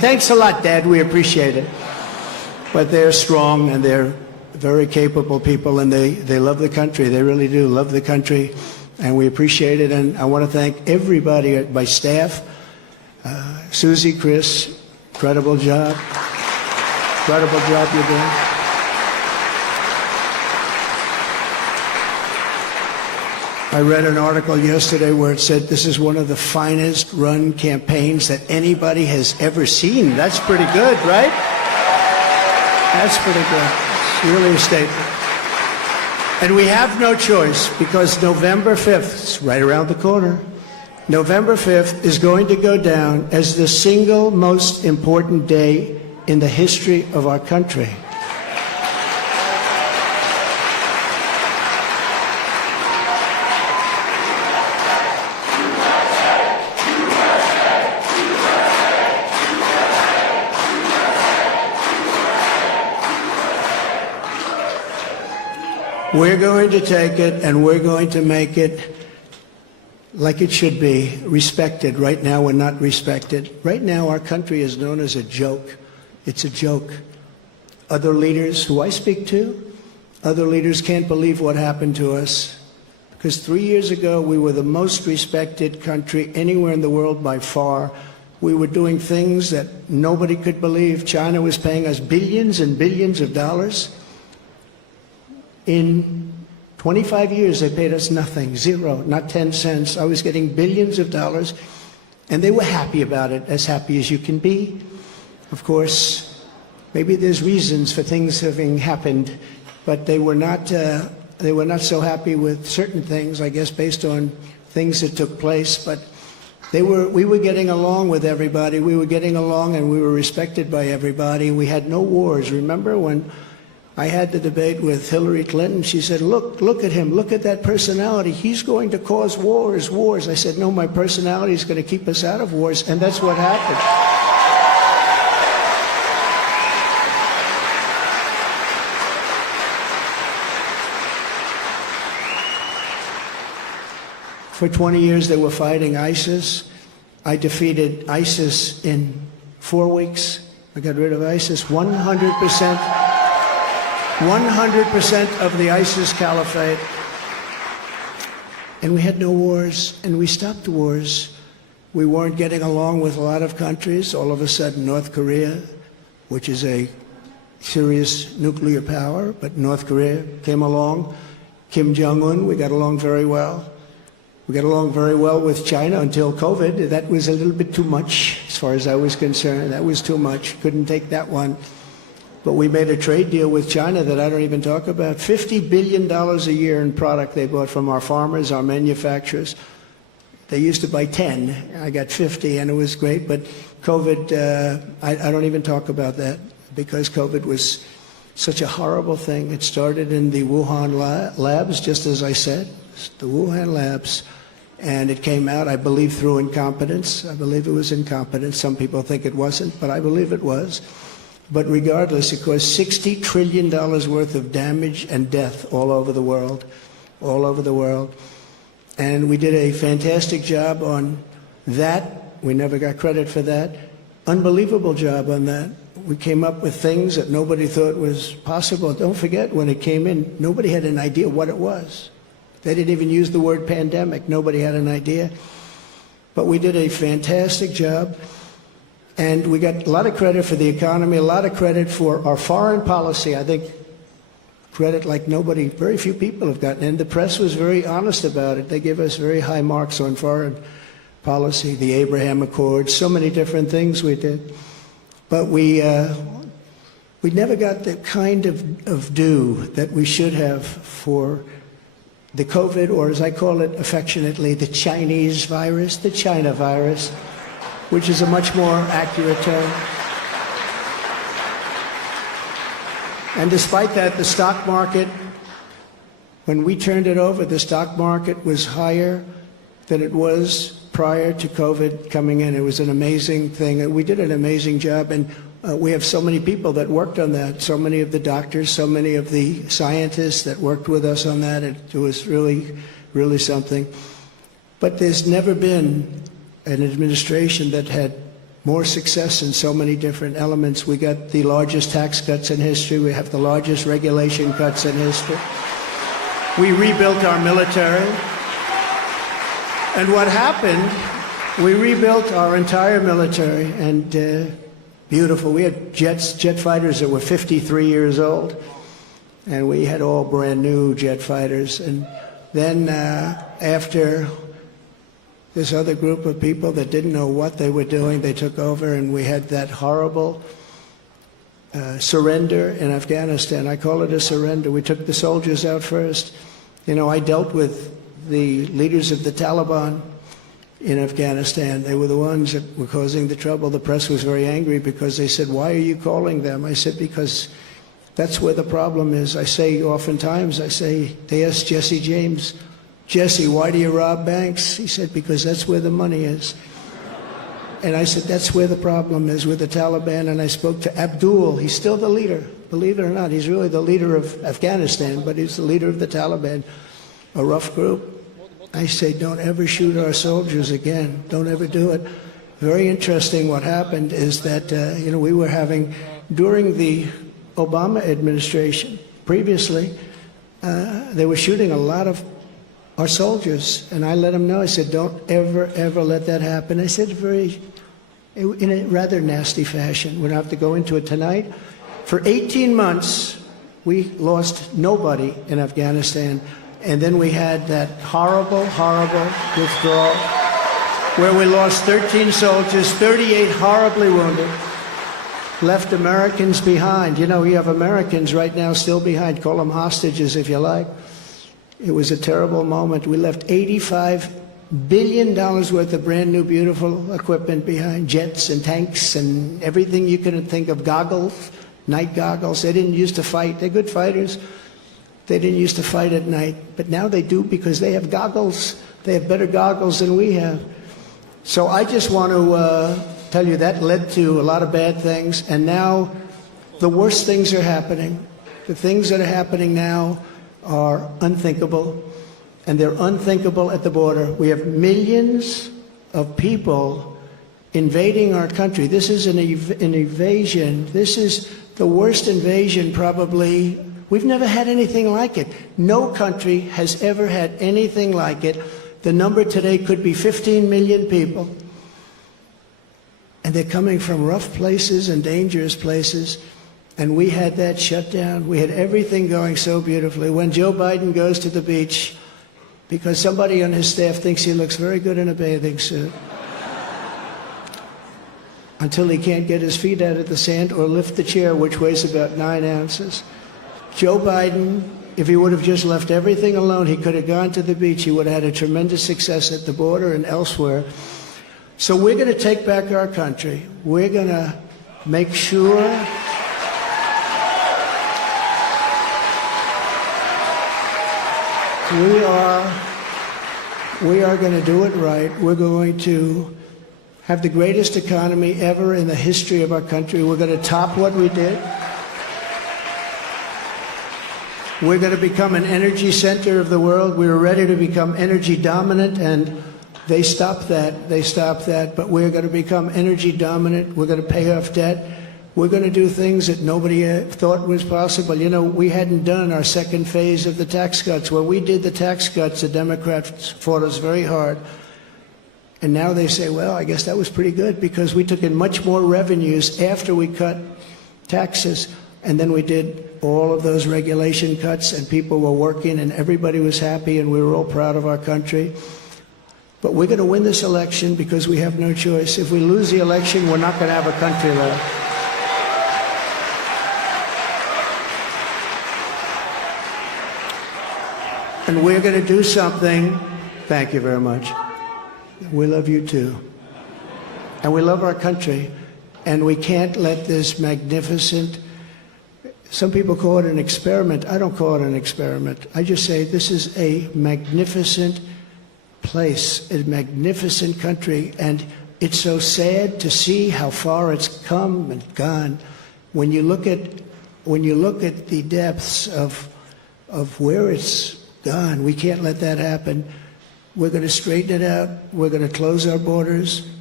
Thanks a lot, Dad. We appreciate it. But they're strong and they're very capable people, and they love the country. They really do love the country, and we appreciate it. And I want to thank everybody at my staff. Susie, Chris, incredible job. Incredible job you're doing. I read an article yesterday where it said this is one of the finest run campaigns that anybody has ever seen. That's pretty good, right? That's pretty good. It's really a statement. And we have no choice, because November 5th, it's right around the corner, November 5th is going to go down as the single most important day in the history of our country. We're going to take it and we're going to make it like it should be, respected. Right now we're not respected. Right now our country is known as a joke. It's a joke. Other leaders who I speak to, other leaders can't believe what happened to us. Because 3 years ago we were the most respected country anywhere in the world by far. We were doing things that nobody could believe. China was paying us billions and billions of dollars. In 25 years, they paid us nothing, zero, not 10 cents. I was getting billions of dollars, and they were happy about it, as happy as you can be. Of course, maybe there's reasons for things having happened, but they were not so happy with certain things, I guess, based on things that took place. But we were getting along with everybody. We were getting along, and we were respected by everybody. We had no wars. Remember when I had the debate with Hillary Clinton? She said, look at him, look at that personality. He's going to cause wars. I said, no, my personality is going to keep us out of wars, and that's what happened. For 20 years they were fighting ISIS. I defeated ISIS in 4 weeks. I got rid of ISIS 100%. 100% of the ISIS caliphate. And we had no wars, and we stopped wars. We weren't getting along with a lot of countries. All of a sudden, North Korea, which is a serious nuclear power, but North Korea came along. Kim Jong-un, we got along very well. We got along very well with China until COVID. That was a little bit too much, as far as I was concerned. That was too much. Couldn't take that one. But we made a trade deal with China that I don't even talk about. $50 billion a year in product they bought from our farmers, our manufacturers. They used to buy 10. I got 50, and it was great. But COVID, I don't even talk about that, because COVID was such a horrible thing. It started in the Wuhan labs, just as I said, the Wuhan labs. And it came out, I believe, through incompetence. I believe it was incompetence. Some people think it wasn't, but I believe it was. But regardless, it caused $60 trillion worth of damage and death all over the world, all over the world. And we did a fantastic job on that. We never got credit for that. Unbelievable job on that. We came up with things that nobody thought was possible. Don't forget, when it came in, nobody had an idea what it was. They didn't even use the word pandemic. Nobody had an idea. But we did a fantastic job. And we got a lot of credit for the economy, a lot of credit for our foreign policy. I think credit like nobody, very few people have gotten. And the press was very honest about it. They gave us very high marks on foreign policy, the Abraham Accords, so many different things we did. But we never got the kind of due that we should have for the COVID, or as I call it affectionately, the Chinese virus, the China virus, which is a much more accurate term. And despite that, the stock market, when we turned it over, the stock market was higher than it was prior to COVID coming in. It was an amazing thing. We did an amazing job, and we have so many people that worked on that, so many of the doctors, so many of the scientists that worked with us on that. It was really, really something. But there's never been an administration that had more success in so many different elements. We got the largest tax cuts in history. We have the largest regulation cuts in history. We rebuilt our military. And what happened, we rebuilt our entire military, and beautiful. We had jet fighters that were 53 years old, and we had all brand new jet fighters. And then after this other group of people that didn't know what they were doing, they took over, and we had that horrible surrender in Afghanistan. I call it a surrender. We took the soldiers out first. You know, I dealt with the leaders of the Taliban in Afghanistan. They were the ones that were causing the trouble. The press was very angry because they said, "Why are you calling them?" I said, "Because that's where the problem is." I say oftentimes, they asked Jesse James, "Jesse, why do you rob banks?" He said, "Because that's where the money is." And I said, that's where the problem is with the Taliban. And I spoke to Abdul. He's still the leader. Believe it or not, he's really the leader of Afghanistan, but he's the leader of the Taliban, a rough group. I say, don't ever shoot our soldiers again. Don't ever do it. Very interesting what happened is that, we were having, during the Obama administration, previously, they were shooting a lot of our soldiers. And I let them know, I said, don't ever, ever let that happen. I said in a rather nasty fashion. We don't have to go into it tonight. For 18 months, we lost nobody in Afghanistan. And then we had that horrible, horrible withdrawal where we lost 13 soldiers, 38 horribly wounded, left Americans behind. You know, we have Americans right now still behind. Call them hostages if you like. It was a terrible moment. We left $85 billion worth of brand new, beautiful equipment behind, jets and tanks and everything you can think of, goggles, night goggles. They didn't used to fight. They're good fighters. They didn't used to fight at night, but now they do because they have goggles. They have better goggles than we have. So I just want to tell you that led to a lot of bad things, and now the worst things are happening. The things that are happening now are unthinkable, and they're unthinkable at the border. We have millions of people invading our country. This is an invasion. This is the worst invasion probably. We've never had anything like it. No country has ever had anything like it. The number today could be 15 million people. And they're coming from rough places and dangerous places. And we had that shut down. We had everything going so beautifully. When Joe Biden goes to the beach, because somebody on his staff thinks he looks very good in a bathing suit, until he can't get his feet out of the sand or lift the chair, which weighs about 9 ounces. Joe Biden, if he would have just left everything alone, he could have gone to the beach. He would have had a tremendous success at the border and elsewhere. So we're going to take back our country. We're going to make sure we are going to do it right. We're going to have the greatest economy ever in the history of our country. We're going to top what we did. We're going to become an energy center of the world. We were ready to become energy dominant, and they stopped that. They stopped that. But we're going to become energy dominant. We're going to pay off debt. We're going to do things that nobody thought was possible. You know, we hadn't done our second phase of the tax cuts. When we did the tax cuts, the Democrats fought us very hard. And now they say, well, I guess that was pretty good because we took in much more revenues after we cut taxes. And then we did all of those regulation cuts, and people were working, and everybody was happy, and we were all proud of our country. But we're going to win this election because we have no choice. If we lose the election, we're not going to have a country left. And we're going to do something. Thank you very much. We love you too. And we love our country. And we can't let this magnificent, some people call it an experiment. I don't call it an experiment. I just say this is a magnificent place, a magnificent country. And it's so sad to see how far it's come and gone. When you look at the depths of where it's gone, we can't let that happen. We're going to straighten it out. We're going to close our borders.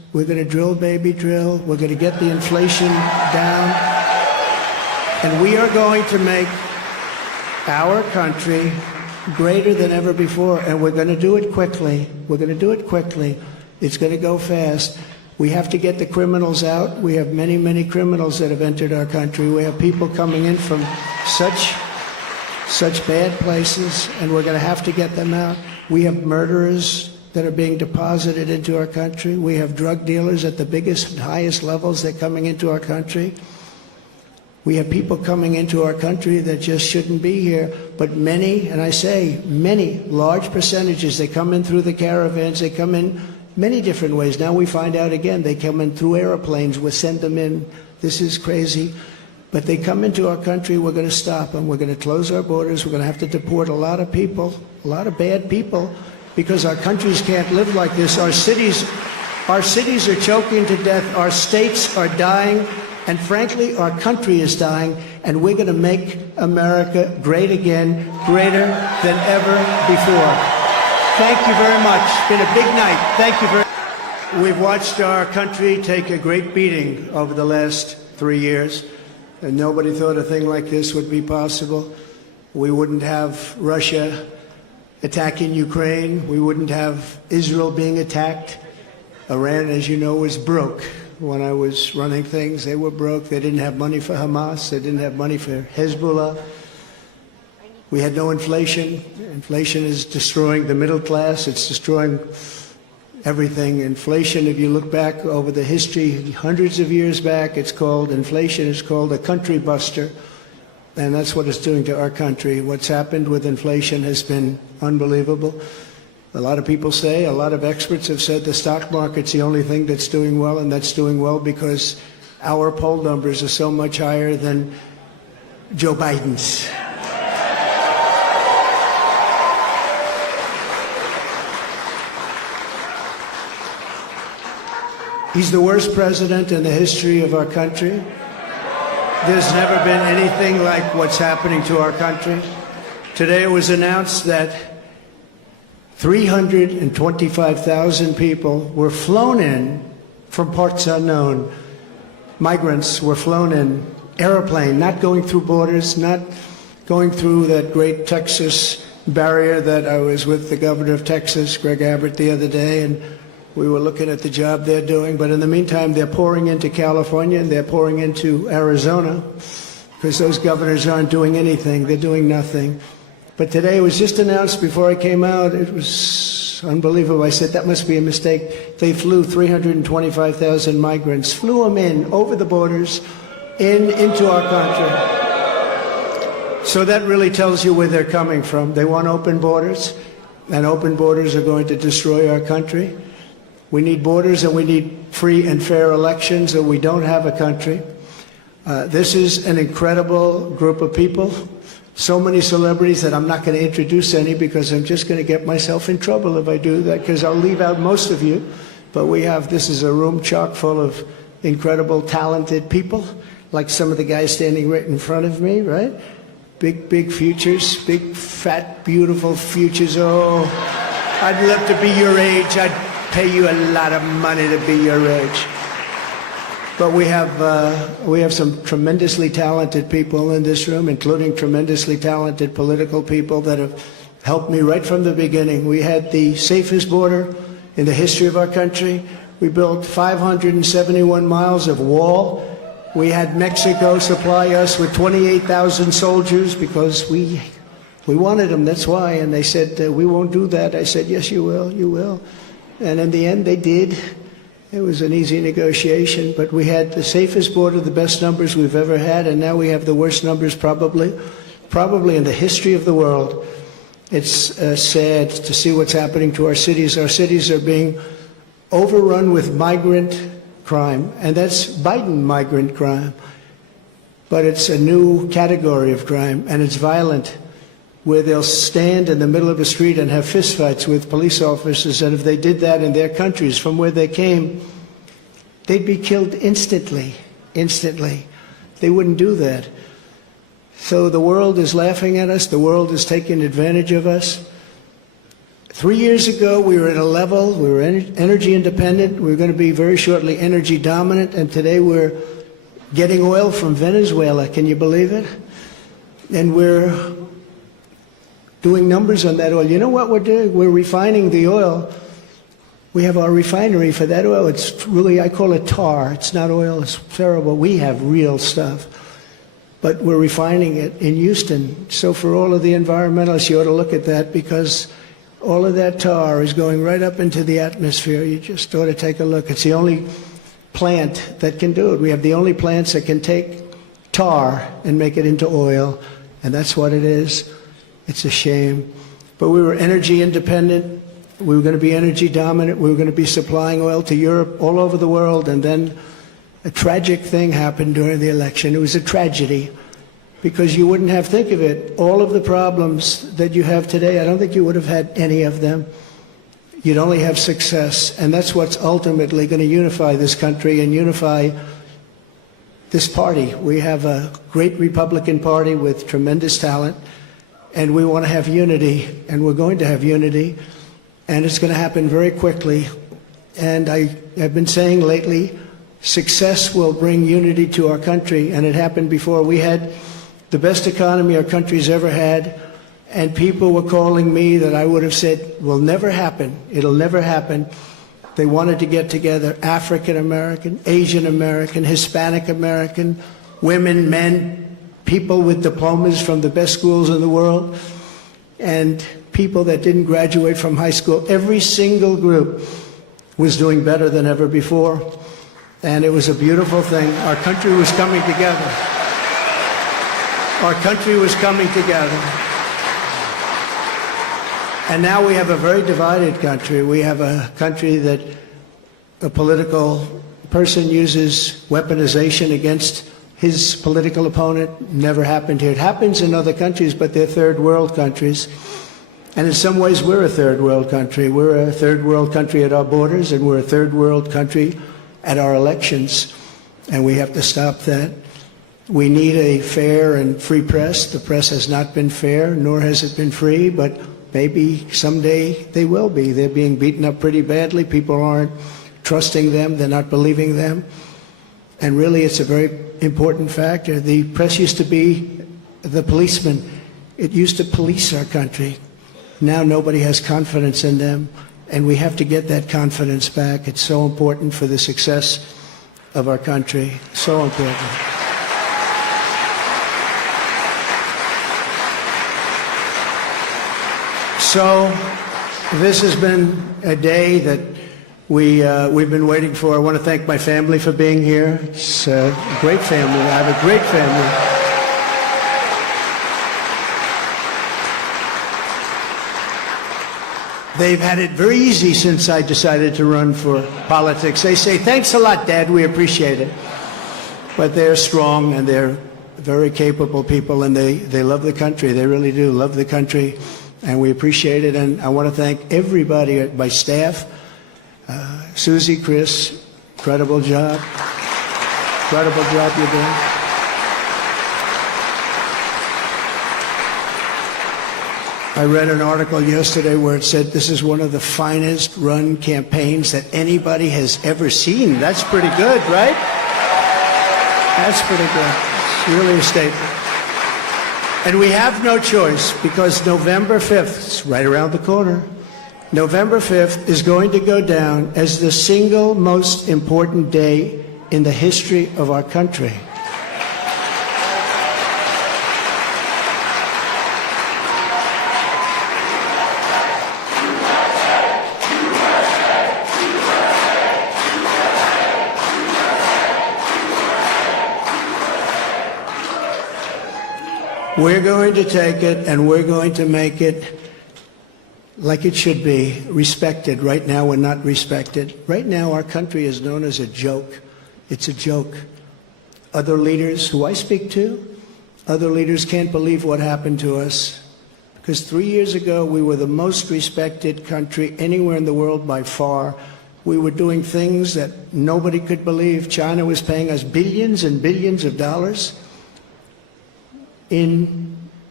We're going to drill, baby, drill. We're going to get the inflation down. And we are going to make our country greater than ever before. And we're going to do it quickly. We're going to do it quickly. It's going to go fast. We have to get the criminals out. We have many, many criminals that have entered our country. We have people coming in from such bad places, and we're going to have to get them out. We have murderers that are being deposited into our country. We have drug dealers at the biggest and highest levels that are coming into our country. We have people coming into our country that just shouldn't be here. But many, and I say many, large percentages, they come in through the caravans, they come in many different ways. Now we find out again, they come in through airplanes. We send them in. This is crazy. But they come into our country, we're going to stop them. We're going to close our borders. We're going to have to deport a lot of people, a lot of bad people, because our countries can't live like this. Our cities are choking to death. Our states are dying. And frankly, our country is dying. And we're going to make America great again, greater than ever before. Thank you very much. It's been a big night. Thank you very much. We've watched our country take a great beating over the last 3 years. And nobody thought a thing like this would be possible. We wouldn't have Russia attacking Ukraine. We wouldn't have Israel being attacked. Iran, as you know, was broke. When I was running things, they were broke. They didn't have money for Hamas. They didn't have money for Hezbollah. We had no inflation. Inflation is destroying the middle class. It's destroying everything. Inflation, if you look back over the history, hundreds of years back, inflation is called a country buster. And that's what it's doing to our country. What's happened with inflation has been unbelievable. A lot of people say, a lot of experts have said the stock market's the only thing that's doing well, and that's doing well because our poll numbers are so much higher than Joe Biden's. He's the worst president in the history of our country. There's never been anything like what's happening to our country. Today it was announced that 325,000 people were flown in from parts unknown. Migrants were flown in, airplane, not going through borders, not going through that great Texas barrier that I was with the governor of Texas, Greg Abbott, the other day, and we were looking at the job they're doing. But in the meantime, they're pouring into California and they're pouring into Arizona because those governors aren't doing anything. They're doing nothing. But today it was just announced before I came out. It was unbelievable. I said, that must be a mistake. They flew 325,000 migrants, flew them in over the borders into our country. So that really tells you where they're coming from. They want open borders, and open borders are going to destroy our country. We need borders and we need free and fair elections, or we don't have a country. This is an incredible group of people. So many celebrities that I'm not going to introduce any because I'm just going to get myself in trouble if I do that, because I'll leave out most of you. But this is a room chock full of incredible, talented people, like some of the guys standing right in front of me, right? Big futures, big, fat, beautiful futures. Oh, I'd love to be your age. I'd pay you a lot of money to be your age. But we have some tremendously talented people in this room, including tremendously talented political people that have helped me right from the beginning. We had the safest border in the history of our country. We built 571 miles of wall. We had Mexico supply us with 28,000 soldiers because we wanted them, that's why. And they said, we won't do that. I said, yes, you will, you will. And in the end, they did. It was an easy negotiation, but we had the safest border, the best numbers we've ever had, and now we have the worst numbers probably in the history of the world. It's sad to see what's happening to our cities. Our cities are being overrun with migrant crime, and that's Biden migrant crime. But it's a new category of crime, and it's violent, where they'll stand in the middle of a street and have fistfights with police officers, and if they did that in their countries from where they came, they'd be killed instantly. They wouldn't do that. So the world is laughing at us. The world is taking advantage of us. 3 years ago, we were at a level, we were energy independent, we were going to be very shortly energy dominant, and today we're getting oil from Venezuela. Can you believe it? And we're doing numbers on that oil. You know what we're doing? We're refining the oil. We have our refinery for that oil. It's really, I call it tar. It's not oil. It's terrible. We have real stuff. But we're refining it in Houston. So for all of the environmentalists, you ought to look at that, because all of that tar is going right up into the atmosphere. You just ought to take a look. It's the only plant that can do it. We have the only plants that can take tar and make it into oil, and that's what it is. It's a shame. But we were energy independent. We were going to be energy dominant. We were going to be supplying oil to Europe, all over the world, and then a tragic thing happened during the election. It was a tragedy, because you wouldn't have, think of it, all of the problems that you have today, I don't think you would have had any of them. You'd only have success, and that's what's ultimately going to unify this country and unify this party. We have a great Republican Party with tremendous talent, and we want to have unity, and we're going to have unity, and it's going to happen very quickly. And I've been saying lately, success will bring unity to our country, and it happened before. We had the best economy our country's ever had, and people were calling me that I would have said will never happen. It'll never happen. They wanted to get together, African American, Asian American, Hispanic American, women, men, people with diplomas from the best schools in the world, and people that didn't graduate from high school. Every single group was doing better than ever before, and it was a beautiful thing. Our country was coming together. Our country was coming together. And now we have a very divided country. We have a country that a political person uses weaponization against his political opponent. Never happened here. It happens in other countries, but they're third world countries. And in some ways, we're a third world country. We're a third world country at our borders, and we're a third world country at our elections. And we have to stop that. We need a fair and free press. The press has not been fair, nor has it been free, but maybe someday they will be. They're being beaten up pretty badly. People aren't trusting them. They're not believing them. And really, it's a very important factor. The press used to be the policeman. It used to police our country. Now nobody has confidence in them, and we have to get that confidence back. It's so important for the success of our country. So important. So this has been a day that we've been waiting for. I want to thank my family for being here. It's a great family. I have a great family. They've had it very easy since I decided to run for politics. They say, "Thanks a lot, Dad. We appreciate it." But they're strong, and they're very capable people, and they love the country. They really do love the country. And we appreciate it, and I want to thank everybody, my staff, Susie, Chris, incredible job you're doing. I read an article yesterday where it said this is one of the finest run campaigns that anybody has ever seen. That's pretty good, right? That's pretty good. It's really a statement. And we have no choice, because November 5th, it's right around the corner, November 5th is going to go down as the single most important day in the history of our country. We're going to take it, and we're going to make it like it should be, respected. Right now, we're not respected. Right now, our country is known as a joke. It's a joke. Other leaders who I speak to, other leaders can't believe what happened to us. Because 3 years ago, we were the most respected country anywhere in the world by far. We were doing things that nobody could believe. China was paying us billions and billions of dollars in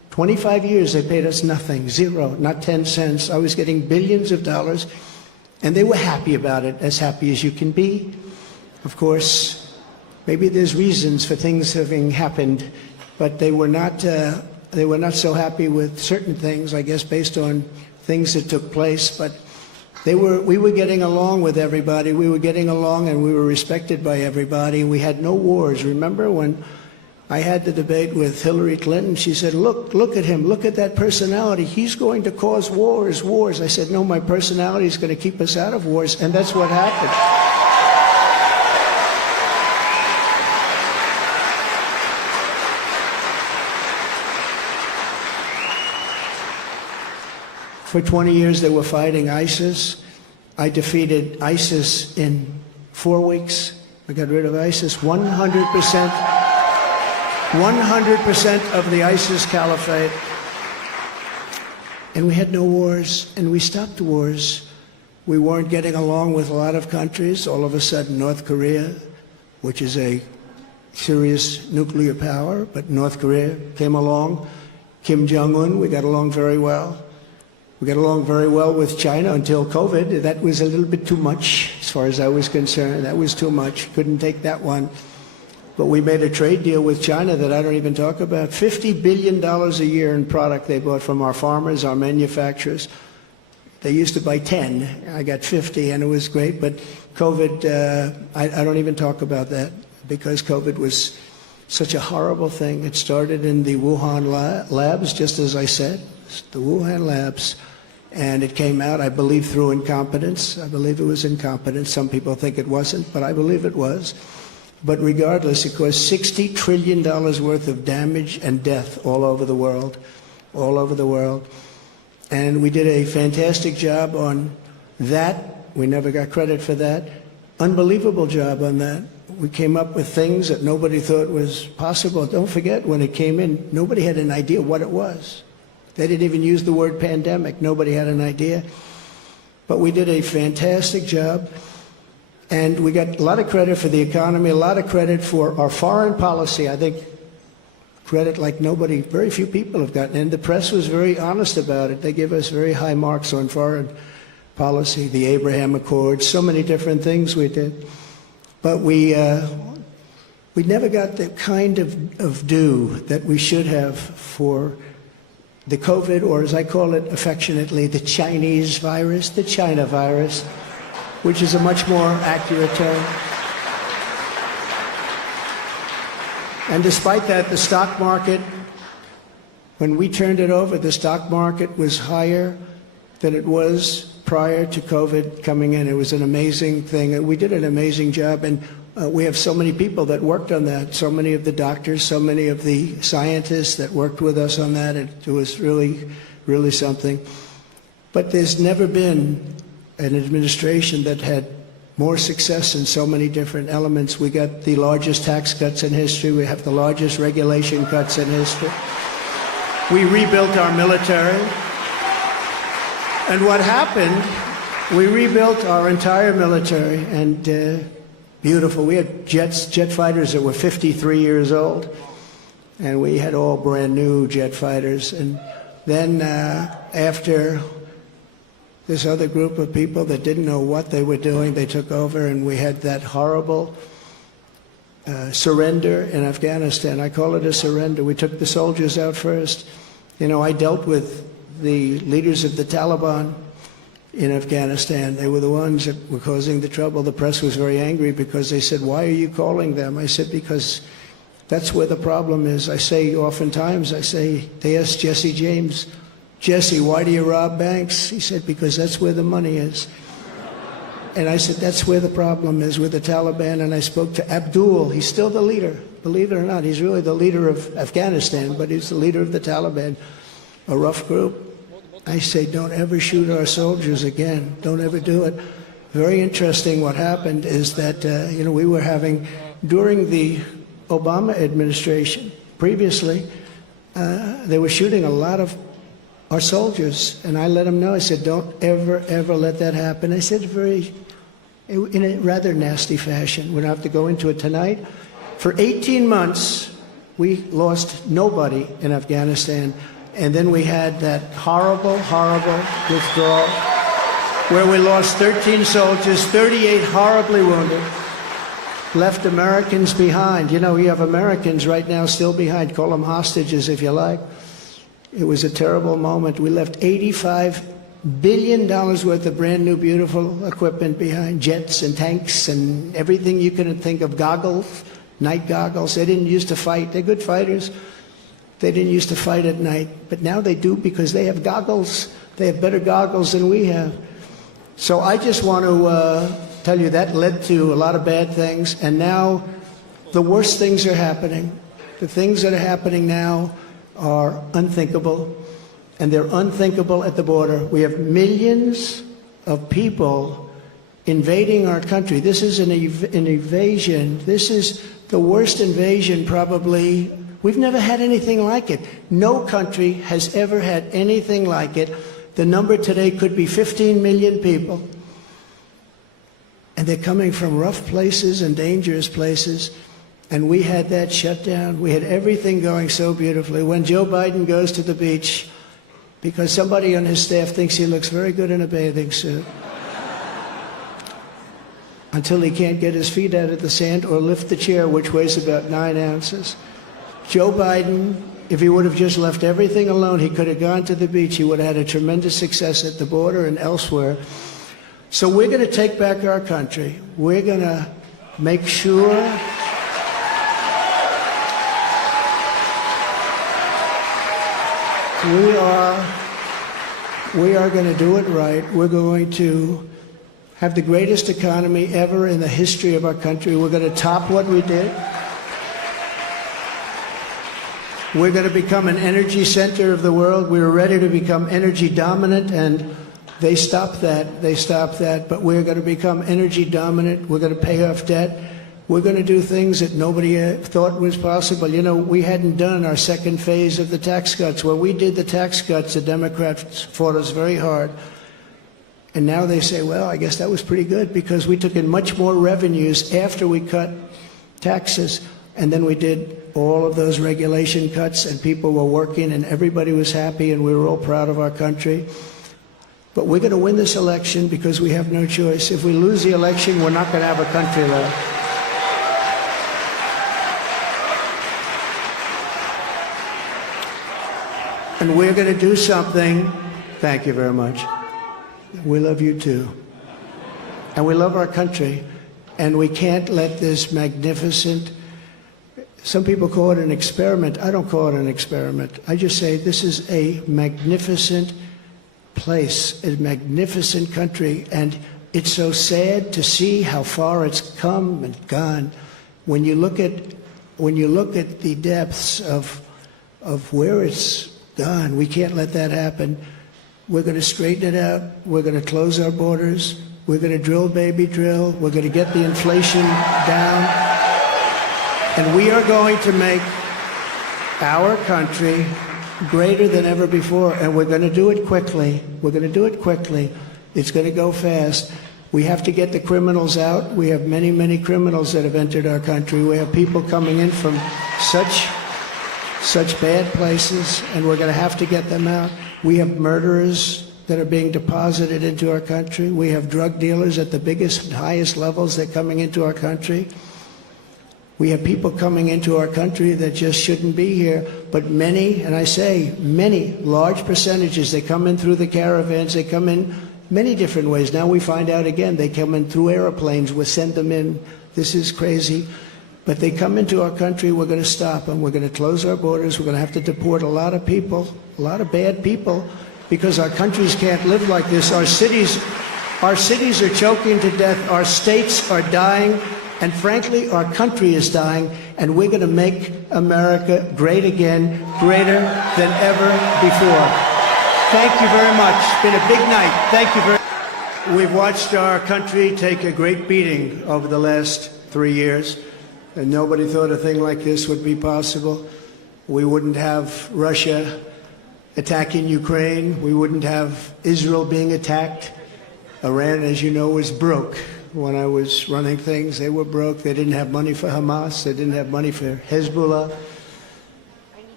25 years they paid us nothing, zero, not 10 cents. I was getting billions of dollars, and they were happy about it, as happy as you can be. Of course, maybe there's reasons for things having happened, but they were not so happy with certain things, I guess, based on things that took place. But we were getting along with everybody. We were getting along, and we were respected by everybody. We had no wars. Remember when I had the debate with Hillary Clinton? She said, look at him. Look at that personality. He's going to cause wars. I said, no, my personality is going to keep us out of wars, and that's what happened. For 20 years, they were fighting ISIS. I defeated ISIS in 4 weeks. I got rid of ISIS. 100% of the ISIS caliphate. And we had no wars, and we stopped wars. We weren't getting along with a lot of countries. All of a sudden, North Korea, which is a serious nuclear power, but North Korea came along. Kim Jong-un, we got along very well. We got along very well with China until COVID. That was a little bit too much, as far as I was concerned. That was too much. Couldn't take that one. But we made a trade deal with China that I don't even talk about. $50 billion a year in product they bought from our farmers, our manufacturers. They used to buy 10. I got 50, and it was great. But COVID, I don't even talk about that, because COVID was such a horrible thing. It started in the Wuhan labs, just as I said, the Wuhan labs. And it came out, I believe, through incompetence. I believe it was incompetence. Some people think it wasn't, but I believe it was. But regardless, it caused $60 trillion worth of damage and death all over the world, all over the world. And we did a fantastic job on that. We never got credit for that. Unbelievable job on that. We came up with things that nobody thought was possible. Don't forget, when it came in, nobody had an idea what it was. They didn't even use the word pandemic. Nobody had an idea. But we did a fantastic job. And we got a lot of credit for the economy, a lot of credit for our foreign policy. I think credit like nobody, very few people have gotten. And the press was very honest about it. They give us very high marks on foreign policy, the Abraham Accords, so many different things we did. But we never got the kind of due that we should have for the COVID, or as I call it affectionately, the Chinese virus, the China virus, which is a much more accurate term. And despite that, the stock market, when we turned it over, the stock market was higher than it was prior to COVID coming in. It was an amazing thing. And we did an amazing job. And we have so many people that worked on that, so many of the doctors, so many of the scientists that worked with us on that. It was really, really something. But there's never been an administration that had more success in so many different elements. We got the largest tax cuts in history. We have the largest regulation cuts in history. We rebuilt our military. And what happened, we rebuilt our entire military, and beautiful. We had jet fighters that were 53 years old, and we had all brand new jet fighters. And then after this other group of people that didn't know what they were doing, they took over, and we had that horrible surrender in Afghanistan. I call it a surrender. We took the soldiers out first. You know, I dealt with the leaders of the Taliban in Afghanistan. They were the ones that were causing the trouble. The press was very angry because they said, why are you calling them? I said, because that's where the problem is. I say oftentimes, they asked Jesse James, Jesse, why do you rob banks? He said, because that's where the money is. And I said, that's where the problem is, with the Taliban. And I spoke to Abdul. He's still the leader. Believe it or not, he's really the leader of Afghanistan, but he's the leader of the Taliban, a rough group. I say, don't ever shoot our soldiers again. Don't ever do it. Very interesting what happened is that, we were having, during the Obama administration, previously, they were shooting a lot of our soldiers. And I let them know, I said, don't ever, ever let that happen. I said in a rather nasty fashion. We don't have to go into it tonight. For 18 months, we lost nobody in Afghanistan. And then we had that horrible, horrible withdrawal where we lost 13 soldiers, 38 horribly wounded, left Americans behind. You know, you have Americans right now still behind. Call them hostages if you like. It was a terrible moment. We left $85 billion worth of brand new, beautiful equipment behind, jets and tanks and everything you can think of, goggles, night goggles. They didn't used to fight. They're good fighters. They didn't used to fight at night, but now they do because they have goggles. They have better goggles than we have. So I just want to tell you that led to a lot of bad things, and now the worst things are happening. The things that are happening now are unthinkable, and they're unthinkable at the border. We have millions of people invading our country. This is an invasion. This is the worst invasion probably. We've never had anything like it. No country has ever had anything like it. The number today could be 15 million people. And they're coming from rough places and dangerous places. And we had that shut down. We had everything going so beautifully. When Joe Biden goes to the beach, because somebody on his staff thinks he looks very good in a bathing suit, until he can't get his feet out of the sand or lift the chair, which weighs about 9 ounces. Joe Biden, if he would have just left everything alone, he could have gone to the beach. He would have had a tremendous success at the border and elsewhere. So we're going to take back our country. We're going to make sure we are going to do it right. We're going to have the greatest economy ever in the history of our country. We're going to top what we did. We're going to become an energy center of the world. We were ready to become energy dominant, and they stopped that. They stopped that. But we're going to become energy dominant. We're going to pay off debt. We're going to do things that nobody thought was possible. You know, we hadn't done our second phase of the tax cuts. When we did the tax cuts, the Democrats fought us very hard. And now they say, well, I guess that was pretty good because we took in much more revenues after we cut taxes. And then we did all of those regulation cuts, and people were working, and everybody was happy, and we were all proud of our country. But we're going to win this election because we have no choice. If we lose the election, we're not going to have a country left. And we're going to do something. Thank you very much. We love you too. And we love our country. And we can't let this magnificent, some people call it an experiment. I don't call it an experiment. I just say this is a magnificent place, a magnificent country. And it's so sad to see how far it's come and gone. When you look at the depths of where it's gone, we can't let that happen. We're going to straighten it out. We're going to close our borders. We're going to drill, baby, drill. We're going to get the inflation down. And we are going to make our country greater than ever before. And we're going to do it quickly. We're going to do it quickly. It's going to go fast. We have to get the criminals out. We have many, many criminals that have entered our country. We have people coming in from such bad places, and we're going to have to get them out. We have murderers that are being deposited into our country. We have drug dealers at the biggest and highest levels that are coming into our country. We have people coming into our country that just shouldn't be here, but many, and I say many, large percentages, they come in through the caravans, they come in many different ways. Now we find out again, they come in through airplanes, we send them in. This is crazy. But they come into our country, we're going to stop them. We're going to close our borders. We're going to have to deport a lot of people, a lot of bad people, because our countries can't live like this. Our cities are choking to death. Our states are dying. And frankly, our country is dying. And we're going to make America great again, greater than ever before. Thank you very much. It's been a big night. Thank you very much. We've watched our country take a great beating over the last 3 years. And nobody thought a thing like this would be possible. We wouldn't have Russia attacking Ukraine. We wouldn't have Israel being attacked. Iran, as you know, was broke. When I was running things, they were broke. They didn't have money for Hamas. They didn't have money for Hezbollah.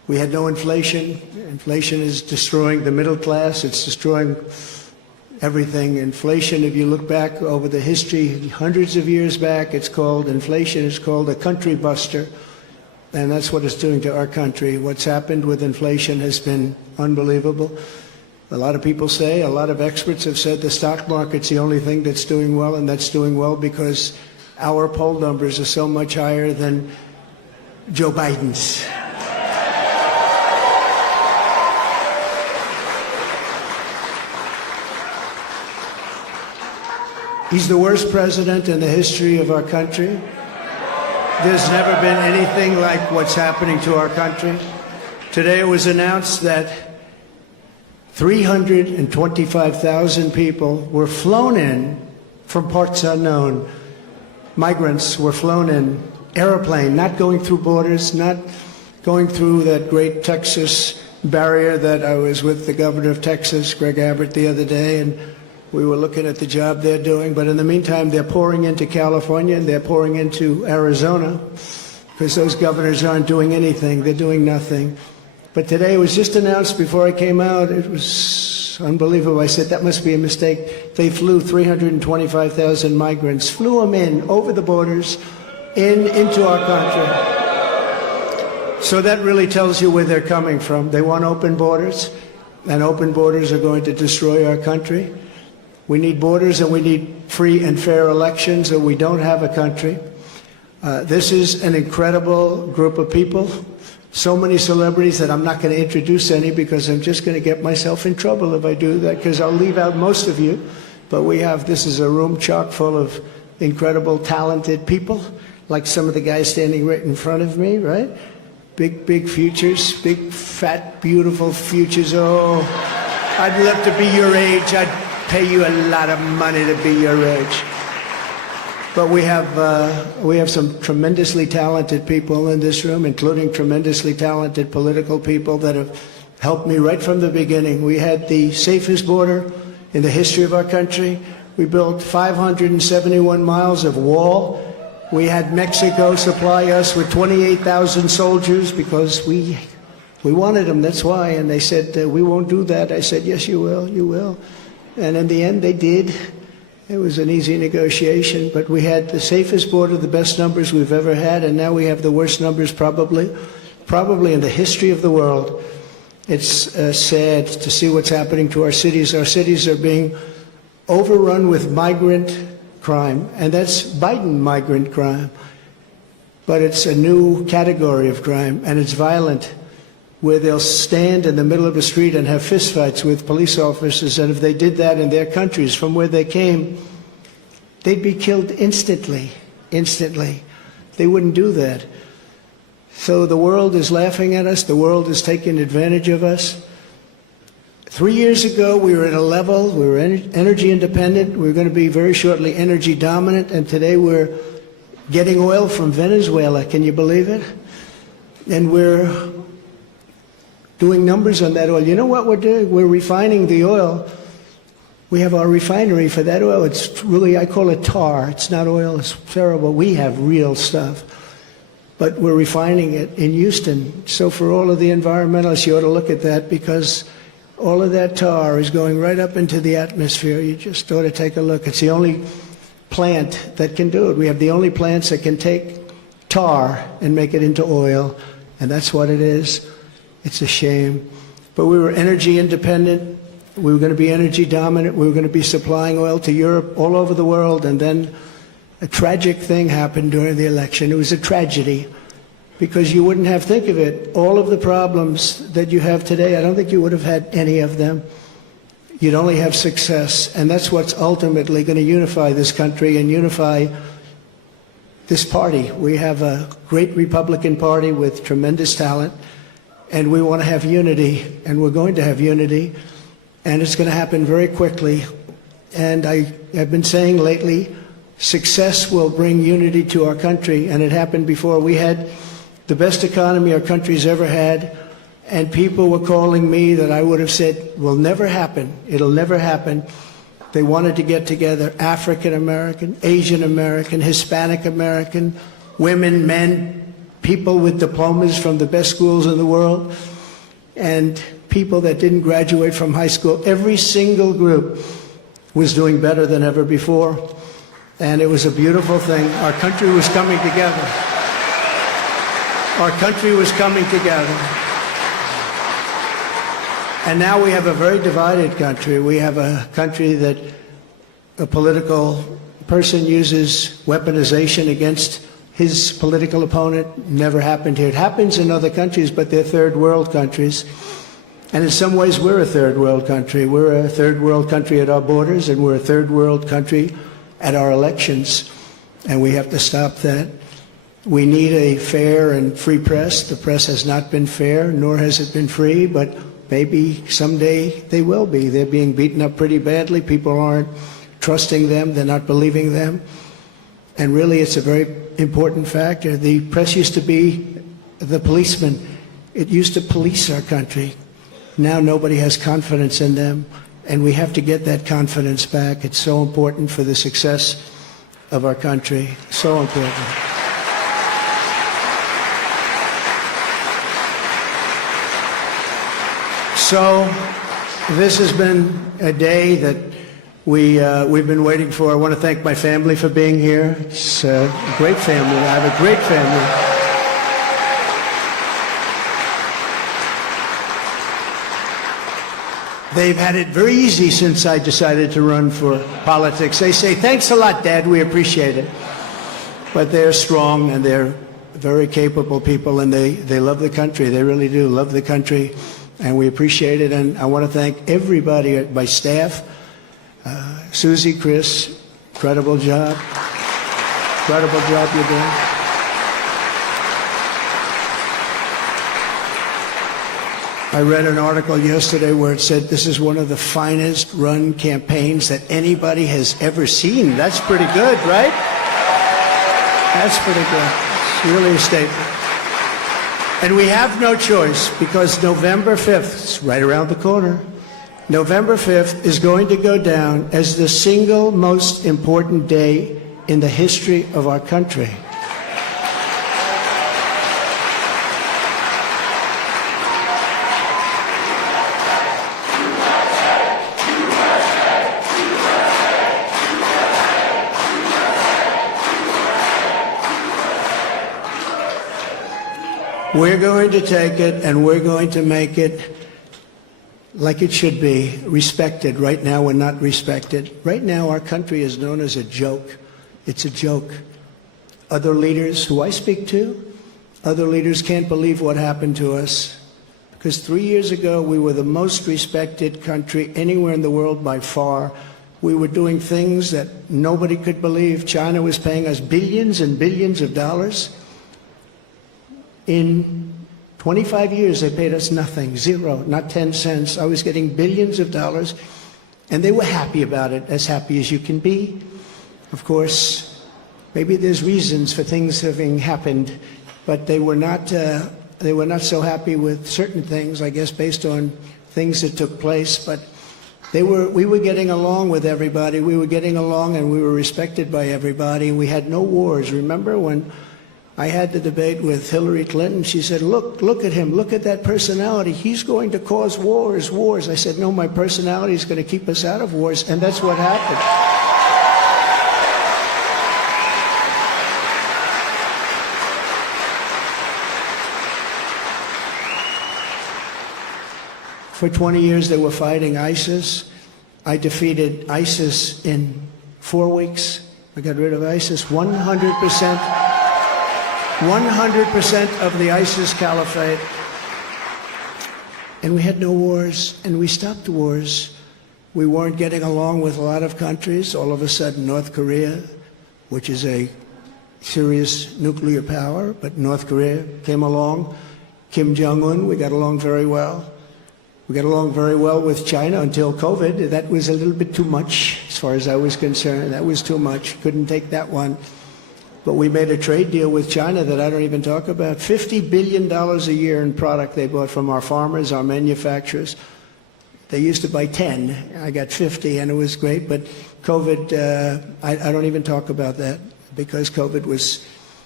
We had no inflation. Inflation is destroying the middle class. It's destroying everything. Inflation, if you look back over the history, hundreds of years back, inflation is called a country buster. And that's what it's doing to our country. What's happened with inflation has been unbelievable. A lot of people say, a lot of experts have said the stock market's the only thing that's doing well, and that's doing well because our poll numbers are so much higher than Joe Biden's. He's the worst president in the history of our country. There's never been anything like what's happening to our country. Today it was announced that 325,000 people were flown in from parts unknown. Migrants were flown in, airplane, not going through borders, not going through that great Texas barrier that I was with the governor of Texas, Greg Abbott, the other day, and we were looking at the job they're doing. But in the meantime, they're pouring into California and they're pouring into Arizona because those governors aren't doing anything. They're doing nothing. But today it was just announced before I came out. It was unbelievable. I said, that must be a mistake. They flew 325,000 migrants, flew them in over the borders into our country. So that really tells you where they're coming from. They want open borders, and open borders are going to destroy our country. We need borders and we need free and fair elections, or we don't have a country. This is an incredible group of people. So many celebrities that I'm not going to introduce any because I'm just going to get myself in trouble if I do that, because I'll leave out most of you. But this is a room chock full of incredible, talented people, like some of the guys standing right in front of me, right? Big futures, big, fat, beautiful futures. Oh, I'd love to be your age. I'd pay you a lot of money to be your age. But we have some tremendously talented people in this room, including tremendously talented political people that have helped me right from the beginning. We had the safest border in the history of our country. We built 571 miles of wall. We had Mexico supply us with 28,000 soldiers because we wanted them, that's why. And they said, we won't do that. I said, yes, you will, you will. And in the end, they did. It was an easy negotiation, but we had the safest border, the best numbers we've ever had, and now we have the worst numbers probably in the history of the world. It's sad to see what's happening to our cities. Our cities are being overrun with migrant crime, and that's Biden migrant crime. But it's a new category of crime, and it's violent, where they'll stand in the middle of a street and have fistfights with police officers, and if they did that in their countries from where they came, they'd be killed instantly. They wouldn't do that. So the world is laughing at us. The world is taking advantage of us. 3 years ago, we were at a level, we were energy independent. We were going to be very shortly energy dominant, and today we're getting oil from Venezuela. Can you believe it? And we're doing numbers on that oil. You know what we're doing? We're refining the oil. We have our refinery for that oil. It's really, I call it tar. It's not oil. It's terrible. We have real stuff. But we're refining it in Houston. So for all of the environmentalists, you ought to look at that, because all of that tar is going right up into the atmosphere. You just ought to take a look. It's the only plant that can do it. We have the only plants that can take tar and make it into oil, and that's what it is. It's a shame. But we were energy independent. We were going to be energy dominant. We were going to be supplying oil to Europe, all over the world. And then a tragic thing happened during the election. It was a tragedy, because you wouldn't have, think of it, all of the problems that you have today, I don't think you would have had any of them. You'd only have success. And that's what's ultimately going to unify this country and unify this party. We have a great Republican Party with tremendous talent. And we want to have unity, and we're going to have unity, and it's going to happen very quickly. And I have been saying lately, success will bring unity to our country, and it happened before. We had the best economy our country's ever had, and people were calling me that I would have said will never happen. It'll never happen. They wanted to get together, African American, Asian American, Hispanic American, women, men, people with diplomas from the best schools in the world, and people that didn't graduate from high school. Every single group was doing better than ever before, and it was a beautiful thing. Our country was coming together. Our country was coming together. And now we have a very divided country. We have a country that a political person uses weaponization against his political opponent. Never happened here. It happens in other countries, but they're third world countries. And in some ways, we're a third world country. We're a third world country at our borders, and we're a third world country at our elections. And we have to stop that. We need a fair and free press. The press has not been fair, nor has it been free, but maybe someday they will be. They're being beaten up pretty badly. People aren't trusting them. They're not believing them. And really, it's a very important factor. The press used to be the policeman. It used to police our country. Now nobody has confidence in them, and we have to get that confidence back. It's so important for the success of our country. So important. So this has been a day that we've been waiting for. I want to thank my family for being here. It's a great family. I have a great family. They've had it very easy since I decided to run for politics. They say, "Thanks a lot, Dad. We appreciate it." But they're strong, and they're very capable people, and they love the country. They really do love the country, and we appreciate it. And I want to thank everybody at my staff. Susie, Chris, incredible job. Incredible job you're doing. I read an article yesterday where it said this is one of the finest run campaigns that anybody has ever seen. That's pretty good, right? That's pretty good. It's really a statement. And we have no choice, because November 5th, it's right around the corner, November 5th is going to go down as the single most important day in the history of our country. We're going to take it, and we're going to make it like it should be, respected. Right now, we're not respected. Right now, our country is known as a joke. It's a joke. Other leaders who I speak to, other leaders can't believe what happened to us. Because 3 years ago, we were the most respected country anywhere in the world by far. We were doing things that nobody could believe. China was paying us billions and billions of dollars. In 25 years, they paid us nothing, zero, not 10 cents. I was getting billions of dollars, and they were happy about it, as happy as you can be. Of course, maybe there's reasons for things having happened, but they were not so happy with certain things, I guess, based on things that took place. But we were getting along with everybody. We were getting along, and we were respected by everybody. We had no wars. Remember when I had the debate with Hillary Clinton? She said, look at him, look at that personality. He's going to cause wars. I said, no, my personality is going to keep us out of wars, and that's what happened. For 20 years, they were fighting ISIS. I defeated ISIS in 4 weeks. I got rid of ISIS 100%. 100% of the ISIS caliphate. And we had no wars, and we stopped wars. We weren't getting along with a lot of countries. All of a sudden, North Korea, which is a serious nuclear power, but North Korea came along. Kim Jong-un, we got along very well. We got along very well with China until COVID. That was a little bit too much, as far as I was concerned. That was too much. Couldn't take that one. But we made a trade deal with China that I don't even talk about. $50 billion a year in product they bought from our farmers, our manufacturers. They used to buy 10. I got 50, and it was great. But COVID, I don't even talk about that, because COVID was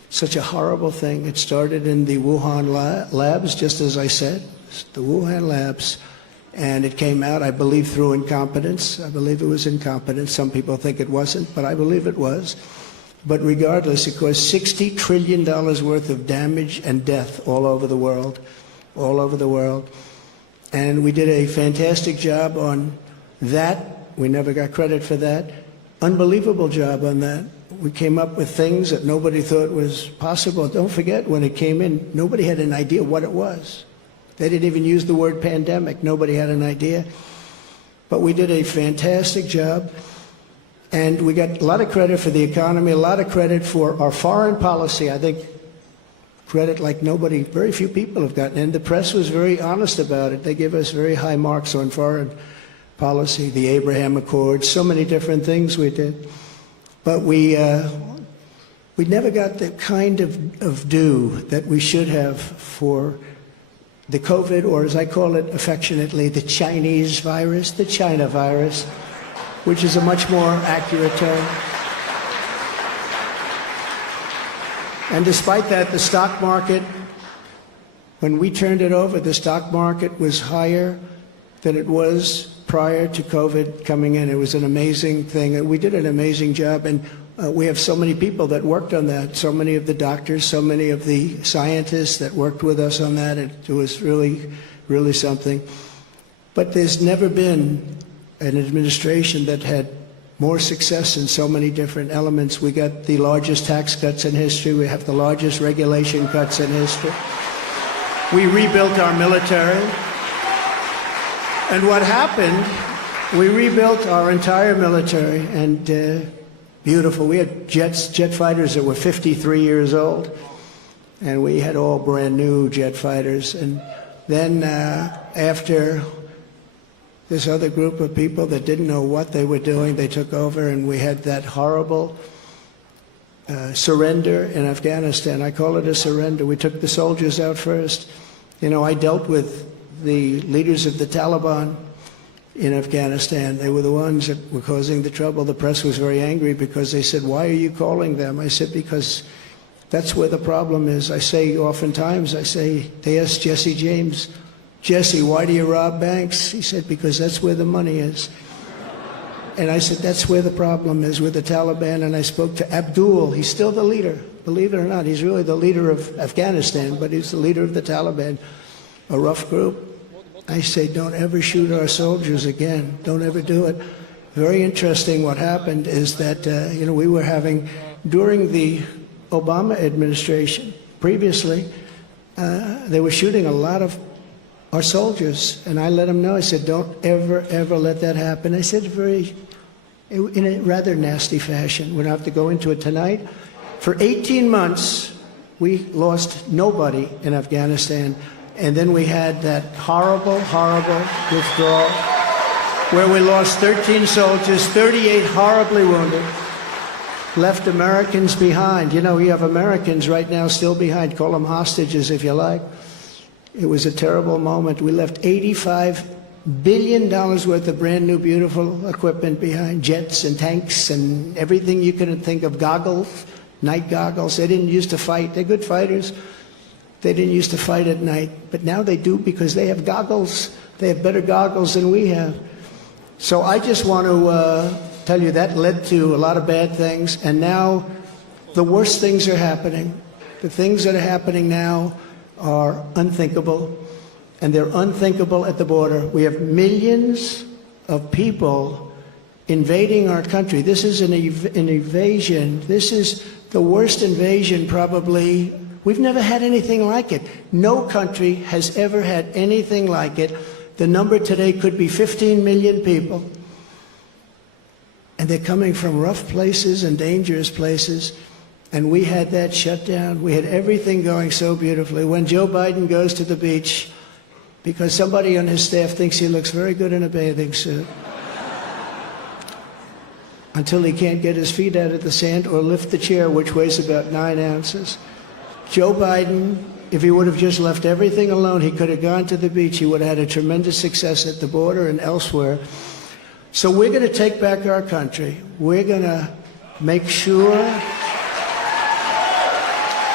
such a horrible thing. It started in the Wuhan labs, just as I said, the Wuhan labs, and it came out, I believe, through incompetence. I believe it was incompetence. Some people think it wasn't, but I believe it was. But regardless, it caused $60 trillion worth of damage and death all over the world, all over the world. And we did a fantastic job on that. We never got credit for that. Unbelievable job on that. We came up with things that nobody thought was possible. Don't forget, when it came in, nobody had an idea what it was. They didn't even use the word pandemic. Nobody had an idea. But we did a fantastic job. And we got a lot of credit for the economy, a lot of credit for our foreign policy. I think credit like nobody, very few people have gotten. And the press was very honest about it. They give us very high marks on foreign policy, the Abraham Accords, so many different things we did. But we never got the kind of due that we should have for the COVID, or as I call it affectionately, the Chinese virus, the China virus, which is a much more accurate term. And despite that, the stock market, when we turned it over, the stock market was higher than it was prior to COVID coming in. It was an amazing thing. And we did an amazing job. And we have so many people that worked on that, so many of the doctors, so many of the scientists that worked with us on that. It was really, really something. But there's never been an administration that had more success in so many different elements. We got the largest tax cuts in history. We have the largest regulation cuts in history. We rebuilt our military. And what happened, we rebuilt our entire military, and beautiful. We had jet fighters that were 53 years old, and we had all brand new jet fighters. And then after this other group of people that didn't know what they were doing, they took over, and we had that horrible surrender in Afghanistan. I call it a surrender. We took the soldiers out first. You know, I dealt with the leaders of the Taliban in Afghanistan. They were the ones that were causing the trouble. The press was very angry because they said, "Why are you calling them?" I said, "Because that's where the problem is." I say oftentimes, they asked Jesse James, "Jesse, why do you rob banks?" He said, "Because that's where the money is." And I said, that's where the problem is, with the Taliban. And I spoke to Abdul. He's still the leader, believe it or not. He's really the leader of Afghanistan, but he's the leader of the Taliban, a rough group. I say, don't ever shoot our soldiers again. Don't ever do it. Very interesting. What happened is that, we were having, during the Obama administration, previously, they were shooting a lot of our soldiers. And I let them know. I said, don't ever, ever let that happen. I said in a rather nasty fashion. We don't have to go into it tonight. For 18 months, we lost nobody in Afghanistan. And then we had that horrible, horrible withdrawal where we lost 13 soldiers, 38 horribly wounded, left Americans behind. You know, we have Americans right now still behind. Call them hostages if you like. It was a terrible moment. We left $85 billion worth of brand new, beautiful equipment behind, jets and tanks and everything you could think of, goggles, night goggles. They didn't used to fight. They're good fighters. They didn't used to fight at night, but now they do because they have goggles. They have better goggles than we have. So I just want to tell you that led to a lot of bad things, and now the worst things are happening. The things that are happening now are unthinkable, and they're unthinkable at the border. We have millions of people invading our country. This is an invasion. This is the worst invasion probably. We've never had anything like it. No country has ever had anything like it. The number today could be 15 million people. And they're coming from rough places and dangerous places. And we had that shut down. We had everything going so beautifully. When Joe Biden goes to the beach, because somebody on his staff thinks he looks very good in a bathing suit, until he can't get his feet out of the sand or lift the chair, which weighs about 9 ounces. Joe Biden, if he would have just left everything alone, he could have gone to the beach. He would have had a tremendous success at the border and elsewhere. So we're going to take back our country. We're going to make sure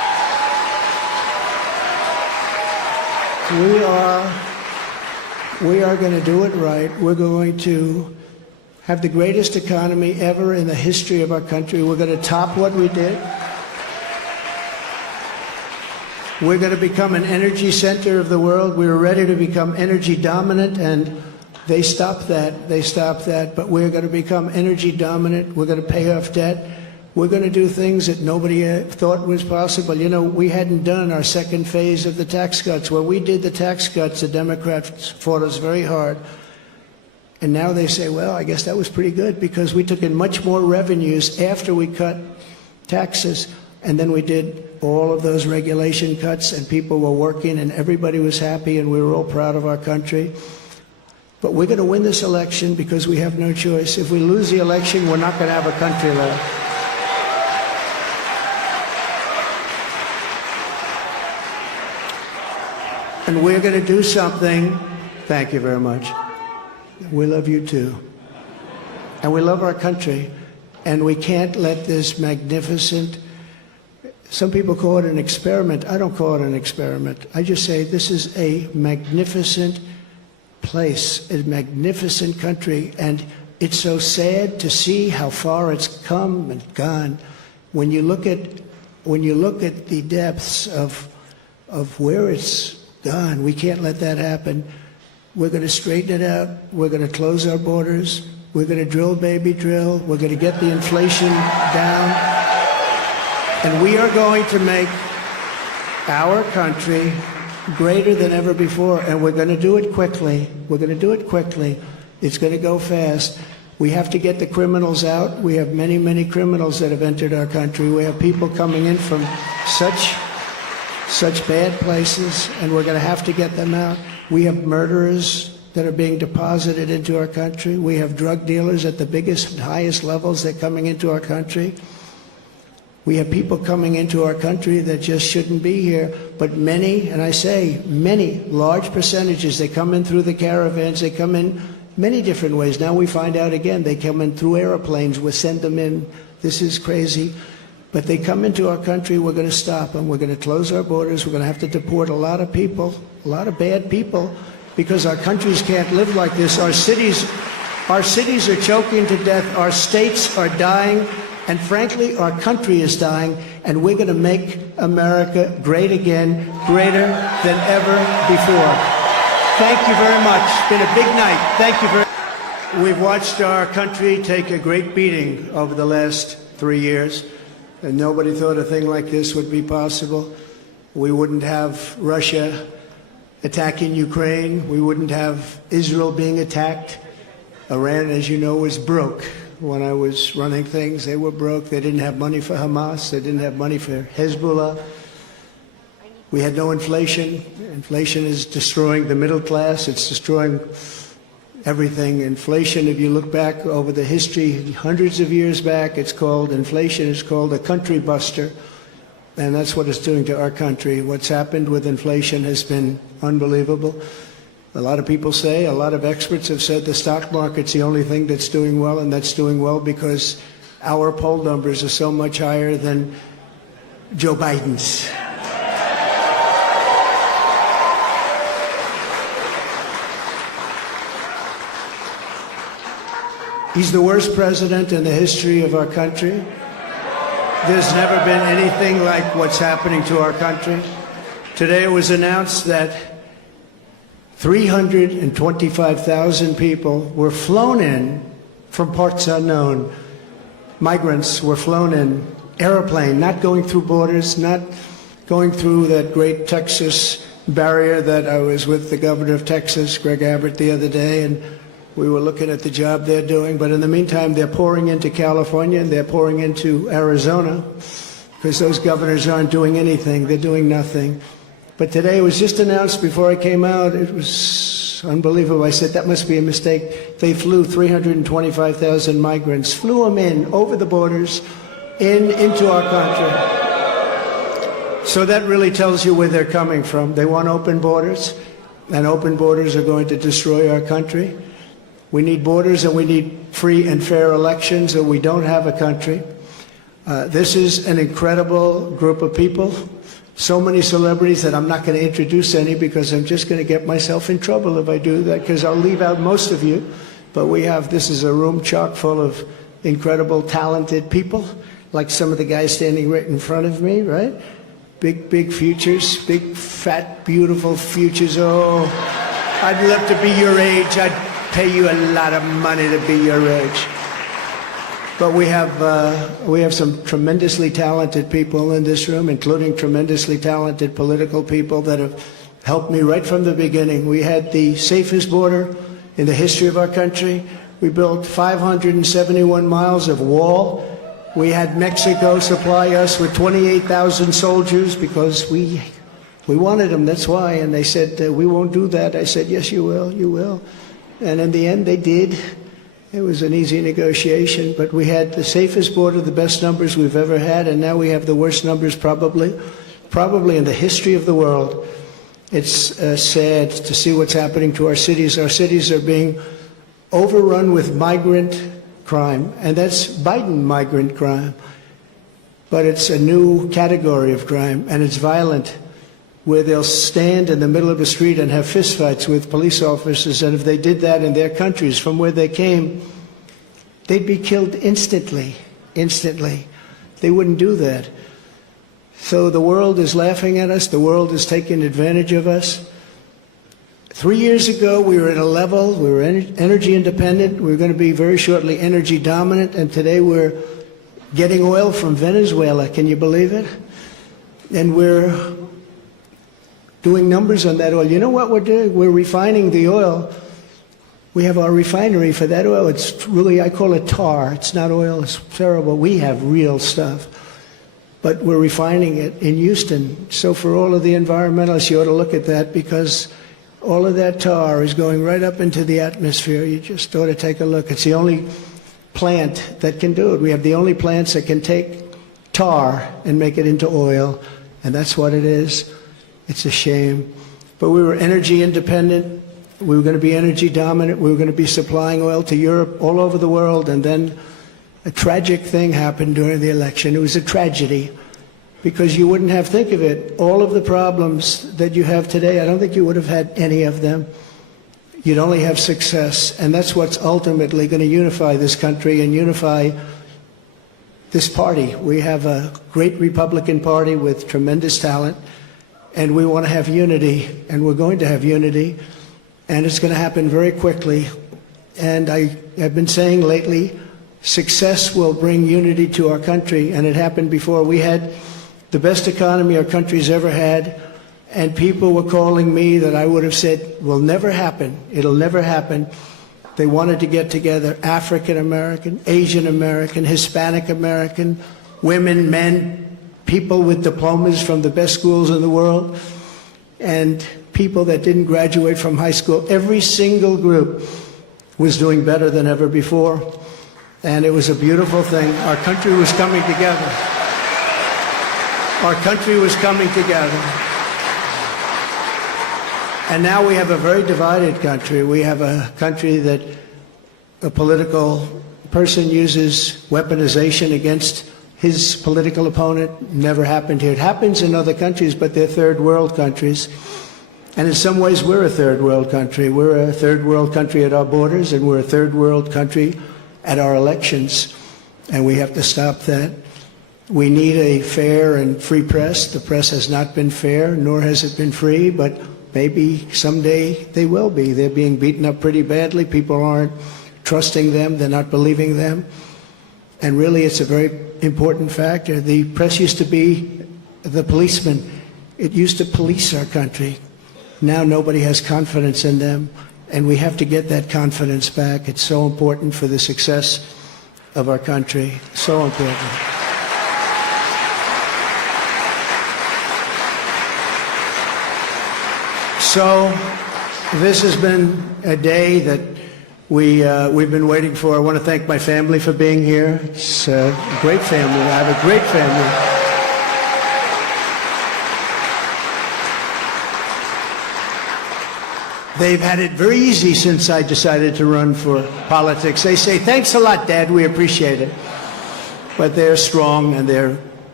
We are going to do it right. We're going to have the greatest economy ever in the history of our country. We're going to top what we did. We're going to become an energy center of the world. We were ready to become energy dominant, and they stopped that. They stopped that. But we're going to become energy dominant. We're going to pay off debt. We're going to do things that nobody thought was possible. You know, we hadn't done our second phase of the tax cuts. When we did the tax cuts, the Democrats fought us very hard. And now they say, well, I guess that was pretty good because we took in much more revenues after we cut taxes. And then we did all of those regulation cuts, and people were working, and everybody was happy, and we were all proud of our country. But we're going to win this election because we have no choice. If we lose the election, we're not going to have a country left. And we're going to do something. Thank you very much. We love you too. And we love our country. And we can't let this magnificent, some people call it an experiment. I don't call it an experiment. I just say this is a magnificent place, a magnificent country. And it's so sad to see how far it's come and gone. When you look at the depths of where it's gone, we can't let that happen. We're going to straighten it out. We're going to close our borders. We're going to drill, baby, drill. We're going to get the inflation down. And we are going to make our country greater than ever before. And we're going to do it quickly. We're going to do it quickly. It's going to go fast. We have to get the criminals out. We have many, many criminals that have entered our country. We have people coming in from such bad places, and we're going to have to get them out. We have murderers that are being deposited into our country. We have drug dealers at the biggest and highest levels. They're coming into our country. We have people coming into our country that just shouldn't be here. But many, and I say many, large percentages, they come in through the caravans. They come in many different ways. Now we find out again, they come in through airplanes. We send them in. This is crazy. But they come into our country, we're going to stop them. We're going to close our borders. We're going to have to deport a lot of people, a lot of bad people, because our countries can't live like this. Our cities are choking to death. Our states are dying. And frankly, our country is dying. And we're going to make America great again, greater than ever before. Thank you very much. It's been a big night. Thank you very much. We've watched our country take a great beating over the last 3 years. And nobody thought a thing like this would be possible. We wouldn't have Russia attacking Ukraine. We wouldn't have Israel being attacked. Iran, as you know, was broke. When I was running things, they were broke. They didn't have money for Hamas. They didn't have money for Hezbollah. We had no inflation. Inflation is destroying the middle class. It's destroying everything. Inflation, if you look back over the history, hundreds of years back, inflation is called a country buster. And that's what it's doing to our country. What's happened with inflation has been unbelievable. A lot of people say, a lot of experts have said the stock market's the only thing that's doing well, and that's doing well because our poll numbers are so much higher than Joe Biden's. He's the worst president in the history of our country. There's never been anything like what's happening to our country. Today it was announced that 325,000 people were flown in from parts unknown. Migrants were flown in, airplane, not going through borders, not going through that great Texas barrier that I was with the governor of Texas, Greg Abbott, the other day, and we were looking at the job they're doing. But in the meantime, they're pouring into California, and they're pouring into Arizona, because those governors aren't doing anything. They're doing nothing. But today it was just announced before I came out. It was unbelievable. I said, that must be a mistake. They flew 325,000 migrants, flew them in over the borders, into our country. So that really tells you where they're coming from. They want open borders, and open borders are going to destroy our country. We need borders, and we need free and fair elections, or we don't have a country. This is an incredible group of people. so many celebrities that I'm not going to introduce any because I'm just going to get myself in trouble if I do that, because I'll leave out most of you. But this is a room chock full of incredible, talented people, like some of the guys standing right in front of me, right? Big futures, big, fat, beautiful futures. Oh, I'd love to be your age. I'd pay you a lot of money to be your age. But we have some tremendously talented people in this room, including tremendously talented political people that have helped me right from the beginning. We had the safest border in the history of our country. We built 571 miles of wall. We had Mexico supply us with 28,000 soldiers because we wanted them, that's why. And they said, we won't do that. I said, yes, you will, you will. And in the end, they did. It was an easy negotiation, but we had the safest border, the best numbers we've ever had, and now we have the worst numbers probably in the history of the world. It's sad to see what's happening to our cities. Our cities are being overrun with migrant crime, and that's Biden migrant crime. But it's a new category of crime, and it's violent, where they'll stand in the middle of the street and have fistfights with police officers, and if they did that in their countries from where they came, they'd be killed instantly. They wouldn't do that. So the world is laughing at us. The world is taking advantage of us. 3 years ago, we were at a level, we were energy independent. We were going to be very shortly energy dominant, and today we're getting oil from Venezuela. Can you believe it? And we're doing numbers on that oil. You know what we're doing? We're refining the oil. We have our refinery for that oil. It's really, I call it tar. It's not oil. It's terrible. We have real stuff. But we're refining it in Houston. So for all of the environmentalists, you ought to look at that, because all of that tar is going right up into the atmosphere. You just ought to take a look. It's the only plant that can do it. We have the only plants that can take tar and make it into oil, and that's what it is. It's a shame. But we were energy independent. We were going to be energy dominant. We were going to be supplying oil to Europe, all over the world, and then a tragic thing happened during the election. It was a tragedy, because you wouldn't have, think of it, all of the problems that you have today, I don't think you would have had any of them. You'd only have success, and that's what's ultimately going to unify this country and unify this party. We have a great Republican Party with tremendous talent, and we want to have unity, and we're going to have unity, and it's going to happen very quickly. And I have been saying lately, success will bring unity to our country, and it happened before. We had the best economy our country's ever had, and people were calling me that I would have said will never happen. It'll never happen. They wanted to get together, African American, Asian American, Hispanic American, women, men, people with diplomas from the best schools in the world, and people that didn't graduate from high school. Every single group was doing better than ever before, and it was a beautiful thing. Our country was coming together. Our country was coming together. And now we have a very divided country. We have a country that a political person uses weaponization against his political opponent. Never happened here. It happens in other countries, but they're third world countries. And in some ways, we're a third world country. We're a third world country at our borders, and we're a third world country at our elections. And we have to stop that. We need a fair and free press. The press has not been fair, nor has it been free, but maybe someday they will be. They're being beaten up pretty badly. People aren't trusting them. They're not believing them. And really, it's a very important factor. The press used to be the policeman. It used to police our country. Now nobody has confidence in them, and we have to get that confidence back. It's so important for the success of our country. So important. So this has been a day that we've been waiting for. I want to thank my family for being here. It's a great family. I have a great family. They've had it very easy since I decided to run for politics. They say, thanks a lot, Dad, we appreciate it. But they're strong, and they're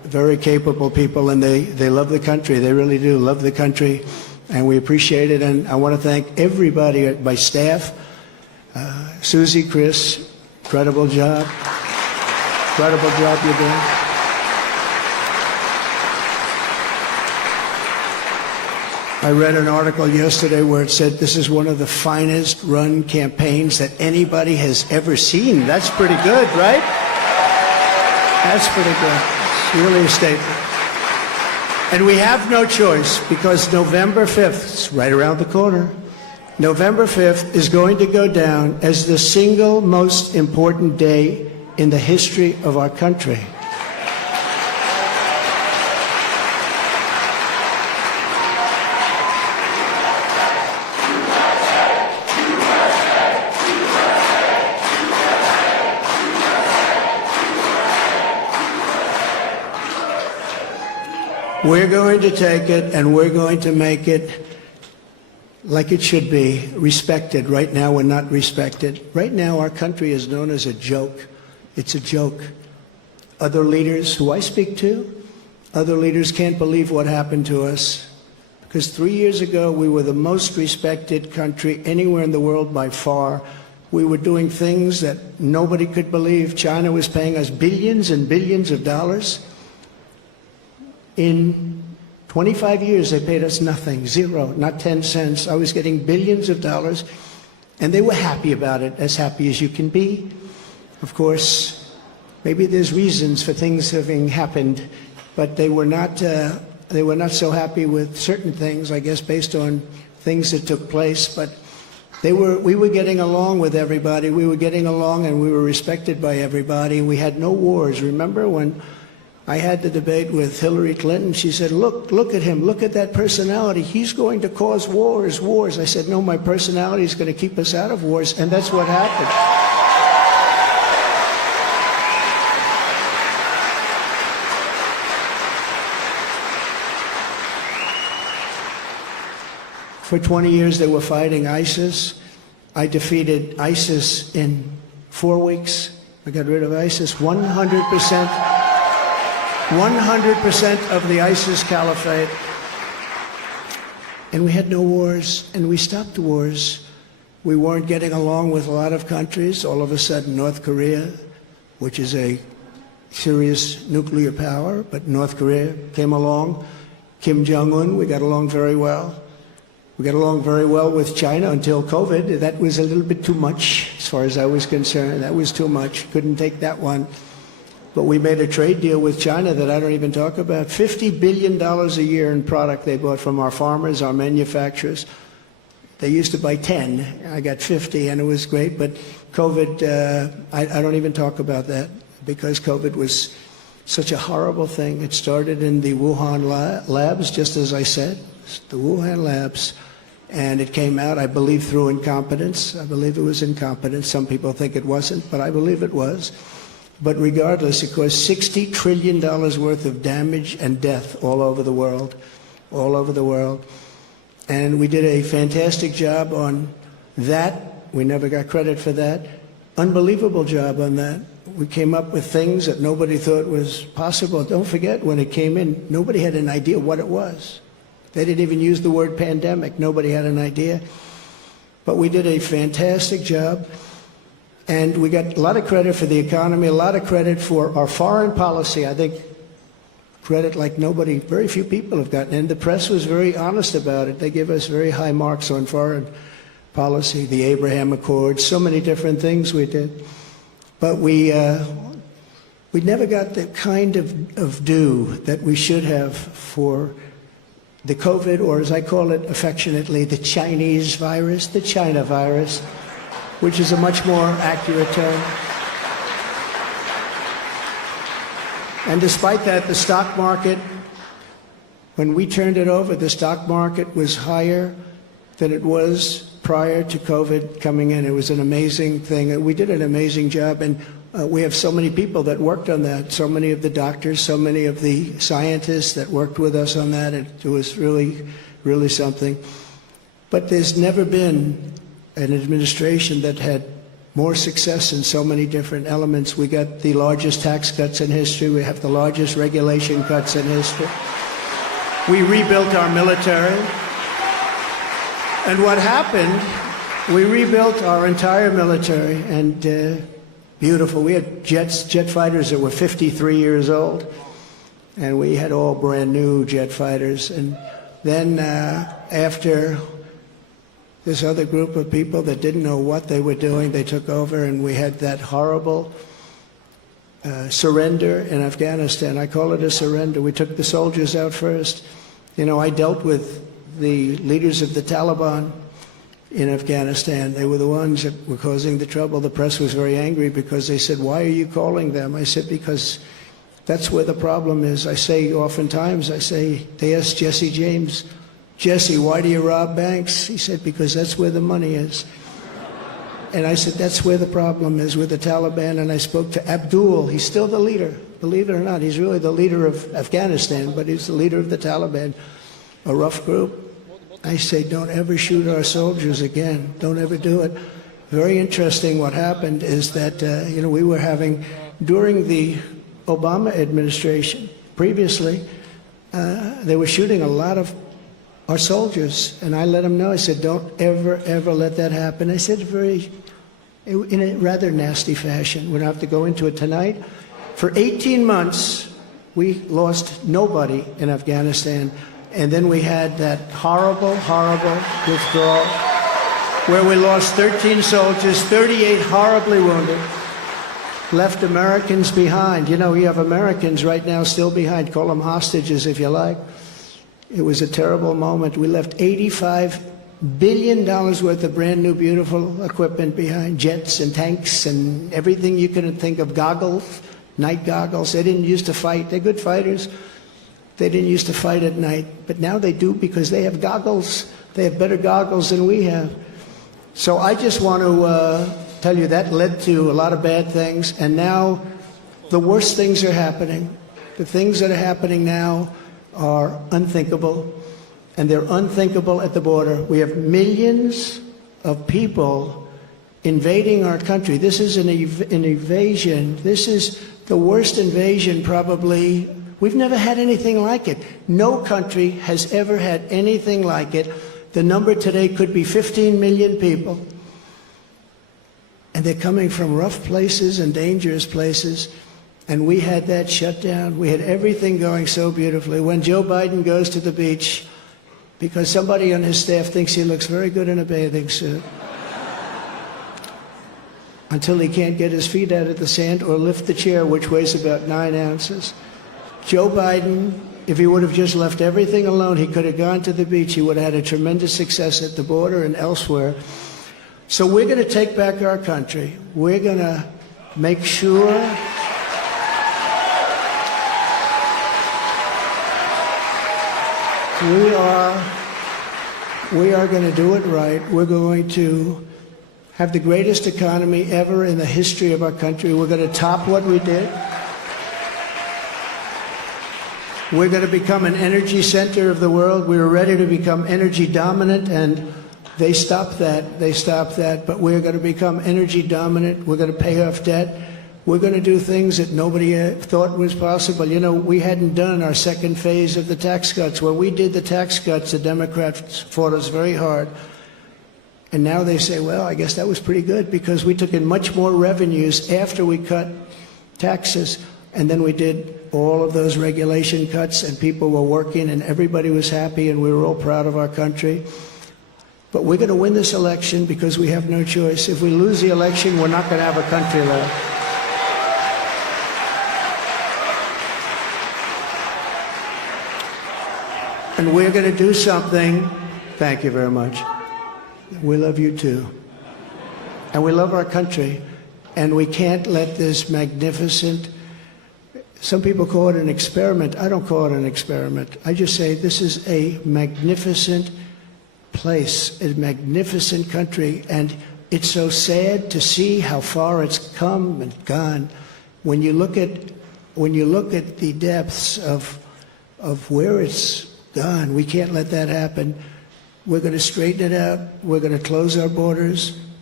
very capable people, and they love the country. They really do love the country, and we appreciate it. And I want to thank everybody, my staff, Susie, Chris, incredible job you're doing. I read an article yesterday where it said this is one of the finest run campaigns that anybody has ever seen. That's pretty good, right? That's pretty good. It's really a statement. And we have no choice, because November 5th, it's right around the corner, November 5th is going to go down as the single most important day in the history of our country. We're going to take it and we're going to make it like it should be, respected. Right now we're not respected. Right now our country is known as a joke. It's a joke. Other leaders who I speak to, other leaders can't believe what happened to us, because 3 years ago we were the most respected country anywhere in the world by far. We were doing things that nobody could believe. China was paying us billions and billions of dollars. In 25 years, they paid us nothing, zero, not 10 cents. I was getting billions of dollars, and they were happy about it, as happy as you can be. Of course, maybe there's reasons for things having happened, but they were not so happy with certain things, I guess, based on things that took place. But we were getting along with everybody. We were getting along, and we were respected by everybody. We had no wars. Remember when I had the debate with Hillary Clinton? She said, look at him, look at that personality. He's going to cause wars. I said, no, my personality is going to keep us out of wars, and that's what happened. For 20 years they were fighting ISIS. I defeated ISIS in 4 weeks. I got rid of ISIS 100%. 100% of the ISIS caliphate. And we had no wars, and we stopped wars. We weren't getting along with a lot of countries. All of a sudden, North Korea, which is a serious nuclear power, but North Korea came along. Kim Jong-un, we got along very well. We got along very well with China until COVID. That was a little bit too much, as far as I was concerned. That was too much. Couldn't take that one. But we made a trade deal with China that I don't even talk about. $50 billion a year in product they bought from our farmers, our manufacturers. They used to buy 10. I got 50, and it was great. But COVID, I don't even talk about that, because COVID was such a horrible thing. It started in the Wuhan labs, just as I said, the Wuhan labs. And it came out, I believe, through incompetence. I believe it was incompetence. Some people think it wasn't, but I believe it was. But regardless, it caused $60 trillion worth of damage and death all over the world, all over the world. And we did a fantastic job on that. We never got credit for that. Unbelievable job on that. We came up with things that nobody thought was possible. Don't forget, when it came in, nobody had an idea what it was. They didn't even use the word pandemic. Nobody had an idea. But we did a fantastic job. And we got a lot of credit for the economy, a lot of credit for our foreign policy. I think credit like nobody, very few people have gotten. And the press was very honest about it. They give us very high marks on foreign policy, the Abraham Accords, so many different things we did. But we never got the kind of due that we should have for the COVID, or as I call it affectionately, the Chinese virus, the China virus, which is a much more accurate term. And despite that, the stock market, when we turned it over, the stock market was higher than it was prior to COVID coming in. It was an amazing thing. We did an amazing job, and we have so many people that worked on that, so many of the doctors, so many of the scientists that worked with us on that. It was really, really something. But there's never been an administration that had more success in so many different elements. We got the largest tax cuts in history. We have the largest regulation cuts in history. We rebuilt our military. And what happened, we rebuilt our entire military, and beautiful. We had jet fighters that were 53 years old, and we had all brand new jet fighters. And then after this other group of people that didn't know what they were doing, they took over, and we had that horrible surrender in Afghanistan. I call it a surrender. We took the soldiers out first. You know, I dealt with the leaders of the Taliban in Afghanistan. They were the ones that were causing the trouble. The press was very angry because they said, "Why are you calling them?" I said, "Because that's where the problem is." I say oftentimes, they asked Jesse James, "Jesse, why do you rob banks?" He said, "Because that's where the money is." And I said, that's where the problem is with the Taliban. And I spoke to Abdul. He's still the leader. Believe it or not, he's really the leader of Afghanistan, but he's the leader of the Taliban, a rough group. I say, don't ever shoot our soldiers again. Don't ever do it. Very interesting what happened is that, we were having, during the Obama administration, previously, they were shooting a lot of our soldiers, and I let them know. I said, don't ever, ever let that happen. I said in a rather nasty fashion. We don't have to go into it tonight. For 18 months, we lost nobody in Afghanistan, and then we had that horrible, horrible withdrawal where we lost 13 soldiers, 38 horribly wounded, left Americans behind. You know, you have Americans right now still behind. Call them hostages if you like. It was a terrible moment. We left $85 billion worth of brand new, beautiful equipment behind, jets and tanks and everything you could think of, goggles, night goggles. They didn't used to fight. They're good fighters. They didn't used to fight at night, but now they do because they have goggles. They have better goggles than we have. So I just want to tell you that led to a lot of bad things, and now the worst things are happening. The things that are happening now are unthinkable, and they're unthinkable at the border. We have millions of people invading our country. This is an invasion. This is the worst invasion probably. We've never had anything like it. No country has ever had anything like it. The number today could be 15 million people, and they're coming from rough places and dangerous places. And we had that shut down. We had everything going so beautifully. When Joe Biden goes to the beach, because somebody on his staff thinks he looks very good in a bathing suit, until he can't get his feet out of the sand or lift the chair, which weighs about 9 ounces. Joe Biden, if he would have just left everything alone, he could have gone to the beach. He would have had a tremendous success at the border and elsewhere. So we're going to take back our country. We're going to make sure we are going to do it right. We're going to have the greatest economy ever in the history of our country. We're going to top what we did. We're going to become an energy center of the world. We were ready to become energy dominant, and they stopped that. They stopped that. But we're going to become energy dominant. We're going to pay off debt. We're going to do things that nobody thought was possible. You know, we hadn't done our second phase of the tax cuts. When we did the tax cuts, the Democrats fought us very hard. And now they say, well, I guess that was pretty good because we took in much more revenues after we cut taxes. And then we did all of those regulation cuts, and people were working, and everybody was happy, and we were all proud of our country. But we're going to win this election because we have no choice. If we lose the election, we're not going to have a country left. And we're going to do something. Thank you very much. We love you too. And we love our country. And we can't let this magnificent, some people call it an experiment. I don't call it an experiment. I just say this is a magnificent place, a magnificent country. And it's so sad to see how far it's come and gone. When you look at the depths of where it's we can't let that happen. We're going to straighten it out. We're going to close our borders.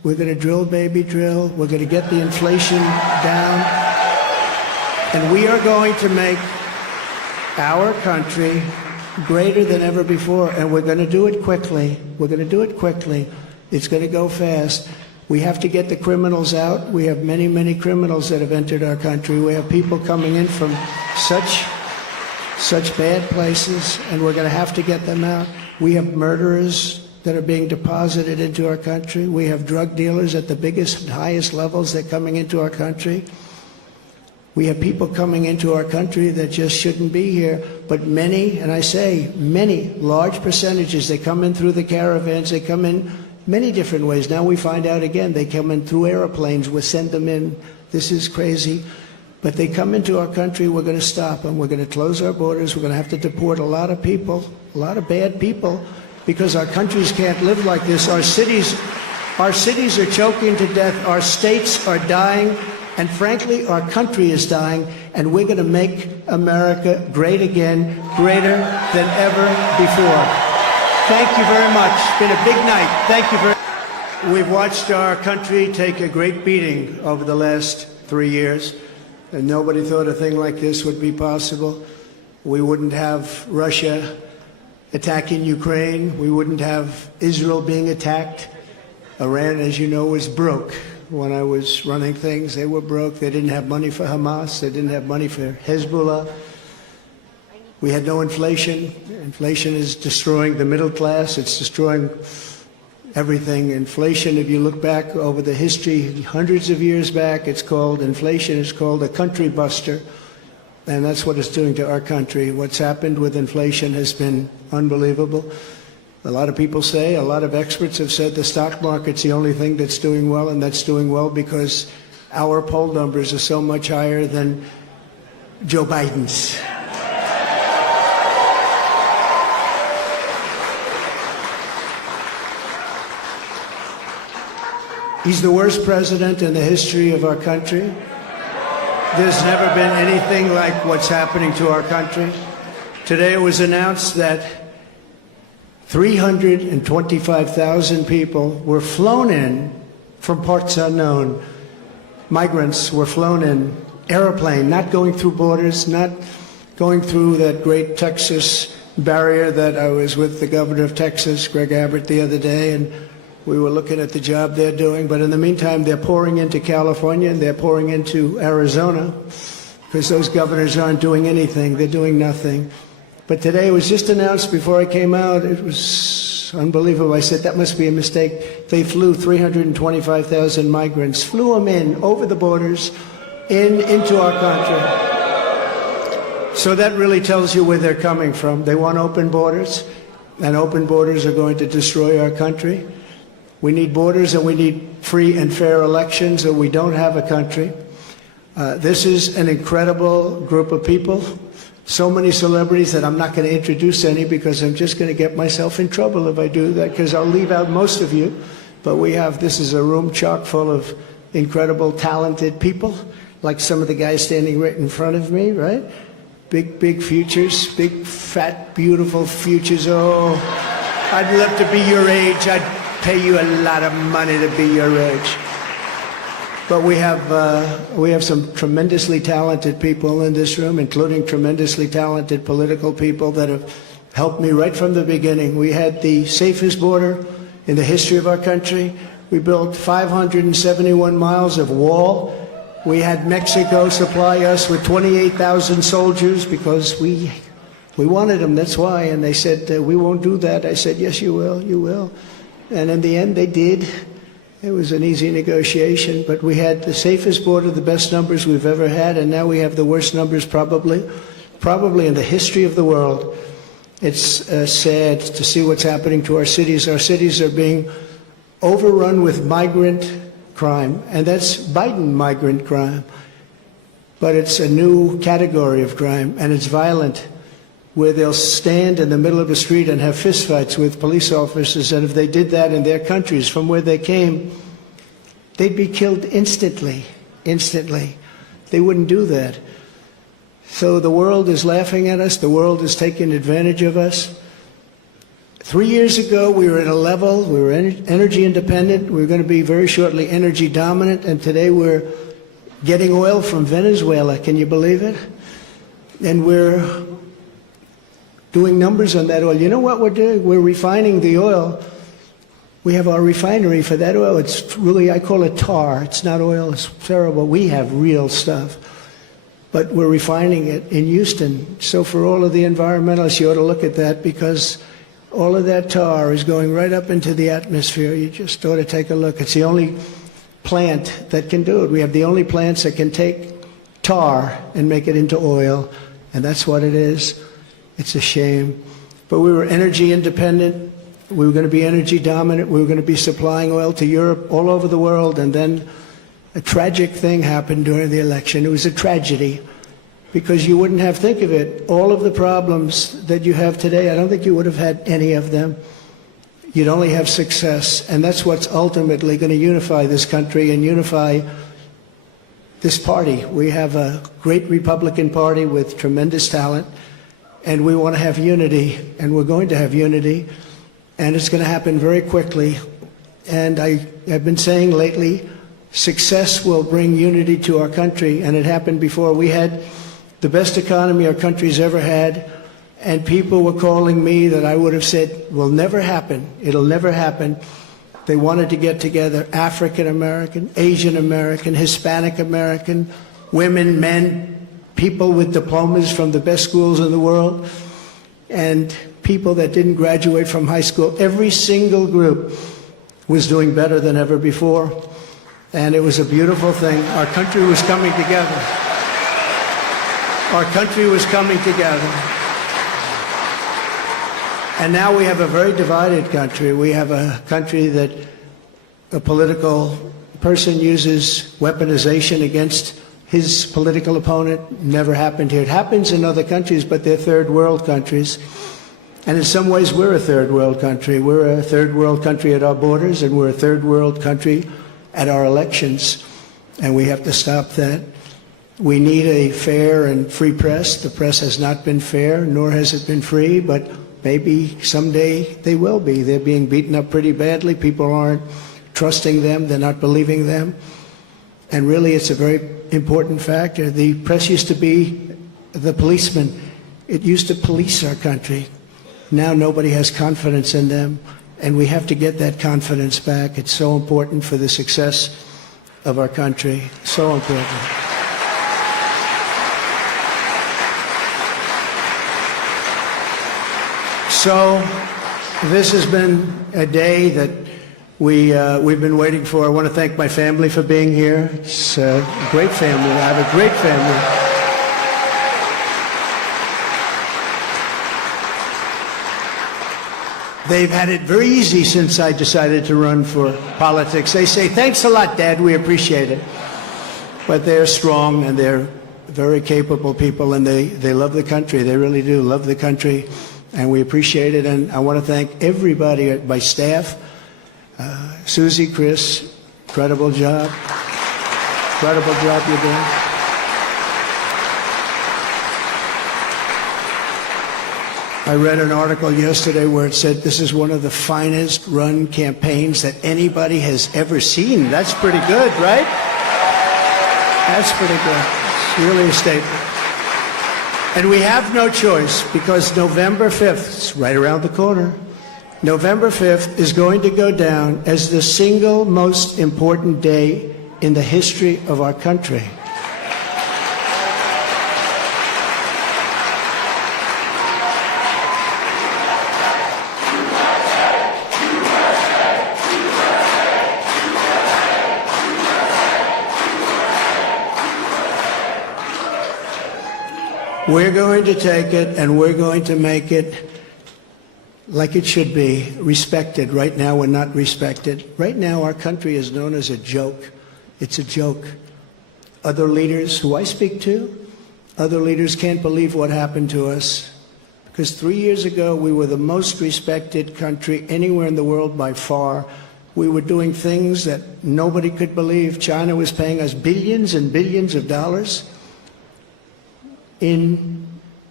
We're going to drill, baby, drill. We're going to get the inflation down. And we are going to make our country greater than ever before. And we're going to do it quickly. We're going to do it quickly. It's going to go fast. We have to get the criminals out. We have many, many criminals that have entered our country. We have people coming in from such bad places, and we're going to have to get them out. We have murderers that are being deposited into our country. We have drug dealers at the biggest and highest levels that are coming into our country. We have people coming into our country that just shouldn't be here. But many, and I say many, large percentages, they come in through the caravans, they come in many different ways. Now we find out again, they come in through airplanes, we send them in. This is crazy. But they come into our country, we're going to stop them. We're going to close our borders. We're going to have to deport a lot of people, a lot of bad people, because our countries can't live like this. Our cities are choking to death. Our states are dying. And frankly, our country is dying. And we're going to make America great again, greater than ever before. Thank you very much. It's been a big night. Thank you very much. We've watched our country take a great beating over the last 3 years. And nobody thought a thing like this would be possible. We wouldn't have Russia attacking Ukraine. We wouldn't have Israel being attacked. Iran, as you know, was broke. When I was running things, they were broke. They didn't have money for Hamas. They didn't have money for Hezbollah. We had no inflation. Inflation is destroying the middle class. It's destroying everything. Inflation, if you look back over the history, hundreds of years back, it's called inflation. It's called a country buster. And that's what it's doing to our country. What's happened with inflation has been unbelievable. A lot of people say, a lot of experts have said the stock market's the only thing that's doing well, and that's doing well because our poll numbers are so much higher than Joe Biden's. He's the worst president in the history of our country. There's never been anything like what's happening to our country. Today it was announced that 325,000 people were flown in from parts unknown. Migrants were flown in, airplane, not going through borders, not going through that great Texas barrier that I was with the governor of Texas, Greg Abbott, the other day, and we were looking at the job they're doing. But in the meantime, they're pouring into California and they're pouring into Arizona because those governors aren't doing anything. They're doing nothing. But today it was just announced before I came out. It was unbelievable. I said, that must be a mistake. They flew 325,000 migrants, flew them in over the borders into our country. So that really tells you where they're coming from. They want open borders, and open borders are going to destroy our country. We need borders and we need free and fair elections, or we don't have a country. This is an incredible group of people. So many celebrities that I'm not going to introduce any because I'm just going to get myself in trouble if I do that, because I'll leave out most of you. But this is a room chock full of incredible, talented people, like some of the guys standing right in front of me, right? Big, big futures, big, fat, beautiful futures. Oh, I'd love to be your age. I'd pay you a lot of money to be your age. But we have some tremendously talented people in this room, including tremendously talented political people that have helped me right from the beginning. We had the safest border in the history of our country. We built 571 miles of wall. We had Mexico supply us with 28,000 soldiers because we wanted them, that's why. And they said, we won't do that. I said, yes, you will, you will. And in the end, they did. It was an easy negotiation, but we had the safest border, the best numbers we've ever had, and now we have the worst numbers probably in the history of the world. It's sad to see what's happening to our cities. Our cities are being overrun with migrant crime, and that's Biden migrant crime. But it's a new category of crime, and it's violent, where they'll stand in the middle of a street and have fistfights with police officers, and if they did that in their countries from where they came, they'd be killed instantly. They wouldn't do that. So the world is laughing at us. The world is taking advantage of us. 3 years ago, we were at a level, we were energy independent, we were going to be very shortly energy dominant, and today we're getting oil from Venezuela. Can you believe it? And we're doing numbers on that oil. You know what we're doing? We're refining the oil. We have our refinery for that oil. It's really, I call it tar. It's not oil. It's terrible. We have real stuff. But we're refining it in Houston. So for all of the environmentalists, you ought to look at that, because all of that tar is going right up into the atmosphere. You just ought to take a look. It's the only plant that can do it. We have the only plants that can take tar and make it into oil, and that's what it is. It's a shame. But we were energy independent. We were going to be energy dominant. We were going to be supplying oil to Europe, all over the world, and then a tragic thing happened during the election. It was a tragedy, because you wouldn't have, think of it, all of the problems that you have today, I don't think you would have had any of them. You'd only have success, and that's what's ultimately going to unify this country and unify this party. We have a great Republican Party with tremendous talent, and we want to have unity, and we're going to have unity, and it's going to happen very quickly. And I have been saying lately, success will bring unity to our country, and it happened before. We had the best economy our country's ever had, and people were calling me that I would have said will never happen. It'll never happen. They wanted to get together, African American, Asian American, Hispanic American, women, men, people with diplomas from the best schools in the world, and people that didn't graduate from high school. Every single group was doing better than ever before, and it was a beautiful thing. Our country was coming together. Our country was coming together. And now we have a very divided country. We have a country that a political person uses weaponization against his political opponent. Never happened here. It happens in other countries, but they're third world countries. And in some ways, we're a third world country. We're a third world country at our borders, and we're a third world country at our elections. And we have to stop that. We need a fair and free press. The press has not been fair, nor has it been free, but maybe someday they will be. They're being beaten up pretty badly. People aren't trusting them. They're not believing them. And really, it's a very important factor. The press used to be the policeman. It used to police our country. Now nobody has confidence in them, and we have to get that confidence back. It's so important for the success of our country. So important. So this has been a day that we've been waiting for. I want to thank my family for being here. It's a great family. I have a great family. They've had it very easy since I decided to run for politics. They say, thanks a lot, Dad, we appreciate it. But they're strong, and they're very capable people, and they love the country. They really do love the country, and we appreciate it. And I want to thank everybody at my staff. Susie, Chris, incredible job. Incredible job you're doing. I read an article yesterday where it said this is one of the finest run campaigns that anybody has ever seen. That's pretty good, right? That's pretty good. It's really a statement. And we have no choice, because November 5th, it's right around the corner, November 5th is going to go down as the single most important day in the history of our country. We're going to take it, and we're going to make it like it should be, respected. Right now, we're not respected. Right now, our country is known as a joke. It's a joke. Other leaders who I speak to, other leaders can't believe what happened to us. Because 3 years ago, we were the most respected country anywhere in the world by far. We were doing things that nobody could believe. China was paying us billions and billions of dollars in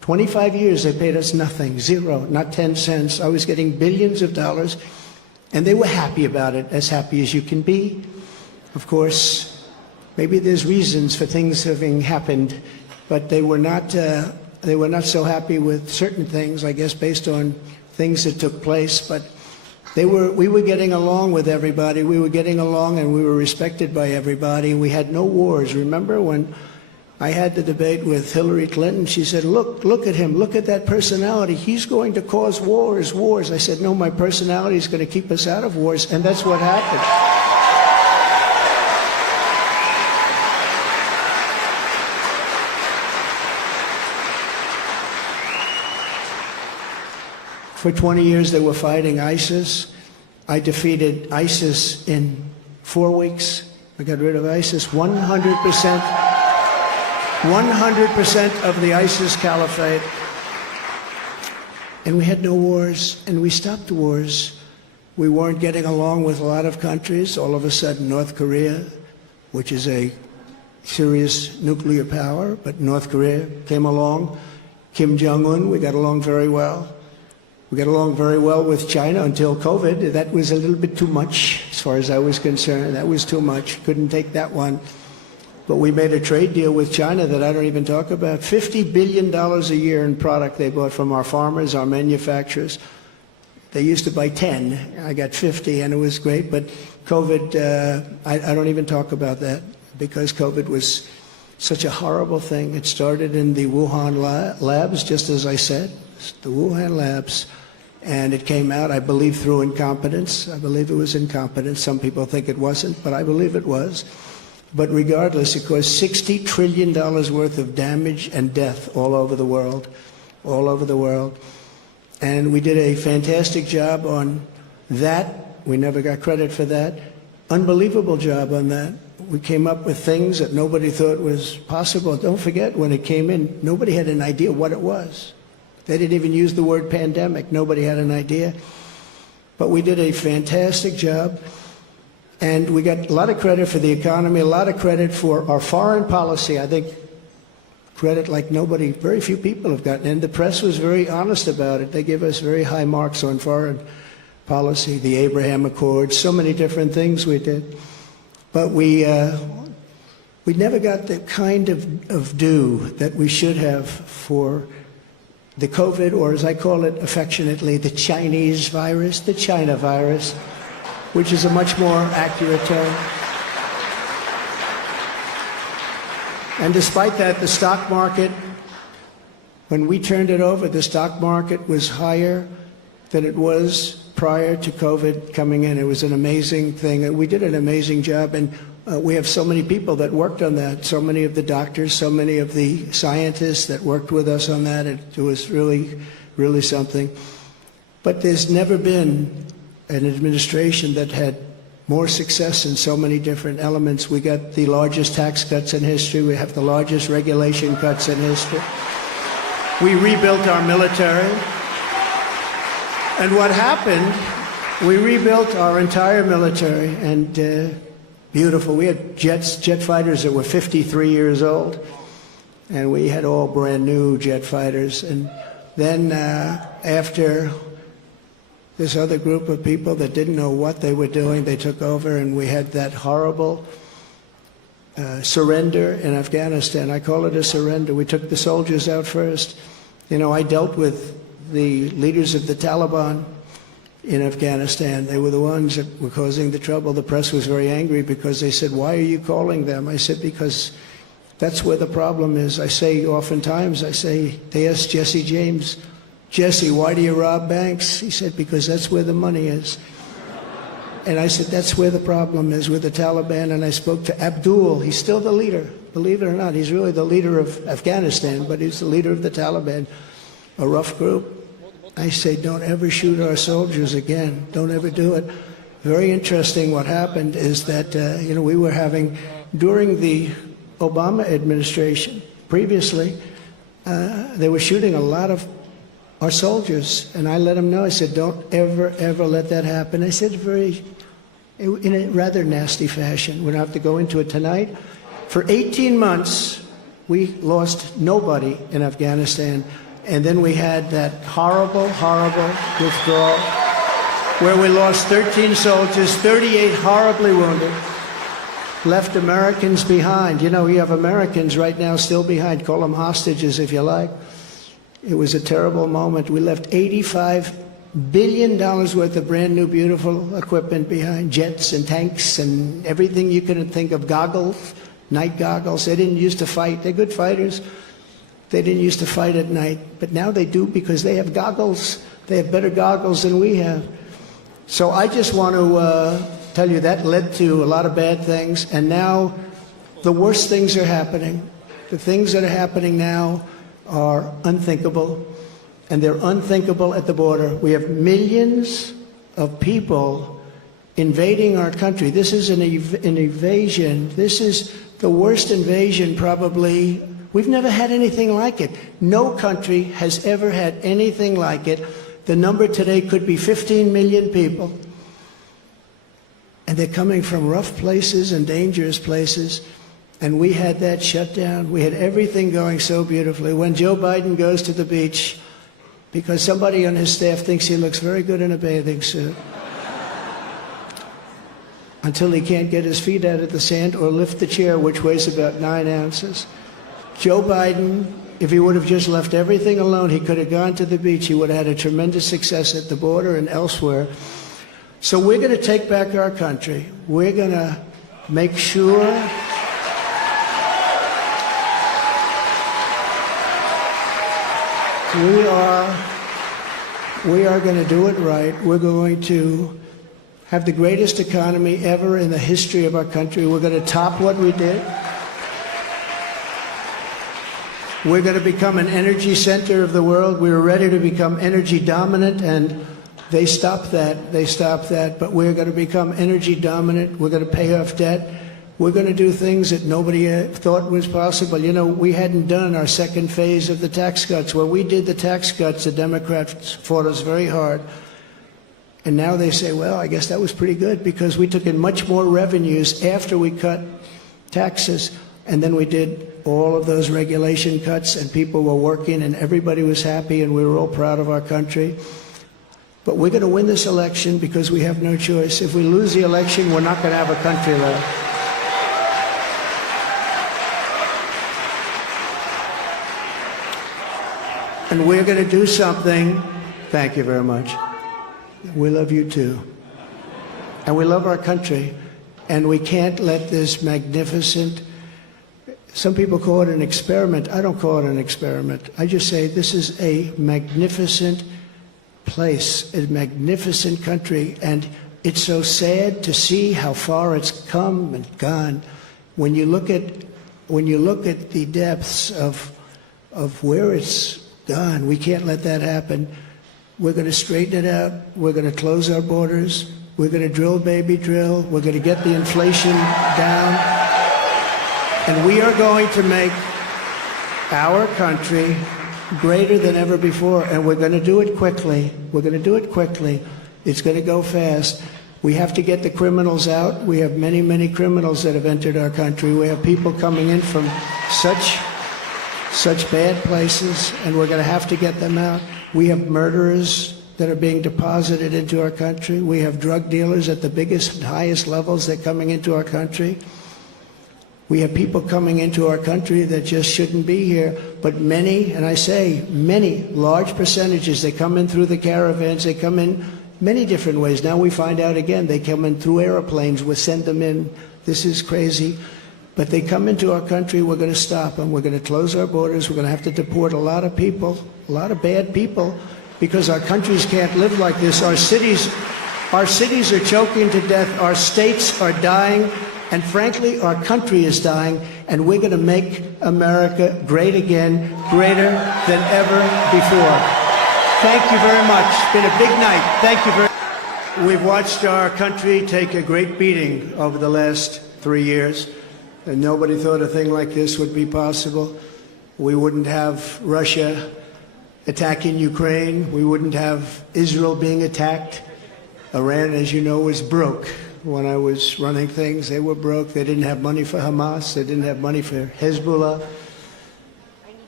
25 years they paid us nothing, zero, not 10 cents. I was getting billions of dollars, and they were happy about it, as happy as you can be. Of course, maybe there's reasons for things having happened, but they were not so happy with certain things, I guess, based on things that took place. But we were getting along with everybody. We were getting along, and we were respected by everybody. We had no wars. Remember when I had the debate with Hillary Clinton? She said, look at him. Look at that personality. He's going to cause wars. I said, no, my personality is going to keep us out of wars, and that's what happened. For 20 years, they were fighting ISIS. I defeated ISIS in 4 weeks. I got rid of ISIS 100%. 100% of the ISIS caliphate. And we had no wars, and we stopped wars. We weren't getting along with a lot of countries. All of a sudden, North Korea, which is a serious nuclear power, but North Korea came along. Kim Jong-un, we got along very well. We got along very well with China until COVID. That was a little bit too much, as far as I was concerned. That was too much. Couldn't take that one. But we made a trade deal with China that I don't even talk about. $50 billion a year in product they bought from our farmers, our manufacturers. They used to buy 10. I got 50, and it was great. But COVID, I don't even talk about that, because COVID was such a horrible thing. It started in the Wuhan labs, just as I said, the Wuhan labs. And it came out, I believe, through incompetence. I believe it was incompetence. Some people think it wasn't, but I believe it was. But regardless, it caused $60 trillion worth of damage and death all over the world, all over the world. And we did a fantastic job on that. We never got credit for that. Unbelievable job on that. We came up with things that nobody thought was possible. Don't forget, when it came in, nobody had an idea what it was. They didn't even use the word pandemic. Nobody had an idea. But we did a fantastic job. And we got a lot of credit for the economy, a lot of credit for our foreign policy. I think credit like nobody, very few people have gotten. And the press was very honest about it. They give us very high marks on foreign policy, the Abraham Accords, so many different things we did. But we never got the kind of due that we should have for the COVID, or as I call it affectionately, the Chinese virus, the China virus, which is a much more accurate term. And despite that, the stock market, when we turned it over, the stock market was higher than it was prior to COVID coming in. It was an amazing thing. We did an amazing job, and we have so many people that worked on that, so many of the doctors, so many of the scientists that worked with us on that. It was really, really something. But there's never been an administration that had more success in so many different elements. We got the largest tax cuts in history. We have the largest regulation cuts in history. We rebuilt our military. And what happened, we rebuilt our entire military, and beautiful. We had jet fighters that were 53 years old, and we had all brand new jet fighters. And then after this other group of people that didn't know what they were doing, they took over, and we had that horrible surrender in Afghanistan. I call it a surrender. We took the soldiers out first. You know, I dealt with the leaders of the Taliban in Afghanistan. They were the ones that were causing the trouble. The press was very angry because they said, "Why are you calling them?" I said, "Because that's where the problem is." I say oftentimes, they asked Jesse James, "Jesse, why do you rob banks?" He said, "Because that's where the money is." And I said, that's where the problem is, with the Taliban. And I spoke to Abdul. He's still the leader. Believe it or not, he's really the leader of Afghanistan, but he's the leader of the Taliban, a rough group. I say, don't ever shoot our soldiers again. Don't ever do it. Very interesting. What happened is that, we were having, during the Obama administration, previously, they were shooting a lot of our soldiers. And I let them know. I said, don't ever, ever let that happen. I said in a rather nasty fashion. We don't have to go into it tonight. For 18 months, we lost nobody in Afghanistan. And then we had that horrible, horrible withdrawal where we lost 13 soldiers, 38 horribly wounded, left Americans behind. You know, you have Americans right now still behind. Call them hostages if you like. It was a terrible moment. We left $85 billion worth of brand new, beautiful equipment behind, jets and tanks and everything you could think of, goggles, night goggles. They didn't used to fight. They're good fighters. They didn't used to fight at night, but now they do because they have goggles. They have better goggles than we have. So I just want to tell you that led to a lot of bad things, and now the worst things are happening. The things that are happening now are unthinkable, and they're unthinkable at the border. We have millions of people invading our country. This is an invasion. This is the worst invasion probably. We've never had anything like it. No country has ever had anything like it. The number today could be 15 million people. And they're coming from rough places and dangerous places. And we had that shut down. We had everything going so beautifully. When Joe Biden goes to the beach, because somebody on his staff thinks he looks very good in a bathing suit, until he can't get his feet out of the sand or lift the chair, which weighs about 9 ounces. Joe Biden, if he would have just left everything alone, he could have gone to the beach. He would have had a tremendous success at the border and elsewhere. So we're going to take back our country. We're going to make sure we are going to do it right. We're going to have the greatest economy ever in the history of our country. We're going to top what we did. We're going to become an energy center of the world. We were ready to become energy dominant, and they stopped that. They stopped that. But we're going to become energy dominant. We're going to pay off debt. We're going to do things that nobody thought was possible. You know, we hadn't done our second phase of the tax cuts. When we did the tax cuts, the Democrats fought us very hard. And now they say, well, I guess that was pretty good because we took in much more revenues after we cut taxes. And then we did all of those regulation cuts, and people were working, and everybody was happy, and we were all proud of our country. But we're going to win this election because we have no choice. If we lose the election, we're not going to have a country left. And we're going to do something. Thank you very much. We love you too. And we love our country. And we can't let this magnificent, some people call it an experiment. I don't call it an experiment. I just say this is a magnificent place, a magnificent country. And it's so sad to see how far it's come and gone. When you look at the depths of where it's gone, we can't let that happen. We're going to straighten it out. We're going to close our borders. We're going to drill, baby, drill. We're going to get the inflation down. And we are going to make our country greater than ever before. And we're going to do it quickly. We're going to do it quickly. It's going to go fast. We have to get the criminals out. We have many, many criminals that have entered our country. We have people coming in from such bad places, and we're going to have to get them out. We have murderers that are being deposited into our country. We have drug dealers at the biggest and highest levels that are coming into our country. We have people coming into our country that just shouldn't be here. But many, and I say many, large percentages, they come in through the caravans. They come in many different ways. Now we find out again, they come in through airplanes. We send them in. This is crazy. But they come into our country, we're going to stop them. We're going to close our borders. We're going to have to deport a lot of people, a lot of bad people, because our countries can't live like this. Our cities are choking to death. Our states are dying. And frankly, our country is dying. And we're going to make America great again, greater than ever before. Thank you very much. It's been a big night. Thank you very much. We've watched our country take a great beating over the last 3 years. And nobody thought a thing like this would be possible. We wouldn't have Russia attacking Ukraine. We wouldn't have Israel being attacked. Iran, as you know, was broke. When I was running things, they were broke. They didn't have money for Hamas. They didn't have money for Hezbollah.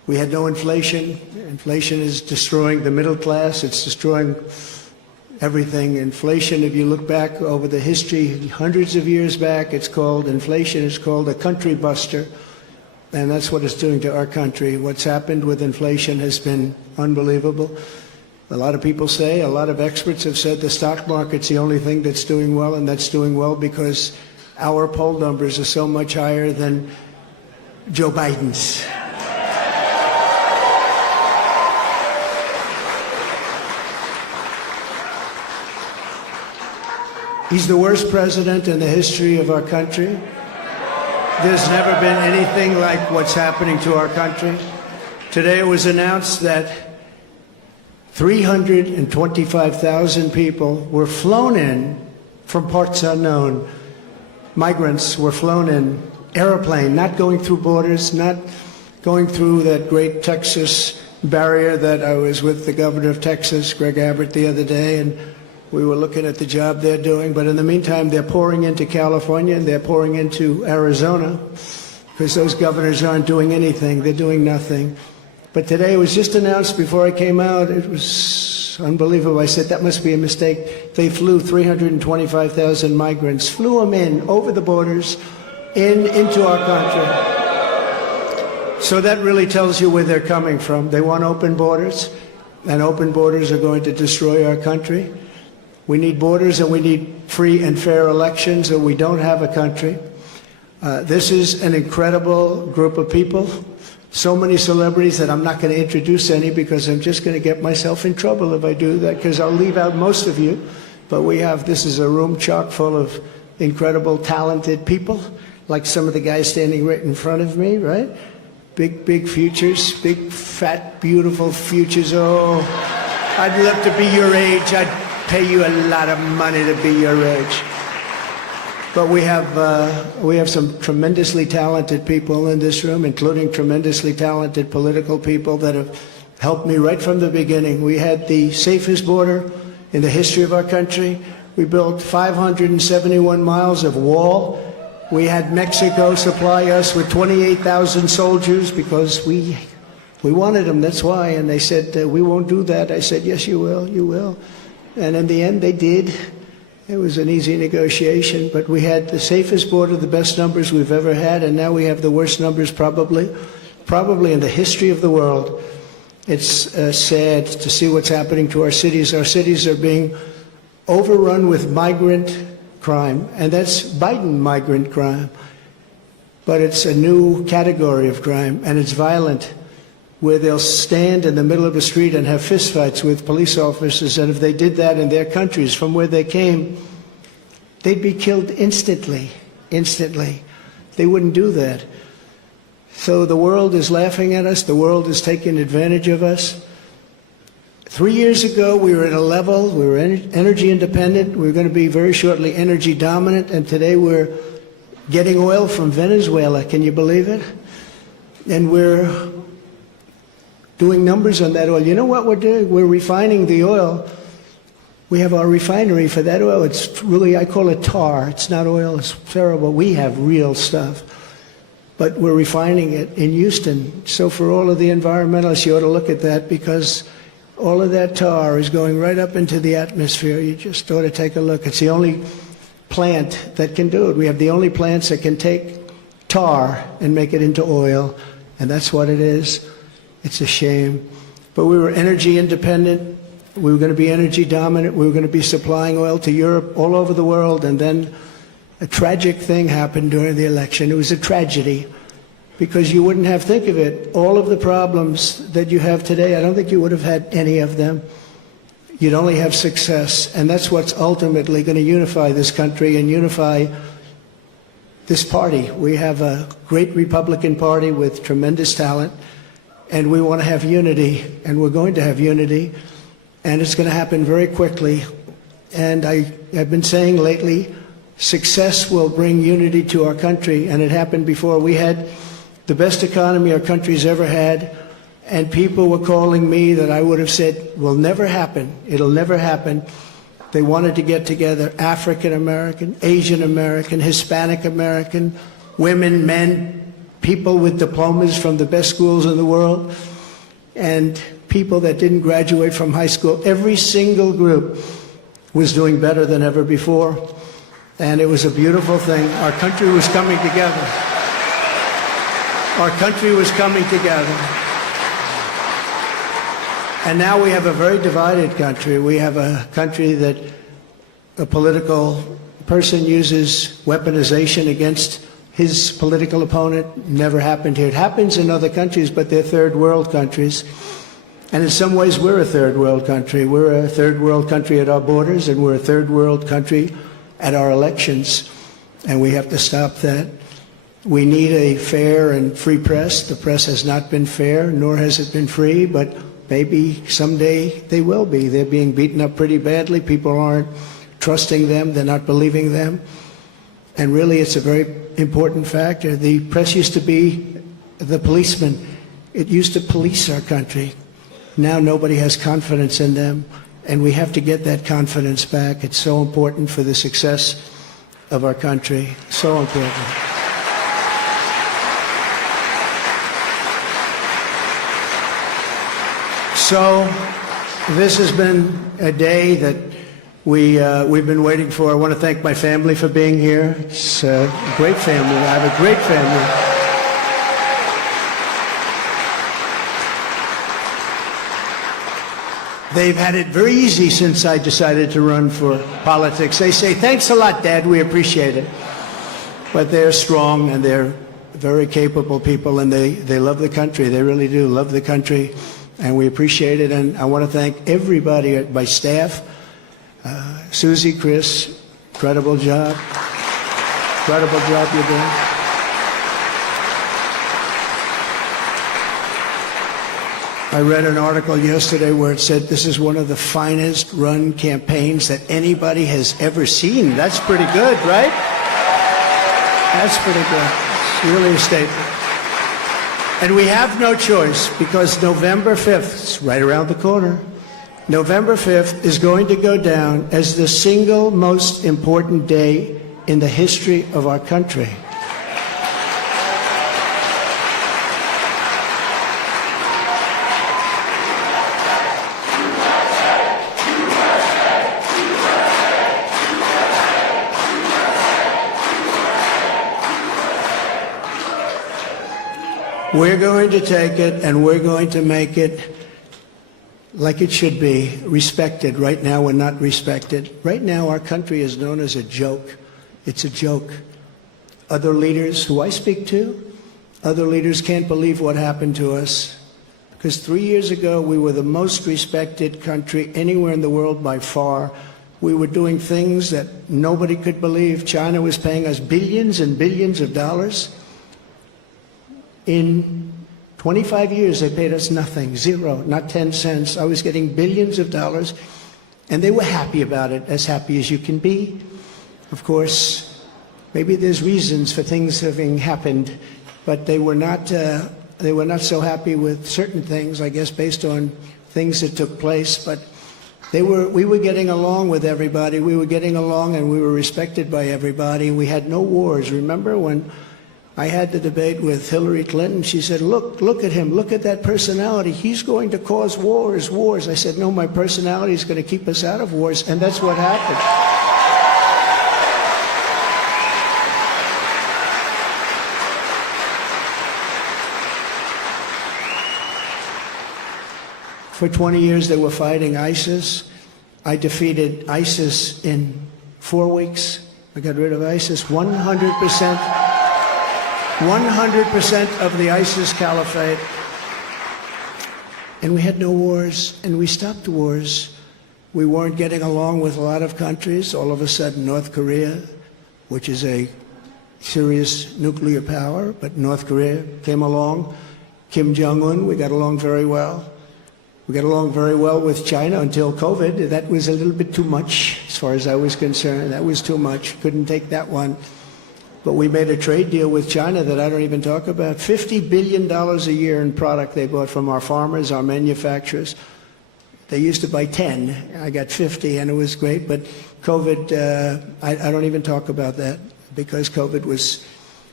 We had no inflation. Inflation is destroying the middle class. It's destroying everything. Inflation, if you look back over the history, hundreds of years back, inflation is called a country buster. And that's what it's doing to our country. What's happened with inflation has been unbelievable. A lot of people say, a lot of experts have said the stock market's the only thing that's doing well, and that's doing well because our poll numbers are so much higher than Joe Biden's. He's the worst president in the history of our country. There's never been anything like what's happening to our country. Today it was announced that 325,000 people were flown in from parts unknown. Migrants were flown in, airplane, not going through borders, not going through that great Texas barrier that I was with the governor of Texas, Greg Abbott, the other day, and we were looking at the job they're doing. But in the meantime, they're pouring into California and they're pouring into Arizona because those governors aren't doing anything. They're doing nothing. But today it was just announced before I came out. It was unbelievable. I said, that must be a mistake. They flew 325,000 migrants, flew them in over the borders into our country. So that really tells you where they're coming from. They want open borders, and open borders are going to destroy our country. We need borders and we need free and fair elections, or we don't have a country. This is an incredible group of people. So many celebrities that I'm not going to introduce any because I'm just going to get myself in trouble if I do that, because I'll leave out most of you. But this is a room chock full of incredible, talented people, like some of the guys standing right in front of me, right? Big futures, big, fat, beautiful futures. Oh, I'd love to be your age. I'd pay you a lot of money to be your age. But we have some tremendously talented people in this room, including tremendously talented political people that have helped me right from the beginning. We had the safest border in the history of our country. We built 571 miles of wall. We had Mexico supply us with 28,000 soldiers because we wanted them, that's why. And they said, we won't do that. I said, yes, you will, you will. And in the end, they did. It was an easy negotiation, but we had the safest border, the best numbers we've ever had, and now we have the worst numbers probably in the history of the world. It's sad to see what's happening to our cities. Our cities are being overrun with migrant crime, and that's Biden migrant crime. But it's a new category of crime, and it's violent, where they'll stand in the middle of a street and have fistfights with police officers, and if they did that in their countries from where they came, they'd be killed instantly. They wouldn't do that. So the world is laughing at us. The world is taking advantage of us. 3 years ago, we were at a level, we were energy independent. We were going to be very shortly energy dominant, and today we're getting oil from Venezuela. Can you believe it? And we're doing numbers on that oil. You know what we're doing? We're refining the oil. We have our refinery for that oil. It's really, I call it tar. It's not oil. It's terrible. We have real stuff. But we're refining it in Houston. So for all of the environmentalists, you ought to look at that, because all of that tar is going right up into the atmosphere. You just ought to take a look. It's the only plant that can do it. We have the only plants that can take tar and make it into oil, and that's what it is. It's a shame. But we were energy independent. We were going to be energy dominant. We were going to be supplying oil to Europe, all over the world. And then a tragic thing happened during the election. It was a tragedy, because you wouldn't have, think of it, all of the problems that you have today, I don't think you would have had any of them. You'd only have success. And that's what's ultimately going to unify this country and unify this party. We have a great Republican Party with tremendous talent. And we want to have unity, and we're going to have unity, and it's going to happen very quickly. And I've been saying lately, success will bring unity to our country, and it happened before. We had the best economy our country's ever had, and people were calling me that I would have said will never happen. It'll never happen. They wanted to get together, African American, Asian American, Hispanic American, women, men, people with diplomas from the best schools in the world, and people that didn't graduate from high school. Every single group was doing better than ever before, and it was a beautiful thing. Our country was coming together. Our country was coming together. And now we have a very divided country. We have a country that a political person uses weaponization against his political opponent. Never happened here. It happens in other countries, but they're third world countries. And in some ways, we're a third world country. We're a third world country at our borders, and we're a third world country at our elections. And we have to stop that. We need a fair and free press. The press has not been fair, nor has it been free, but maybe someday they will be. They're being beaten up pretty badly. People aren't trusting them. They're not believing them. And really, it's a very important factor. The press used to be the policeman. It used to police our country. Now nobody has confidence in them, and we have to get that confidence back. It's so important for the success of our country. So important. So this has been a day that we've been waiting for. I want to thank my family for being here. It's a great family. I have a great family. They've had it very easy since I decided to run for politics. They say, "Thanks a lot, Dad. We appreciate it." But they're strong, and they're very capable people, and they love the country. They really do love the country, and we appreciate it. And I want to thank everybody at my staff. Susie, Chris, incredible job. Incredible job you're doing. I read an article yesterday where it said this is one of the finest run campaigns that anybody has ever seen. That's pretty good, right? That's pretty good. It's really a statement. And we have no choice, because November 5th, it's right around the corner, November 5th is going to go down as the single most important day in the history of our country. We're going to take it, and we're going to make it like it should be, respected. Right now, we're not respected. Right now, our country is known as a joke. It's a joke. Other leaders who I speak to, other leaders can't believe what happened to us. Because 3 years ago, we were the most respected country anywhere in the world by far. We were doing things that nobody could believe. China was paying us billions and billions of dollars. In 25 years, they paid us nothing, zero, not 10 cents. I was getting billions of dollars, and they were happy about it, as happy as you can be. Of course, maybe there's reasons for things having happened, but they were not so happy with certain things, I guess, based on things that took place. But we were getting along with everybody. We were getting along, and we were respected by everybody. We had no wars. Remember when I had the debate with Hillary Clinton? She said, look at him, look at that personality. He's going to cause wars. I said, no, my personality is going to keep us out of wars, and that's what happened. For 20 years, they were fighting ISIS. I defeated ISIS in 4 weeks. I got rid of ISIS 100%. 100% of the ISIS caliphate. And we had no wars, and we stopped wars. We weren't getting along with a lot of countries. All of a sudden, North Korea, which is a serious nuclear power, but North Korea came along. Kim Jong-un, we got along very well. We got along very well with China until COVID. That was a little bit too much, as far as I was concerned. That was too much. Couldn't take that one. But we made a trade deal with China that I don't even talk about. $50 billion a year in product they bought from our farmers, our manufacturers. They used to buy 10. I got 50, and it was great. But COVID, I don't even talk about that, because COVID was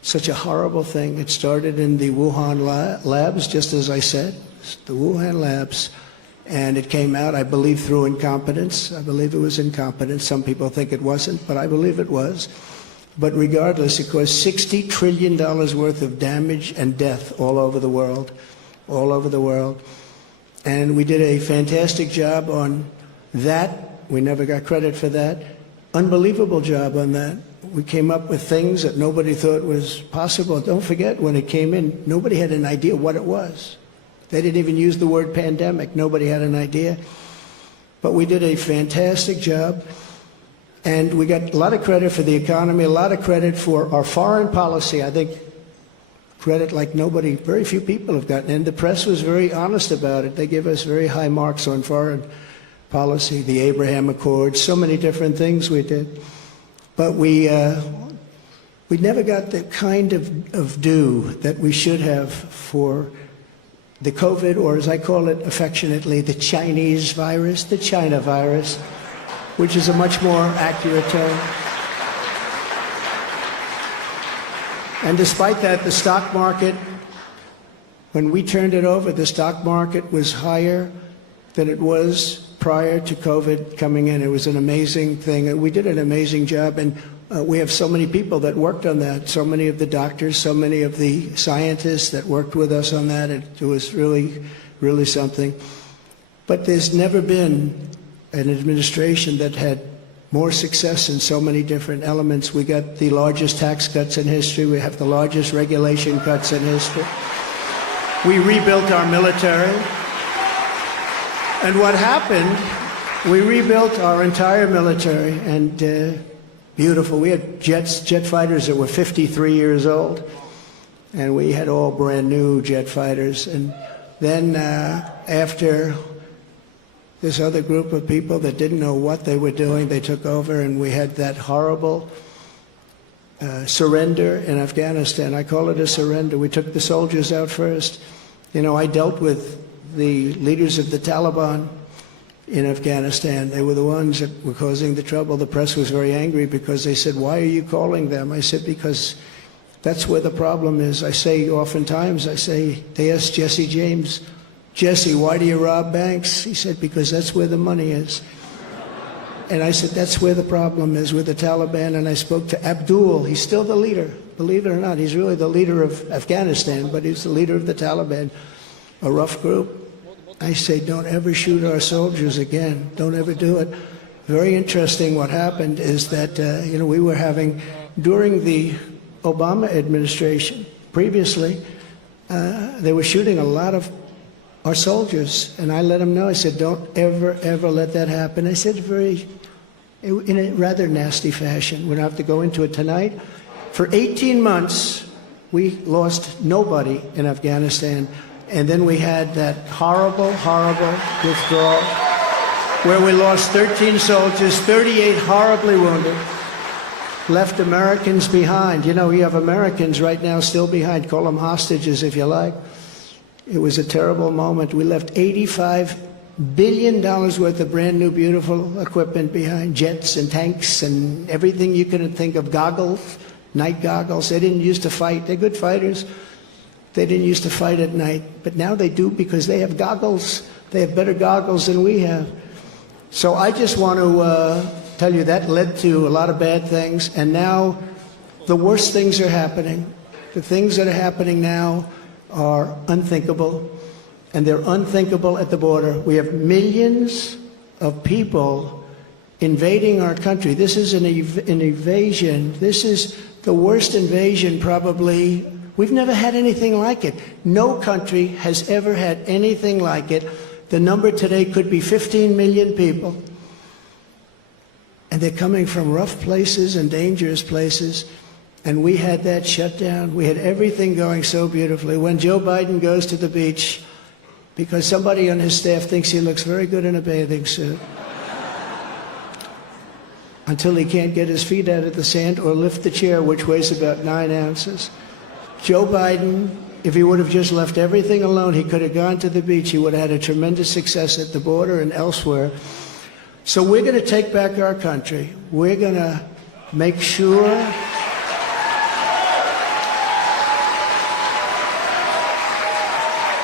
such a horrible thing. It started in the Wuhan labs, just as I said, the Wuhan labs. And it came out, I believe, through incompetence. I believe it was incompetence. Some people think it wasn't, but I believe it was. But regardless, it caused $60 trillion worth of damage and death all over the world, all over the world. And we did a fantastic job on that. We never got credit for that. Unbelievable job on that. We came up with things that nobody thought was possible. Don't forget, when it came in, nobody had an idea what it was. They didn't even use the word pandemic. Nobody had an idea. But we did a fantastic job. And we got a lot of credit for the economy, a lot of credit for our foreign policy. I think credit like nobody, very few people have gotten. And the press was very honest about it. They gave us very high marks on foreign policy, the Abraham Accords, so many different things we did. But we never got the kind of due that we should have for the COVID, or as I call it affectionately, the Chinese virus, the China virus, which is a much more accurate term. And despite that, the stock market, when we turned it over, the stock market was higher than it was prior to COVID coming in. It was an amazing thing. We did an amazing job, and we have so many people that worked on that, so many of the doctors, so many of the scientists that worked with us on that. It was really, really something. But there's never been an administration that had more success in so many different elements. We got the largest tax cuts in history. We have the largest regulation cuts in history. We rebuilt our military. And what happened, we rebuilt our entire military, and beautiful. We had jet fighters that were 53 years old, and we had all brand new jet fighters. And then after this other group of people that didn't know what they were doing, they took over, and we had that horrible surrender in Afghanistan. I call it a surrender. We took the soldiers out first. You know, I dealt with the leaders of the Taliban in Afghanistan. They were the ones that were causing the trouble. The press was very angry because they said, "Why are you calling them?" I said, "Because that's where the problem is." I say oftentimes, they asked Jesse James, "Jesse, why do you rob banks?" He said, "Because that's where the money is." And I said, that's where the problem is, with the Taliban. And I spoke to Abdul. He's still the leader. Believe it or not, he's really the leader of Afghanistan, but he's the leader of the Taliban, a rough group. I say, don't ever shoot our soldiers again. Don't ever do it. Very interesting what happened is that, we were having, during the Obama administration, previously, they were shooting a lot of our soldiers. And I let them know, I said, don't ever, ever let that happen. I said in a rather nasty fashion. We don't have to go into it tonight. For 18 months, we lost nobody in Afghanistan. And then we had that horrible, horrible withdrawal where we lost 13 soldiers, 38 horribly wounded, left Americans behind. You know, we have Americans right now still behind. Call them hostages if you like. It was a terrible moment. We left $85 billion worth of brand new, beautiful equipment behind, jets and tanks and everything you could think of, goggles, night goggles. They didn't used to fight. They're good fighters. They didn't used to fight at night, but now they do because they have goggles. They have better goggles than we have. So I just want to tell you that led to a lot of bad things, and now the worst things are happening. The things that are happening now are unthinkable, and they're unthinkable at the border. We have millions of people invading our country. This is an invasion. This is the worst invasion probably. We've never had anything like it. No country has ever had anything like it. The number today could be 15 million people. And they're coming from rough places and dangerous places. And we had that shut down. We had everything going so beautifully. When Joe Biden goes to the beach, because somebody on his staff thinks he looks very good in a bathing suit, until he can't get his feet out of the sand or lift the chair, which weighs about 9 ounces. Joe Biden, if he would have just left everything alone, he could have gone to the beach. He would have had a tremendous success at the border and elsewhere. So we're going to take back our country. We're going to make sure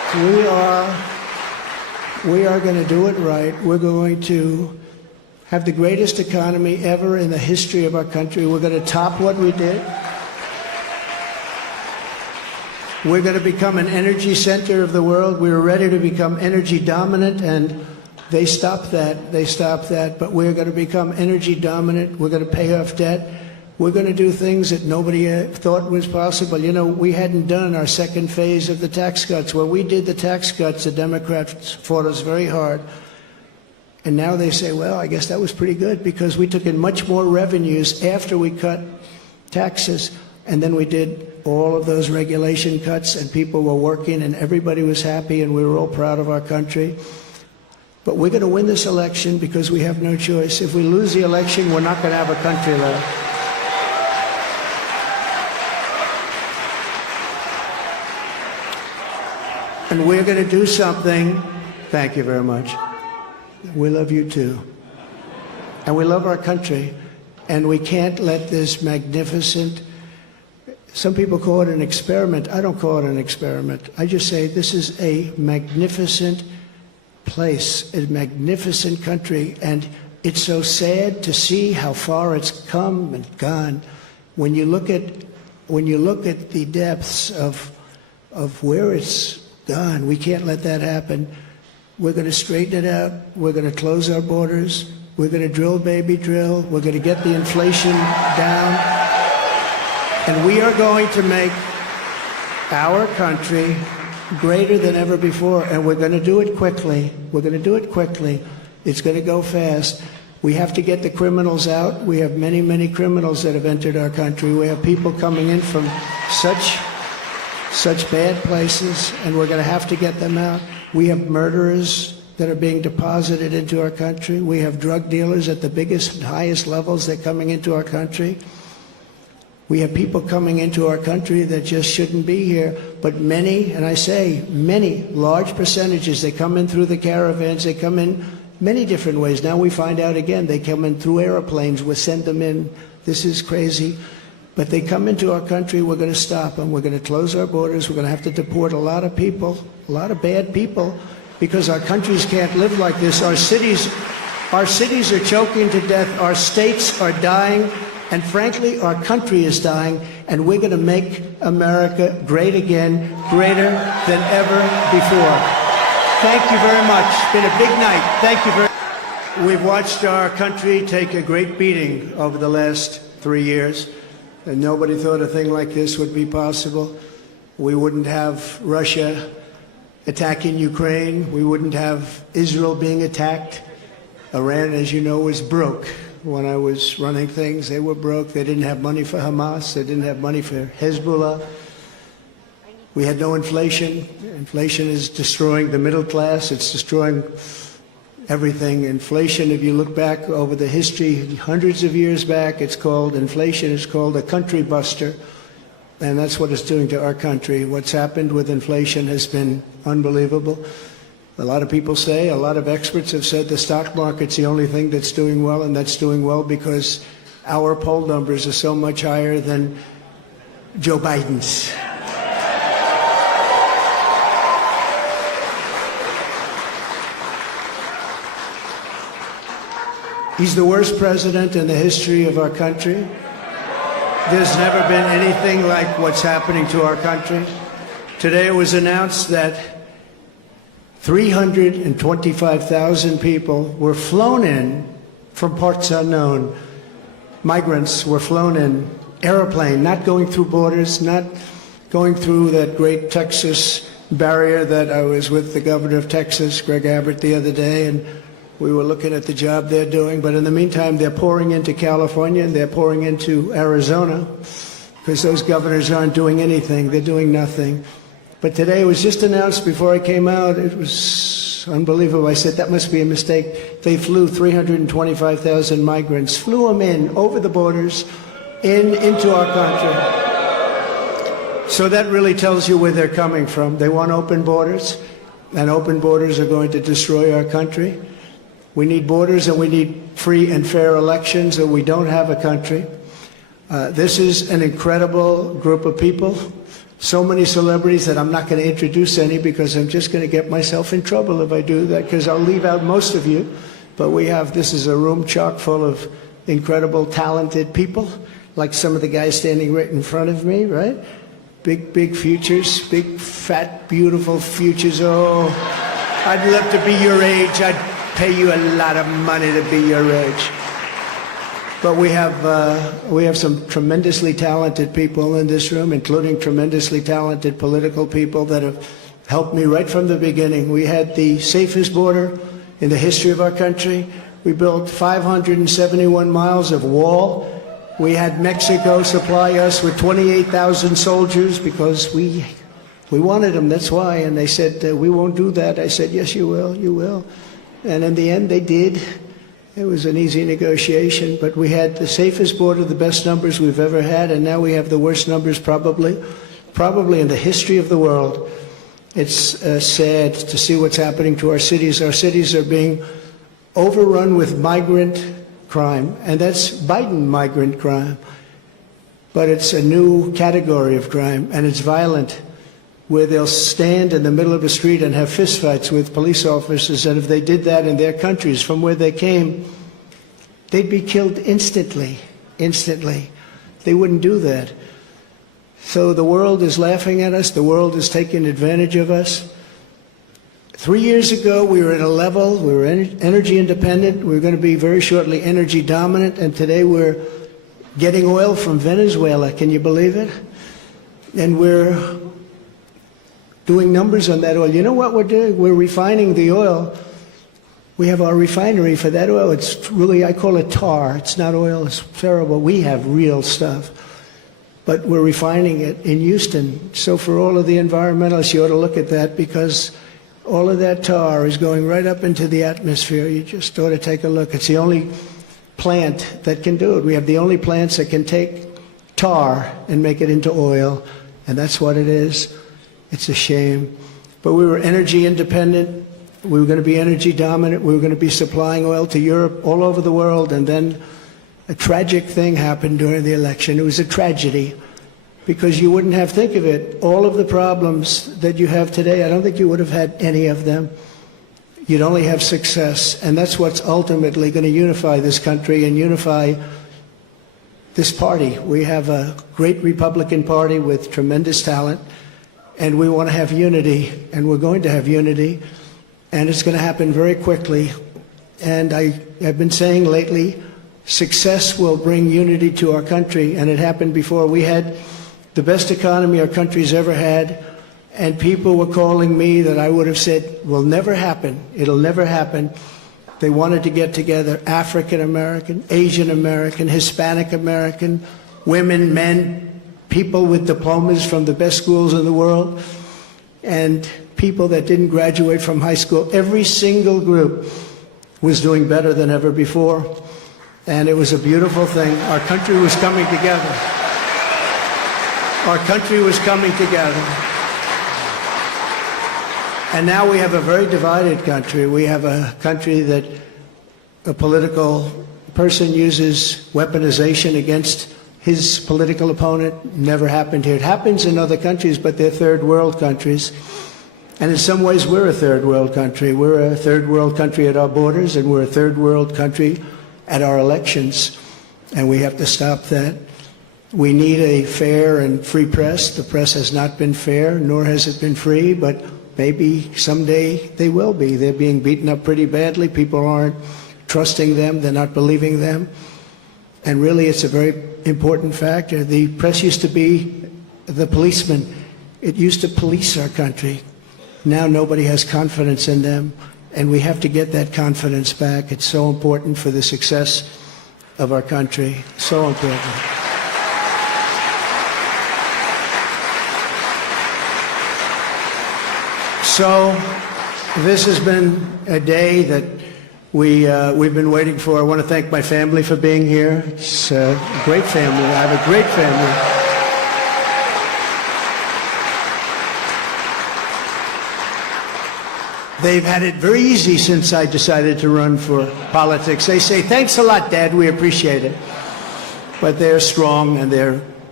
We are going to do it right. We're going to have the greatest economy ever in the history of our country. We're going to top what we did. We're going to become an energy center of the world. We were ready to become energy dominant, and they stopped that. They stopped that. But we're going to become energy dominant. We're going to pay off debt. We're going to do things that nobody thought was possible. You know, we hadn't done our second phase of the tax cuts. When we did the tax cuts, the Democrats fought us very hard. And now they say, well, I guess that was pretty good because we took in much more revenues after we cut taxes. And then we did all of those regulation cuts, and people were working, and everybody was happy, and we were all proud of our country. But we're going to win this election because we have no choice. If we lose the election, we're not going to have a country left. And we're going to do something. Thank you very much. We love you too. And we love our country. And we can't let this magnificent, some people call it an experiment. I don't call it an experiment. I just say this is a magnificent place, a magnificent country. And it's so sad to see how far it's come and gone. When you look at the depths of where it's gone, we can't let that happen. We're going to straighten it out. We're going to close our borders. We're going to drill, baby, drill. We're going to get the inflation down. And we are going to make our country greater than ever before. And we're going to do it quickly. We're going to do it quickly. It's going to go fast. We have to get the criminals out. We have many, many criminals that have entered our country. We have people coming in from such bad places, and we're going to have to get them out. We have murderers that are being deposited into our country. We have drug dealers at the biggest and highest levels that are coming into our country. We have people coming into our country that just shouldn't be here. But many, and I say many, large percentages, they come in through the caravans. They come in many different ways. Now we find out again, they come in through airplanes. We send them in. This is crazy. But they come into our country, we're going to stop them. We're going to close our borders. We're going to have to deport a lot of people, a lot of bad people, because our countries can't live like this. Our cities are choking to death. Our states are dying. And frankly, our country is dying. And we're going to make America great again, greater than ever before. Thank you very much. It's been a big night. Thank you very much. We've watched our country take a great beating over the last 3 years. And nobody thought a thing like this would be possible. We wouldn't have Russia attacking Ukraine. We wouldn't have Israel being attacked. Iran, as you know, was broke. When I was running things, they were broke. They didn't have money for Hamas. They didn't have money for Hezbollah. We had no inflation. Inflation is destroying the middle class. It's destroying everything. Inflation, if you look back over the history, hundreds of years back, inflation is called a country buster. And that's what it's doing to our country. What's happened with inflation has been unbelievable. A lot of people say, a lot of experts have said the stock market's the only thing that's doing well, and that's doing well because our poll numbers are so much higher than Joe Biden's. He's the worst president in the history of our country. There's never been anything like what's happening to our country. Today it was announced that 325,000 people were flown in from parts unknown. Migrants were flown in, airplane, not going through borders, not going through that great Texas barrier that I was with the governor of Texas, Greg Abbott, the other day, and we were looking at the job they're doing. But in the meantime, they're pouring into California and they're pouring into Arizona because those governors aren't doing anything. They're doing nothing. But today it was just announced before I came out. It was unbelievable. I said, that must be a mistake. They flew 325,000 migrants, flew them in over the borders into our country. So that really tells you where they're coming from. They want open borders, and open borders are going to destroy our country. We need borders and we need free and fair elections, or we don't have a country. This is an incredible group of people. so many celebrities that I'm not going to introduce any because I'm just going to get myself in trouble if I do that, because I'll leave out most of you. But this is a room chock full of incredible, talented people, like some of the guys standing right in front of me, right? Big futures, big, fat, beautiful futures. Oh, I'd love to be your age. I'd pay you a lot of money to be your age. But we have some tremendously talented people in this room, including tremendously talented political people that have helped me right from the beginning. We had the safest border in the history of our country. We built 571 miles of wall. We had Mexico supply us with 28,000 soldiers because we wanted them, that's why. And they said, we won't do that. I said, yes, you will, you will. And in the end, they did. It was an easy negotiation, but we had the safest border, the best numbers we've ever had, and now we have the worst numbers probably in the history of the world. It's sad to see what's happening to our cities. Our cities are being overrun with migrant crime, and that's Biden migrant crime. But it's a new category of crime, and it's violent, where they'll stand in the middle of a street and have fistfights with police officers, and if they did that in their countries from where they came, they'd be killed instantly. They wouldn't do that. So the world is laughing at us. The world is taking advantage of us. 3 years ago, we were at a level, we were energy independent. We were going to be very shortly energy dominant, and today we're getting oil from Venezuela. Can you believe it? And we're doing numbers on that oil. You know what we're doing? We're refining the oil. We have our refinery for that oil. It's really, I call it tar. It's not oil. It's terrible. We have real stuff. But we're refining it in Houston. So for all of the environmentalists, you ought to look at that, because all of that tar is going right up into the atmosphere. You just ought to take a look. It's the only plant that can do it. We have the only plants that can take tar and make it into oil, and that's what it is. It's a shame. But we were energy independent. We were going to be energy dominant. We were going to be supplying oil to Europe, all over the world. And then a tragic thing happened during the election. It was a tragedy, because you wouldn't have, think of it, all of the problems that you have today, I don't think you would have had any of them. You'd only have success. And that's what's ultimately going to unify this country and unify this party. We have a great Republican Party with tremendous talent. And we want to have unity, and we're going to have unity, and it's going to happen very quickly. And I have been saying lately, success will bring unity to our country, and it happened before. We had the best economy our country's ever had, and people were calling me that I would have said will never happen. It'll never happen. They wanted to get together, African American, Asian American, Hispanic American, women, men, people with diplomas from the best schools in the world, and people that didn't graduate from high school. Every single group was doing better than ever before, and it was a beautiful thing. Our country was coming together. Our country was coming together. And now we have a very divided country. We have a country that a political person uses weaponization against his political opponent. Never happened here. It happens in other countries, but they're third world countries. And in some ways, we're a third world country. We're a third world country at our borders, and we're a third world country at our elections. And we have to stop that. We need a fair and free press. The press has not been fair, nor has it been free, but maybe someday they will be. They're being beaten up pretty badly. People aren't trusting them. They're not believing them. And really, it's a very important factor. The press used to be the policeman. It used to police our country. Now nobody has confidence in them, and we have to get that confidence back. It's so important for the success of our country. So important. So this has been a day that we've been waiting for. I want to thank my family for being here. It's a great family. I have a great family. They've had it very easy since I decided to run for politics. They say, thanks a lot, Dad, we appreciate it. But they're strong, and they're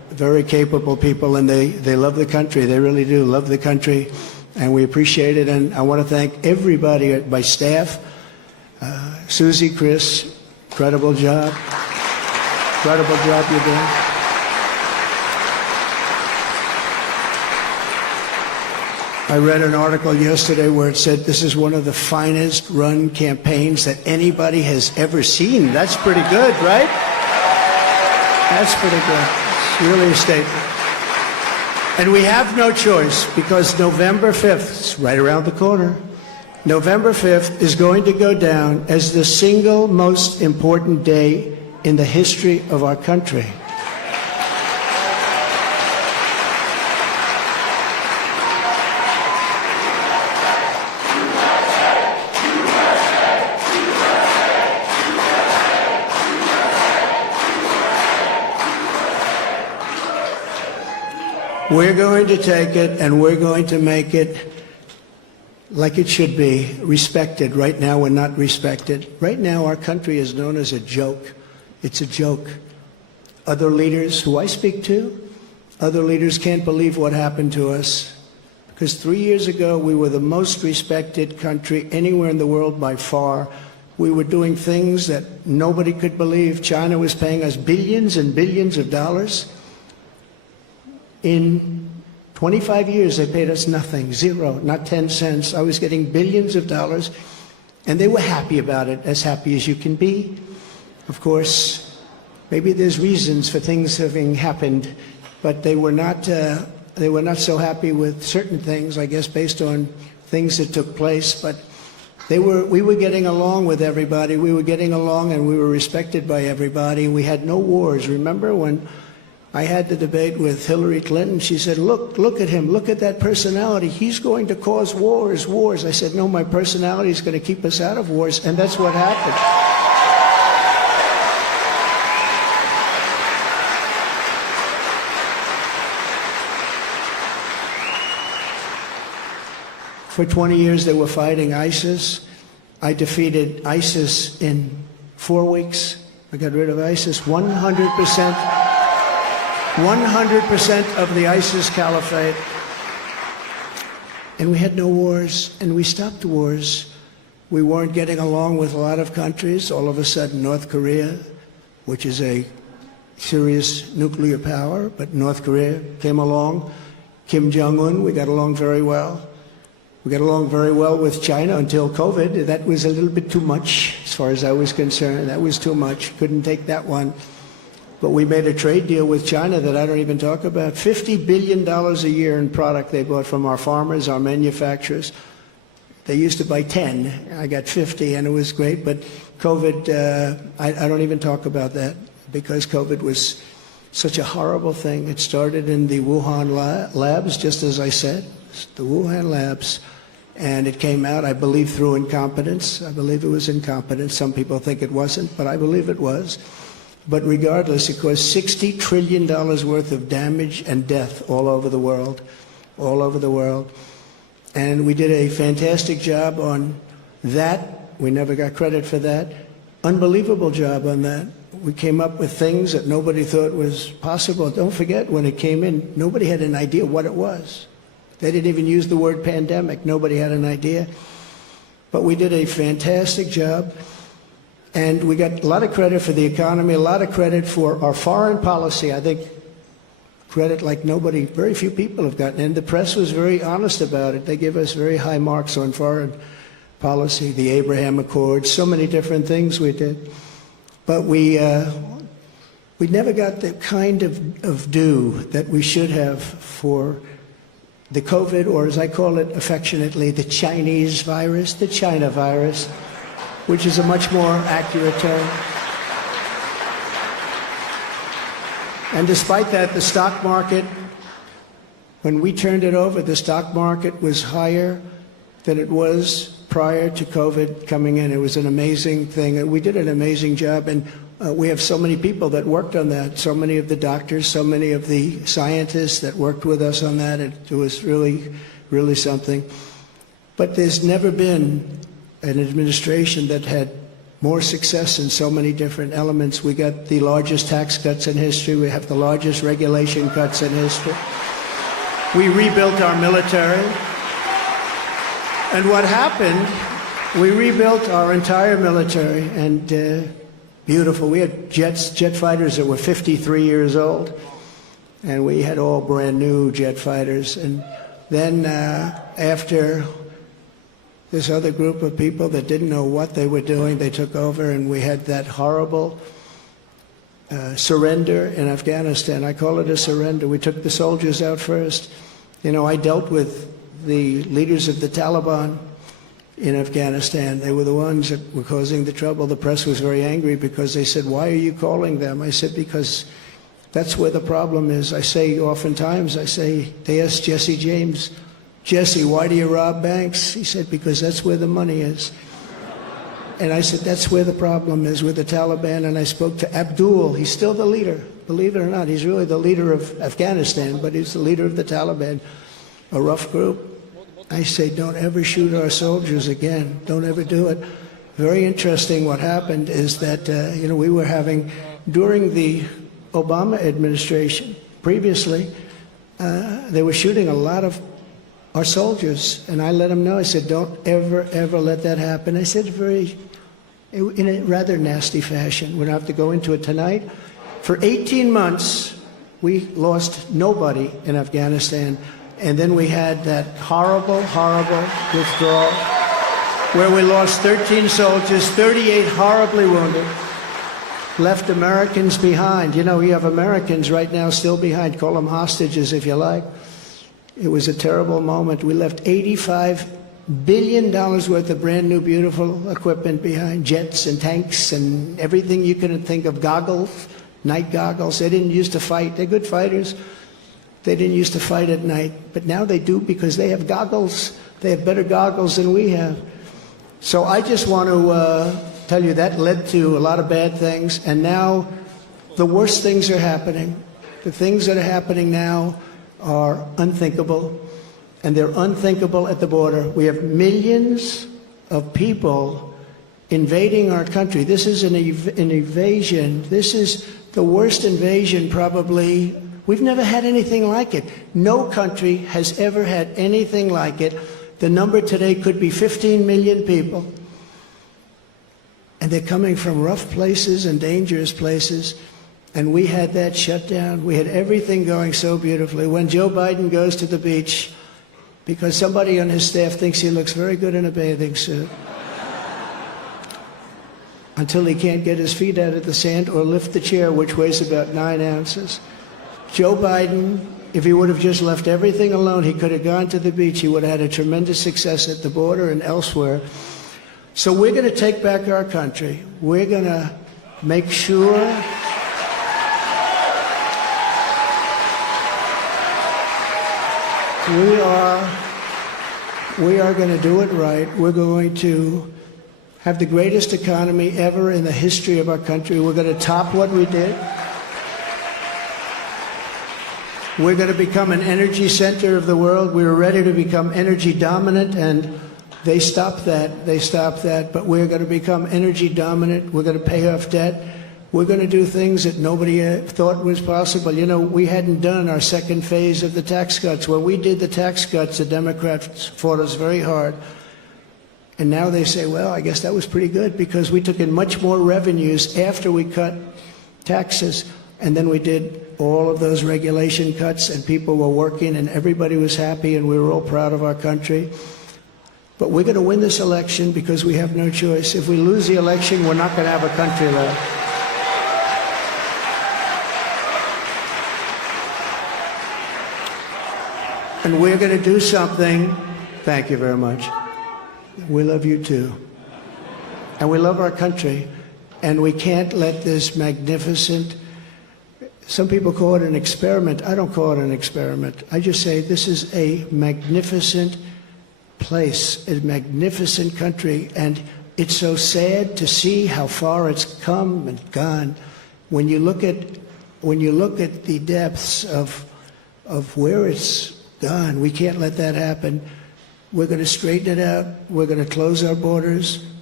very capable people, and they love the country. They really do love the country, and we appreciate it. And I want to thank everybody at my staff. Susie, Chris, incredible job. Incredible job you're doing. I read an article yesterday where it said this is one of the finest run campaigns that anybody has ever seen. That's pretty good, right? That's pretty good. It's really a statement. And we have no choice, because November 5th, it's right around the corner, November 5th is going to go down as the single most important day in the history of our country. We're going to take it and we're going to make it like it should be, respected. Right now we're not respected. Right now our country is known as a joke. It's a joke. Other leaders who I speak to, other leaders can't believe what happened to us. Because 3 years ago we were the most respected country anywhere in the world by far. We were doing things that nobody could believe. China was paying us billions and billions of dollars. In 25 years, they paid us nothing, zero, not 10 cents. I was getting billions of dollars, and they were happy about it, as happy as you can be. Of course, maybe there's reasons for things having happened, but they were not so happy with certain things, I guess, based on things that took place. But we were getting along with everybody. We were getting along, and we were respected by everybody. We had no wars. Remember when I had the debate with Hillary Clinton? She said, look at him, look at that personality. He's going to cause wars. I said, no, my personality is going to keep us out of wars, and that's what happened. For 20 years, they were fighting ISIS. I defeated ISIS in 4 weeks. I got rid of ISIS 100%. 100% of the ISIS caliphate. And we had no wars, and we stopped wars. We weren't getting along with a lot of countries. All of a sudden, North Korea, which is a serious nuclear power, but North Korea came along. Kim Jong-un, we got along very well. We got along very well with China until COVID. That was a little bit too much, as far as I was concerned. That was too much. Couldn't take that one. But we made a trade deal with China that I don't even talk about. $50 billion a year in product they bought from our farmers, our manufacturers. They used to buy 10. I got 50, and it was great. But COVID, I don't even talk about that, because COVID was such a horrible thing. It started in the Wuhan labs, just as I said, the Wuhan labs. And it came out, I believe, through incompetence. I believe it was incompetence. Some people think it wasn't, but I believe it was. But regardless, it caused $60 trillion worth of damage and death all over the world, all over the world. And we did a fantastic job on that. We never got credit for that. Unbelievable job on that. We came up with things that nobody thought was possible. Don't forget, when it came in, nobody had an idea what it was. They didn't even use the word pandemic. Nobody had an idea. But we did a fantastic job. And we got a lot of credit for the economy, a lot of credit for our foreign policy. I think credit like nobody, very few people have gotten. And the press was very honest about it. They give us very high marks on foreign policy, the Abraham Accords, so many different things we did. But we never got the kind of due that we should have for the COVID, or as I call it affectionately, the Chinese virus, the China virus, which is a much more accurate term. And despite that, the stock market, when we turned it over, the stock market was higher than it was prior to COVID coming in. It was an amazing thing. And we did an amazing job. And we have so many people that worked on that, so many of the doctors, so many of the scientists that worked with us on that. It was really, really something. But there's never been an administration that had more success in so many different elements. We got the largest tax cuts in history. We have the largest regulation cuts in history. We rebuilt our military. And what happened, we rebuilt our entire military, and beautiful. We had jet fighters that were 53 years old, and we had all brand new jet fighters. And then after this other group of people that didn't know what they were doing, they took over, and we had that horrible surrender in Afghanistan. I call it a surrender. We took the soldiers out first. You know, I dealt with the leaders of the Taliban in Afghanistan. They were the ones that were causing the trouble. The press was very angry because they said, "Why are you calling them?" I said, "Because that's where the problem is." I say oftentimes, they asked Jesse James, "Jesse, why do you rob banks?" He said, "Because that's where the money is." And I said, that's where the problem is with the Taliban. And I spoke to Abdul. He's still the leader. Believe it or not, he's really the leader of Afghanistan, but he's the leader of the Taliban, a rough group. I say, don't ever shoot our soldiers again. Don't ever do it. Very interesting what happened is that, we were having, during the Obama administration, previously, they were shooting a lot of our soldiers. And I let them know, I said, don't ever, ever let that happen. I said in a rather nasty fashion. We don't have to go into it tonight. For 18 months, we lost nobody in Afghanistan. And then we had that horrible, horrible withdrawal where we lost 13 soldiers, 38 horribly wounded, left Americans behind. You know, we have Americans right now still behind. Call them hostages if you like. It was a terrible moment. We left $85 billion worth of brand new, beautiful equipment behind, jets and tanks and everything you can think of, goggles, night goggles. They didn't used to fight. They're good fighters. They didn't used to fight at night, but now they do because they have goggles. They have better goggles than we have. So I just want to tell you that led to a lot of bad things, and now the worst things are happening. The things that are happening now are unthinkable, and they're unthinkable at the border. We have millions of people invading our country. This is an invasion. This is the worst invasion probably. We've never had anything like it. No country has ever had anything like it. The number today could be 15 million people. And they're coming from rough places and dangerous places. And we had that shut down. We had everything going so beautifully. When Joe Biden goes to the beach, because somebody on his staff thinks he looks very good in a bathing suit, until he can't get his feet out of the sand or lift the chair, which weighs about 9 ounces. Joe Biden, if he would have just left everything alone, he could have gone to the beach. He would have had a tremendous success at the border and elsewhere. So we're going to take back our country. We're going to make sure we are going to do it right. We're going to have the greatest economy ever in the history of our country. We're going to top what we did. We're going to become an energy center of the world. We were ready to become energy dominant, and they stopped that. They stopped that. But we're going to become energy dominant. We're going to pay off debt. We're going to do things that nobody thought was possible. You know, we hadn't done our second phase of the tax cuts. When we did the tax cuts, the Democrats fought us very hard. And now they say, well, I guess that was pretty good because we took in much more revenues after we cut taxes. And then we did all of those regulation cuts, and people were working, and everybody was happy, and we were all proud of our country. But we're going to win this election because we have no choice. If we lose the election, we're not going to have a country left. And we're going to do something. Thank you very much. We love you too. And we love our country. And we can't let this magnificent, some people call it an experiment. I don't call it an experiment. I just say this is a magnificent place, a magnificent country. And it's so sad to see how far it's come and gone. When you look at the depths of where it's gone, we can't let that happen. We're going to straighten it out. We're going to close our borders.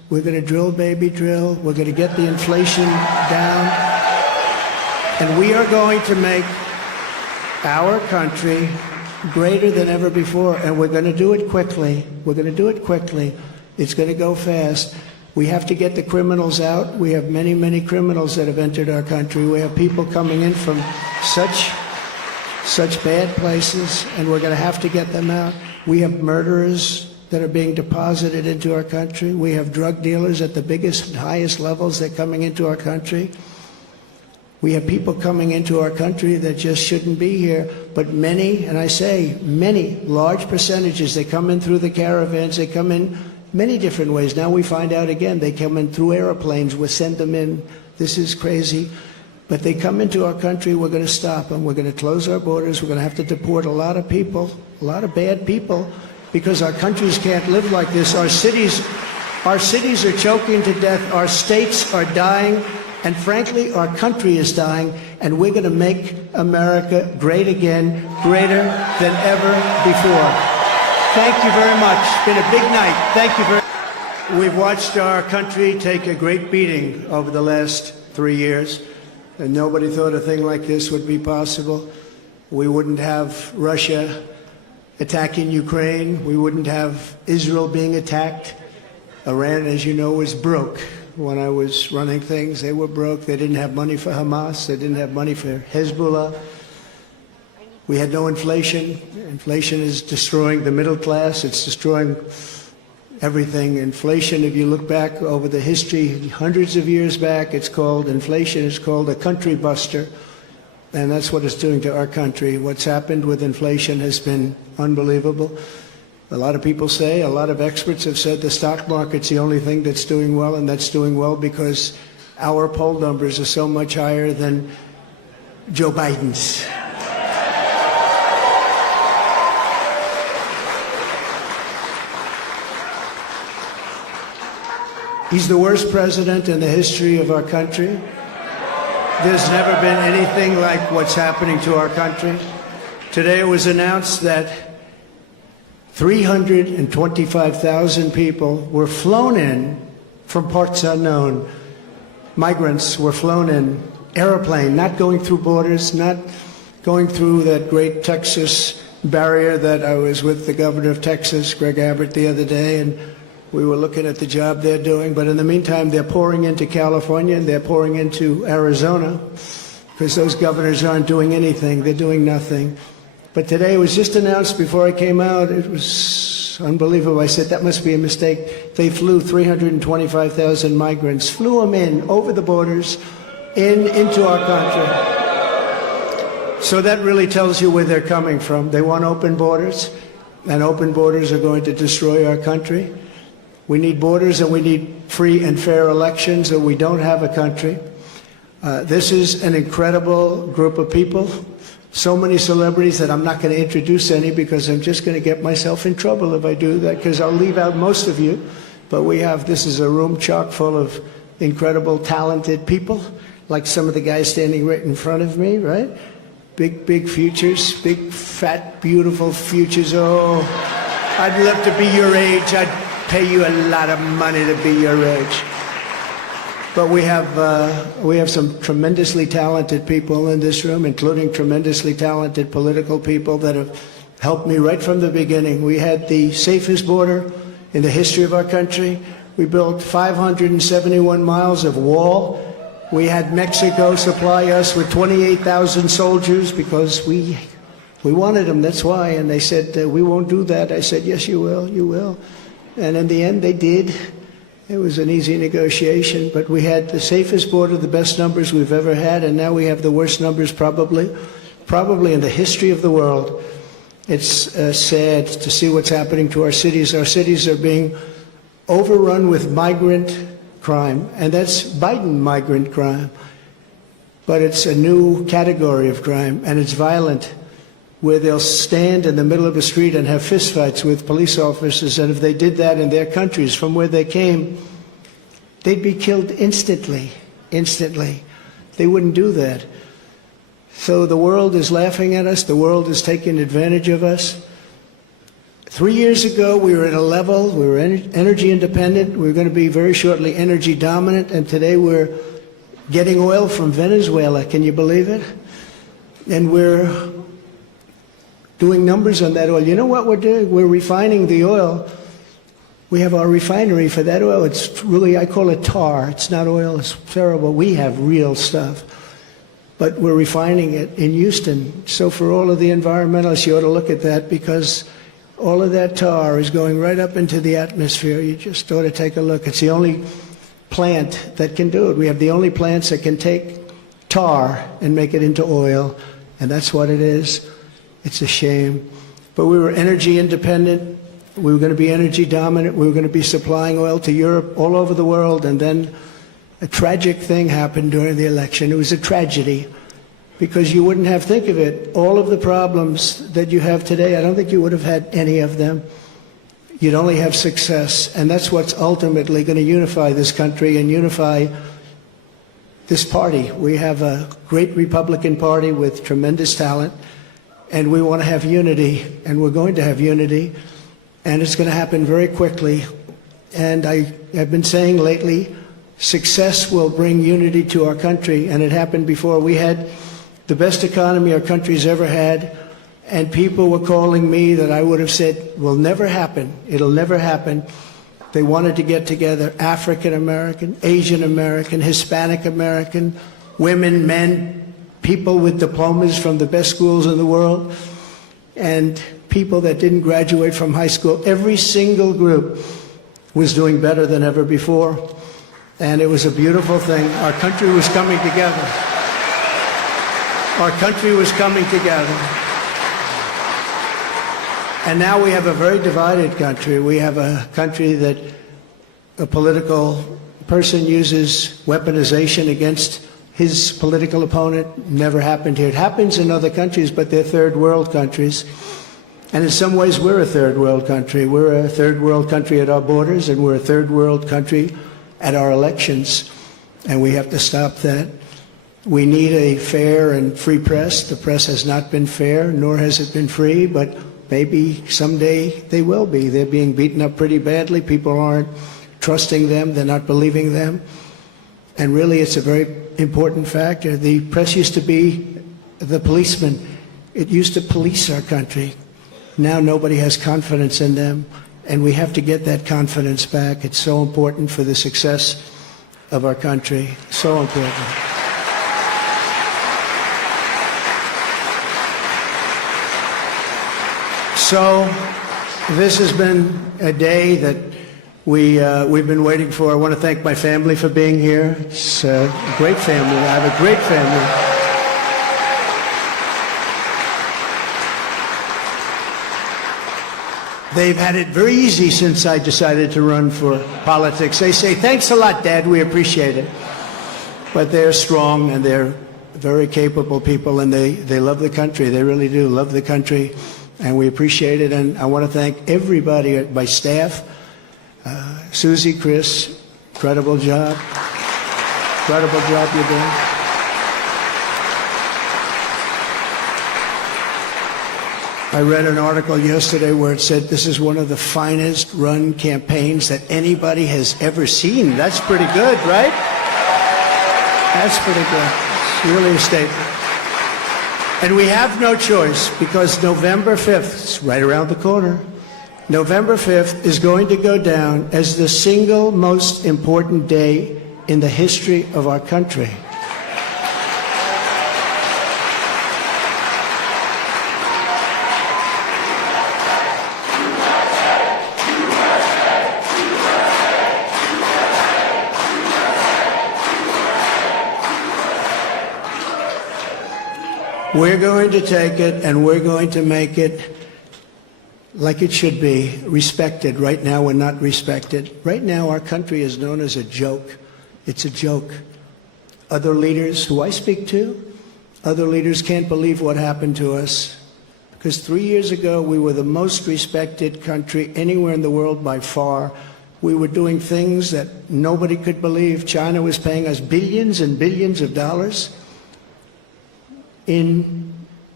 We're going to drill, baby, drill. We're going to get the inflation down. And we are going to make our country greater than ever before. And we're going to do it quickly. We're going to do it quickly. It's going to go fast. We have to get the criminals out. We have many, many criminals that have entered our country. We have people coming in from such bad places, and we're going to have to get them out. We have murderers that are being deposited into our country. We have drug dealers at the biggest, highest levels. They're coming into our country. We have people coming into our country that just shouldn't be here. But many, and I say many, large percentages, they come in through the caravans. They come in many different ways. Now we find out again, they come in through airplanes. We send them in. This is crazy. But they come into our country. We're going to stop them. We're going to close our borders. We're going to have to deport a lot of people, a lot of bad people, because our countries can't live like this. Our cities are choking to death. Our states are dying. And frankly, our country is dying, and we're going to make America great again, greater than ever before. Thank you very much. It's been a big night. Thank you very much. We've watched our country take a great beating over the last 3 years, and nobody thought a thing like this would be possible. We wouldn't have Russia attacking Ukraine. We wouldn't have Israel being attacked. Iran, as you know, was broke. When I was running things, they were broke. They didn't have money for Hamas. They didn't have money for Hezbollah. We had no inflation. Inflation is destroying the middle class. It's destroying everything. Inflation, if you look back over the history, hundreds of years back, inflation is called a country buster. And that's what it's doing to our country. What's happened with inflation has been unbelievable. A lot of people say, a lot of experts have said the stock market's the only thing that's doing well, and that's doing well because our poll numbers are so much higher than Joe Biden's. He's the worst president in the history of our country. There's never been anything like what's happening to our country. Today it was announced that 325,000 people were flown in from parts unknown. Migrants were flown in, airplane, not going through borders, not going through that great Texas barrier that I was with the governor of Texas, Greg Abbott, the other day, and we were looking at the job they're doing. But in the meantime, they're pouring into California and they're pouring into Arizona because those governors aren't doing anything. They're doing nothing. But today it was just announced before I came out. It was unbelievable. I said, that must be a mistake. They flew 325,000 migrants, flew them in over the borders into our country. So that really tells you where they're coming from. They want open borders, and open borders are going to destroy our country. We need borders and we need free and fair elections, or we don't have a country. This is an incredible group of people. So many celebrities that I'm not going to introduce any because I'm just going to get myself in trouble if I do that, because I'll leave out most of you. But this is a room chock full of incredible, talented people, like some of the guys standing right in front of me, right? Big, big futures, big, fat, beautiful futures. Oh, I'd love to be your age. I'd pay you a lot of money to be your age. But we have some tremendously talented people in this room, including tremendously talented political people that have helped me right from the beginning. We had the safest border in the history of our country. We built 571 miles of wall. We had Mexico supply us with 28,000 soldiers because we wanted them, that's why. And they said, we won't do that. I said, yes, you will, you will. And in the end, they did. It was an easy negotiation, but we had the safest border, the best numbers we've ever had, and now we have the worst numbers probably in the history of the world. It's sad to see what's happening to our cities. Our cities are being overrun with migrant crime, and that's Biden migrant crime. But it's a new category of crime, and it's violent, where they'll stand in the middle of a street and have fistfights with police officers, and if they did that in their countries from where they came, they'd be killed instantly. They wouldn't do that. So the world is laughing at us. The world is taking advantage of us. 3 years ago, we were at a level, we were energy independent, we were going to be very shortly energy dominant, and today we're getting oil from Venezuela. Can you believe it? And we're doing numbers on that oil. You know what we're doing? We're refining the oil. We have our refinery for that oil. It's really, I call it tar. It's not oil. It's terrible. We have real stuff. But we're refining it in Houston. So for all of the environmentalists, you ought to look at that, because all of that tar is going right up into the atmosphere. You just ought to take a look. It's the only plant that can do it. We have the only plants that can take tar and make it into oil, and that's what it is. It's a shame. But we were energy independent. We were going to be energy dominant. We were going to be supplying oil to Europe, all over the world, and then a tragic thing happened during the election. It was a tragedy, because you wouldn't have, think of it, all of the problems that you have today, I don't think you would have had any of them. You'd only have success, and that's what's ultimately going to unify this country and unify this party. We have a great Republican Party with tremendous talent, and we want to have unity, and we're going to have unity, and it's going to happen very quickly. And I have been saying lately, success will bring unity to our country, and it happened before. We had the best economy our country's ever had, and people were calling me that I would have said will never happen. It'll never happen. They wanted to get together African American, Asian American, Hispanic American, women, men, people with diplomas from the best schools in the world, and people that didn't graduate from high school. Every single group was doing better than ever before, and it was a beautiful thing. Our country was coming together. Our country was coming together. And now we have a very divided country. We have a country that a political person uses weaponization against his political opponent. Never happened here. It happens in other countries, but they're third world countries. And in some ways, we're a third world country. We're a third world country at our borders, and we're a third world country at our elections. And we have to stop that. We need a fair and free press. The press has not been fair, nor has it been free, but maybe someday they will be. They're being beaten up pretty badly. People aren't trusting them. They're not believing them. And really, it's a very important factor. The press used to be the policeman. It used to police our country. Now nobody has confidence in them, and we have to get that confidence back. It's so important for the success of our country. So important. So this has been a day that we've been waiting for. I want to thank my family for being here. It's a great family. I have a great family. They've had it very easy since I decided to run for politics. They say, "Thanks a lot, Dad. We appreciate it." But they're strong, and they're very capable people, and they love the country. They really do love the country. And we appreciate it, and I want to thank everybody, my staff, Susie, Chris, incredible job you're doing. I read an article yesterday where it said this is one of the finest run campaigns that anybody has ever seen. That's pretty good, right? That's pretty good. It's really a statement. And we have no choice, because November 5th, it's right around the corner, November 5th is going to go down as the single most important day in the history of our country. We're going to take it, and we're going to make it like it should be, respected. Right now, we're not respected. Right now, our country is known as a joke. It's a joke. Other leaders who I speak to, other leaders can't believe what happened to us. Because 3 years ago, we were the most respected country anywhere in the world by far. We were doing things that nobody could believe. China was paying us billions and billions of dollars in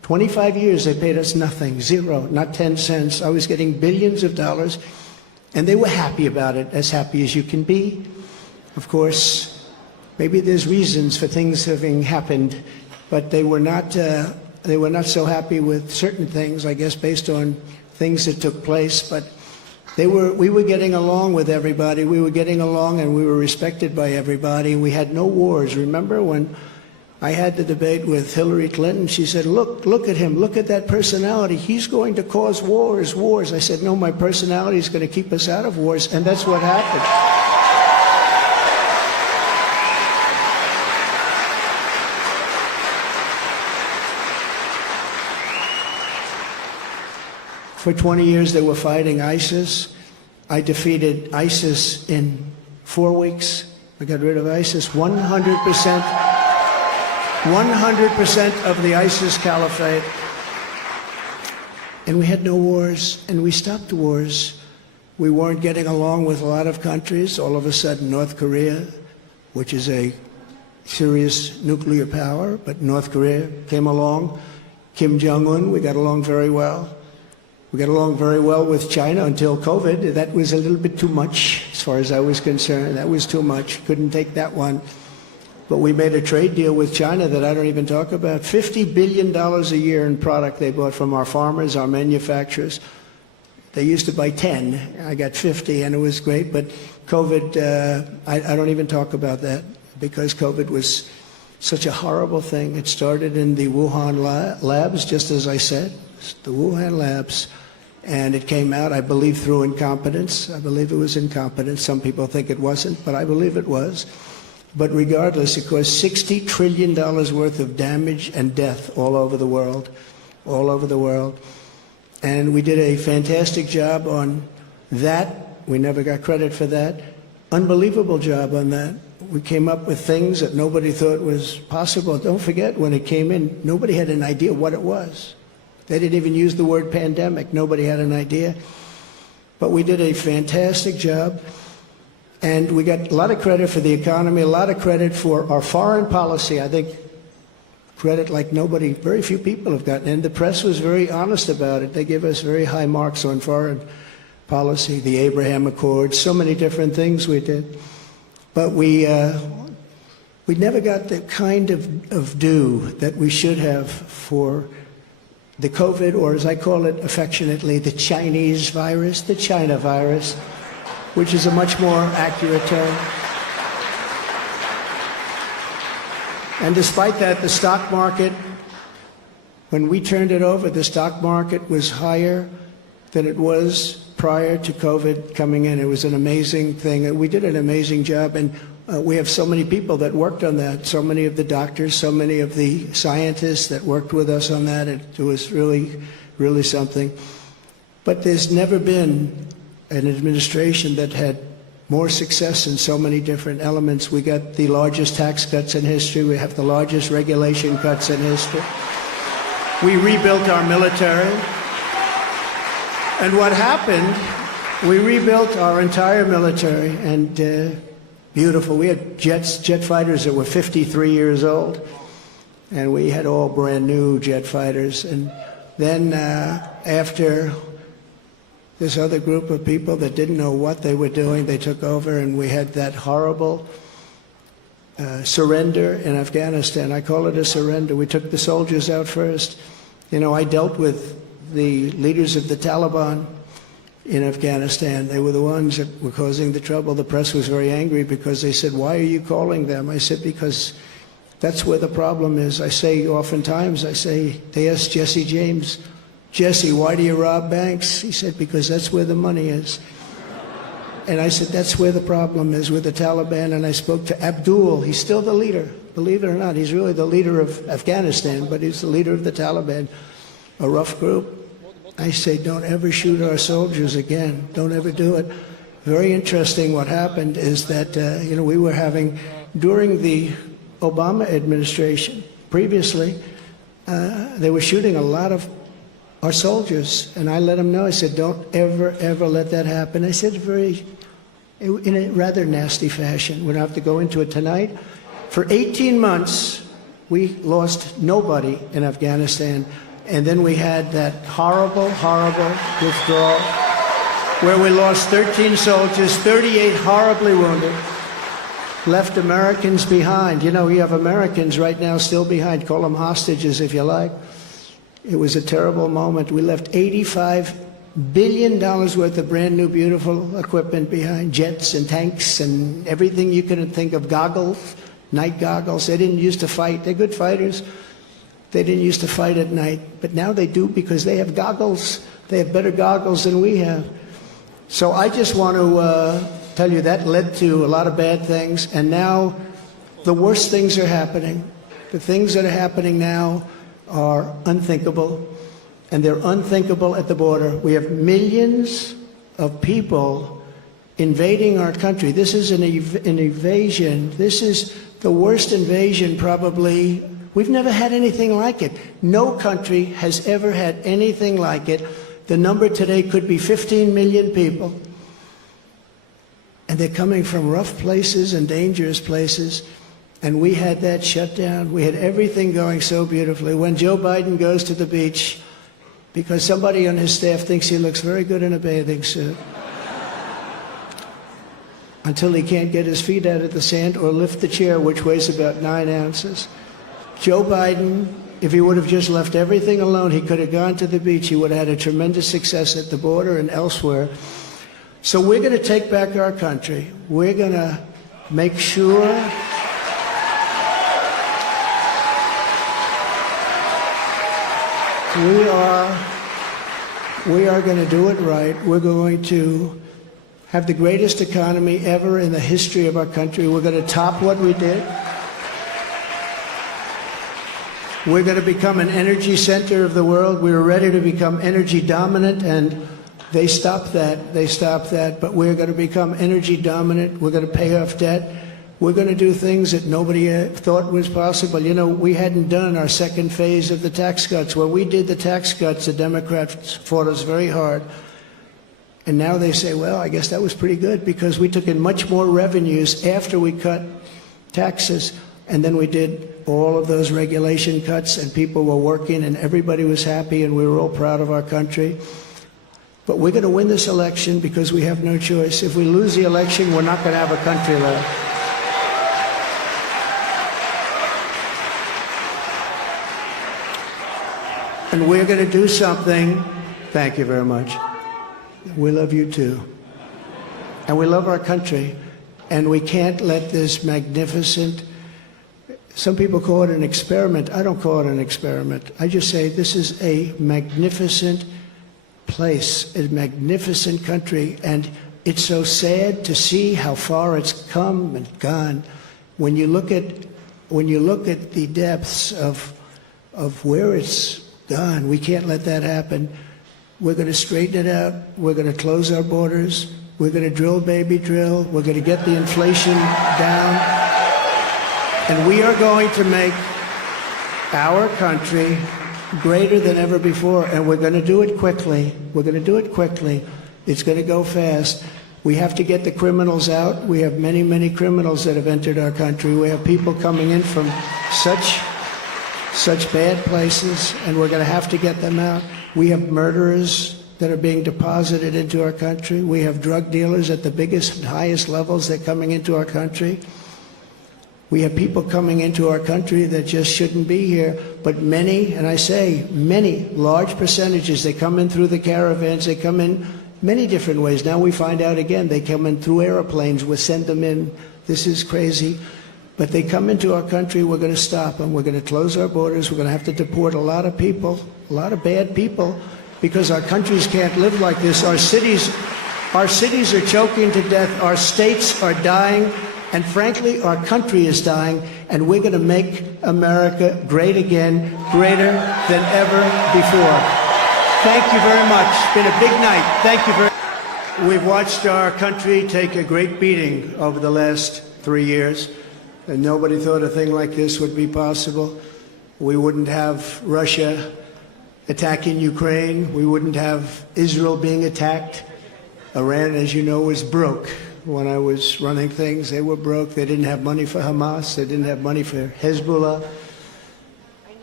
25 years they paid us nothing, zero, not 10 cents. I was getting billions of dollars, and they were happy about it, as happy as you can be. Of course, maybe there's reasons for things having happened, but they were not so happy with certain things, I guess, based on things that took place. But we were getting along with everybody. We were getting along, and we were respected by everybody. We had no wars. Remember when I had the debate with Hillary Clinton? She said, look at him, look at that personality. He's going to cause wars. I said, no, my personality is going to keep us out of wars, and that's what happened. For 20 years, they were fighting ISIS. I defeated ISIS in 4 weeks. I got rid of ISIS 100%. 100% of the ISIS caliphate. And we had no wars, and we stopped wars. We weren't getting along with a lot of countries. All of a sudden, North Korea, which is a serious nuclear power, but North Korea came along. Kim Jong-un, we got along very well. We got along very well with China until COVID. That was a little bit too much, as far as I was concerned. That was too much. Couldn't take that one. But we made a trade deal with China that I don't even talk about. $50 billion a year in product they bought from our farmers, our manufacturers. They used to buy 10. I got 50, and it was great. But COVID, I don't even talk about that, because COVID was such a horrible thing. It started in the Wuhan labs, just as I said, the Wuhan labs. And it came out, I believe, through incompetence. I believe it was incompetence. Some people think it wasn't, but I believe it was. But regardless, it caused $60 trillion worth of damage and death all over the world, all over the world. And we did a fantastic job on that. We never got credit for that. Unbelievable job on that. We came up with things that nobody thought was possible. Don't forget, when it came in, nobody had an idea what it was. They didn't even use the word pandemic. Nobody had an idea. But we did a fantastic job. And we got a lot of credit for the economy, a lot of credit for our foreign policy. I think credit like nobody, very few people have gotten. And the press was very honest about it. They gave us very high marks on foreign policy, the Abraham Accords, so many different things we did. But we never got the kind of due that we should have for the COVID, or as I call it affectionately, the Chinese virus, the China virus, which is a much more accurate term. And despite that, the stock market, when we turned it over, the stock market was higher than it was prior to COVID coming in. It was an amazing thing. And we did an amazing job. And we have so many people that worked on that, so many of the doctors, so many of the scientists that worked with us on that. It was really, really something. But there's never been an administration that had more success in so many different elements. We got the largest tax cuts in history. We have the largest regulation cuts in history. We rebuilt our military. And what happened, we rebuilt our entire military, and beautiful. We had jet fighters that were 53 years old, and we had all brand new jet fighters. And then after this other group of people that didn't know what they were doing, they took over, and we had that horrible surrender in Afghanistan. I call it a surrender. We took the soldiers out first. You know, I dealt with the leaders of the Taliban in Afghanistan. They were the ones that were causing the trouble. The press was very angry because they said, why are you calling them? I said, because that's where the problem is. I say oftentimes, they asked Jesse James, Jesse, why do you rob banks? He said, because that's where the money is. And I said, that's where the problem is with the Taliban. And I spoke to Abdul. He's still the leader. Believe it or not, he's really the leader of Afghanistan, but he's the leader of the Taliban, a rough group. I say, don't ever shoot our soldiers again. Don't ever do it. Very interesting what happened is that, we were having, during the Obama administration, previously, they were shooting a lot of our soldiers. And I let them know, I said, don't ever, ever let that happen. I said in a rather nasty fashion. We don't have to go into it tonight. For 18 months, we lost nobody in Afghanistan. And then we had that horrible, horrible withdrawal where we lost 13 soldiers, 38 horribly wounded, left Americans behind. You know, you have Americans right now still behind. Call them hostages if you like. It was a terrible moment. We left $85 billion worth of brand new, beautiful equipment behind, jets and tanks and everything you could think of, goggles, night goggles. They didn't used to fight. They're good fighters. They didn't used to fight at night, but now they do because they have goggles. They have better goggles than we have. So I just want to tell you that led to a lot of bad things, and now the worst things are happening. The things that are happening now are unthinkable, and they're unthinkable at the border. We have millions of people invading our country. This is an invasion. This is the worst invasion probably. We've never had anything like it. No country has ever had anything like it. The number today could be 15 million people. And they're coming from rough places and dangerous places. And we had that shut down. We had everything going so beautifully. When Joe Biden goes to the beach, because somebody on his staff thinks he looks very good in a bathing suit, until he can't get his feet out of the sand or lift the chair, which weighs about 9 ounces. Joe Biden, if he would have just left everything alone, he could have gone to the beach. He would have had a tremendous success at the border and elsewhere. So we're going to take back our country. We're going to make sure we are going to do it right. We're going to have the greatest economy ever in the history of our country. We're going to top what we did. We're going to become an energy center of the world. We were ready to become energy dominant, and they stopped that. They stopped that. But we're going to become energy dominant. We're going to pay off debt. We're going to do things that nobody thought was possible. You know, we hadn't done our second phase of the tax cuts. When we did the tax cuts, the Democrats fought us very hard. And now they say, well, I guess that was pretty good because we took in much more revenues after we cut taxes. And then we did all of those regulation cuts, and people were working, and everybody was happy, and we were all proud of our country. But we're going to win this election because we have no choice. If we lose the election, we're not going to have a country left. And we're going to do something. Thank you very much. We love you too. And we love our country. And we can't let this magnificent, some people call it an experiment. I don't call it an experiment. I just say this is a magnificent place, a magnificent country. And it's so sad to see how far it's come and gone. When you look at the depths of where it's gone, we can't let that happen. We're going to straighten it out. We're going to close our borders. We're going to drill, baby, drill. We're going to get the inflation down. And we are going to make our country greater than ever before. And we're going to do it quickly. We're going to do it quickly. It's going to go fast. We have to get the criminals out. We have many, many criminals that have entered our country. We have people coming in from such bad places, and we're going to have to get them out. We have murderers that are being deposited into our country. We have drug dealers at the biggest and highest levels that are coming into our country. We have people coming into our country that just shouldn't be here, but many, and I say many, large percentages, they come in through the caravans, they come in many different ways. Now we find out again, they come in through airplanes, we send them in. This is crazy. But they come into our country, we're going to stop them. We're going to close our borders. We're going to have to deport a lot of people, a lot of bad people, because our countries can't live like this. Our cities are choking to death. Our states are dying. And frankly, our country is dying. And we're going to make America great again, greater than ever before. Thank you very much. It's been a big night. Thank you very much. We've watched our country take a great beating over the last 3 years. And nobody thought a thing like this would be possible. We wouldn't have Russia attacking Ukraine. We wouldn't have Israel being attacked. Iran, as you know, was broke. When I was running things, they were broke. They didn't have money for Hamas. They didn't have money for Hezbollah.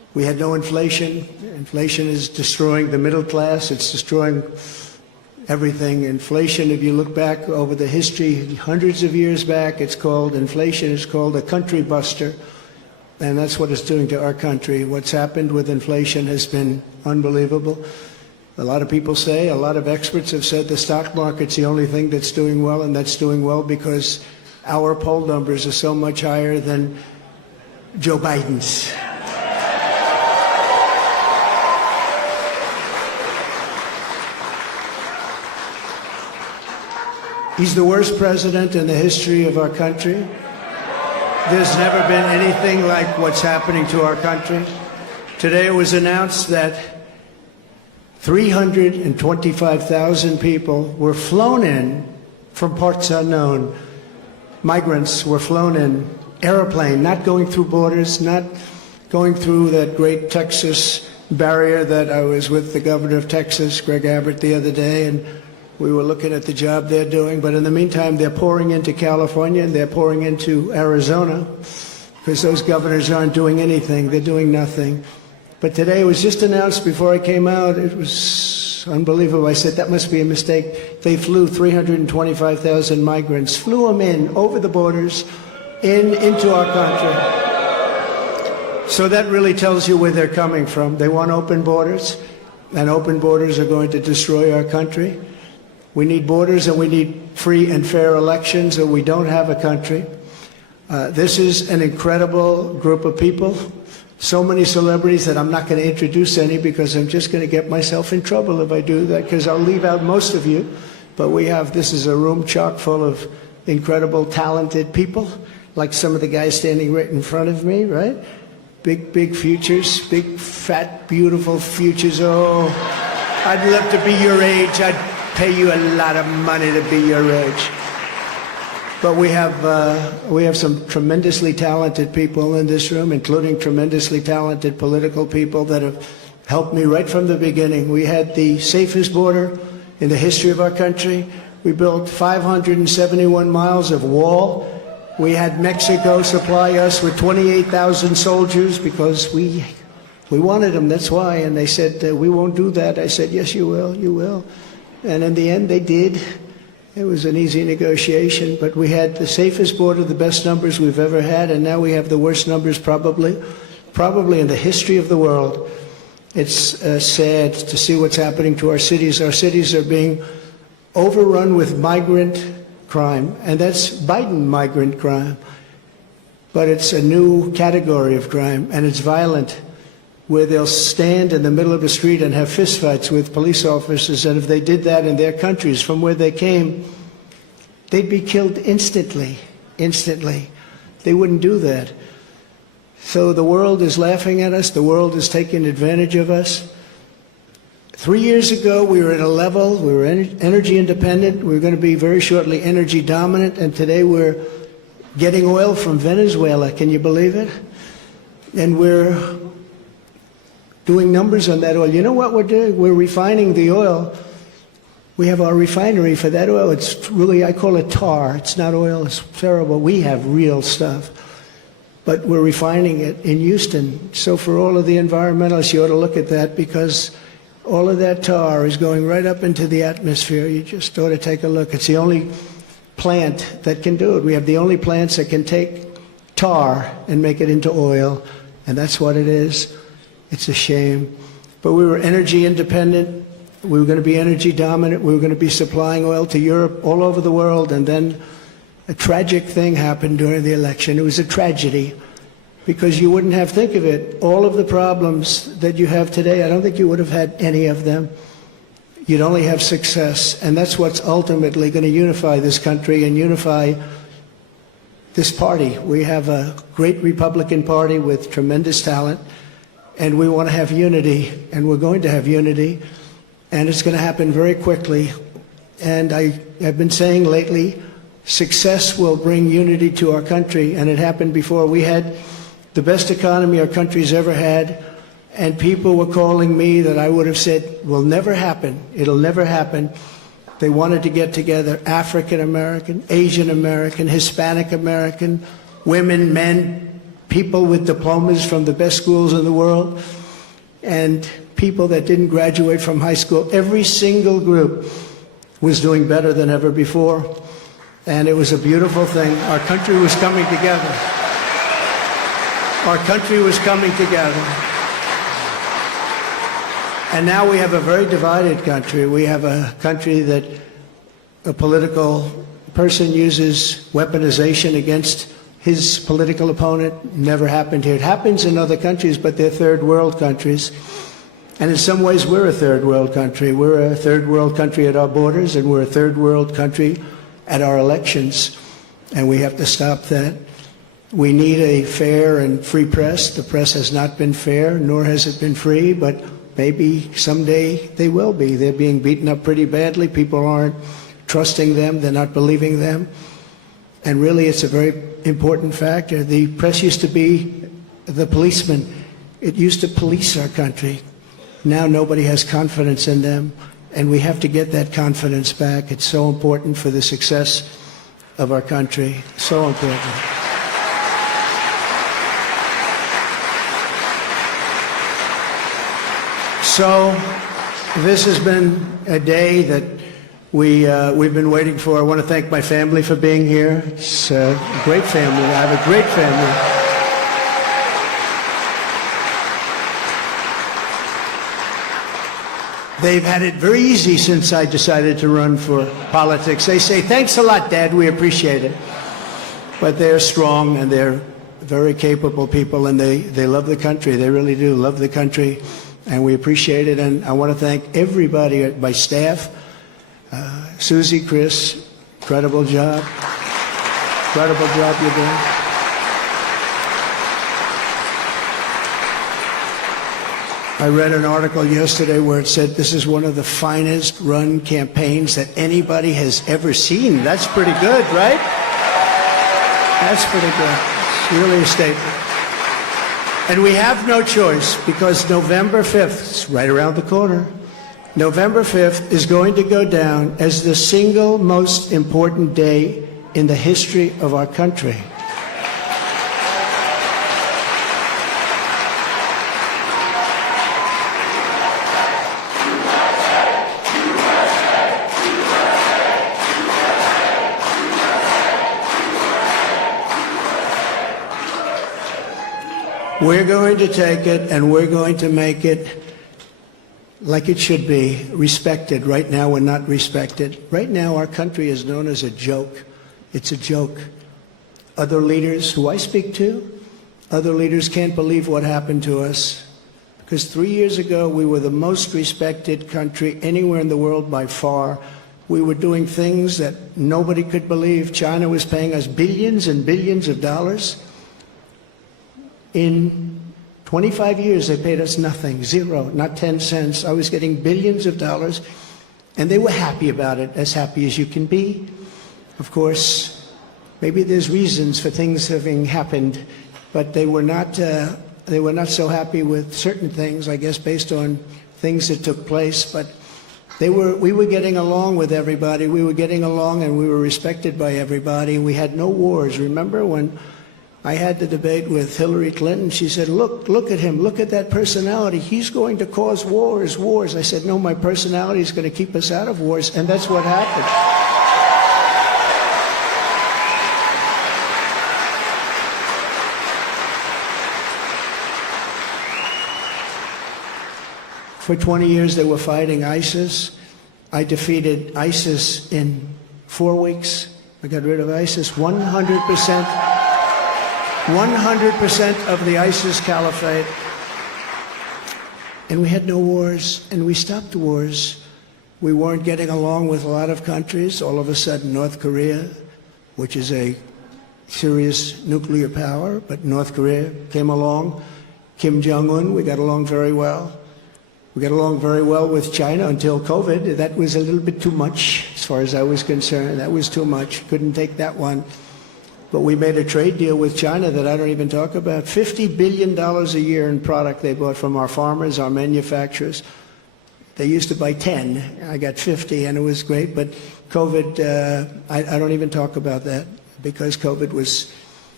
We had no inflation. Inflation is destroying the middle class. It's destroying everything. Inflation, if you look back over the history, hundreds of years back, inflation is called a country buster. And that's what it's doing to our country. What's happened with inflation has been unbelievable. A lot of people say, a lot of experts have said the stock market's the only thing that's doing well, and that's doing well because our poll numbers are so much higher than Joe Biden's. He's the worst president in the history of our country. There's never been anything like what's happening to our country. Today it was announced that 325,000 people were flown in from parts unknown. Migrants were flown in, airplane, not going through borders, not going through that great Texas barrier that I was with the governor of Texas, Greg Abbott, the other day, and we were looking at the job they're doing. But in the meantime, they're pouring into California and they're pouring into Arizona because those governors aren't doing anything. They're doing nothing. But today it was just announced before I came out. It was unbelievable. I said, that must be a mistake. They flew 325,000 migrants, flew them in over the borders into our country. So that really tells you where they're coming from. They want open borders, and open borders are going to destroy our country. We need borders and we need free and fair elections, or we don't have a country. This is an incredible group of people. So many celebrities that I'm not going to introduce any because I'm just going to get myself in trouble if I do that, because I'll leave out most of you. But this is a room chock full of incredible, talented people, like some of the guys standing right in front of me, right? Big, big futures, big, fat, beautiful futures. Oh, I'd love to be your age. I'd pay you a lot of money to be your age. But we have some tremendously talented people in this room, including tremendously talented political people that have helped me right from the beginning. We had the safest border in the history of our country. We built 571 miles of wall. We had Mexico supply us with 28,000 soldiers because we wanted them, that's why. And they said, we won't do that. I said, yes, you will, you will. And in the end, they did. It was an easy negotiation, but we had the safest border, the best numbers we've ever had, and now we have the worst numbers probably in the history of the world. It's sad to see what's happening to our cities. Our cities are being overrun with migrant crime, and that's Biden migrant crime. But it's a new category of crime, and it's violent, where they'll stand in the middle of the street and have fistfights with police officers, and if they did that in their countries from where they came, they'd be killed instantly. They wouldn't do that. So the world is laughing at us. The world is taking advantage of us. 3 years ago, we were at a level, we were energy independent. We were going to be very shortly energy dominant, and today we're getting oil from Venezuela. Can you believe it? And we're doing numbers on that oil. You know what we're doing? We're refining the oil. We have our refinery for that oil. It's really, I call it tar. It's not oil. It's terrible. We have real stuff. But we're refining it in Houston. So for all of the environmentalists, you ought to look at that, because all of that tar is going right up into the atmosphere. You just ought to take a look. It's the only plant that can do it. We have the only plants that can take tar and make it into oil, and that's what it is. It's a shame. But we were energy independent. We were going to be energy dominant. We were going to be supplying oil to Europe, all over the world. And then a tragic thing happened during the election. It was a tragedy, because you wouldn't have, think of it, all of the problems that you have today, I don't think you would have had any of them. You'd only have success. And that's what's ultimately going to unify this country and unify this party. We have a great Republican Party with tremendous talent. And we want to have unity, and we're going to have unity, and it's going to happen very quickly. And I have been saying lately, success will bring unity to our country, and it happened before. We had the best economy our country's ever had, and people were calling me that I would have said will never happen. It'll never happen. They wanted to get together, African American, Asian American, Hispanic American, women, men, people with diplomas from the best schools in the world, and people that didn't graduate from high school. Every single group was doing better than ever before, and it was a beautiful thing. Our country was coming together. Our country was coming together. And now we have a very divided country. We have a country that a political person uses weaponization against his political opponent. Never happened here. It happens in other countries, but they're third world countries. And in some ways, we're a third world country. We're a third world country at our borders, and we're a third world country at our elections. And we have to stop that. We need a fair and free press. The press has not been fair, nor has it been free, but maybe someday they will be. They're being beaten up pretty badly. People aren't trusting them. They're not believing them. And really, it's a very important factor. The press used to be the policeman. It used to police our country. Now nobody has confidence in them, and we have to get that confidence back. It's so important for the success of our country. So important. So this has been a day that we've been waiting for. I want to thank my family for being here. It's a great family. I have a great family. They've had it very easy since I decided to run for politics. They say, "Thanks a lot, Dad. We appreciate it." But they're strong, and they're very capable people, and they love the country. They really do love the country, and we appreciate it. And I want to thank everybody at my staff. Susie, Chris, incredible job. Incredible job you're doing. I read an article yesterday where it said this is one of the finest run campaigns that anybody has ever seen. That's pretty good, right? That's pretty good. It's really a statement. And we have no choice, because November 5th is right around the corner. November 5th is going to go down as the single most important day in the history of our country. We're going to take it, and we're going to make it like it should be, respected. Right now, we're not respected. Right now, our country is known as a joke. It's a joke. Other leaders who I speak to, other leaders can't believe what happened to us. Because 3 years ago, we were the most respected country anywhere in the world by far. We were doing things that nobody could believe. China was paying us billions and billions of dollars. In 25 years, they paid us nothing, zero, not 10 cents. I was getting billions of dollars, and they were happy about it, as happy as you can be. Of course, maybe there's reasons for things having happened, but they were not so happy with certain things, I guess, based on things that took place. But we were getting along with everybody. We were getting along, and we were respected by everybody. We had no wars. Remember when I had the debate with Hillary Clinton? She said, look at him, look at that personality. He's going to cause wars. I said, no, my personality is going to keep us out of wars, and that's what happened. For 20 years, they were fighting ISIS. I defeated ISIS in 4 weeks. I got rid of ISIS 100%. 100% of the ISIS caliphate. And we had no wars, and we stopped wars. We weren't getting along with a lot of countries. All of a sudden, North Korea, which is a serious nuclear power, but North Korea came along. Kim Jong-un, we got along very well. We got along very well with China until COVID. That was a little bit too much, as far as I was concerned. That was too much. Couldn't take that one. But we made a trade deal with China that I don't even talk about. $50 billion a year in product they bought from our farmers, our manufacturers. They used to buy 10. I got 50, and it was great. But COVID, I don't even talk about that, because COVID was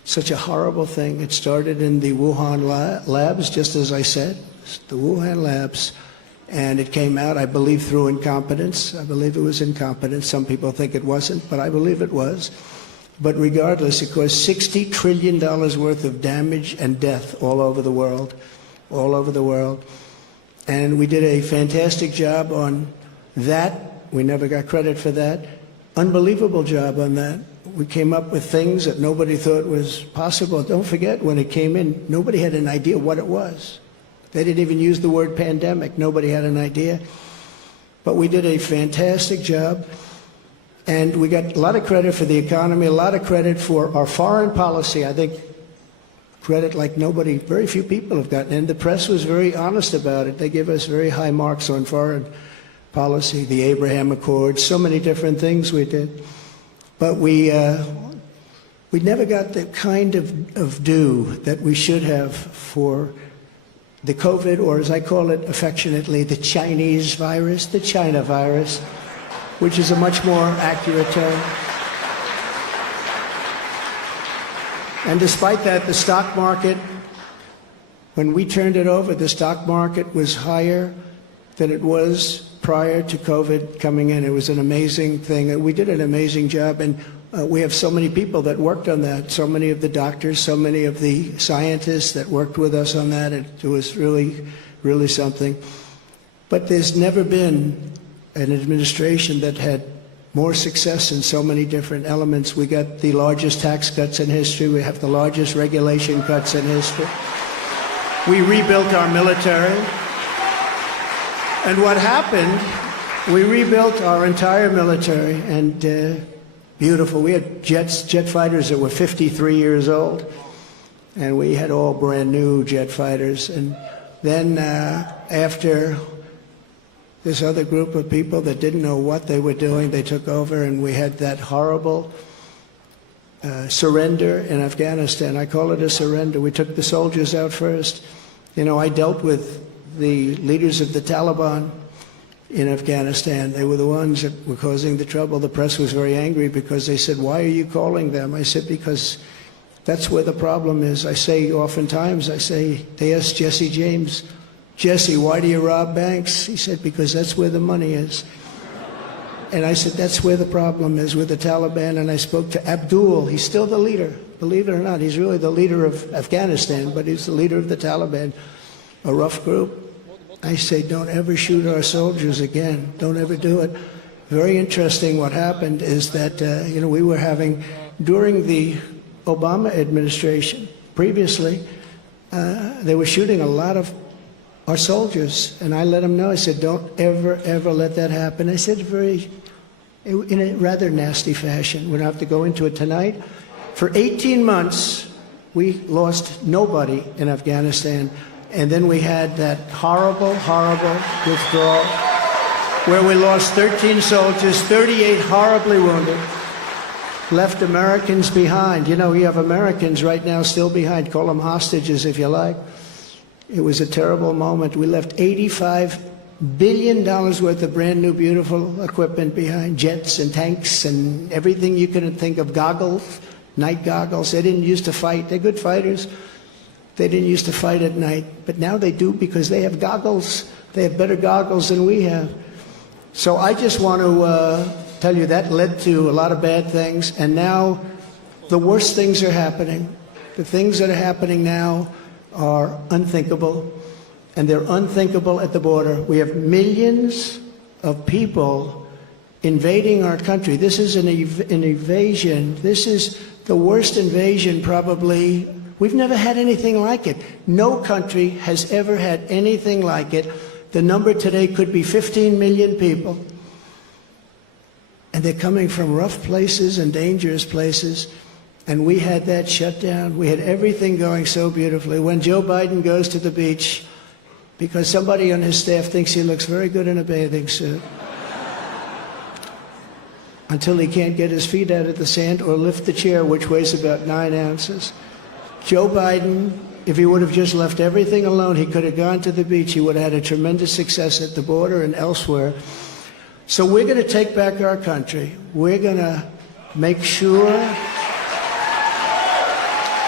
such a horrible thing. It started in the Wuhan labs, just as I said, the Wuhan labs, and it came out, I believe, through incompetence. I believe it was incompetence. Some people think it wasn't, but I believe it was. But regardless, it caused $60 trillion worth of damage and death all over the world, all over the world. And we did a fantastic job on that. We never got credit for that. Unbelievable job on that. We came up with things that nobody thought was possible. Don't forget, when it came in, nobody had an idea what it was. They didn't even use the word pandemic. Nobody had an idea. But we did a fantastic job. And we got a lot of credit for the economy, a lot of credit for our foreign policy. I think credit like nobody, very few people have gotten. And the press was very honest about it. They give us very high marks on foreign policy, the Abraham Accords, so many different things we did. But we never got the kind of due that we should have for the COVID, or as I call it affectionately, the Chinese virus, the China virus, which is a much more accurate term. And despite that, the stock market, when we turned it over, the stock market was higher than it was prior to COVID coming in. It was an amazing thing. We did an amazing job, and we have so many people that worked on that, so many of the doctors, so many of the scientists that worked with us on that. It was really, really something. But there's never been an administration that had more success in so many different elements. We got the largest tax cuts in history. We have the largest regulation cuts in history. We rebuilt our military. And what happened, we rebuilt our entire military, and beautiful. We had jet fighters that were 53 years old, and we had all brand new jet fighters. And then after this other group of people that didn't know what they were doing, they took over, and we had that horrible surrender in Afghanistan. I call it a surrender. We took the soldiers out first. You know, I dealt with the leaders of the Taliban in Afghanistan. They were the ones that were causing the trouble. The press was very angry because they said, "Why are you calling them?" I said, "Because that's where the problem is." I say oftentimes, they asked Jesse James, "Jesse, why do you rob banks?" He said, "Because that's where the money is." And I said, that's where the problem is, with the Taliban. And I spoke to Abdul. He's still the leader. Believe it or not, he's really the leader of Afghanistan, but he's the leader of the Taliban, a rough group. I say, don't ever shoot our soldiers again. Don't ever do it. Very interesting. What happened is that, we were having, during the Obama administration, previously, they were shooting a lot of our soldiers. And I let them know, I said, don't ever, ever let that happen. I said in a rather nasty fashion. We don't have to go into it tonight. For 18 months, we lost nobody in Afghanistan. And then we had that horrible, horrible withdrawal where we lost 13 soldiers, 38 horribly wounded, left Americans behind. You know, we have Americans right now still behind. Call them hostages if you like. It was a terrible moment. We left $85 billion worth of brand new, beautiful equipment behind, jets and tanks and everything you could think of, goggles, night goggles. They didn't used to fight. They're good fighters. They didn't used to fight at night, but now they do because they have goggles. They have better goggles than we have. So I just want to tell you that led to a lot of bad things, and now the worst things are happening. The things that are happening now are unthinkable, and they're unthinkable at the border. We have millions of people invading our country. This is an invasion. This is the worst invasion probably. We've never had anything like it. No country has ever had anything like it. The number today could be 15 million people. And they're coming from rough places and dangerous places. And we had that shut down. We had everything going so beautifully. When Joe Biden goes to the beach, because somebody on his staff thinks he looks very good in a bathing suit, until he can't get his feet out of the sand or lift the chair, which weighs about 9 ounces. Joe Biden, if he would have just left everything alone, he could have gone to the beach. He would have had a tremendous success at the border and elsewhere. So we're going to take back our country. We're going to make sure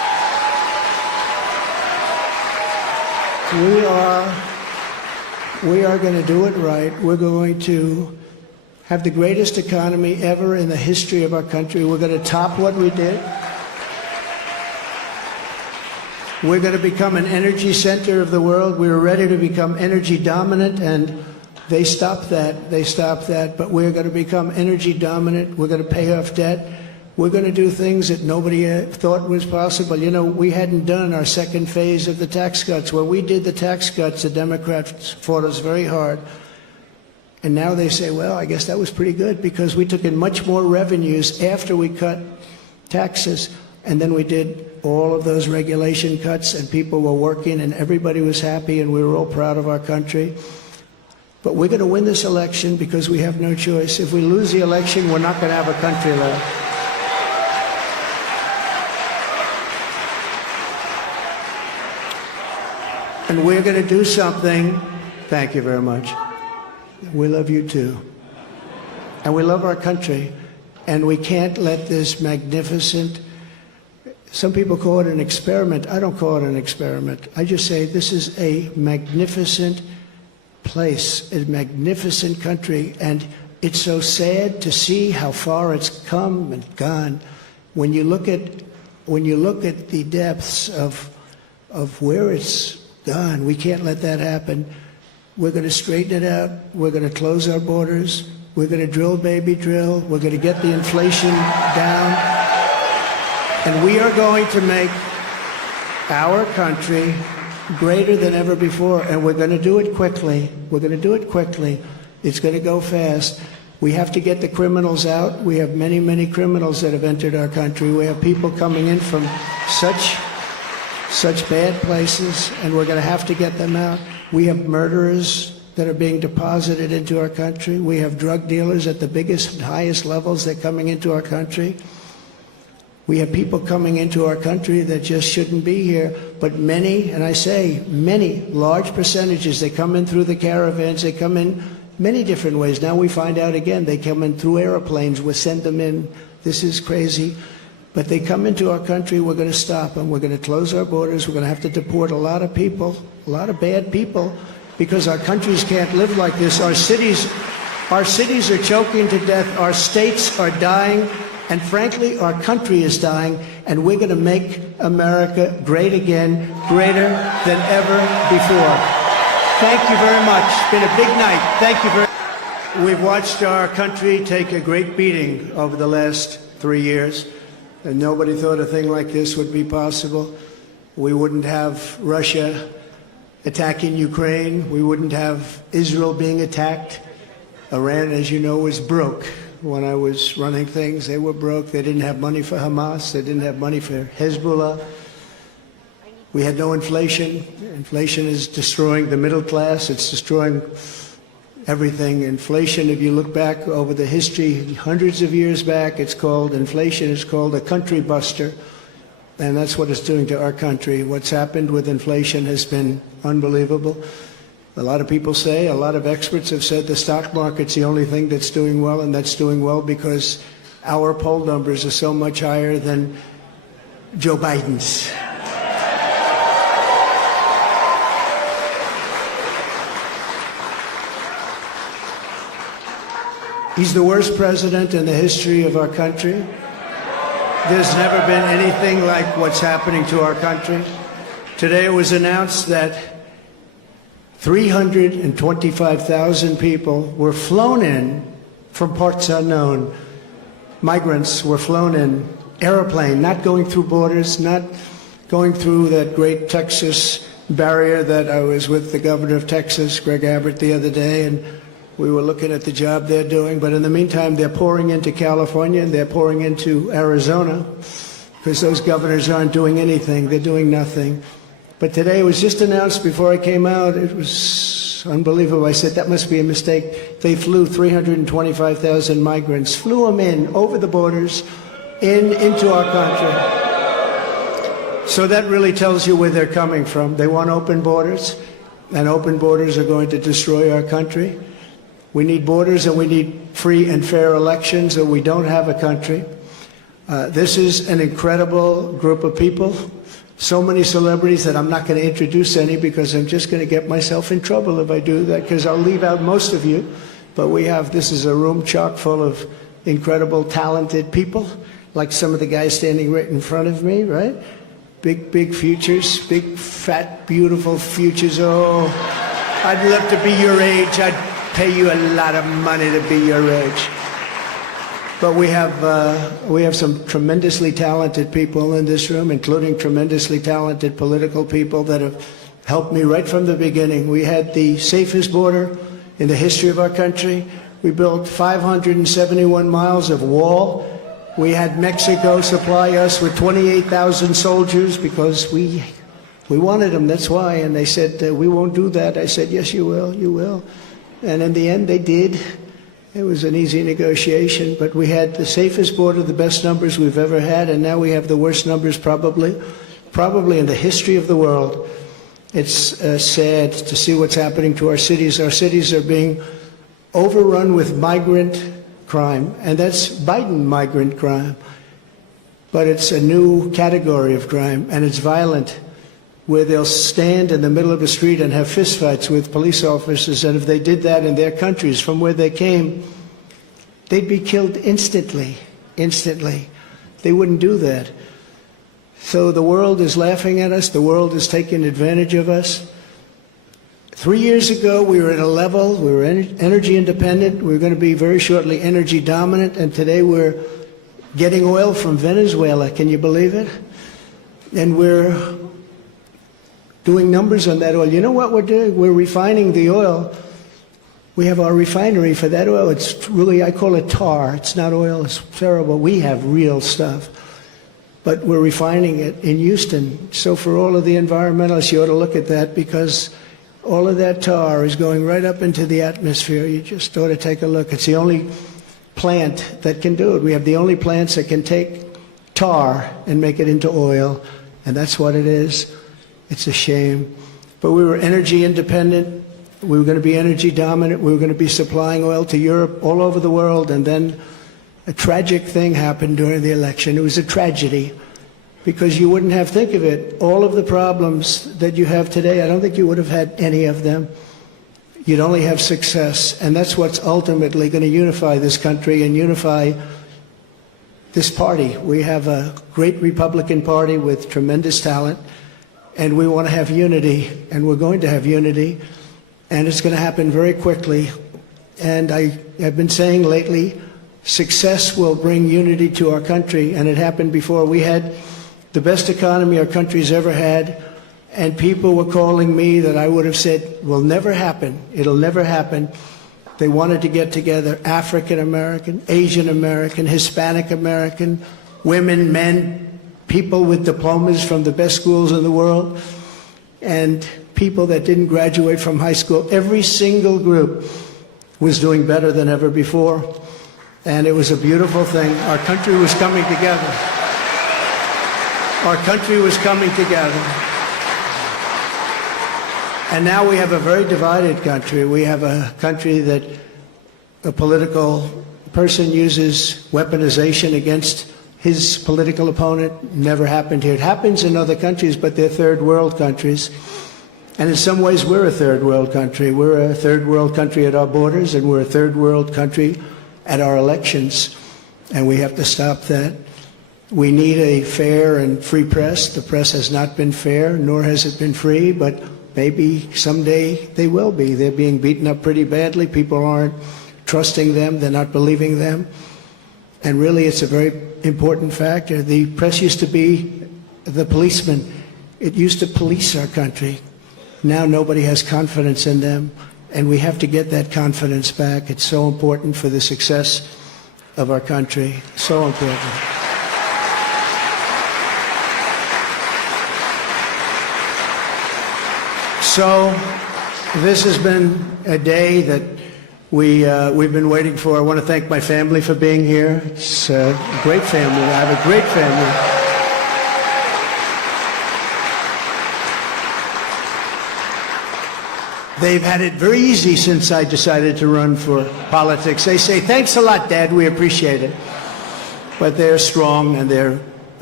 We are going to do it right. We're going to have the greatest economy ever in the history of our country. We're going to top what we did. We're going to become an energy center of the world. We were ready to become energy dominant, and they stopped that. They stopped that. But we're going to become energy dominant. We're going to pay off debt. We're going to do things that nobody thought was possible. You know, we hadn't done our second phase of the tax cuts. When we did the tax cuts, the Democrats fought us very hard. And now they say, well, I guess that was pretty good because we took in much more revenues after we cut taxes. And then we did all of those regulation cuts, and people were working, and everybody was happy, and we were all proud of our country. But we're going to win this election because we have no choice. If we lose the election, we're not going to have a country left. And we're going to do something. Thank you very much. We love you too. And we love our country. And we can't let this magnificent, some people call it an experiment. I don't call it an experiment. I just say this is a magnificent place, a magnificent country. And it's so sad to see how far it's come and gone. When you look at the depths of where it's gone, we can't let that happen. We're going to straighten it out. We're going to close our borders. We're going to drill, baby, drill. We're going to get the inflation down. And we are going to make our country greater than ever before. And we're going to do it quickly. We're going to do it quickly. It's going to go fast. We have to get the criminals out. We have many, many criminals that have entered our country. We have people coming in from such bad places, and we're going to have to get them out. We have murderers that are being deposited into our country. We have drug dealers at the biggest, highest levels. They're coming into our country. We have people coming into our country that just shouldn't be here. But many, and I say many, large percentages, they come in through the caravans. They come in many different ways. Now we find out again, they come in through airplanes. We send them in. This is crazy. But they come into our country, we're going to stop them. We're going to close our borders. We're going to have to deport a lot of people, a lot of bad people, because our countries can't live like this. Our cities are choking to death. Our states are dying. And frankly, our country is dying. And we're going to make America great again, greater than ever before. Thank you very much. It's been a big night. Thank you very much. We've watched our country take a great beating over the last 3 years. And nobody thought a thing like this would be possible. We wouldn't have Russia attacking Ukraine. We wouldn't have Israel being attacked. Iran, as you know, was broke. When I was running things, they were broke. They didn't have money for Hamas. They didn't have money for Hezbollah. We had no inflation. Inflation is destroying the middle class. It's destroying everything. Inflation, if you look back over the history, hundreds of years back, inflation is called a country buster. And that's what it's doing to our country. What's happened with inflation has been unbelievable. A lot of people say, a lot of experts have said the stock market's the only thing that's doing well, and that's doing well because our poll numbers are so much higher than Joe Biden's. He's the worst president in the history of our country. There's never been anything like what's happening to our country. Today it was announced that 325,000 people were flown in from parts unknown. Migrants were flown in, airplane, not going through borders, not going through that great Texas barrier that I was with the governor of Texas, Greg Abbott, the other day, and we were looking at the job they're doing. But in the meantime, they're pouring into California and they're pouring into Arizona because those governors aren't doing anything. They're doing nothing. But today it was just announced before I came out. It was unbelievable. I said, that must be a mistake. They flew 325,000 migrants, flew them in over the borders into our country. So that really tells you where they're coming from. They want open borders, and open borders are going to destroy our country. We need borders and we need free and fair elections, or we don't have a country. This is an incredible group of people. so many celebrities that I'm not going to introduce any because I'm just going to get myself in trouble if I do that, because I'll leave out most of you. But this is a room chock full of incredible, talented people, like some of the guys standing right in front of me, right? Big futures, big, fat, beautiful futures. Oh, I'd love to be your age. I'd pay you a lot of money to be your age. But we have some tremendously talented people in this room, including tremendously talented political people that have helped me right from the beginning. We had the safest border in the history of our country. We built 571 miles of wall. We had Mexico supply us with 28,000 soldiers because we wanted them, that's why. And they said, we won't do that. I said, yes, you will, you will. And in the end, they did. It was an easy negotiation, but we had the safest border, the best numbers we've ever had, and now we have the worst numbers probably in the history of the world. It's sad to see what's happening to our cities. Our cities are being overrun with migrant crime, and that's Biden migrant crime. But it's a new category of crime, and it's violent, where they'll stand in the middle of a street and have fistfights with police officers, and if they did that in their countries from where they came, they'd be killed instantly. They wouldn't do that. So the world is laughing at us. The world is taking advantage of us. 3 years ago, we were at a level, we were energy independent. We were going to be very shortly energy dominant, and today we're getting oil from Venezuela. Can you believe it? And we're doing numbers on that oil. You know what we're doing? We're refining the oil. We have our refinery for that oil. It's really, I call it tar. It's not oil. It's terrible. We have real stuff. But we're refining it in Houston. So for all of the environmentalists, you ought to look at that, because all of that tar is going right up into the atmosphere. You just ought to take a look. It's the only plant that can do it. We have the only plants that can take tar and make it into oil, and that's what it is. It's a shame. But we were energy independent. We were going to be energy dominant. We were going to be supplying oil to Europe, all over the world. And then a tragic thing happened during the election. It was a tragedy, because you wouldn't have, think of it, all of the problems that you have today, I don't think you would have had any of them. You'd only have success. And that's what's ultimately going to unify this country and unify this party. We have a great Republican Party with tremendous talent. And we want to have unity, and we're going to have unity, and it's going to happen very quickly. And I've been saying lately, success will bring unity to our country, and it happened before. We had the best economy our country's ever had, and people were calling me that I would have said will never happen. It'll never happen. They wanted to get together, African American, Asian American, Hispanic American, women, men, people with diplomas from the best schools in the world, and people that didn't graduate from high school. Every single group was doing better than ever before, and it was a beautiful thing. Our country was coming together. Our country was coming together. And now we have a very divided country. We have a country that a political person uses weaponization against his political opponent. Never happened here. It happens in other countries, but they're third world countries. And in some ways, we're a third world country. We're a third world country at our borders, and we're a third world country at our elections. And we have to stop that. We need a fair and free press. The press has not been fair, nor has it been free, but maybe someday they will be. They're being beaten up pretty badly. People aren't trusting them. They're not believing them. And really, it's a very important factor. The press used to be the policeman. It used to police our country. Now nobody has confidence in them, and we have to get that confidence back. It's so important for the success of our country. So important. So this has been a day that we've been waiting for. I want to thank my family for being here. It's a great family. I have a great family. They've had it very easy since I decided to run for politics. They say, thanks a lot, Dad. We appreciate it. But they're strong, and they're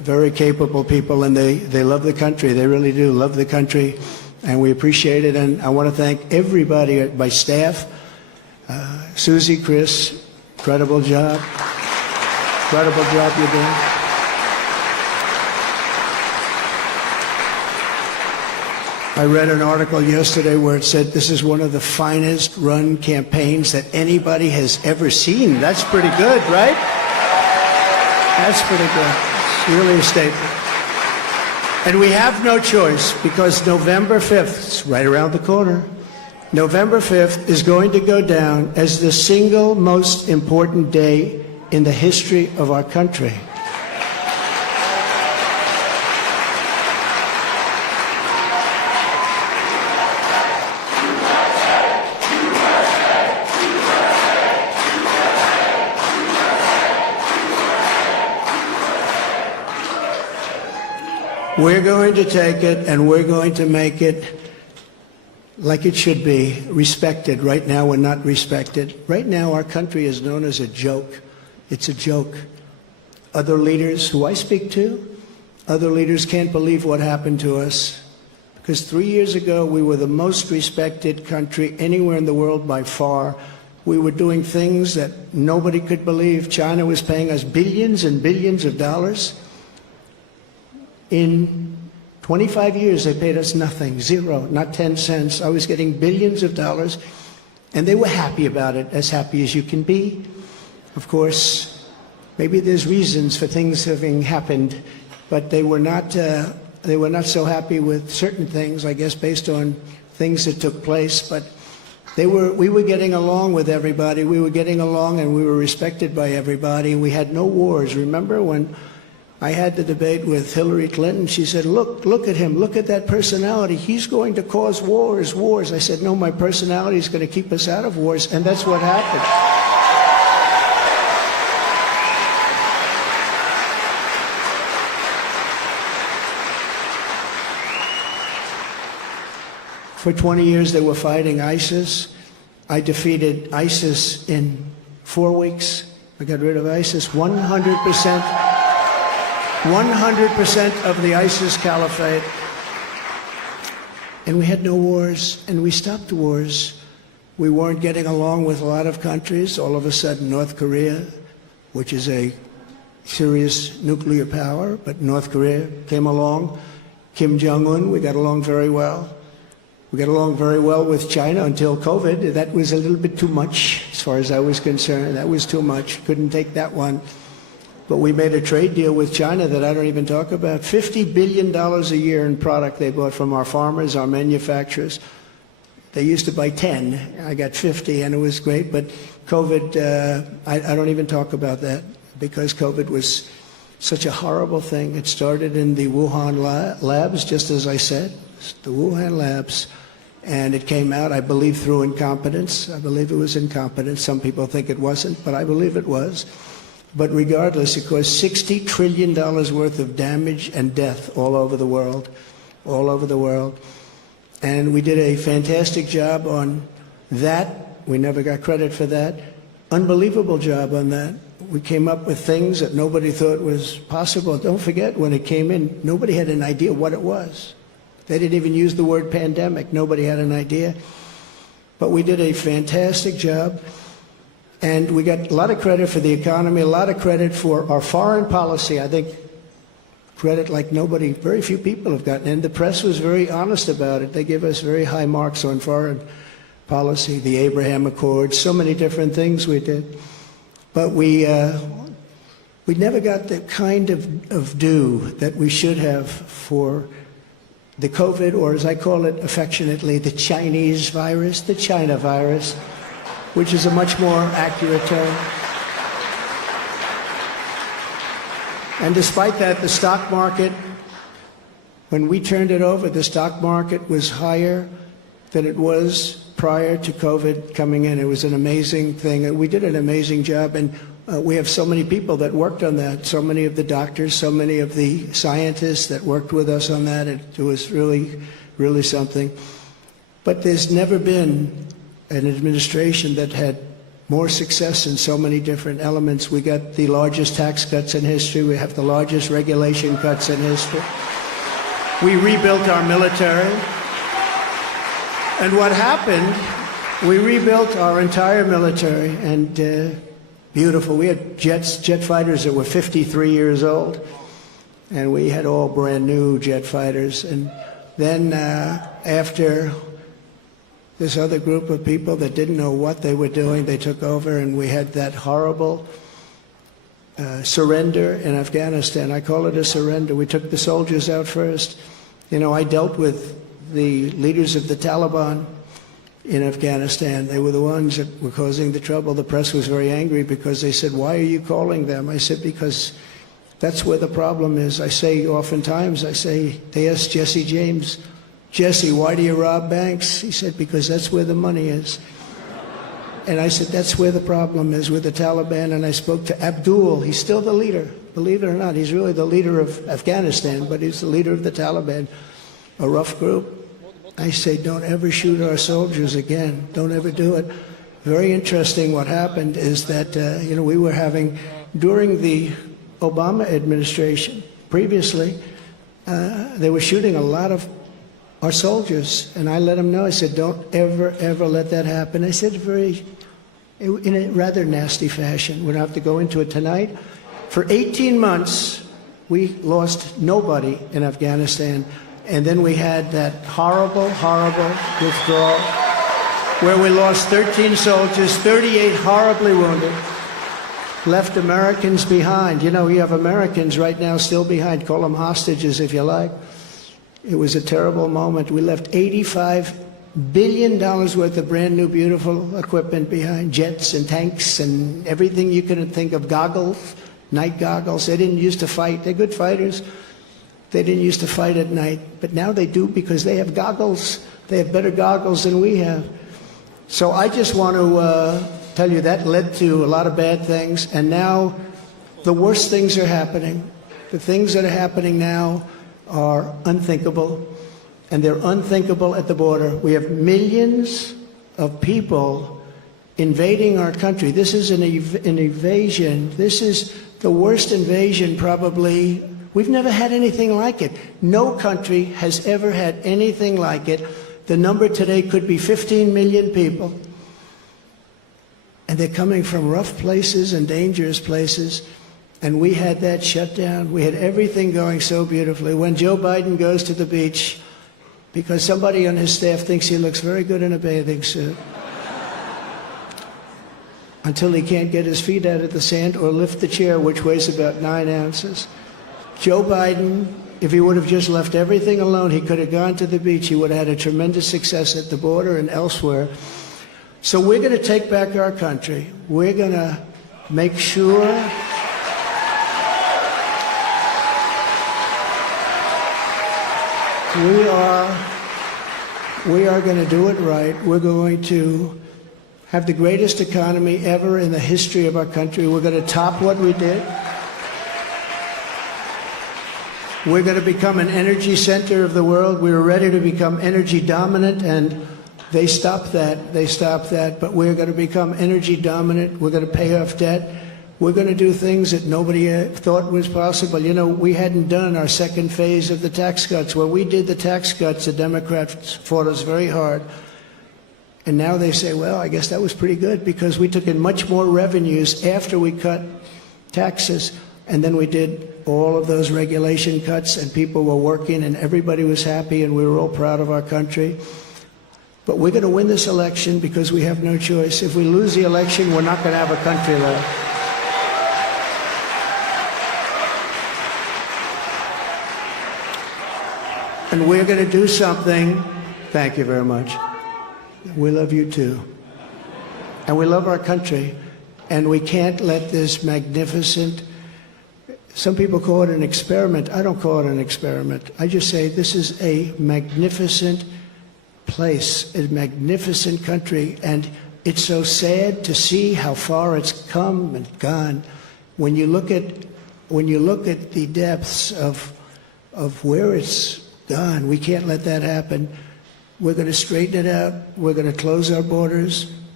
very capable people, and they love the country. They really do love the country, and we appreciate it. And I want to thank everybody, my staff, Susie, Chris, incredible job you're doing. I read an article yesterday where it said this is one of the finest run campaigns that anybody has ever seen. That's pretty good, right? That's pretty good. It's really a statement. And we have no choice, because November 5th, it's right around the corner, November 5th is going to go down as the single most important day in the history of our country. We're going to take it and we're going to make it like it should be, respected. Right now we're not respected. Right now our country is known as a joke. It's a joke. Other leaders who I speak to, other leaders can't believe what happened to us. Because 3 years ago we were the most respected country anywhere in the world by far. We were doing things that nobody could believe. China was paying us billions and billions of dollars. In 25 years, they paid us nothing, zero, not 10 cents. I was getting billions of dollars, and they were happy about it, as happy as you can be. Of course, maybe there's reasons for things having happened, but they were not so happy with certain things, I guess, based on things that took place. But we were getting along with everybody. We were getting along, and we were respected by everybody. We had no wars. Remember when I had the debate with Hillary Clinton? She said, look at him, look at that personality. He's going to cause wars. I said, no, my personality is going to keep us out of wars, and that's what happened. For 20 years, they were fighting ISIS. I defeated ISIS in 4 weeks. I got rid of ISIS 100%. 100% of the ISIS caliphate. And we had no wars, and we stopped wars. We weren't getting along with a lot of countries. All of a sudden, North Korea, which is a serious nuclear power, but North Korea came along. Kim Jong-un, we got along very well. We got along very well with China until COVID. That was a little bit too much, as far as I was concerned. That was too much. Couldn't take that one. But we made a trade deal with China that I don't even talk about. $50 billion a year in product they bought from our farmers, our manufacturers. They used to buy 10. I got 50, and it was great. But COVID, I don't even talk about that, because COVID was such a horrible thing. It started in the Wuhan labs, just as I said, the Wuhan labs. And it came out, I believe, through incompetence. I believe it was incompetence. Some people think it wasn't, but I believe it was. But regardless, it caused $60 trillion worth of damage and death all over the world, all over the world. And we did a fantastic job on that. We never got credit for that. Unbelievable job on that. We came up with things that nobody thought was possible. Don't forget, when it came in, nobody had an idea what it was. They didn't even use the word pandemic. Nobody had an idea. But we did a fantastic job. And we got a lot of credit for the economy, a lot of credit for our foreign policy. I think credit like nobody, very few people have gotten. And the press was very honest about it. They gave us very high marks on foreign policy, the Abraham Accords, so many different things we did. But we never got the kind of due that we should have for the COVID, or as I call it affectionately, the Chinese virus, the China virus, which is a much more accurate term. And despite that, the stock market, when we turned it over, the stock market was higher than it was prior to COVID coming in. It was an amazing thing. We did an amazing job, and we have so many people that worked on that, so many of the doctors, so many of the scientists that worked with us on that. It was really, really something. But there's never been an administration that had more success in so many different elements. We got the largest tax cuts in history. We have the largest regulation cuts in history. We rebuilt our military. And what happened, we rebuilt our entire military, and beautiful. We had jet fighters that were 53 years old, and we had all brand new jet fighters. And then after this other group of people that didn't know what they were doing, they took over, and we had that horrible surrender in Afghanistan. I call it a surrender. We took the soldiers out first. You know, I dealt with the leaders of the Taliban in Afghanistan. They were the ones that were causing the trouble. The press was very angry because they said, "Why are you calling them?" I said, "Because that's where the problem is." I say oftentimes, they asked Jesse James, "Jesse, why do you rob banks?" He said, "Because that's where the money is." And I said, that's where the problem is, with the Taliban. And I spoke to Abdul. He's still the leader. Believe it or not, he's really the leader of Afghanistan, but he's the leader of the Taliban, a rough group. I say, don't ever shoot our soldiers again. Don't ever do it. Very interesting what happened is that, we were having, during the Obama administration, previously, they were shooting a lot of our soldiers. And I let them know, I said, don't ever, ever let that happen. I said in a rather nasty fashion. We don't have to go into it tonight. For 18 months, we lost nobody in Afghanistan. And then we had that horrible, horrible withdrawal where we lost 13 soldiers, 38 horribly wounded, left Americans behind. You know, you have Americans right now still behind. Call them hostages if you like. It was a terrible moment. We left $85 billion worth of brand new, beautiful equipment behind, jets and tanks and everything you can think of, goggles, night goggles. They didn't used to fight. They're good fighters. They didn't used to fight at night, but now they do because they have goggles. They have better goggles than we have. So I just want to tell you that led to a lot of bad things, and now the worst things are happening. The things that are happening now are unthinkable, and they're unthinkable at the border. We have millions of people invading our country. This is an invasion. This is the worst invasion probably. We've never had anything like it. No country has ever had anything like it. The number today could be 15 million people. And they're coming from rough places and dangerous places. And we had that shut down. We had everything going so beautifully. When Joe Biden goes to the beach, because somebody on his staff thinks he looks very good in a bathing suit, until he can't get his feet out of the sand or lift the chair, which weighs about 9 ounces. Joe Biden, if he would have just left everything alone, he could have gone to the beach. He would have had a tremendous success at the border and elsewhere. So we're going to take back our country. We're going to make sure we are going to do it right. We're going to have the greatest economy ever in the history of our country. We're going to top what we did. We're going to become an energy center of the world. We were ready to become energy dominant, and they stopped that. They stopped that. But we're going to become energy dominant. We're going to pay off debt. We're going to do things that nobody thought was possible. You know, we hadn't done our second phase of the tax cuts. When we did the tax cuts, the Democrats fought us very hard. And now they say, well, I guess that was pretty good because we took in much more revenues after we cut taxes. And then we did all of those regulation cuts, and people were working, and everybody was happy, and we were all proud of our country. But we're going to win this election because we have no choice. If we lose the election, we're not going to have a country left. And we're going to do something. Thank you very much. We love you too. And we love our country. And we can't let this magnificent, some people call it an experiment. I don't call it an experiment. I just say this is a magnificent place, a magnificent country. And it's so sad to see how far it's come and gone. When you look at the depths of where it's gone, we can't let that happen. We're going to straighten it out. We're going to close our borders.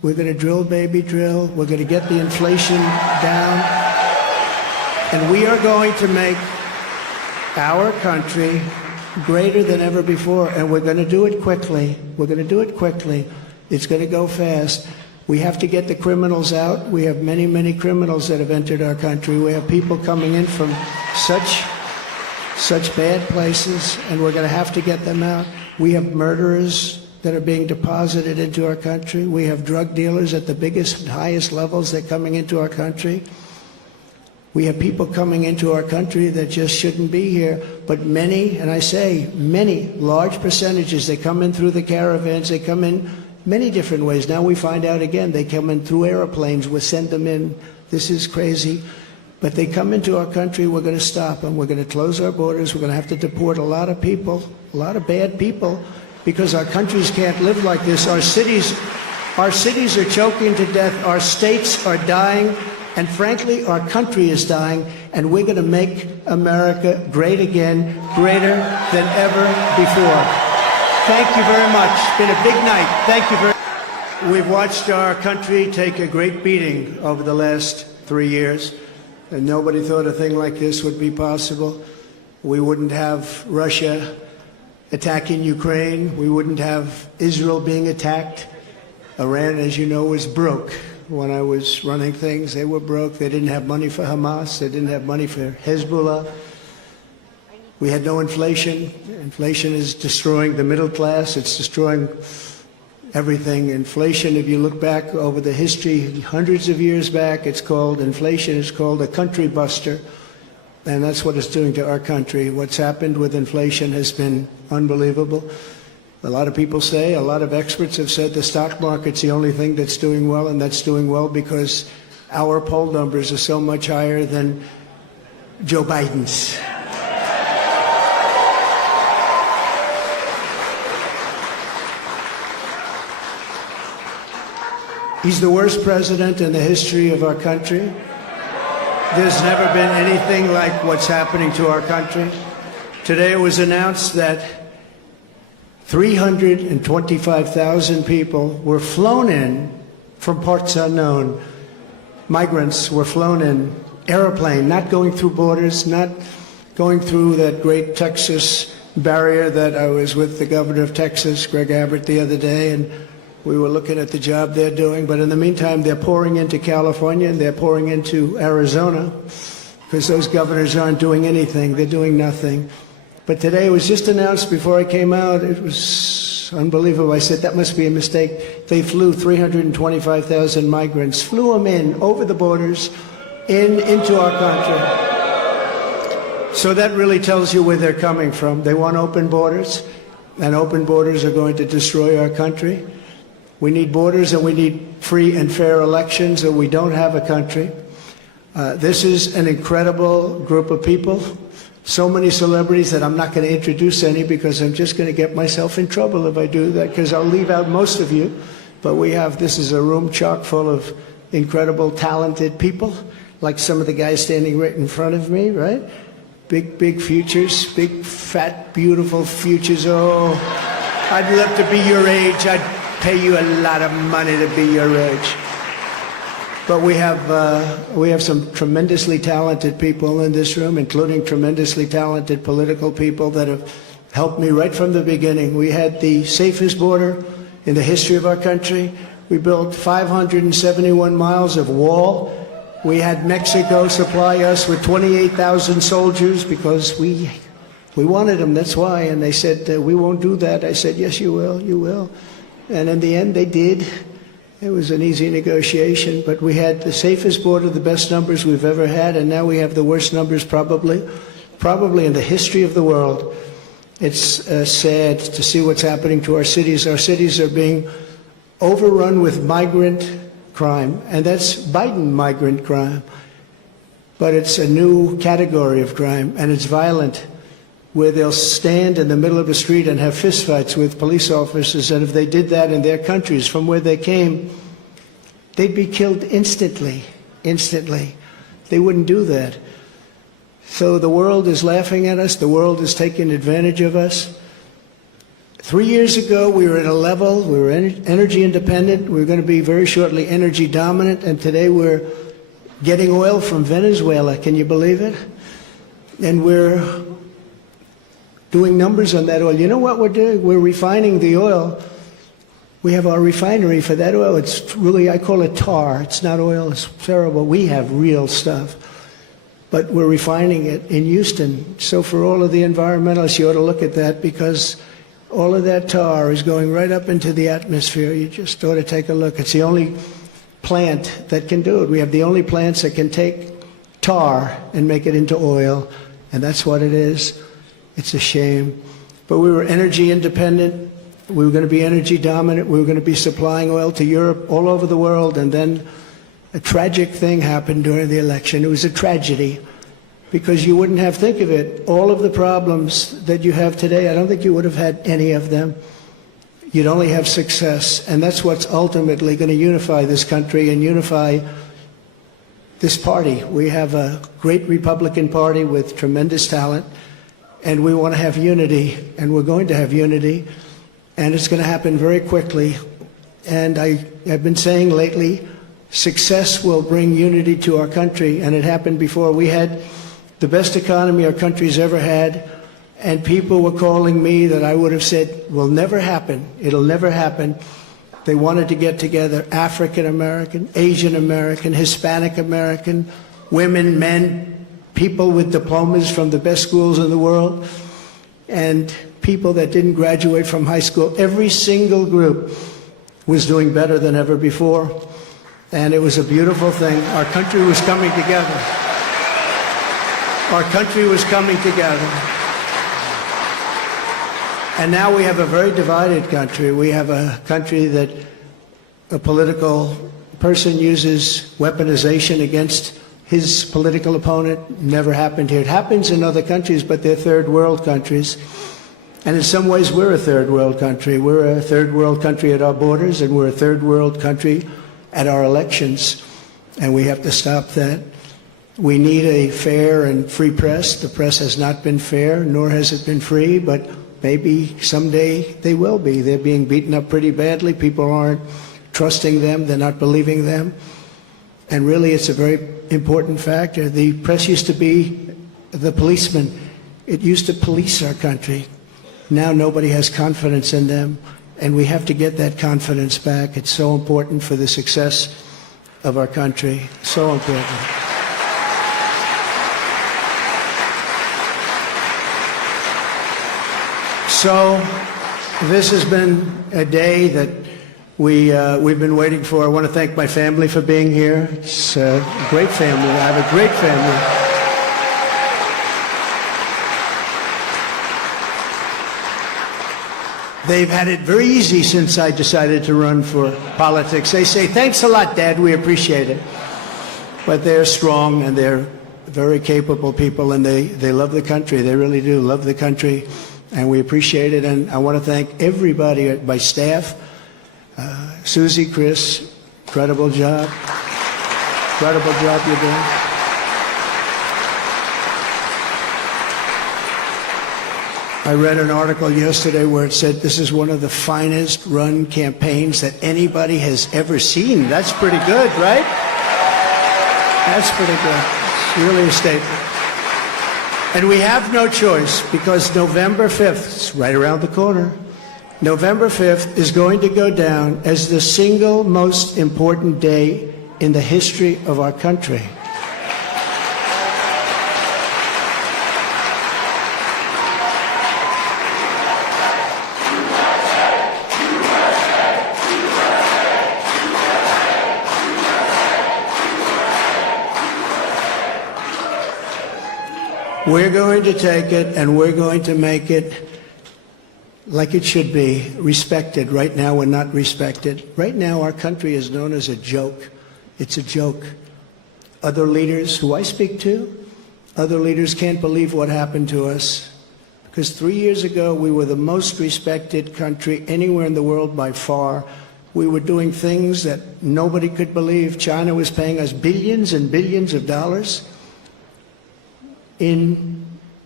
We're going to drill, baby, drill. We're going to get the inflation down. And we are going to make our country greater than ever before. And we're going to do it quickly. We're going to do it quickly. It's going to go fast. We have to get the criminals out. We have many, many criminals that have entered our country. We have people coming in from such bad places, and we're going to have to get them out. We have murderers that are being deposited into our country. We have drug dealers at the biggest and highest levels that are coming into our country. We have people coming into our country that just shouldn't be here. But many, and I say many, large percentages, they come in through the caravans. They come in many different ways. Now we find out again, they come in through airplanes. We send them in. This is crazy. But they come into our country, we're going to stop them. We're going to close our borders. We're going to have to deport a lot of people, a lot of bad people, because our countries can't live like this. Our cities are choking to death. Our states are dying. And frankly, our country is dying. And we're going to make America great again, greater than ever before. Thank you very much. It's been a big night. Thank you very much. We've watched our country take a great beating over the last 3 years. And nobody thought a thing like this would be possible. We wouldn't have Russia attacking Ukraine. We wouldn't have Israel being attacked. Iran, as you know, was broke. When I was running things, they were broke. They didn't have money for Hamas. They didn't have money for Hezbollah. We had no inflation. Inflation is destroying the middle class. It's destroying everything. Inflation, if you look back over the history, hundreds of years back, it's called, inflation is called a country buster. And that's what it's doing to our country. What's happened with inflation has been unbelievable. A lot of people say, a lot of experts have said the stock market's the only thing that's doing well, and that's doing well because our poll numbers are so much higher than Joe Biden's. He's the worst president in the history of our country. There's never been anything like what's happening to our country. Today it was announced that 325,000 people were flown in from parts unknown. Migrants were flown in, airplane, not going through borders, not going through that great Texas barrier that I was with the governor of Texas, Greg Abbott, the other day, and we were looking at the job they're doing. But in the meantime, they're pouring into California and they're pouring into Arizona because those governors aren't doing anything. They're doing nothing. But today it was just announced before I came out. It was unbelievable. I said, that must be a mistake. They flew 325,000 migrants, flew them in over the borders into our country. So that really tells you where they're coming from. They want open borders, and open borders are going to destroy our country. We need borders and we need free and fair elections, or we don't have a country. This is an incredible group of people. So many celebrities that I'm not going to introduce any because I'm just going to get myself in trouble if I do that, because I'll leave out most of you. But this is a room chock full of incredible, talented people, like some of the guys standing right in front of me, right? Big, big futures, big, fat, beautiful futures. Oh, I'd love to be your age. I'd pay you a lot of money to be your age. But we have some tremendously talented people in this room, including tremendously talented political people that have helped me right from the beginning. We had the safest border in the history of our country. We built 571 miles of wall. We had Mexico supply us with 28,000 soldiers because we wanted them, that's why. And they said, we won't do that. I said, yes, you will, you will. And in the end, they did. It was an easy negotiation, but we had the safest border, the best numbers we've ever had, and now we have the worst numbers probably in the history of the world. It's sad to see what's happening to our cities. Our cities are being overrun with migrant crime, and that's Biden migrant crime. But it's a new category of crime, and it's violent, where they'll stand in the middle of the street and have fistfights with police officers, and if they did that in their countries from where they came, they'd be killed instantly. They wouldn't do that. So the world is laughing at us. The world is taking advantage of us. 3 years ago, we were at a level, we were energy independent, we were going to be very shortly energy dominant, and today we're getting oil from Venezuela. Can you believe it? And we're doing numbers on that oil. You know what we're doing? We're refining the oil. We have our refinery for that oil. It's really, I call it tar. It's not oil. It's terrible. We have real stuff. But we're refining it in Houston. So for all of the environmentalists, you ought to look at that, because all of that tar is going right up into the atmosphere. You just ought to take a look. It's the only plant that can do it. We have the only plants that can take tar and make it into oil, and that's what it is. It's a shame. But we were energy independent. We were going to be energy dominant. We were going to be supplying oil to Europe, all over the world, and then a tragic thing happened during the election. It was a tragedy, because you wouldn't have, think of it, all of the problems that you have today, I don't think you would have had any of them. You'd only have success, and that's what's ultimately going to unify this country and unify this party. We have a great Republican Party with tremendous talent, and we want to have unity, and we're going to have unity, and it's going to happen very quickly. And I've been saying lately, success will bring unity to our country, and it happened before. We had the best economy our country's ever had, and people were calling me that I would have said will never happen. It'll never happen. They wanted to get together, African American, Asian American, Hispanic American, women, men, people with diplomas from the best schools in the world, and people that didn't graduate from high school. Every single group was doing better than ever before, and it was a beautiful thing. Our country was coming together. Our country was coming together. And now we have a very divided country. We have a country that a political person uses weaponization against his political opponent. Never happened here. It happens in other countries, but they're third world countries. And in some ways, we're a third world country. We're a third world country at our borders, and we're a third world country at our elections. And we have to stop that. We need a fair and free press. The press has not been fair, nor has it been free, but maybe someday they will be. They're being beaten up pretty badly. People aren't trusting them. They're not believing them. And really, it's a very important factor. The press used to be the policeman. It used to police our country. Now nobody has confidence in them, and we have to get that confidence back. It's so important for the success of our country. So important. So this has been a day that we've been waiting for. I want to thank my family for being here. It's a great family. I have a great family. They've had it very easy since I decided to run for politics. They say, thanks a lot, Dad, we appreciate it. But they're strong, and they're very capable people, and they love the country. They really do love the country, and we appreciate it. And I want to thank everybody at my staff. Susie, Chris, incredible job. Incredible job you're doing. I read an article yesterday where it said this is one of the finest run campaigns that anybody has ever seen. That's pretty good, right? That's pretty good. It's really a statement. And we have no choice, because November 5th, it's right around the corner, November 5th is going to go down as the single most important day in the history of our country. We're going to take it, and we're going to make it like it should be, respected. Right now, we're not respected. Right now, our country is known as a joke. It's a joke. Other leaders who I speak to, other leaders can't believe what happened to us. Because 3 years ago, we were the most respected country anywhere in the world by far. We were doing things that nobody could believe. China was paying us billions and billions of dollars. In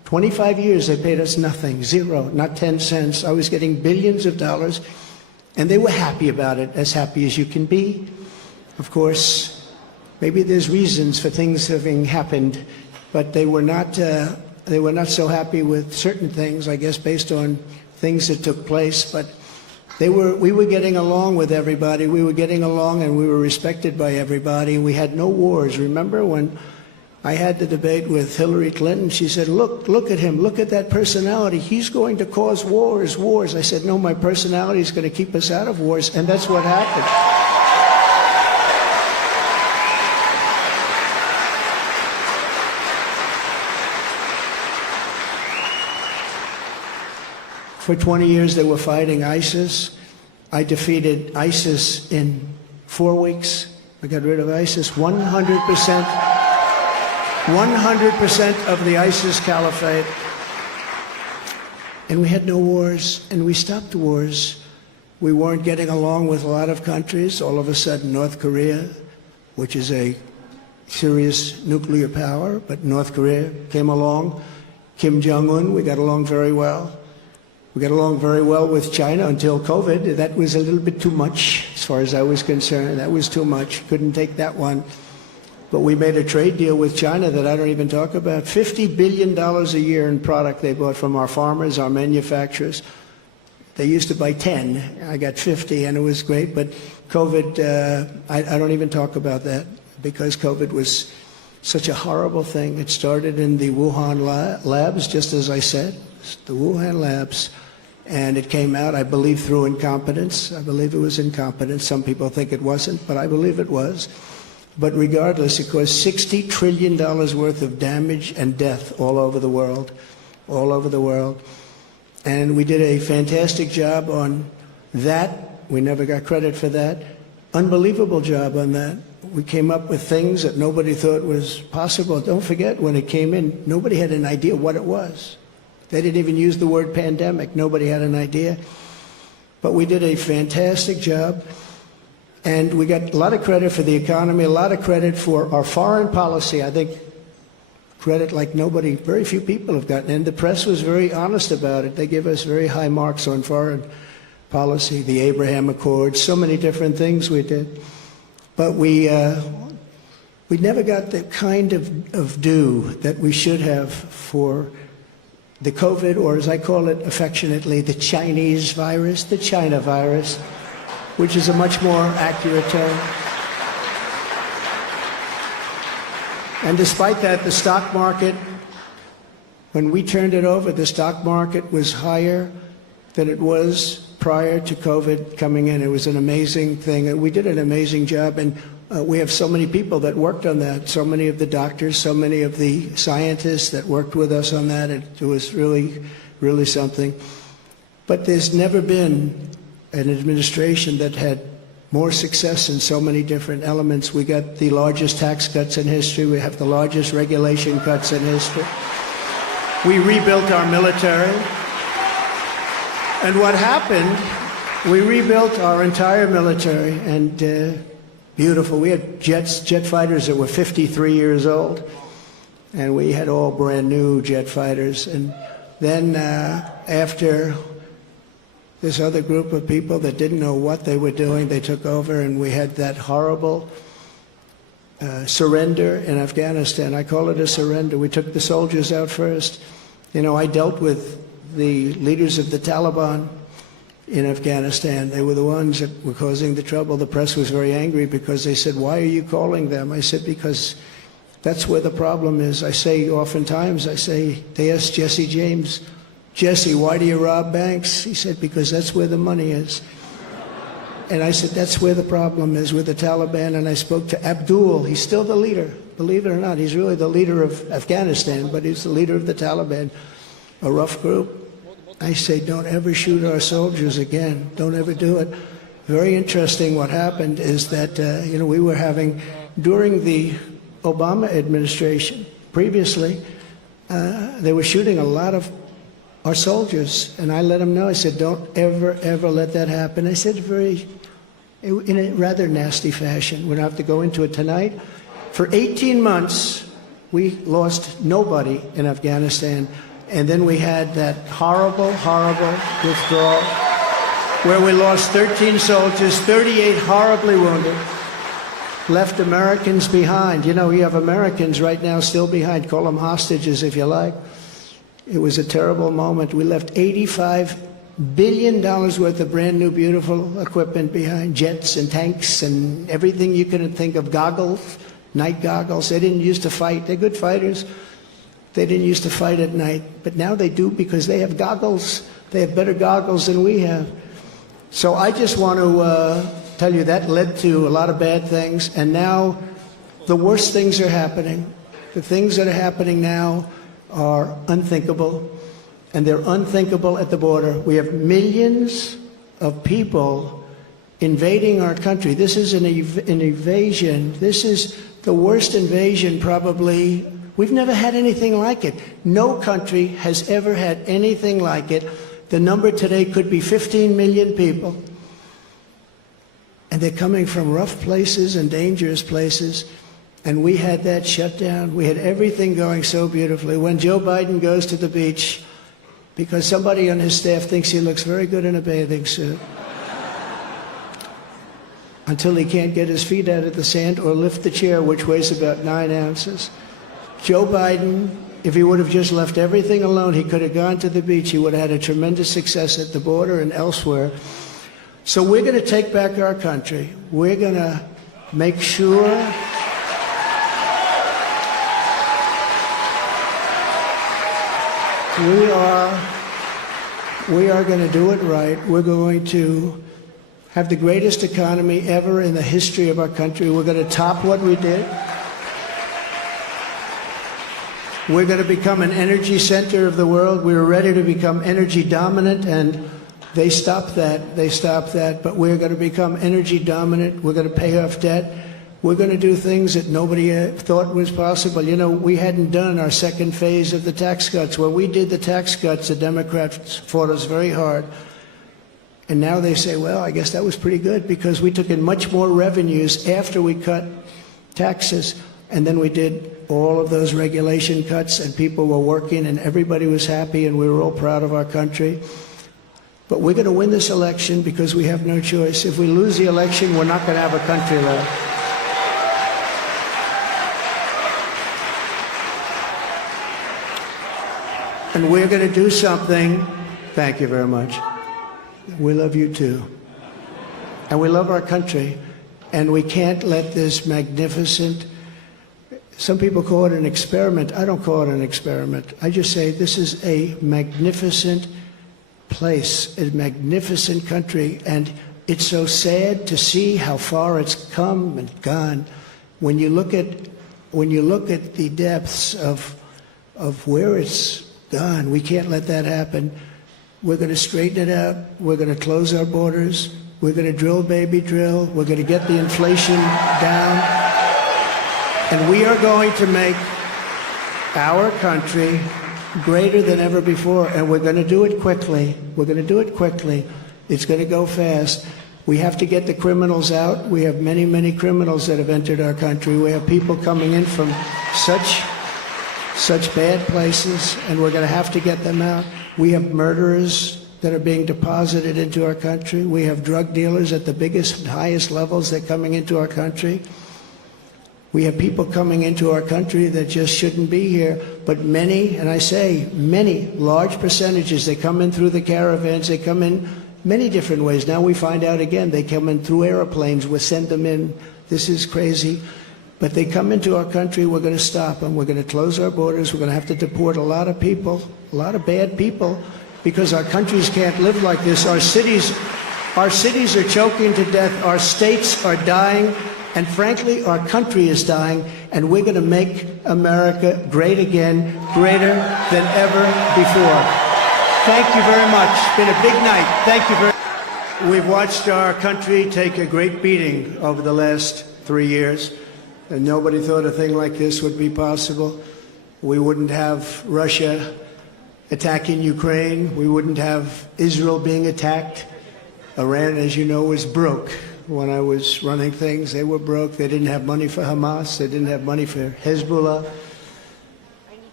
25 years they paid us nothing, zero, not 10 cents. I was getting billions of dollars, and they were happy about it, as happy as you can be. Of course, maybe there's reasons for things having happened, but they were not so happy with certain things, I guess, based on things that took place. But we were getting along with everybody. We were getting along, and we were respected by everybody. We had no wars. Remember when I had the debate with Hillary Clinton? She said, look at him, look at that personality. He's going to cause wars. I said, no, my personality is going to keep us out of wars, and that's what happened. For 20 years they were fighting ISIS. I defeated ISIS in 4 weeks. I got rid of ISIS 100%. 100% of the ISIS caliphate. And we had no wars, and we stopped wars. We weren't getting along with a lot of countries. All of a sudden, North Korea, which is a serious nuclear power, but North Korea came along. Kim Jong-un, we got along very well. We got along very well with China until COVID. That was a little bit too much, as far as I was concerned. That was too much. Couldn't take that one. But we made a trade deal with China that I don't even talk about. $50 billion a year in product they bought from our farmers, our manufacturers. They used to buy 10. I got 50, and it was great. But COVID, I don't even talk about that, because COVID was such a horrible thing. It started in the Wuhan labs, just as I said, the Wuhan labs. And it came out, I believe, through incompetence. I believe it was incompetence. Some people think it wasn't, but I believe it was. But regardless, it caused $60 trillion worth of damage and death all over the world, all over the world. And we did a fantastic job on that. We never got credit for that. Unbelievable job on that. We came up with things that nobody thought was possible. Don't forget, when it came in, nobody had an idea what it was. They didn't even use the word pandemic. Nobody had an idea. But we did a fantastic job. And we got a lot of credit for the economy, a lot of credit for our foreign policy. I think credit like nobody, very few people have gotten. And the press was very honest about it. They give us very high marks on foreign policy, the Abraham Accords, so many different things we did. But we never got the kind of due that we should have for the COVID, or as I call it affectionately, the Chinese virus, the China virus, which is a much more accurate term. And despite that, the stock market, when we turned it over, the stock market was higher than it was prior to COVID coming in. It was an amazing thing. And we did an amazing job. And we have so many people that worked on that, so many of the doctors, so many of the scientists that worked with us on that. It was really, really something. But there's never been an administration that had more success in so many different elements. We got the largest tax cuts in history. We have the largest regulation cuts in history. We rebuilt our military. And what happened, we rebuilt our entire military, and beautiful. We had jet fighters that were 53 years old, and we had all brand new jet fighters. And then after this other group of people that didn't know what they were doing, they took over, and we had that horrible surrender in Afghanistan. I call it a surrender. We took the soldiers out first. You know, I dealt with the leaders of the Taliban in Afghanistan. They were the ones that were causing the trouble. The press was very angry because they said, why are you calling them? I said, because that's where the problem is. I say oftentimes, they asked Jesse James, Jesse, why do you rob banks? He said, because that's where the money is. And I said, that's where the problem is, with the Taliban. And I spoke to Abdul. He's still the leader. Believe it or not, he's really the leader of Afghanistan, but he's the leader of the Taliban, a rough group. I say, don't ever shoot our soldiers again. Don't ever do it. Very interesting what happened is that, we were having, during the Obama administration, previously, they were shooting a lot of our soldiers, and I let them know. I said, don't ever, ever let that happen. I said in a rather nasty fashion. We don't have to go into it tonight. For 18 months, we lost nobody in Afghanistan. And then we had that horrible, horrible withdrawal where we lost 13 soldiers, 38 horribly wounded, left Americans behind. You know, you have Americans right now still behind. Call them hostages if you like. It was a terrible moment. We left $85 billion worth of brand new, beautiful equipment behind, jets and tanks and everything you could think of, goggles, night goggles. They didn't used to fight. They're good fighters. They didn't used to fight at night, but now they do because they have goggles. They have better goggles than we have. So I just want to tell you that led to a lot of bad things, and now the worst things are happening. The things that are happening now are unthinkable, and they're unthinkable at the border. We have millions of people invading our country. This is an invasion. This is the worst invasion probably. We've never had anything like it. No country has ever had anything like it. The number today could be 15 million people. And they're coming from rough places and dangerous places. And we had that shut down. We had everything going so beautifully. When Joe Biden goes to the beach, because somebody on his staff thinks he looks very good in a bathing suit, until he can't get his feet out of the sand or lift the chair, which weighs about 9 ounces. Joe Biden, if he would have just left everything alone, he could have gone to the beach. He would have had a tremendous success at the border and elsewhere. So we're going to take back our country. We're going to make sure we are going to do it right. We're going to have the greatest economy ever in the history of our country. We're going to top what we did. We're going to become an energy center of the world. We were ready to become energy dominant, and they stopped that. They stopped that. But we're going to become energy dominant. We're going to pay off debt. We're going to do things that nobody thought was possible. You know, we hadn't done our second phase of the tax cuts. When we did the tax cuts, the Democrats fought us very hard. And now they say, well, I guess that was pretty good because we took in much more revenues after we cut taxes. And then we did all of those regulation cuts, and people were working, and everybody was happy, and we were all proud of our country. But we're going to win this election because we have no choice. If we lose the election, we're not going to have a country left. And we're going to do something. Thank you very much. We love you too. And we love our country. And we can't let this magnificent, some people call it an experiment. I don't call it an experiment. I just say this is a magnificent place, a magnificent country. And it's so sad to see how far it's come and gone. When you look at the depths of where it's gone, we can't let that happen. We're going to straighten it out. We're going to close our borders. We're going to drill, baby, drill. We're going to get the inflation down. And we are going to make our country greater than ever before. And we're going to do it quickly. We're going to do it quickly. It's going to go fast. We have to get the criminals out. We have many, many criminals that have entered our country. We have people coming in from such bad places, and we're going to have to get them out. We have murderers that are being deposited into our country. We have drug dealers at the biggest, highest levels that are coming into our country. We have people coming into our country that just shouldn't be here. But many, and I say many, large percentages, they come in through the caravans. They come in many different ways. Now we find out again, they come in through airplanes. We send them in. This is crazy. But they come into our country, we're going to stop them. We're going to close our borders. We're going to have to deport a lot of people, a lot of bad people, because our countries can't live like this. Our cities are choking to death. Our states are dying. And frankly, our country is dying. And we're going to make America great again, greater than ever before. Thank you very much. It's been a big night. Thank you very much. We've watched our country take a great beating over the last 3 years. And nobody thought a thing like this would be possible. We wouldn't have Russia attacking Ukraine. We wouldn't have Israel being attacked. Iran, as you know, was broke. When I was running things, they were broke. They didn't have money for Hamas. They didn't have money for Hezbollah.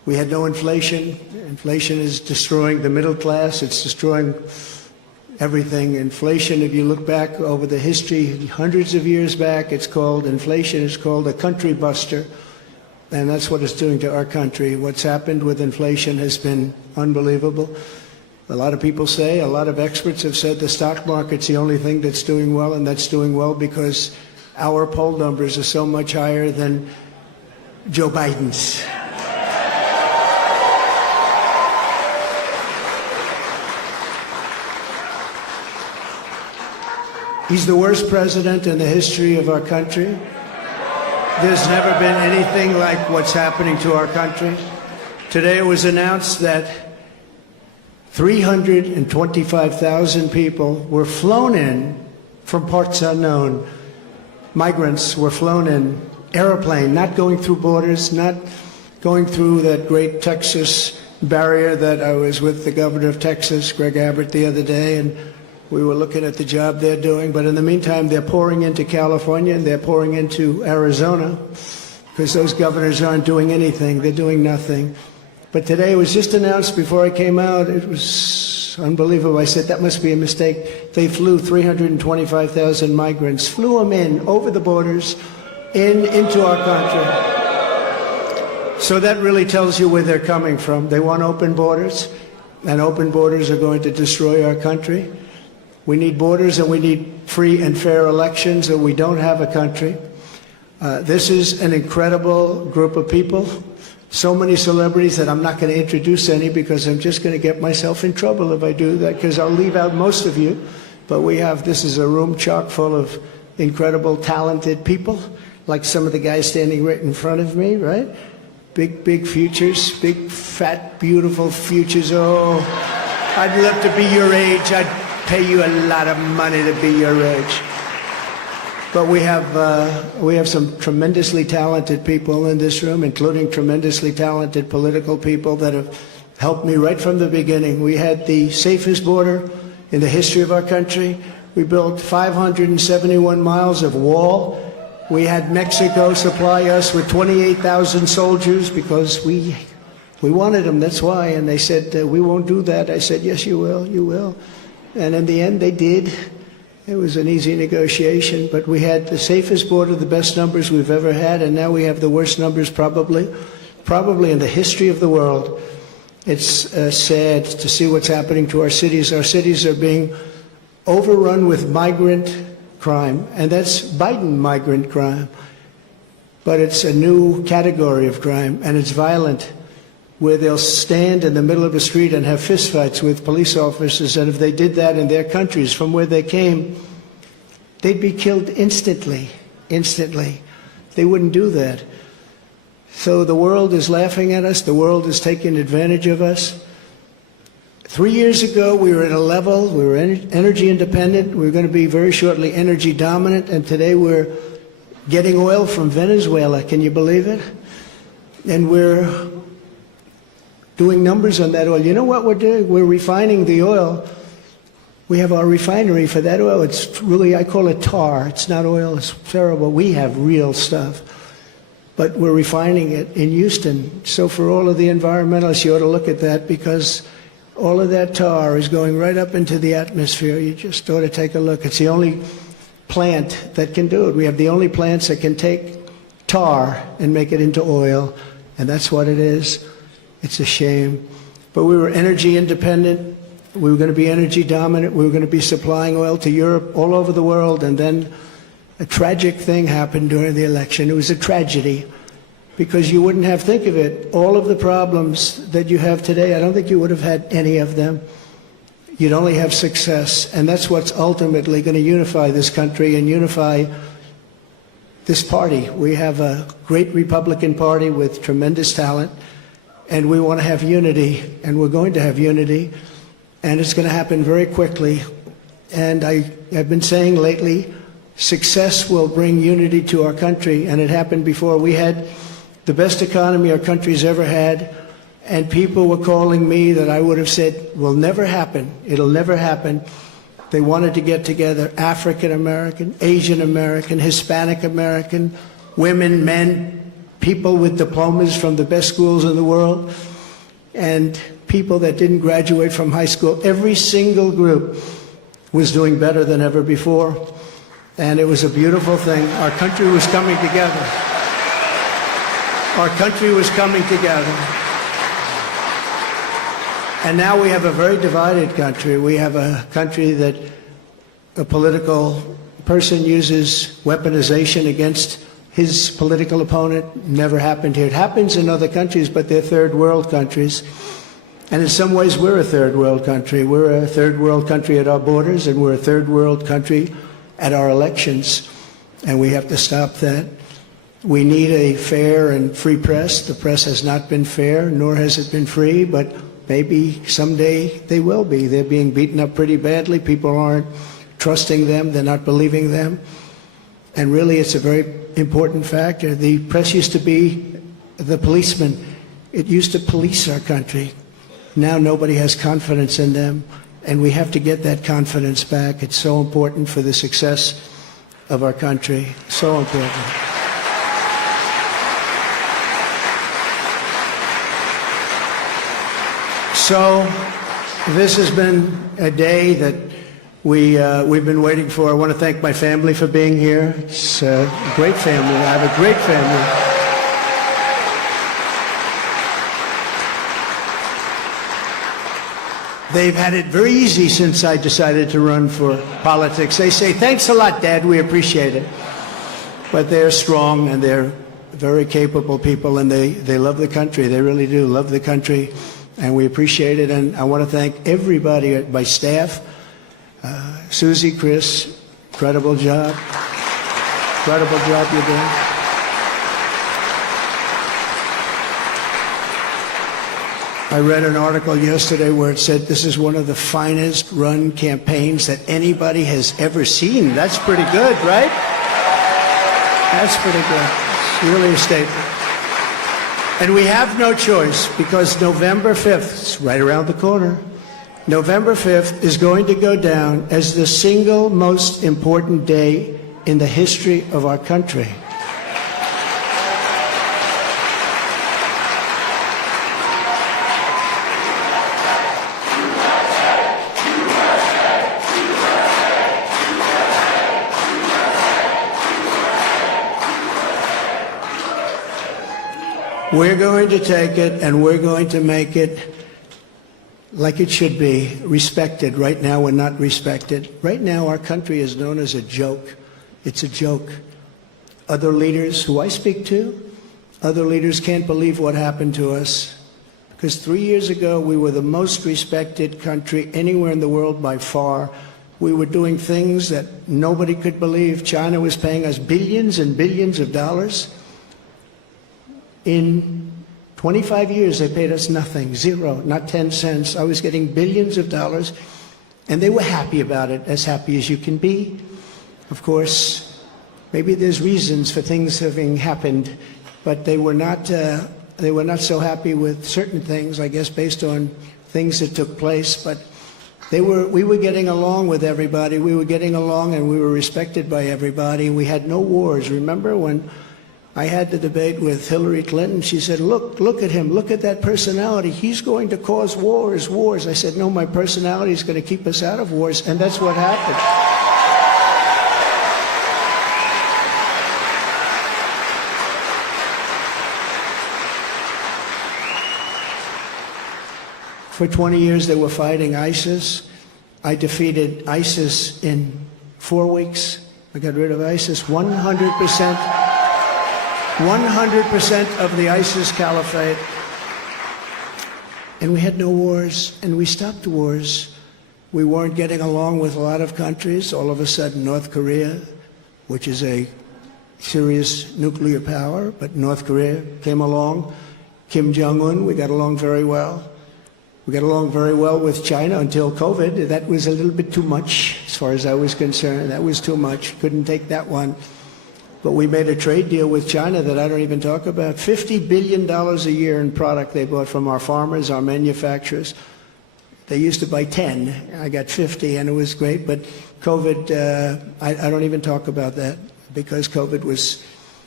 We had no inflation. Inflation is destroying the middle class. It's destroying everything. Inflation, if you look back over the history, hundreds of years back, inflation is called a country buster. And that's what it's doing to our country. What's happened with inflation has been unbelievable. A lot of people say, a lot of experts have said the stock market's the only thing that's doing well, and that's doing well because our poll numbers are so much higher than Joe Biden's. He's the worst president in the history of our country. There's never been anything like what's happening to our country. Today it was announced that 325,000 people were flown in from parts unknown. Migrants were flown in, airplane, not going through borders, not going through that great Texas barrier that I was with the governor of Texas, Greg Abbott, the other day, and we were looking at the job they're doing. But in the meantime, they're pouring into California and they're pouring into Arizona because those governors aren't doing anything. They're doing nothing. But today it was just announced before I came out. It was unbelievable. I said, that must be a mistake. They flew 325,000 migrants, flew them in over the borders into our country. So that really tells you where they're coming from. They want open borders, and open borders are going to destroy our country. We need borders and we need free and fair elections, or we don't have a country. This is an incredible group of people. So many celebrities that I'm not going to introduce any because I'm just going to get myself in trouble if I do that, because I'll leave out most of you. But this is a room chock full of incredible, talented people, like some of the guys standing right in front of me, right? Big futures, big, fat, beautiful futures. Oh, I'd love to be your age. I'd pay you a lot of money to be your age. But we have some tremendously talented people in this room, including tremendously talented political people that have helped me right from the beginning. We had the safest border in the history of our country. We built 571 miles of wall. We had Mexico supply us with 28,000 soldiers because we wanted them, that's why. And they said, we won't do that. I said, yes, you will, you will. And in the end, they did. It was an easy negotiation, but we had the safest border, the best numbers we've ever had, and now we have the worst numbers probably in the history of the world. It's sad to see what's happening to our cities. Our cities are being overrun with migrant crime, and that's Biden migrant crime. But it's a new category of crime, and it's violent, where they'll stand in the middle of a street and have fistfights with police officers, and if they did that in their countries from where they came, they'd be killed instantly. They wouldn't do that. So the world is laughing at us. The world is taking advantage of us. 3 years ago, we were at a level, we were energy independent. We were going to be very shortly energy dominant, and today we're getting oil from Venezuela. Can you believe it? And we're doing numbers on that oil. You know what we're doing? We're refining the oil. We have our refinery for that oil. It's really, I call it tar. It's not oil. It's terrible. We have real stuff. But we're refining it in Houston. So for all of the environmentalists, you ought to look at that, because all of that tar is going right up into the atmosphere. You just ought to take a look. It's the only plant that can do it. We have the only plants that can take tar and make it into oil, and that's what it is. It's a shame. But we were energy independent. We were going to be energy dominant. We were going to be supplying oil to Europe, all over the world. And then a tragic thing happened during the election. It was a tragedy, because you wouldn't have, think of it, all of the problems that you have today, I don't think you would have had any of them. You'd only have success. And that's what's ultimately going to unify this country and unify this party. We have a great Republican Party with tremendous talent. And we want to have unity, and we're going to have unity, and it's going to happen very quickly. And I've been saying lately, success will bring unity to our country, and it happened before. We had the best economy our country's ever had, and people were calling me that I would have said will never happen. It'll never happen. They wanted to get together, African American, Asian American, Hispanic American, women, men, people with diplomas from the best schools in the world, and people that didn't graduate from high school. Every single group was doing better than ever before, and it was a beautiful thing. Our country was coming together. Our country was coming together. And now we have a very divided country. We have a country that a political person uses weaponization against his political opponent. Never happened here. It happens in other countries, but they're third world countries. And in some ways, we're a third world country. We're a third world country at our borders, and we're a third world country at our elections. And we have to stop that. We need a fair and free press. The press has not been fair, nor has it been free, but maybe someday they will be. They're being beaten up pretty badly. People aren't trusting them. They're not believing them. And really, it's a very important factor. The press used to be the policeman. It used to police our country. Now nobody has confidence in them, and we have to get that confidence back. It's so important for the success of our country. So important. So this has been a day that we've been waiting for. I want to thank my family for being here. It's a great family. I have a great family. They've had it very easy since I decided to run for politics. They say, "Thanks a lot, Dad. We appreciate it." But they're strong, and they're very capable people, and they love the country. They really do love the country, and we appreciate it. And I want to thank everybody at my staff. Susie, Chris, incredible job. Incredible job you're doing. I read an article yesterday where it said this is one of the finest run campaigns that anybody has ever seen. That's pretty good, right? That's pretty good. It's really a statement. And we have no choice, because November 5th, it's right around the corner, November 5th is going to go down as the single most important day in the history of our country. We're going to take it, and we're going to make it like it should be, respected. Right now, we're not respected. Right now, our country is known as a joke. It's a joke. Other leaders who I speak to, other leaders can't believe what happened to us. Because 3 years ago, we were the most respected country anywhere in the world by far. We were doing things that nobody could believe. China was paying us billions and billions of dollars. In 25 years, they paid us nothing, zero, not 10 cents. I was getting billions of dollars, and they were happy about it, as happy as you can be. Of course, maybe there's reasons for things having happened, but they were not so happy with certain things, I guess, based on things that took place. But we were getting along with everybody. We were getting along, and we were respected by everybody. We had no wars. Remember when I had the debate with Hillary Clinton? She said, look at him, look at that personality. He's going to cause wars. I said, no, my personality is going to keep us out of wars, and that's what happened. For 20 years, they were fighting ISIS. I defeated ISIS in 4 weeks. I got rid of ISIS 100%. 100% of the ISIS caliphate. And we had no wars, and we stopped wars. We weren't getting along with a lot of countries. All of a sudden, North Korea, which is a serious nuclear power, but North Korea came along. Kim Jong-un, we got along very well. We got along very well with China until COVID. That was a little bit too much, as far as I was concerned. That was too much. Couldn't take that one. But we made a trade deal with China that I don't even talk about. $50 billion a year in product they bought from our farmers, our manufacturers. They used to buy 10. I got 50, and it was great. But COVID, I don't even talk about that, because COVID was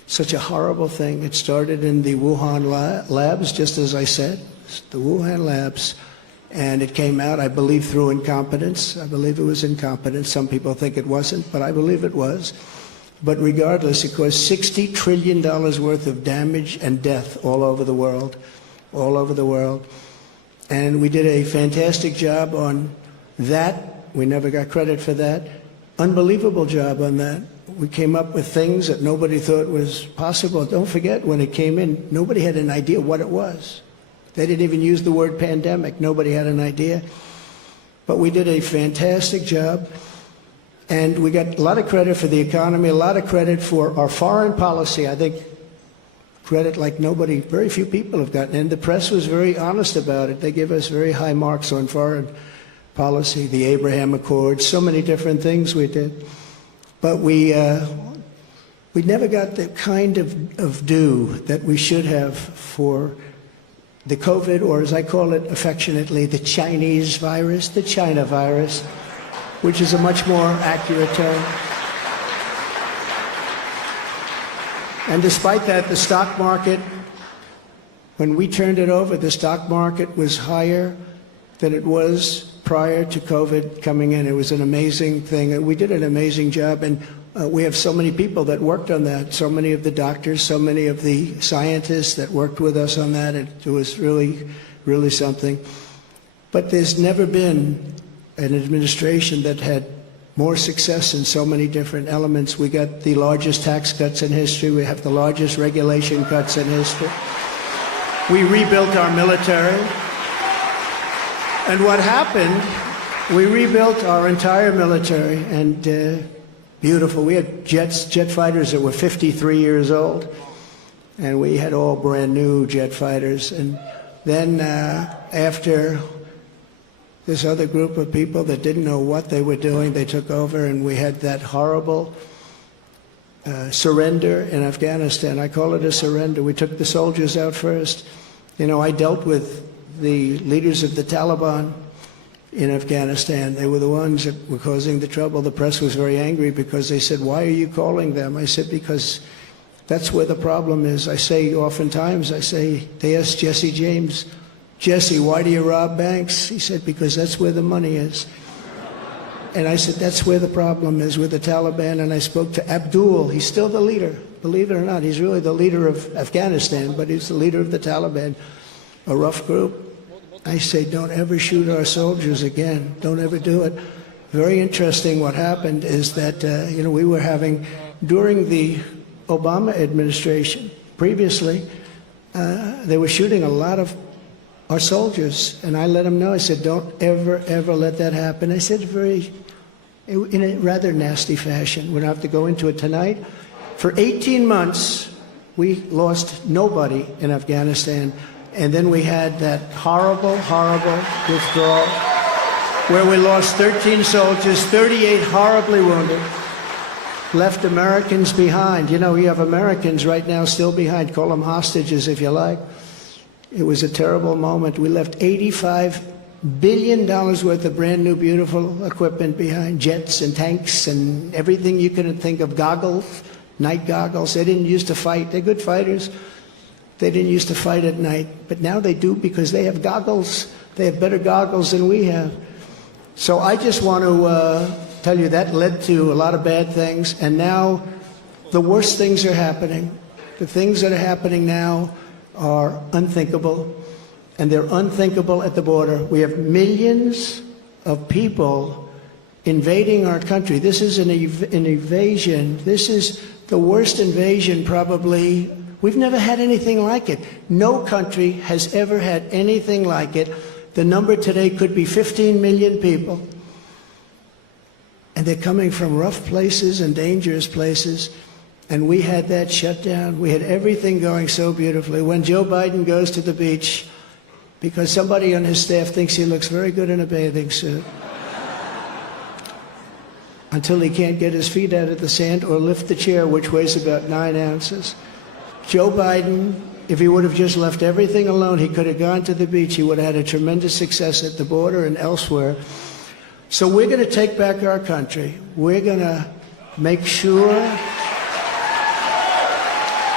such a horrible thing. It started in the Wuhan labs, just as I said, the Wuhan labs, and it came out, I believe, through incompetence. I believe it was incompetence. Some people think it wasn't, but I believe it was. But regardless, it caused $60 trillion worth of damage and death all over the world, all over the world. And we did a fantastic job on that. We never got credit for that. Unbelievable job on that. We came up with things that nobody thought was possible. Don't forget, when it came in, nobody had an idea what it was. They didn't even use the word pandemic. Nobody had an idea. But we did a fantastic job. And we got a lot of credit for the economy, a lot of credit for our foreign policy. I think credit like nobody, very few people have gotten. And the press was very honest about it. They gave us very high marks on foreign policy, the Abraham Accords, so many different things we did. But we never got the kind of due that we should have for the COVID, or as I call it affectionately, the Chinese virus, the China virus, which is a much more accurate term. And despite that, the stock market, when we turned it over, the stock market was higher than it was prior to COVID coming in. It was an amazing thing. We did an amazing job, and we have so many people that worked on that, so many of the doctors, so many of the scientists that worked with us on that. It was really, really something. But there's never been an administration that had more success in so many different elements. We got the largest tax cuts in history. We have the largest regulation cuts in history. We rebuilt our military. And what happened, we rebuilt our entire military, and beautiful. We had jet fighters that were 53 years old, and we had all brand new jet fighters. And then after this other group of people that didn't know what they were doing, they took over, and we had that horrible surrender in Afghanistan. I call it a surrender. We took the soldiers out first. You know, I dealt with the leaders of the Taliban in Afghanistan. They were the ones that were causing the trouble. The press was very angry because they said, "Why are you calling them?" I said, "Because that's where the problem is." I say oftentimes, they asked Jesse James, "Jesse, why do you rob banks?" He said, "Because that's where the money is." And I said, that's where the problem is, with the Taliban. And I spoke to Abdul. He's still the leader. Believe it or not, he's really the leader of Afghanistan, but he's the leader of the Taliban, a rough group. I say, don't ever shoot our soldiers again. Don't ever do it. Very interesting what happened is that, we were having, during the Obama administration, previously, they were shooting a lot of our soldiers. And I let them know, I said, don't ever, ever let that happen. I said in a rather nasty fashion. We don't have to go into it tonight. For 18 months, we lost nobody in Afghanistan. And then we had that horrible, horrible withdrawal where we lost 13 soldiers, 38 horribly wounded, left Americans behind. You know, we have Americans right now still behind. Call them hostages if you like. It was a terrible moment. We left $85 billion worth of brand new, beautiful equipment behind, jets and tanks and everything you could think of, goggles, night goggles. They didn't used to fight. They're good fighters. They didn't used to fight at night, but now they do because they have goggles. They have better goggles than we have. So I just want to tell you that led to a lot of bad things, and now the worst things are happening. The things that are happening now are unthinkable, and they're unthinkable at the border. We have millions of people invading our country. This is an invasion. This is the worst invasion probably. We've never had anything like it. No country has ever had anything like it. The number today could be 15 million people. And they're coming from rough places and dangerous places. And we had that shut down. We had everything going so beautifully. When Joe Biden goes to the beach, because somebody on his staff thinks he looks very good in a bathing suit, until he can't get his feet out of the sand or lift the chair, which weighs about 9 ounces. Joe Biden, if he would have just left everything alone, he could have gone to the beach. He would have had a tremendous success at the border and elsewhere. So we're going to take back our country. We're going to make sure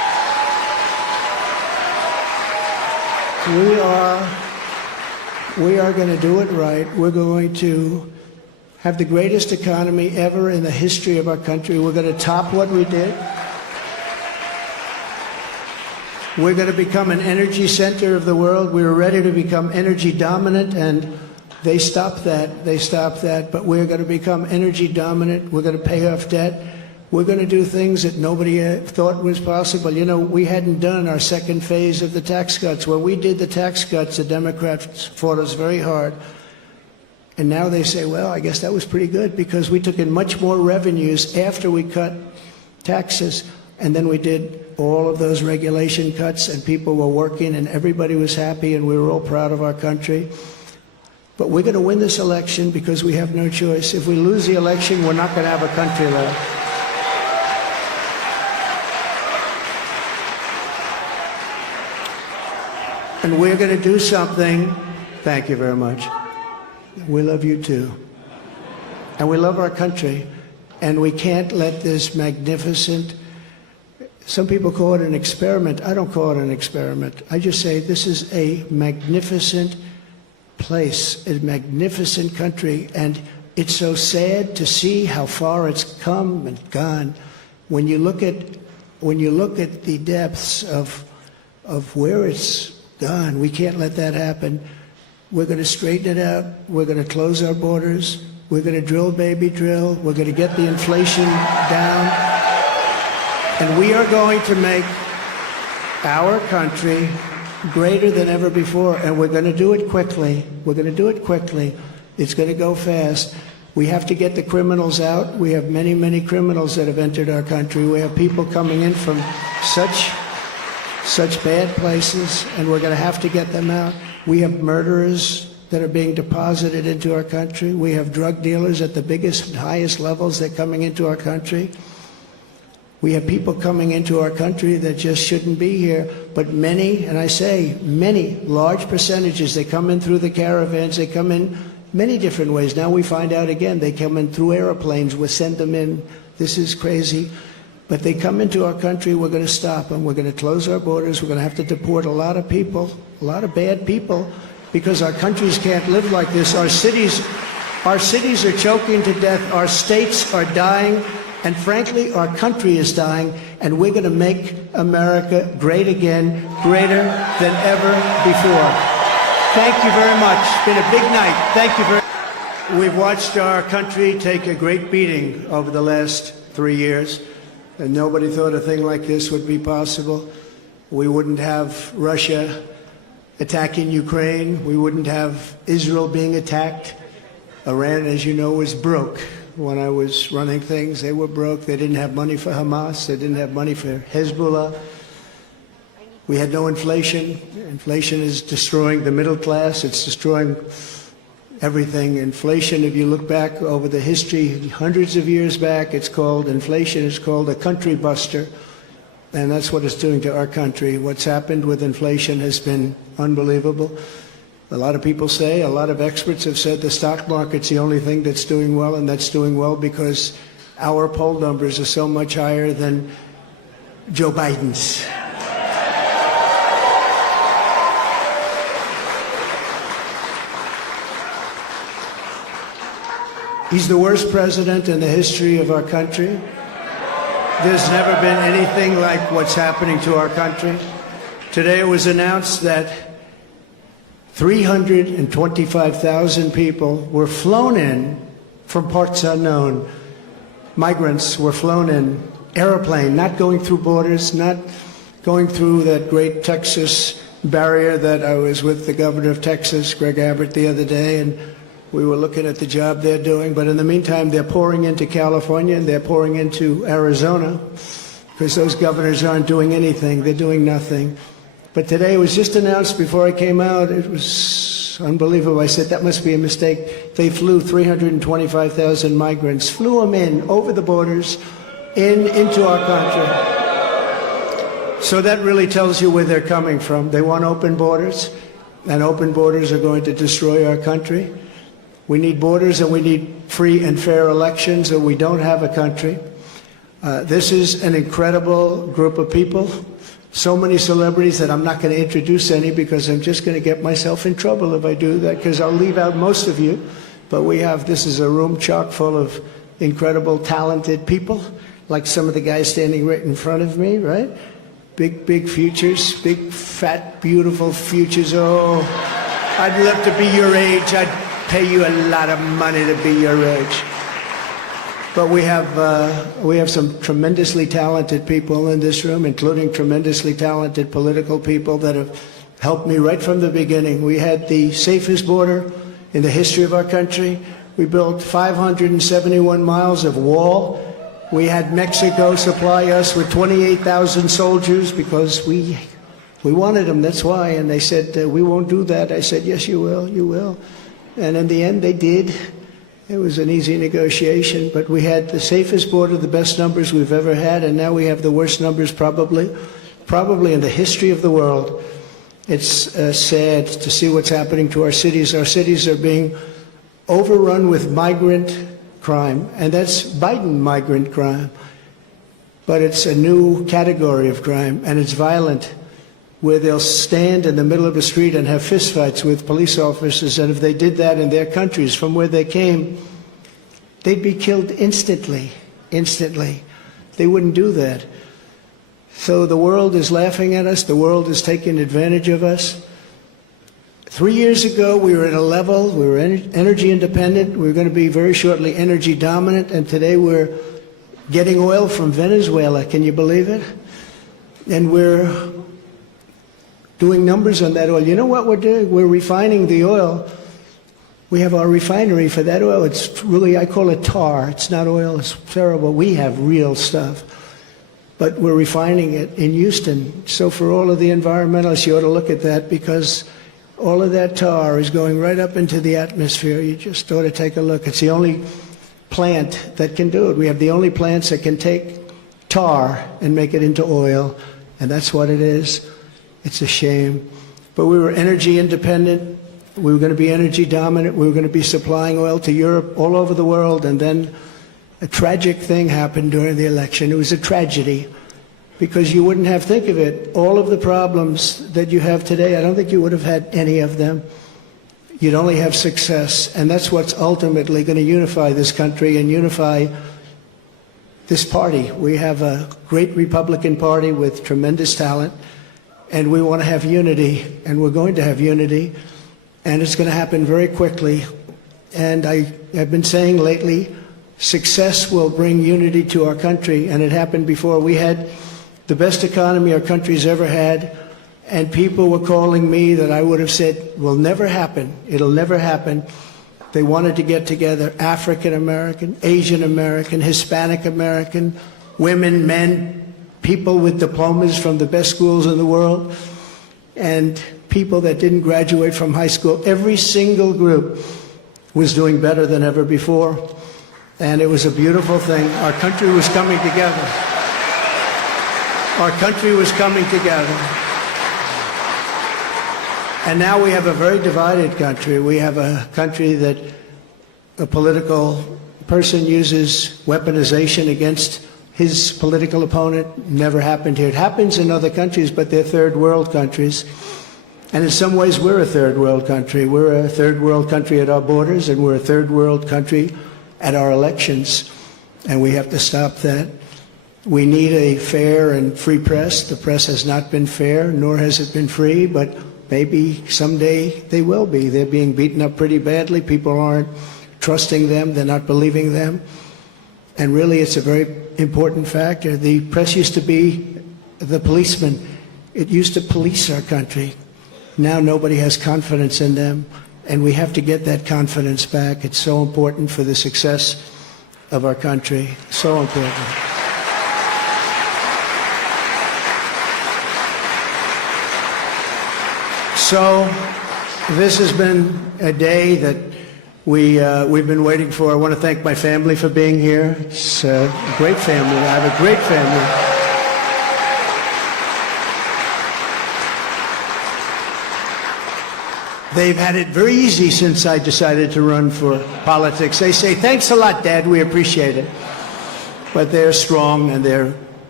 We are going to do it right. We're going to have the greatest economy ever in the history of our country. We're going to top what we did. We're going to become an energy center of the world. We were ready to become energy dominant, and they stopped that. They stopped that. But we're going to become energy dominant. We're going to pay off debt. We're going to do things that nobody thought was possible. You know, we hadn't done our second phase of the tax cuts. When we did the tax cuts, the Democrats fought us very hard. And now they say, well, I guess that was pretty good because we took in much more revenues after we cut taxes. And then we did all of those regulation cuts, and people were working, and everybody was happy, and we were all proud of our country. But we're going to win this election because we have no choice. If we lose the election, we're not going to have a country left. And we're going to do something. Thank you very much. We love you too. And we love our country. And we can't let this magnificent, some people call it an experiment. I don't call it an experiment. I just say this is a magnificent place, a magnificent country. And it's so sad to see how far it's come and gone. When you look at the depths of where it's gone, we can't let that happen. We're going to straighten it out. We're going to close our borders. We're going to drill, baby, drill. We're going to get the inflation down. And we are going to make our country greater than ever before. And we're going to do it quickly. We're going to do it quickly. It's going to go fast. We have to get the criminals out. We have many, many criminals that have entered our country. We have people coming in from such bad places, and we're going to have to get them out. We have murderers that are being deposited into our country. We have drug dealers at the biggest and highest levels that are coming into our country. We have people coming into our country that just shouldn't be here, but many, and I say many, large percentages, they come in through the caravans, they come in many different ways. Now we find out again, they come in through airplanes, we send them in. This is crazy. But they come into our country, we're going to stop them. We're going to close our borders. We're going to have to deport a lot of people, a lot of bad people, because our countries can't live like this. Our cities are choking to death. Our states are dying. And frankly, our country is dying. And we're going to make America great again, greater than ever before. Thank you very much. It's been a big night. Thank you very much. We've watched our country take a great beating over the last 3 years. And nobody thought a thing like this would be possible. We wouldn't have Russia attacking Ukraine. We wouldn't have Israel being attacked. Iran, as you know, was broke. When I was running things, they were broke. They didn't have money for Hamas. They didn't have money for Hezbollah. We had no inflation. Inflation is destroying the middle class. It's destroying everything. Inflation, if you look back over the history, hundreds of years back, inflation is called a country buster. And that's what it's doing to our country. What's happened with inflation has been unbelievable. A lot of people say, a lot of experts have said the stock market's the only thing that's doing well, and that's doing well because our poll numbers are so much higher than Joe Biden's. He's the worst president in the history of our country. There's never been anything like what's happening to our country. Today it was announced that 325,000 people were flown in from parts unknown. Migrants were flown in, airplane, not going through borders, not going through that great Texas barrier that I was with the governor of Texas, Greg Abbott, the other day, and we were looking at the job they're doing. But in the meantime, they're pouring into California and they're pouring into Arizona because those governors aren't doing anything. They're doing nothing. But today it was just announced before I came out. It was unbelievable. I said, that must be a mistake. They flew 325,000 migrants, flew them in over the borders into our country. So that really tells you where they're coming from. They want open borders, and open borders are going to destroy our country. We need borders and we need free and fair elections, or we don't have a country. This is an incredible group of people so many celebrities that I'm not going to introduce any because I'm just going to get myself in trouble if I do that, because I'll leave out most of you. But this is a room chock full of incredible, talented people, like some of the guys standing right in front of me, right? Big futures, big, fat, beautiful futures. Oh, I'd love to be your age. I'd pay you a lot of money to be your age. But we have some tremendously talented people in this room, including tremendously talented political people that have helped me right from the beginning. We had the safest border in the history of our country. We built 571 miles of wall. We had Mexico supply us with 28,000 soldiers because we wanted them, that's why. And they said, we won't do that. I said, yes, you will, you will. And in the end, they did. It was an easy negotiation, but we had the safest border, the best numbers we've ever had, and now we have the worst numbers probably in the history of the world. It's sad to see what's happening to our cities. Our cities are being overrun with migrant crime, and that's Biden migrant crime. But it's a new category of crime, and it's violent, where they'll stand in the middle of the street and have fistfights with police officers, and if they did that in their countries from where they came, they'd be killed instantly. They wouldn't do that. So the world is laughing at us. The world is taking advantage of us. 3 years ago, we were at a level, we were energy independent. We were going to be very shortly energy dominant, and today we're getting oil from Venezuela. Can you believe it? And we're doing numbers on that oil. You know what we're doing? We're refining the oil. We have our refinery for that oil. It's really, I call it tar. It's not oil. It's terrible. We have real stuff. But we're refining it in Houston. So for all of the environmentalists, you ought to look at that, because all of that tar is going right up into the atmosphere. You just ought to take a look. It's the only plant that can do it. We have the only plants that can take tar and make it into oil, and that's what it is. It's a shame. But we were energy independent. We were going to be energy dominant. We were going to be supplying oil to Europe, all over the world. And then a tragic thing happened during the election. It was a tragedy, because you wouldn't have, think of it, all of the problems that you have today, I don't think you would have had any of them. You'd only have success. And that's what's ultimately going to unify this country and unify this party. We have a great Republican Party with tremendous talent. And we want to have unity, and we're going to have unity, and it's going to happen very quickly. And I have been saying lately, success will bring unity to our country, and it happened before. We had the best economy our country's ever had, and people were calling me that I would have said will never happen. It'll never happen. They wanted to get together, African American, Asian American, Hispanic American, women, men, people with diplomas from the best schools in the world, and people that didn't graduate from high school. Every single group was doing better than ever before, and it was a beautiful thing. Our country was coming together. Our country was coming together. And now we have a very divided country. We have a country that a political person uses weaponization against his political opponent. Never happened here. It happens in other countries, but they're third world countries. And in some ways, we're a third world country. We're a third world country at our borders, and we're a third world country at our elections. And we have to stop that. We need a fair and free press. The press has not been fair, nor has it been free, but maybe someday they will be. They're being beaten up pretty badly. People aren't trusting them. They're not believing them. And really, it's a very important factor. The press used to be the policeman. It used to police our country. Now nobody has confidence in them, and we have to get that confidence back. It's so important for the success of our country. So important. So this has been a day that we've been waiting for. I want to thank my family for being here. It's a great family. I have a great family. They've had it very easy since I decided to run for politics. They say, thanks a lot, Dad, we appreciate it. But they're strong, and they're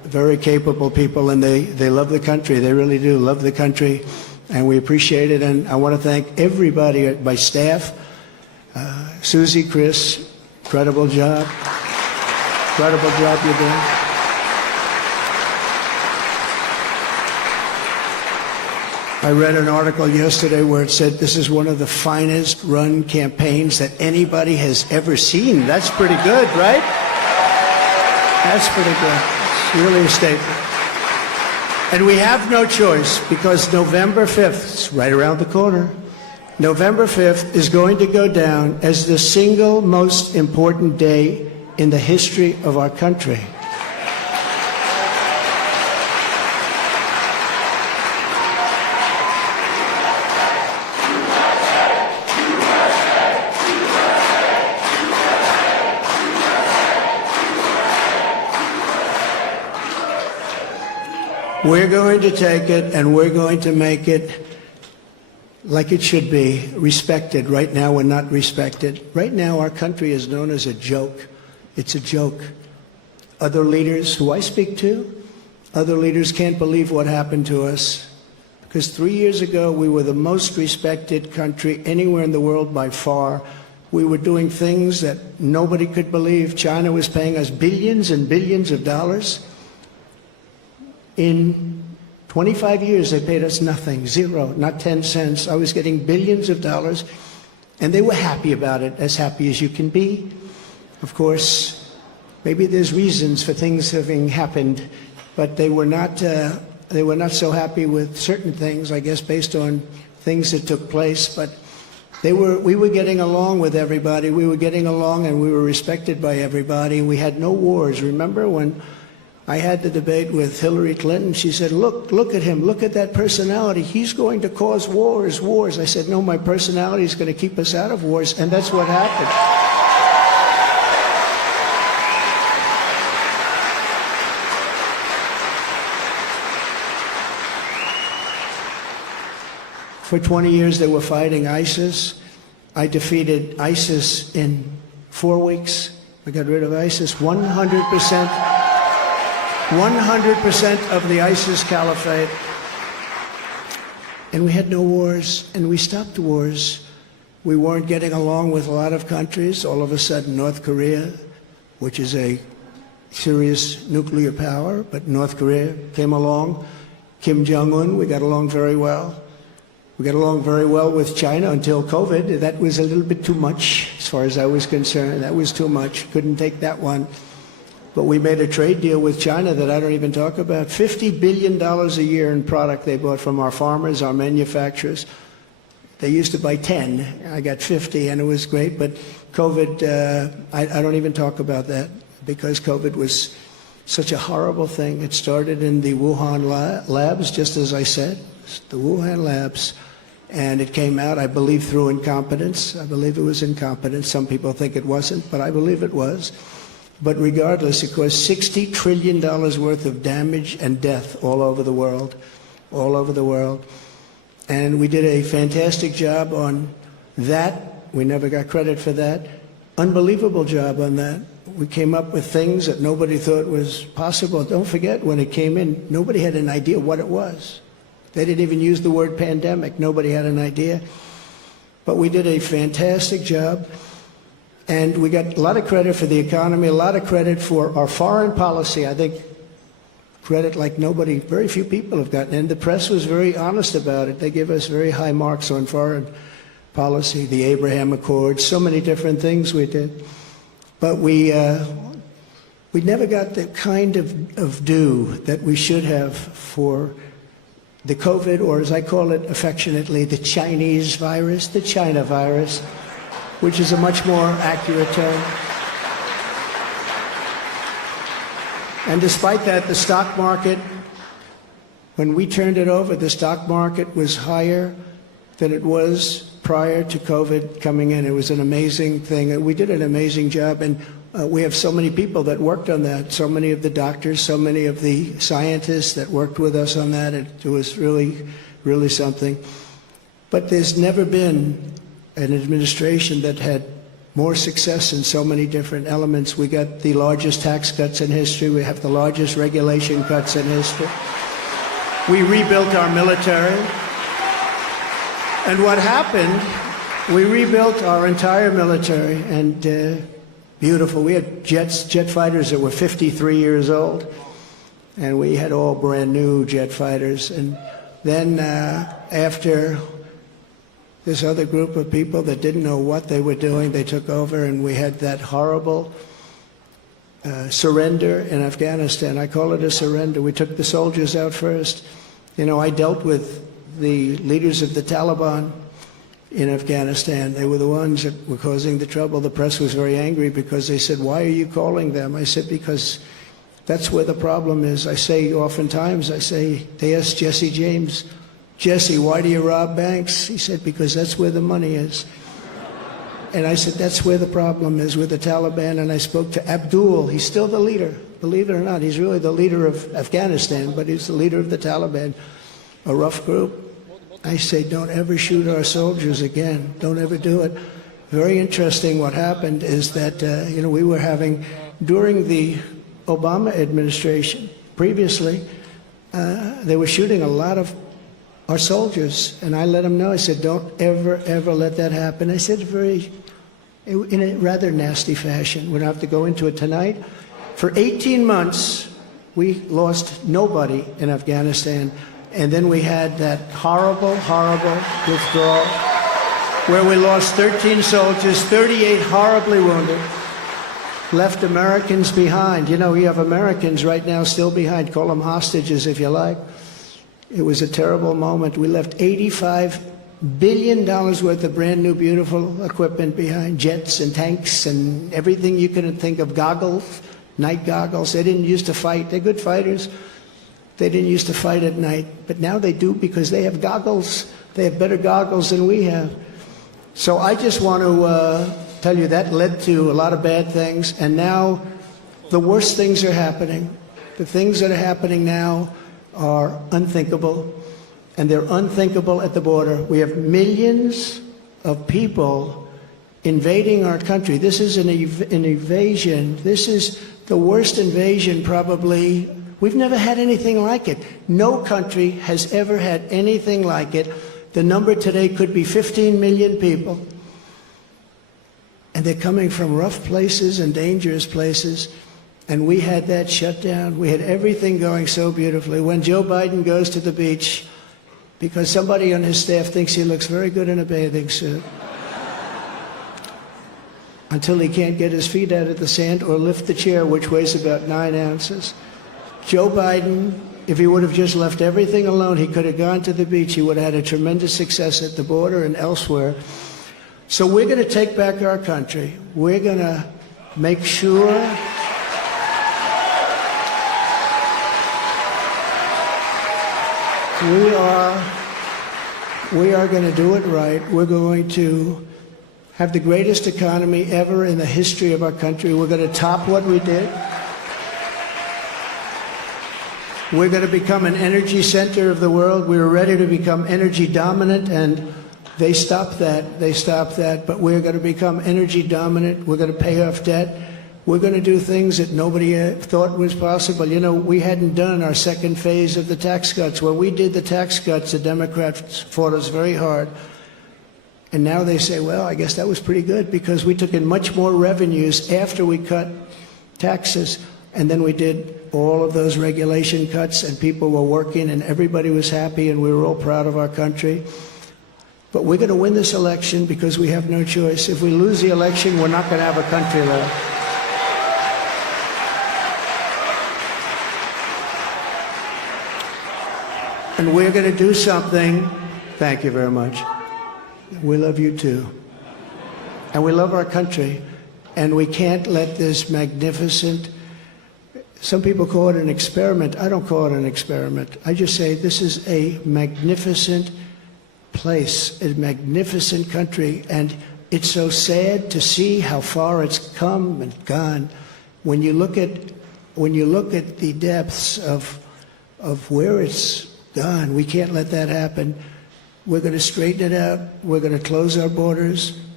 very capable people, and they love the country. They really do love the country, and we appreciate it. And I want to thank everybody, my staff, Susie, Chris, incredible job you're doing. I read an article yesterday where it said this is one of the finest run campaigns that anybody has ever seen. That's pretty good, right? That's pretty good. It's really a statement. And we have no choice, because November 5th, it's right around the corner, November 5th is going to go down as the single most important day in the history of our country. We're going to take it and we're going to make it like it should be, respected. Right now, we're not respected. Right now, our country is known as a joke. It's a joke. Other leaders who I speak to, other leaders can't believe what happened to us. Because 3 years ago, we were the most respected country anywhere in the world by far. We were doing things that nobody could believe. China was paying us billions and billions of dollars. In 25 years, they paid us nothing, zero, not 10 cents. I was getting billions of dollars, and they were happy about it, as happy as you can be. Of course, maybe there's reasons for things having happened, but they were not so happy with certain things, I guess, based on things that took place. But we were getting along with everybody. We were getting along, and we were respected by everybody. We had no wars. Remember when I had the debate with Hillary Clinton? She said, look at him, look at that personality. He's going to cause wars. I said, no, my personality is going to keep us out of wars, and that's what happened. For 20 years, they were fighting ISIS. I defeated ISIS in 4 weeks. I got rid of ISIS 100%. 100% of the ISIS caliphate. And we had no wars, and we stopped wars. We weren't getting along with a lot of countries. All of a sudden, North Korea, which is a serious nuclear power, but North Korea came along. Kim Jong-un, we got along very well. We got along very well with China until COVID. That was a little bit too much, as far as I was concerned. That was too much. Couldn't take that one. But we made a trade deal with China that I don't even talk about. $50 billion a year in product they bought from our farmers, our manufacturers. They used to buy 10. I got 50, and it was great. But COVID, I don't even talk about that, because COVID was such a horrible thing. It started in the Wuhan labs, just as I said, the Wuhan labs. And it came out, I believe, through incompetence. I believe it was incompetence. Some people think it wasn't, but I believe it was. But regardless, it caused $60 trillion worth of damage and death all over the world, all over the world. And we did a fantastic job on that. We never got credit for that. Unbelievable job on that. We came up with things that nobody thought was possible. Don't forget, when it came in, nobody had an idea what it was. They didn't even use the word pandemic. Nobody had an idea. But we did a fantastic job. And we got a lot of credit for the economy, a lot of credit for our foreign policy. I think credit like nobody, very few people have gotten. And the press was very honest about it. They give us very high marks on foreign policy, the Abraham Accords, so many different things we did. But we never got the kind of due that we should have for the COVID, or as I call it affectionately, the Chinese virus, the China virus, which is a much more accurate term. And despite that, the stock market, when we turned it over, the stock market was higher than it was prior to COVID coming in. It was an amazing thing. We did an amazing job, and we have so many people that worked on that, so many of the doctors, so many of the scientists that worked with us on that. It was really, really something. But there's never been an administration that had more success in so many different elements. We got the largest tax cuts in history. We have the largest regulation cuts in history. We rebuilt our military. And what happened, we rebuilt our entire military, and beautiful. We had jet fighters that were 53 years old, and we had all brand new jet fighters. And then after this other group of people that didn't know what they were doing, they took over, and we had that horrible surrender in Afghanistan. I call it a surrender. We took the soldiers out first. You know, I dealt with the leaders of the Taliban in Afghanistan. They were the ones that were causing the trouble. The press was very angry because they said, "Why are you calling them?" I said, "Because that's where the problem is." I say oftentimes, they asked Jesse James, "Jesse, why do you rob banks?" He said, "Because that's where the money is." And I said, that's where the problem is with the Taliban. And I spoke to Abdul. He's still the leader. Believe it or not, he's really the leader of Afghanistan, but he's the leader of the Taliban, a rough group. I say, don't ever shoot our soldiers again. Don't ever do it. Very interesting what happened is that, we were having, during the Obama administration, previously, they were shooting a lot of our soldiers, and I let them know. I said, don't ever, ever let that happen. I said in a rather nasty fashion. We don't have to go into it tonight. For 18 months, we lost nobody in Afghanistan, and then we had that horrible, horrible withdrawal, where we lost 13 soldiers, 38 horribly wounded, left Americans behind. You know, we have Americans right now still behind. Call them hostages if you like. It was a terrible moment. We left $85 billion worth of brand new, beautiful equipment behind, jets and tanks and everything you can think of, goggles, night goggles. They didn't used to fight. They're good fighters. They didn't used to fight at night, but now they do because they have goggles. They have better goggles than we have. So I just want to tell you that led to a lot of bad things, and now the worst things are happening. The things that are happening now are unthinkable, and they're unthinkable at the border. We have millions of people invading our country. This is an invasion. This is the worst invasion probably. We've never had anything like it. No country has ever had anything like it. The number today could be 15 million people. And they're coming from rough places and dangerous places. And we had that shut down. We had everything going so beautifully. When Joe Biden goes to the beach, because somebody on his staff thinks he looks very good in a bathing suit, until he can't get his feet out of the sand or lift the chair, which weighs about 9 ounces. Joe Biden, if he would have just left everything alone, he could have gone to the beach. He would have had a tremendous success at the border and elsewhere. So we're going to take back our country. We're going to make sure we are going to do it right. We're going to have the greatest economy ever in the history of our country. We're going to top what we did. We're going to become an energy center of the world. We were ready to become energy dominant, and they stopped that. They stopped that. But we're going to become energy dominant. We're going to pay off debt. We're going to do things that nobody thought was possible. You know, we hadn't done our second phase of the tax cuts. When we did the tax cuts, the Democrats fought us very hard. And now they say, well, I guess that was pretty good because we took in much more revenues after we cut taxes. And then we did all of those regulation cuts, and people were working, and everybody was happy, and we were all proud of our country. But we're going to win this election because we have no choice. If we lose the election, we're not going to have a country left. And we're going to do something. Thank you very much. We love you too. And we love our country. And we can't let this magnificent, some people call it an experiment. I don't call it an experiment. I just say this is a magnificent place, a magnificent country. And it's so sad to see how far it's come and gone. When you look at the depths of where it's gone, we can't let that happen. We're going to straighten it out. We're going to close our borders.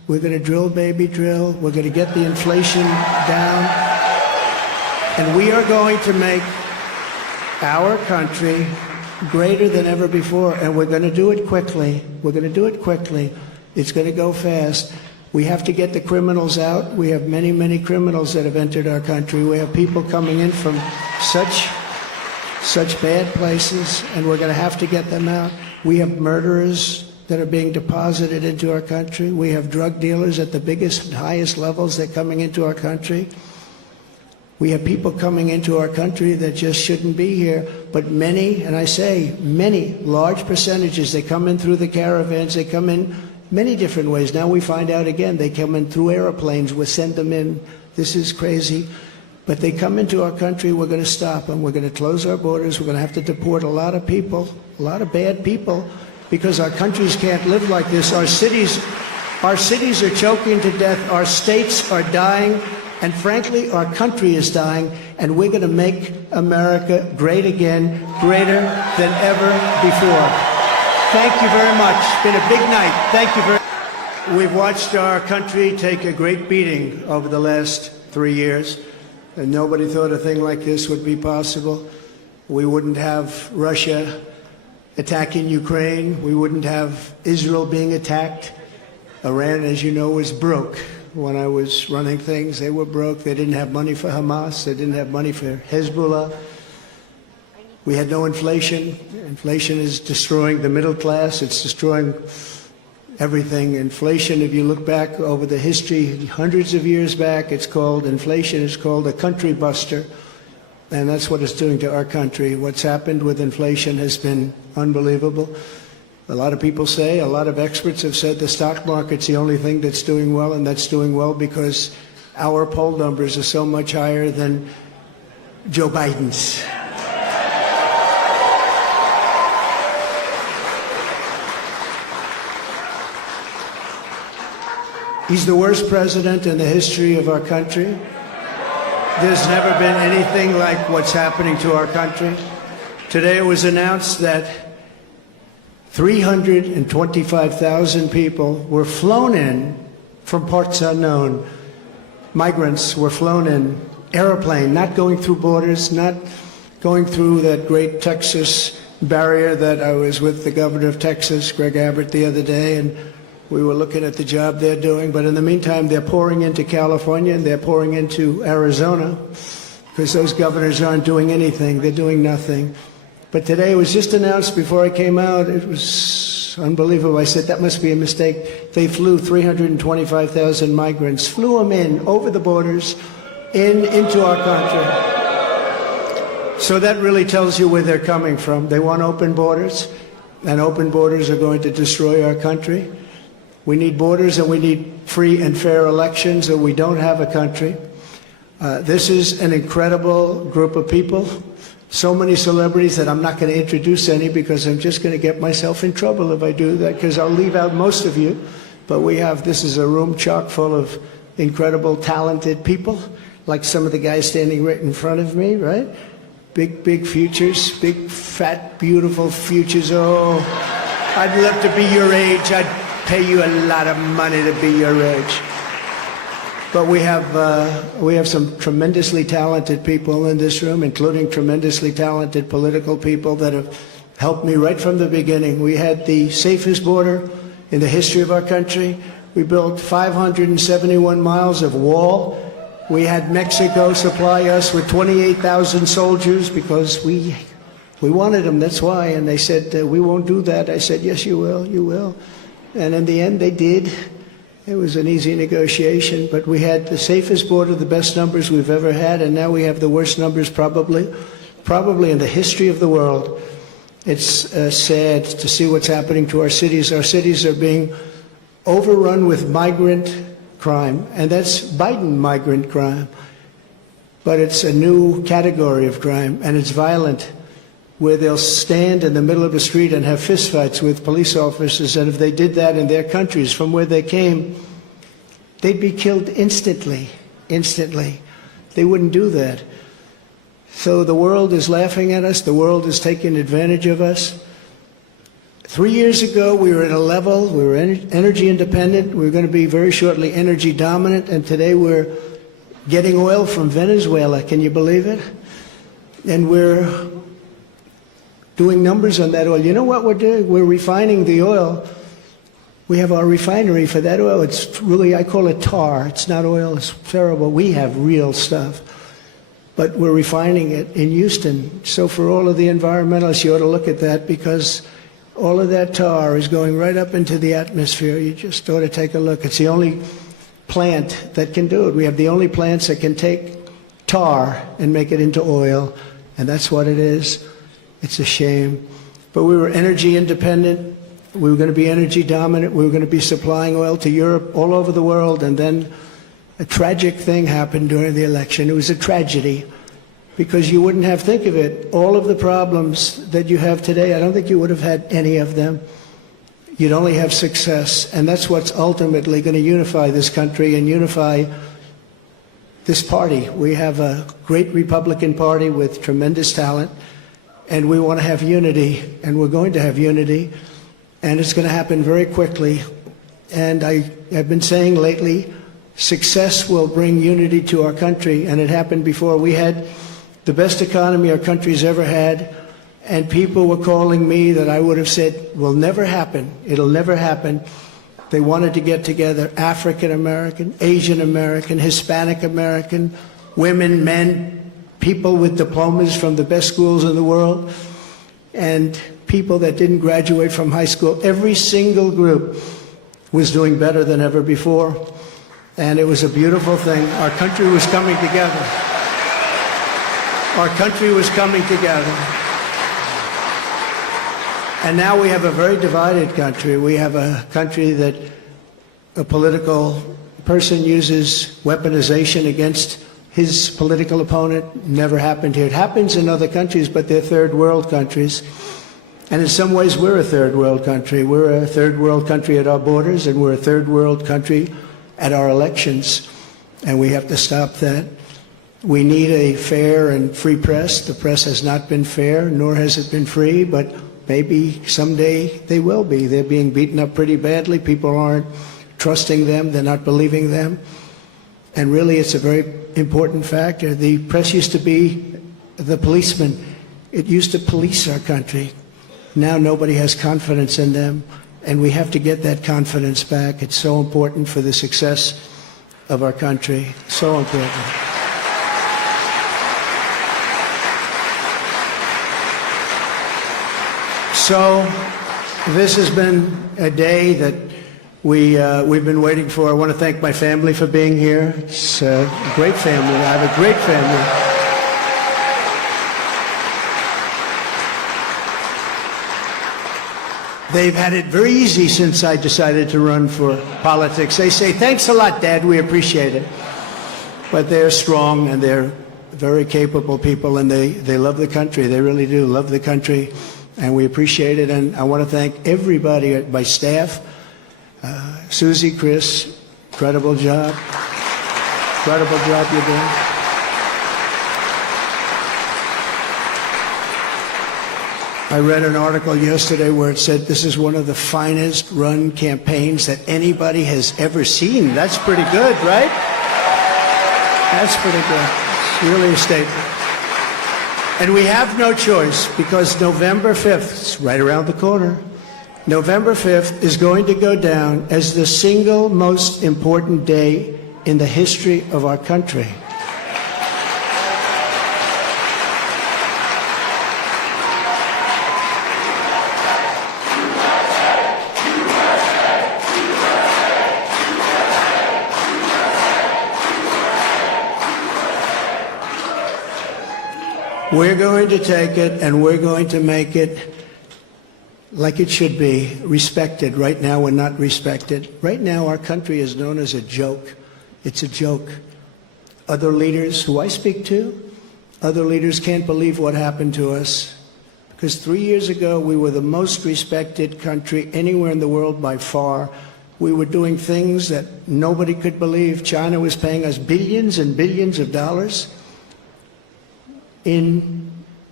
We're going to drill, baby, drill. We're going to get the inflation down. And we are going to make our country greater than ever before. And we're going to do it quickly. We're going to do it quickly. It's going to go fast. We have to get the criminals out. We have many, many criminals that have entered our country. We have people coming in from such bad places, and we're going to have to get them out. We have murderers that are being deposited into our country. We have drug dealers at the biggest and highest levels. They're coming into our country. We have people coming into our country that just shouldn't be here. But many, and I say many, large percentages, they come in through the caravans. They come in many different ways. Now we find out again, they come in through airplanes. We send them in. This is crazy. But they come into our country, we're going to stop them. We're going to close our borders. We're going to have to deport a lot of people, a lot of bad people, because our countries can't live like this. Our cities are choking to death. Our states are dying. And frankly, our country is dying. And we're going to make America great again, greater than ever before. Thank you very much. It's been a big night. Thank you very much. We've watched our country take a great beating over the last 3 years. And nobody thought a thing like this would be possible. We wouldn't have Russia attacking Ukraine. We wouldn't have Israel being attacked. Iran, as you know, was broke. When I was running things, they were broke. They didn't have money for Hamas. They didn't have money for Hezbollah. We had no inflation. Inflation is destroying the middle class. It's destroying everything. Inflation, if you look back over the history, hundreds of years back, it's called inflation. It's called a country buster. And that's what it's doing to our country. What's happened with inflation has been unbelievable. A lot of people say, a lot of experts have said the stock market's the only thing that's doing well, and that's doing well because our poll numbers are so much higher than Joe Biden's. He's the worst president in the history of our country. There's never been anything like what's happening to our country. Today it was announced that 325,000 people were flown in from parts unknown. Migrants were flown in, airplane, not going through borders, not going through that great Texas barrier that I was with the governor of Texas, Greg Abbott, the other day, and we were looking at the job they're doing. But in the meantime, they're pouring into California and they're pouring into Arizona because those governors aren't doing anything. They're doing nothing. But today it was just announced before I came out. It was unbelievable. I said, that must be a mistake. They flew 325,000 migrants, flew them in over the borders into our country. So that really tells you where they're coming from. They want open borders, and open borders are going to destroy our country. We need borders and we need free and fair elections, or we don't have a country. This is an incredible group of people. So many celebrities that I'm not going to introduce any because I'm just going to get myself in trouble if I do that, because I'll leave out most of you. But this is a room chock full of incredible, talented people, like some of the guys standing right in front of me, right? Big futures, big, fat, beautiful futures. Oh, I'd love to be your age. I'd pay you a lot of money to be your age. But we have some tremendously talented people in this room, including tremendously talented political people that have helped me right from the beginning. We had the safest border in the history of our country. We built 571 miles of wall. We had Mexico supply us with 28,000 soldiers because we wanted them, that's why. And they said, we won't do that. I said, yes, you will, you will. And in the end, they did. It was an easy negotiation, but we had the safest border, the best numbers we've ever had, and now we have the worst numbers probably in the history of the world. It's sad to see what's happening to our cities. Our cities are being overrun with migrant crime, and that's Biden migrant crime. But it's a new category of crime, and it's violent, where they'll stand in the middle of a street and have fistfights with police officers, and if they did that in their countries from where they came, they'd be killed instantly. They wouldn't do that. So the world is laughing at us. The world is taking advantage of us. 3 years ago, we were at a level, we were energy independent, we were going to be very shortly energy dominant, and today we're getting oil from Venezuela. Can you believe it? And we're doing numbers on that oil. You know what we're doing? We're refining the oil. We have our refinery for that oil. It's really, I call it tar. It's not oil. It's terrible. We have real stuff. But we're refining it in Houston. So for all of the environmentalists, you ought to look at that, because all of that tar is going right up into the atmosphere. You just ought to take a look. It's the only plant that can do it. We have the only plants that can take tar and make it into oil, and that's what it is. It's a shame. But we were energy independent. We were going to be energy dominant. We were going to be supplying oil to Europe, all over the world, and then a tragic thing happened during the election. It was a tragedy, because you wouldn't have, think of it, all of the problems that you have today, I don't think you would have had any of them. You'd only have success, and that's what's ultimately going to unify this country and unify this party. We have a great Republican Party with tremendous talent, and we want to have unity, and we're going to have unity, and it's going to happen very quickly. And I've been saying lately, success will bring unity to our country, and it happened before. We had the best economy our country's ever had, and people were calling me that I would have said will never happen. It'll never happen. They wanted to get together, African American, Asian American, Hispanic American, women, men, people with diplomas from the best schools in the world, and people that didn't graduate from high school. Every single group was doing better than ever before, and it was a beautiful thing. Our country was coming together. Our country was coming together. And now we have a very divided country. We have a country that a political person uses weaponization against his political opponent. Never happened here. It happens in other countries, but they're third world countries. And in some ways, we're a third world country. We're a third world country at our borders, and we're a third world country at our elections. And we have to stop that. We need a fair and free press. The press has not been fair, nor has it been free, but maybe someday they will be. They're being beaten up pretty badly. People aren't trusting them. They're not believing them. And really, it's a very important factor. The press used to be the policeman. It used to police our country. Now nobody has confidence in them, and we have to get that confidence back. It's so important for the success of our country. So important. So this has been a day that we've been waiting for. I want to thank my family for being here. It's a great family. I have a great family. They've had it very easy since I decided to run for politics. They say, "Thanks a lot, Dad. We appreciate it." But they're strong, and they're very capable people, and they love the country. They really do love the country. And we appreciate it, and I want to thank everybody at my staff. Susie, Chris, incredible job. Incredible job you're doing. I read an article yesterday where it said this is one of the finest run campaigns that anybody has ever seen. That's pretty good, right? That's pretty good. It's really a statement. And we have no choice, because November 5th, it's right around the corner, November 5th is going to go down as the single most important day in the history of our country. We're going to take it, and we're going to make it like it should be, respected. Right now, we're not respected. Right now, our country is known as a joke. It's a joke. Other leaders who I speak to, other leaders can't believe what happened to us. Because 3 years ago, we were the most respected country anywhere in the world by far. We were doing things that nobody could believe. China was paying us billions and billions of dollars in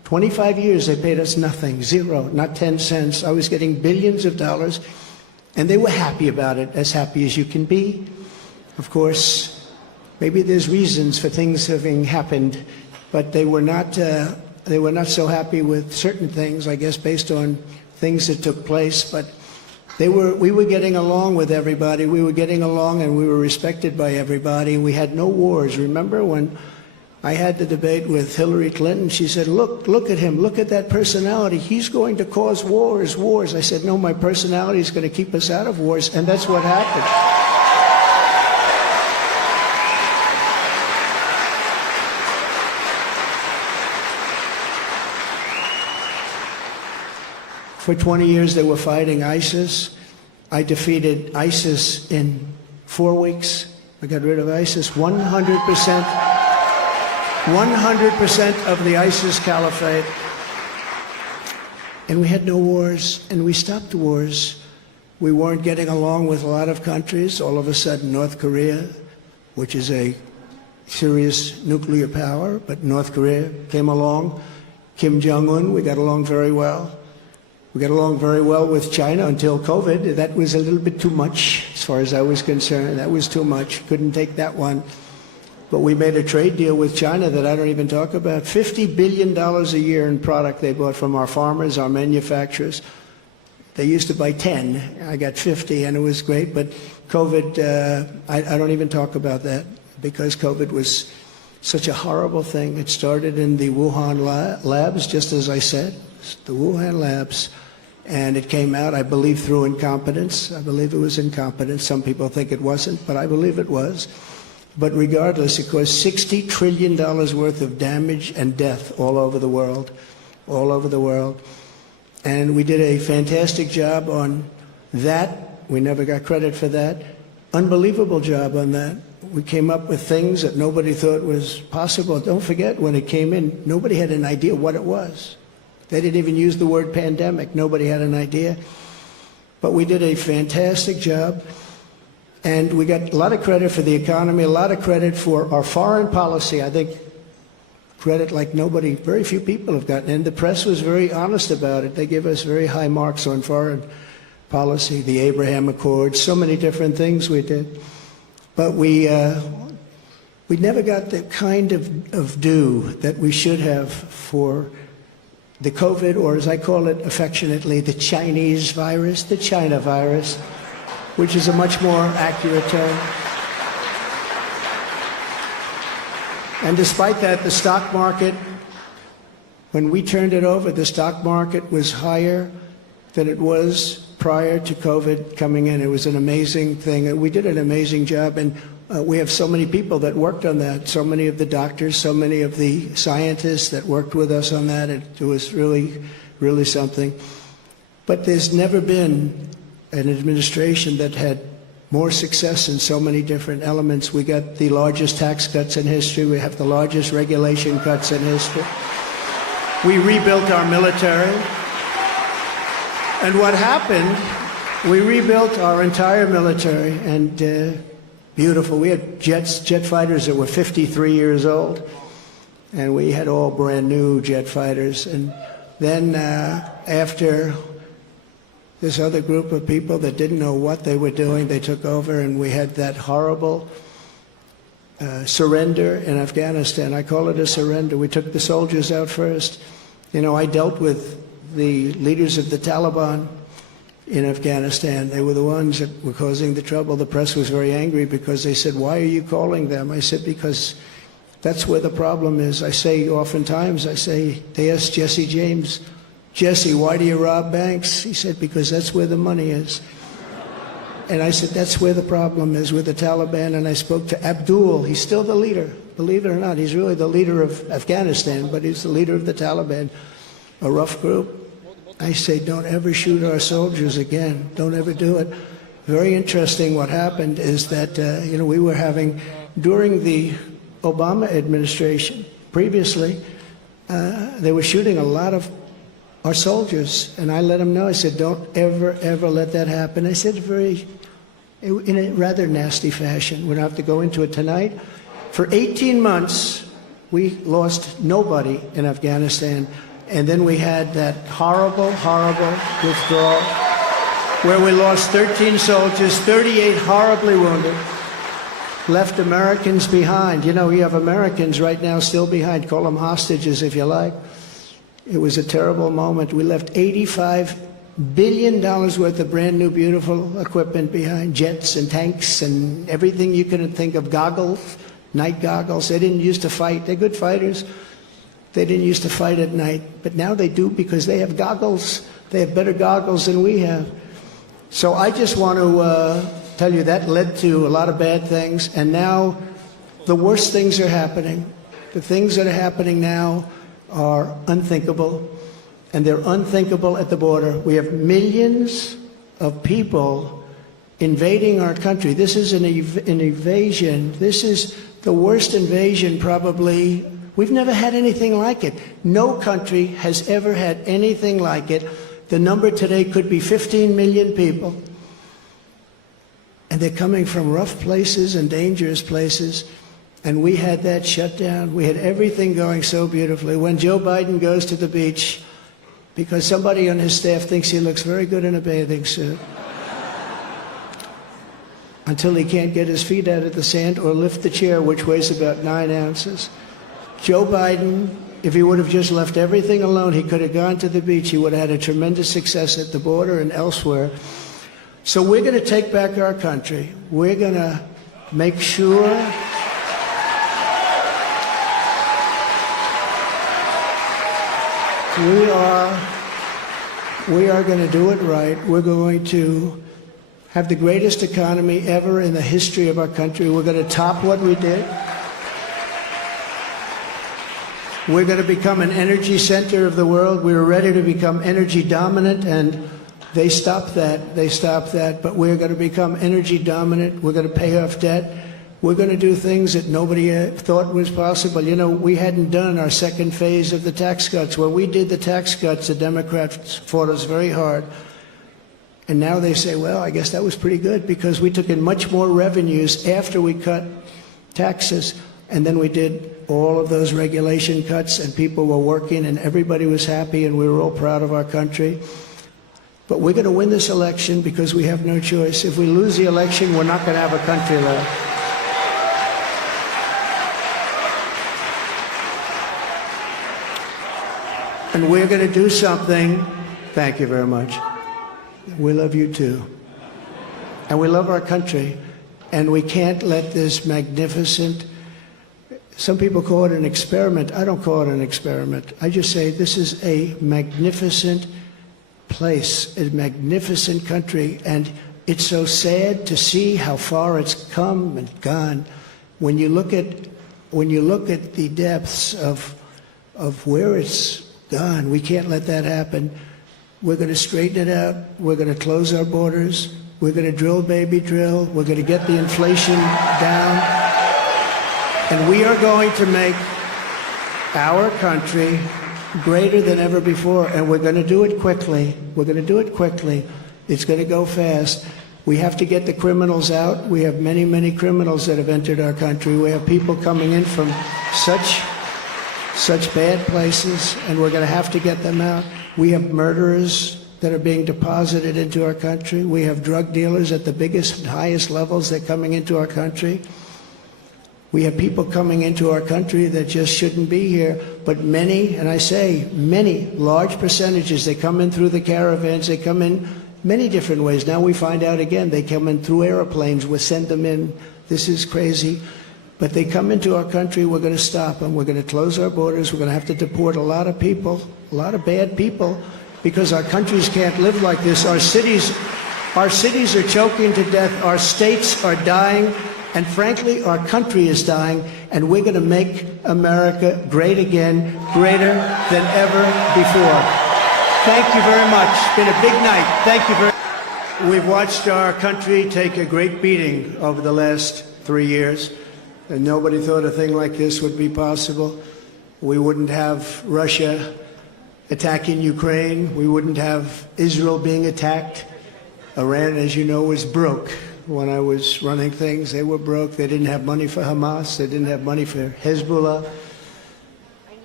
25 years they paid us nothing, zero, not 10 cents. I was getting billions of dollars, and they were happy about it, as happy as you can be. Of course, maybe there's reasons for things having happened, but they were not so happy with certain things, I guess, based on things that took place. But we were getting along with everybody. We were getting along, and we were respected by everybody. We had no wars. Remember when I had the debate with Hillary Clinton? She said, look at him, look at that personality. He's going to cause wars. I said, no, my personality is going to keep us out of wars, and that's what happened. For 20 years they were fighting ISIS. I defeated ISIS in 4 weeks. I got rid of ISIS 100%. 100% of the ISIS caliphate. And we had no wars, and we stopped wars. We weren't getting along with a lot of countries. All of a sudden, North Korea, which is a serious nuclear power, but North Korea came along. Kim Jong-un, we got along very well. We got along very well with China until COVID. That was a little bit too much, as far as I was concerned. That was too much. Couldn't take that one. But we made a trade deal with China that I don't even talk about. $50 billion a year in product they bought from our farmers, our manufacturers. They used to buy 10. I got 50, and it was great. But COVID, I don't even talk about that, because COVID was such a horrible thing. It started in the Wuhan labs, just as I said, the Wuhan labs. And it came out, I believe, through incompetence. I believe it was incompetence. Some people think it wasn't, but I believe it was. But regardless, it caused $60 trillion worth of damage and death all over the world, all over the world. And we did a fantastic job on that. We never got credit for that. Unbelievable job on that. We came up with things that nobody thought was possible. Don't forget, when it came in, nobody had an idea what it was. They didn't even use the word pandemic. Nobody had an idea. But we did a fantastic job. And we got a lot of credit for the economy, a lot of credit for our foreign policy. I think credit like nobody, very few people have gotten. And the press was very honest about it. They give us very high marks on foreign policy, the Abraham Accords, so many different things we did. But we never got the kind of due that we should have for the COVID, or as I call it affectionately, the Chinese virus, the China virus, which is a much more accurate term. And despite that, the stock market, when we turned it over, the stock market was higher than it was prior to COVID coming in. It was an amazing thing. We did an amazing job, and we have so many people that worked on that, so many of the doctors, so many of the scientists that worked with us on that. It was really, really something. But there's never been an administration that had more success in so many different elements. We got the largest tax cuts in history. We have the largest regulation cuts in history. We rebuilt our military. And what happened, we rebuilt our entire military, and beautiful. We had jet fighters that were 53 years old, and we had all brand new jet fighters. And then after this other group of people that didn't know what they were doing, they took over, and we had that horrible surrender in Afghanistan. I call it a surrender. We took the soldiers out first. You know, I dealt with the leaders of the Taliban in Afghanistan. They were the ones that were causing the trouble. The press was very angry because they said, "Why are you calling them?" I said, "Because that's where the problem is." I say oftentimes, they asked Jesse James, "Jesse, why do you rob banks?" He said, "Because that's where the money is." And I said, that's where the problem is, with the Taliban. And I spoke to Abdul. He's still the leader. Believe it or not, he's really the leader of Afghanistan, but he's the leader of the Taliban, a rough group. I say, don't ever shoot our soldiers again. Don't ever do it. Very interesting what happened is that, we were having, during the Obama administration, previously, they were shooting a lot of our soldiers, and I let them know. I said, don't ever, ever let that happen. I said in a rather nasty fashion. We don't have to go into it tonight. For 18 months, we lost nobody in Afghanistan. And then we had that horrible, horrible withdrawal where we lost 13 soldiers, 38 horribly wounded, left Americans behind. You know, you have Americans right now still behind. Call them hostages if you like. It was a terrible moment. We left $85 billion worth of brand new, beautiful equipment behind, jets and tanks and everything you could think of, goggles, night goggles. They didn't used to fight. They're good fighters. They didn't used to fight at night, but now they do because they have goggles. They have better goggles than we have. So I just want to tell you that led to a lot of bad things, and now the worst things are happening. The things that are happening now are unthinkable, and they're unthinkable at the border. We have millions of people invading our country. This is an invasion. This is the worst invasion probably. We've never had anything like it. No country has ever had anything like it. The number today could be 15 million people. And they're coming from rough places and dangerous places. And we had that shut down. We had everything going so beautifully. When Joe Biden goes to the beach, because somebody on his staff thinks he looks very good in a bathing suit, until he can't get his feet out of the sand or lift the chair, which weighs about 9 ounces. Joe Biden, if he would have just left everything alone, he could have gone to the beach. He would have had a tremendous success at the border and elsewhere. So we're going to take back our country. We're going to make sure we are going to do it right. We're going to have the greatest economy ever in the history of our country. We're going to top what we did. We're going to become an energy center of the world. We were ready to become energy dominant, and they stopped that. They stopped that. But we're going to become energy dominant. We're going to pay off debt. We're going to do things that nobody thought was possible. You know, we hadn't done our second phase of the tax cuts. When we did the tax cuts, the Democrats fought us very hard. And now they say, well, I guess that was pretty good because we took in much more revenues after we cut taxes. And then we did all of those regulation cuts, and people were working, and everybody was happy, and we were all proud of our country. But we're going to win this election because we have no choice. If we lose the election, we're not going to have a country left. And we're going to do something. Thank you very much. We love you too. And we love our country. And we can't let this magnificent, some people call it an experiment. I don't call it an experiment. I just say this is a magnificent place, a magnificent country. And it's so sad to see how far it's come and gone. When you look at the depths of where it's gone, we can't let that happen. We're going to straighten it out. We're going to close our borders. We're going to drill, baby, drill. We're going to get the inflation down. And we are going to make our country greater than ever before. And we're going to do it quickly. We're going to do it quickly. It's going to go fast. We have to get the criminals out. We have many, many criminals that have entered our country. We have people coming in from such bad places, and we're going to have to get them out. We have murderers that are being deposited into our country. We have drug dealers at the biggest and highest levels that are coming into our country. We have people coming into our country that just shouldn't be here, but many, and I say many, large percentages, they come in through the caravans, they come in many different ways. Now we find out again, they come in through airplanes, we send them in. This is crazy. But they come into our country, we're going to stop them. We're going to close our borders. We're going to have to deport a lot of people, a lot of bad people, because our countries can't live like this. Our cities are choking to death. Our states are dying. And frankly, our country is dying. And we're going to make America great again, greater than ever before. Thank you very much. It's been a big night. Thank you very much. We've watched our country take a great beating over the last 3 years. And nobody thought a thing like this would be possible. We wouldn't have Russia attacking Ukraine. We wouldn't have Israel being attacked. Iran, as you know, was broke. When I was running things, they were broke. They didn't have money for Hamas. They didn't have money for Hezbollah.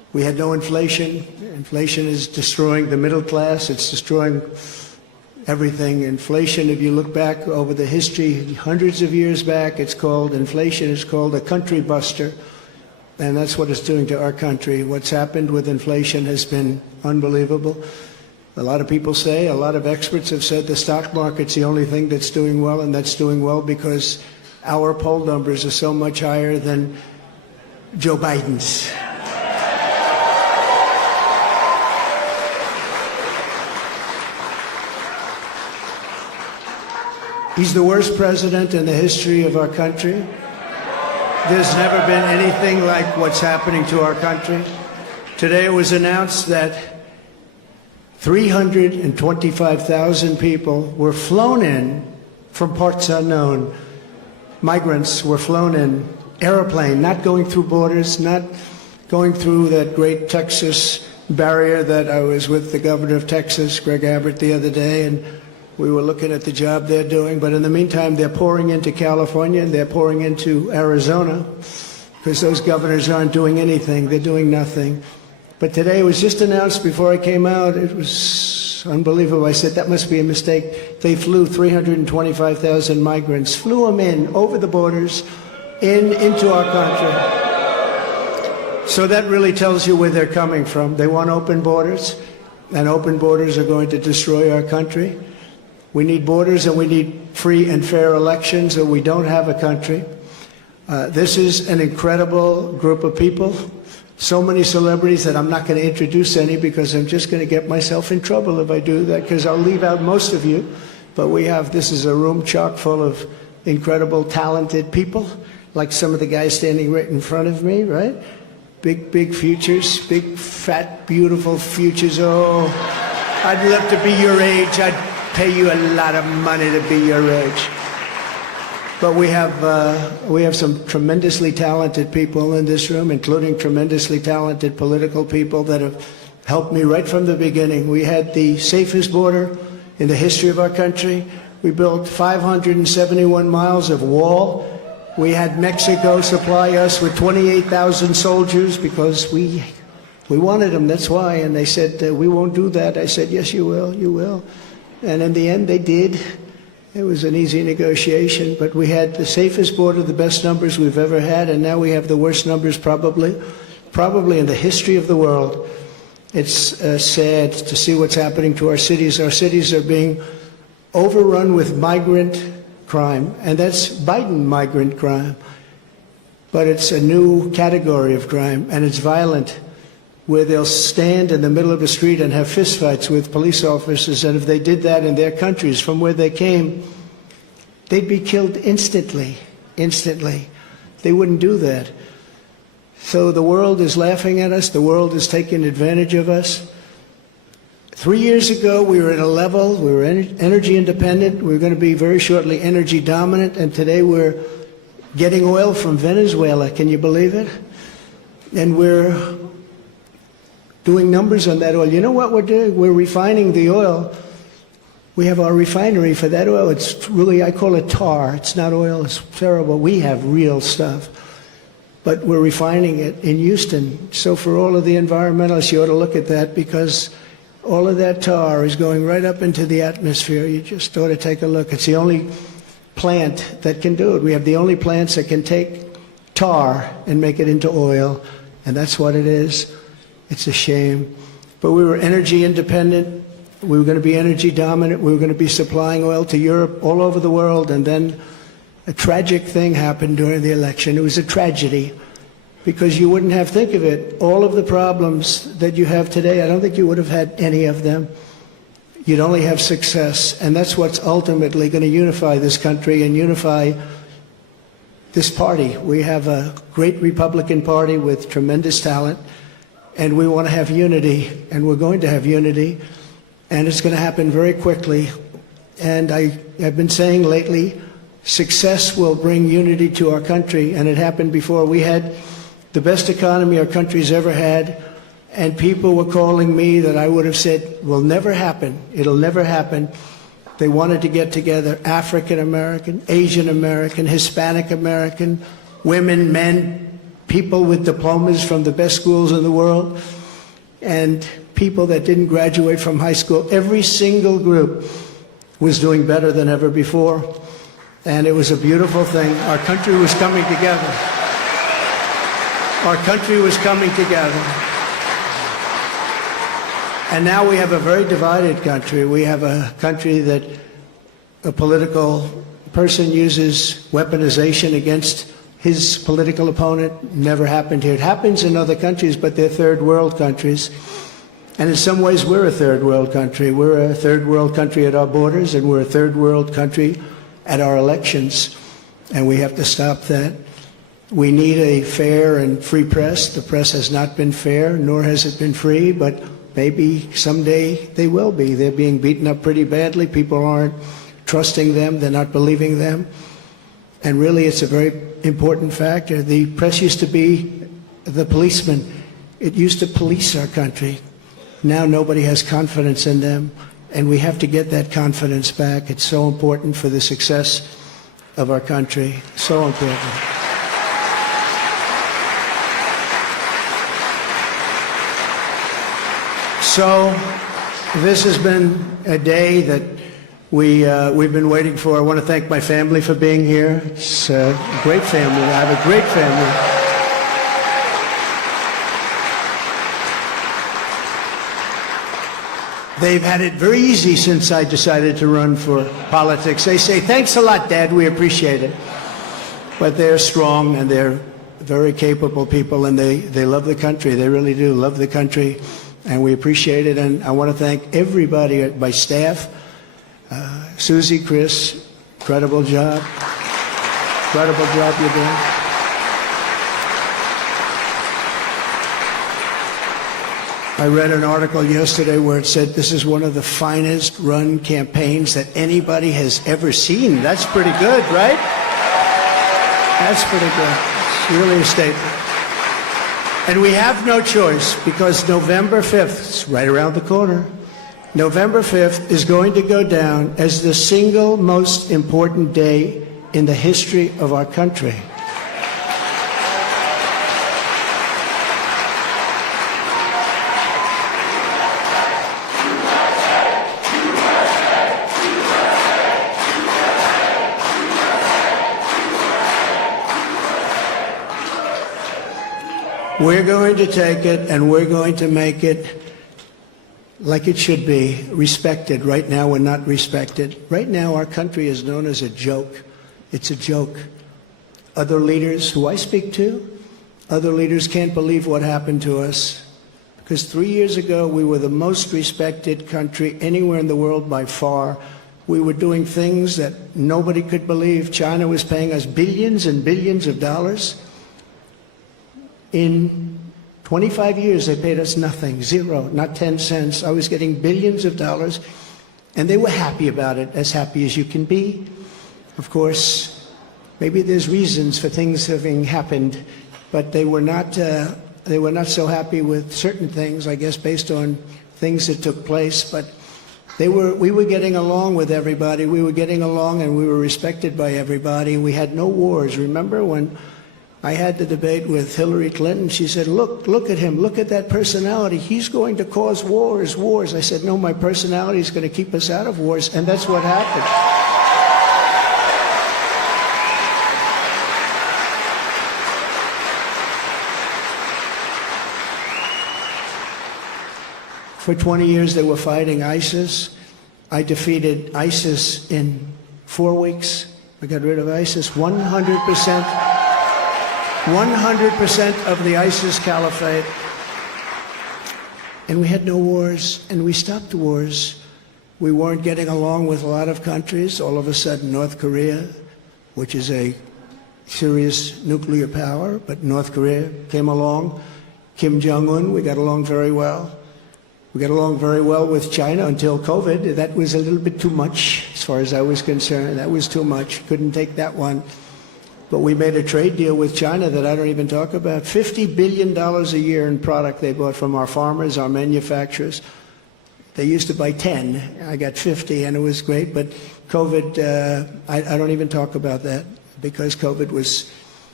We had no inflation. Inflation is destroying the middle class. It's destroying everything. Inflation, if you look back over the history, hundreds of years back, inflation is called a country buster. And that's what it's doing to our country. What's happened with inflation has been unbelievable. A lot of people say, a lot of experts have said the stock market's the only thing that's doing well, and that's doing well because our poll numbers are so much higher than Joe Biden's. He's the worst president in the history of our country. There's never been anything like what's happening to our country. Today it was announced that 325,000 people were flown in from parts unknown. Migrants were flown in, airplane, not going through borders, not going through that great Texas barrier that I was with the governor of Texas, Greg Abbott, the other day, and we were looking at the job they're doing. But in the meantime, they're pouring into California and they're pouring into Arizona because those governors aren't doing anything. They're doing nothing. But today it was just announced before I came out. It was unbelievable. I said, that must be a mistake. They flew 325,000 migrants, flew them in over the borders into our country. So that really tells you where they're coming from. They want open borders, and open borders are going to destroy our country. We need borders and we need free and fair elections, or we don't have a country. This is an incredible group of people. So many celebrities that I'm not going to introduce any because I'm just going to get myself in trouble if I do that, because I'll leave out most of you. But this is a room chock full of incredible, talented people, like some of the guys standing right in front of me, right? Big, big futures, big, fat, beautiful futures. Oh, I'd love to be your age. I'd pay you a lot of money to be your age. But we have some tremendously talented people in this room, including tremendously talented political people that have helped me right from the beginning. We had the safest border in the history of our country. We built 571 miles of wall. We had Mexico supply us with 28,000 soldiers because we wanted them, that's why. And they said, we won't do that. I said, yes, you will, you will. And in the end, they did. It was an easy negotiation, but we had the safest border, the best numbers we've ever had, and now we have the worst numbers probably in the history of the world. It's sad to see what's happening to our cities. Our cities are being overrun with migrant crime, and that's Biden migrant crime. But it's a new category of crime, and it's violent, where they'll stand in the middle of the street and have fistfights with police officers, and if they did that in their countries from where they came, they'd be killed instantly. They wouldn't do that. So the world is laughing at us. The world is taking advantage of us. 3 years ago, we were at a level, we were energy independent. We were going to be very shortly energy dominant, and today we're getting oil from Venezuela. Can you believe it? And we're doing numbers on that oil. You know what we're doing? We're refining the oil. We have our refinery for that oil. It's really, I call it tar. It's not oil. It's terrible. We have real stuff. But we're refining it in Houston. So for all of the environmentalists, you ought to look at that, because all of that tar is going right up into the atmosphere. You just ought to take a look. It's the only plant that can do it. We have the only plants that can take tar and make it into oil, and that's what it is. It's a shame. But we were energy independent. We were going to be energy dominant. We were going to be supplying oil to Europe, all over the world. And then a tragic thing happened during the election. It was a tragedy, because you wouldn't have, think of it, all of the problems that you have today, I don't think you would have had any of them. You'd only have success. And that's what's ultimately going to unify this country and unify this party. We have a great Republican Party with tremendous talent. And we want to have unity, and we're going to have unity, and it's going to happen very quickly. And I have been saying lately, success will bring unity to our country, and it happened before. We had the best economy our country's ever had, and people were calling me that I would have said will never happen. It'll never happen. They wanted to get together, African American, Asian American, Hispanic American, women, men, people with diplomas from the best schools in the world, and people that didn't graduate from high school. Every single group was doing better than ever before, and it was a beautiful thing. Our country was coming together. Our country was coming together. And now we have a very divided country. We have a country that a political person uses weaponization against his political opponent. Never happened here. It happens in other countries, but they're third world countries. And in some ways, we're a third world country. We're a third world country at our borders, and we're a third world country at our elections. And we have to stop that. We need a fair and free press. The press has not been fair, nor has it been free, but maybe someday they will be. They're being beaten up pretty badly. People aren't trusting them. They're not believing them. And really, it's a very important factor. The press used to be the policeman. It used to police our country. Now nobody has confidence in them, and we have to get that confidence back. It's so important for the success of our country. So important. So this has been a day that we've been waiting for. I want to thank my family for being here. It's a great family. I have a great family. They've had it very easy since I decided to run for politics. They say, thanks a lot, Dad, we appreciate it. But they're strong, and they're very capable people, and they love the country. They really do love the country, and we appreciate it. And I want to thank everybody, my staff, Susie, Chris, incredible job. Incredible job you're doing. I read an article yesterday where it said this is one of the finest run campaigns that anybody has ever seen. That's pretty good, right? That's pretty good. It's really a statement. And we have no choice, because November 5th, it's right around the corner, November 5th is going to go down as the single most important day in the history of our country. We're going to take it, and we're going to make it like it should be, respected. Right now, we're not respected. Right now, our country is known as a joke. It's a joke. Other leaders who I speak to, other leaders can't believe what happened to us. Because 3 years ago, we were the most respected country anywhere in the world by far. We were doing things that nobody could believe. China was paying us billions and billions of dollars. In 25 years, they paid us nothing, zero, not 10 cents. I was getting billions of dollars, and they were happy about it, as happy as you can be. Of course, maybe there's reasons for things having happened, but they were not so happy with certain things, I guess, based on things that took place. But we were getting along with everybody. We were getting along, and we were respected by everybody. We had no wars. Remember when I had the debate with Hillary Clinton? She said, look at him, look at that personality. He's going to cause wars. I said, no, my personality is going to keep us out of wars, and that's what happened. For 20 years, they were fighting ISIS. I defeated ISIS in 4 weeks. I got rid of ISIS 100%. 100% of the ISIS caliphate. And we had no wars, and we stopped wars. We weren't getting along with a lot of countries. All of a sudden, North Korea, which is a serious nuclear power, but North Korea came along. Kim Jong-un, we got along very well. We got along very well with China until COVID. That was a little bit too much, as far as I was concerned. That was too much. Couldn't take that one. But we made a trade deal with China that I don't even talk about. $50 billion a year in product they bought from our farmers, our manufacturers. They used to buy 10. I got 50, and it was great. But COVID, I don't even talk about that, because COVID was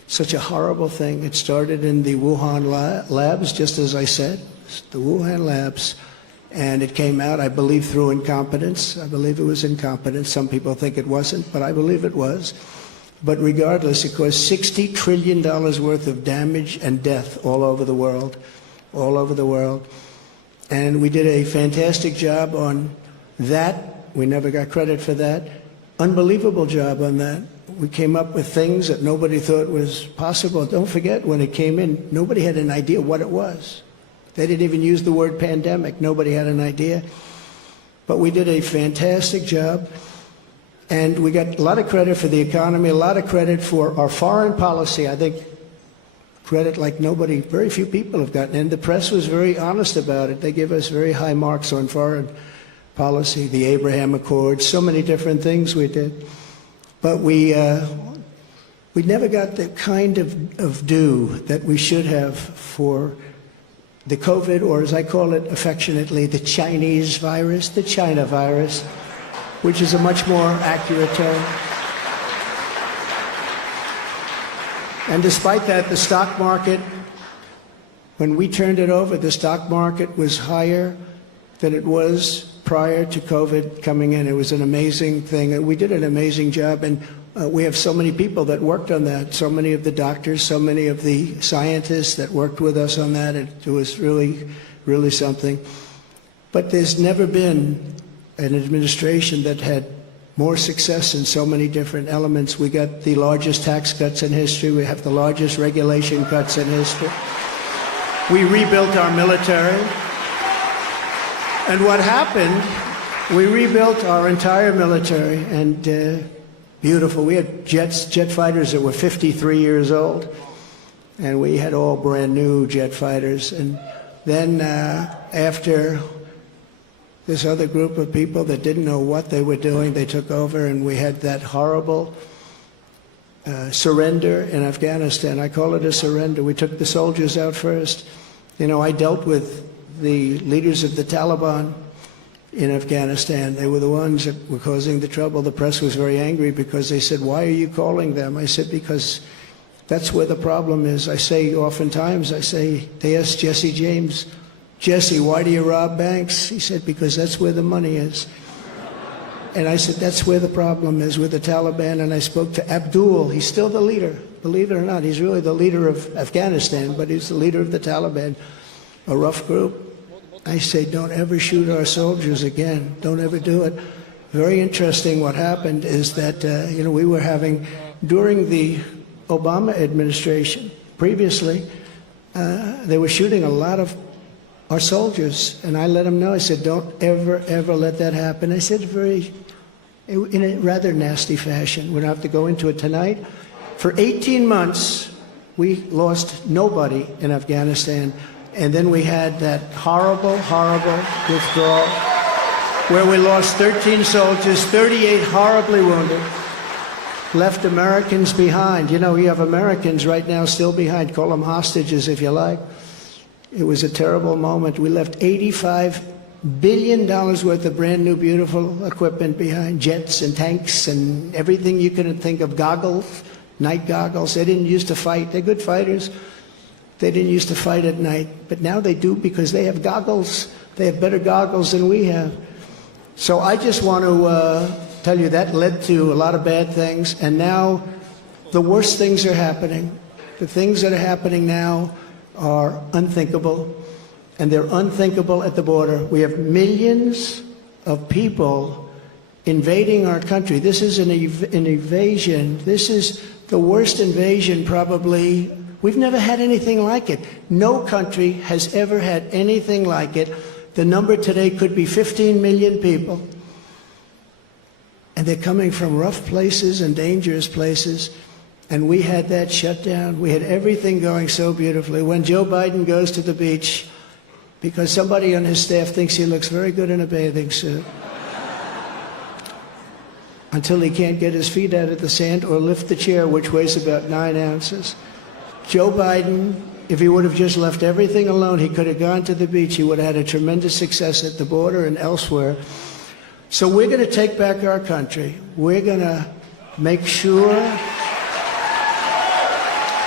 such a horrible thing. It started in the Wuhan labs, just as I said, the Wuhan labs, and it came out, I believe, through incompetence. I believe it was incompetence. Some people think it wasn't, but I believe it was. But regardless, it caused $60 trillion worth of damage and death all over the world, all over the world. And we did a fantastic job on that. We never got credit for that. Unbelievable job on that. We came up with things that nobody thought was possible. Don't forget, when it came in, nobody had an idea what it was. They didn't even use the word pandemic. Nobody had an idea. But we did a fantastic job. And we got a lot of credit for the economy, a lot of credit for our foreign policy. I think credit like nobody, very few people have gotten. And the press was very honest about it. They give us very high marks on foreign policy, the Abraham Accords, so many different things we did. But we never got the kind of due that we should have for the COVID, or as I call it affectionately, the Chinese virus, the China virus, which is a much more accurate term. And despite that, the stock market, when we turned it over, the stock market was higher than it was prior to COVID coming in. It was an amazing thing. We did an amazing job, and we have so many people that worked on that, so many of the doctors, so many of the scientists that worked with us on that. It was really, really something. But there's never been an administration that had more success in so many different elements. We got the largest tax cuts in history. We have the largest regulation cuts in history. We rebuilt our military. And what happened, we rebuilt our entire military, and beautiful. We had jet fighters that were 53 years old, and we had all brand new jet fighters. And then after this other group of people that didn't know what they were doing, they took over, and we had that horrible surrender in Afghanistan. I call it a surrender. We took the soldiers out first. You know, I dealt with the leaders of the Taliban in Afghanistan. They were the ones that were causing the trouble. The press was very angry because they said, "Why are you calling them?" I said, "Because that's where the problem is." I say oftentimes, they asked Jesse James, "Jesse, why do you rob banks?" He said, "Because that's where the money is." And I said, that's where the problem is, with the Taliban. And I spoke to Abdul. He's still the leader. Believe it or not, he's really the leader of Afghanistan, but he's the leader of the Taliban, a rough group. I say, don't ever shoot our soldiers again. Don't ever do it. Very interesting what happened is that, we were having, during the Obama administration, previously, they were shooting a lot of our soldiers. And I let them know, I said, don't ever, ever let that happen. I said in a rather nasty fashion. We don't have to go into it tonight. For 18 months, we lost nobody in Afghanistan. And then we had that horrible, horrible withdrawal where we lost 13 soldiers, 38 horribly wounded, left Americans behind. You know, we have Americans right now still behind. Call them hostages if you like. It was a terrible moment. We left $85 billion worth of brand new, beautiful equipment behind, jets and tanks and everything you could think of, goggles, night goggles. They didn't used to fight. They're good fighters. They didn't used to fight at night, but now they do because they have goggles. They have better goggles than we have. So I just want to tell you that led to a lot of bad things, and now the worst things are happening. The things that are happening now are unthinkable, and they're unthinkable at the border. We have millions of people invading our country. This is an invasion. This is the worst invasion probably. We've never had anything like it. No country has ever had anything like it. The number today could be 15 million people. And they're coming from rough places and dangerous places. And we had that shut down. We had everything going so beautifully. When Joe Biden goes to the beach, because somebody on his staff thinks he looks very good in a bathing suit, until he can't get his feet out of the sand or lift the chair, which weighs about 9 ounces. Joe Biden, if he would have just left everything alone, he could have gone to the beach. He would have had a tremendous success at the border and elsewhere. So we're going to take back our country. We're going to make sure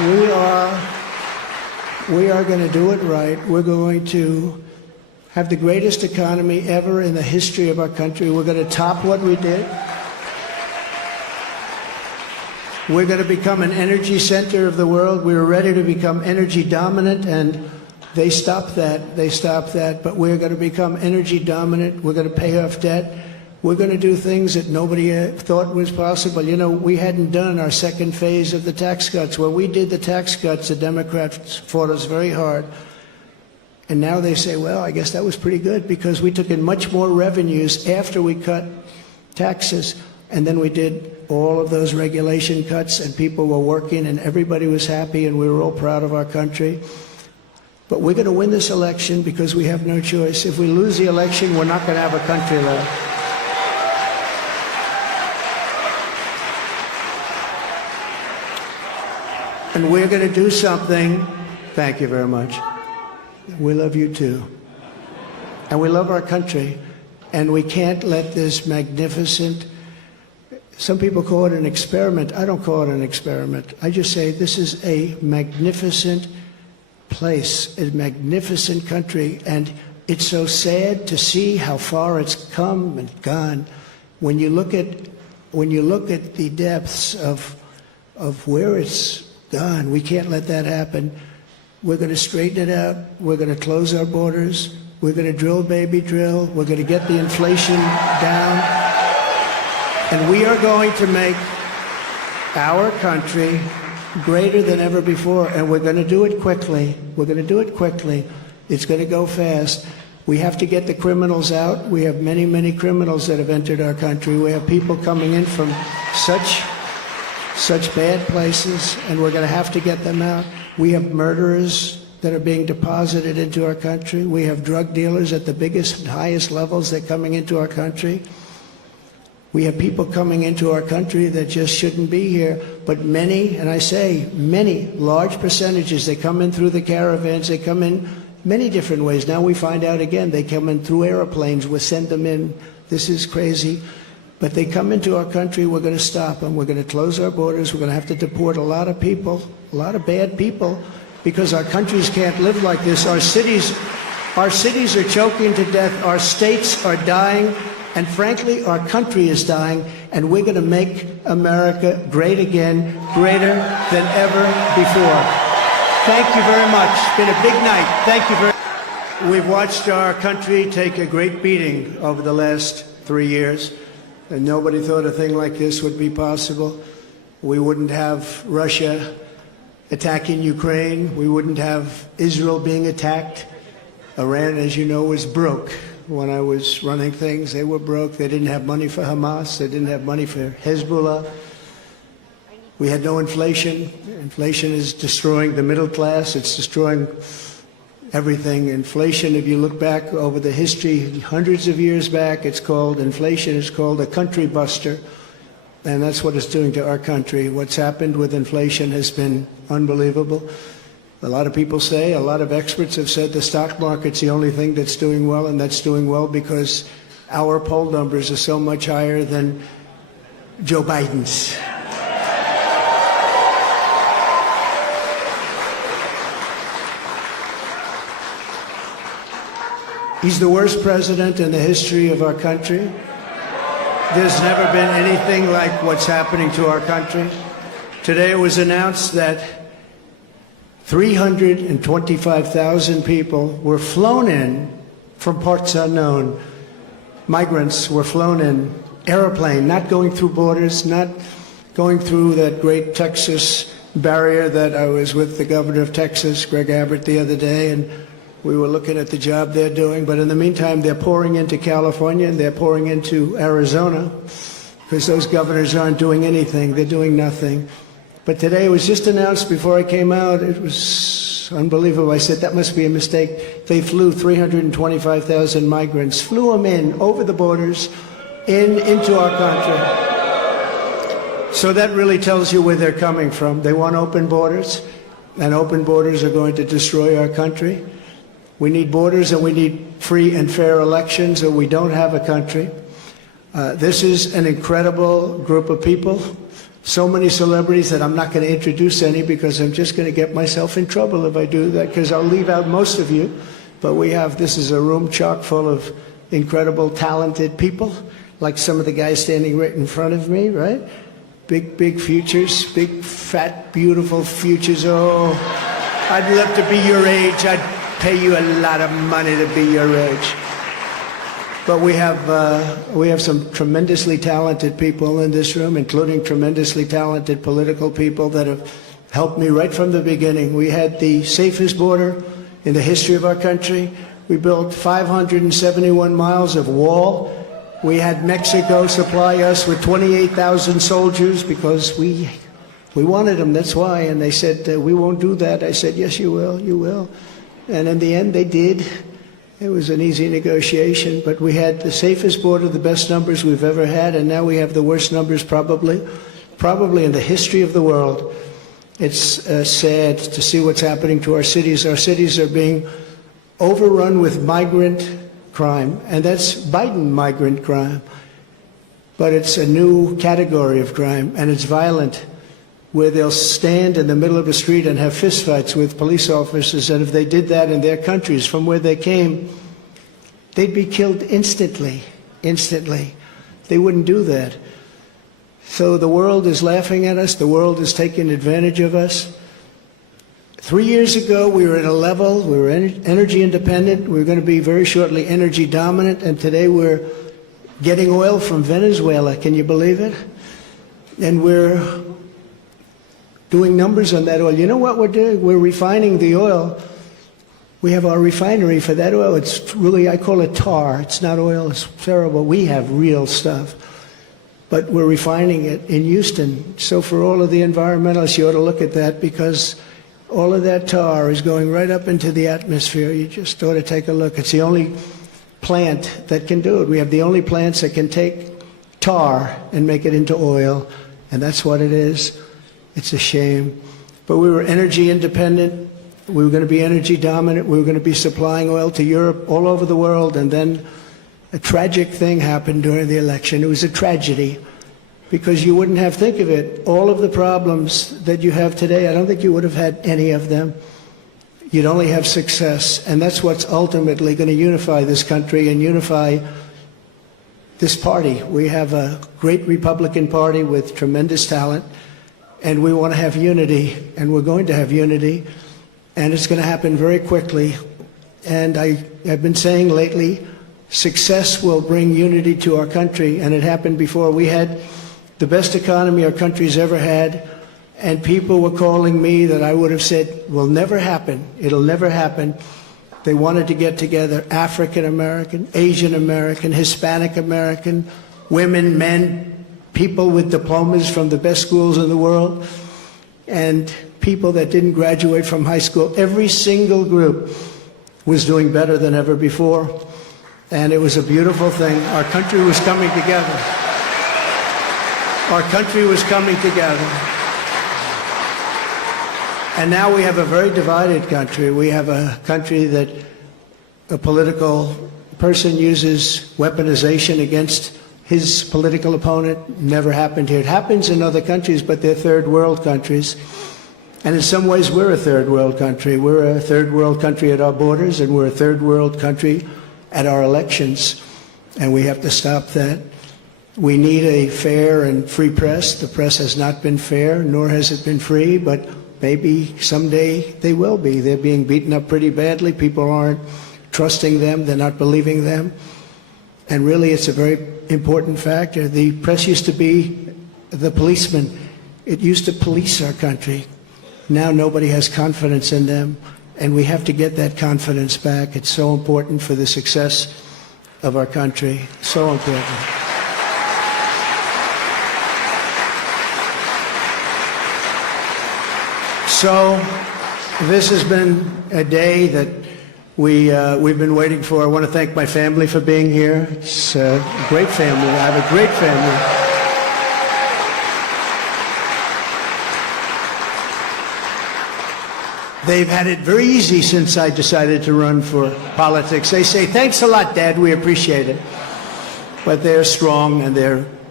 We are going to do it right. We're going to have the greatest economy ever in the history of our country. We're going to top what we did. We're going to become an energy center of the world. We were ready to become energy dominant, and they stopped that. They stopped that. But we're going to become energy dominant. We're going to pay off debt. We're going to do things that nobody thought was possible. You know, we hadn't done our second phase of the tax cuts. When we did the tax cuts, the Democrats fought us very hard. And now they say, well, I guess that was pretty good because we took in much more revenues after we cut taxes. And then we did all of those regulation cuts, and people were working, and everybody was happy, and we were all proud of our country. But we're going to win this election because we have no choice. If we lose the election, we're not going to have a country left. And we're going to do something. Thank you very much. We love you too. And we love our country. And we can't let this magnificent, some people call it an experiment. I don't call it an experiment. I just say this is a magnificent place, a magnificent country. And it's so sad to see how far it's come and gone. When you look at the depths of where it's gone, we can't let that happen. We're going to straighten it out. We're going to close our borders. We're going to drill, baby, drill. We're going to get the inflation down. And we are going to make our country greater than ever before. And we're going to do it quickly. We're going to do it quickly. It's going to go fast. We have to get the criminals out. We have many, many criminals that have entered our country. We have people coming in from such bad places, and we're going to have to get them out. We have murderers that are being deposited into our country. We have drug dealers at the biggest and highest levels that are coming into our country. We have people coming into our country that just shouldn't be here. But many, and I say many, large percentages, they come in through the caravans. They come in many different ways. Now we find out again, they come in through airplanes. We send them in. This is crazy. But they come into our country, we're going to stop them. We're going to close our borders. We're going to have to deport a lot of people, a lot of bad people, because our countries can't live like this. Our cities are choking to death. Our states are dying. And frankly, our country is dying. And we're going to make America great again, greater than ever before. Thank you very much. It's been a big night. Thank you very much. We've watched our country take a great beating over the last 3 years. And nobody thought a thing like this would be possible. We wouldn't have Russia attacking Ukraine. We wouldn't have Israel being attacked. Iran, as you know, was broke. When I was running things, they were broke. They didn't have money for Hamas. They didn't have money for Hezbollah. We had no inflation. Inflation is destroying the middle class. It's destroying everything. Inflation, if you look back over the history, hundreds of years back, inflation is called a country buster. And that's what it's doing to our country. What's happened with inflation has been unbelievable. A lot of people say, a lot of experts have said the stock market's the only thing that's doing well, and that's doing well because our poll numbers are so much higher than Joe Biden's. He's the worst president in the history of our country. There's never been anything like what's happening to our country. Today it was announced that 325,000 people were flown in from parts unknown. Migrants were flown in, airplane, not going through borders, not going through that great Texas barrier that I was with the governor of Texas, Greg Abbott, the other day, and we were looking at the job they're doing. But in the meantime, they're pouring into California and they're pouring into Arizona because those governors aren't doing anything. They're doing nothing. But today it was just announced before I came out. It was unbelievable. I said, that must be a mistake. They flew 325,000 migrants, flew them in over the borders into our country. So that really tells you where they're coming from. They want open borders, and open borders are going to destroy our country. We need borders and we need free and fair elections, or we don't have a country. This is an incredible group of people. so many celebrities that I'm not going to introduce any because I'm just going to get myself in trouble if I do that, because I'll leave out most of you. But this is a room chock full of incredible, talented people, like some of the guys standing right in front of me, right? Big futures, big, fat, beautiful futures. Oh, I'd love to be your age. I'd pay you a lot of money to be your age. But we have some tremendously talented people in this room, including tremendously talented political people that have helped me right from the beginning. We had the safest border in the history of our country. We built 571 miles of wall. We had Mexico supply us with 28,000 soldiers because we wanted them, that's why. And they said, we won't do that. I said, yes, you will, you will. And in the end, they did. It was an easy negotiation, but we had the safest border, the best numbers we've ever had, and now we have the worst numbers probably in the history of the world. It's sad to see what's happening to our cities. Our cities are being overrun with migrant crime, and that's Biden migrant crime. But it's a new category of crime, and it's violent, where they'll stand in the middle of a street and have fistfights with police officers, and if they did that in their countries from where they came, they'd be killed instantly. They wouldn't do that. So the world is laughing at us. The world is taking advantage of us. 3 years ago, we were at a level, we were energy independent. We were going to be very shortly energy dominant, and today we're getting oil from Venezuela. Can you believe it? And we're doing numbers on that oil. You know what we're doing? We're refining the oil. We have our refinery for that oil. It's really, I call it tar. It's not oil. It's terrible. We have real stuff. But we're refining it in Houston. So for all of the environmentalists, you ought to look at that, because all of that tar is going right up into the atmosphere. You just ought to take a look. It's the only plant that can do it. We have the only plants that can take tar and make it into oil, and that's what it is. It's a shame. But we were energy independent. We were going to be energy dominant. We were going to be supplying oil to Europe, all over the world, and then a tragic thing happened during the election. It was a tragedy, because you wouldn't have, think of it, all of the problems that you have today, I don't think you would have had any of them. You'd only have success, and that's what's ultimately going to unify this country and unify this party. We have a great Republican Party with tremendous talent, and we want to have unity, and we're going to have unity, and it's going to happen very quickly. And I've been saying lately, success will bring unity to our country, and it happened before. We had the best economy our country's ever had, and people were calling me that I would have said will never happen. It'll never happen. They wanted to get together, African American, Asian American, Hispanic American, women, men, people with diplomas from the best schools in the world, and people that didn't graduate from high school. Every single group was doing better than ever before, and it was a beautiful thing. Our country was coming together. Our country was coming together. And now we have a very divided country. We have a country that a political person uses weaponization against his political opponent. Never happened here. It happens in other countries, but they're third world countries. And in some ways, we're a third world country. We're a third world country at our borders, and we're a third world country at our elections. And we have to stop that. We need a fair and free press. The press has not been fair, nor has it been free, but maybe someday they will be. They're being beaten up pretty badly. People aren't trusting them. They're not believing them. And really, it's a very important factor. The press used to be the policeman. It used to police our country. Now nobody has confidence in them, and we have to get that confidence back. It's so important for the success of our country. So important. So this has been a day that we've been waiting for. I want to thank my family for being here. It's a great family. I have a great family. They've had it very easy since I decided to run for politics. They say, thanks a lot, Dad, we appreciate it. But they're strong, and they're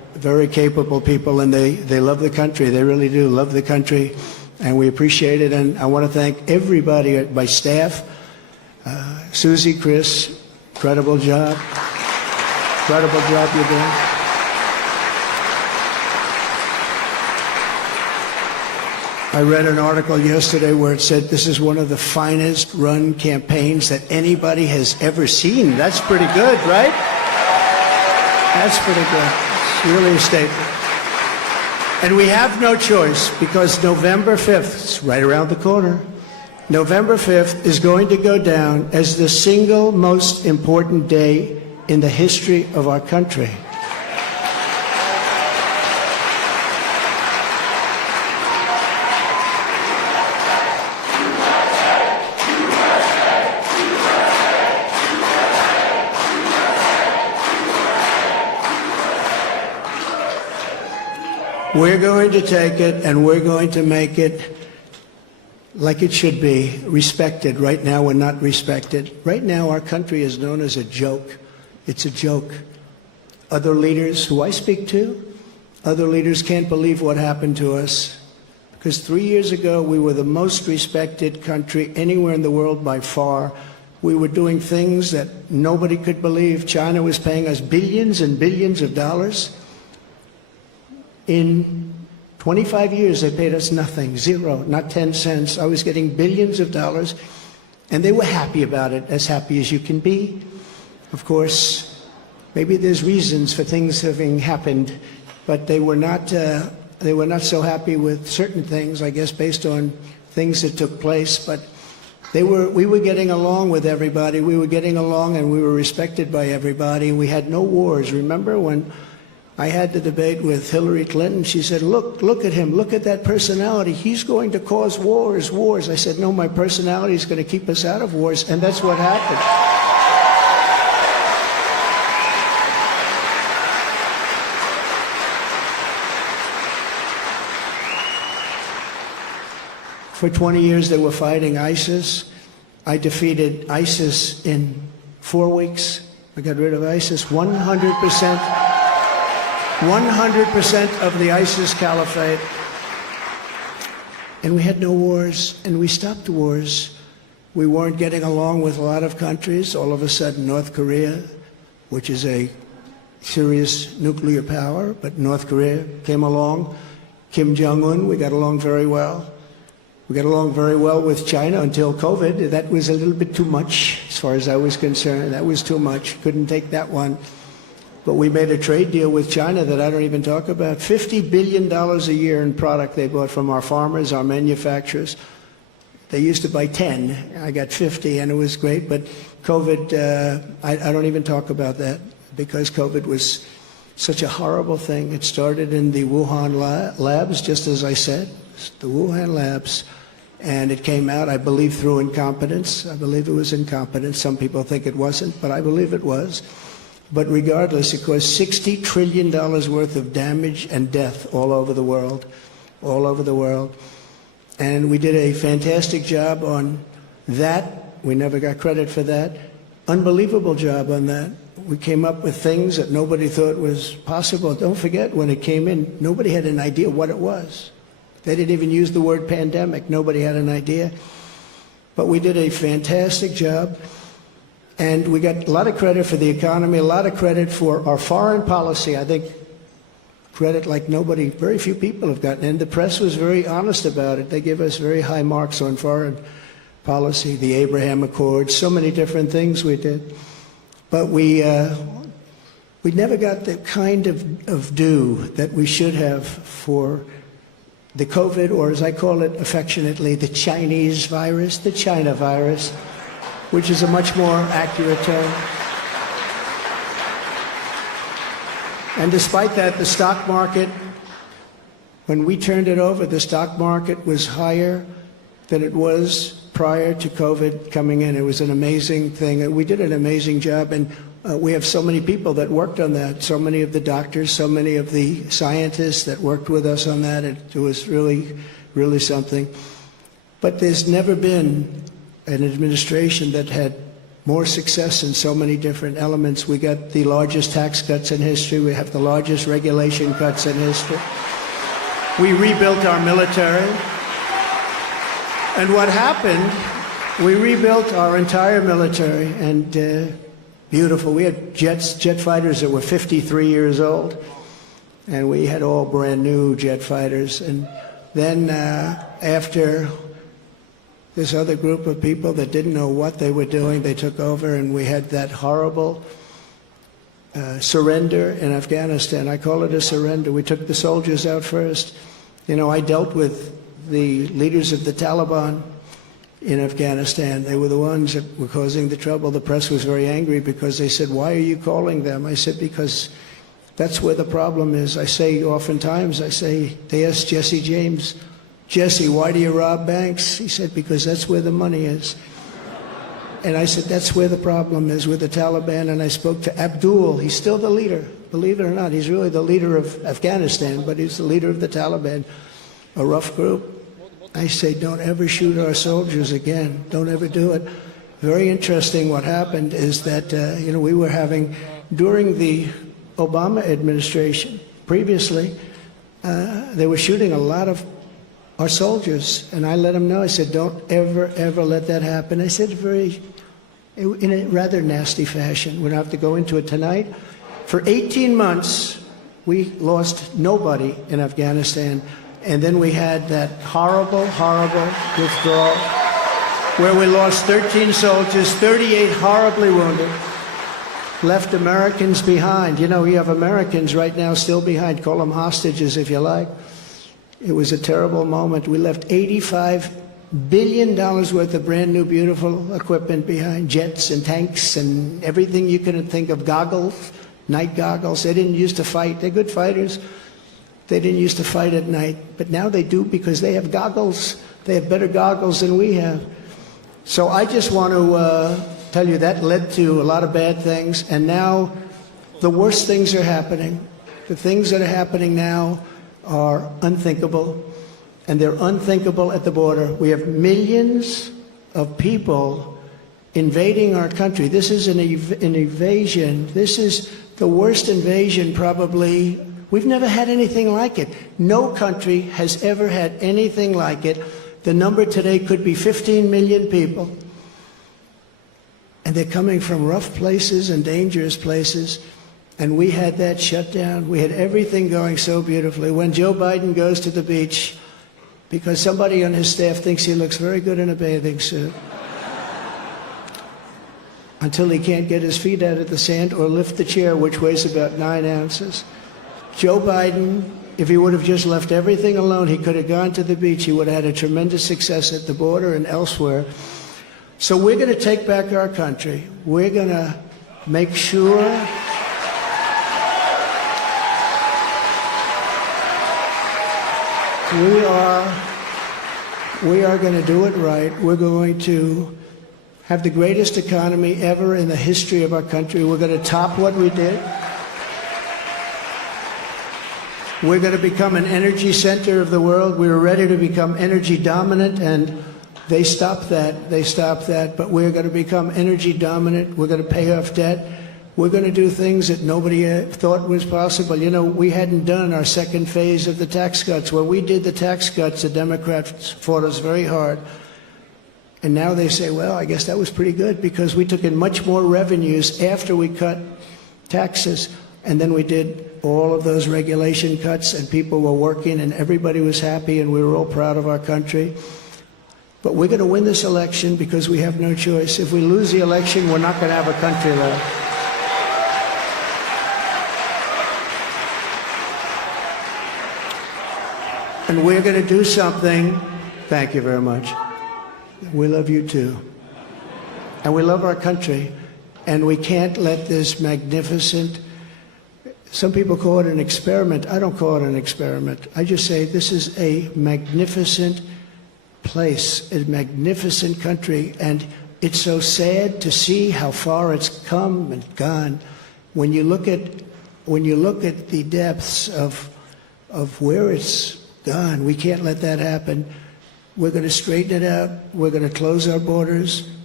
very capable people, and they love the country. They really do love the country, and we appreciate it. And I want to thank everybody at my staff. Susie, Chris, incredible job. Incredible job you're doing. I read an article yesterday where it said this is one of the finest run campaigns that anybody has ever seen. That's pretty good, right? That's pretty good. It's really a statement. And we have no choice, because November 5th, it's right around the corner, November 5th is going to go down as the single most important day in the history of our country. We're going to take it and we're going to make it like it should be, respected. Right now we're not respected. Right now our country is known as a joke. It's a joke. Other leaders who I speak to, other leaders can't believe what happened to us. Because 3 years ago we were the most respected country anywhere in the world by far. We were doing things that nobody could believe. China was paying us billions and billions of dollars. In 25 years, they paid us nothing, zero, not 10 cents. I was getting billions of dollars, and they were happy about it, as happy as you can be. Of course, maybe there's reasons for things having happened, but they were not so happy with certain things, I guess, based on things that took place. But we were getting along with everybody. We were getting along, and we were respected by everybody. We had no wars. Remember when I had the debate with Hillary Clinton? She said, look at him, look at that personality. He's going to cause wars. I said, no, my personality is going to keep us out of wars, and that's what happened. For 20 years, they were fighting ISIS. I defeated ISIS in 4 weeks. I got rid of ISIS 100%. 100% of the ISIS caliphate. And we had no wars, and we stopped wars. We weren't getting along with a lot of countries. All of a sudden, North Korea, which is a serious nuclear power, but North Korea came along. Kim Jong-un, we got along very well. We got along very well with China until COVID. That was a little bit too much, as far as I was concerned. That was too much. Couldn't take that one. But we made a trade deal with China that I don't even talk about. $50 billion a year in product they bought from our farmers, our manufacturers. They used to buy 10. I got 50, and it was great. But COVID, I don't even talk about that, because COVID was such a horrible thing. It started in the Wuhan labs, just as I said, the Wuhan labs. And it came out, I believe, through incompetence. I believe it was incompetence. Some people think it wasn't, but I believe it was. But regardless, it caused $60 trillion worth of damage and death all over the world, all over the world. And we did a fantastic job on that. We never got credit for that. Unbelievable job on that. We came up with things that nobody thought was possible. Don't forget, when it came in, nobody had an idea what it was. They didn't even use the word pandemic. Nobody had an idea. But we did a fantastic job. And we got a lot of credit for the economy, a lot of credit for our foreign policy. I think credit like nobody, very few people have gotten. And the press was very honest about it. They give us very high marks on foreign policy, the Abraham Accords, so many different things we did. But we never got the kind of due that we should have for the COVID, or as I call it affectionately, the Chinese virus, the China virus, which is a much more accurate term. And despite that, the stock market, when we turned it over, the stock market was higher than it was prior to COVID coming in. It was an amazing thing. We did an amazing job, and we have so many people that worked on that, so many of the doctors, so many of the scientists that worked with us on that. It was really, really something. But there's never been an administration that had more success in so many different elements. We got the largest tax cuts in history. We have the largest regulation cuts in history. We rebuilt our military. And what happened, we rebuilt our entire military, and beautiful. We had jet fighters that were 53 years old, and we had all brand new jet fighters. And then after this other group of people that didn't know what they were doing, they took over, and we had that horrible surrender in Afghanistan. I call it a surrender. We took the soldiers out first. You know, I dealt with the leaders of the Taliban in Afghanistan. They were the ones that were causing the trouble. The press was very angry because they said, "Why are you calling them?" I said, "Because that's where the problem is." I say oftentimes, they asked Jesse James, "Jesse, why do you rob banks?" He said, "Because that's where the money is." And I said, that's where the problem is with the Taliban. And I spoke to Abdul. He's still the leader. Believe it or not, he's really the leader of Afghanistan, but he's the leader of the Taliban, a rough group. I say, don't ever shoot our soldiers again. Don't ever do it. Very interesting what happened is that, you know, we were having, during the Obama administration, previously, they were shooting a lot of our soldiers, and I let them know. I said, don't ever, ever let that happen. I said in a rather nasty fashion. We don't have to go into it tonight. For 18 months, we lost nobody in Afghanistan, and then we had that horrible, horrible withdrawal where we lost 13 soldiers, 38 horribly wounded, left Americans behind. You know, you have Americans right now still behind. Call them hostages if you like. It was a terrible moment. We left $85 billion worth of brand new, beautiful equipment behind, jets and tanks and everything you can think of, goggles, night goggles. They didn't used to fight. They're good fighters. They didn't used to fight at night, but now they do because they have goggles. They have better goggles than we have. So I just want to tell you that led to a lot of bad things, and now the worst things are happening. The things that are happening now are unthinkable, and they're unthinkable at the border. We have millions of people invading our country. This is an invasion. This is the worst invasion probably. We've never had anything like it. No country has ever had anything like it. The number today could be 15 million people, and they're coming from rough places and dangerous places. And we had that shut down. We had everything going so beautifully. When Joe Biden goes to the beach, because somebody on his staff thinks he looks very good in a bathing suit, until he can't get his feet out of the sand or lift the chair, which weighs about 9 ounces. Joe Biden, if he would have just left everything alone, he could have gone to the beach. He would have had a tremendous success at the border and elsewhere. So we're going to take back our country. We're going to make sure we are going to do it right. We're going to have the greatest economy ever in the history of our country. We're going to top what we did. We're going to become an energy center of the world. We were ready to become energy dominant, and they stopped that. They stopped that. But we're going to become energy dominant. We're going to pay off debt. We're going to do things that nobody thought was possible. You know, we hadn't done our second phase of the tax cuts. When we did the tax cuts, the Democrats fought us very hard. And now they say, well, I guess that was pretty good because we took in much more revenues after we cut taxes. And then we did all of those regulation cuts, and people were working, and everybody was happy, and we were all proud of our country. But we're going to win this election because we have no choice. If we lose the election, we're not going to have a country left. And we're going to do something. Thank you very much. We love you too. And we love our country. And we can't let this magnificent, some people call it an experiment. I don't call it an experiment. I just say this is a magnificent place, a magnificent country. And it's so sad to see how far it's come and gone. When you look at the depths of where it's gone, we can't let that happen. We're going to straighten it out. We're going to close our borders.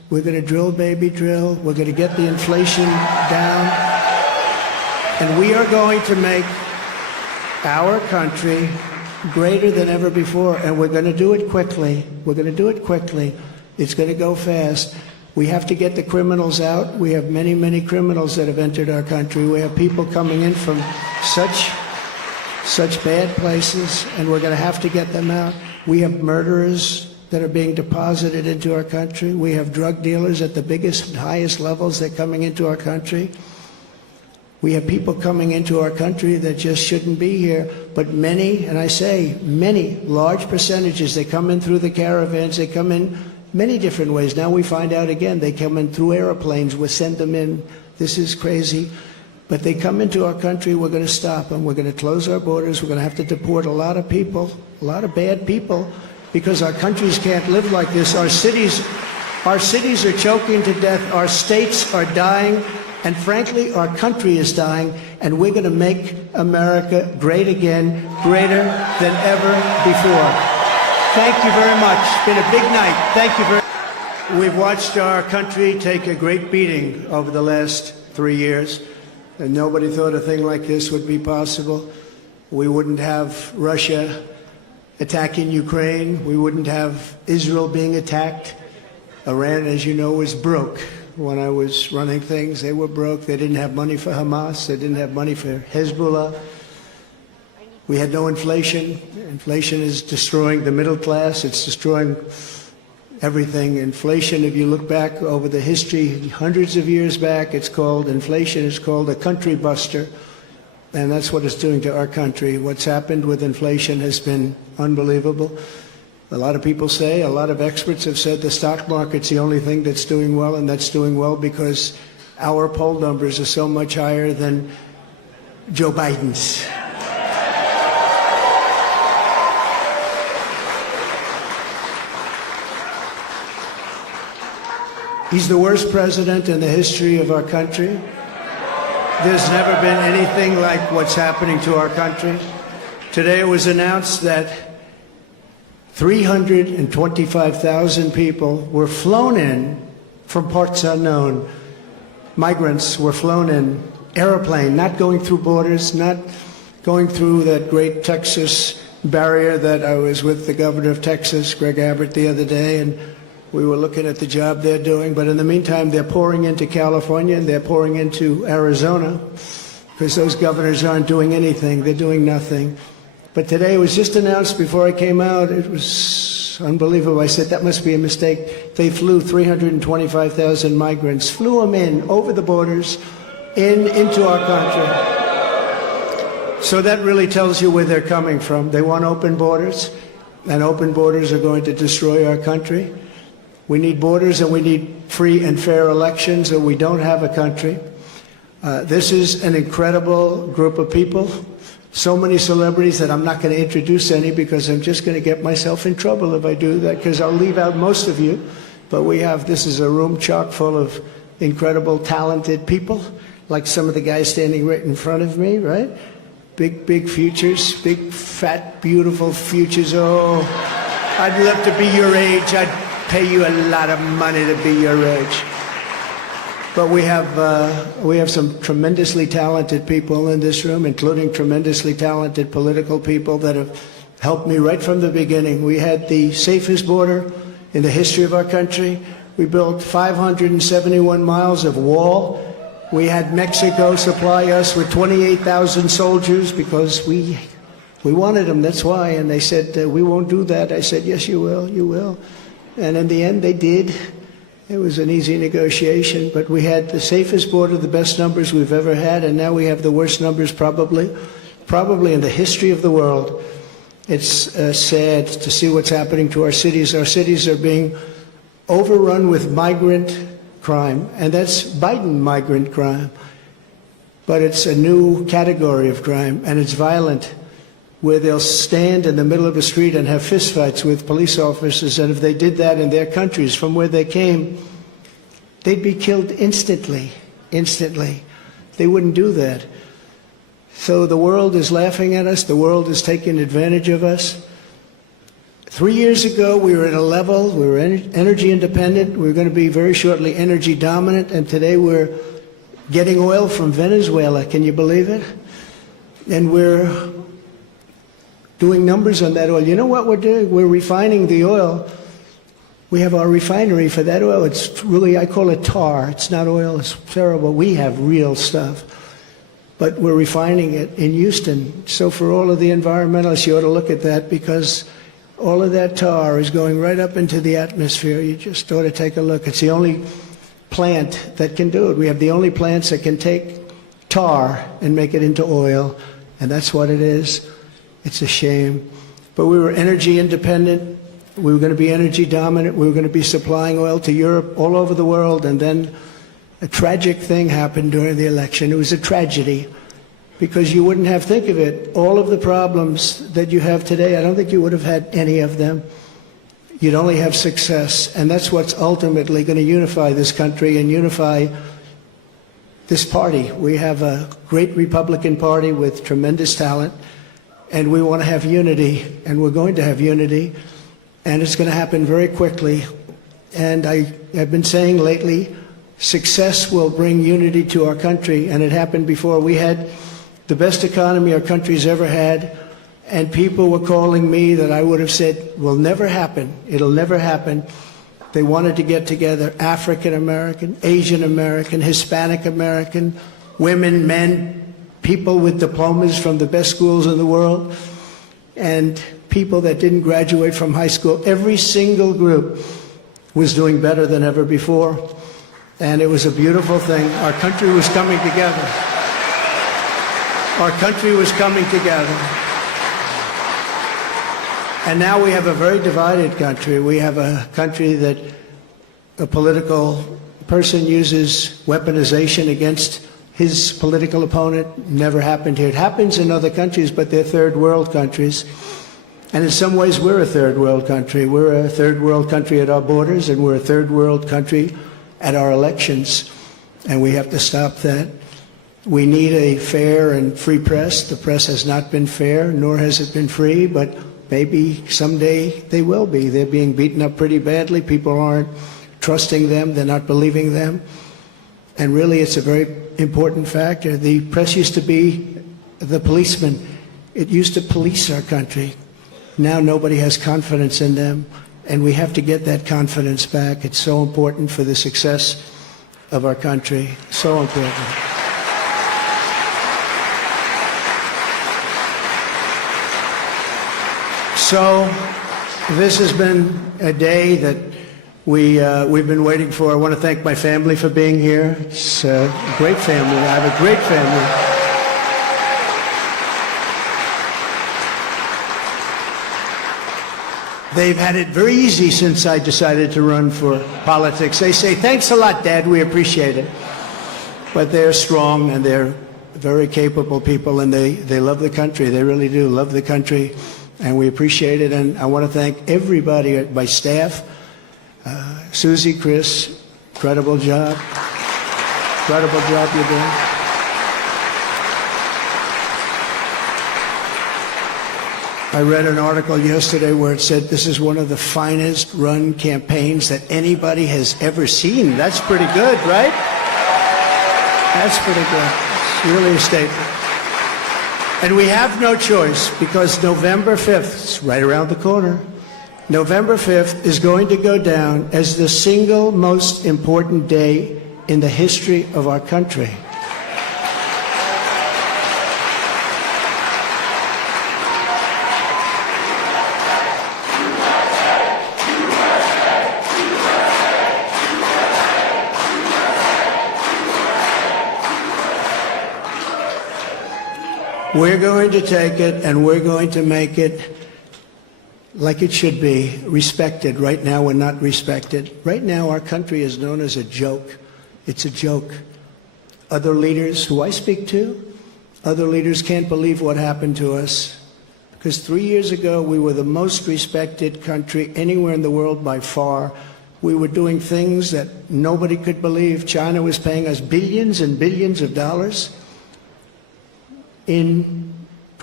We're going to drill, baby, drill. We're going to get the inflation down. And we are going to make our country greater than ever before. And we're going to do it quickly. We're going to do it quickly. It's going to go fast. We have to get the criminals out. We have many, many criminals that have entered our country. We have people coming in from such bad places, and we're going to have to get them out. We have murderers that are being deposited into our country. We have drug dealers at the biggest and highest levels that are coming into our country. We have people coming into our country that just shouldn't be here. But many, and I say many, large percentages, they come in through the caravans. They come in many different ways. Now we find out again, they come in through airplanes. We send them in. This is crazy. But they come into our country, we're going to stop them. We're going to close our borders. We're going to have to deport a lot of people, a lot of bad people, because our countries can't live like this. Our cities are choking to death. Our states are dying. And frankly, our country is dying. And we're going to make America great again, greater than ever before. Thank you very much. It's been a big night. Thank you very much. We've watched our country take a great beating over the last 3 years. And nobody thought a thing like this would be possible. We wouldn't have Russia attacking Ukraine. We wouldn't have Israel being attacked. Iran, as you know, was broke. When I was running things, they were broke. They didn't have money for Hamas. They didn't have money for Hezbollah. We had no inflation. Inflation is destroying the middle class. It's destroying everything. Inflation, if you look back over the history, hundreds of years back, inflation is called a country buster. And that's what it's doing to our country. What's happened with inflation has been unbelievable. A lot of people say, a lot of experts have said the stock market's the only thing that's doing well, and that's doing well because our poll numbers are so much higher than Joe Biden's. He's the worst president in the history of our country. There's never been anything like what's happening to our country. Today it was announced that 325,000 people were flown in from parts unknown. Migrants were flown in, airplane, not going through borders, not going through that great Texas barrier that I was with the governor of Texas, Greg Abbott, the other day, and we were looking at the job they're doing. But in the meantime, they're pouring into California and they're pouring into Arizona because those governors aren't doing anything. They're doing nothing. But today it was just announced before I came out. It was unbelievable. I said, that must be a mistake. They flew 325,000 migrants, flew them in over the borders into our country. So that really tells you where they're coming from. They want open borders, and open borders are going to destroy our country. We need borders and we need free and fair elections, or we don't have a country. This is an incredible group of people. So many celebrities that I'm not going to introduce any because I'm just going to get myself in trouble if I do that, because I'll leave out most of you. But this is a room chock full of incredible, talented people, like some of the guys standing right in front of me, right? Big, big futures, big, fat, beautiful futures. Oh, I'd love to be your age. I'd pay you a lot of money to be your age. But we have some tremendously talented people in this room, including tremendously talented political people that have helped me right from the beginning. We had the safest border in the history of our country. We built 571 miles of wall. We had Mexico supply us with 28,000 soldiers because we wanted them, that's why. And they said, we won't do that. I said, yes, you will, you will. And in the end, they did. It was an easy negotiation, but we had the safest border, the best numbers we've ever had, and now we have the worst numbers probably in the history of the world. It's sad to see what's happening to our cities. Our cities are being overrun with migrant crime, and that's Biden migrant crime. But it's a new category of crime, and it's violent, where they'll stand in the middle of a street and have fistfights with police officers, and if they did that in their countries from where they came, they'd be killed instantly. They wouldn't do that. So the world is laughing at us. The world is taking advantage of us. 3 years ago, we were at a level, we were energy independent, we were going to be very shortly energy dominant, and today we're getting oil from Venezuela. Can you believe it? And we're doing numbers on that oil. You know what we're doing? We're refining the oil. We have our refinery for that oil. It's really, I call it tar. It's not oil. It's terrible. We have real stuff. But we're refining it in Houston. So for all of the environmentalists, you ought to look at that, because all of that tar is going right up into the atmosphere. You just ought to take a look. It's the only plant that can do it. We have the only plants that can take tar and make it into oil, and that's what it is. It's a shame. But we were energy independent. We were going to be energy dominant. We were going to be supplying oil to Europe, all over the world, and then a tragic thing happened during the election. It was a tragedy, because you wouldn't have, think of it, all of the problems that you have today, I don't think you would have had any of them. You'd only have success, and that's what's ultimately going to unify this country and unify this party. We have a great Republican Party with tremendous talent, and we want to have unity, and we're going to have unity, and it's going to happen very quickly. And I have been saying lately, success will bring unity to our country, and it happened before. We had the best economy our country's ever had, and people were calling me that I would have said will never happen. It'll never happen. They wanted to get together, African American, Asian American, Hispanic American, women, men, people with diplomas from the best schools in the world, and people that didn't graduate from high school. Every single group was doing better than ever before, and it was a beautiful thing. Our country was coming together. Our country was coming together. And now we have a very divided country. We have a country that a political person uses weaponization against his political opponent. Never happened here. It happens in other countries, but they're third world countries. And in some ways, we're a third world country. We're a third world country at our borders, and we're a third world country at our elections. And we have to stop that. We need a fair and free press. The press has not been fair, nor has it been free, but maybe someday they will be. They're being beaten up pretty badly. People aren't trusting them. They're not believing them. And really, it's a very important factor. The press used to be the policeman. It used to police our country. Now nobody has confidence in them, and we have to get that confidence back. It's so important for the success of our country. So important. So this has been a day that we've been waiting for. I want to thank my family for being here. It's a great family. I have a great family. They've had it very easy since I decided to run for politics. They say, thanks a lot, Dad, we appreciate it. But they're strong, and they're very capable people, and they love the country. They really do love the country, and we appreciate it. And I want to thank everybody, my staff, Susie, Chris, incredible job. Incredible job you're doing. I read an article yesterday where it said this is one of the finest run campaigns that anybody has ever seen. That's pretty good, right? That's pretty good. It's really a statement. And we have no choice, because November 5th, it's right around the corner, November 5th is going to go down as the single most important day in the history of our country. We're going to take it, and we're going to make it like it should be, respected. Right now, we're not respected. Right now, our country is known as a joke. It's a joke. Other leaders who I speak to, other leaders can't believe what happened to us. Because 3 years ago, we were the most respected country anywhere in the world by far. We were doing things that nobody could believe. China was paying us billions and billions of dollars. In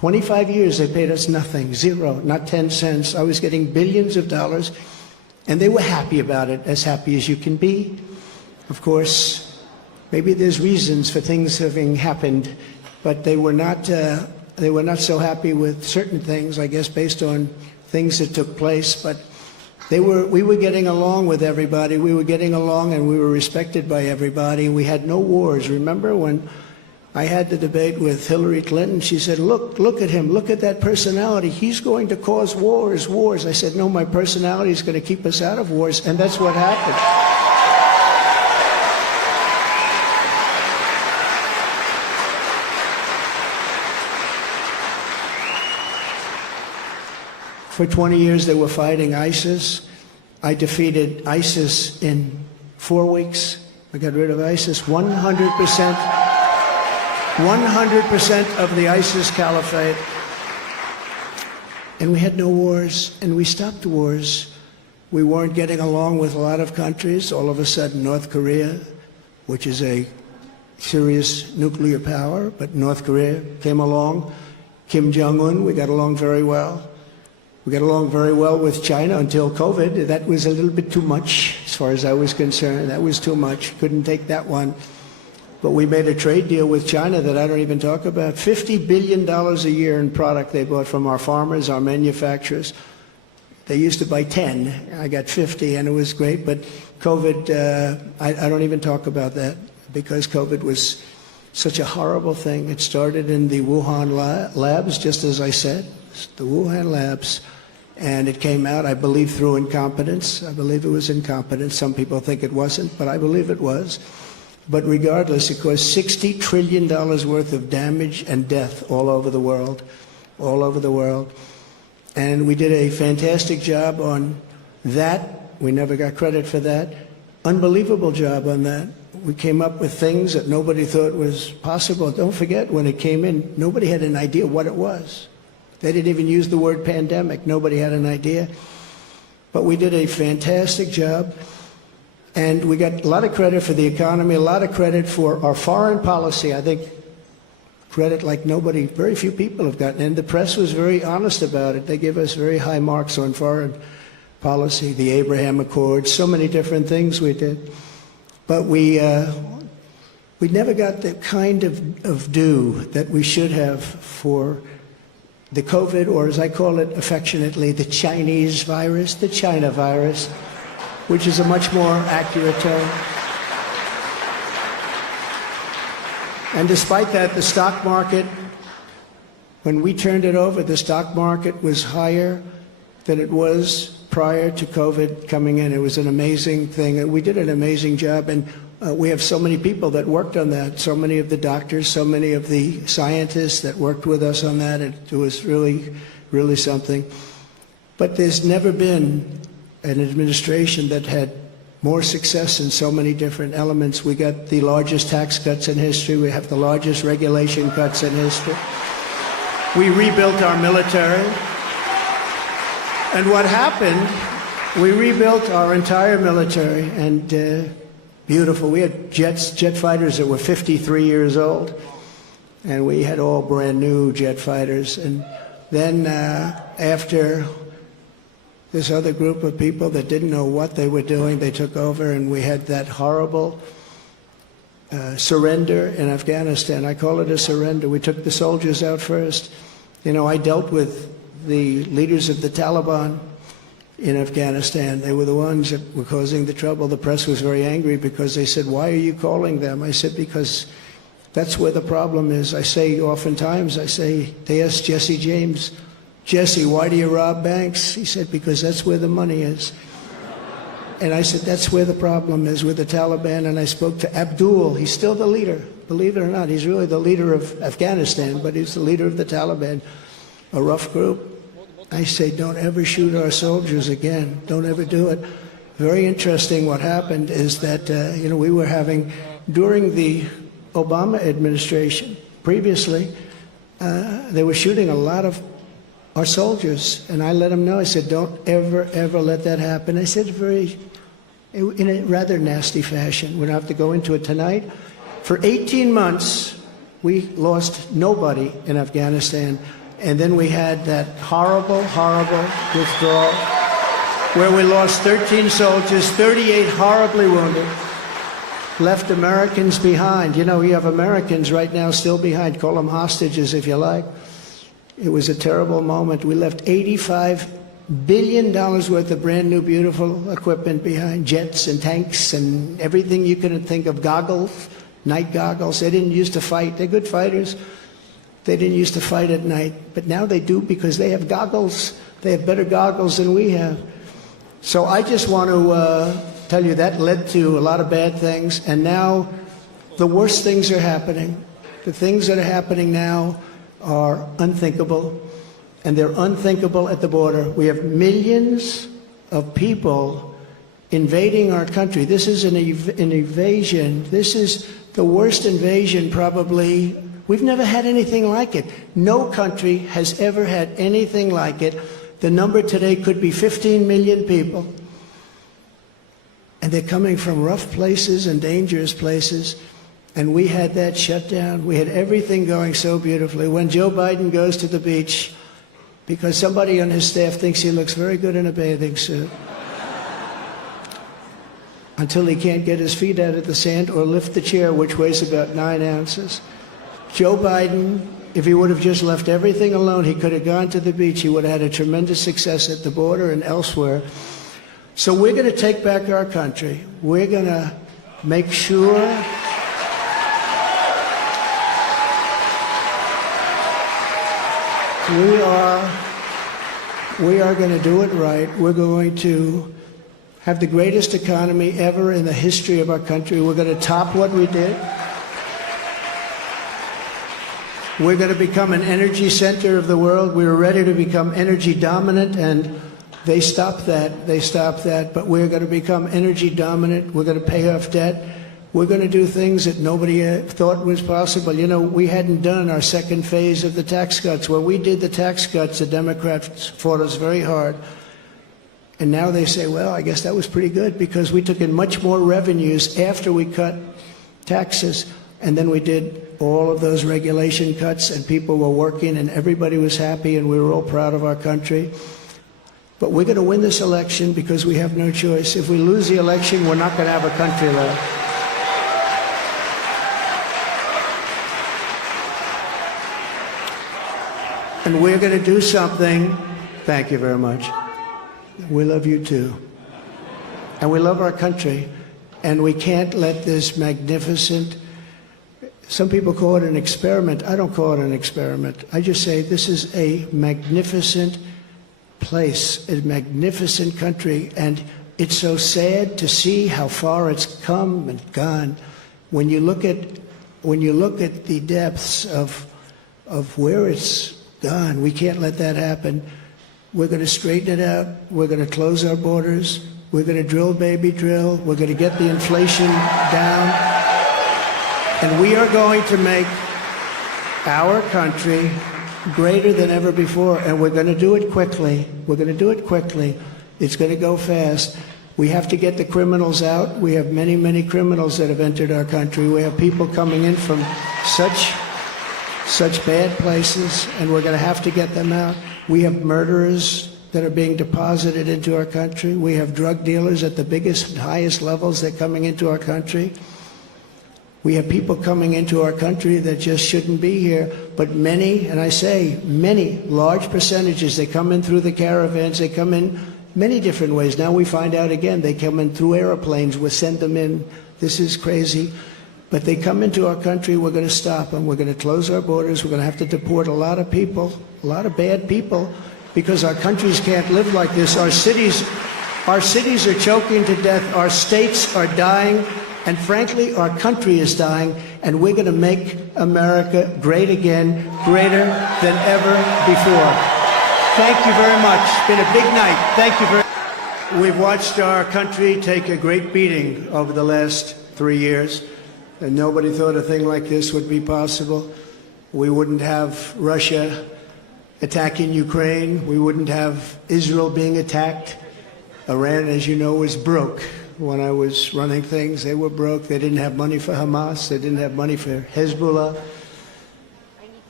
25 years they paid us nothing, zero, not 10 cents. I was getting billions of dollars, and they were happy about it, as happy as you can be. Of course, maybe there's reasons for things having happened, but they were not so happy with certain things, I guess, based on things that took place. But we were getting along with everybody. We were getting along, and we were respected by everybody. We had no wars. Remember when I had the debate with Hillary Clinton? She said, look at him. Look at that personality. He's going to cause wars. I said, no, my personality is going to keep us out of wars, and that's what happened. For 20 years, they were fighting ISIS. I defeated ISIS in 4 weeks. I got rid of ISIS 100%. 100% of the ISIS caliphate. And we had no wars, and we stopped wars. We weren't getting along with a lot of countries. All of a sudden, North Korea, which is a serious nuclear power, but North Korea came along. Kim Jong-un, we got along very well. We got along very well with China until COVID. That was a little bit too much, as far as I was concerned. That was too much. Couldn't take that one. But we made a trade deal with China that I don't even talk about. $50 billion a year in product they bought from our farmers, our manufacturers. They used to buy 10. I got 50, and it was great. But COVID, I don't even talk about that, because COVID was such a horrible thing. It started in the Wuhan labs, just as I said, the Wuhan labs. And it came out, I believe, through incompetence. I believe it was incompetence. Some people think it wasn't, but I believe it was. But regardless, it caused $60 trillion worth of damage and death all over the world, all over the world. And we did a fantastic job on that. We never got credit for that. Unbelievable job on that. We came up with things that nobody thought was possible. Don't forget, when it came in, nobody had an idea what it was. They didn't even use the word pandemic. Nobody had an idea. But we did a fantastic job. And we got a lot of credit for the economy, a lot of credit for our foreign policy. I think credit like nobody, very few people have gotten. And the press was very honest about it. They give us very high marks on foreign policy, the Abraham Accords, so many different things we did. But we never got the kind of due that we should have for the COVID, or as I call it affectionately, the Chinese virus, the China virus, which is a much more accurate term. And despite that, the stock market, when we turned it over, the stock market was higher than it was prior to COVID coming in. It was an amazing thing. And we did an amazing job. And we have so many people that worked on that, so many of the doctors, so many of the scientists that worked with us on that. It was really, really something. But there's never been an administration that had more success in so many different elements. We got the largest tax cuts in history. We have the largest regulation cuts in history. We rebuilt our military. And what happened, we rebuilt our entire military, and beautiful. We had jet fighters that were 53 years old, and we had all brand new jet fighters. And then after this other group of people that didn't know what they were doing, they took over, and we had that horrible surrender in Afghanistan. I call it a surrender. We took the soldiers out first. You know, I dealt with the leaders of the Taliban in Afghanistan. They were the ones that were causing the trouble. The press was very angry because they said, "Why are you calling them?" I said, "Because that's where the problem is." I say oftentimes, they asked Jesse James, "Jesse, why do you rob banks?" He said, "Because that's where the money is." And I said, that's where the problem is, with the Taliban. And I spoke to Abdul. He's still the leader, believe it or not. He's really the leader of Afghanistan, but he's the leader of the Taliban, a rough group. I say, don't ever shoot our soldiers again. Don't ever do it. Very interesting. What happened is that, we were having, during the Obama administration, previously, they were shooting a lot of our soldiers. And I let them know. I said, don't ever, ever let that happen. I said in a rather nasty fashion. We don't have to go into it tonight. For 18 months, we lost nobody in Afghanistan. And then we had that horrible, horrible withdrawal where we lost 13 soldiers, 38 horribly wounded, left Americans behind. You know, we have Americans right now still behind. Call them hostages if you like. It was a terrible moment. We left $85 billion worth of brand new, beautiful equipment behind, jets and tanks and everything you could think of, goggles, night goggles. They didn't used to fight. They're good fighters. They didn't used to fight at night, but now they do because they have goggles. They have better goggles than we have. So I just want to tell you that led to a lot of bad things, and now the worst things are happening. The things that are happening now are unthinkable, and they're unthinkable at the border. We have millions of people invading our country. This is an invasion. This is the worst invasion probably. We've never had anything like it. No country has ever had anything like it. The number today could be 15 million people. And they're coming from rough places and dangerous places. And we had that shut down. We had everything going so beautifully. When Joe Biden goes to the beach, because somebody on his staff thinks he looks very good in a bathing suit, until he can't get his feet out of the sand or lift the chair, which weighs about 9 ounces. Joe Biden, if he would have just left everything alone, he could have gone to the beach. He would have had a tremendous success at the border and elsewhere. So we're going to take back our country. We're going to make sure we are going to do it right. We're going to have the greatest economy ever in the history of our country. We're going to top what we did. We're going to become an energy center of the world. We were ready to become energy dominant, and they stopped that. They stopped that. But we're going to become energy dominant. We're going to pay off debt. We're going to do things that nobody thought was possible. You know, we hadn't done our second phase of the tax cuts. When we did the tax cuts, the Democrats fought us very hard. And now they say, well, I guess that was pretty good because we took in much more revenues after we cut taxes. And then we did all of those regulation cuts, and people were working, and everybody was happy, and we were all proud of our country. But we're going to win this election because we have no choice. If we lose the election, we're not going to have a country left. And we're going to do something. Thank you very much. We love you too. And we love our country. And we can't let this magnificent, some people call it an experiment. I don't call it an experiment. I just say this is a magnificent place, a magnificent country. And it's so sad to see how far it's come and gone. When you look at the depths of where it's gone, we can't let that happen. We're going to straighten it out. We're going to close our borders. We're going to drill, baby, drill. We're going to get the inflation down. And we are going to make our country greater than ever before. And we're going to do it quickly. We're going to do it quickly. It's going to go fast. We have to get the criminals out. We have many, many criminals that have entered our country. We have people coming in from such bad places, and we're going to have to get them out. We have murderers that are being deposited into our country. We have drug dealers at the biggest, highest levels that are coming into our country. We have people coming into our country that just shouldn't be here, but many, and I say many, large percentages, they come in through the caravans, they come in many different ways. Now we find out again, they come in through airplanes, we send them in. This is crazy. But they come into our country, we're going to stop them. We're going to close our borders. We're going to have to deport a lot of people, a lot of bad people, because our countries can't live like this. Our cities are choking to death. Our states are dying. And frankly, our country is dying. And we're going to make America great again, greater than ever before. Thank you very much. It's been a big night. Thank you very much. We've watched our country take a great beating over the last 3 years. And nobody thought a thing like this would be possible. We wouldn't have Russia attacking Ukraine. We wouldn't have Israel being attacked. Iran, as you know, was broke. When I was running things, they were broke. They didn't have money for Hamas. They didn't have money for Hezbollah.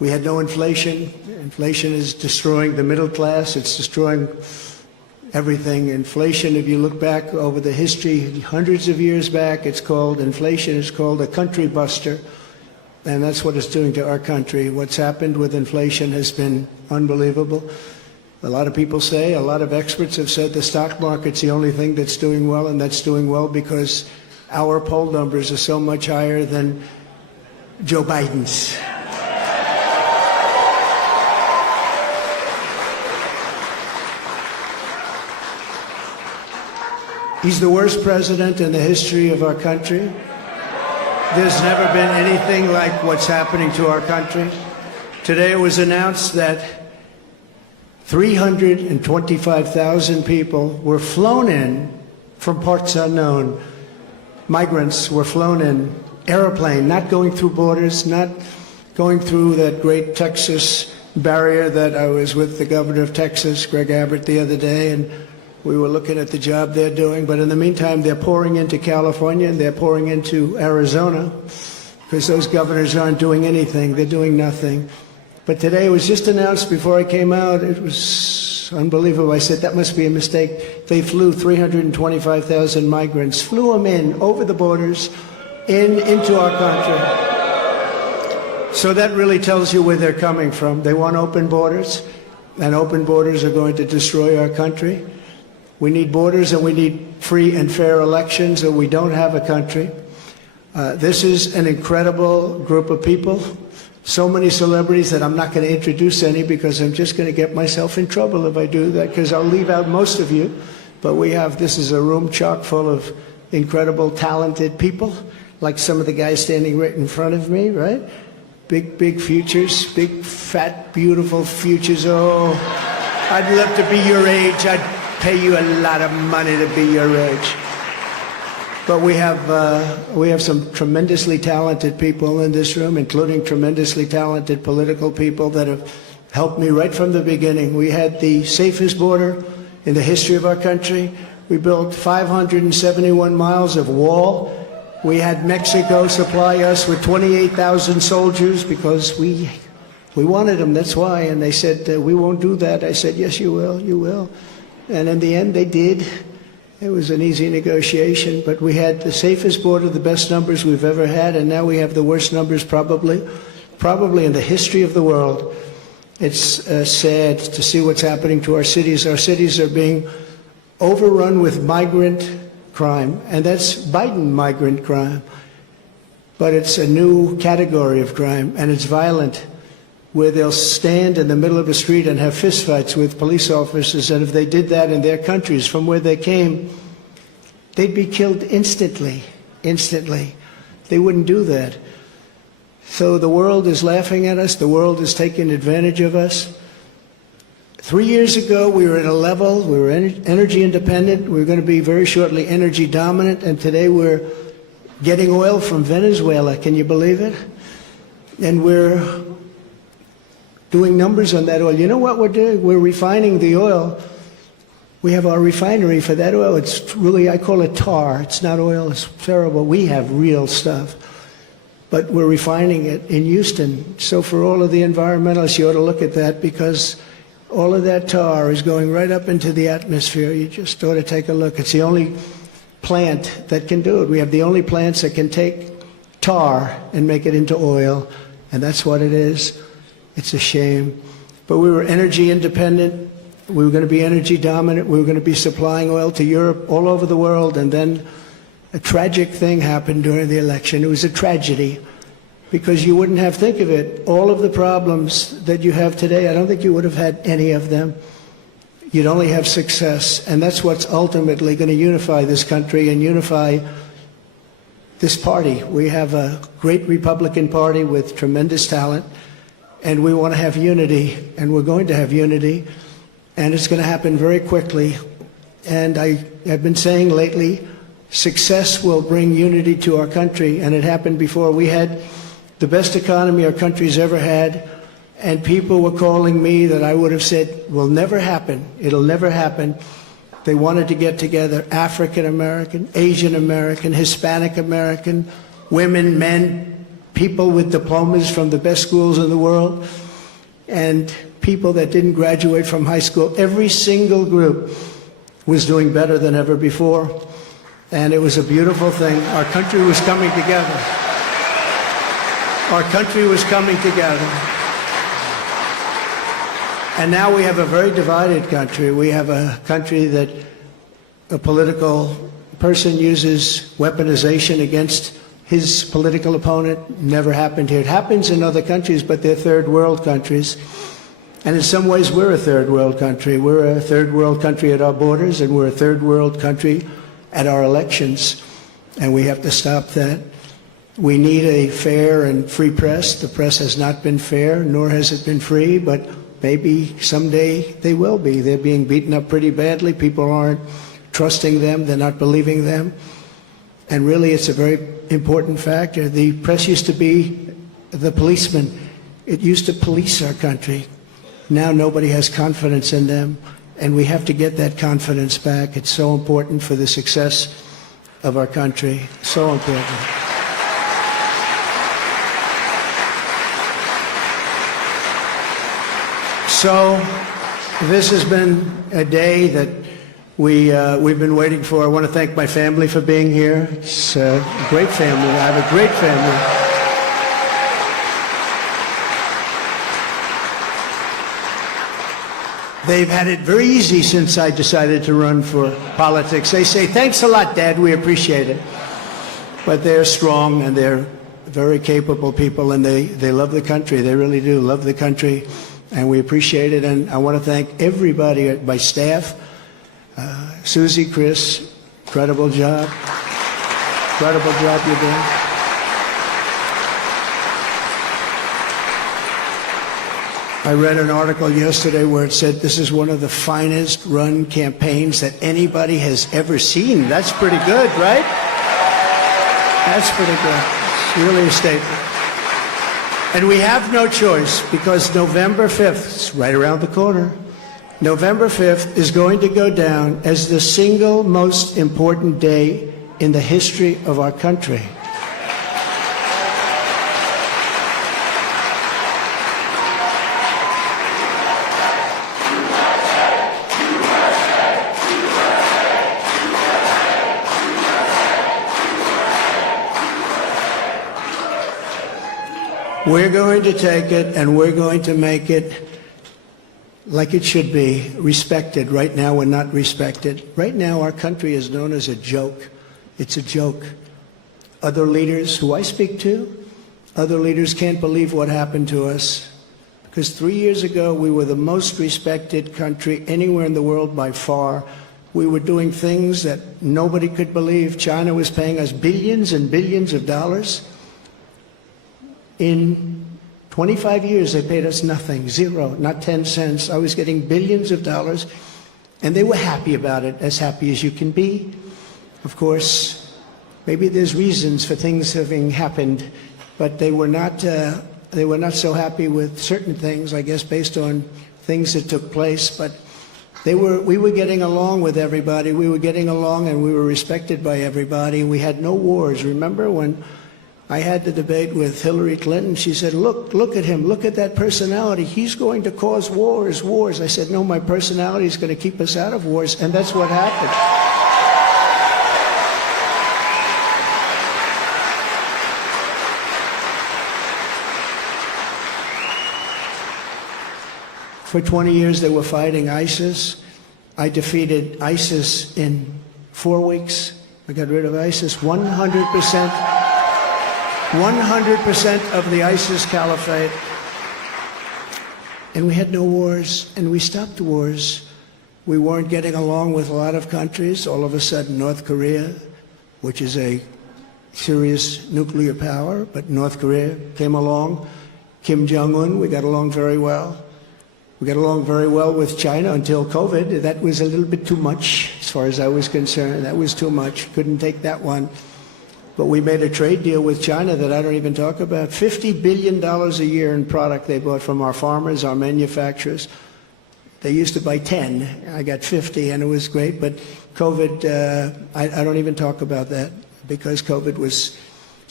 We had no inflation. Inflation is destroying the middle class. It's destroying everything. Inflation, if you look back over the history, hundreds of years back, inflation is called a country buster. And that's what it's doing to our country. What's happened with inflation has been unbelievable. A lot of people say, a lot of experts have said the stock market's the only thing that's doing well, and that's doing well because our poll numbers are so much higher than Joe Biden's. He's the worst president in the history of our country. There's never been anything like what's happening to our country. Today it was announced that 325,000 people were flown in from parts unknown. Migrants were flown in, airplane, not going through borders, not going through that great Texas barrier that I was with the governor of Texas, Greg Abbott, the other day, and we were looking at the job they're doing. But in the meantime, they're pouring into California and they're pouring into Arizona because those governors aren't doing anything. They're doing nothing. But today it was just announced before I came out. It was unbelievable. I said, that must be a mistake. They flew 325,000 migrants, flew them in over the borders into our country. So that really tells you where they're coming from. They want open borders, and open borders are going to destroy our country. We need borders and we need free and fair elections, or we don't have a country. This is an incredible group of people. So many celebrities that I'm not going to introduce any because I'm just going to get myself in trouble if I do that, because I'll leave out most of you. But this is a room chock full of incredible, talented people, like some of the guys standing right in front of me, right? Big futures, big, fat, beautiful futures. Oh, I'd love to be your age. I'd pay you a lot of money to be your age. But we have some tremendously talented people in this room, including tremendously talented political people that have helped me right from the beginning. We had the safest border in the history of our country. We built 571 miles of wall. We had Mexico supply us with 28,000 soldiers because we wanted them, that's why. And they said, we won't do that. I said, yes, you will, you will. And in the end, they did. It was an easy negotiation, but we had the safest border, the best numbers we've ever had, and now we have the worst numbers probably in the history of the world. It's sad to see what's happening to our cities. Our cities are being overrun with migrant crime, and that's Biden migrant crime. But it's a new category of crime, and it's violent, where they'll stand in the middle of a street and have fistfights with police officers, and if they did that in their countries from where they came, they'd be killed instantly. They wouldn't do that. So the world is laughing at us. The world is taking advantage of us. 3 years ago, we were at a level, we were energy independent. We were going to be very shortly energy dominant, and today we're getting oil from Venezuela. Can you believe it? And we're doing numbers on that oil. You know what we're doing? We're refining the oil. We have our refinery for that oil. It's really, I call it tar. It's not oil. It's terrible. We have real stuff. But we're refining it in Houston. So for all of the environmentalists, you ought to look at that, because all of that tar is going right up into the atmosphere. You just ought to take a look. It's the only plant that can do it. We have the only plants that can take tar and make it into oil, and that's what it is. It's a shame. But we were energy independent. We were going to be energy dominant. We were going to be supplying oil to Europe, all over the world. And then a tragic thing happened during the election. It was a tragedy, because you wouldn't have, think of it, all of the problems that you have today, I don't think you would have had any of them. You'd only have success. And that's what's ultimately going to unify this country and unify this party. We have a great Republican Party with tremendous talent. And we want to have unity, and we're going to have unity, and it's going to happen very quickly. And I have been saying lately, success will bring unity to our country, and it happened before. We had the best economy our country's ever had, and people were calling me that I would have said will never happen. It'll never happen. They wanted to get together, African American, Asian American, Hispanic American, women, men, people with diplomas from the best schools in the world, and people that didn't graduate from high school. Every single group was doing better than ever before, and it was a beautiful thing. Our country was coming together. Our country was coming together. And now we have a very divided country. We have a country that a political person uses weaponization against his political opponent. Never happened here. It happens in other countries, but they're third world countries. And in some ways, we're a third world country. We're a third world country at our borders, and we're a third world country at our elections. And we have to stop that. We need a fair and free press. The press has not been fair, nor has it been free, but maybe someday they will be. They're being beaten up pretty badly. People aren't trusting them. They're not believing them. And really, it's a very important factor. The press used to be the policeman. It used to police our country. Now nobody has confidence in them, and we have to get that confidence back. It's so important for the success of our country. So important. So this has been a day that we've been waiting for. I want to thank my family for being here. It's a great family. I have a great family. They've had it very easy since I decided to run for politics. They say, thanks a lot, Dad, we appreciate it. But they're strong, and they're very capable people, and they love the country. They really do love the country, and we appreciate it. And I want to thank everybody, my staff, Susie, Chris, incredible job. Incredible job you're doing. I read an article yesterday where it said this is one of the finest run campaigns that anybody has ever seen. That's pretty good, right? That's pretty good. It's really a statement. And we have no choice, because November 5th, it's right around the corner, November 5th is going to go down as the single most important day in the history of our country. We're going to take it, and we're going to make it like it should be, respected. Right now, we're not respected. Right now, our country is known as a joke. It's a joke. Other leaders who I speak to, other leaders can't believe what happened to us. Because 3 years ago, we were the most respected country anywhere in the world by far. We were doing things that nobody could believe. China was paying us billions and billions of dollars. In 25 years, they paid us nothing, zero, not 10 cents. I was getting billions of dollars, and they were happy about it, as happy as you can be. Of course, maybe there's reasons for things having happened, but they were not so happy with certain things, I guess, based on things that took place. But we were getting along with everybody. We were getting along, and we were respected by everybody. We had no wars. Remember when I had the debate with Hillary Clinton? She said, look at him, look at that personality. He's going to cause wars. I said, no, my personality is going to keep us out of wars, and that's what happened. For 20 years, they were fighting ISIS. I defeated ISIS in 4 weeks. I got rid of ISIS 100%. 100% of the ISIS caliphate. And we had no wars, and we stopped wars. We weren't getting along with a lot of countries. All of a sudden, North Korea, which is a serious nuclear power, but North Korea came along. Kim Jong-un, we got along very well. We got along very well with China until COVID. That was a little bit too much, as far as I was concerned. That was too much. Couldn't take that one. But we made a trade deal with China that I don't even talk about. $50 billion a year in product they bought from our farmers, our manufacturers. They used to buy 10. I got 50, and it was great. But COVID, I don't even talk about that, because COVID was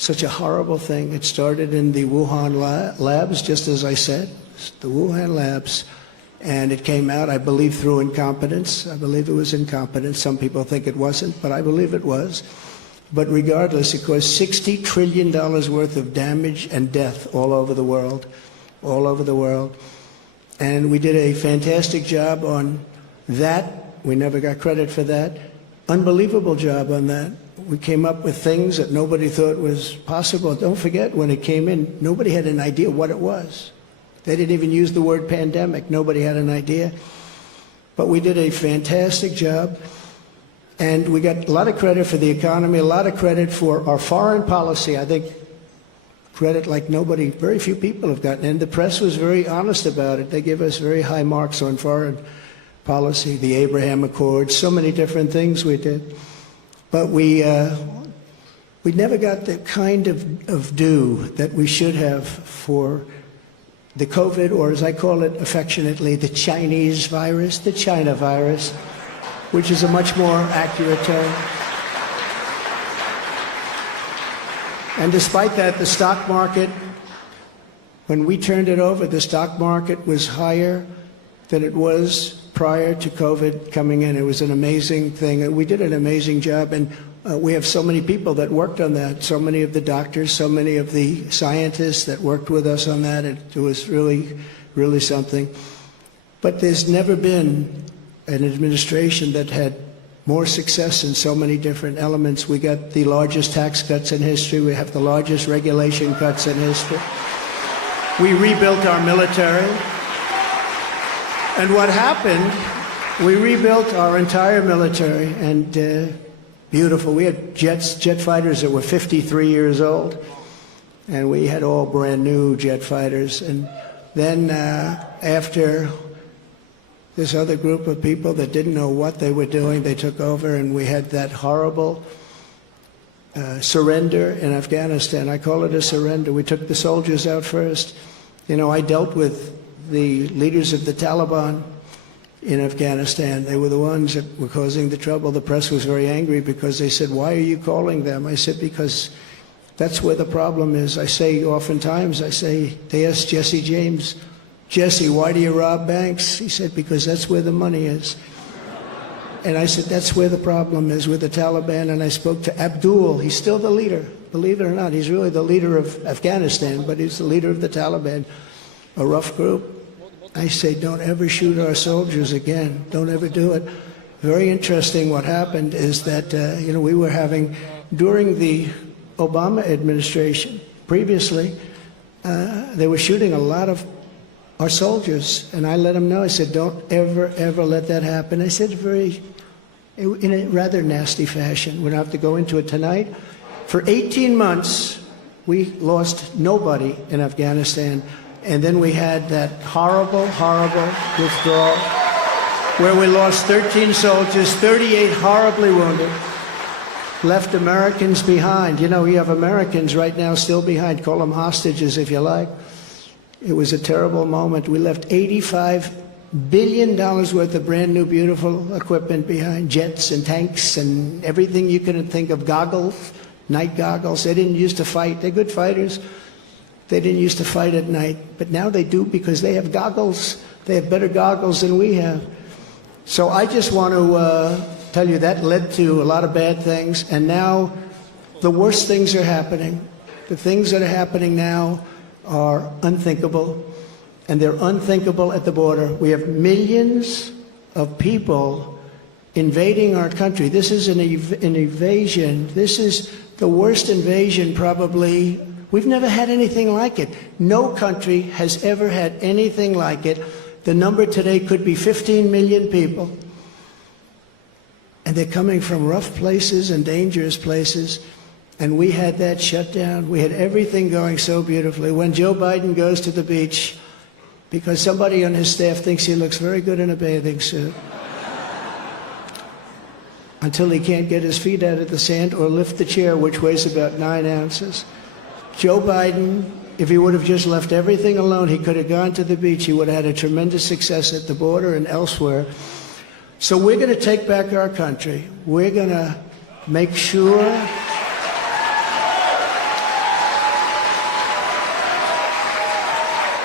such a horrible thing. It started in the Wuhan labs, just as I said, the Wuhan labs, and it came out, I believe, through incompetence. I believe it was incompetence. Some people think it wasn't, but I believe it was. But regardless, it caused $60 trillion worth of damage and death all over the world, all over the world. And we did a fantastic job on that. We never got credit for that. Unbelievable job on that. We came up with things that nobody thought was possible. Don't forget, when it came in, nobody had an idea what it was. They didn't even use the word pandemic. Nobody had an idea. But we did a fantastic job. And we got a lot of credit for the economy, a lot of credit for our foreign policy. I think credit like nobody, very few people have gotten. And the press was very honest about it. They give us very high marks on foreign policy, the Abraham Accords, so many different things we did. But we never got the kind of due that we should have for the COVID, or as I call it affectionately, the Chinese virus, the China virus, which is a much more accurate term. And despite that, the stock market, when we turned it over, the stock market was higher than it was prior to COVID coming in. It was an amazing thing. We did an amazing job, and we have so many people that worked on that, so many of the doctors, so many of the scientists that worked with us on that. It was really, really something. But there's never been an administration that had more success in so many different elements. We got the largest tax cuts in history. We have the largest regulation cuts in history. We rebuilt our military. And what happened, we rebuilt our entire military, and beautiful. We had jet fighters that were 53 years old, and we had all brand new jet fighters. And then after this other group of people that didn't know what they were doing, they took over, and we had that horrible surrender in Afghanistan. I call it a surrender. We took the soldiers out first. You know, I dealt with the leaders of the Taliban in Afghanistan. They were the ones that were causing the trouble. The press was very angry because they said, "Why are you calling them?" I said, "Because that's where the problem is." I say oftentimes, they asked Jesse James, "Jesse, why do you rob banks?" He said, "Because that's where the money is." And I said, that's where the problem is, with the Taliban. And I spoke to Abdul. He's still the leader. Believe it or not, he's really the leader of Afghanistan, but he's the leader of the Taliban, a rough group. I say, don't ever shoot our soldiers again. Don't ever do it. Very interesting what happened is that, we were having, during the Obama administration, previously, they were shooting a lot of our soldiers. And I let them know, I said, don't ever, ever let that happen. I said in a rather nasty fashion. We don't have to go into it tonight. For 18 months, we lost nobody in Afghanistan. And then we had that horrible, horrible withdrawal where we lost 13 soldiers, 38 horribly wounded, left Americans behind. You know, we have Americans right now still behind. Call them hostages if you like. It was a terrible moment. We left $85 billion worth of brand new, beautiful equipment behind, jets and tanks and everything you can think of, goggles, night goggles. They didn't used to fight. They're good fighters. They didn't used to fight at night, but now they do because they have goggles. They have better goggles than we have. So I just want to tell you that led to a lot of bad things, and now the worst things are happening. The things that are happening now are unthinkable, and they're unthinkable at the border. We have millions of people invading our country. This is an invasion. This is the worst invasion probably. We've never had anything like it. No country has ever had anything like it. The number today could be 15 million people. And they're coming from rough places and dangerous places. And we had that shut down. We had everything going so beautifully. When Joe Biden goes to the beach, because somebody on his staff thinks he looks very good in a bathing suit, until he can't get his feet out of the sand or lift the chair, which weighs about 9 ounces. Joe Biden, if he would have just left everything alone, he could have gone to the beach. He would have had a tremendous success at the border and elsewhere. So we're going to take back our country. We're going to make sure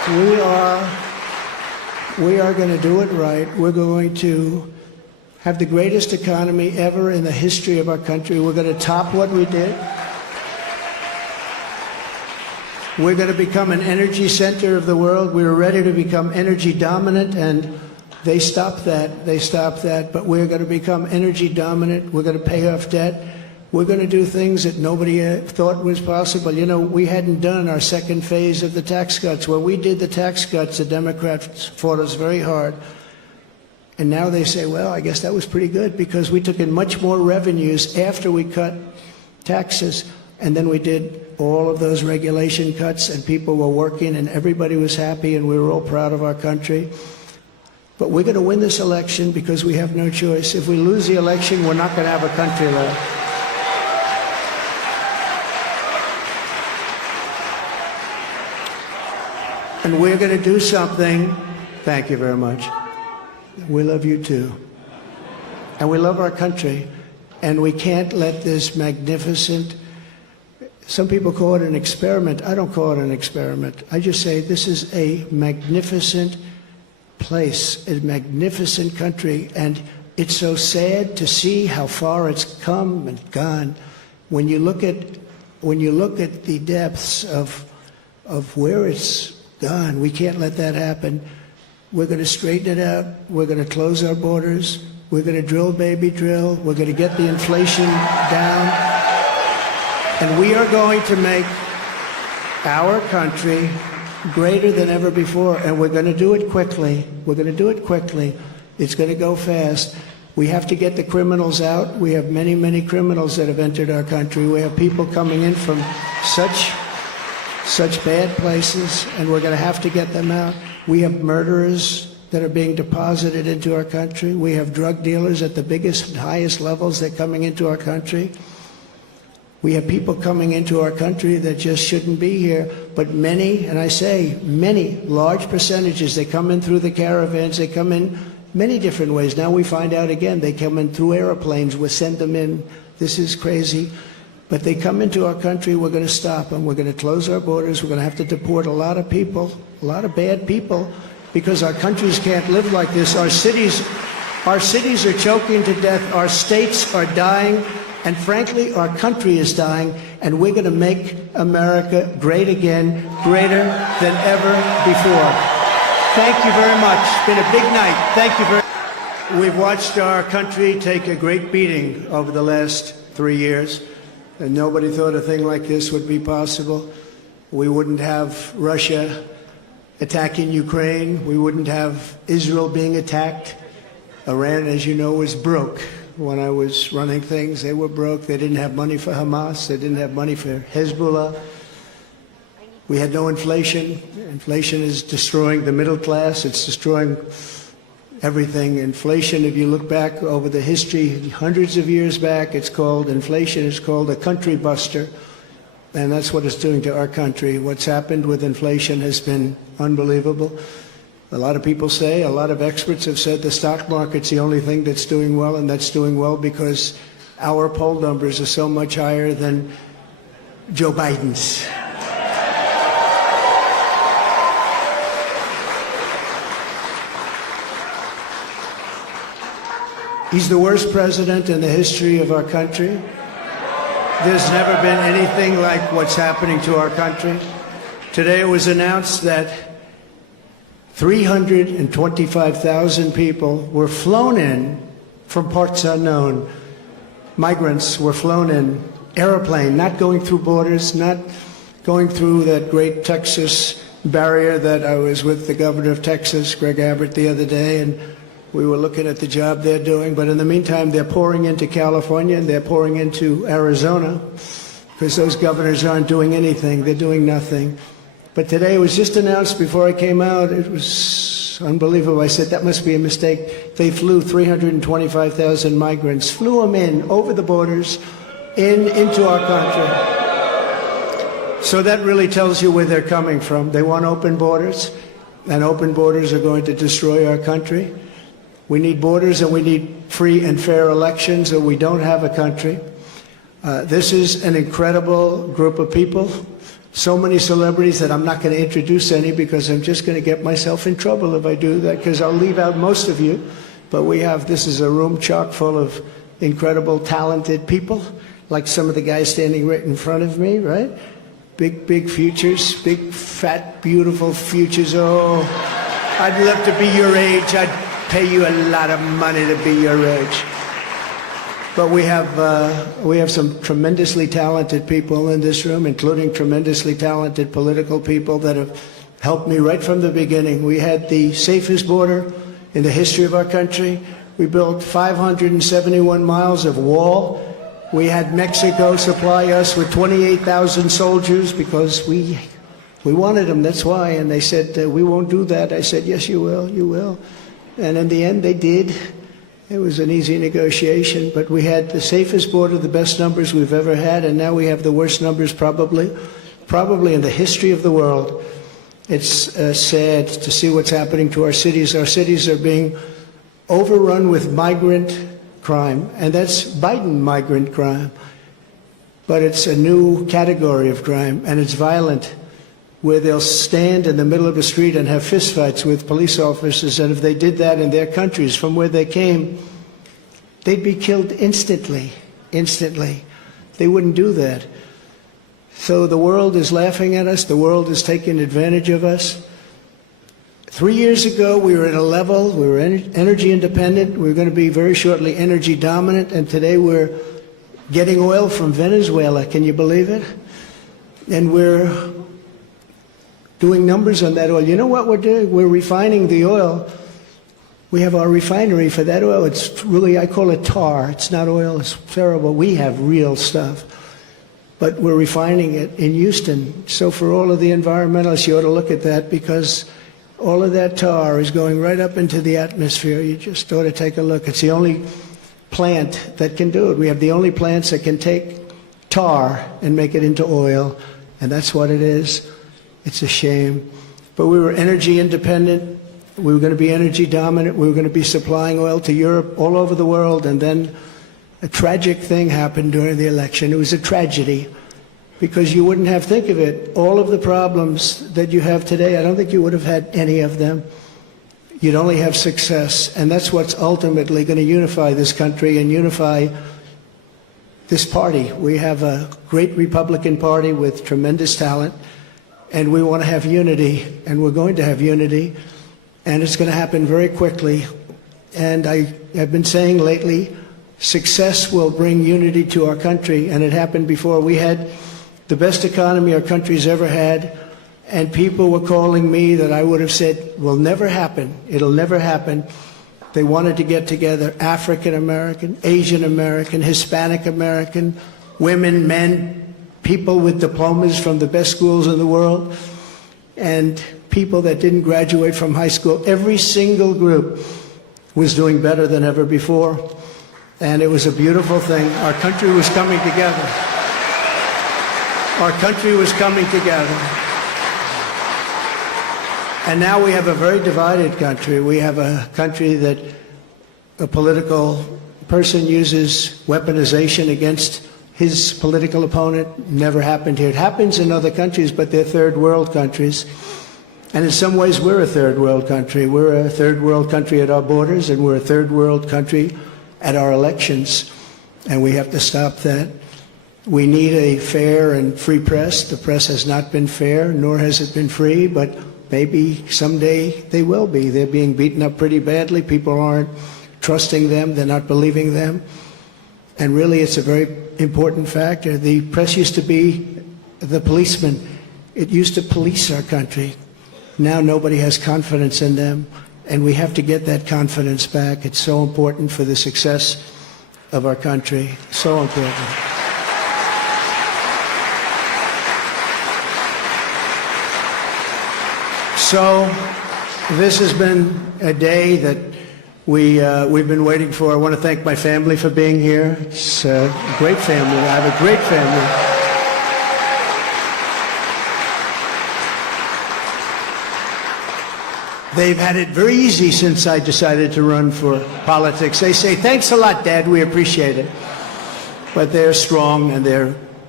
We are going to do it right. We're going to have the greatest economy ever in the history of our country. We're going to top what we did. We're going to become an energy center of the world. We were ready to become energy dominant, and they stopped that. They stopped that. But we're going to become energy dominant. We're going to pay off debt. We're going to do things that nobody thought was possible. You know, we hadn't done our second phase of the tax cuts. When we did the tax cuts, the Democrats fought us very hard. And now they say, well, I guess that was pretty good because we took in much more revenues after we cut taxes. And then we did all of those regulation cuts, and people were working, and everybody was happy, and we were all proud of our country. But we're going to win this election because we have no choice. If we lose the election, we're not going to have a country left. And we're going to do something. Thank you very much. We love you too. And we love our country. And we can't let this magnificent, some people call it an experiment. I don't call it an experiment. I just say this is a magnificent place, a magnificent country. And it's so sad to see how far it's come and gone. When you look at the depths of where it's gone, we can't let that happen. We're going to straighten it out. We're going to close our borders. We're going to drill, baby, drill. We're going to get the inflation down. And we are going to make our country greater than ever before. And we're going to do it quickly. We're going to do it quickly. It's going to go fast. We have to get the criminals out. We have many, many criminals that have entered our country. We have people coming in from such bad places, and we're going to have to get them out. We have murderers that are being deposited into our country. We have drug dealers at the biggest and highest levels that are coming into our country. We have people coming into our country that just shouldn't be here. But many, and I say many, large percentages, they come in through the caravans. They come in many different ways. Now we find out again, they come in through airplanes. We send them in. This is crazy. But they come into our country, we're going to stop them. We're going to close our borders. We're going to have to deport a lot of people, a lot of bad people, because our countries can't live like this. Our cities are choking to death. Our states are dying. And frankly, our country is dying. And we're going to make America great again, greater than ever before. Thank you very much. It's been a big night. Thank you very much. We've watched our country take a great beating over the last 3 years. And nobody thought a thing like this would be possible. We wouldn't have Russia attacking Ukraine. We wouldn't have Israel being attacked. Iran, as you know, was broke. When I was running things, they were broke. They didn't have money for Hamas. They didn't have money for Hezbollah. We had no inflation. Inflation is destroying the middle class. It's destroying everything. Inflation, if you look back over the history, hundreds of years back, it's called inflation. It's called a country buster. And that's what it's doing to our country. What's happened with inflation has been unbelievable. A lot of people say, a lot of experts have said the stock market's the only thing that's doing well, and that's doing well because our poll numbers are so much higher than Joe Biden's. He's the worst president in the history of our country. There's never been anything like what's happening to our country. Today it was announced that 325,000 people were flown in from parts unknown. Migrants were flown in, airplane, not going through borders, not going through that great Texas barrier that I was with the governor of Texas, Greg Abbott, the other day, and we were looking at the job they're doing. But in the meantime, they're pouring into California and they're pouring into Arizona because those governors aren't doing anything. They're doing nothing. But today it was just announced before I came out. It was unbelievable. I said, that must be a mistake. They flew 325,000 migrants, flew them in over the borders into our country. So that really tells you where they're coming from. They want open borders, and open borders are going to destroy our country. We need borders and we need free and fair elections, or we don't have a country. This is an incredible group of people. so many celebrities that I'm not going to introduce any because I'm just going to get myself in trouble if I do that, because I'll leave out most of you. But this is a room chock full of incredible, talented people, like some of the guys standing right in front of me, right? Big futures, big, fat, beautiful futures. Oh, I'd love to be your age. I'd pay you a lot of money to be your age. But we have some tremendously talented people in this room, including tremendously talented political people that have helped me right from the beginning. We had the safest border in the history of our country. We built 571 miles of wall. We had Mexico supply us with 28,000 soldiers because we wanted them, that's why. And they said, we won't do that. I said, yes, you will, you will. And in the end, they did. It was an easy negotiation, but we had the safest border, the best numbers we've ever had, and now we have the worst numbers probably in the history of the world. It's sad to see what's happening to our cities. Our cities are being overrun with migrant crime, and that's Biden migrant crime. But it's a new category of crime, and it's violent, where they'll stand in the middle of the street and have fistfights with police officers, and if they did that in their countries from where they came, they'd be killed instantly. They wouldn't do that. So the world is laughing at us. The world is taking advantage of us. 3 years ago, we were at a level, we were energy independent. We were going to be very shortly energy dominant, and today we're getting oil from Venezuela. Can you believe it? And we're doing numbers on that oil. You know what we're doing? We're refining the oil. We have our refinery for that oil. It's really, I call it tar. It's not oil. It's terrible. We have real stuff. But we're refining it in Houston. So for all of the environmentalists, you ought to look at that, because all of that tar is going right up into the atmosphere. You just ought to take a look. It's the only plant that can do it. We have the only plants that can take tar and make it into oil, and that's what it is. It's a shame. But we were energy independent. We were going to be energy dominant. We were going to be supplying oil to Europe, all over the world. And then a tragic thing happened during the election. It was a tragedy, because you wouldn't have, think of it, all of the problems that you have today, I don't think you would have had any of them. You'd only have success. And that's what's ultimately going to unify this country and unify this party. We have a great Republican Party with tremendous talent. And we want to have unity, and we're going to have unity, and it's going to happen very quickly. And I have been saying lately, success will bring unity to our country, and it happened before. We had the best economy our country's ever had, and people were calling me that I would have said will never happen. It'll never happen. They wanted to get together, African American, Asian American, Hispanic American, women, men, people with diplomas from the best schools in the world, and people that didn't graduate from high school. Every single group was doing better than ever before, and it was a beautiful thing. Our country was coming together. Our country was coming together. And now we have a very divided country. We have a country that a political person uses weaponization against his political opponent. Never happened here. It happens in other countries, but they're third world countries. And in some ways, we're a third world country. We're a third world country at our borders, and we're a third world country at our elections. And we have to stop that. We need a fair and free press. The press has not been fair, nor has it been free, but maybe someday they will be. They're being beaten up pretty badly. People aren't trusting them. They're not believing them. And really, it's a very important factor. The press used to be the policeman. It used to police our country. Now nobody has confidence in them, and we have to get that confidence back. It's so important for the success of our country. So important. So this has been a day that we've been waiting for. I want to thank my family for being here. It's a great family. I have a great family. They've had it very easy since I decided to run for politics. They say, thanks a lot, Dad, we appreciate it. But they're strong, and they're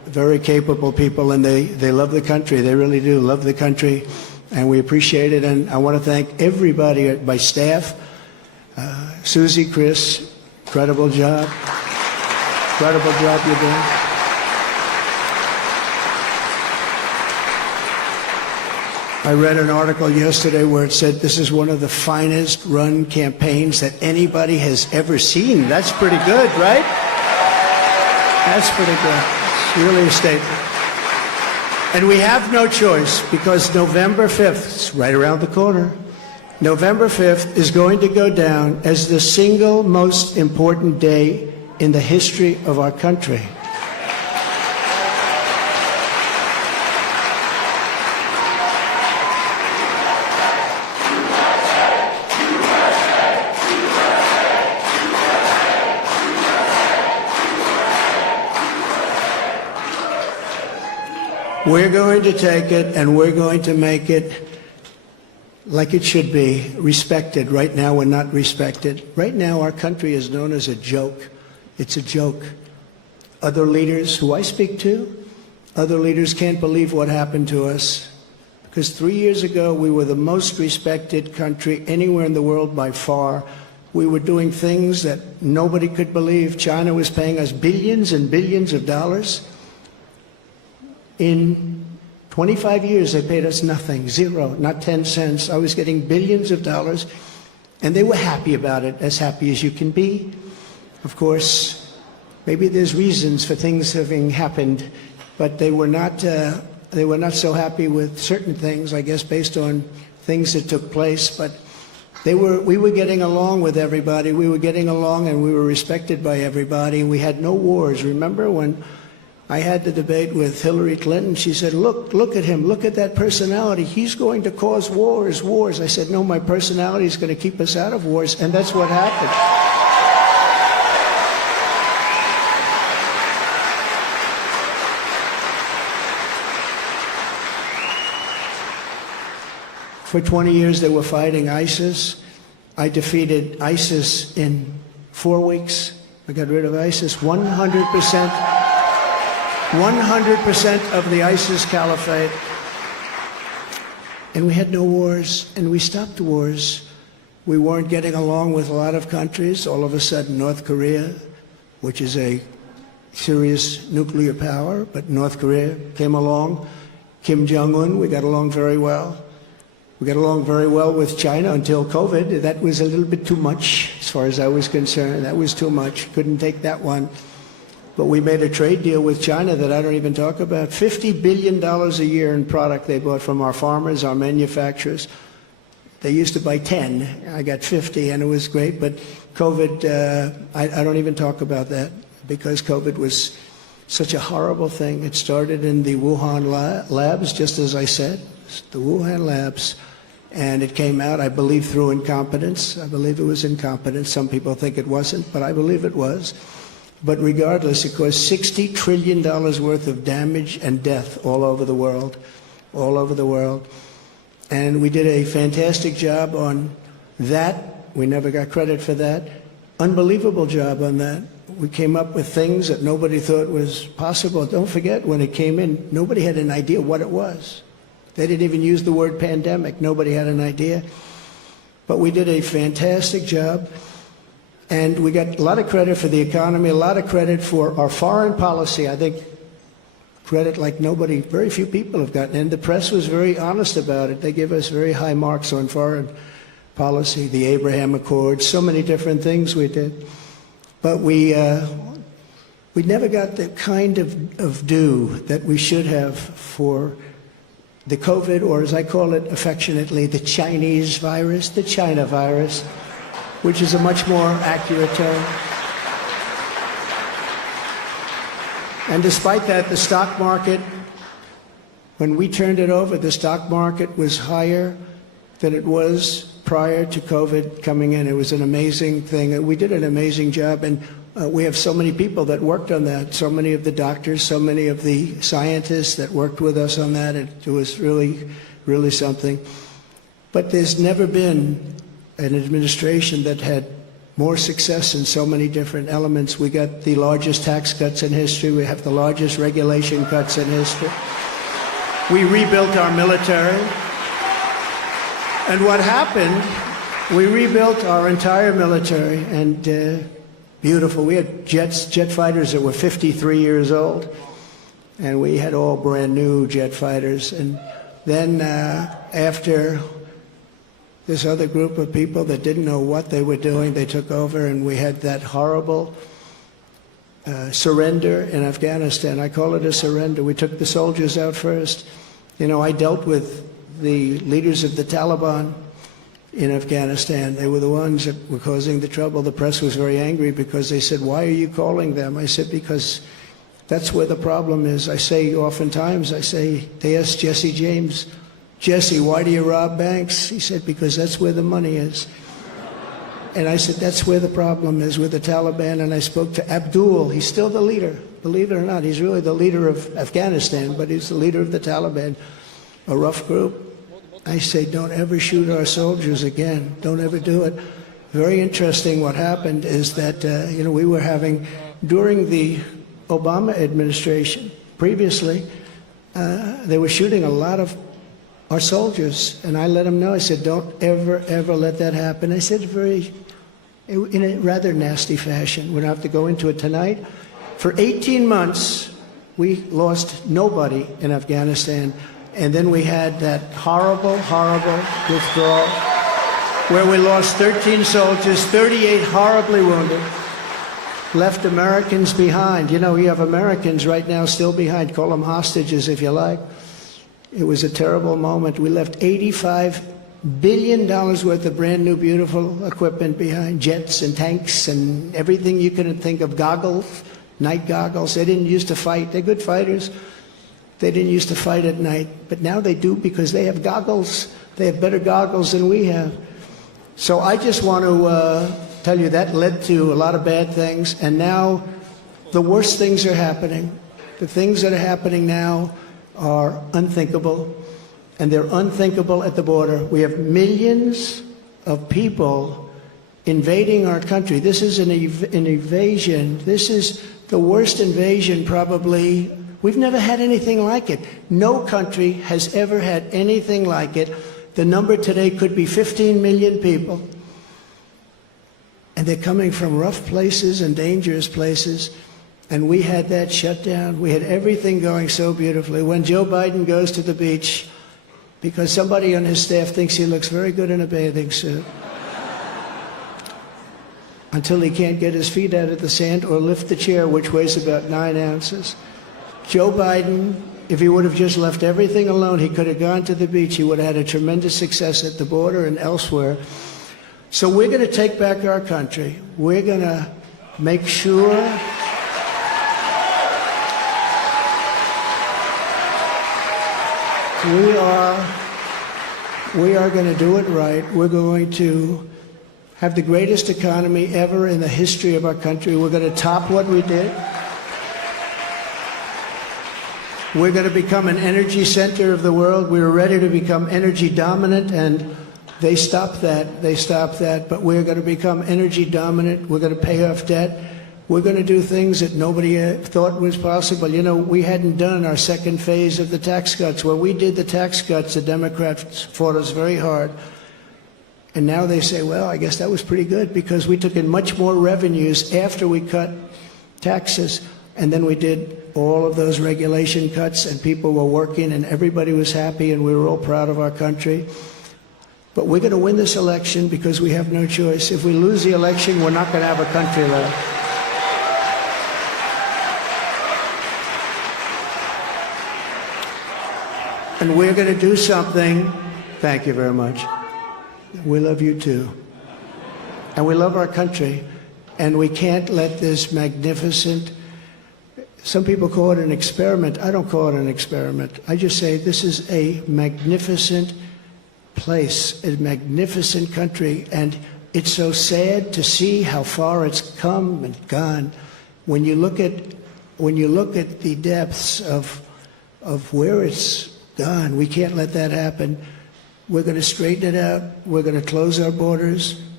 very capable people, and they love the country. They really do love the country, and we appreciate it. And I want to thank everybody, my staff, Susie, Chris, incredible job. Incredible job you're doing. I read an article yesterday where it said this is one of the finest run campaigns that anybody has ever seen. That's pretty good, right? That's pretty good. It's really a statement. And we have no choice, because November 5th, it's right around the corner, November 5th is going to go down as the single most important day in the history of our country. We're going to take it, and we're going to make it like it should be, respected. Right now, we're not respected. Right now, our country is known as a joke. It's a joke. Other leaders who I speak to, other leaders can't believe what happened to us. Because 3 years ago, we were the most respected country anywhere in the world by far. We were doing things that nobody could believe. China was paying us billions and billions of dollars. In 25 years, they paid us nothing, zero, not 10 cents. I was getting billions of dollars, and they were happy about it, as happy as you can be. Of course, maybe there's reasons for things having happened, but they were not so happy with certain things, I guess, based on things that took place. But we were getting along with everybody. We were getting along, and we were respected by everybody. We had no wars. Remember when I had the debate with Hillary Clinton? She said, look at him, look at that personality. He's going to cause wars. I said, no, my personality is going to keep us out of wars, and that's what happened. For 20 years, they were fighting ISIS. I defeated ISIS in 4 weeks. I got rid of ISIS 100%. 100% of the ISIS caliphate. And we had no wars, and we stopped wars. We weren't getting along with a lot of countries. All of a sudden, North Korea, which is a serious nuclear power, but North Korea came along. Kim Jong-un, we got along very well. We got along very well with China until COVID. That was a little bit too much, as far as I was concerned. That was too much. Couldn't take that one. But we made a trade deal with China that I don't even talk about. $50 billion a year in product they bought from our farmers, our manufacturers. They used to buy 10. I got 50, and it was great. But COVID, I don't even talk about that, because COVID was such a horrible thing. It started in the Wuhan labs, just as I said, the Wuhan labs. And it came out, I believe, through incompetence. I believe it was incompetence. Some people think it wasn't, but I believe it was. But regardless, it caused $60 trillion worth of damage and death all over the world, all over the world. And we did a fantastic job on that. We never got credit for that. Unbelievable job on that. We came up with things that nobody thought was possible. Don't forget, when it came in, nobody had an idea what it was. They didn't even use the word pandemic. Nobody had an idea. But we did a fantastic job. And we got a lot of credit for the economy, a lot of credit for our foreign policy. I think credit like nobody, very few people have gotten. And the press was very honest about it. They give us very high marks on foreign policy, the Abraham Accords, so many different things we did. But we never got the kind of due that we should have for the COVID, or as I call it affectionately, the Chinese virus, the China virus, which is a much more accurate term. And despite that, the stock market, when we turned it over, the stock market was higher than it was prior to COVID coming in. It was an amazing thing. We did an amazing job, and we have so many people that worked on that, so many of the doctors, so many of the scientists that worked with us on that. It was really, really something. But there's never been an administration that had more success in so many different elements. We got the largest tax cuts in history. We have the largest regulation cuts in history. We rebuilt our military. And what happened, we rebuilt our entire military, and beautiful. We had jet fighters that were 53 years old, and we had all brand new jet fighters. And then after this other group of people that didn't know what they were doing, they took over, and we had that horrible surrender in Afghanistan. I call it a surrender. We took the soldiers out first. You know, I dealt with the leaders of the Taliban in Afghanistan. They were the ones that were causing the trouble. The press was very angry because they said, "Why are you calling them?" I said, "Because that's where the problem is." I say oftentimes, they asked Jesse James, "Jesse, why do you rob banks?" He said, "Because that's where the money is." And I said, that's where the problem is, with the Taliban. And I spoke to Abdul. He's still the leader. Believe it or not, he's really the leader of Afghanistan, but he's the leader of the Taliban, a rough group. I say, don't ever shoot our soldiers again. Don't ever do it. Very interesting what happened is that, we were having, during the Obama administration, previously, they were shooting a lot of our soldiers, and I let them know. I said, don't ever, ever let that happen. I said in a rather nasty fashion. We don't have to go into it tonight. For 18 months, we lost nobody in Afghanistan, and then we had that horrible, horrible withdrawal, where we lost 13 soldiers, 38 horribly wounded, left Americans behind. You know, you have Americans right now still behind. Call them hostages if you like. It was a terrible moment. We left $85 billion worth of brand new, beautiful equipment behind, jets and tanks and everything you can think of, goggles, night goggles. They didn't used to fight. They're good fighters. They didn't used to fight at night, but now they do because they have goggles. They have better goggles than we have. So I just want to tell you that led to a lot of bad things, and now the worst things are happening. The things that are happening now are unthinkable, and they're unthinkable at the border. We have millions of people invading our country. This is an invasion. This is the worst invasion probably. We've never had anything like it. No country has ever had anything like it. The number today could be 15 million people. And they're coming from rough places and dangerous places. And we had that shut down. We had everything going so beautifully. When Joe Biden goes to the beach, because somebody on his staff thinks he looks very good in a bathing suit, until he can't get his feet out of the sand or lift the chair, which weighs about 9 ounces. Joe Biden, if he would have just left everything alone, he could have gone to the beach. He would have had a tremendous success at the border and elsewhere. So we're going to take back our country. We're going to make sure we are going to do it right. We're going to have the greatest economy ever in the history of our country. We're going to top what we did. We're going to become an energy center of the world. We were ready to become energy dominant, and they stopped that. They stopped that. But we're going to become energy dominant. We're going to pay off debt. We're going to do things that nobody thought was possible. You know, we hadn't done our second phase of the tax cuts. When we did the tax cuts, the Democrats fought us very hard. And now they say, well, I guess that was pretty good because we took in much more revenues after we cut taxes. And then we did all of those regulation cuts, and people were working, and everybody was happy, and we were all proud of our country. But we're going to win this election because we have no choice. If we lose the election, we're not going to have a country left. And we're going to do something. Thank you very much. We love you too. And we love our country. And we can't let this magnificent, some people call it an experiment. I don't call it an experiment. I just say this is a magnificent place, a magnificent country. And it's so sad to see how far it's come and gone. When you look at the depths of where it's gone, we can't let that happen. We're going to straighten it out. We're going to close our borders.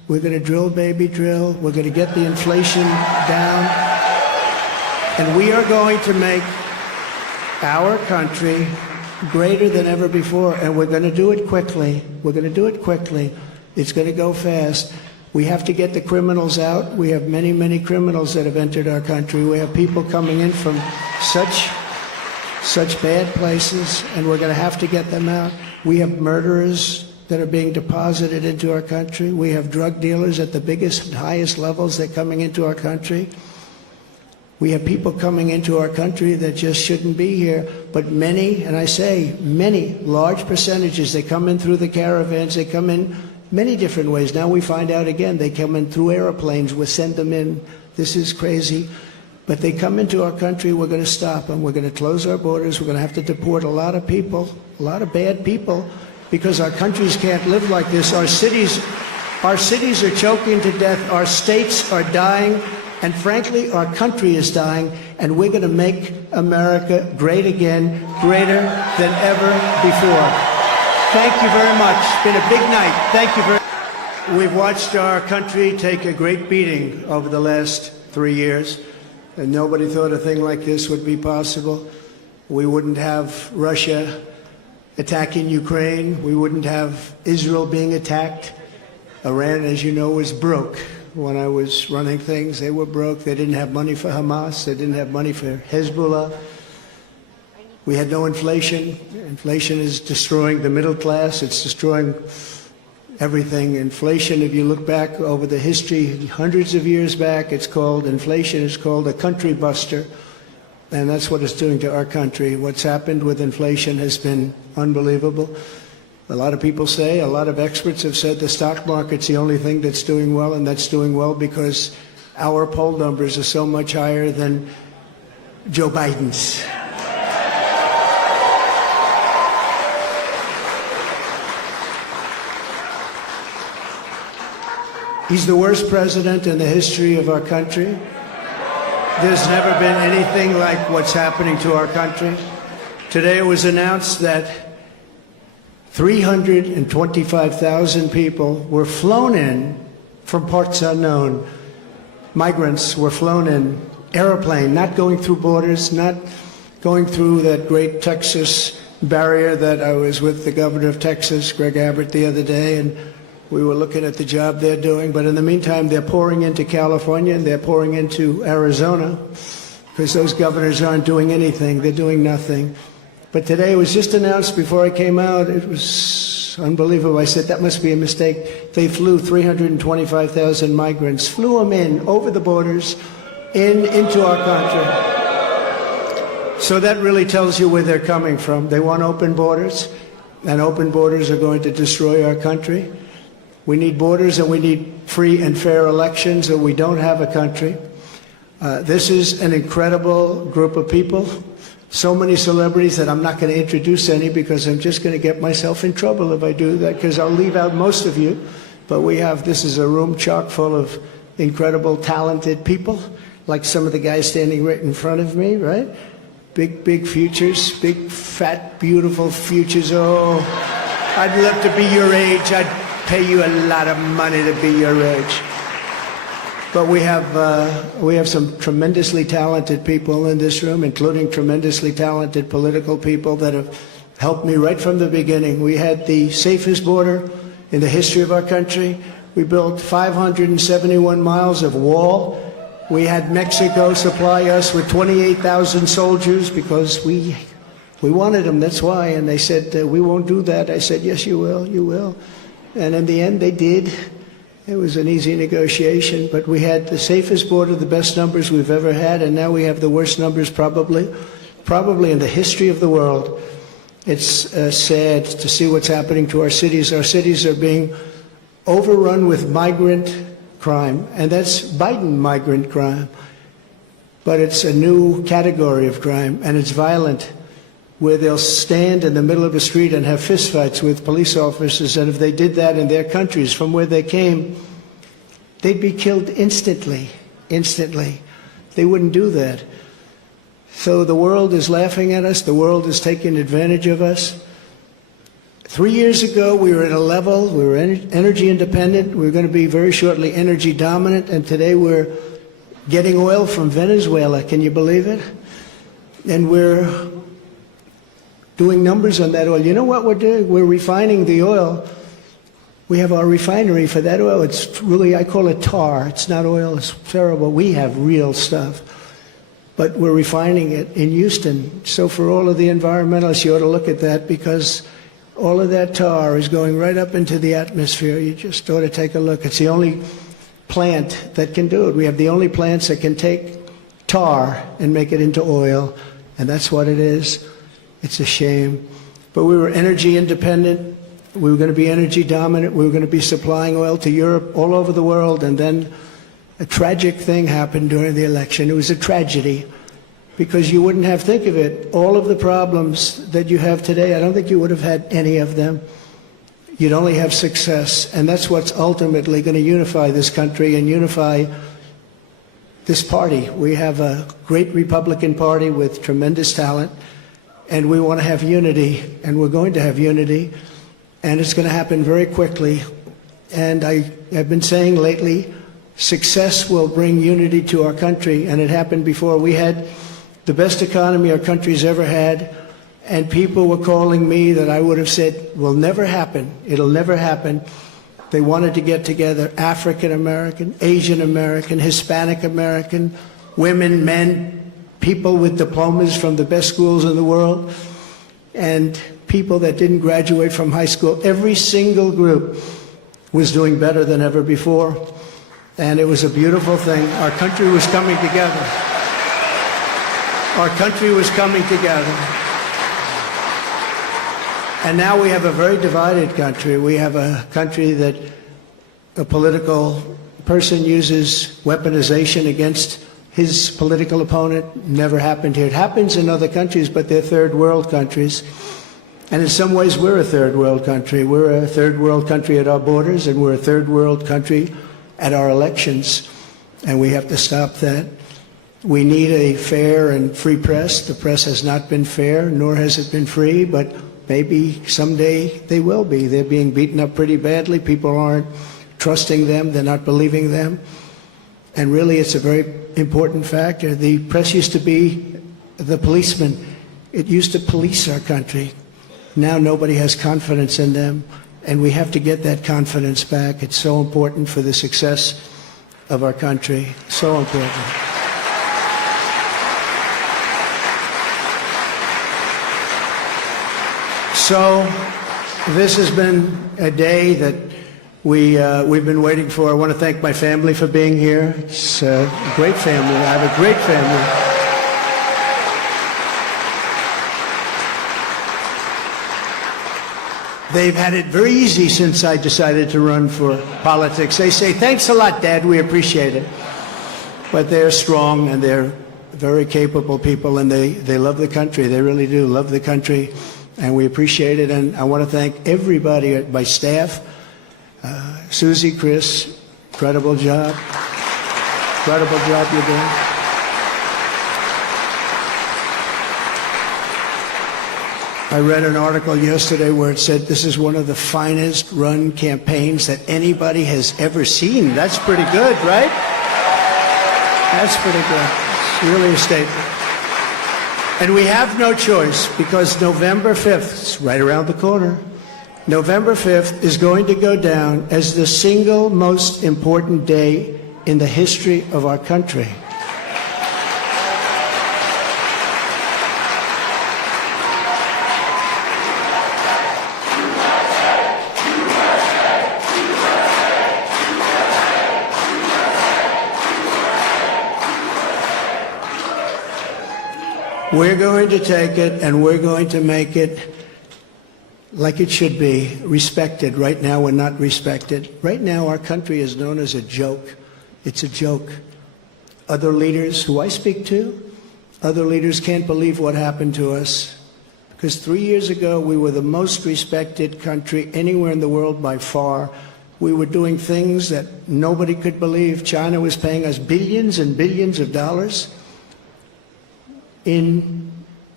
We're going to drill, baby, drill. We're going to get the inflation down. And we are going to make our country greater than ever before. And we're going to do it quickly. We're going to do it quickly. It's going to go fast. We have to get the criminals out. We have many, many criminals that have entered our country. We have people coming in from such bad places, and we're going to have to get them out. We have murderers that are being deposited into our country. We have drug dealers at the biggest, highest levels that are coming into our country. We have people coming into our country that just shouldn't be here. But many, and I say many, large percentages, they come in through the caravans, they come in many different ways. Now we find out again, they come in through airplanes, we send them in. This is crazy. But they come into our country, we're going to stop them. We're going to close our borders. We're going to have to deport a lot of people, a lot of bad people, because our countries can't live like this. Our cities are choking to death. Our states are dying. And frankly, our country is dying. And we're going to make America great again, greater than ever before. Thank you very much. It's been a big night. Thank you very much. We've watched our country take a great beating over the last 3 years. And nobody thought a thing like this would be possible. We wouldn't have Russia attacking Ukraine. We wouldn't have Israel being attacked. Iran, as you know, was broke. When I was running things, they were broke. They didn't have money for Hamas. They didn't have money for Hezbollah. We had no inflation. Inflation is destroying the middle class. It's destroying everything. Inflation, if you look back over the history, hundreds of years back, inflation is called a country buster. And that's what it's doing to our country. What's happened with inflation has been unbelievable. A lot of people say, a lot of experts have said the stock market's the only thing that's doing well, and that's doing well because our poll numbers are so much higher than Joe Biden's. He's the worst president in the history of our country. There's never been anything like what's happening to our country. Today it was announced that 325,000 people were flown in from parts unknown. Migrants were flown in, airplane, not going through borders, not going through that great Texas barrier that I was with the governor of Texas, Greg Abbott, the other day, and we were looking at the job they're doing. But in the meantime, they're pouring into California and they're pouring into Arizona because those governors aren't doing anything. They're doing nothing. But today it was just announced before I came out. It was unbelievable. I said, that must be a mistake. They flew 325,000 migrants, flew them in over the borders into our country. So that really tells you where they're coming from. They want open borders, and open borders are going to destroy our country. We need borders and we need free and fair elections, or we don't have a country. This is an incredible group of people. So many celebrities that I'm not going to introduce any because I'm just going to get myself in trouble if I do that, because I'll leave out most of you. But this is a room chock full of incredible, talented people, like some of the guys standing right in front of me, right? Big futures, big, fat, beautiful futures. Oh, I'd love to be your age. I'd pay you a lot of money to be your age. But we have some tremendously talented people in this room, including tremendously talented political people that have helped me right from the beginning. We had the safest border in the history of our country. We built 571 miles of wall. We had Mexico supply us with 28,000 soldiers because we wanted them, that's why. And they said, we won't do that. I said, yes, you will, you will. And in the end, they did. It was an easy negotiation, but we had the safest border, the best numbers we've ever had, and now we have the worst numbers probably in the history of the world. It's sad to see what's happening to our cities. Our cities are being overrun with migrant crime, and that's Biden migrant crime. But it's a new category of crime, and it's violent, where they'll stand in the middle of a street and have fistfights with police officers, and if they did that in their countries from where they came, they'd be killed instantly. They wouldn't do that. So the world is laughing at us. The world is taking advantage of us. 3 years ago, we were at a level, we were energy independent, we were going to be very shortly energy dominant, and today we're getting oil from Venezuela. Can you believe it? And we're doing numbers on that oil. You know what we're doing? We're refining the oil. We have our refinery for that oil. It's really, I call it tar. It's not oil. It's terrible. We have real stuff. But we're refining it in Houston. So for all of the environmentalists, you ought to look at that, because all of that tar is going right up into the atmosphere. You just ought to take a look. It's the only plant that can do it. We have the only plants that can take tar and make it into oil, and that's what it is. It's a shame. But we were energy independent. We were going to be energy dominant. We were going to be supplying oil to Europe, all over the world, and then a tragic thing happened during the election. It was a tragedy, because you wouldn't have, think of it, all of the problems that you have today, I don't think you would have had any of them. You'd only have success, and that's what's ultimately going to unify this country and unify this party. We have a great Republican Party with tremendous talent, and we want to have unity, and we're going to have unity, and it's going to happen very quickly. And I've been saying lately, success will bring unity to our country, and it happened before. We had the best economy our country's ever had, and people were calling me that I would have said will never happen. It'll never happen. They wanted to get together, African American, Asian American, Hispanic American, women, men, people with diplomas from the best schools in the world, and people that didn't graduate from high school. Every single group was doing better than ever before, and it was a beautiful thing. Our country was coming together. Our country was coming together. And now we have a very divided country. We have a country that a political person uses weaponization against his political opponent. Never happened here. It happens in other countries, but they're third world countries. And in some ways, we're a third world country. We're a third world country at our borders, and we're a third world country at our elections. And we have to stop that. We need a fair and free press. The press has not been fair, nor has it been free, but maybe someday they will be. They're being beaten up pretty badly. People aren't trusting them. They're not believing them. And really, it's a very important factor. The press used to be the policeman. It used to police our country. Now nobody has confidence in them, and we have to get that confidence back. It's so important for the success of our country. So important. So this has been a day that we've been waiting for. I want to thank my family for being here. It's a great family. I have a great family. They've had it very easy since I decided to run for politics. They say, thanks a lot, Dad, we appreciate it. But they're strong, and they're very capable people, and they love the country. They really do love the country, and we appreciate it. And I want to thank everybody at my staff. Susie, Chris, incredible job. Incredible job you're doing. I read an article yesterday where it said this is one of the finest run campaigns that anybody has ever seen. That's pretty good, right? That's pretty good. It's really a statement. And we have no choice, because November 5th, it's right around the corner, November 5th is going to go down as the single most important day in the history of our country. We're going to take it, and we're going to make it like it should be, respected. Right now, we're not respected. Right now, our country is known as a joke. It's a joke. Other leaders who I speak to, other leaders can't believe what happened to us. Because 3 years ago, we were the most respected country anywhere in the world by far. We were doing things that nobody could believe. China was paying us billions and billions of dollars in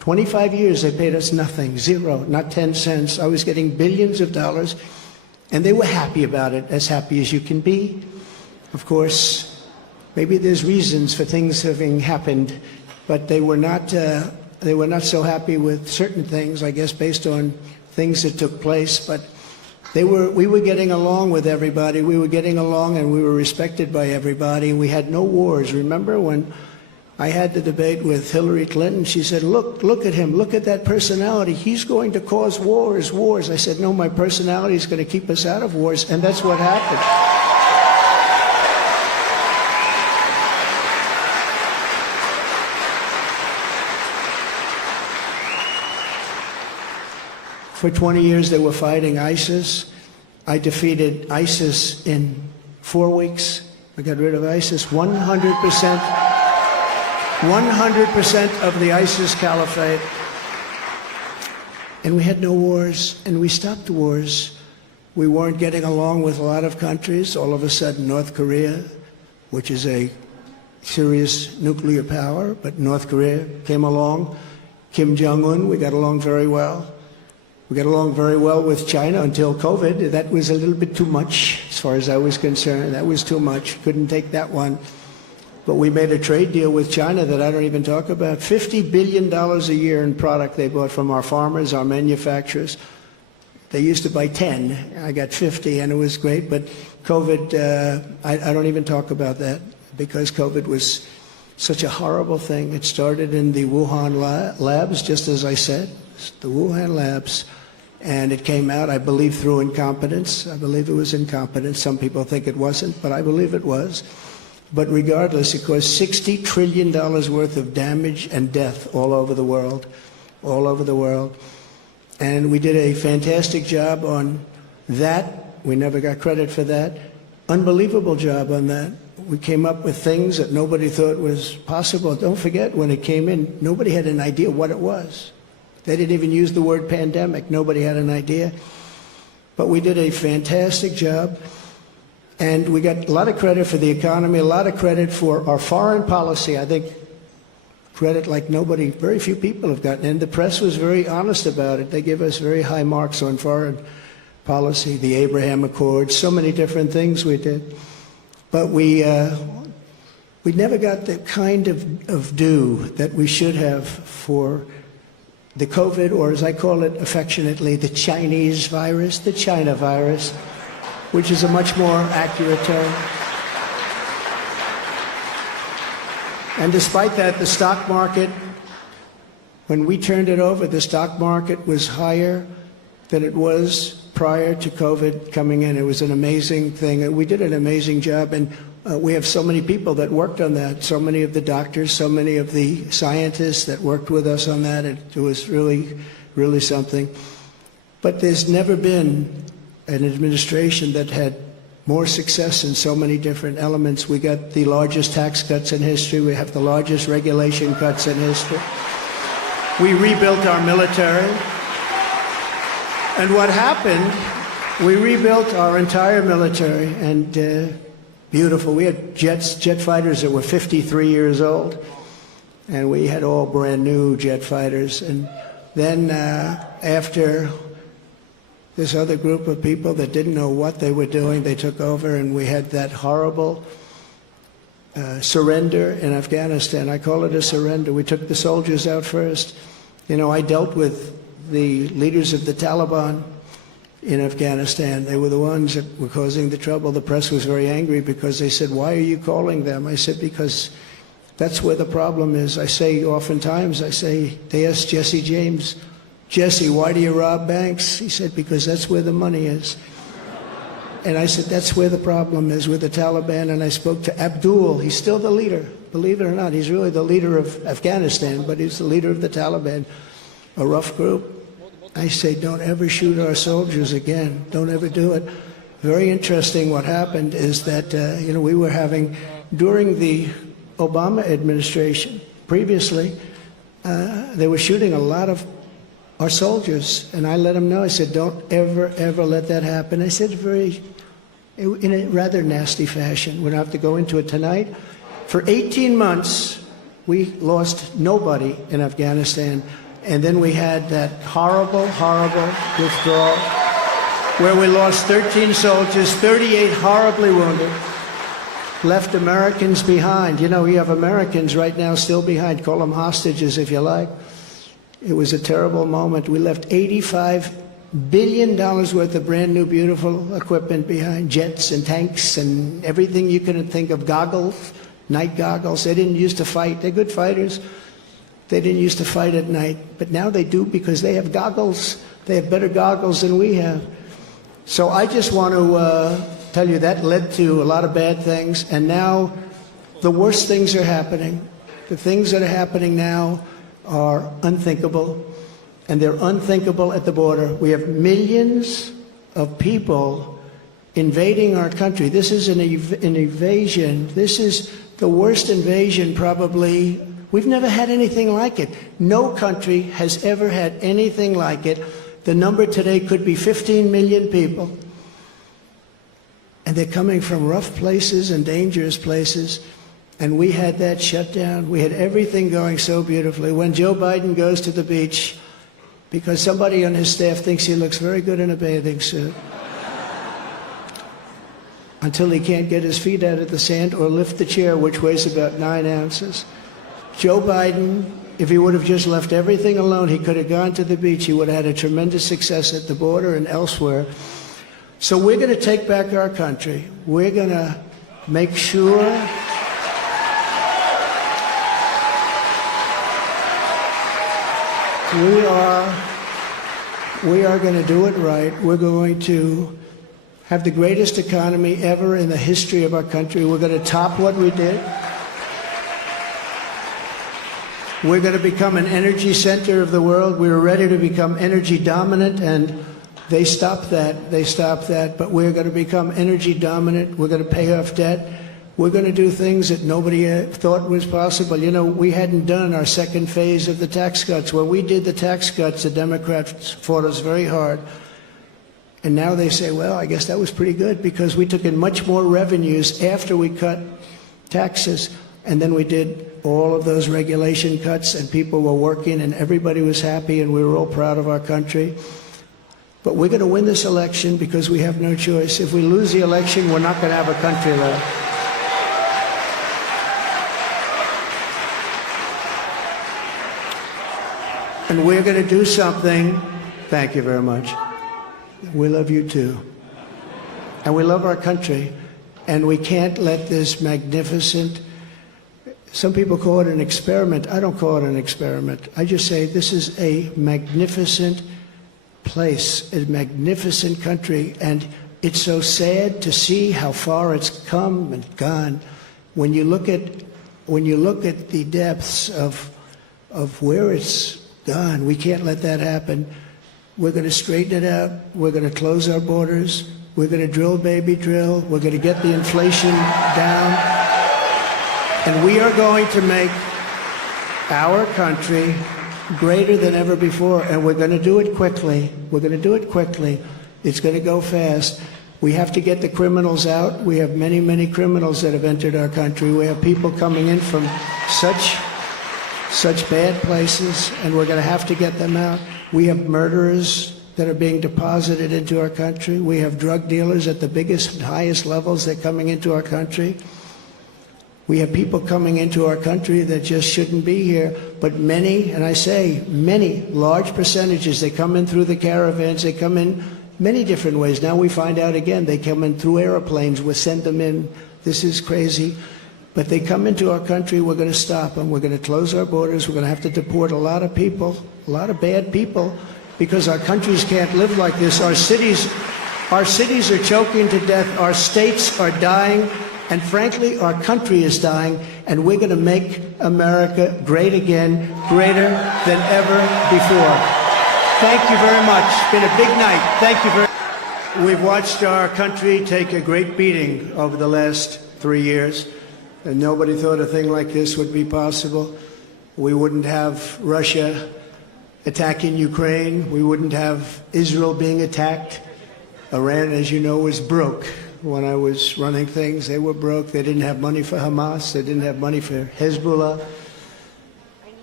25 years they paid us nothing, zero, not 10 cents. I was getting billions of dollars, and they were happy about it, as happy as you can be. Of course, maybe there's reasons for things having happened, but they were not so happy with certain things, I guess, based on things that took place. But we were getting along with everybody. We were getting along, and we were respected by everybody. We had no wars. Remember when I had the debate with Hillary Clinton? She said, look at him. Look at that personality. He's going to cause wars. I said, no, my personality is going to keep us out of wars. And that's what happened. For 20 years, they were fighting ISIS. I defeated ISIS in 4 weeks. I got rid of ISIS. 100% of the ISIS caliphate. And we had no wars, and we stopped wars. We weren't getting along with a lot of countries. All of a sudden, North Korea, which is a serious nuclear power, but North Korea came along. Kim Jong-un, we got along very well. We got along very well with China until COVID. That was a little bit too much, as far as I was concerned. That was too much. Couldn't take that one. But we made a trade deal with China that I don't even talk about. $50 billion a year in product they bought from our farmers, our manufacturers. They used to buy 10. I got 50, and it was great. But COVID, I don't even talk about that, because COVID was such a horrible thing. It started in the Wuhan labs, just as I said, the Wuhan labs. And it came out, I believe, through incompetence. I believe it was incompetence. Some people think it wasn't, but I believe it was. But regardless, it caused $60 trillion worth of damage and death all over the world, all over the world. And we did a fantastic job on that. We never got credit for that. Unbelievable job on that. We came up with things that nobody thought was possible. Don't forget, when it came in, nobody had an idea what it was. They didn't even use the word pandemic. Nobody had an idea. But we did a fantastic job. And we got a lot of credit for the economy, a lot of credit for our foreign policy. I think credit like nobody, very few people have gotten. And the press was very honest about it. They give us very high marks on foreign policy, the Abraham Accords, so many different things we did. But we never got the kind of due that we should have for the COVID, or as I call it affectionately, the Chinese virus, the China virus, which is a much more accurate term. And despite that, the stock market, when we turned it over, the stock market was higher than it was prior to COVID coming in. It was an amazing thing. We did an amazing job, and we have so many people that worked on that, so many of the doctors, so many of the scientists that worked with us on that. It was really, really something. But there's never been an administration that had more success in so many different elements. We got the largest tax cuts in history. We have the largest regulation cuts in history. We rebuilt our military. And what happened, we rebuilt our entire military, and beautiful. We had jet fighters that were 53 years old, and we had all brand new jet fighters. And then after this other group of people that didn't know what they were doing, they took over, and we had that horrible surrender in Afghanistan. I call it a surrender. We took the soldiers out first. You know, I dealt with the leaders of the Taliban in Afghanistan. They were the ones that were causing the trouble. The press was very angry because they said, "Why are you calling them?" I said, "Because that's where the problem is." I say oftentimes, they asked Jesse James, "Jesse, why do you rob banks?" He said, "Because that's where the money is." And I said, that's where the problem is, with the Taliban. And I spoke to Abdul. He's still the leader. Believe it or not, he's really the leader of Afghanistan, but he's the leader of the Taliban, a rough group. I say, don't ever shoot our soldiers again. Don't ever do it. Very interesting what happened is that, we were having, during the Obama administration, previously, they were shooting a lot of our soldiers. And I let them know, I said, don't ever, ever let that happen. I said in a rather nasty fashion. We don't have to go into it tonight. For 18 months, we lost nobody in Afghanistan. And then we had that horrible, horrible withdrawal where we lost 13 soldiers, 38 horribly wounded, left Americans behind. You know, you have Americans right now still behind. Call them hostages if you like. It was a terrible moment. We left $85 billion worth of brand new, beautiful equipment behind, jets and tanks and everything you can think of, goggles, night goggles. They didn't used to fight. They're good fighters. They didn't used to fight at night, but now they do because they have goggles. They have better goggles than we have. So I just want to tell you that led to a lot of bad things, and now the worst things are happening. The things that are happening now are unthinkable, and they're unthinkable at the border. We have millions of people invading our country. This is an invasion. This is the worst invasion probably. We've never had anything like it. No country has ever had anything like it. The number today could be 15 million people. And they're coming from rough places and dangerous places. And we had that shut down. We had everything going so beautifully. When Joe Biden goes to the beach, because somebody on his staff thinks he looks very good in a bathing suit, until he can't get his feet out of the sand or lift the chair, which weighs about 9 ounces. Joe Biden, if he would have just left everything alone, he could have gone to the beach. He would have had a tremendous success at the border and elsewhere. So we're going to take back our country. We're going to make sure we are going to do it right. We're going to have the greatest economy ever in the history of our country. We're going to top what we did. We're going to become an energy center of the world. We were ready to become energy dominant, and they stopped that. They stopped that. But we're going to become energy dominant. We're going to pay off debt. We're going to do things that nobody thought was possible. You know, we hadn't done our second phase of the tax cuts. When we did the tax cuts, the Democrats fought us very hard. And now they say, well, I guess that was pretty good because we took in much more revenues after we cut taxes. And then we did all of those regulation cuts, and people were working, and everybody was happy, and we were all proud of our country. But we're going to win this election because we have no choice. If we lose the election, we're not going to have a country left. And we're going to do something. Thank you very much. We love you too. And we love our country. And we can't let this magnificent, some people call it an experiment. I don't call it an experiment. I just say this is a magnificent place, a magnificent country. And it's so sad to see how far it's come and gone. When you look at the depths of where it's gone, we can't let that happen. We're going to straighten it out. We're going to close our borders. We're going to drill, baby, drill. We're going to get the inflation down. And we are going to make our country greater than ever before. And we're going to do it quickly. We're going to do it quickly. It's going to go fast. We have to get the criminals out. We have many, many criminals that have entered our country. We have people coming in from such bad places, and we're going to have to get them out. We have murderers that are being deposited into our country. We have drug dealers at the biggest and highest levels that are coming into our country. We have people coming into our country that just shouldn't be here, but many, and I say many, large percentages, they come in through the caravans, they come in many different ways. Now we find out again, they come in through airplanes, we send them in. This is crazy. But they come into our country, we're going to stop them. We're going to close our borders. We're going to have to deport a lot of people, a lot of bad people, because our countries can't live like this. Our cities are choking to death. Our states are dying. And frankly, our country is dying. And we're going to make America great again, greater than ever before. Thank you very much. It's been a big night. Thank you very much. We've watched our country take a great beating over the last 3 years. And nobody thought a thing like this would be possible. We wouldn't have Russia attacking Ukraine. We wouldn't have Israel being attacked. Iran, as you know, was broke. When I was running things, they were broke. They didn't have money for Hamas. They didn't have money for Hezbollah.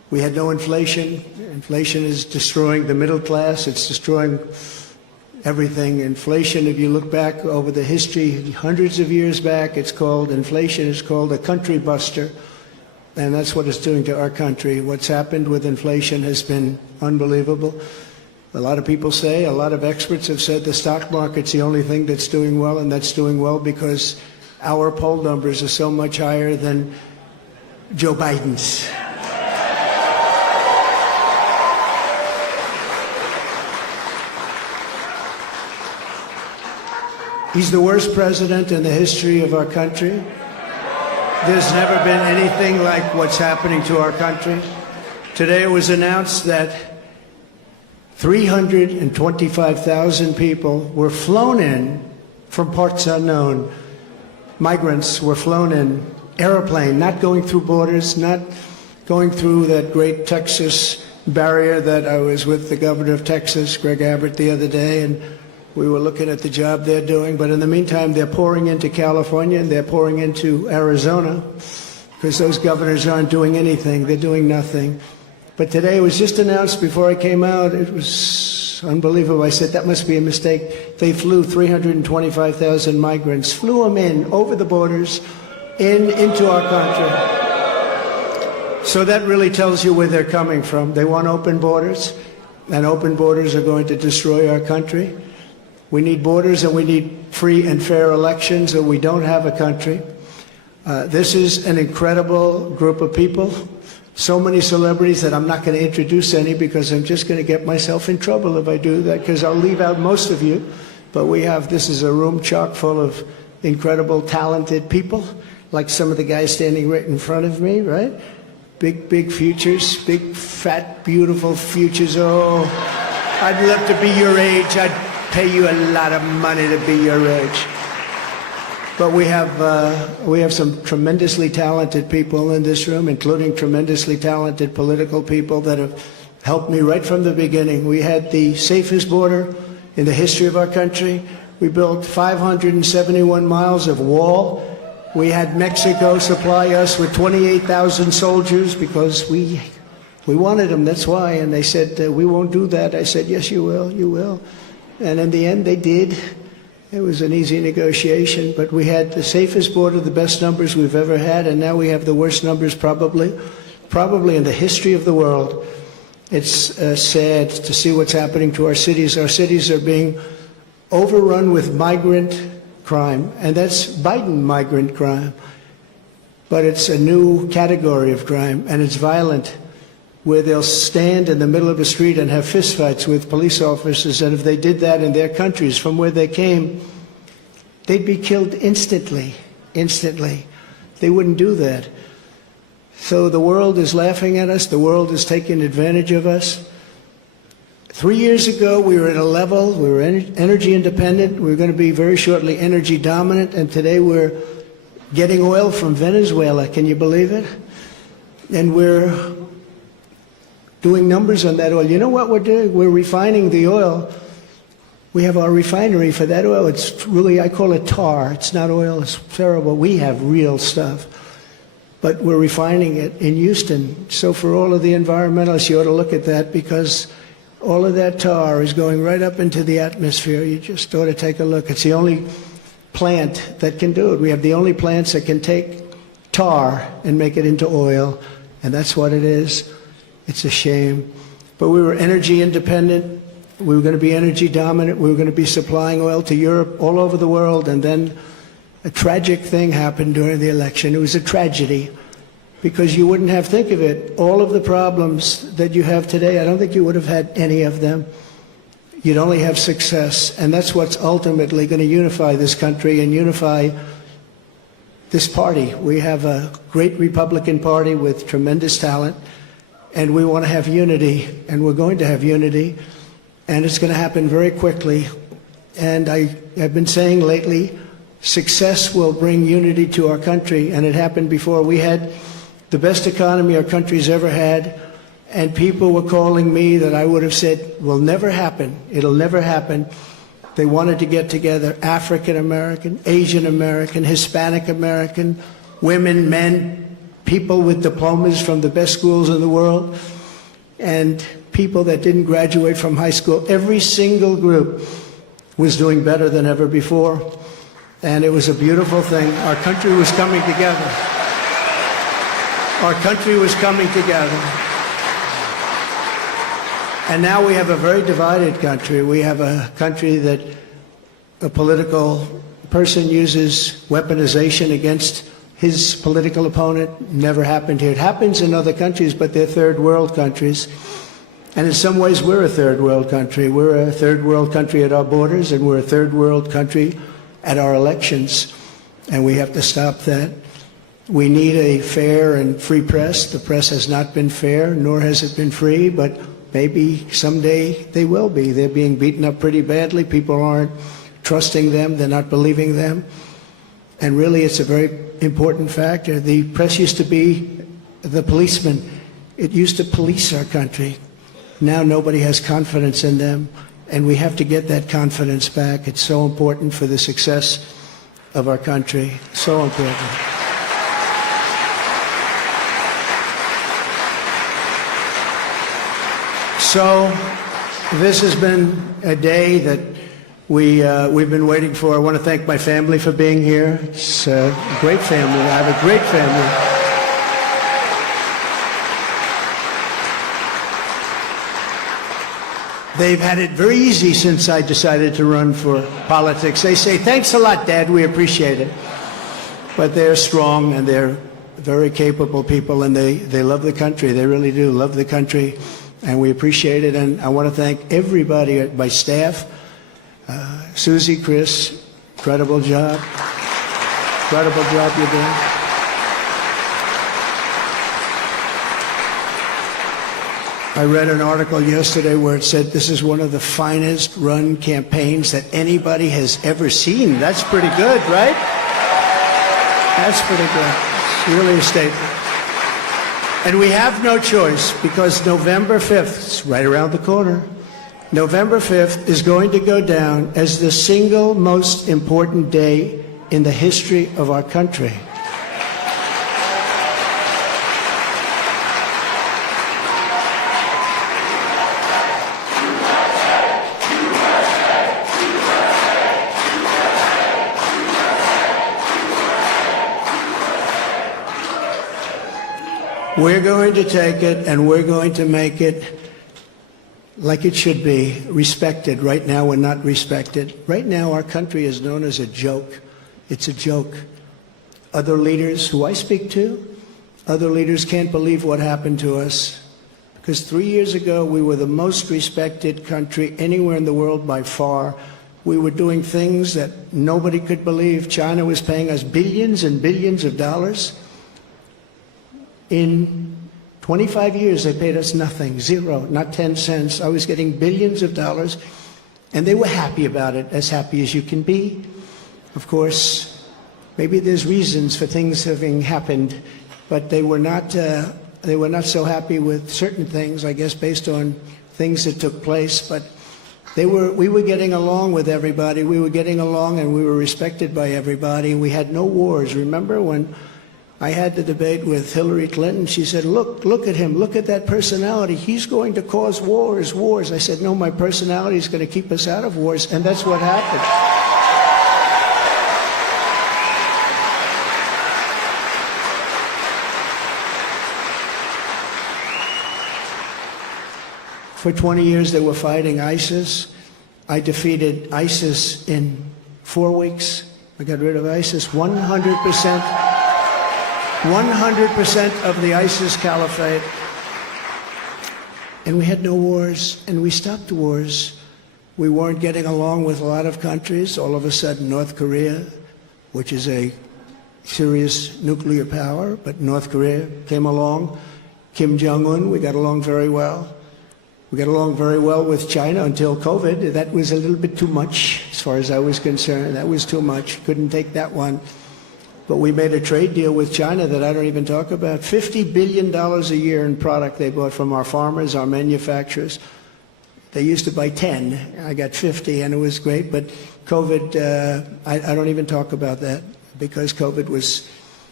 We had no inflation. Inflation is destroying the middle class. It's destroying everything. Inflation, if you look back over the history, hundreds of years back, inflation is called a country buster. And that's what it's doing to our country. What's happened with inflation has been unbelievable. A lot of people say, a lot of experts have said the stock market's the only thing that's doing well, and that's doing well because our poll numbers are so much higher than Joe Biden's. He's the worst president in the history of our country. There's never been anything like what's happening to our country. Today it was announced that 325,000 people were flown in from parts unknown. Migrants were flown in, airplane, not going through borders, not going through that great Texas barrier that I was with the governor of Texas, Greg Abbott, the other day, and we were looking at the job they're doing. But in the meantime, they're pouring into California and they're pouring into Arizona because those governors aren't doing anything. They're doing nothing. But today it was just announced before I came out. It was unbelievable. I said, that must be a mistake. They flew 325,000 migrants, flew them in over the borders into our country. So that really tells you where they're coming from. They want open borders, and open borders are going to destroy our country. We need borders and we need free and fair elections, or we don't have a country. This is an incredible group of people. So many celebrities that I'm not going to introduce any because I'm just going to get myself in trouble if I do that, because I'll leave out most of you. But this is a room chock full of incredible, talented people, like some of the guys standing right in front of me, right? Big, big futures, big, fat, beautiful futures. Oh, I'd love to be your age. I'd pay you a lot of money to be your age. But we have some tremendously talented people in this room, including tremendously talented political people that have helped me right from the beginning. We had the safest border in the history of our country. We built 571 miles of wall. We had Mexico supply us with 28,000 soldiers because we wanted them, that's why. And they said, we won't do that. I said, yes, you will, you will. And in the end, they did. It was an easy negotiation, but we had the safest border, the best numbers we've ever had, and now we have the worst numbers probably in the history of the world. It's sad to see what's happening to our cities. Our cities are being overrun with migrant crime, and that's Biden migrant crime. But it's a new category of crime, and it's violent, where they'll stand in the middle of a street and have fistfights with police officers, and if they did that in their countries from where they came, they'd be killed instantly. They wouldn't do that. So the world is laughing at us. The world is taking advantage of us. 3 years ago, we were at a level, we were energy independent. We were going to be very shortly energy dominant, and today we're getting oil from Venezuela. Can you believe it? And we're doing numbers on that oil. You know what we're doing? We're refining the oil. We have our refinery for that oil. It's really, I call it tar. It's not oil. It's terrible. We have real stuff. But we're refining it in Houston. So for all of the environmentalists, you ought to look at that, because all of that tar is going right up into the atmosphere. You just ought to take a look. It's the only plant that can do it. We have the only plants that can take tar and make it into oil, and that's what it is. It's a shame. But we were energy independent. We were going to be energy dominant. We were going to be supplying oil to Europe, all over the world. And then a tragic thing happened during the election. It was a tragedy, because you wouldn't have, think of it, all of the problems that you have today, I don't think you would have had any of them. You'd only have success. And that's what's ultimately going to unify this country and unify this party. We have a great Republican Party with tremendous talent. And we want to have unity, and we're going to have unity, and it's going to happen very quickly. And I have been saying lately, success will bring unity to our country, and it happened before. We had the best economy our country's ever had, and people were calling me that I would have said will never happen. It'll never happen. They wanted to get together, African American, Asian American, Hispanic American, women, men, people with diplomas from the best schools in the world, and people that didn't graduate from high school. Every single group was doing better than ever before, and it was a beautiful thing. Our country was coming together. Our country was coming together. And now we have a very divided country. We have a country that a political person uses weaponization against his political opponent. Never happened here. It happens in other countries, but they're third world countries. And in some ways, we're a third world country. We're a third world country at our borders, and we're a third world country at our elections. And we have to stop that. We need a fair and free press. The press has not been fair, nor has it been free, but maybe someday they will be. They're being beaten up pretty badly. People aren't trusting them. They're not believing them. And really, it's a very important factor. The press used to be the policeman. It used to police our country. Now nobody has confidence in them, and we have to get that confidence back. It's so important for the success of our country. So important. So this has been a day that we've been waiting for. I want to thank my family for being here. It's a great family. I have a great family. They've had it very easy since I decided to run for politics. They say, thanks a lot, Dad, we appreciate it. But they're strong, and they're very capable people, and they love the country. They really do love the country, and we appreciate it. And I want to thank everybody, my staff, Susie, Chris, incredible job. Incredible job you're doing. I read an article yesterday where it said this is one of the finest run campaigns that anybody has ever seen. That's pretty good, right? That's pretty good. It's really a statement. And we have no choice, because November 5th, it's right around the corner, November 5th is going to go down as the single most important day in the history of our country. We're going to take it, and we're going to make it like it should be, respected. Right now, we're not respected. Right now, our country is known as a joke. It's a joke. Other leaders who I speak to, other leaders can't believe what happened to us. Because 3 years ago, we were the most respected country anywhere in the world by far. We were doing things that nobody could believe. China was paying us billions and billions of dollars. In 25 years, they paid us nothing, zero, not 10 cents. I was getting billions of dollars, and they were happy about it, as happy as you can be. Of course, maybe there's reasons for things having happened, but they were not so happy with certain things, I guess, based on things that took place. But we were getting along with everybody. We were getting along, and we were respected by everybody. We had no wars. Remember when I had the debate with Hillary Clinton? She said, look at him, look at that personality. He's going to cause wars. I said, no, my personality is going to keep us out of wars, and that's what happened. For 20 years, they were fighting ISIS. I defeated ISIS in 4 weeks. I got rid of ISIS 100%. 100% of the ISIS caliphate. And we had no wars, and we stopped wars. We weren't getting along with a lot of countries. All of a sudden, North Korea, which is a serious nuclear power, but North Korea came along. Kim Jong-un, we got along very well. We got along very well with China until COVID. That was a little bit too much, as far as I was concerned. That was too much. Couldn't take that one. But we made a trade deal with China that I don't even talk about. $50 billion a year in product they bought from our farmers, our manufacturers. They used to buy 10. I got 50, and it was great. But COVID, I don't even talk about that, because COVID was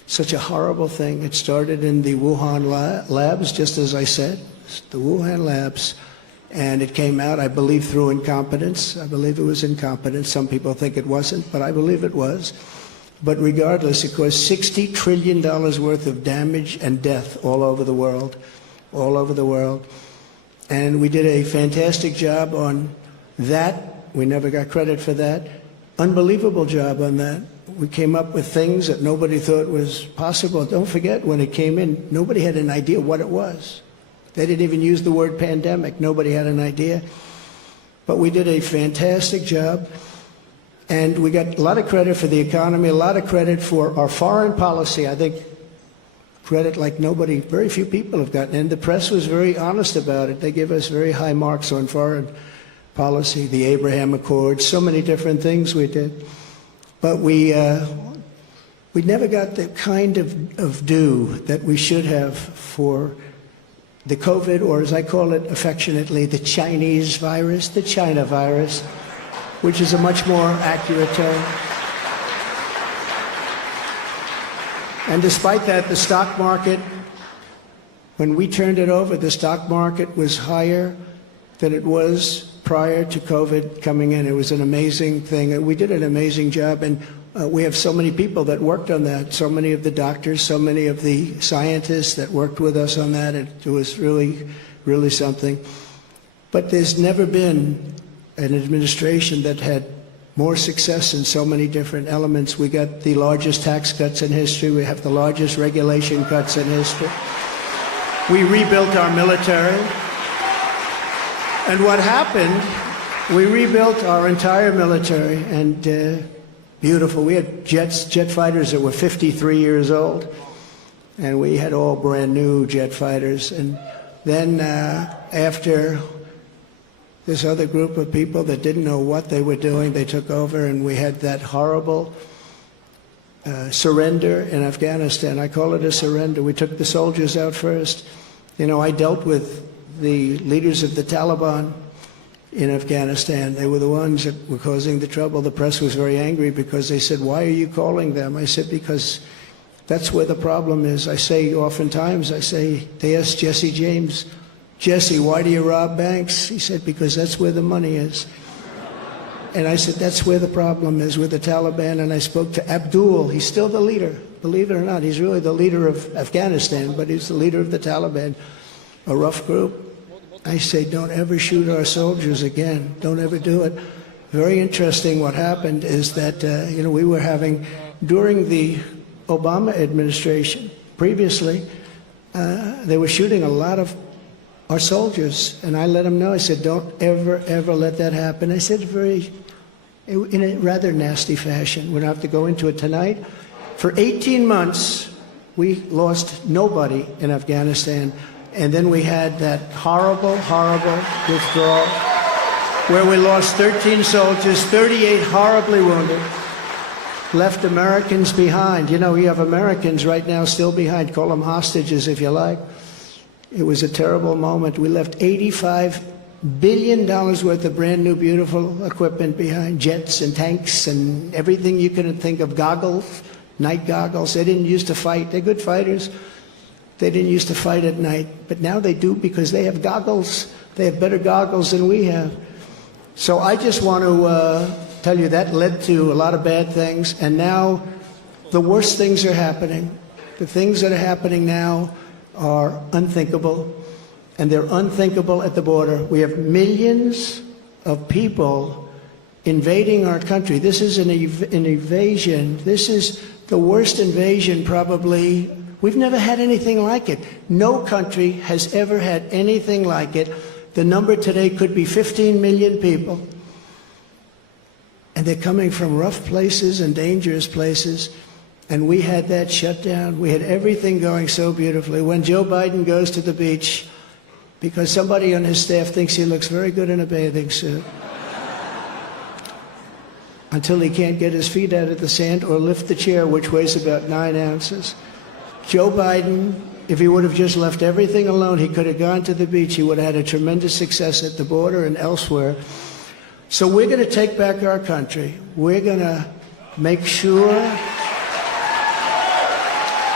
such a horrible thing. It started in the Wuhan labs, just as I said, the Wuhan labs. And it came out, I believe, through incompetence. I believe it was incompetence. Some people think it wasn't, but I believe it was. But regardless, it caused $60 trillion worth of damage and death all over the world, all over the world. And we did a fantastic job on that. We never got credit for that. Unbelievable job on that. We came up with things that nobody thought was possible. Don't forget, when it came in, nobody had an idea what it was. They didn't even use the word pandemic. Nobody had an idea. But we did a fantastic job. And we got a lot of credit for the economy, a lot of credit for our foreign policy. I think credit like nobody, very few people have gotten. And the press was very honest about it. They give us very high marks on foreign policy, the Abraham Accords, so many different things we did. But we never got the kind of due that we should have for the COVID, or as I call it affectionately, the Chinese virus, the China virus, which is a much more accurate term. And despite that, the stock market, when we turned it over, the stock market was higher than it was prior to COVID coming in. It was an amazing thing. We did an amazing job, and we have so many people that worked on that, so many of the doctors, so many of the scientists that worked with us on that. It was really, really something. But there's never been an administration that had more success in so many different elements. We got the largest tax cuts in history. We have the largest regulation cuts in history. We rebuilt our military. And what happened, we rebuilt our entire military, and beautiful. We had jet fighters that were 53 years old, and we had all brand new jet fighters. And then after this other group of people that didn't know what they were doing, they took over, and we had that horrible surrender in Afghanistan. I call it a surrender. We took the soldiers out first. You know, I dealt with the leaders of the Taliban in Afghanistan. They were the ones that were causing the trouble. The press was very angry because they said, "Why are you calling them?" I said, "Because that's where the problem is." I say oftentimes, they asked Jesse James, "Jesse, why do you rob banks?" He said, "Because that's where the money is." And I said, that's where the problem is, with the Taliban. And I spoke to Abdul. He's still the leader. Believe it or not, he's really the leader of Afghanistan, but he's the leader of the Taliban, a rough group. I say, don't ever shoot our soldiers again. Don't ever do it. Very interesting what happened is that, we were having, during the Obama administration, previously, they were shooting a lot of our soldiers. And I let them know, I said, don't ever, ever let that happen. I said in a rather nasty fashion. We don't have to go into it tonight. For 18 months, we lost nobody in Afghanistan. And then we had that horrible, horrible withdrawal where we lost 13 soldiers, 38 horribly wounded, left Americans behind. You know, you have Americans right now still behind. Call them hostages if you like. It was a terrible moment. We left $85 billion worth of brand new, beautiful equipment behind, jets and tanks and everything you can think of, goggles, night goggles. They didn't used to fight. They're good fighters. They didn't used to fight at night, but now they do because they have goggles. They have better goggles than we have. So I just want to tell you that led to a lot of bad things, and now the worst things are happening. The things that are happening now are unthinkable, and they're unthinkable at the border. We have millions of people invading our country. This is an invasion. This is the worst invasion probably. We've never had anything like it. No country has ever had anything like it. The number today could be 15 million people. And they're coming from rough places and dangerous places. And we had that shut down. We had everything going so beautifully. When Joe Biden goes to the beach, because somebody on his staff thinks he looks very good in a bathing suit, until he can't get his feet out of the sand or lift the chair, which weighs about 9 ounces. Joe Biden, if he would have just left everything alone, he could have gone to the beach. He would have had a tremendous success at the border and elsewhere. So we're going to take back our country. We're going to make sure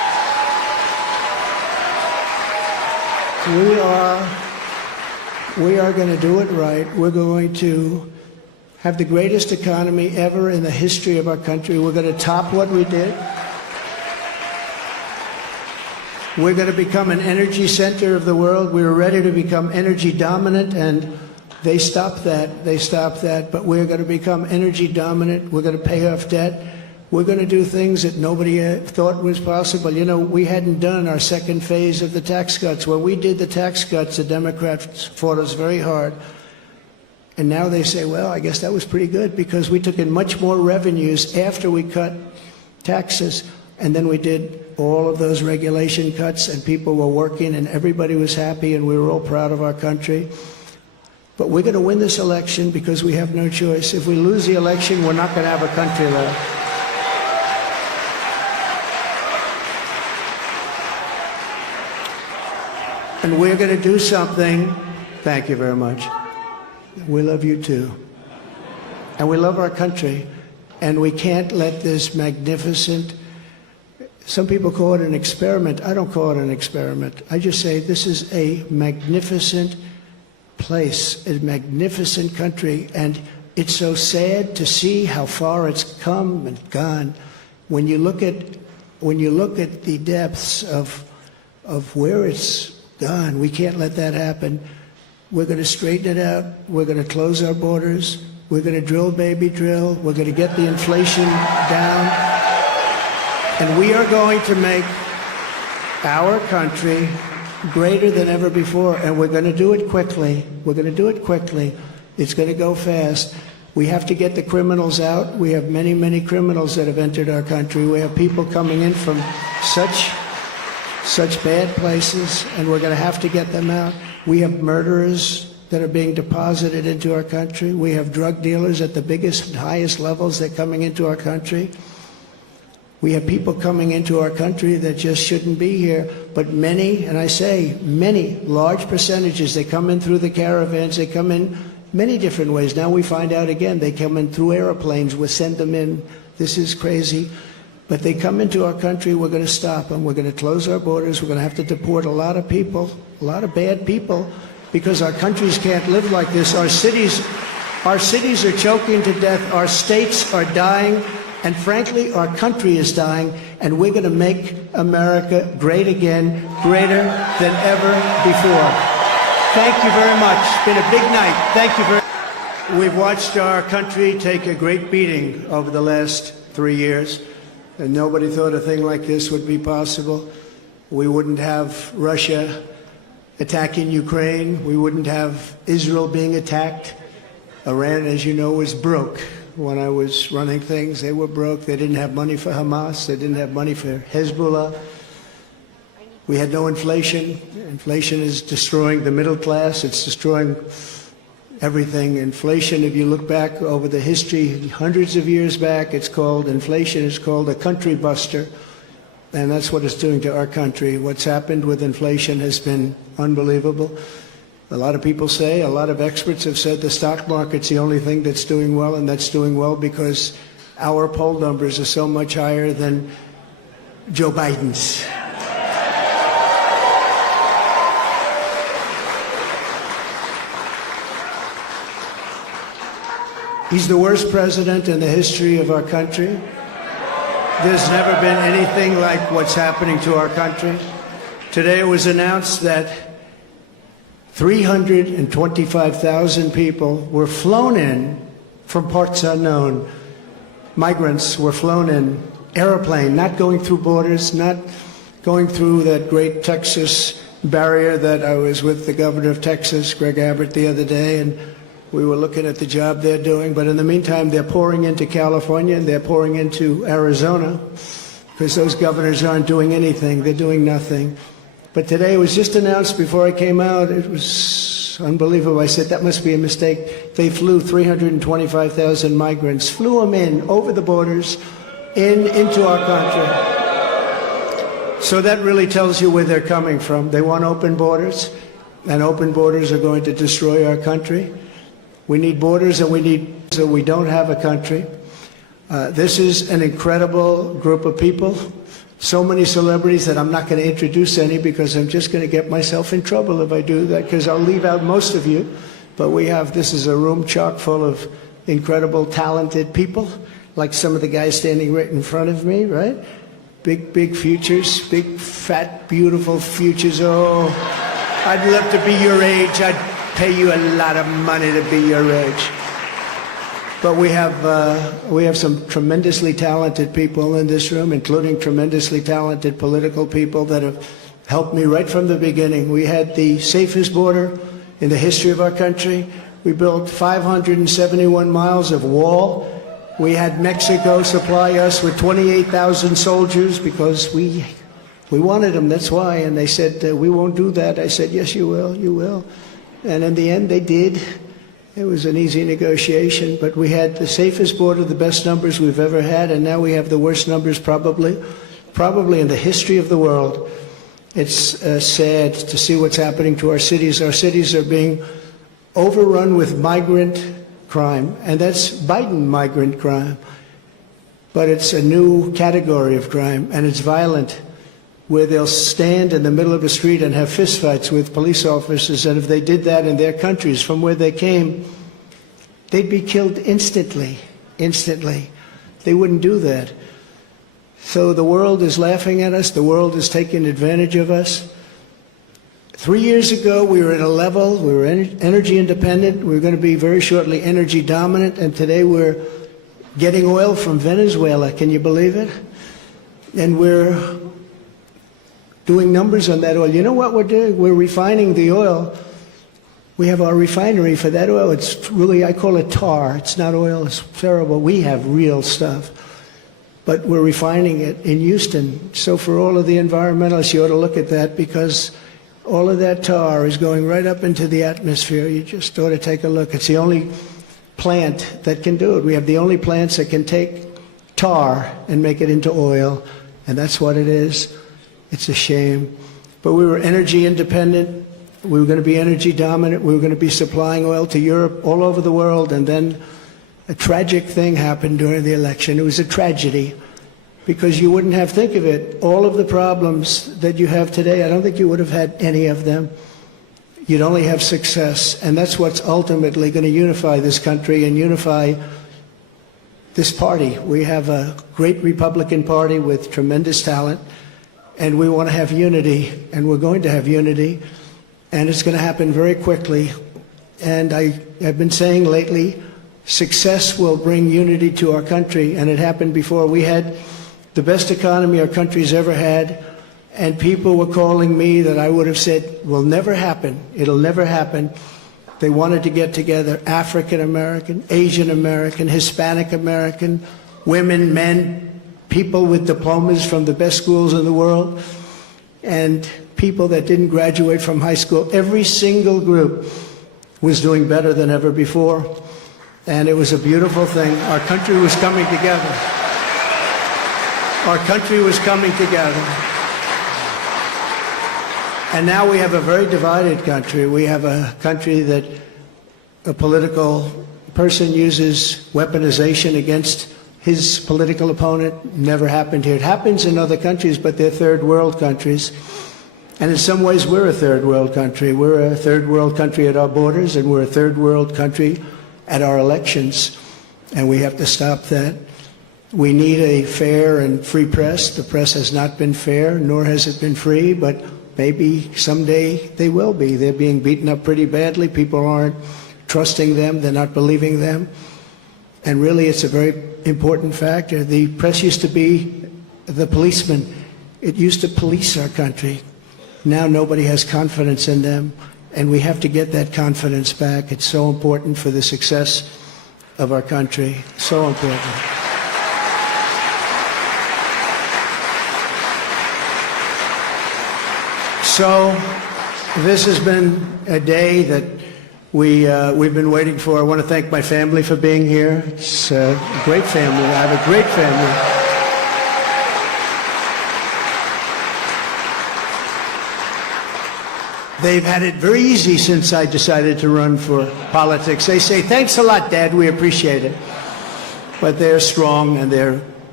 We are going to do it right. We're going to have the greatest economy ever in the history of our country. We're going to top what we did. We're going to become an energy center of the world. We were ready to become energy dominant, and they stopped that. They stopped that. But we're going to become energy dominant. We're going to pay off debt. We're going to do things that nobody thought was possible. You know, we hadn't done our second phase of the tax cuts. When we did the tax cuts, the Democrats fought us very hard. And now they say, well, I guess that was pretty good because we took in much more revenues after we cut taxes. And then we did all of those regulation cuts, and people were working, and everybody was happy, and we were all proud of our country. But we're going to win this election because we have no choice. If we lose the election, we're not going to have a country left. And we're going to do something. Thank you very much. We love you too. And we love our country. And we can't let this magnificent, some people call it an experiment. I don't call it an experiment. I just say this is a magnificent place, a magnificent country. And it's so sad to see how far it's come and gone. When you look at the depths of where it's gone, we can't let that happen. We're going to straighten it out. We're going to close our borders. We're going to drill, baby, drill. We're going to get the inflation down. And we are going to make our country greater than ever before. And we're going to do it quickly. We're going to do it quickly. It's going to go fast. We have to get the criminals out. We have many, many criminals that have entered our country. We have people coming in from such bad places, and we're going to have to get them out. We have murderers that are being deposited into our country. We have drug dealers at the biggest and highest levels that are coming into our country. We have people coming into our country that just shouldn't be here. But many, and I say many, large percentages, they come in through the caravans. They come in many different ways. Now we find out again, they come in through airplanes. We send them in. This is crazy. But they come into our country, we're going to stop them. We're going to close our borders. We're going to have to deport a lot of people, a lot of bad people, because our countries can't live like this. Our cities are choking to death. Our states are dying. And frankly, our country is dying. And we're going to make America great again, greater than ever before. Thank you very much. It's been a big night. Thank you very much. We've watched our country take a great beating over the last 3 years. And nobody thought a thing like this would be possible. We wouldn't have Russia attacking Ukraine. We wouldn't have Israel being attacked. Iran, as you know, was broke. When I was running things, they were broke. They didn't have money for Hamas. They didn't have money for Hezbollah. We had no inflation. Inflation is destroying the middle class. It's destroying everything. Inflation, if you look back over the history, hundreds of years back, inflation is called a country buster. And that's what it's doing to our country. What's happened with inflation has been unbelievable. A lot of people say, a lot of experts have said the stock market's the only thing that's doing well, and that's doing well because our poll numbers are so much higher than Joe Biden's. He's the worst president in the history of our country. There's never been anything like what's happening to our country. Today it was announced that 325,000 people were flown in from parts unknown. Migrants were flown in, airplane, not going through borders, not going through that great Texas barrier that I was with the governor of Texas, Greg Abbott, the other day, and we were looking at the job they're doing. But in the meantime, they're pouring into California and they're pouring into Arizona because those governors aren't doing anything. They're doing nothing. But today it was just announced before I came out. It was unbelievable. I said, that must be a mistake. They flew 325,000 migrants, flew them in over the borders into our country. So that really tells you where they're coming from. They want open borders, and open borders are going to destroy our country. We need borders, and we don't have a country. This is an incredible group of people. so many celebrities that I'm not going to introduce any because I'm just going to get myself in trouble if I do that, because I'll leave out most of you. But this is a room chock full of incredible, talented people, like some of the guys standing right in front of me, right? Big futures, big, fat, beautiful futures. Oh, I'd love to be your age. I'd pay you a lot of money to be your age. But we have some tremendously talented people in this room, including tremendously talented political people that have helped me right from the beginning. We had the safest border in the history of our country. We built 571 miles of wall. We had Mexico supply us with 28,000 soldiers because we wanted them, that's why. And they said, we won't do that. I said, yes, you will, you will. And in the end, they did. It was an easy negotiation, but we had the safest border, the best numbers we've ever had, and now we have the worst numbers probably in the history of the world. It's sad to see what's happening to our cities. Our cities are being overrun with migrant crime, and that's Biden migrant crime. But it's a new category of crime, and it's violent, where they'll stand in the middle of a street and have fistfights with police officers, and if they did that in their countries from where they came, they'd be killed instantly. They wouldn't do that. So the world is laughing at us. The world is taking advantage of us. 3 years ago, we were at a level, we were energy independent. We were going to be very shortly energy dominant, and today we're getting oil from Venezuela. Can you believe it? And we're doing numbers on that oil. You know what we're doing? We're refining the oil. We have our refinery for that oil. It's really, I call it tar. It's not oil. It's terrible. We have real stuff. But we're refining it in Houston. So for all of the environmentalists, you ought to look at that, because all of that tar is going right up into the atmosphere. You just ought to take a look. It's the only plant that can do it. We have the only plants that can take tar and make it into oil, and that's what it is. It's a shame. But we were energy independent. We were going to be energy dominant. We were going to be supplying oil to Europe, all over the world. And then a tragic thing happened during the election. It was a tragedy, because you wouldn't have, think of it, all of the problems that you have today, I don't think you would have had any of them. You'd only have success. And that's what's ultimately going to unify this country and unify this party. We have a great Republican Party with tremendous talent. And we want to have unity, and we're going to have unity, and it's going to happen very quickly. And I have been saying lately, success will bring unity to our country, and it happened before. We had the best economy our country's ever had, and people were calling me that I would have said will never happen. It'll never happen. They wanted to get together, African American, Asian American, Hispanic American, women, men, people with diplomas from the best schools in the world, and people that didn't graduate from high school. Every single group was doing better than ever before, and it was a beautiful thing. Our country was coming together. Our country was coming together. And now we have a very divided country. We have a country that a political person uses weaponization against his political opponent. Never happened here. It happens in other countries, but they're third world countries. And in some ways, we're a third world country. We're a third world country at our borders, and we're a third world country at our elections. And we have to stop that. We need a fair and free press. The press has not been fair, nor has it been free, but maybe someday they will be. They're being beaten up pretty badly. People aren't trusting them. They're not believing them. And really, it's a very important factor. The press used to be the policeman. It used to police our country. Now nobody has confidence in them, and we have to get that confidence back. It's so important for the success of our country. So important. So this has been a day that we've been waiting for. I want to thank my family for being here. It's a great family. I have a great family. They've had it very easy since I decided to run for politics. They say, thanks a lot, Dad, we appreciate it. But they're strong, and they're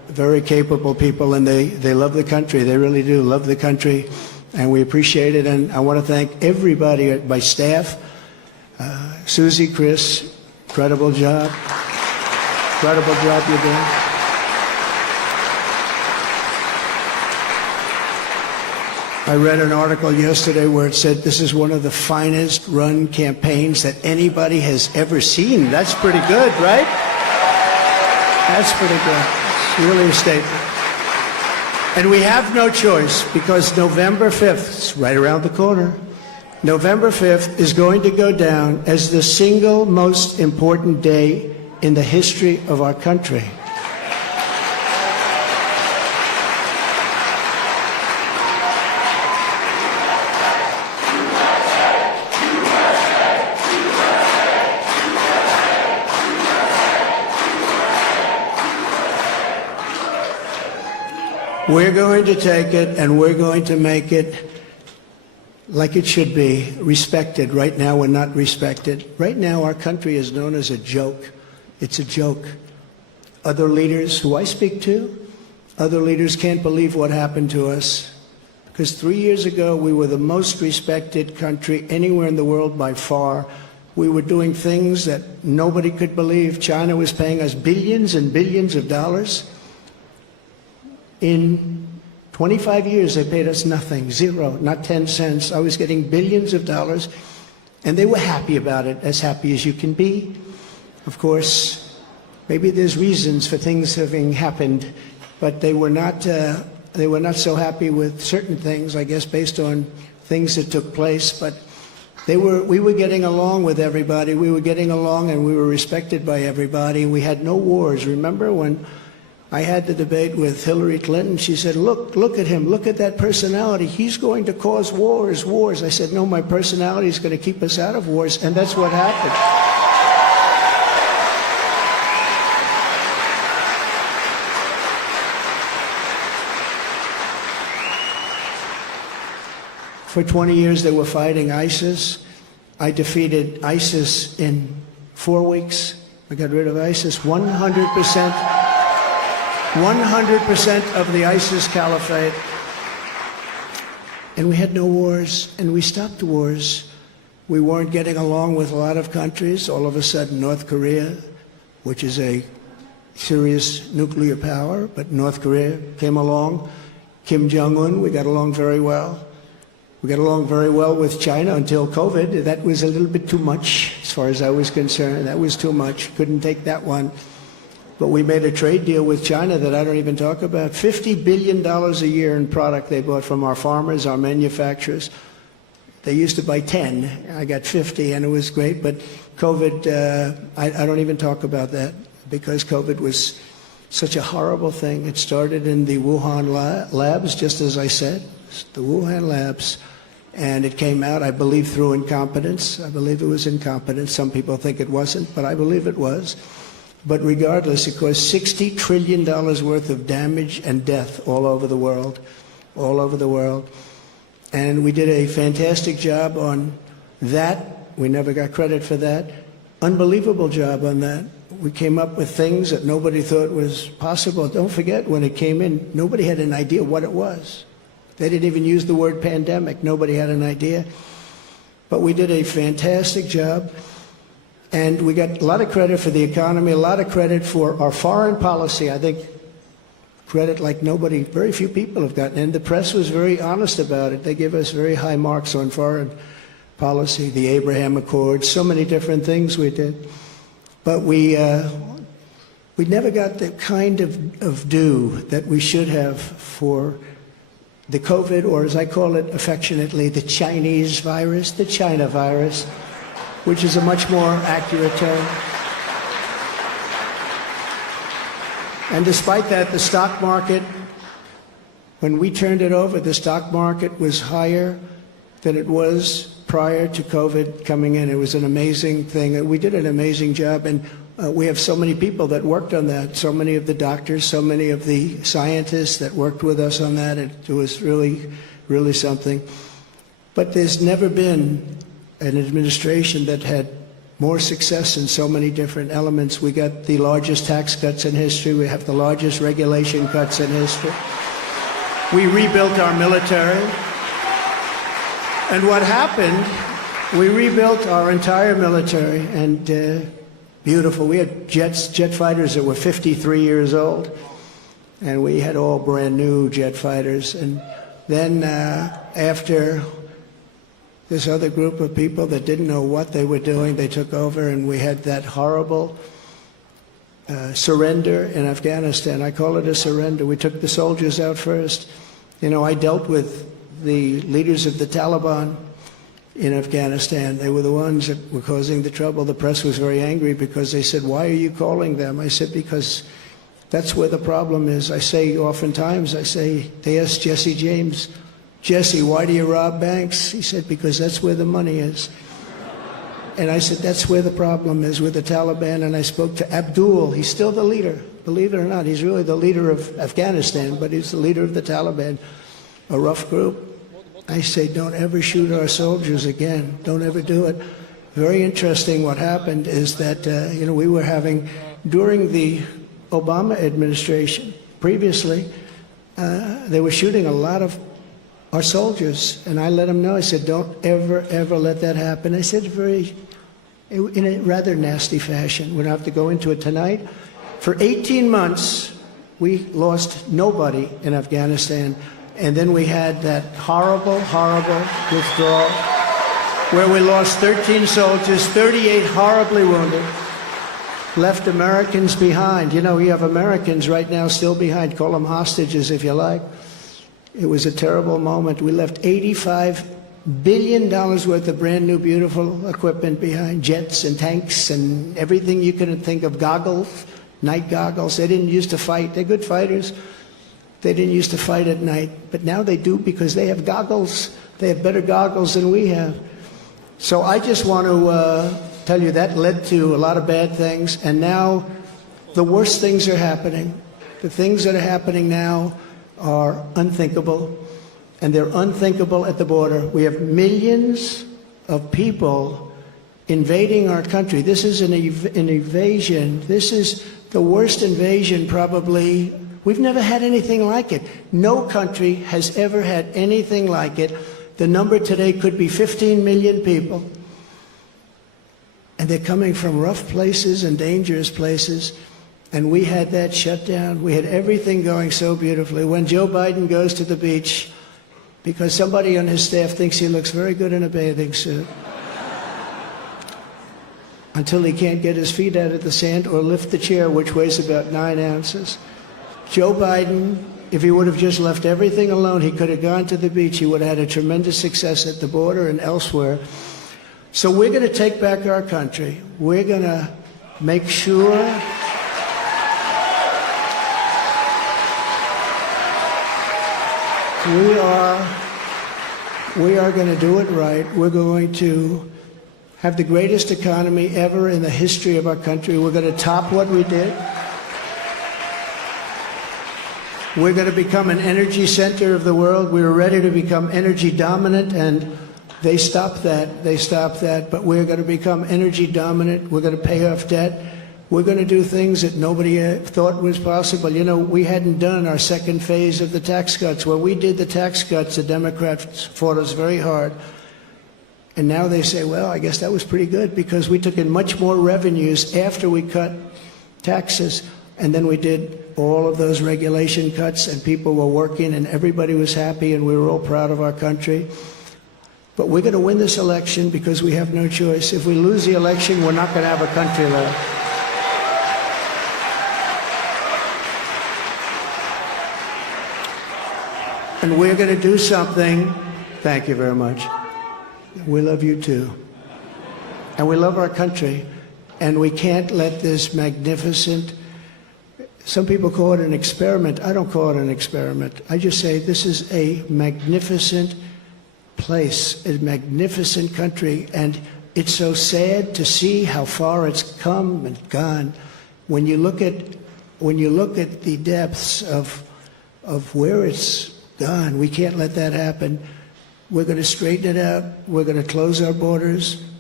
very capable people, and they love the country. They really do love the country, and we appreciate it. And I want to thank everybody, my staff, Susie, Chris, incredible job you're doing. I read an article yesterday where it said this is one of the finest run campaigns that anybody has ever seen. That's pretty good, right? That's pretty good. It's really a statement. And we have no choice, because November 5th, it's right around the corner, November 5th is going to go down as the single most important day in the history of our country. We're going to take it and we're going to make it like it should be, respected. Right now we're not respected. Right now our country is known as a joke. It's a joke. Other leaders who I speak to, other leaders can't believe what happened to us. Because 3 years ago we were the most respected country anywhere in the world by far. We were doing things that nobody could believe. China was paying us billions and billions of dollars. In 25 years, they paid us nothing, zero, not 10 cents. I was getting billions of dollars, and they were happy about it, as happy as you can be. Of course, maybe there's reasons for things having happened, but they were not so happy with certain things, I guess, based on things that took place. But we were getting along with everybody. We were getting along, and we were respected by everybody. We had no wars. Remember when I had the debate with Hillary Clinton? She said, look at him, look at that personality. He's going to cause wars. I said, no, my personality is going to keep us out of wars, and that's what happened. For 20 years they were fighting ISIS. I defeated ISIS in 4 weeks. I got rid of ISIS 100%. 100% of the ISIS caliphate. And we had no wars, and we stopped wars. We weren't getting along with a lot of countries. All of a sudden, North Korea, which is a serious nuclear power, but North Korea came along. Kim Jong-un, we got along very well. We got along very well with China until COVID. That was a little bit too much, as far as I was concerned. That was too much. Couldn't take that one. But we made a trade deal with China that I don't even talk about. $50 billion a year in product they bought from our farmers, our manufacturers. They used to buy 10. I got 50, and it was great. But COVID, I don't even talk about that, because COVID was such a horrible thing. It started in the Wuhan labs, just as I said, the Wuhan labs. And it came out, I believe, through incompetence. I believe it was incompetence. Some people think it wasn't, but I believe it was. But regardless, it caused $60 trillion worth of damage and death all over the world, all over the world. And we did a fantastic job on that. We never got credit for that. Unbelievable job on that. We came up with things that nobody thought was possible. Don't forget, when it came in, nobody had an idea what it was. They didn't even use the word pandemic. Nobody had an idea. But we did a fantastic job. And we got a lot of credit for the economy, a lot of credit for our foreign policy. I think credit like nobody, very few people have gotten. And the press was very honest about it. They give us very high marks on foreign policy, the Abraham Accords, so many different things we did. But we never got the kind of due that we should have for the COVID, or as I call it affectionately, the Chinese virus, the China virus, which is a much more accurate term. And despite that, the stock market, when we turned it over, the stock market was higher than it was prior to COVID coming in. It was an amazing thing. We did an amazing job, and we have so many people that worked on that, so many of the doctors, so many of the scientists that worked with us on that. It was really, really something. But there's never been an administration that had more success in so many different elements. We got the largest tax cuts in history. We have the largest regulation cuts in history. We rebuilt our military. And what happened, we rebuilt our entire military, and beautiful. We had jet fighters that were 53 years old, and we had all brand new jet fighters. And then after this other group of people that didn't know what they were doing, they took over, and we had that horrible surrender in Afghanistan. I call it a surrender. We took the soldiers out first. You know, I dealt with the leaders of the Taliban in Afghanistan. They were the ones that were causing the trouble. The press was very angry because they said, "Why are you calling them?" I said, "Because that's where the problem is." I say oftentimes, they asked Jesse James, "Jesse, why do you rob banks?" He said, "Because that's where the money is." And I said, that's where the problem is with the Taliban. And I spoke to Abdul. He's still the leader. Believe it or not, he's really the leader of Afghanistan, but he's the leader of the Taliban, a rough group. I say, don't ever shoot our soldiers again. Don't ever do it. Very interesting what happened is that, we were having, during the Obama administration, previously, they were shooting a lot of our soldiers. And I let them know, I said, don't ever, ever let that happen. I said in a rather nasty fashion. We don't have to go into it tonight. For 18 months, we lost nobody in Afghanistan. And then we had that horrible, horrible withdrawal where we lost 13 soldiers, 38 horribly wounded, left Americans behind. You know, we have Americans right now still behind. Call them hostages if you like. It was a terrible moment. We left $85 billion worth of brand new, beautiful equipment behind, jets and tanks and everything you can think of, goggles, night goggles. They didn't used to fight. They're good fighters. They didn't used to fight at night, but now they do because they have goggles. They have better goggles than we have. So I just want to tell you that led to a lot of bad things, and now the worst things are happening. The things that are happening now are unthinkable, and they're unthinkable at the border. We have millions of people invading our country. This is an invasion. This is the worst invasion probably. We've never had anything like it. No country has ever had anything like it. The number today could be 15 million people. And they're coming from rough places and dangerous places. And we had that shut down. We had everything going so beautifully. When Joe Biden goes to the beach, because somebody on his staff thinks he looks very good in a bathing suit, until he can't get his feet out of the sand or lift the chair, which weighs about 9 ounces. Joe Biden, if he would have just left everything alone, he could have gone to the beach. He would have had a tremendous success at the border and elsewhere. So we're going to take back our country. We're going to make sure we are going to do it right. We're going to have the greatest economy ever in the history of our country. We're going to top what we did. We're going to become an energy center of the world. We were ready to become energy dominant, and they stopped that. They stopped that. But we're going to become energy dominant. We're going to pay off debt. We're going to do things that nobody thought was possible. You know, we hadn't done our second phase of the tax cuts. When we did the tax cuts, the Democrats fought us very hard. And now they say, well, I guess that was pretty good because we took in much more revenues after we cut taxes. And then we did all of those regulation cuts, and people were working, and everybody was happy, and we were all proud of our country. But we're going to win this election because we have no choice. If we lose the election, we're not going to have a country left. And we're going to do something. Thank you very much. We love you too. And we love our country. And we can't let this magnificent, some people call it an experiment. I don't call it an experiment. I just say this is a magnificent place, a magnificent country. And it's so sad to see how far it's come and gone. When you look at the depths of where it's gone, we can't let that happen. We're going to straighten it out. We're going to close our borders.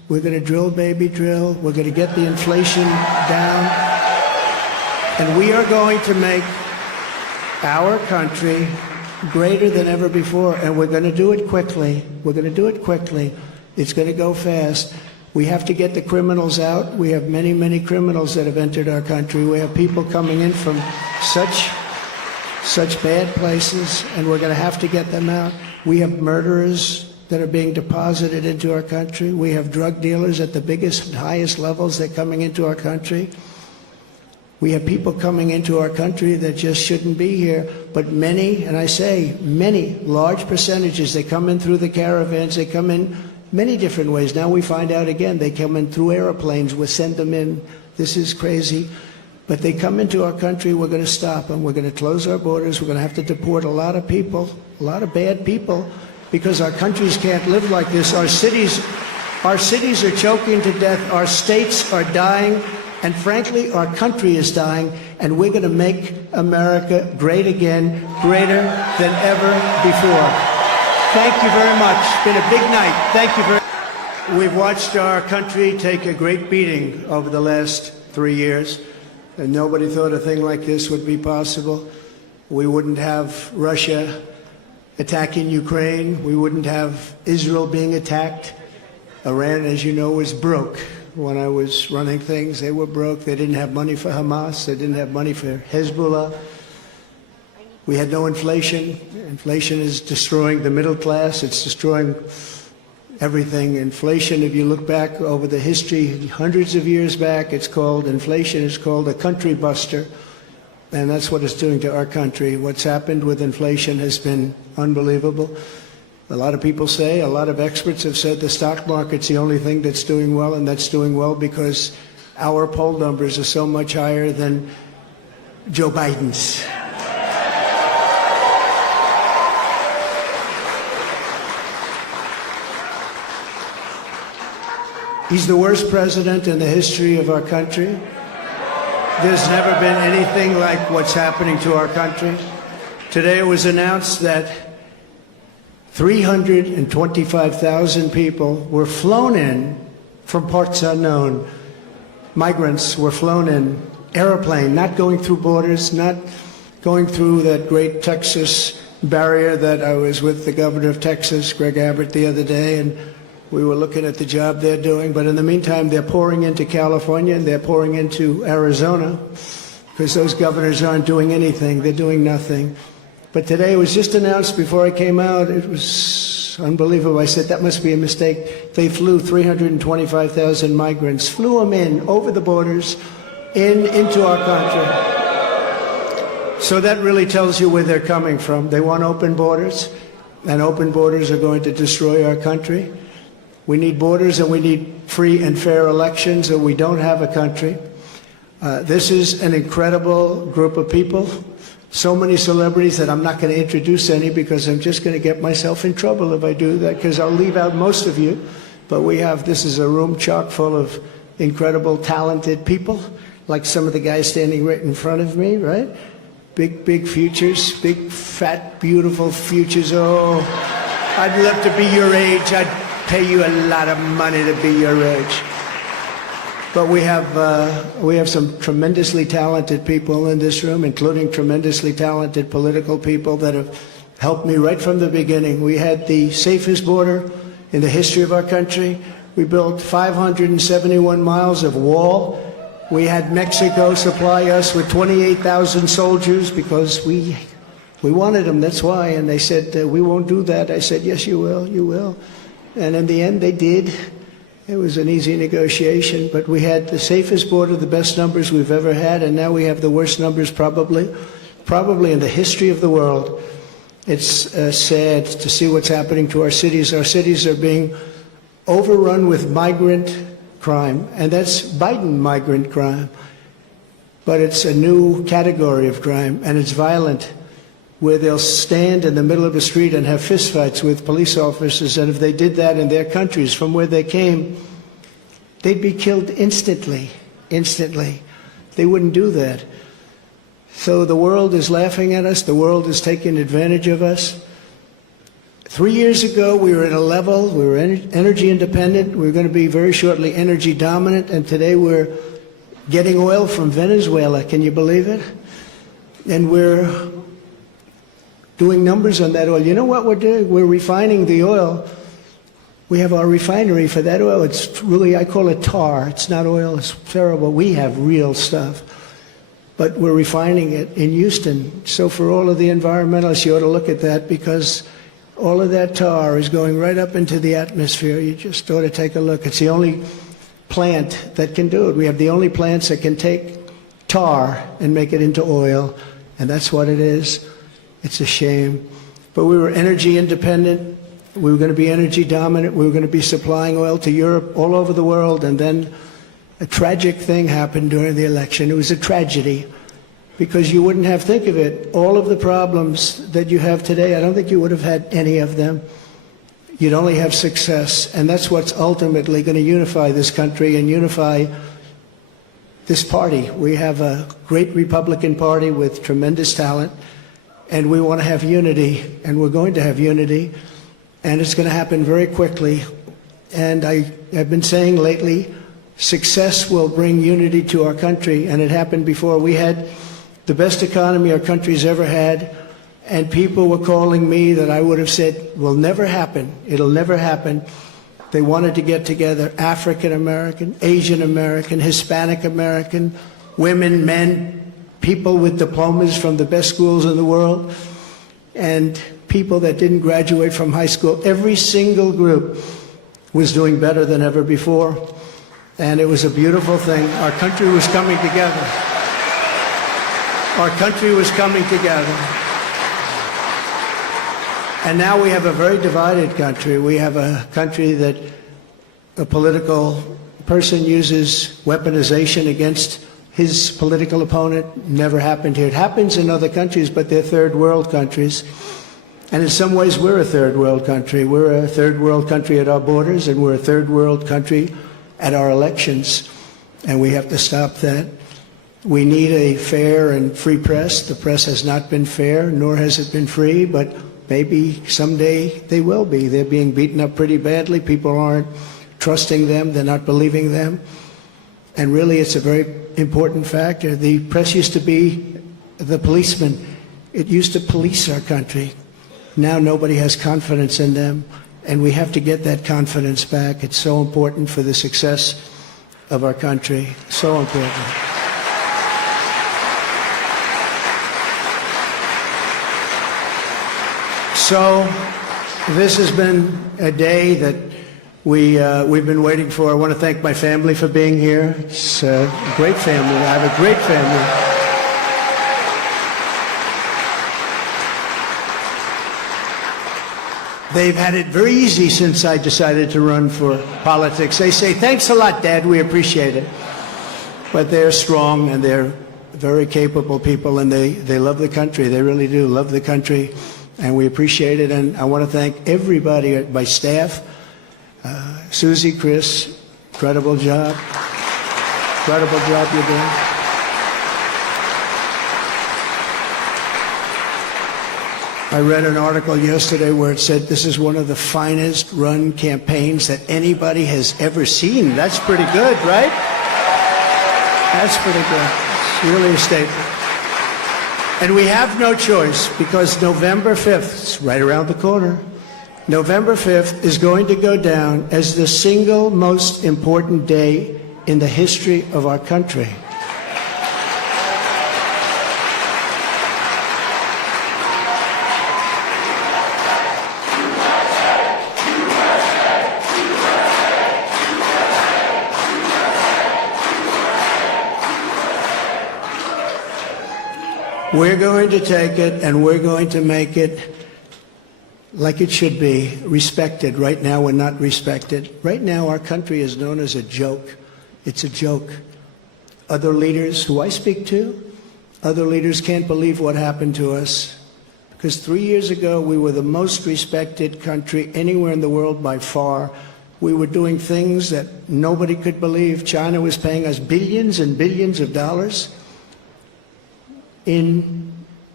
We're going to drill, baby, drill. We're going to get the inflation down. And we are going to make our country greater than ever before. And we're going to do it quickly. We're going to do it quickly. It's going to go fast. We have to get the criminals out. We have many, many criminals that have entered our country. We have people coming in from such bad places, and we're going to have to get them out. We have murderers that are being deposited into our country. We have drug dealers at the biggest, highest levels. They're coming into our country. We have people coming into our country that just shouldn't be here. But many, and I say many, large percentages, they come in through the caravans. They come in many different ways. Now we find out again, they come in through airplanes. We send them in. This is crazy. But they come into our country. We're going to stop them. We're going to close our borders. We're going to have to deport a lot of people, a lot of bad people, because our countries can't live like this. Our cities are choking to death. Our states are dying. And frankly, our country is dying. And we're going to make America great again, greater than ever before. Thank you very much. It's been a big night. Thank you very much. We've watched our country take a great beating over the last 3 years. And nobody thought a thing like this would be possible. We wouldn't have Russia attacking Ukraine. We wouldn't have Israel being attacked. Iran, as you know, was broke. When I was running things, they were broke. They didn't have money for Hamas. They didn't have money for Hezbollah. We had no inflation. Inflation is destroying the middle class. It's destroying everything. Inflation, if you look back over the history, hundreds of years back, inflation is called a country buster. And that's what it's doing to our country. What's happened with inflation has been unbelievable. A lot of people say, a lot of experts have said the stock market's the only thing that's doing well, and that's doing well because our poll numbers are so much higher than Joe Biden's. He's the worst president in the history of our country. There's never been anything like what's happening to our country. Today it was announced that 325,000 people were flown in from parts unknown. Migrants were flown in, airplane, not going through borders, not going through that great Texas barrier that I was with the governor of Texas, Greg Abbott, the other day, and we were looking at the job they're doing. But in the meantime, they're pouring into California and they're pouring into Arizona because those governors aren't doing anything. They're doing nothing. But today it was just announced before I came out. It was unbelievable. I said, that must be a mistake. They flew 325,000 migrants, flew them in over the borders into our country. So that really tells you where they're coming from. They want open borders, and open borders are going to destroy our country. We need borders and we need free and fair elections, or we don't have a country. This is an incredible group of people. So many celebrities that I'm not going to introduce any because I'm just going to get myself in trouble if I do that, because I'll leave out most of you. But this is a room chock full of incredible, talented people, like some of the guys standing right in front of me, right? Big, big futures, big, fat, beautiful futures. Oh, I'd love to be your age. I'd pay you a lot of money to be your age. But we have some tremendously talented people in this room, including tremendously talented political people that have helped me right from the beginning. We had the safest border in the history of our country. We built 571 miles of wall. We had Mexico supply us with 28,000 soldiers because we wanted them, that's why. And they said, we won't do that. I said, yes, you will, you will. And in the end, they did. It was an easy negotiation, but we had the safest border, the best numbers we've ever had, and now we have the worst numbers probably in the history of the world. It's sad to see what's happening to our cities. Our cities are being overrun with migrant crime, and that's Biden migrant crime. But it's a new category of crime, and it's violent, where they'll stand in the middle of the street and have fistfights with police officers, and if they did that in their countries from where they came, they'd be killed instantly. They wouldn't do that. So the world is laughing at us. The world is taking advantage of us. 3 years ago, we were at a level, we were energy independent, we were going to be very shortly energy dominant, and today we're getting oil from Venezuela. Can you believe it? And we're doing numbers on that oil. You know what we're doing? We're refining the oil. We have our refinery for that oil. It's really, I call it tar. It's not oil. It's terrible. We have real stuff. But we're refining it in Houston. So for all of the environmentalists, you ought to look at that, because all of that tar is going right up into the atmosphere. You just ought to take a look. It's the only plant that can do it. We have the only plants that can take tar and make it into oil, and that's what it is. It's a shame. But we were energy independent. We were going to be energy dominant. We were going to be supplying oil to Europe, all over the world, and then a tragic thing happened during the election. It was a tragedy, because you wouldn't have, think of it, all of the problems that you have today, I don't think you would have had any of them. You'd only have success, and that's what's ultimately going to unify this country and unify this party. We have a great Republican Party with tremendous talent, and we want to have unity, and we're going to have unity, and it's going to happen very quickly. And I've been saying lately, success will bring unity to our country, and it happened before. We had the best economy our country's ever had, and people were calling me that I would have said will never happen. It'll never happen. They wanted to get together African American, Asian American, Hispanic American, women, men, people with diplomas from the best schools in the world, and people that didn't graduate from high school. Every single group was doing better than ever before, and it was a beautiful thing. Our country was coming together. Our country was coming together. And now we have a very divided country. We have a country that a political person uses weaponization against his political opponent. Never happened here. It happens in other countries, but they're third world countries. And in some ways, we're a third world country. We're a third world country at our borders, and we're a third world country at our elections. And we have to stop that. We need a fair and free press. The press has not been fair, nor has it been free, but maybe someday they will be. They're being beaten up pretty badly. People aren't trusting them. They're not believing them. And really, it's a very important factor. The press used to be the policeman. It used to police our country. Now nobody has confidence in them, and we have to get that confidence back. It's so important for the success of our country. So important. So this has been a day that we've been waiting for. I want to thank my family for being here. It's a great family. I have a great family. They've had it very easy since I decided to run for politics. They say, "Thanks a lot, Dad. We appreciate it." But they're strong, and they're very capable people, and they love the country. They really do love the country, and we appreciate it. And I want to thank everybody, my staff, Susie, Chris, incredible job. Incredible job you're doing. I read an article yesterday where it said this is one of the finest run campaigns that anybody has ever seen. That's pretty good, right? That's pretty good. It's really a statement. And we have no choice, because November 5th, it's right around the corner, November 5th is going to go down as the single most important day in the history of our country. We're going to take it, and we're going to make it like it should be, respected. Right now, we're not respected. Right now, our country is known as a joke. It's a joke. Other leaders who I speak to, other leaders can't believe what happened to us. Because 3 years ago, we were the most respected country anywhere in the world by far. We were doing things that nobody could believe. China was paying us billions and billions of dollars in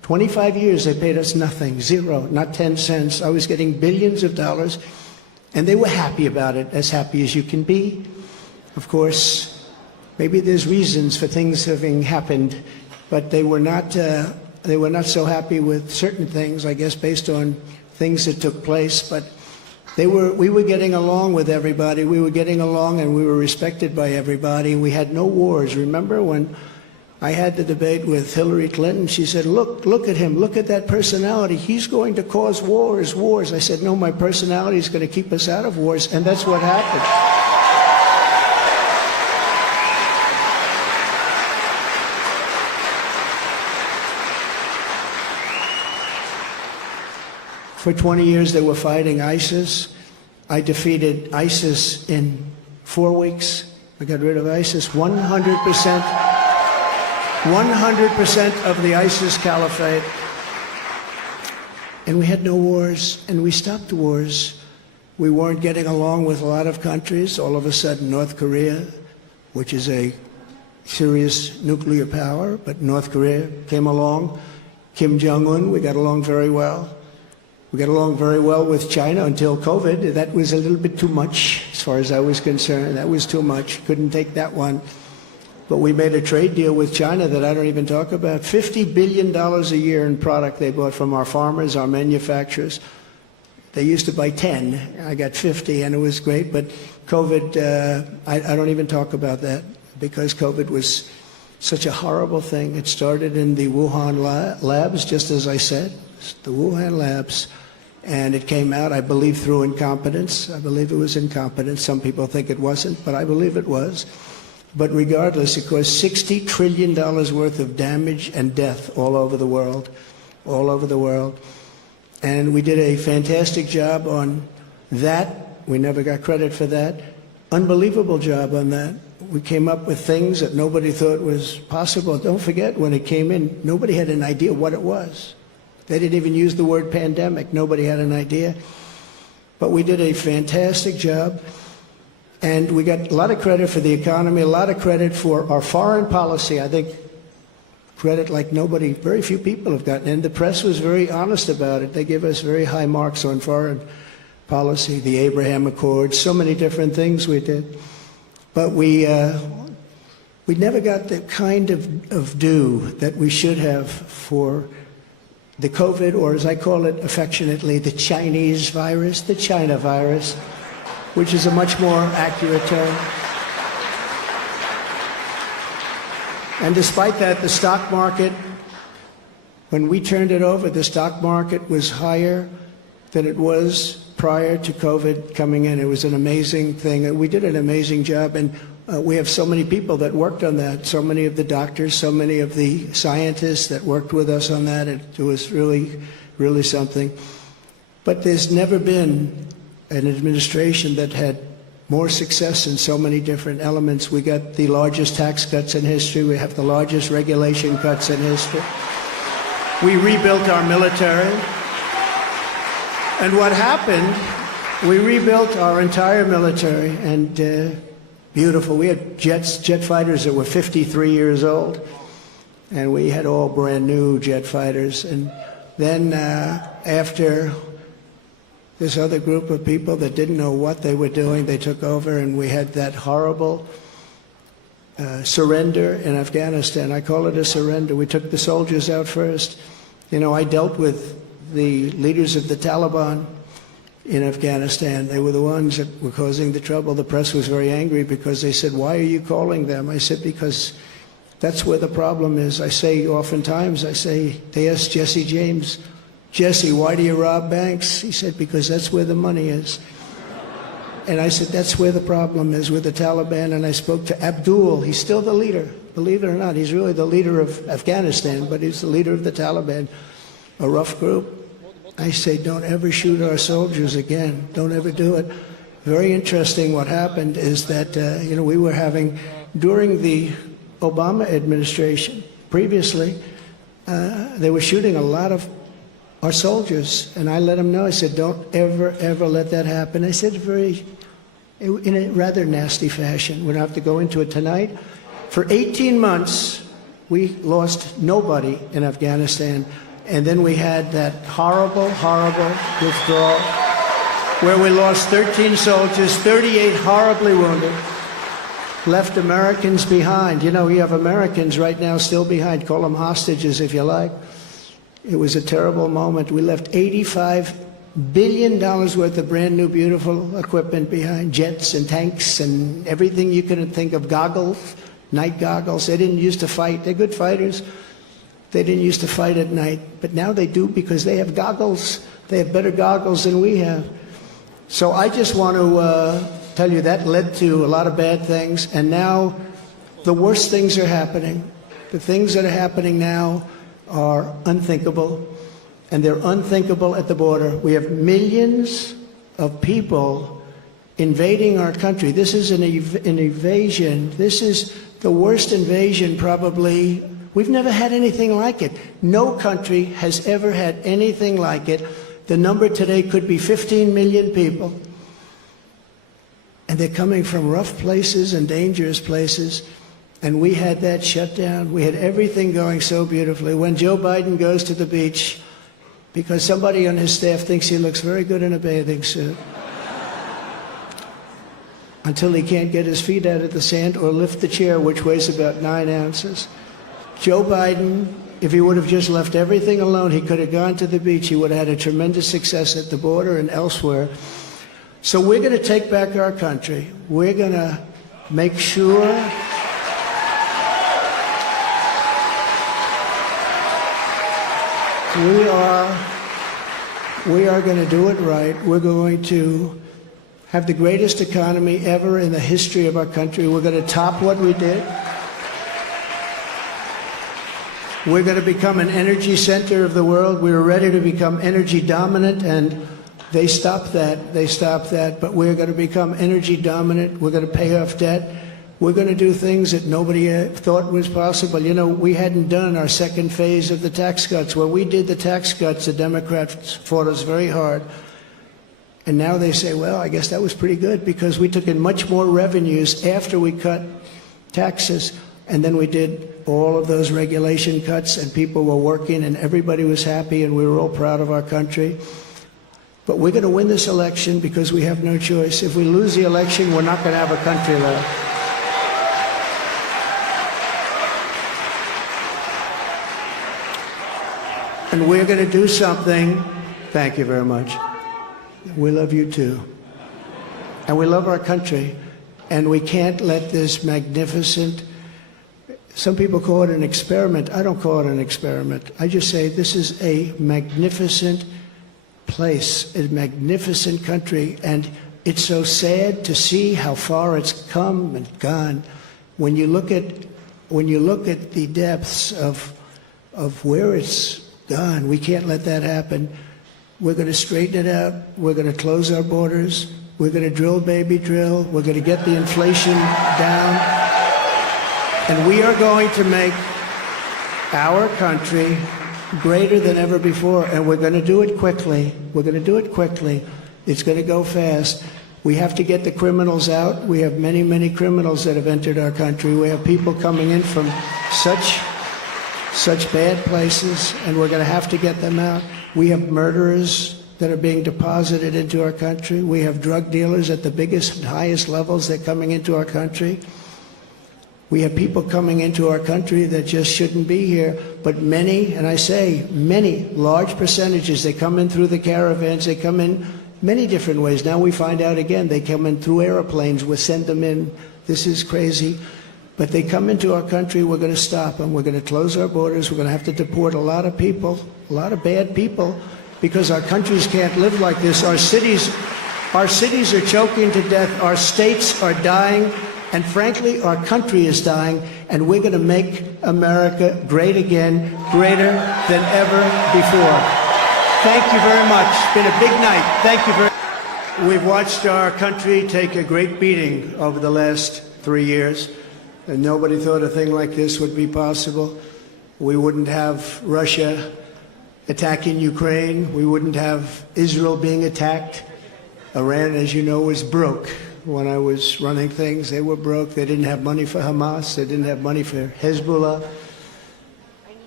25 years they paid us nothing, zero, not 10 cents. I was getting billions of dollars, and they were happy about it, as happy as you can be. Of course, maybe there's reasons for things having happened, but they were not so happy with certain things, I guess, based on things that took place. But we were getting along with everybody. We were getting along, and we were respected by everybody. We had no wars. Remember when I had the debate with Hillary Clinton? She said, look at him, look at that personality. He's going to cause wars. I said, no, my personality is going to keep us out of wars, and that's what happened. For 20 years, they were fighting ISIS. I defeated ISIS in 4 weeks. I got rid of ISIS 100%. 100% of the ISIS caliphate. And we had no wars, and we stopped wars. We weren't getting along with a lot of countries. All of a sudden, North Korea, which is a serious nuclear power, but North Korea came along. Kim Jong-un, we got along very well. We got along very well with China until COVID. That was a little bit too much, as far as I was concerned. That was too much. Couldn't take that one. But we made a trade deal with China that I don't even talk about. $50 billion a year in product they bought from our farmers, our manufacturers. They used to buy 10. I got 50, and it was great. But COVID, I don't even talk about that, because COVID was such a horrible thing. It started in the Wuhan labs, just as I said, the Wuhan labs. And it came out, I believe, through incompetence. I believe it was incompetence. Some people think it wasn't, but I believe it was. But regardless, it caused $60 trillion worth of damage and death all over the world, all over the world. And we did a fantastic job on that. We never got credit for that. Unbelievable job on that. We came up with things that nobody thought was possible. Don't forget, when it came in, nobody had an idea what it was. They didn't even use the word pandemic. Nobody had an idea. But we did a fantastic job. And we got a lot of credit for the economy, a lot of credit for our foreign policy. I think credit like nobody, very few people have gotten. And the press was very honest about it. They gave us very high marks on foreign policy, the Abraham Accords, so many different things we did. But we never got the kind of due that we should have for the COVID, or as I call it affectionately, the Chinese virus, the China virus, which is a much more accurate term. And despite that, the stock market, when we turned it over, the stock market was higher than it was prior to COVID coming in. It was an amazing thing. We did an amazing job, and we have so many people that worked on that, so many of the doctors, so many of the scientists that worked with us on that. It was really, really something. But there's never been an administration that had more success in so many different elements. We got the largest tax cuts in history. We have the largest regulation cuts in history. We rebuilt our military. And what happened, we rebuilt our entire military, and beautiful. We had jet fighters that were 53 years old, and we had all brand new jet fighters. And then after this other group of people that didn't know what they were doing, they took over, and we had that horrible surrender in Afghanistan. I call it a surrender. We took the soldiers out first. You know, I dealt with the leaders of the Taliban in Afghanistan. They were the ones that were causing the trouble. The press was very angry because they said, why are you calling them? I said, because that's where the problem is. I say oftentimes, they asked Jesse James, Jesse, why do you rob banks? He said, because that's where the money is. And I said, that's where the problem is with the Taliban. And I spoke to Abdul. He's still the leader. Believe it or not, he's really the leader of Afghanistan, but he's the leader of the Taliban, a rough group. I say, don't ever shoot our soldiers again. Don't ever do it. Very interesting what happened is that, we were having, during the Obama administration, previously, they were shooting a lot of our soldiers. And I let them know, I said, don't ever, ever let that happen. I said in a rather nasty fashion. We don't have to go into it tonight. For 18 months, we lost nobody in Afghanistan. And then we had that horrible, horrible withdrawal where we lost 13 soldiers, 38 horribly wounded, left Americans behind. You know, you have Americans right now still behind. Call them hostages if you like. It was a terrible moment. We left $85 billion worth of brand new, beautiful equipment behind, jets and tanks and everything you could think of, goggles, night goggles. They didn't used to fight. They're good fighters. They didn't used to fight at night, but now they do because they have goggles. They have better goggles than we have. So I just want to tell you that led to a lot of bad things, and now the worst things are happening. The things that are happening now are unthinkable, and they're unthinkable at the border. We have millions of people invading our country. This is an invasion. This is the worst invasion probably. We've never had anything like it. No country has ever had anything like it. The number today could be 15 million people. And they're coming from rough places and dangerous places. And we had that shut down. We had everything going so beautifully. When Joe Biden goes to the beach, because somebody on his staff thinks he looks very good in a bathing suit, until he can't get his feet out of the sand or lift the chair, which weighs about 9 ounces. Joe Biden, if he would have just left everything alone, he could have gone to the beach. He would have had a tremendous success at the border and elsewhere. So we're going to take back our country. We're going to make sure we are going to do it right. We're going to have the greatest economy ever in the history of our country. We're going to top what we did. We're going to become an energy center of the world. We were ready to become energy dominant, and they stopped that. They stopped that. But we're going to become energy dominant. We're going to pay off debt. We're going to do things that nobody thought was possible. You know, we hadn't done our second phase of the tax cuts. When we did the tax cuts, the Democrats fought us very hard. And now they say, well, I guess that was pretty good because we took in much more revenues after we cut taxes. And then we did all of those regulation cuts, and people were working, and everybody was happy, and we were all proud of our country. But we're going to win this election because we have no choice. If we lose the election, we're not going to have a country left. And we're going to do something. Thank you very much. We love you too. And we love our country. And we can't let this magnificent, some people call it an experiment. I don't call it an experiment. I just say this is a magnificent place, a magnificent country. And it's so sad to see how far it's come and gone. When you look at the depths of where it's gone, we can't let that happen. We're going to straighten it out. We're going to close our borders. We're going to drill, baby, drill. We're going to get the inflation down. And we are going to make our country greater than ever before. And we're going to do it quickly. We're going to do it quickly. It's going to go fast. We have to get the criminals out. We have many, many criminals that have entered our country. We have people coming in from such bad places, and we're going to have to get them out. We have murderers that are being deposited into our country. We have drug dealers at the biggest and highest levels that are coming into our country. We have people coming into our country that just shouldn't be here, but many, and I say many, large percentages, they come in through the caravans, they come in many different ways. Now we find out again, they come in through airplanes, we send them in. This is crazy. But they come into our country, we're going to stop them. We're going to close our borders. We're going to have to deport a lot of people, a lot of bad people, because our countries can't live like this. Our cities are choking to death. Our states are dying. And frankly, our country is dying. And we're going to make America great again, greater than ever before. Thank you very much. It's been a big night. Thank you very much. We've watched our country take a great beating over the last 3 years. And nobody thought a thing like this would be possible. We wouldn't have Russia attacking Ukraine. We wouldn't have Israel being attacked. Iran, as you know, was broke. When I was running things, they were broke. They didn't have money for Hamas. They didn't have money for Hezbollah.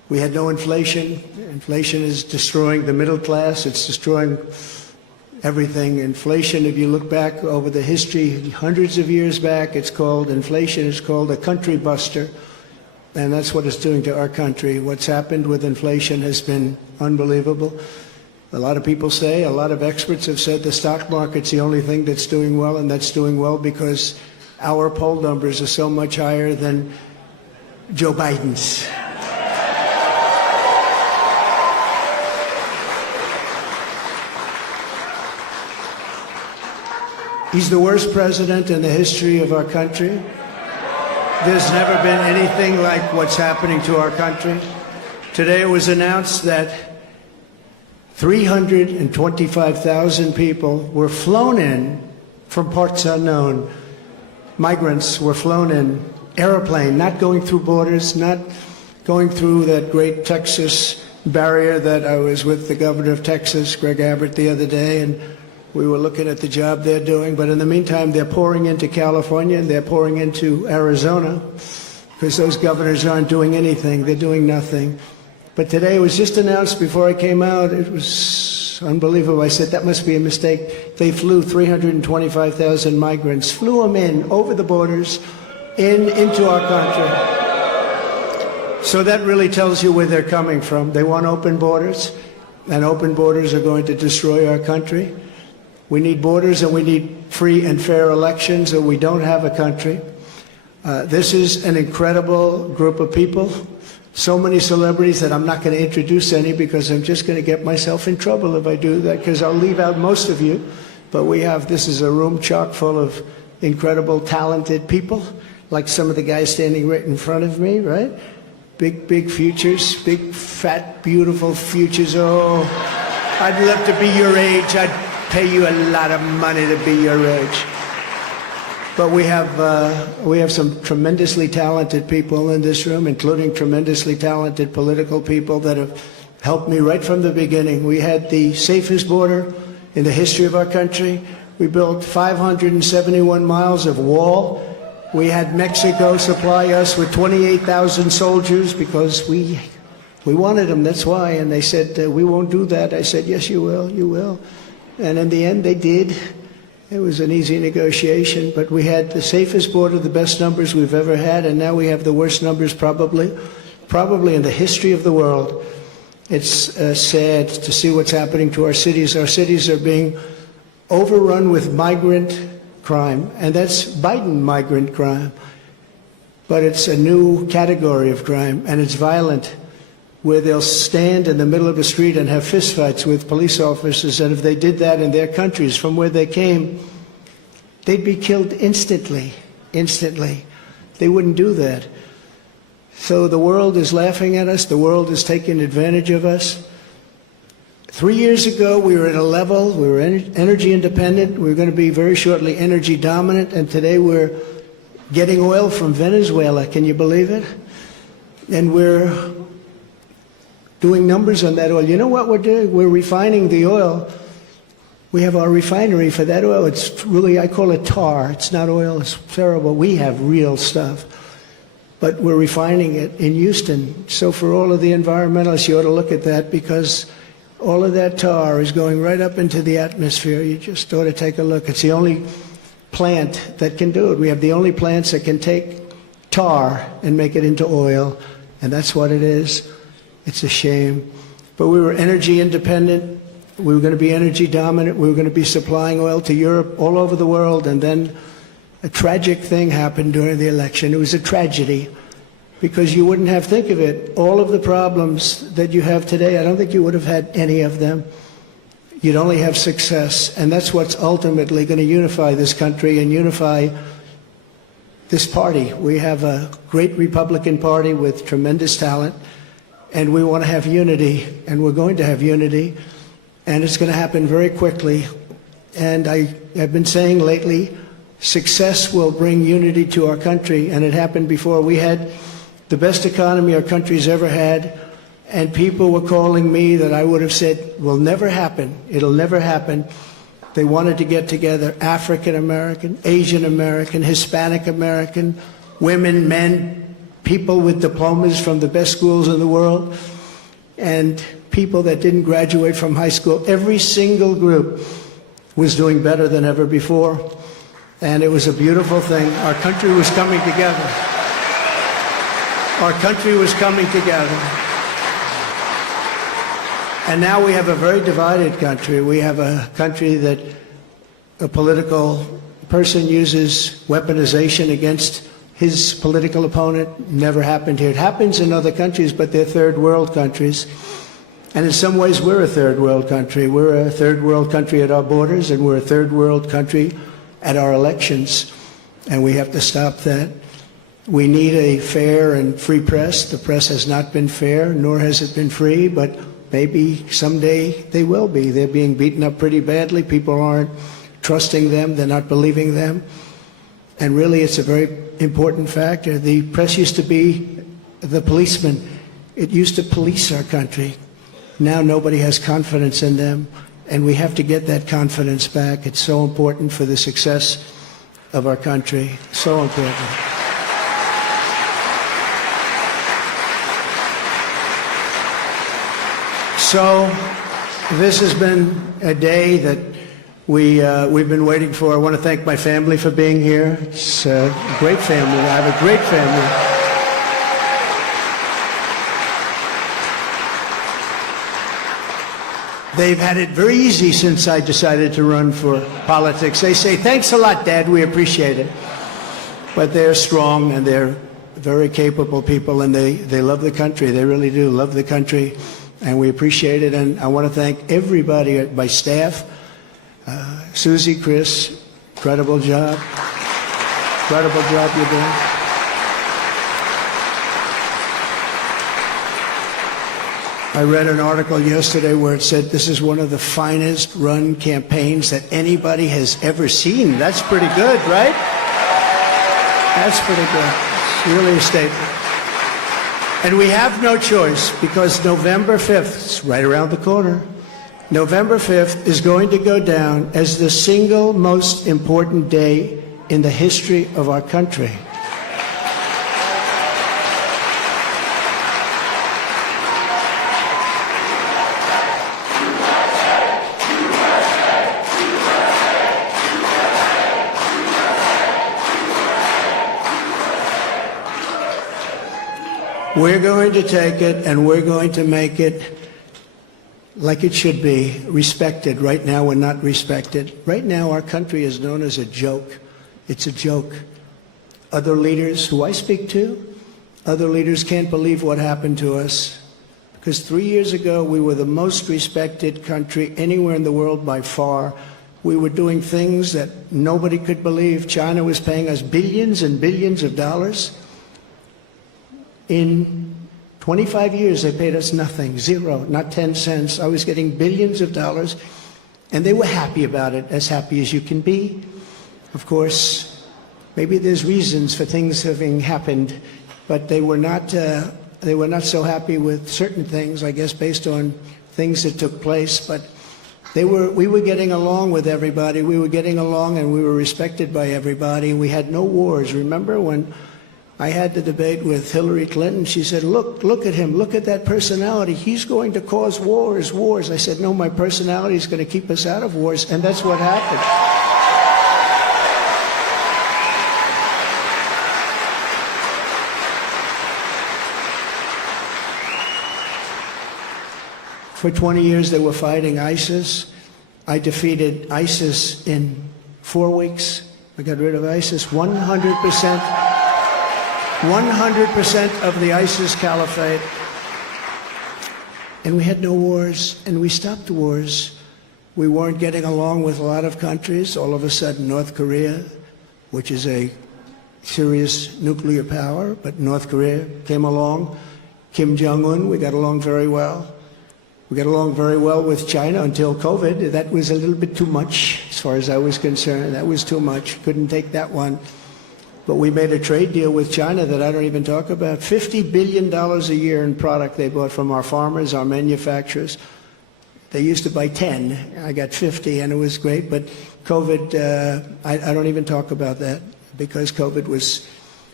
We had no inflation. Inflation is destroying the middle class. It's destroying everything. Inflation, if you look back over the history, hundreds of years back, inflation is called a country buster. And that's what it's doing to our country. What's happened with inflation has been unbelievable. A lot of people say, a lot of experts have said the stock market's the only thing that's doing well, and that's doing well because our poll numbers are so much higher than Joe Biden's. He's the worst president in the history of our country. There's never been anything like what's happening to our country. Today it was announced that 325,000 people were flown in from parts unknown. Migrants were flown in, airplane, not going through borders, not going through that great Texas barrier that I was with the governor of Texas, Greg Abbott, the other day, and we were looking at the job they're doing. But in the meantime, they're pouring into California and they're pouring into Arizona because those governors aren't doing anything. They're doing nothing. But today it was just announced before I came out. It was unbelievable. I said, that must be a mistake. They flew 325,000 migrants, flew them in over the borders into our country. So that really tells you where they're coming from. They want open borders, and open borders are going to destroy our country. We need borders and we need free and fair elections, or we don't have a country. This is an incredible group of people. So many celebrities that I'm not going to introduce any because I'm just going to get myself in trouble if I do that, because I'll leave out most of you. But this is a room chock full of incredible, talented people, like some of the guys standing right in front of me, right? Big, big futures, big, fat, beautiful futures. Oh, I'd love to be your age. I'd pay you a lot of money to be your age. But we have some tremendously talented people in this room, including tremendously talented political people that have helped me right from the beginning. We had the safest border in the history of our country. We built 571 miles of wall. We had Mexico supply us with 28,000 soldiers because we wanted them, that's why. And they said, we won't do that. I said, yes, you will, you will. And in the end, they did. It was an easy negotiation, but we had the safest border, the best numbers we've ever had, and now we have the worst numbers probably in the history of the world. It's sad to see what's happening to our cities. Our cities are being overrun with migrant crime, and that's Biden migrant crime. But it's a new category of crime, and it's violent, where they'll stand in the middle of a street and have fistfights with police officers, and if they did that in their countries from where they came, they'd be killed instantly. They wouldn't do that. So the world is laughing at us. The world is taking advantage of us. 3 years ago, we were at a level, we were energy independent. We were going to be very shortly energy dominant, and today we're getting oil from Venezuela. Can you believe it? And we're doing numbers on that oil. You know what we're doing? We're refining the oil. We have our refinery for that oil. It's really, I call it tar. It's not oil. It's terrible. We have real stuff. But we're refining it in Houston. So for all of the environmentalists, you ought to look at that, because all of that tar is going right up into the atmosphere. You just ought to take a look. It's the only plant that can do it. We have the only plants that can take tar and make it into oil, and that's what it is. It's a shame. But we were energy independent. We were going to be energy dominant. We were going to be supplying oil to Europe, all over the world. And then a tragic thing happened during the election. It was a tragedy, because you wouldn't have, think of it, all of the problems that you have today, I don't think you would have had any of them. You'd only have success. And that's what's ultimately going to unify this country and unify this party. We have a great Republican Party with tremendous talent. And we want to have unity, and we're going to have unity, and it's going to happen very quickly. And I have been saying lately, success will bring unity to our country, and it happened before. We had the best economy our country's ever had, and people were calling me that I would have said will never happen. It'll never happen. They wanted to get together, African American, Asian American, Hispanic American, women, men, people with diplomas from the best schools in the world, and people that didn't graduate from high school. Every single group was doing better than ever before, and it was a beautiful thing. Our country was coming together. Our country was coming together. And now we have a very divided country. We have a country that a political person uses weaponization against his political opponent. Never happened here. It happens in other countries, but they're third world countries. And in some ways, we're a third world country. We're a third world country at our borders, and we're a third world country at our elections. And we have to stop that. We need a fair and free press. The press has not been fair, nor has it been free, but maybe someday they will be. They're being beaten up pretty badly. People aren't trusting them. They're not believing them. And really, it's a very important factor. The press used to be the policeman. It used to police our country. Now nobody has confidence in them, and we have to get that confidence back. It's so important for the success of our country. So important. So this has been a day that we've been waiting for. I want to thank my family for being here. It's a great family. I have a great family. They've had it very easy since I decided to run for politics. They say, "Thanks a lot, Dad. We appreciate it." But they're strong, and they're very capable people, and they love the country. They really do love the country, and we appreciate it. And I want to thank everybody at my staff. Susie, Chris, incredible job. Incredible job you're doing. I read an article yesterday where it said this is one of the finest run campaigns that anybody has ever seen. That's pretty good, right? That's pretty good. It's really a statement. And we have no choice, because November 5th, it's right around the corner, November 5th is going to go down as the single most important day in the history of our country. We're going to take it, and we're going to make it like it should be, respected. Right now, we're not respected. Right now, our country is known as a joke. It's a joke. Other leaders who I speak to, other leaders can't believe what happened to us. Because 3 years ago, we were the most respected country anywhere in the world by far. We were doing things that nobody could believe. China was paying us billions and billions of dollars. In 25 years, they paid us nothing, zero, not 10 cents. I was getting billions of dollars, and they were happy about it, as happy as you can be. Of course, maybe there's reasons for things having happened, but they were not so happy with certain things, I guess, based on things that took place. But we were getting along with everybody. We were getting along, and we were respected by everybody. We had no wars. Remember when I had the debate with Hillary Clinton? She said, look at him, look at that personality. He's going to cause wars. I said, no, my personality is going to keep us out of wars, and that's what happened. For 20 years, they were fighting ISIS. I defeated ISIS in 4 weeks. I got rid of ISIS 100%. 100% of the ISIS caliphate. And we had no wars, and we stopped wars. We weren't getting along with a lot of countries. All of a sudden, North Korea, which is a serious nuclear power, but North Korea came along. Kim Jong-un, we got along very well. We got along very well with China until COVID. That was a little bit too much, as far as I was concerned. That was too much. Couldn't take that one. But we made a trade deal with China that I don't even talk about. $50 billion a year in product they bought from our farmers, our manufacturers. They used to buy 10. I got 50, and it was great. But COVID, I don't even talk about that, because COVID was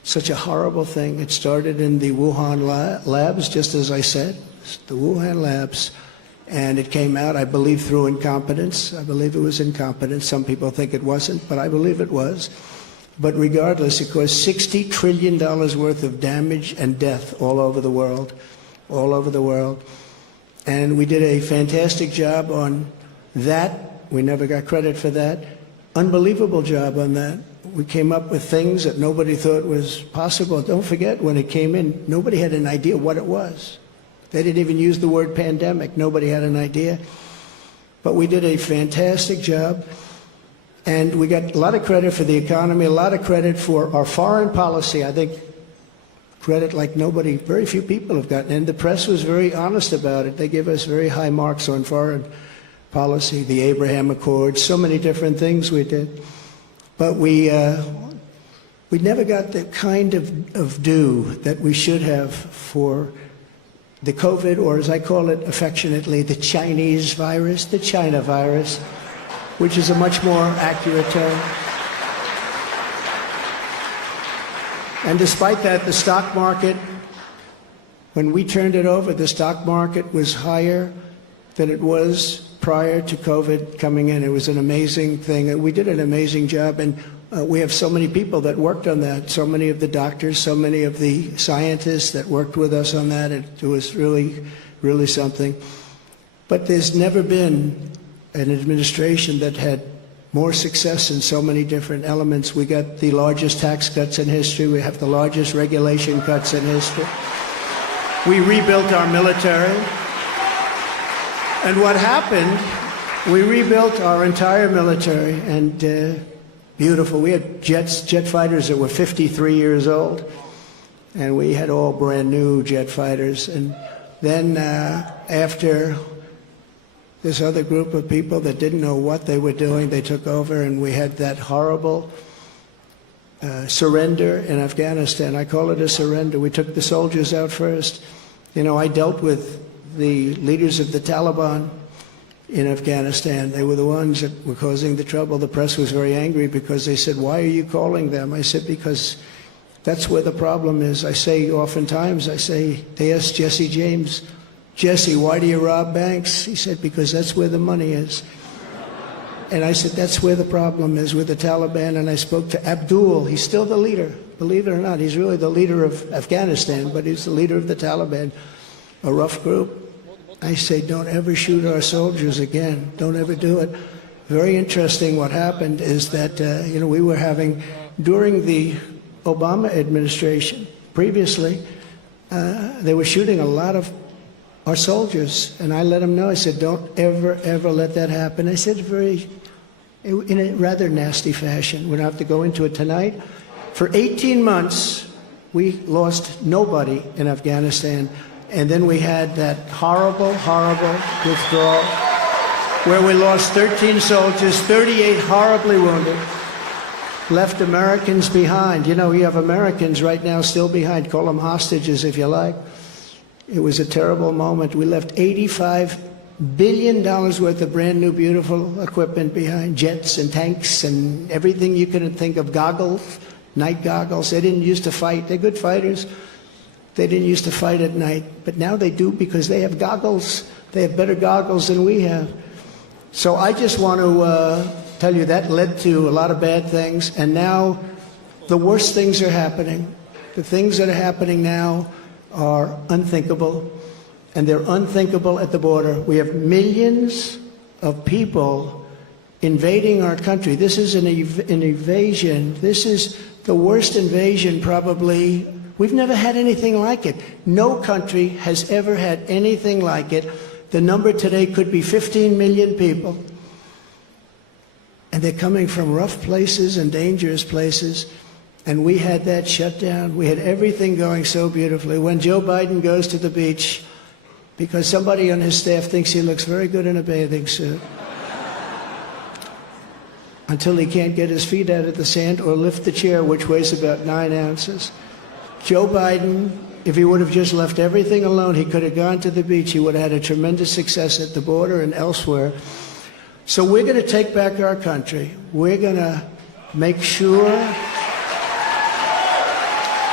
such a horrible thing. It started in the Wuhan labs, just as I said, the Wuhan labs, and it came out, I believe, through incompetence. I believe it was incompetence. Some people think it wasn't, but I believe it was. But regardless, it caused $60 trillion worth of damage and death all over the world, all over the world. And we did a fantastic job on that. We never got credit for that. Unbelievable job on that. We came up with things that nobody thought was possible. Don't forget, when it came in, nobody had an idea what it was. They didn't even use the word pandemic. Nobody had an idea. But we did a fantastic job. And we got a lot of credit for the economy, a lot of credit for our foreign policy. I think credit like nobody, very few people have gotten. And the press was very honest about it. They give us very high marks on foreign policy, the Abraham Accords, so many different things we did. But we never got the kind of due that we should have for the COVID, or as I call it affectionately, the Chinese virus, the China virus, which is a much more accurate term. And despite that, the stock market, when we turned it over, the stock market was higher than it was prior to COVID coming in. It was an amazing thing. We did an amazing job, and we have so many people that worked on that, so many of the doctors, so many of the scientists that worked with us on that. It was really, really something. But there's never been an administration that had more success in so many different elements. We got the largest tax cuts in history. We have the largest regulation cuts in history. We rebuilt our military. And what happened, we rebuilt our entire military, and beautiful. We had jet fighters that were 53 years old, and we had all brand new jet fighters. And then after this other group of people that didn't know what they were doing, they took over, and we had that horrible surrender in Afghanistan. I call it a surrender. We took the soldiers out first. You know, I dealt with the leaders of the Taliban in Afghanistan. They were the ones that were causing the trouble. The press was very angry because they said, "Why are you calling them?" I said, "Because that's where the problem is." I say oftentimes, they asked Jesse James, "Jesse, why do you rob banks?" He said, "Because that's where the money is." And I said, that's where the problem is, with the Taliban. And I spoke to Abdul. He's still the leader, believe it or not. He's really the leader of Afghanistan, but he's the leader of the Taliban, a rough group. I say, don't ever shoot our soldiers again. Don't ever do it. Very interesting. What happened is that, we were having, during the Obama administration, previously, they were shooting a lot of our soldiers. And I let them know, I said, don't ever, ever let that happen. I said in a rather nasty fashion. We don't have to go into it tonight. For 18 months, we lost nobody in Afghanistan. And then we had that horrible, horrible withdrawal where we lost 13 soldiers, 38 horribly wounded, left Americans behind. You know, you have Americans right now still behind. Call them hostages if you like. It was a terrible moment. We left $85 billion worth of brand new, beautiful equipment behind, jets and tanks and everything you could think of, goggles, night goggles. They didn't used to fight. They're good fighters. They didn't used to fight at night, but now they do because they have goggles. They have better goggles than we have. So I just want to tell you that led to a lot of bad things, and now the worst things are happening. The things that are happening now are unthinkable, and they're unthinkable at the border. We have millions of people invading our country. This is an invasion. This is the worst invasion probably. We've never had anything like it. No country has ever had anything like it. The number today could be 15 million people. And they're coming from rough places and dangerous places. And we had that shut down. We had everything going so beautifully. When Joe Biden goes to the beach, because somebody on his staff thinks he looks very good in a bathing suit, until he can't get his feet out of the sand or lift the chair, which weighs about 9 ounces. Joe Biden, if he would have just left everything alone, he could have gone to the beach. He would have had a tremendous success at the border and elsewhere. So we're going to take back our country. We're going to make sure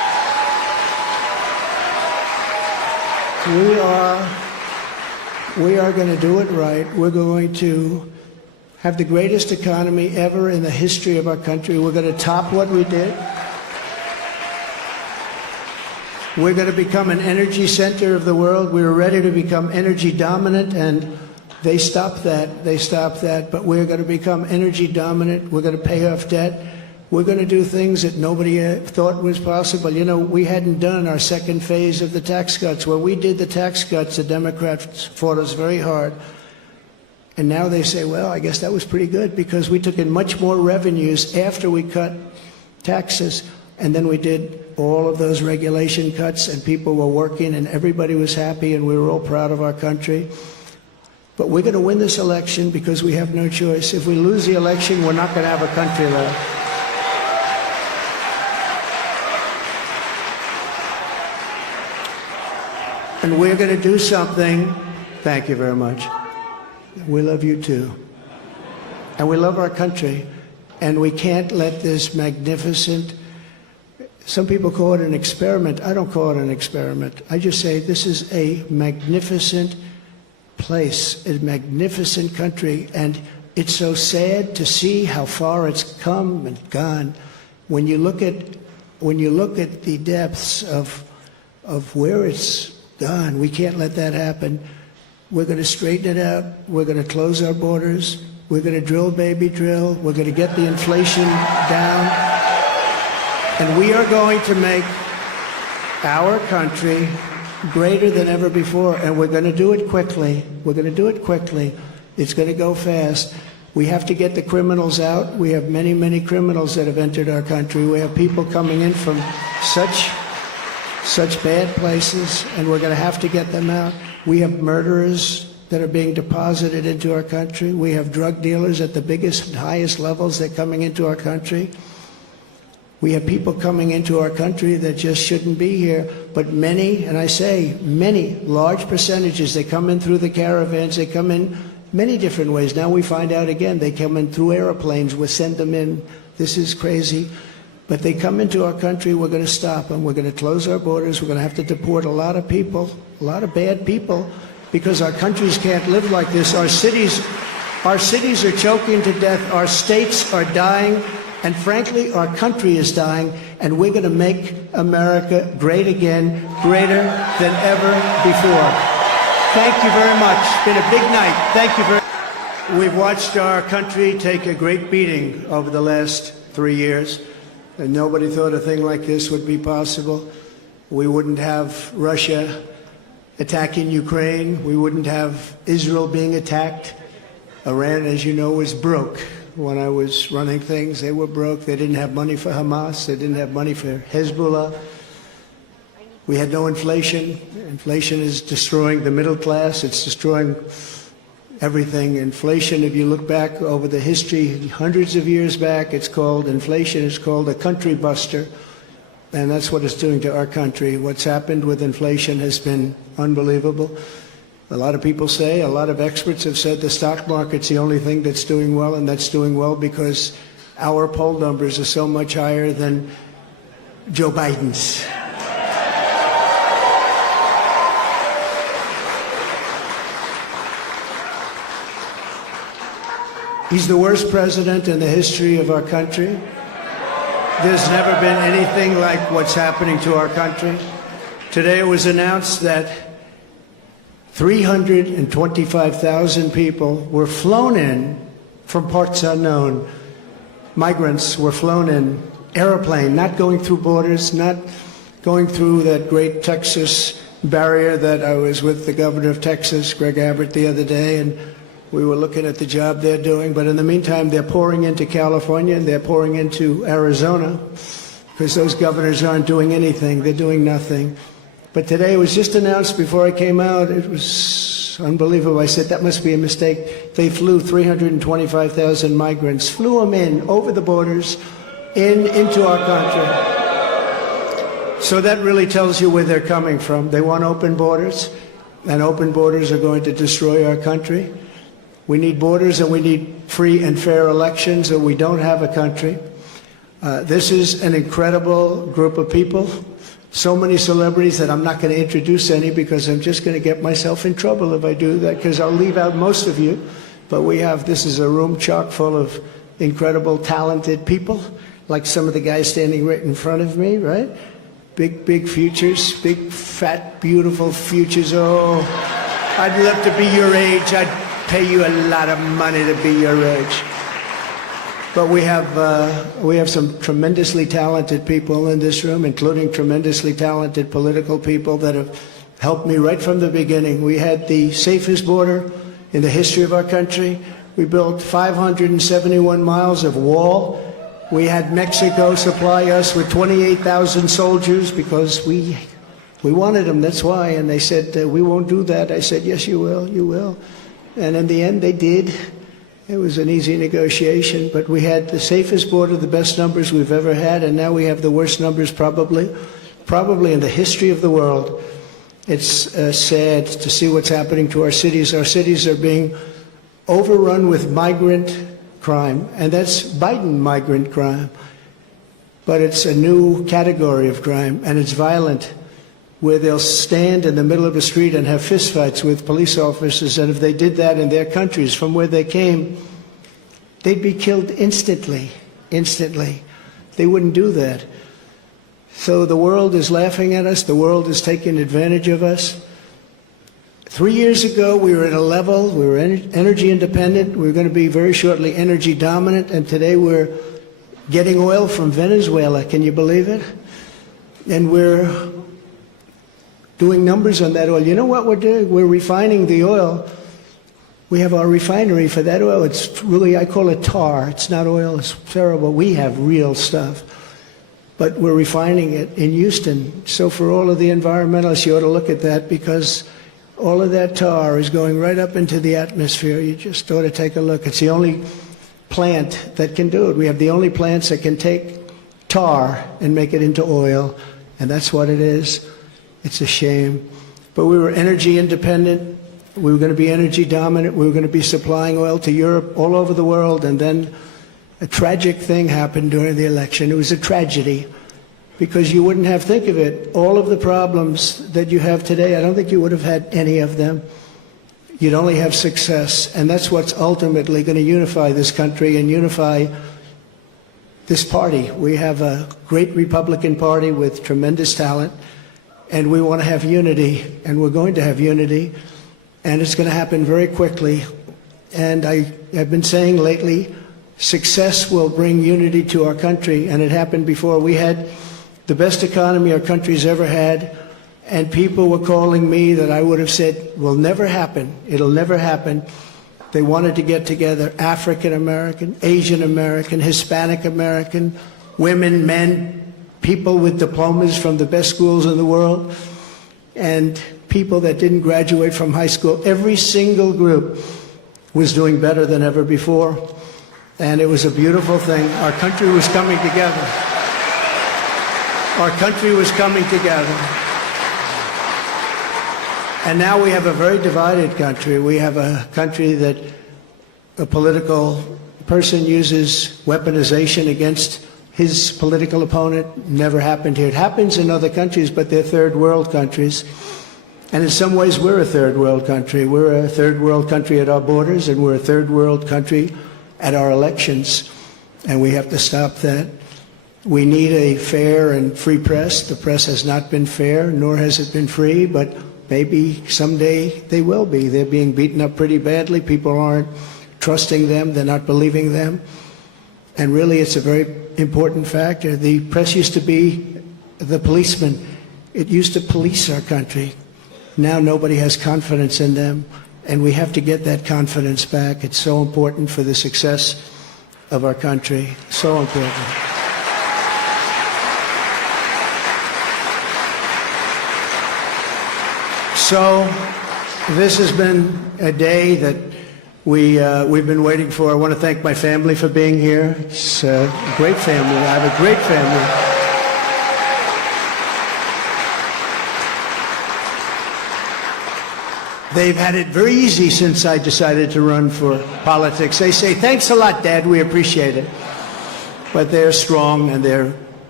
We are going to do it right. We're going to have the greatest economy ever in the history of our country. We're going to top what we did. We're going to become an energy center of the world. We were ready to become energy dominant, and they stopped that. They stopped that. But we're going to become energy dominant. We're going to pay off debt. We're going to do things that nobody thought was possible. You know, we hadn't done our second phase of the tax cuts. When we did the tax cuts, the Democrats fought us very hard. And now they say, well, I guess that was pretty good because we took in much more revenues after we cut taxes. And then we did all of those regulation cuts, and people were working, and everybody was happy, and we were all proud of our country. But we're going to win this election because we have no choice. If we lose the election, we're not going to have a country left. And we're going to do something. Thank you very much. We love you too. And we love our country. And we can't let this magnificent, some people call it an experiment. I don't call it an experiment. I just say this is a magnificent place, a magnificent country. And it's so sad to see how far it's come and gone. When you look at the depths of where it's gone, we can't let that happen. We're going to straighten it out. We're going to close our borders. We're going to drill, baby, drill. We're going to get the inflation down. And we are going to make our country greater than ever before. And we're going to do it quickly. We're going to do it quickly. It's going to go fast. We have to get the criminals out. We have many, many criminals that have entered our country. We have people coming in from such bad places, and we're going to have to get them out. We have murderers that are being deposited into our country. We have drug dealers at the biggest and highest levels. They're coming into our country. We have people coming into our country that just shouldn't be here. But many, and I say many, large percentages, they come in through the caravans. They come in many different ways. Now we find out again, they come in through airplanes. We send them in. This is crazy. But they come into our country, we're going to stop them. We're going to close our borders. We're going to have to deport a lot of people, a lot of bad people, because our countries can't live like this. Our cities are choking to death. Our states are dying. And frankly, our country is dying. And we're going to make America great again, greater than ever before. Thank you very much. It's been a big night. Thank you very much. We've watched our country take a great beating over the last 3 years. And nobody thought a thing like this would be possible. We wouldn't have Russia attacking Ukraine. We wouldn't have Israel being attacked. Iran, as you know, was broke. When I was running things, they were broke. They didn't have money for Hamas. They didn't have money for Hezbollah. We had no inflation. Inflation is destroying the middle class. It's destroying everything. Inflation, if you look back over the history, hundreds of years back, inflation is called a country buster. And that's what it's doing to our country. What's happened with inflation has been unbelievable. A lot of people say, a lot of experts have said the stock market's the only thing that's doing well, and that's doing well because our poll numbers are so much higher than Joe Biden's. He's the worst president in the history of our country. There's never been anything like what's happening to our country. Today it was announced that 325,000 people were flown in from parts unknown. Migrants were flown in, airplane, not going through borders, not going through that great Texas barrier that I was with the governor of Texas, Greg Abbott, the other day, and we were looking at the job they're doing. But in the meantime, they're pouring into California and they're pouring into Arizona because those governors aren't doing anything. They're doing nothing. But today it was just announced before I came out. It was unbelievable. I said, that must be a mistake. They flew 325,000 migrants, flew them in over the borders into our country. So that really tells you where they're coming from. They want open borders, and open borders are going to destroy our country. We need borders and we need free and fair elections, or we don't have a country. This is an incredible group of people. so many celebrities that I'm not going to introduce any because I'm just going to get myself in trouble if I do that, because I'll leave out most of you. But this is a room chock full of incredible, talented people, like some of the guys standing right in front of me, right? Big futures, big, fat, beautiful futures. Oh, I'd love to be your age. I'd pay you a lot of money to be your age. But we have some tremendously talented people in this room, including tremendously talented political people that have helped me right from the beginning. We had the safest border in the history of our country. We built 571 miles of wall. We had Mexico supply us with 28,000 soldiers because we wanted them, that's why. And they said, we won't do that. I said, yes, you will, you will. And in the end, they did. It was an easy negotiation, but we had the safest border, the best numbers we've ever had, and now we have the worst numbers probably in the history of the world. It's sad to see what's happening to our cities. Our cities are being overrun with migrant crime, and that's Biden migrant crime. But it's a new category of crime, and it's violent, where they'll stand in the middle of a street and have fistfights with police officers, and if they did that in their countries from where they came, they'd be killed instantly. They wouldn't do that. So the world is laughing at us. The world is taking advantage of us. 3 years ago, we were at a level, we were energy independent. We were going to be very shortly energy dominant, and today we're getting oil from Venezuela. Can you believe it? And we're doing numbers on that oil. You know what we're doing? We're refining the oil. We have our refinery for that oil. It's really, I call it tar. It's not oil. It's terrible. We have real stuff. But we're refining it in Houston. So for all of the environmentalists, you ought to look at that, because all of that tar is going right up into the atmosphere. You just ought to take a look. It's the only plant that can do it. We have the only plants that can take tar and make it into oil, and that's what it is. It's a shame. But we were energy independent. We were going to be energy dominant. We were going to be supplying oil to Europe, all over the world. And then a tragic thing happened during the election. It was a tragedy, because you wouldn't have, think of it, all of the problems that you have today, I don't think you would have had any of them. You'd only have success. And that's what's ultimately going to unify this country and unify this party. We have a great Republican Party with tremendous talent. And we want to have unity, and we're going to have unity, and it's going to happen very quickly. And I've been saying lately, success will bring unity to our country, and it happened before. We had the best economy our country's ever had, and people were calling me that I would have said will never happen. It'll never happen. They wanted to get together, African American, Asian American, Hispanic American, women, men, people with diplomas from the best schools in the world, and people that didn't graduate from high school. Every single group was doing better than ever before, and it was a beautiful thing. Our country was coming together. Our country was coming together. And now we have a very divided country. We have a country that a political person uses weaponization against his political opponent. Never happened here. It happens in other countries, but they're third world countries. And in some ways, we're a third world country. We're a third world country at our borders, and we're a third world country at our elections. And we have to stop that. We need a fair and free press. The press has not been fair, nor has it been free, but maybe someday they will be. They're being beaten up pretty badly. People aren't trusting them. They're not believing them. And really, it's a very important factor. The press used to be the policeman. It used to police our country. Now nobody has confidence in them, and we have to get that confidence back. It's so important for the success of our country. So important. So this has been a day that we've been waiting for. I want to thank my family for being here. It's a great family. I have a great family. They've had it very easy since I decided to run for politics. They say, thanks a lot, Dad, we appreciate it. But they're strong, and they're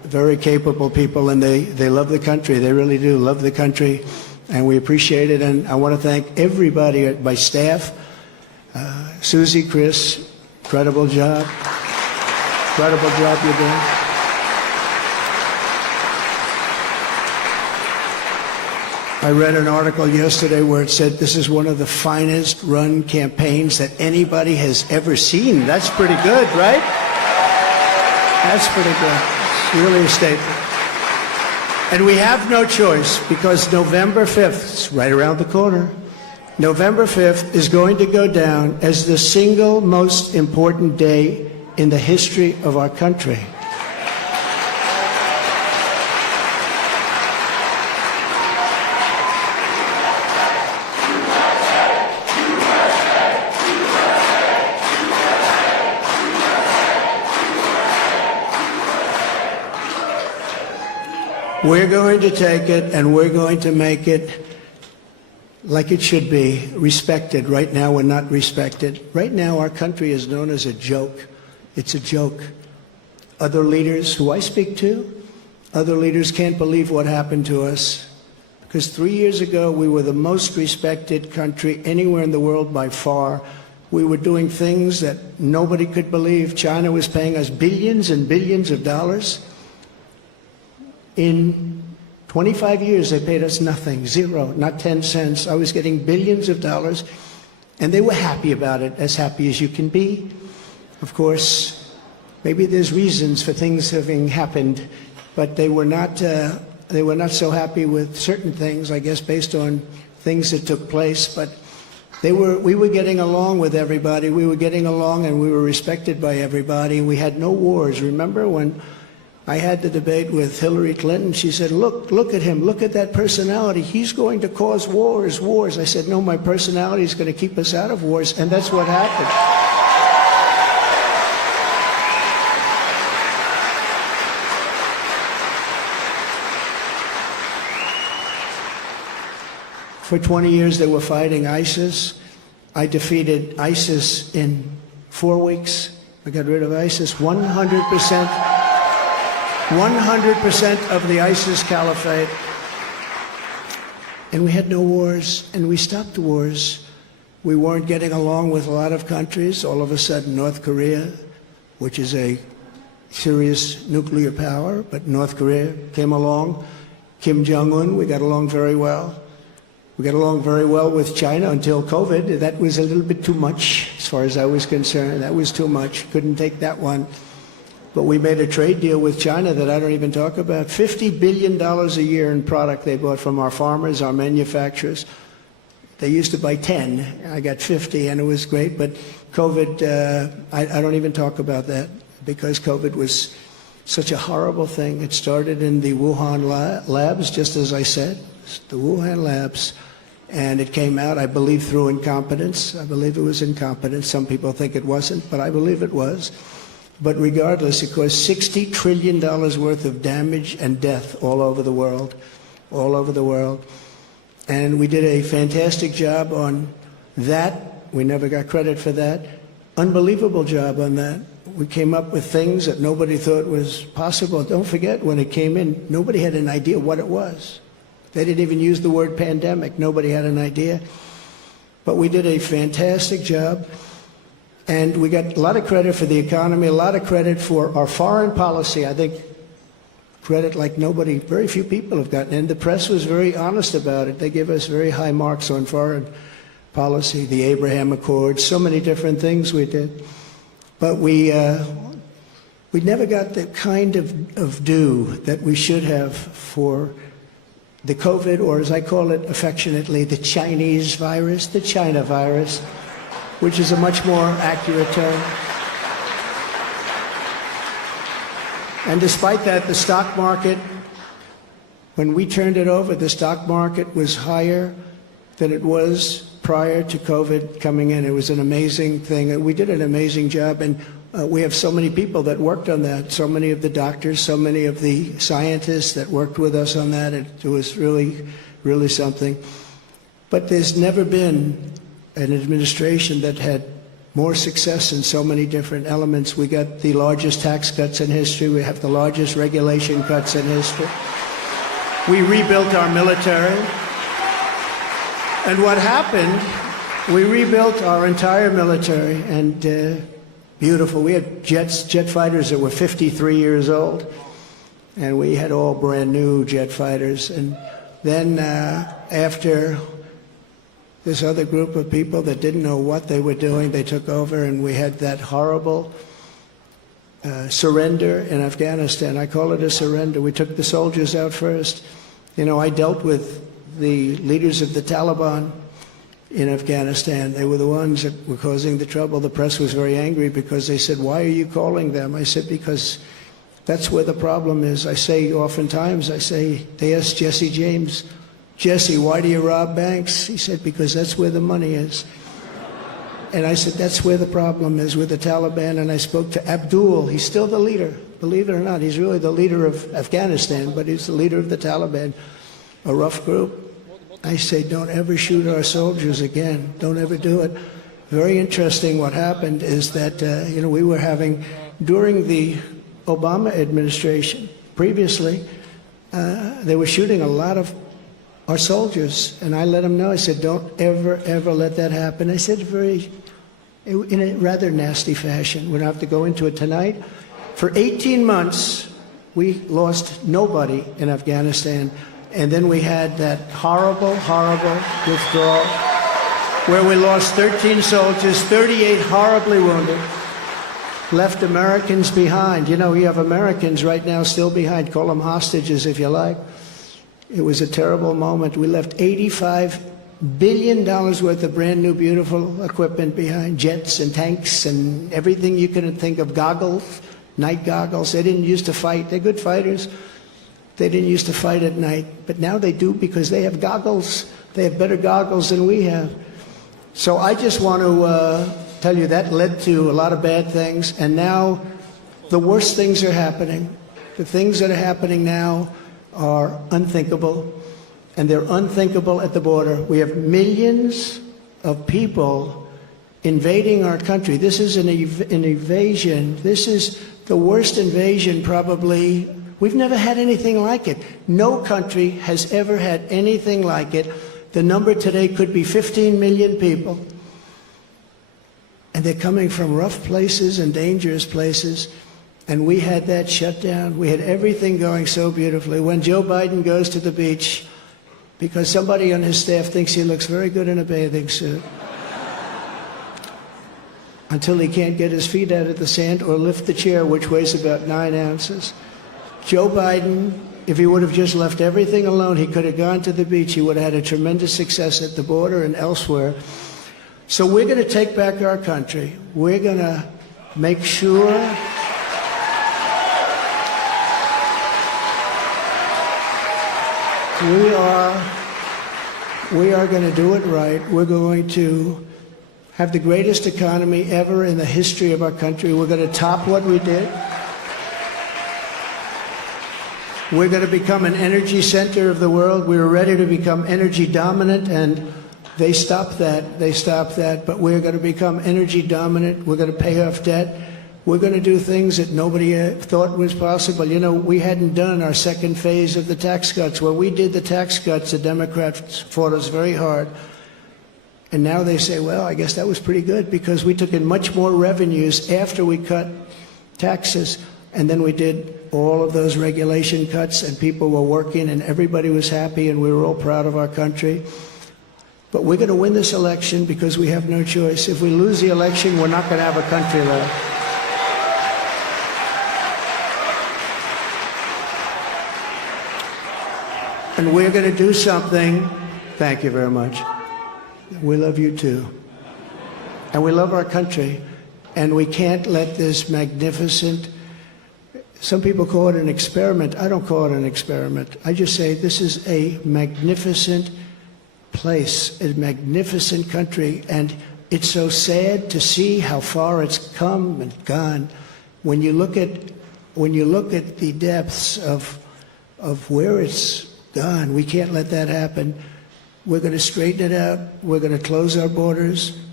very capable people, and they love the country. They really do love the country, and we appreciate it. And I want to thank everybody, my staff, Susie, Chris, incredible job. Incredible job you're doing. I read an article yesterday where it said this is one of the finest run campaigns that anybody has ever seen. That's pretty good, right? That's pretty good. It's really a statement. And we have no choice, because November 5th, it's right around the corner, November 5th is going to go down as the single most important day in the history of our country. We're going to take it and we're going to make it like it should be, respected. Right now we're not respected. Right now our country is known as a joke. It's a joke. Other leaders who I speak to, other leaders can't believe what happened to us. Because 3 years ago we were the most respected country anywhere in the world by far. We were doing things that nobody could believe. China was paying us billions and billions of dollars. In 25 years, they paid us nothing, zero, not 10 cents. I was getting billions of dollars, and they were happy about it, as happy as you can be. Of course, maybe there's reasons for things having happened, but they were not so happy with certain things, I guess, based on things that took place. But we were getting along with everybody. We were getting along, and we were respected by everybody. We had no wars. Remember when I had the debate with Hillary Clinton? She said, look at him, look at that personality. He's going to cause wars. I said, no, my personality is going to keep us out of wars, and that's what happened. For 20 years they were fighting ISIS. I defeated ISIS in 4 weeks. I got rid of ISIS 100%. 100% of the ISIS caliphate. And we had no wars, and we stopped wars. We weren't getting along with a lot of countries. All of a sudden, North Korea, which is a serious nuclear power, but North Korea came along. Kim Jong-un, we got along very well. We got along very well with China until COVID. That was a little bit too much, as far as I was concerned. That was too much. Couldn't take that one. But we made a trade deal with China that I don't even talk about. $50 billion a year in product they bought from our farmers, our manufacturers. They used to buy 10. I got 50, and it was great. But COVID, I don't even talk about that, because COVID was such a horrible thing. It started in the Wuhan labs, just as I said, the Wuhan labs. And it came out, I believe, through incompetence. I believe it was incompetence. Some people think it wasn't, but I believe it was. But regardless, it caused $60 trillion worth of damage and death all over the world, all over the world. And we did a fantastic job on that. We never got credit for that. Unbelievable job on that. We came up with things that nobody thought was possible. Don't forget, when it came in, nobody had an idea what it was. They didn't even use the word pandemic. Nobody had an idea. But we did a fantastic job. And we got a lot of credit for the economy, a lot of credit for our foreign policy. I think credit like nobody, very few people have gotten. And the press was very honest about it. They gave us very high marks on foreign policy, the Abraham Accords, so many different things we did. But we never got the kind of due that we should have for the COVID, or as I call it affectionately, the Chinese virus, the China virus, which is a much more accurate term. And despite that, the stock market, when we turned it over, the stock market was higher than it was prior to COVID coming in. It was an amazing thing. We did an amazing job, and we have so many people that worked on that, so many of the doctors, so many of the scientists that worked with us on that. It was really, really something. But there's never been an administration that had more success in so many different elements. We got the largest tax cuts in history. We have the largest regulation cuts in history. We rebuilt our military. And what happened, we rebuilt our entire military, and beautiful. We had jet fighters that were 53 years old, and we had all brand new jet fighters. And then after this other group of people that didn't know what they were doing, they took over, and we had that horrible surrender in Afghanistan. I call it a surrender. We took the soldiers out first. You know, I dealt with the leaders of the Taliban in Afghanistan. They were the ones that were causing the trouble. The press was very angry because they said, "Why are you calling them?" I said, "Because that's where the problem is." I say oftentimes, they asked Jesse James, "Jesse, why do you rob banks?" He said, "Because that's where the money is." And I said, that's where the problem is with the Taliban. And I spoke to Abdul. He's still the leader. Believe it or not, he's really the leader of Afghanistan, but he's the leader of the Taliban, a rough group. I say, don't ever shoot our soldiers again. Don't ever do it. Very interesting what happened is that, we were having, during the Obama administration, previously, they were shooting a lot of our soldiers. And I let them know, I said, don't ever, ever let that happen. I said in a rather nasty fashion. We don't have to go into it tonight. For 18 months, we lost nobody in Afghanistan. And then we had that horrible, horrible withdrawal where we lost 13 soldiers, 38 horribly wounded, left Americans behind. You know, you have Americans right now still behind. Call them hostages if you like. It was a terrible moment. We left $85 billion worth of brand new, beautiful equipment behind, jets and tanks and everything you can think of, goggles, night goggles. They didn't used to fight. They're good fighters. They didn't used to fight at night, but now they do because they have goggles. They have better goggles than we have. So I just want to tell you that led to a lot of bad things, and now the worst things are happening. The things that are happening now are unthinkable, and they're unthinkable at the border. We have millions of people invading our country. This is an invasion. This is the worst invasion probably. We've never had anything like it. No country has ever had anything like it. The number today could be 15 million people. And they're coming from rough places and dangerous places. And we had that shut down. We had everything going so beautifully. When Joe Biden goes to the beach, because somebody on his staff thinks he looks very good in a bathing suit, until he can't get his feet out of the sand or lift the chair, which weighs about 9 ounces. Joe Biden, if he would have just left everything alone, he could have gone to the beach. He would have had a tremendous success at the border and elsewhere. So we're going to take back our country. We're going to make sure we are going to do it right. We're going to have the greatest economy ever in the history of our country. We're going to top what we did. We're going to become an energy center of the world. We were ready to become energy dominant, and they stopped that. They stopped that. But we're going to become energy dominant. We're going to pay off debt. We're going to do things that nobody thought was possible. You know, we hadn't done our second phase of the tax cuts. When we did the tax cuts, the Democrats fought us very hard. And now they say, well, I guess that was pretty good because we took in much more revenues after we cut taxes. And then we did all of those regulation cuts, and people were working, and everybody was happy, and we were all proud of our country. But we're going to win this election because we have no choice. If we lose the election, we're not going to have a country left. And we're going to do something. Thank you very much. We love you too. And we love our country. And we can't let this magnificent, some people call it an experiment. I don't call it an experiment. I just say this is a magnificent place, a magnificent country. And it's so sad to see how far it's come and gone. When you look at the depths of where it's gone, we can't let that happen. We're going to straighten it out. We're going to close our borders.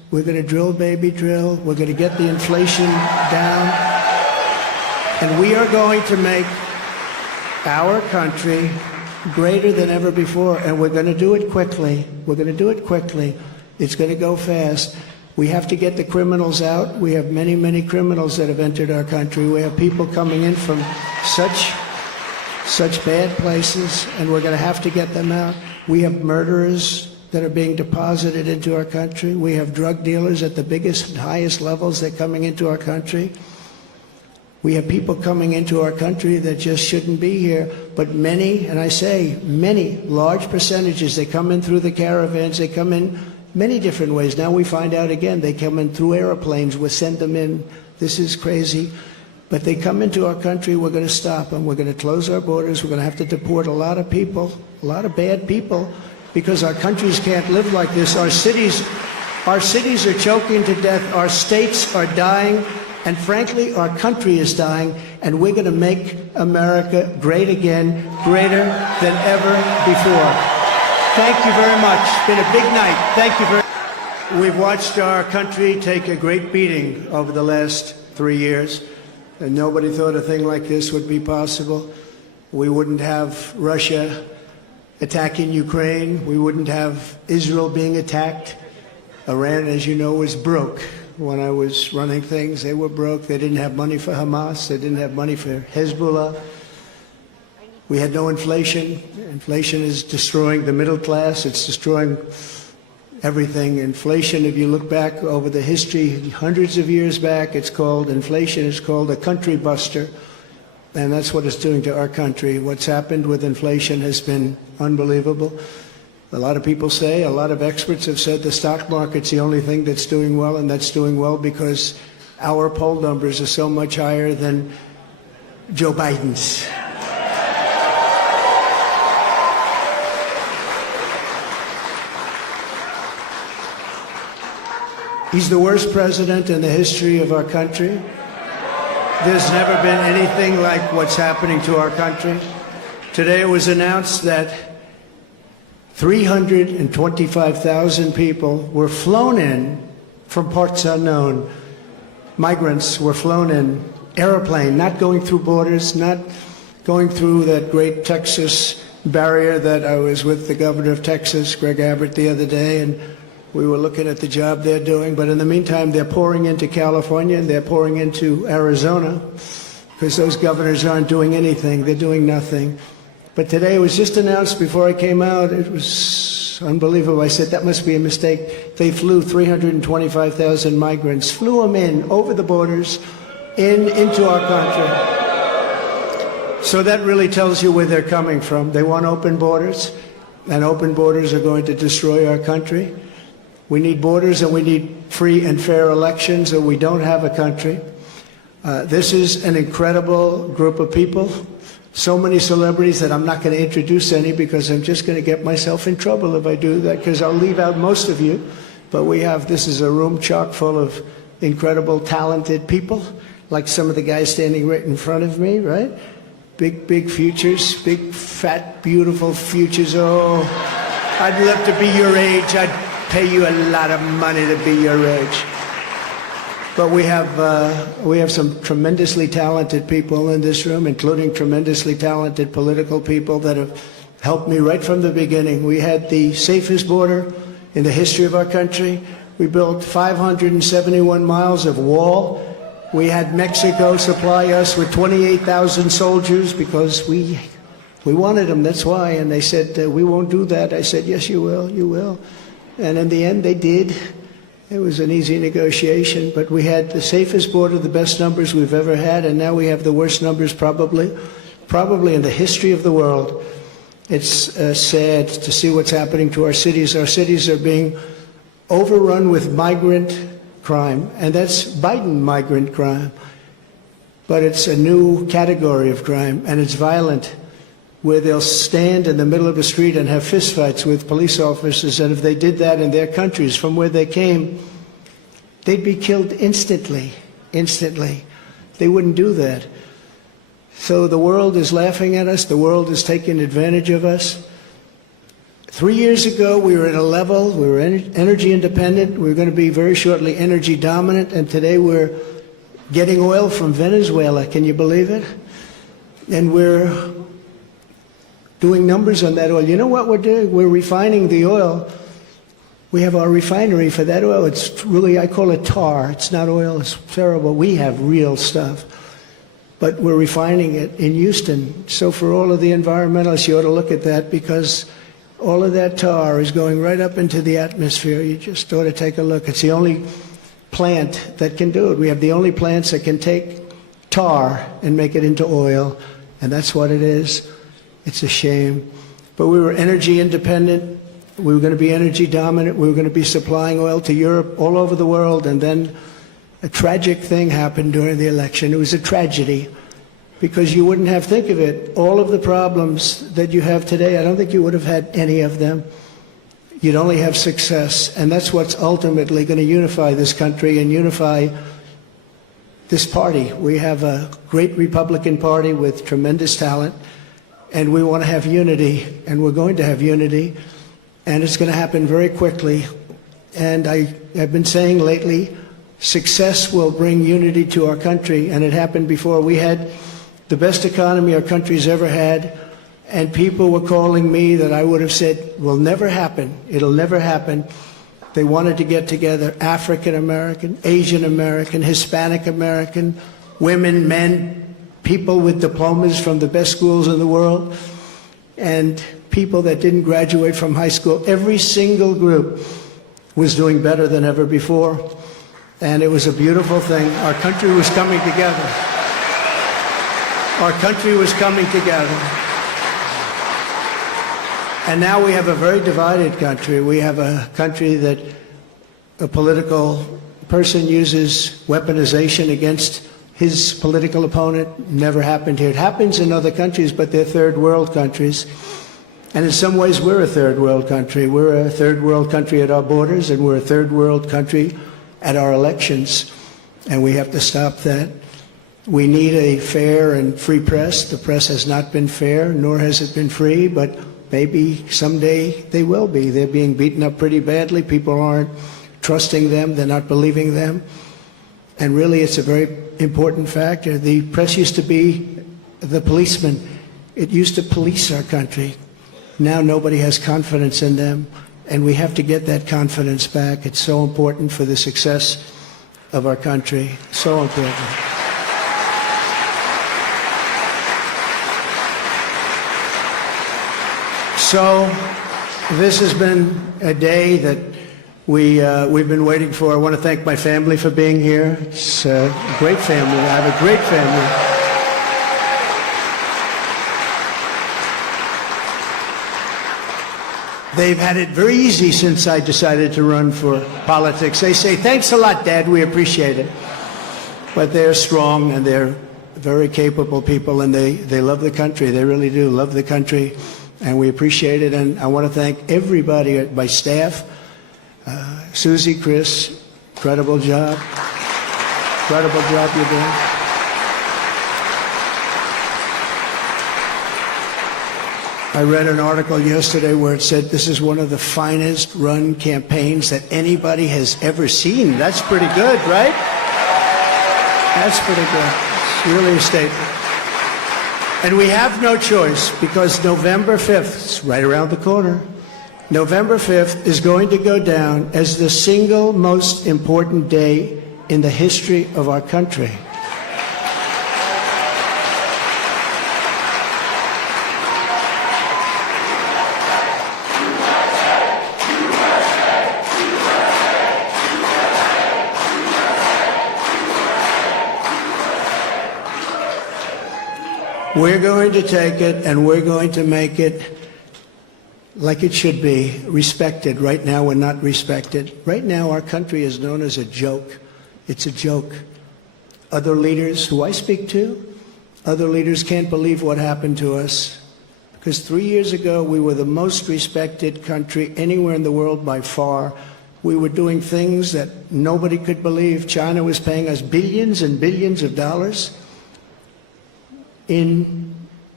We're going to drill, baby, drill. We're going to get the inflation down. And we are going to make our country greater than ever before. And we're going to do it quickly. We're going to do it quickly. It's going to go fast. We have to get the criminals out. We have many, many criminals that have entered our country. We have people coming in from such bad places, and we're going to have to get them out. We have murderers that are being deposited into our country. We have drug dealers at the biggest and highest levels that are coming into our country. We have people coming into our country that just shouldn't be here. But many, and I say many, large percentages, they come in through the caravans. They come in many different ways. Now we find out again, they come in through airplanes. We send them in. This is crazy. But they come into our country, we're going to stop them. We're going to close our borders. We're going to have to deport a lot of people, a lot of bad people, because our countries can't live like this. Our cities are choking to death. Our states are dying. And frankly, our country is dying. And we're going to make America great again, greater than ever before. Thank you very much. It's been a big night. Thank you very much. We've watched our country take a great beating over the last 3 years. And nobody thought a thing like this would be possible. We wouldn't have Russia attacking Ukraine. We wouldn't have Israel being attacked. Iran, as you know, was broke. When I was running things, they were broke. They didn't have money for Hamas. They didn't have money for Hezbollah. We had no inflation. Inflation is destroying the middle class. It's destroying everything. Inflation, if you look back over the history, hundreds of years back, it's called inflation. It's called a country buster. And that's what it's doing to our country. What's happened with inflation has been unbelievable. A lot of people say, a lot of experts have said the stock market's the only thing that's doing well, and that's doing well because our poll numbers are so much higher than Joe Biden's. He's the worst president in the history of our country. There's never been anything like what's happening to our country. Today it was announced that 325,000 people were flown in from parts unknown. Migrants were flown in, airplane, not going through borders, not going through that great Texas barrier that I was with the governor of Texas, Greg Abbott, the other day, and we were looking at the job they're doing. But in the meantime, they're pouring into California and they're pouring into Arizona because those governors aren't doing anything. They're doing nothing. But today it was just announced before I came out. It was unbelievable. I said, that must be a mistake. They flew 325,000 migrants, flew them in over the borders into our country. So that really tells you where they're coming from. They want open borders, and open borders are going to destroy our country. We need borders and we need free and fair elections, or we don't have a country. This is an incredible group of people. So many celebrities that I'm not going to introduce any because I'm just going to get myself in trouble if I do that, because I'll leave out most of you. But this is a room chock full of incredible, talented people, like some of the guys standing right in front of me, right? Big, big futures, big, fat, beautiful futures. Oh, I'd love to be your age. I'd pay you a lot of money to be your age. But we have some tremendously talented people in this room, including tremendously talented political people that have helped me right from the beginning. We had the safest border in the history of our country. We built 571 miles of wall. We had Mexico supply us with 28,000 soldiers because we wanted them, that's why. And they said, we won't do that. I said, yes, you will, you will. And in the end, they did. It was an easy negotiation, but we had the safest border, the best numbers we've ever had, and now we have the worst numbers probably in the history of the world. It's sad to see what's happening to our cities. Our cities are being overrun with migrant crime, and that's Biden migrant crime. But it's a new category of crime, and it's violent, where they'll stand in the middle of the street and have fistfights with police officers, and if they did that in their countries from where they came, they'd be killed instantly. They wouldn't do that. So the world is laughing at us. The world is taking advantage of us. 3 years ago, we were at a level, we were energy independent, we were going to be very shortly energy dominant, and today we're getting oil from Venezuela. Can you believe it? And we're doing numbers on that oil. You know what we're doing? We're refining the oil. We have our refinery for that oil. It's really, I call it tar. It's not oil. It's terrible. We have real stuff. But we're refining it in Houston. So for all of the environmentalists, you ought to look at that, because all of that tar is going right up into the atmosphere. You just ought to take a look. It's the only plant that can do it. We have the only plants that can take tar and make it into oil, and that's what it is. It's a shame. But we were energy independent. We were going to be energy dominant. We were going to be supplying oil to Europe, all over the world, and then a tragic thing happened during the election. It was a tragedy, because you wouldn't have, think of it, all of the problems that you have today, I don't think you would have had any of them. You'd only have success, and that's what's ultimately going to unify this country and unify this party. We have a great Republican Party with tremendous talent, and we want to have unity, and we're going to have unity, and it's going to happen very quickly. And I've been saying lately, success will bring unity to our country, and it happened before. We had the best economy our country's ever had, and people were calling me that I would have said will never happen. It'll never happen. They wanted to get together, African American, Asian American, Hispanic American, women, men, people with diplomas from the best schools in the world, and people that didn't graduate from high school. Every single group was doing better than ever before, and it was a beautiful thing. Our country was coming together. Our country was coming together. And now we have a very divided country. We have a country that a political person uses weaponization against his political opponent. Never happened here. It happens in other countries, but they're third world countries. And in some ways, we're a third world country. We're a third world country at our borders, and we're a third world country at our elections. And we have to stop that. We need a fair and free press. The press has not been fair, nor has it been free, but maybe someday they will be. They're being beaten up pretty badly. People aren't trusting them. They're not believing them. And really, it's a very important factor. The press used to be the policeman. It used to police our country. Now nobody has confidence in them, and we have to get that confidence back. It's so important for the success of our country. So important. So this has been a day that we've been waiting for. I want to thank my family for being here. It's a great family. I have a great family. They've had it very easy since I decided to run for politics. They say, thanks a lot, Dad, we appreciate it. But they're strong, and they're very capable people, and they love the country. They really do love the country, and we appreciate it. And I want to thank everybody at my staff. Susie, Chris, incredible job. Incredible job you're doing. I read an article yesterday where it said this is one of the finest run campaigns that anybody has ever seen. That's pretty good, right? That's pretty good. It's really a statement. And we have no choice, because November 5th is right around the corner. November 5th is going to go down as the single most important day in the history of our country. We're going to take it, and we're going to make it like it should be, respected. Right now, we're not respected. Right now, our country is known as a joke. It's a joke. Other leaders who I speak to, other leaders can't believe what happened to us. Because 3 years ago, we were the most respected country anywhere in the world by far. We were doing things that nobody could believe. China was paying us billions and billions of dollars. In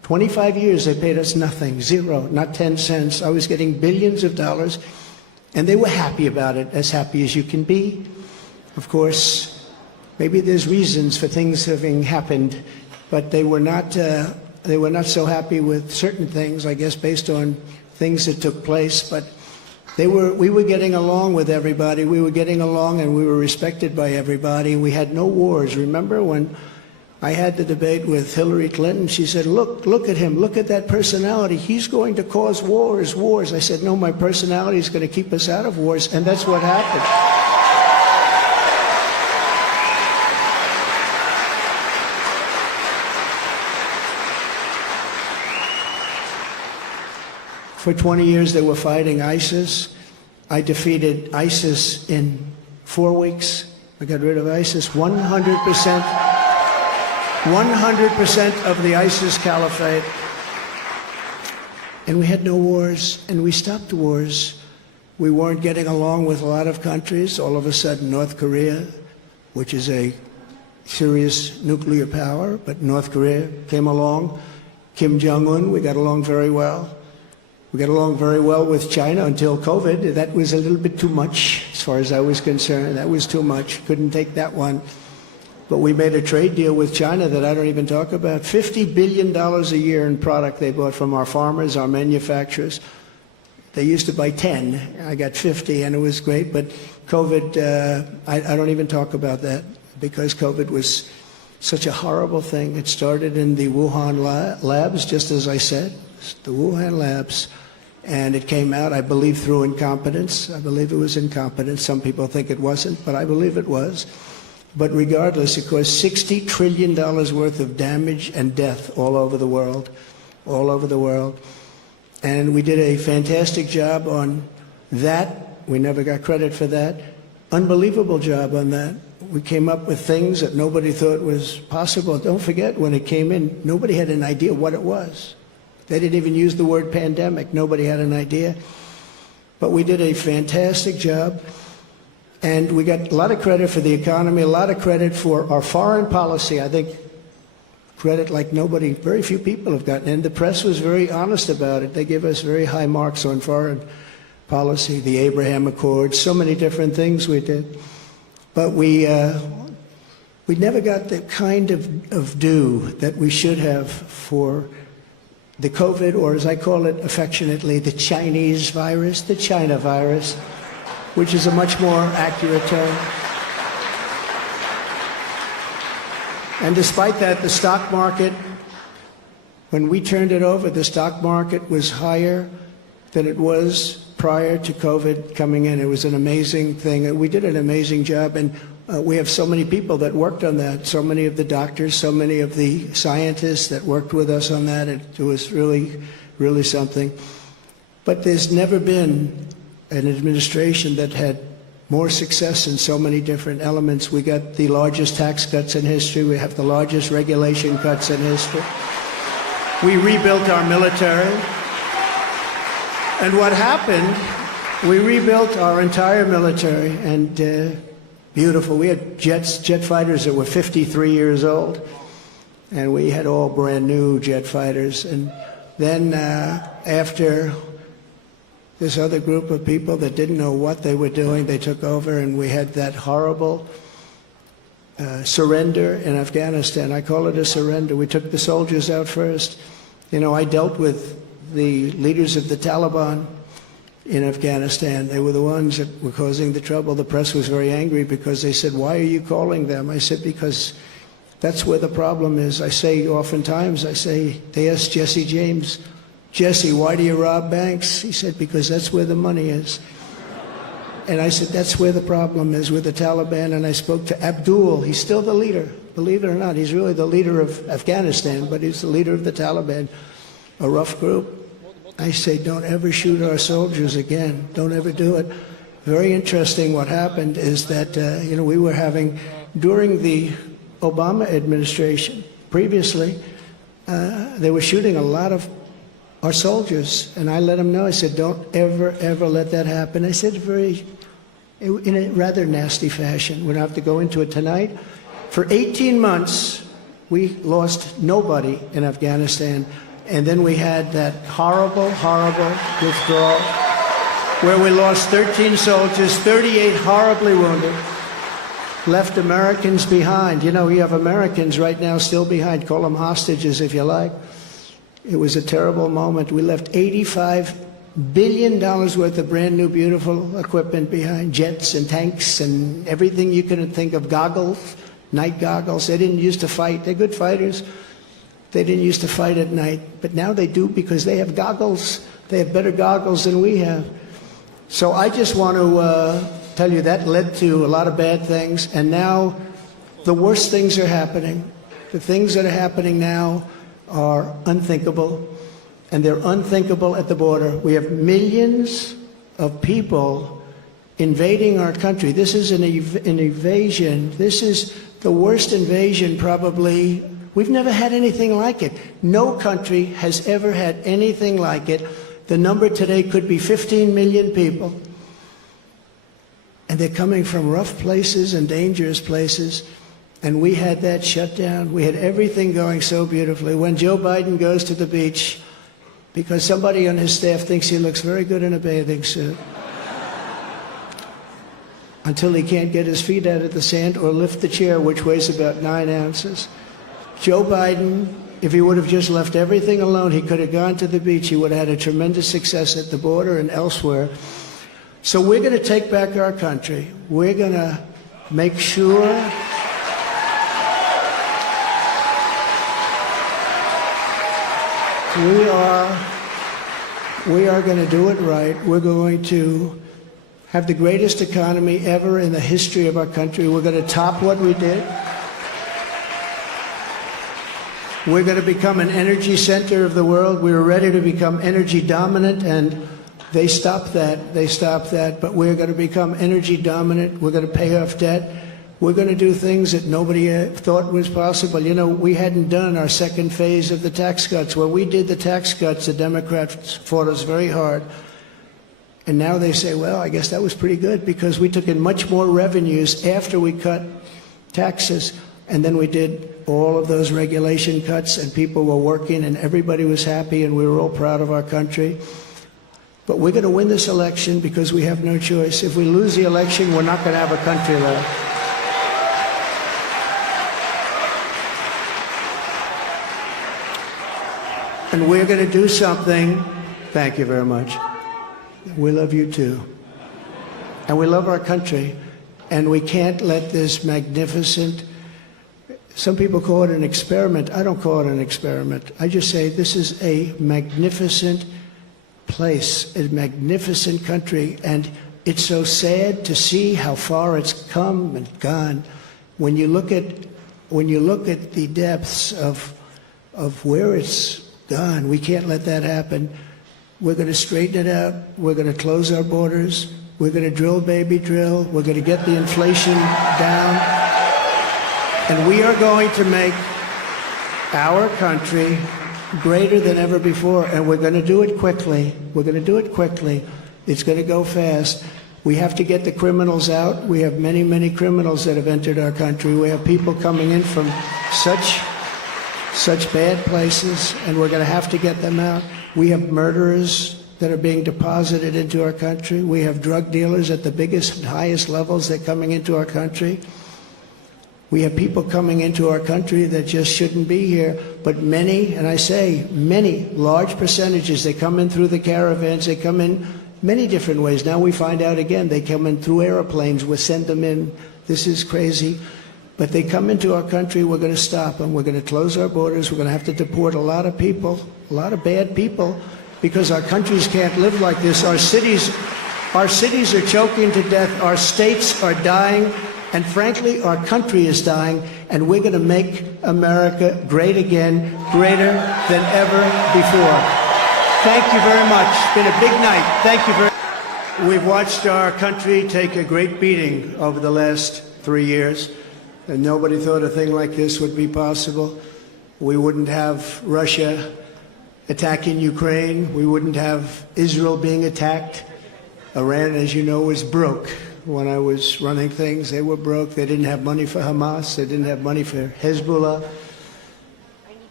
25 years they paid us nothing, zero, not 10 cents. I was getting billions of dollars, and they were happy about it, as happy as you can be. Of course, maybe there's reasons for things having happened, but they were not so happy with certain things, I guess, based on things that took place. But we were getting along with everybody. We were getting along, and we were respected by everybody. We had no wars. Remember when I had the debate with Hillary Clinton? She said, look at him. Look at that personality. He's going to cause wars. I said, no, my personality is going to keep us out of wars, and that's what happened. For 20 years, they were fighting ISIS. I defeated ISIS in 4 weeks. I got rid of ISIS 100%. 100% of the ISIS caliphate. And we had no wars, and we stopped wars. We weren't getting along with a lot of countries. All of a sudden, North Korea, which is a serious nuclear power, but North Korea came along. Kim Jong-un, we got along very well. We got along very well with China until COVID. That was a little bit too much, as far as I was concerned. That was too much. Couldn't take that one. But we made a trade deal with China that I don't even talk about. $50 billion a year in product they bought from our farmers, our manufacturers. They used to buy 10. I got 50, and it was great. But COVID, I don't even talk about that, because COVID was such a horrible thing. It started in the Wuhan labs, just as I said, the Wuhan labs. And it came out, I believe, through incompetence. I believe it was incompetence. Some people think it wasn't, but I believe it was. But regardless, it caused $60 trillion worth of damage and death all over the world, all over the world. And we did a fantastic job on that. We never got credit for that. Unbelievable job on that. We came up with things that nobody thought was possible. Don't forget, when it came in, nobody had an idea what it was. They didn't even use the word pandemic. Nobody had an idea. But we did a fantastic job. And we got a lot of credit for the economy, a lot of credit for our foreign policy. I think credit like nobody, very few people have gotten. And the press was very honest about it. They give us very high marks on foreign policy, the Abraham Accords, so many different things we did. But we never got the kind of due that we should have for the COVID, or as I call it affectionately, the Chinese virus, the China virus, which is a much more accurate term. And despite that, the stock market, when we turned it over, the stock market was higher than it was prior to COVID coming in. It was an amazing thing. We did an amazing job, and we have so many people that worked on that, so many of the doctors, so many of the scientists that worked with us on that. It was really, really something. But there's never been an administration that had more success in so many different elements. We got the largest tax cuts in history. We have the largest regulation cuts in history. We rebuilt our military. And what happened, we rebuilt our entire military, and beautiful. We had jet fighters that were 53 years old, and we had all brand new jet fighters. And then after this other group of people that didn't know what they were doing, they took over, and we had that horrible surrender in Afghanistan. I call it a surrender. We took the soldiers out first. You know, I dealt with the leaders of the Taliban in Afghanistan. They were the ones that were causing the trouble. The press was very angry because they said, "Why are you calling them?" I said, "Because that's where the problem is." I say oftentimes, they asked Jesse James, "Jesse, why do you rob banks?" He said, "Because that's where the money is." And I said, that's where the problem is, with the Taliban. And I spoke to Abdul. He's still the leader. Believe it or not, he's really the leader of Afghanistan, but he's the leader of the Taliban, a rough group. I say, don't ever shoot our soldiers again. Don't ever do it. Very interesting what happened is that, we were having, during the Obama administration, previously, they were shooting a lot of our soldiers, and I let them know. I said, don't ever, ever let that happen. I said in a rather nasty fashion. We don't have to go into it tonight. For 18 months, we lost nobody in Afghanistan. And then we had that horrible, horrible withdrawal where we lost 13 soldiers, 38 horribly wounded, left Americans behind. You know, you have Americans right now still behind. Call them hostages if you like. It was a terrible moment. We left $85 billion worth of brand new, beautiful equipment behind, jets and tanks and everything you can think of, goggles, night goggles. They didn't used to fight. They're good fighters. They didn't used to fight at night, but now they do because they have goggles. They have better goggles than we have. So I just want to tell you that led to a lot of bad things, and now the worst things are happening. The things that are happening now are unthinkable, and they're unthinkable at the border. We have millions of people invading our country. This is an invasion. This is the worst invasion probably. We've never had anything like it. No country has ever had anything like it. The number today could be 15 million people. And they're coming from rough places and dangerous places. And we had that shut down. We had everything going so beautifully. When Joe Biden goes to the beach, because somebody on his staff thinks he looks very good in a bathing suit, until he can't get his feet out of the sand or lift the chair, which weighs about 9 ounces. Joe Biden, if he would have just left everything alone, he could have gone to the beach. He would have had a tremendous success at the border and elsewhere. So we're going to take back our country. We're going to make sure we are going to do it right. We're going to have the greatest economy ever in the history of our country. We're going to top what we did. We're going to become an energy center of the world. We were ready to become energy dominant, and they stopped that. They stopped that. But we're going to become energy dominant. We're going to pay off debt. We're going to do things that nobody thought was possible. You know, we hadn't done our second phase of the tax cuts. When we did the tax cuts, the Democrats fought us very hard. And now they say, well, I guess that was pretty good because we took in much more revenues after we cut taxes. And then we did all of those regulation cuts, and people were working, and everybody was happy, and we were all proud of our country. But we're going to win this election because we have no choice. If we lose the election, we're not going to have a country left. And we're going to do something. Thank you very much. We love you too. And we love our country. And we can't let this magnificent, some people call it an experiment. I don't call it an experiment. I just say this is a magnificent place, a magnificent country. And it's so sad to see how far it's come and gone. When you look at the depths of where it's gone, we can't let that happen. We're going to straighten it out. We're going to close our borders. We're going to drill, baby, drill. We're going to get the inflation down. And we are going to make our country greater than ever before. And we're going to do it quickly. We're going to do it quickly. It's going to go fast. We have to get the criminals out. We have many, many criminals that have entered our country. We have people coming in from such bad places, and we're going to have to get them out. We have murderers that are being deposited into our country. We have drug dealers at the biggest, highest levels. They're coming into our country. We have people coming into our country that just shouldn't be here. But many, and I say many, large percentages, they come in through the caravans. They come in many different ways. Now we find out again, they come in through airplanes. We send them in. This is crazy. But they come into our country, we're going to stop them. We're going to close our borders. We're going to have to deport a lot of people, a lot of bad people, because our countries can't live like this. Our cities are choking to death. Our states are dying. And frankly, our country is dying. And we're going to make America great again, greater than ever before. Thank you very much. It's been a big night. Thank you very much. We've watched our country take a great beating over the last 3 years. And nobody thought a thing like this would be possible. We wouldn't have Russia attacking Ukraine. We wouldn't have Israel being attacked. Iran, as you know, was broke. When I was running things, they were broke. They didn't have money for Hamas. They didn't have money for Hezbollah.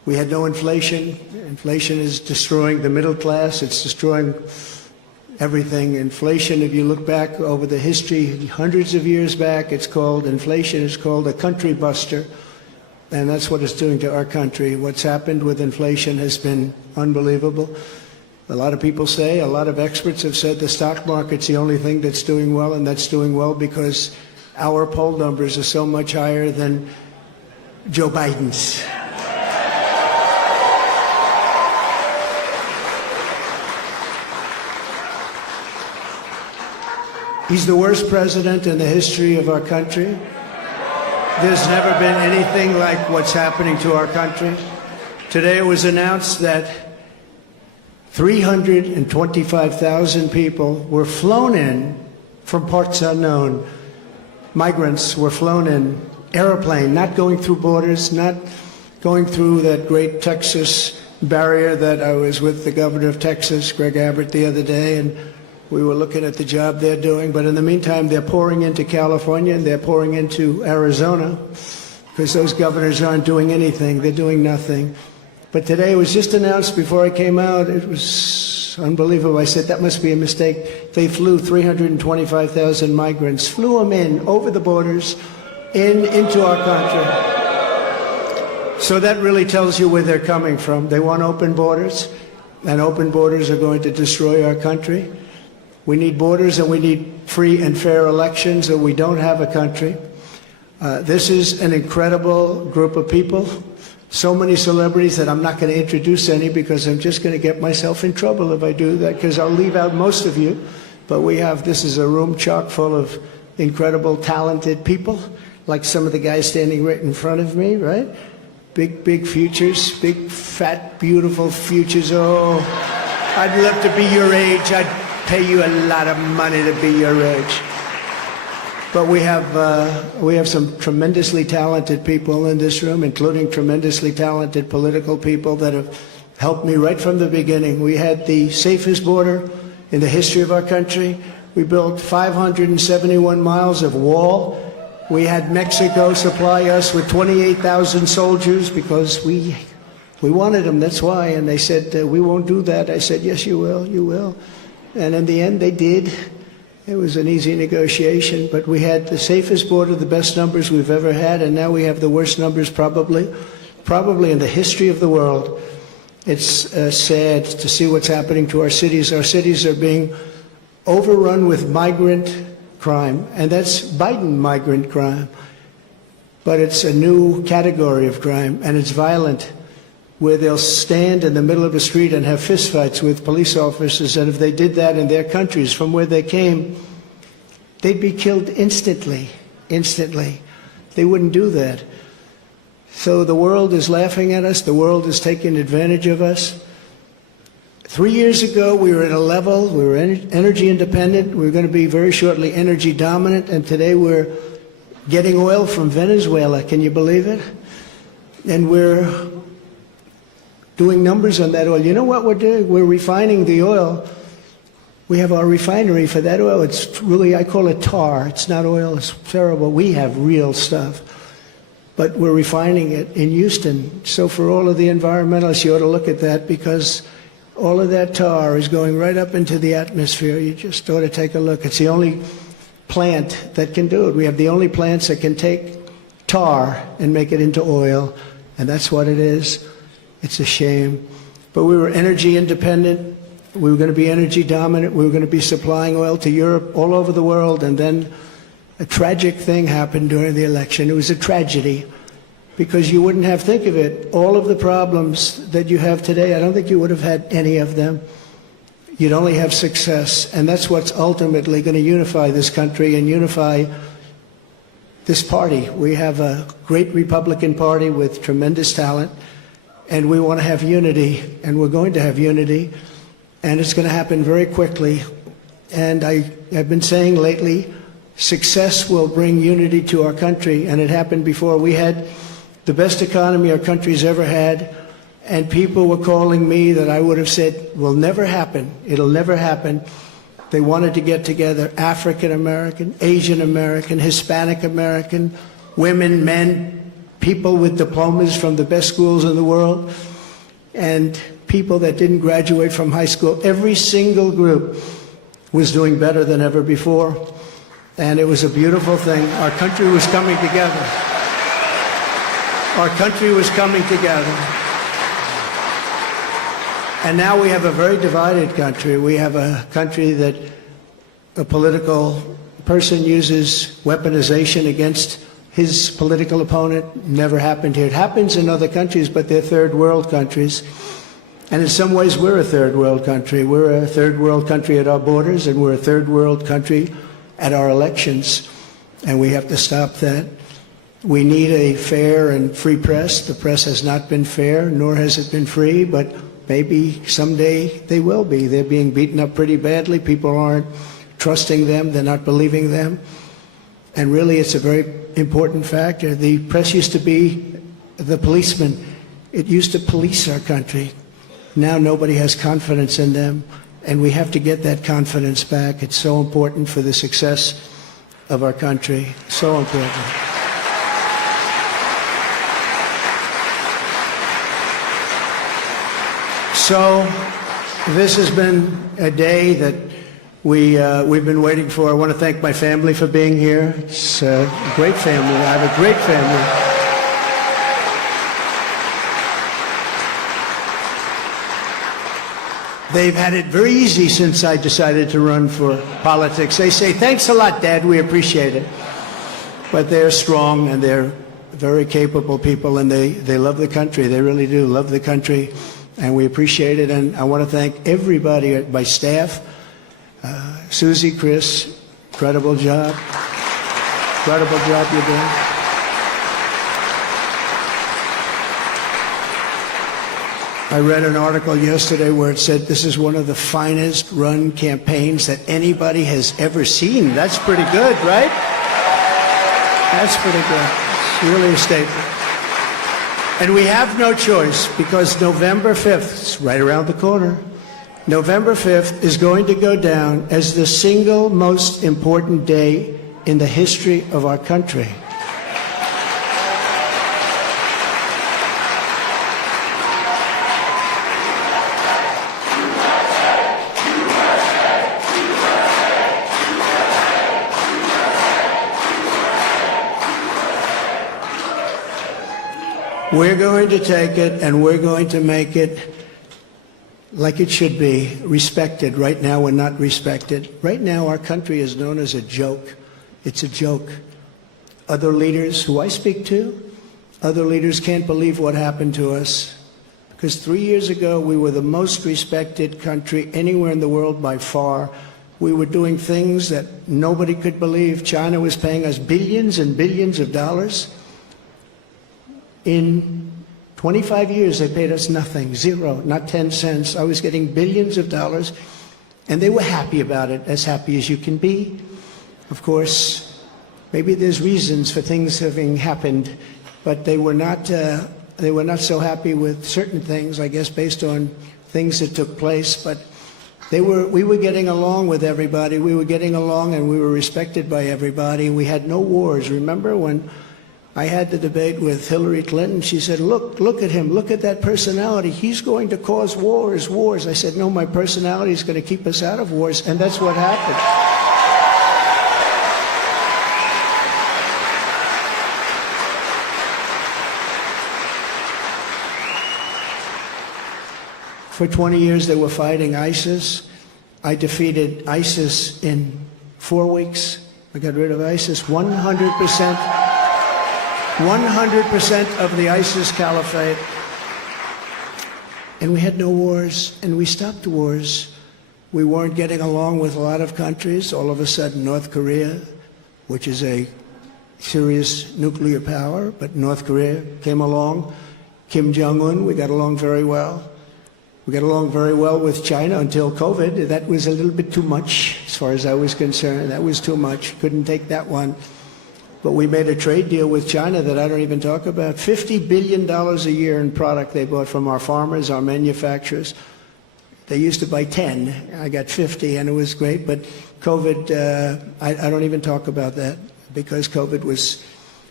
We had no inflation. Inflation is destroying the middle class. It's destroying everything. Inflation, if you look back over the history, hundreds of years back, inflation is called a country buster. And that's what it's doing to our country. What's happened with inflation has been unbelievable. A lot of people say, a lot of experts have said the stock market's the only thing that's doing well, and that's doing well because our poll numbers are so much higher than Joe Biden's. He's the worst president in the history of our country. There's never been anything like what's happening to our country. Today it was announced that 325,000 people were flown in from parts unknown. Migrants were flown in, airplane, not going through borders, not going through that great Texas barrier that I was with the governor of Texas, Greg Abbott, the other day, and we were looking at the job they're doing. But in the meantime, they're pouring into California and they're pouring into Arizona because those governors aren't doing anything. They're doing nothing. But today it was just announced before I came out. It was unbelievable. I said, that must be a mistake. They flew 325,000 migrants, flew them in over the borders into our country. So that really tells you where they're coming from. They want open borders, and open borders are going to destroy our country. We need borders and we need free and fair elections, or we don't have a country. This is an incredible group of people. So many celebrities that I'm not going to introduce any because I'm just going to get myself in trouble if I do that, because I'll leave out most of you. But this is a room chock full of incredible, talented people, like some of the guys standing right in front of me, right? Big futures, big, fat, beautiful futures. Oh, I'd love to be your age. I'd pay you a lot of money to be your age. But we have some tremendously talented people in this room, including tremendously talented political people that have helped me right from the beginning. We had the safest border in the history of our country. We built 571 miles of wall. We had Mexico supply us with 28,000 soldiers because we wanted them, that's why. And they said, we won't do that. I said, yes, you will, you will. And in the end, they did. It was an easy negotiation, but we had the safest border, the best numbers we've ever had, and now we have the worst numbers probably in the history of the world. It's sad to see what's happening to our cities. Our cities are being overrun with migrant crime, and that's Biden migrant crime. But it's a new category of crime, and it's violent, where they'll stand in the middle of a street and have fistfights with police officers, and if they did that in their countries from where they came, they'd be killed instantly. They wouldn't do that. So the world is laughing at us. The world is taking advantage of us. 3 years ago, we were at a level, we were energy independent. We were going to be very shortly energy dominant, and today we're getting oil from Venezuela. Can you believe it? And we're doing numbers on that oil. You know what we're doing? We're refining the oil. We have our refinery for that oil. It's really, I call it tar. It's not oil. It's terrible. We have real stuff. But we're refining it in Houston. So for all of the environmentalists, you ought to look at that, because all of that tar is going right up into the atmosphere. You just ought to take a look. It's the only plant that can do it. We have the only plants that can take tar and make it into oil, and that's what it is. It's a shame. But we were energy independent. We were going to be energy dominant. We were going to be supplying oil to Europe, all over the world. And then a tragic thing happened during the election. It was a tragedy, because you wouldn't have, think of it, all of the problems that you have today, I don't think you would have had any of them. You'd only have success. And that's what's ultimately going to unify this country and unify this party. We have a great Republican Party with tremendous talent. And we want to have unity, and we're going to have unity, and it's going to happen very quickly. And I've been saying lately, success will bring unity to our country, and it happened before. We had the best economy our country's ever had, and people were calling me that I would have said will never happen. It'll never happen. They wanted to get together, African American, Asian American, Hispanic American, women, men, people with diplomas from the best schools in the world, and people that didn't graduate from high school. Every single group was doing better than ever before, and it was a beautiful thing. Our country was coming together. Our country was coming together. And now we have a very divided country. We have a country that a political person uses weaponization against his political opponent. Never happened here. It happens in other countries, but they're third world countries. And in some ways, we're a third world country. We're a third world country at our borders, and we're a third world country at our elections. And we have to stop that. We need a fair and free press. The press has not been fair, nor has it been free, but maybe someday they will be. They're being beaten up pretty badly. People aren't trusting them. They're not believing them. And really, it's a very important factor. The press used to be the policeman. It used to police our country. Now nobody has confidence in them, and we have to get that confidence back. It's so important for the success of our country. So important. So this has been a day that we've been waiting for. I want to thank my family for being here. It's a great family. I have a great family. They've had it very easy since I decided to run for politics. They say, thanks a lot, Dad, we appreciate it. But they're strong, and they're very capable people, and they love the country. They really do love the country, and we appreciate it. And I want to thank everybody, my staff, Susie, Chris, incredible job. Incredible job you're doing. I read an article yesterday where it said this is one of the finest run campaigns that anybody has ever seen. That's pretty good, right? That's pretty good. It's really a statement. And we have no choice, because November 5th, it's right around the corner, November 5th is going to go down as the single most important day in the history of our country. We're going to take it, and we're going to make it like it should be, respected. Right now, we're not respected. Right now, our country is known as a joke. It's a joke. Other leaders who I speak to, other leaders can't believe what happened to us. Because 3 years ago, we were the most respected country anywhere in the world by far. We were doing things that nobody could believe. China was paying us billions and billions of dollars. In 25 years, they paid us nothing, zero, not 10 cents. I was getting billions of dollars, and they were happy about it, as happy as you can be. Of course, maybe there's reasons for things having happened, but they were not so happy with certain things, I guess, based on things that took place. But we were getting along with everybody. We were getting along, and we were respected by everybody. We had no wars. Remember when I had the debate with Hillary Clinton? She said, look at him, look at that personality. He's going to cause wars. I said, no, my personality is going to keep us out of wars, and that's what happened. For 20 years, they were fighting ISIS. I defeated ISIS in 4 weeks. I got rid of ISIS 100%. 100% of the ISIS caliphate. And we had no wars, and we stopped wars. We weren't getting along with a lot of countries. All of a sudden, North Korea, which is a serious nuclear power, but North Korea came along. Kim Jong-un, we got along very well. We got along very well with China until COVID. That was a little bit too much, as far as I was concerned. That was too much. Couldn't take that one. But we made a trade deal with China that I don't even talk about. $50 billion a year in product they bought from our farmers, our manufacturers. They used to buy 10. I got 50, and it was great. But COVID, I don't even talk about that, because COVID was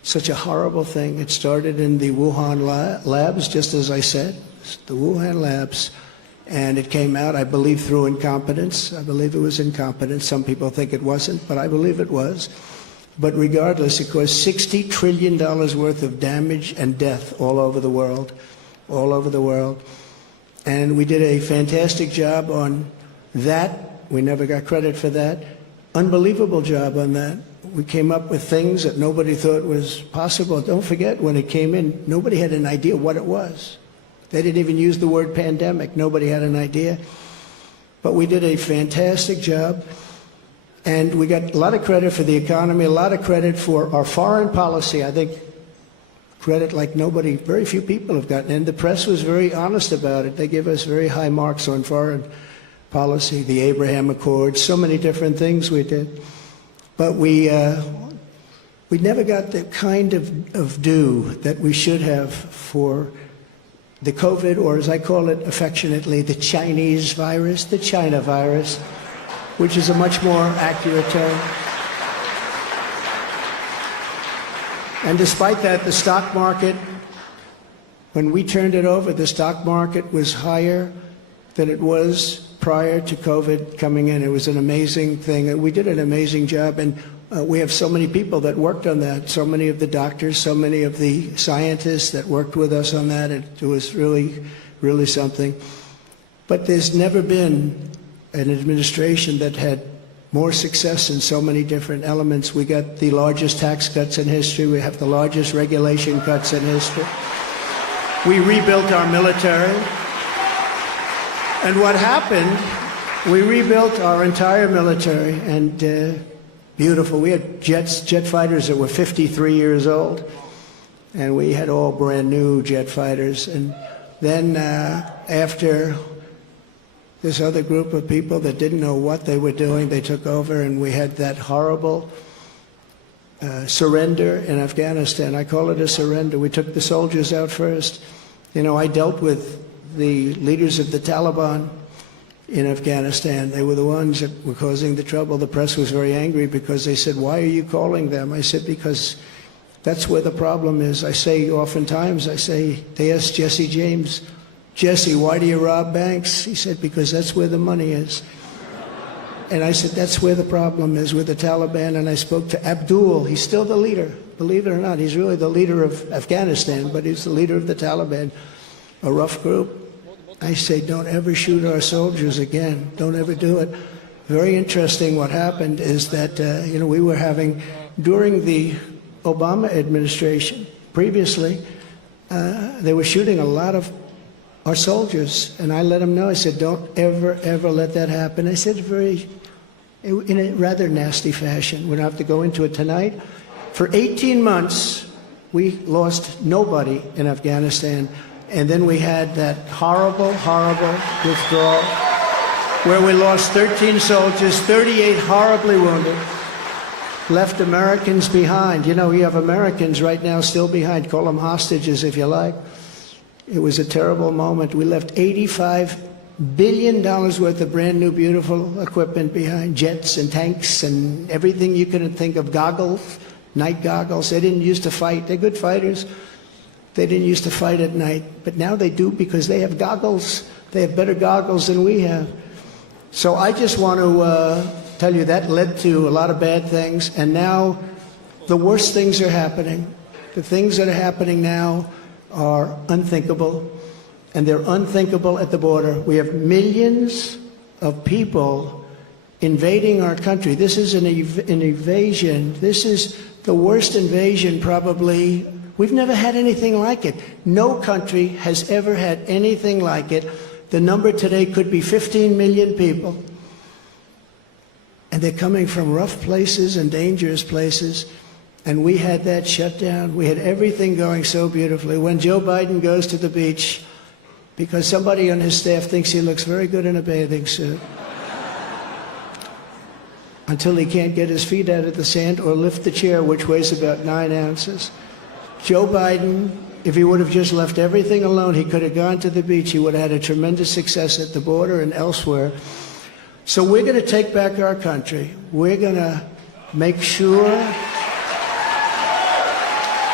such a horrible thing. It started in the Wuhan labs, just as I said, the Wuhan labs, and it came out, I believe, through incompetence. I believe it was incompetence. Some people think it wasn't, but I believe it was. But regardless, it caused $60 trillion worth of damage and death all over the world, all over the world. And we did a fantastic job on that. We never got credit for that. Unbelievable job on that. We came up with things that nobody thought was possible. Don't forget, when it came in, nobody had an idea what it was. They didn't even use the word pandemic. Nobody had an idea. But we did a fantastic job. And we got a lot of credit for the economy, a lot of credit for our foreign policy. I think credit like nobody, very few people have gotten. And the press was very honest about it. They give us very high marks on foreign policy, the Abraham Accords, so many different things we did. But we never got the kind of due that we should have for the COVID, or as I call it affectionately, the Chinese virus, the China virus, which is a much more accurate term. And despite that, the stock market, when we turned it over, the stock market was higher than it was prior to COVID coming in. It was an amazing thing. We did an amazing job, and we have so many people that worked on that, so many of the doctors, so many of the scientists that worked with us on that. It was really, really something. But there's never been an administration that had more success in so many different elements. We got the largest tax cuts in history. We have the largest regulation cuts in history. We rebuilt our military. And what happened, we rebuilt our entire military, and beautiful. We had jet fighters that were 53 years old, and we had all brand new jet fighters. And then after this other group of people that didn't know what they were doing, they took over, and we had that horrible surrender in Afghanistan. I call it a surrender. We took the soldiers out first. You know, I dealt with the leaders of the Taliban in Afghanistan. They were the ones that were causing the trouble. The press was very angry because they said, "Why are you calling them?" I said, "Because that's where the problem is." I say oftentimes, they asked Jesse James, "Jesse, why do you rob banks?" He said, "Because that's where the money is." And I said, that's where the problem is, with the Taliban. And I spoke to Abdul. He's still the leader. Believe it or not, he's really the leader of Afghanistan, but he's the leader of the Taliban, a rough group. I say, don't ever shoot our soldiers again. Don't ever do it. Very interesting. What happened is that, we were having, during the Obama administration, previously, they were shooting a lot of our soldiers, and I let them know. I said, don't ever, ever let that happen. I said in a rather nasty fashion. We don't have to go into it tonight. For 18 months, we lost nobody in Afghanistan, and then we had that horrible, horrible withdrawal where we lost 13 soldiers, 38 horribly wounded, left Americans behind. You know, we have Americans right now still behind. Call them hostages if you like. It was a terrible moment. We left $85 billion worth of brand new, beautiful equipment behind, jets and tanks and everything you could think of, goggles, night goggles. They didn't used to fight. They're good fighters. They didn't used to fight at night, but now they do because they have goggles. They have better goggles than we have. So I just want to tell you that led to a lot of bad things, and now the worst things are happening. The things that are happening now are unthinkable, and they're unthinkable at the border. We have millions of people invading our country. This is an invasion. This is the worst invasion probably. We've never had anything like it. No country has ever had anything like it. The number today could be 15 million people. And they're coming from rough places and dangerous places. And we had that shut down. We had everything going so beautifully. When Joe Biden goes to the beach, because somebody on his staff thinks he looks very good in a bathing suit, until he can't get his feet out of the sand or lift the chair, which weighs about 9 ounces. Joe Biden, if he would have just left everything alone, he could have gone to the beach. He would have had a tremendous success at the border and elsewhere. So we're going to take back our country. We're going to make sure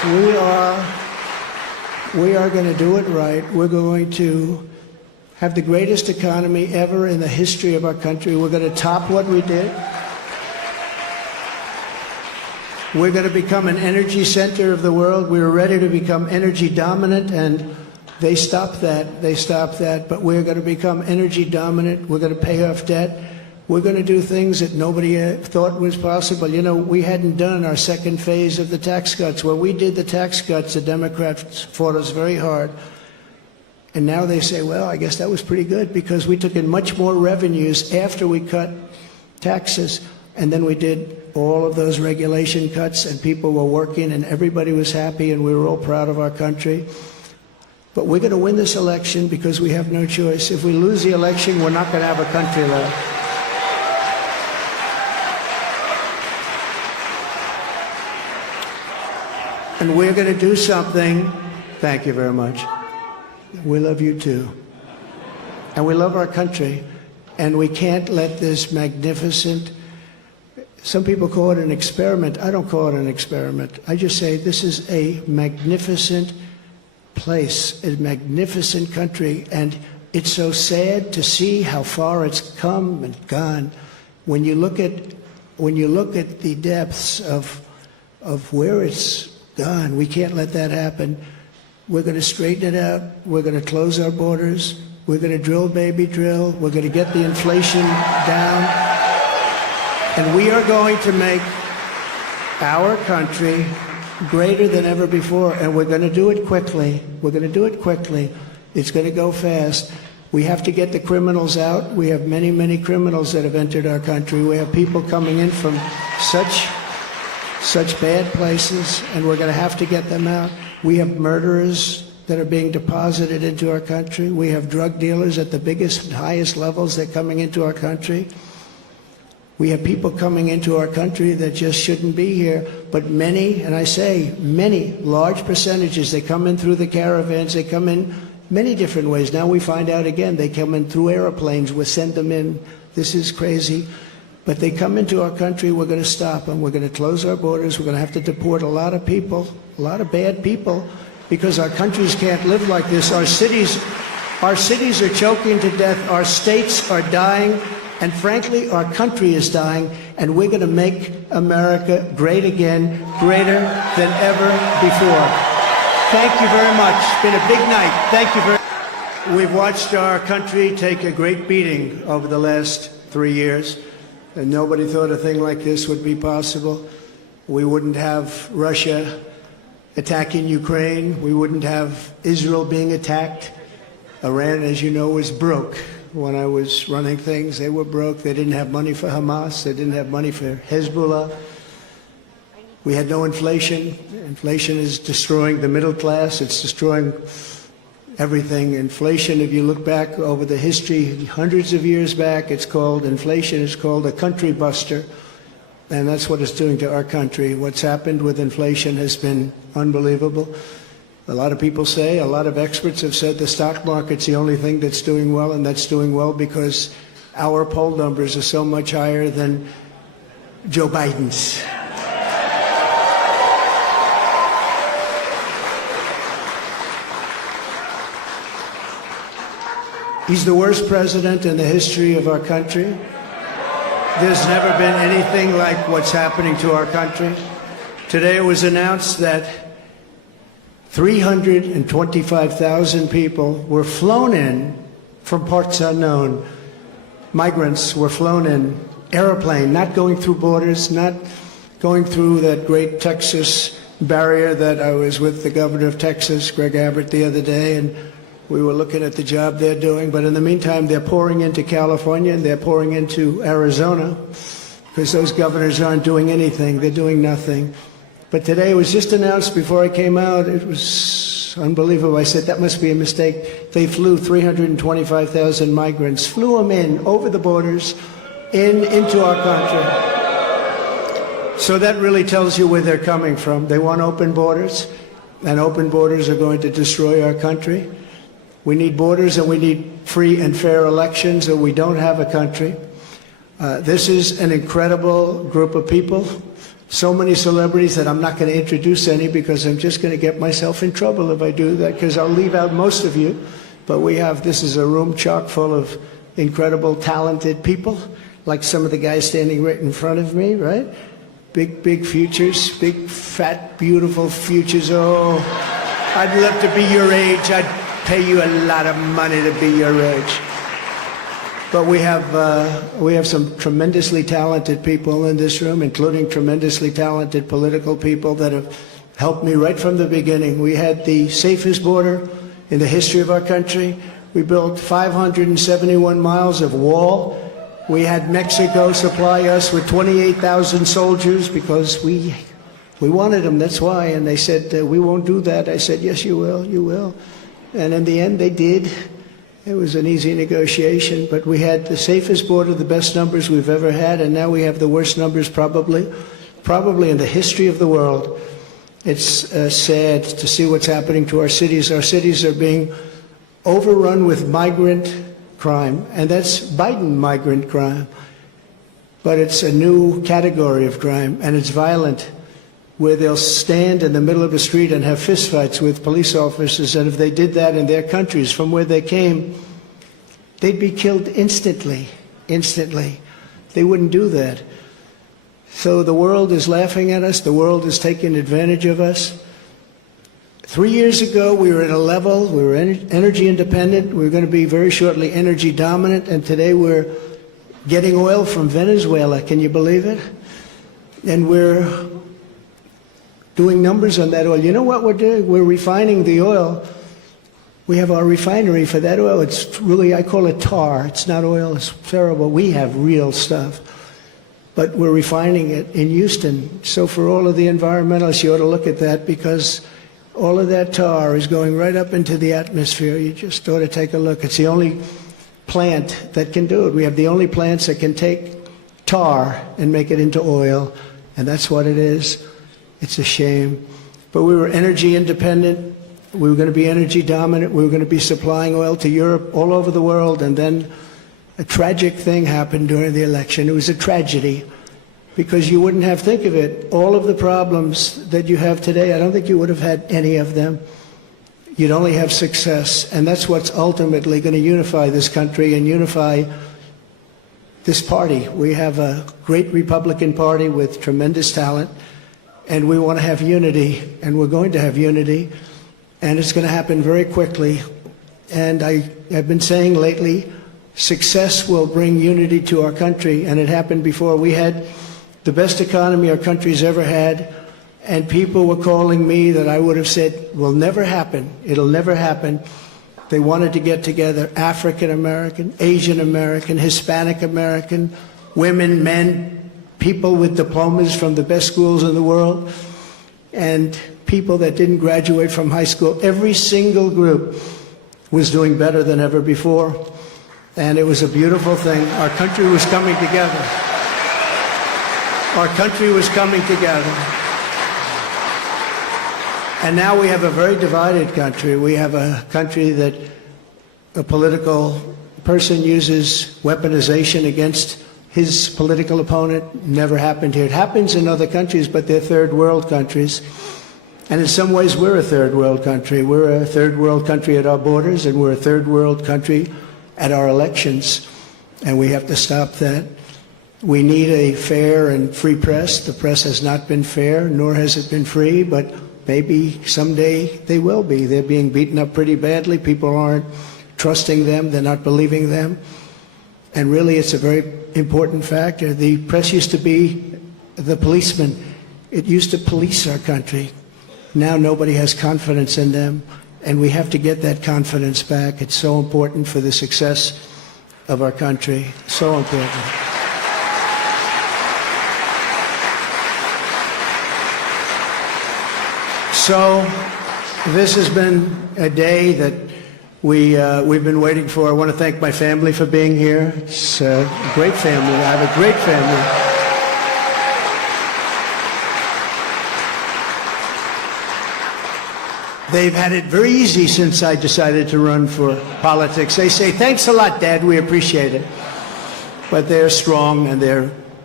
We are going to do it right. We're going to have the greatest economy ever in the history of our country. We're going to top what we did. We're going to become an energy center of the world. We were ready to become energy dominant, and they stopped that. They stopped that. But we're going to become energy dominant. We're going to pay off debt. We're going to do things that nobody thought was possible. You know, we hadn't done our second phase of the tax cuts. When we did the tax cuts, the Democrats fought us very hard. And now they say, well, I guess that was pretty good because we took in much more revenues after we cut taxes. And then we did all of those regulation cuts, and people were working, and everybody was happy, and we were all proud of our country. But we're going to win this election because we have no choice. If we lose the election, we're not going to have a country left. And we're going to do something. Thank you very much. We love you too. And we love our country. And we can't let this magnificent, some people call it an experiment. I don't call it an experiment. I just say this is a magnificent place, a magnificent country. And it's so sad to see how far it's come and gone. When you look at the depths of where it's gone, we can't let that happen. We're going to straighten it out. We're going to close our borders. We're going to drill, baby, drill. We're going to get the inflation down. And we are going to make our country greater than ever before. And we're going to do it quickly. We're going to do it quickly. It's going to go fast. We have to get the criminals out. We have many, many criminals that have entered our country. We have people coming in from such bad places, and we're going to have to get them out. We have murderers that are being deposited into our country. We have drug dealers at the biggest and highest levels that are coming into our country. We have people coming into our country that just shouldn't be here. But many, and I say many, large percentages, they come in through the caravans. They come in many different ways. Now we find out again, they come in through airplanes. We send them in. This is crazy. But they come into our country, we're going to stop them. We're going to close our borders. We're going to have to deport a lot of people, a lot of bad people, because our countries can't live like this. Our cities are choking to death. Our states are dying. And frankly, our country is dying. And we're going to make America great again, greater than ever before. Thank you very much. It's been a big night. Thank you very much. We've watched our country take a great beating over the last 3 years. And nobody thought a thing like this would be possible. We wouldn't have Russia attacking Ukraine. We wouldn't have Israel being attacked. Iran, as you know, was broke. When I was running things, they were broke. They didn't have money for Hamas. They didn't have money for Hezbollah. We had no inflation. Inflation is destroying the middle class. It's destroying everything. Inflation, if you look back over the history, hundreds of years back, it's called inflation. It's called a country buster. And that's what it's doing to our country. What's happened with inflation has been unbelievable. A lot of people say, a lot of experts have said the stock market's the only thing that's doing well, and that's doing well because our poll numbers are so much higher than Joe Biden's. He's the worst president in the history of our country. There's never been anything like what's happening to our country. Today it was announced that 325,000 people were flown in from parts unknown. Migrants were flown in, airplane, not going through borders, not going through that great Texas barrier that I was with the governor of Texas, Greg Abbott, the other day, and we were looking at the job they're doing. But in the meantime, they're pouring into California and they're pouring into Arizona because those governors aren't doing anything. They're doing nothing. But today it was just announced before I came out. It was unbelievable. I said, that must be a mistake. They flew 325,000 migrants, flew them in over the borders into our country. So that really tells you where they're coming from. They want open borders, and open borders are going to destroy our country. We need borders and we need free and fair elections, or we don't have a country. This is an incredible group of people. so many celebrities that I'm not going to introduce any because I'm just going to get myself in trouble if I do that, because I'll leave out most of you. But this is a room chock full of incredible, talented people, like some of the guys standing right in front of me, right? Big futures, big, fat, beautiful futures. Oh, I'd love to be your age. I'd pay you a lot of money to be your age. But we have some tremendously talented people in this room, including tremendously talented political people that have helped me right from the beginning. We had the safest border in the history of our country. We built 571 miles of wall. We had Mexico supply us with 28,000 soldiers because we wanted them, that's why. And they said, we won't do that. I said, yes, you will, you will. And in the end, they did. It was an easy negotiation, but we had the safest border, the best numbers we've ever had, and now we have the worst numbers probably in the history of the world. It's sad to see what's happening to our cities. Our cities are being overrun with migrant crime, and that's Biden migrant crime. But it's a new category of crime, and it's violent, where they'll stand in the middle of the street and have fistfights with police officers, and if they did that in their countries from where they came, they'd be killed instantly. They wouldn't do that. So the world is laughing at us. The world is taking advantage of us. 3 years ago, we were at a level, we were energy independent. We were going to be very shortly energy dominant, and today we're getting oil from Venezuela. Can you believe it? And we're doing numbers on that oil. You know what we're doing? We're refining the oil. We have our refinery for that oil. It's really, I call it tar. It's not oil. It's terrible. We have real stuff. But we're refining it in Houston. So for all of the environmentalists, you ought to look at that, because all of that tar is going right up into the atmosphere. You just ought to take a look. It's the only plant that can do it. We have the only plants that can take tar and make it into oil, and that's what it is. It's a shame. But we were energy independent. We were going to be energy dominant. We were going to be supplying oil to Europe, all over the world. And then a tragic thing happened during the election. It was a tragedy, because you wouldn't have, think of it, all of the problems that you have today, I don't think you would have had any of them. You'd only have success. And that's what's ultimately going to unify this country and unify this party. We have a great Republican Party with tremendous talent. And we want to have unity, and we're going to have unity, and it's going to happen very quickly. And I have been saying lately, success will bring unity to our country, and it happened before. We had the best economy our country's ever had, and people were calling me that I would have said will never happen. It'll never happen. They wanted to get together, African American, Asian American, Hispanic American, women, men, people with diplomas from the best schools in the world, and people that didn't graduate from high school. Every single group was doing better than ever before, and it was a beautiful thing. Our country was coming together. Our country was coming together. And now we have a very divided country. We have a country that a political person uses weaponization against his political opponent. Never happened here. It happens in other countries, but they're third world countries. And in some ways, we're a third world country. We're a third world country at our borders, and we're a third world country at our elections. And we have to stop that. We need a fair and free press. The press has not been fair, nor has it been free, but maybe someday they will be. They're being beaten up pretty badly. People aren't trusting them. They're not believing them. And really, it's a very important factor. The press used to be the policeman. It used to police our country. Now nobody has confidence in them, and we have to get that confidence back. It's so important for the success of our country. So important. So this has been a day that we've been waiting for. I want to thank my family for being here. It's a great family. I have a great family. They've had it very easy since I decided to run for politics. They say, thanks a lot, Dad, we appreciate it. But they're strong, and they're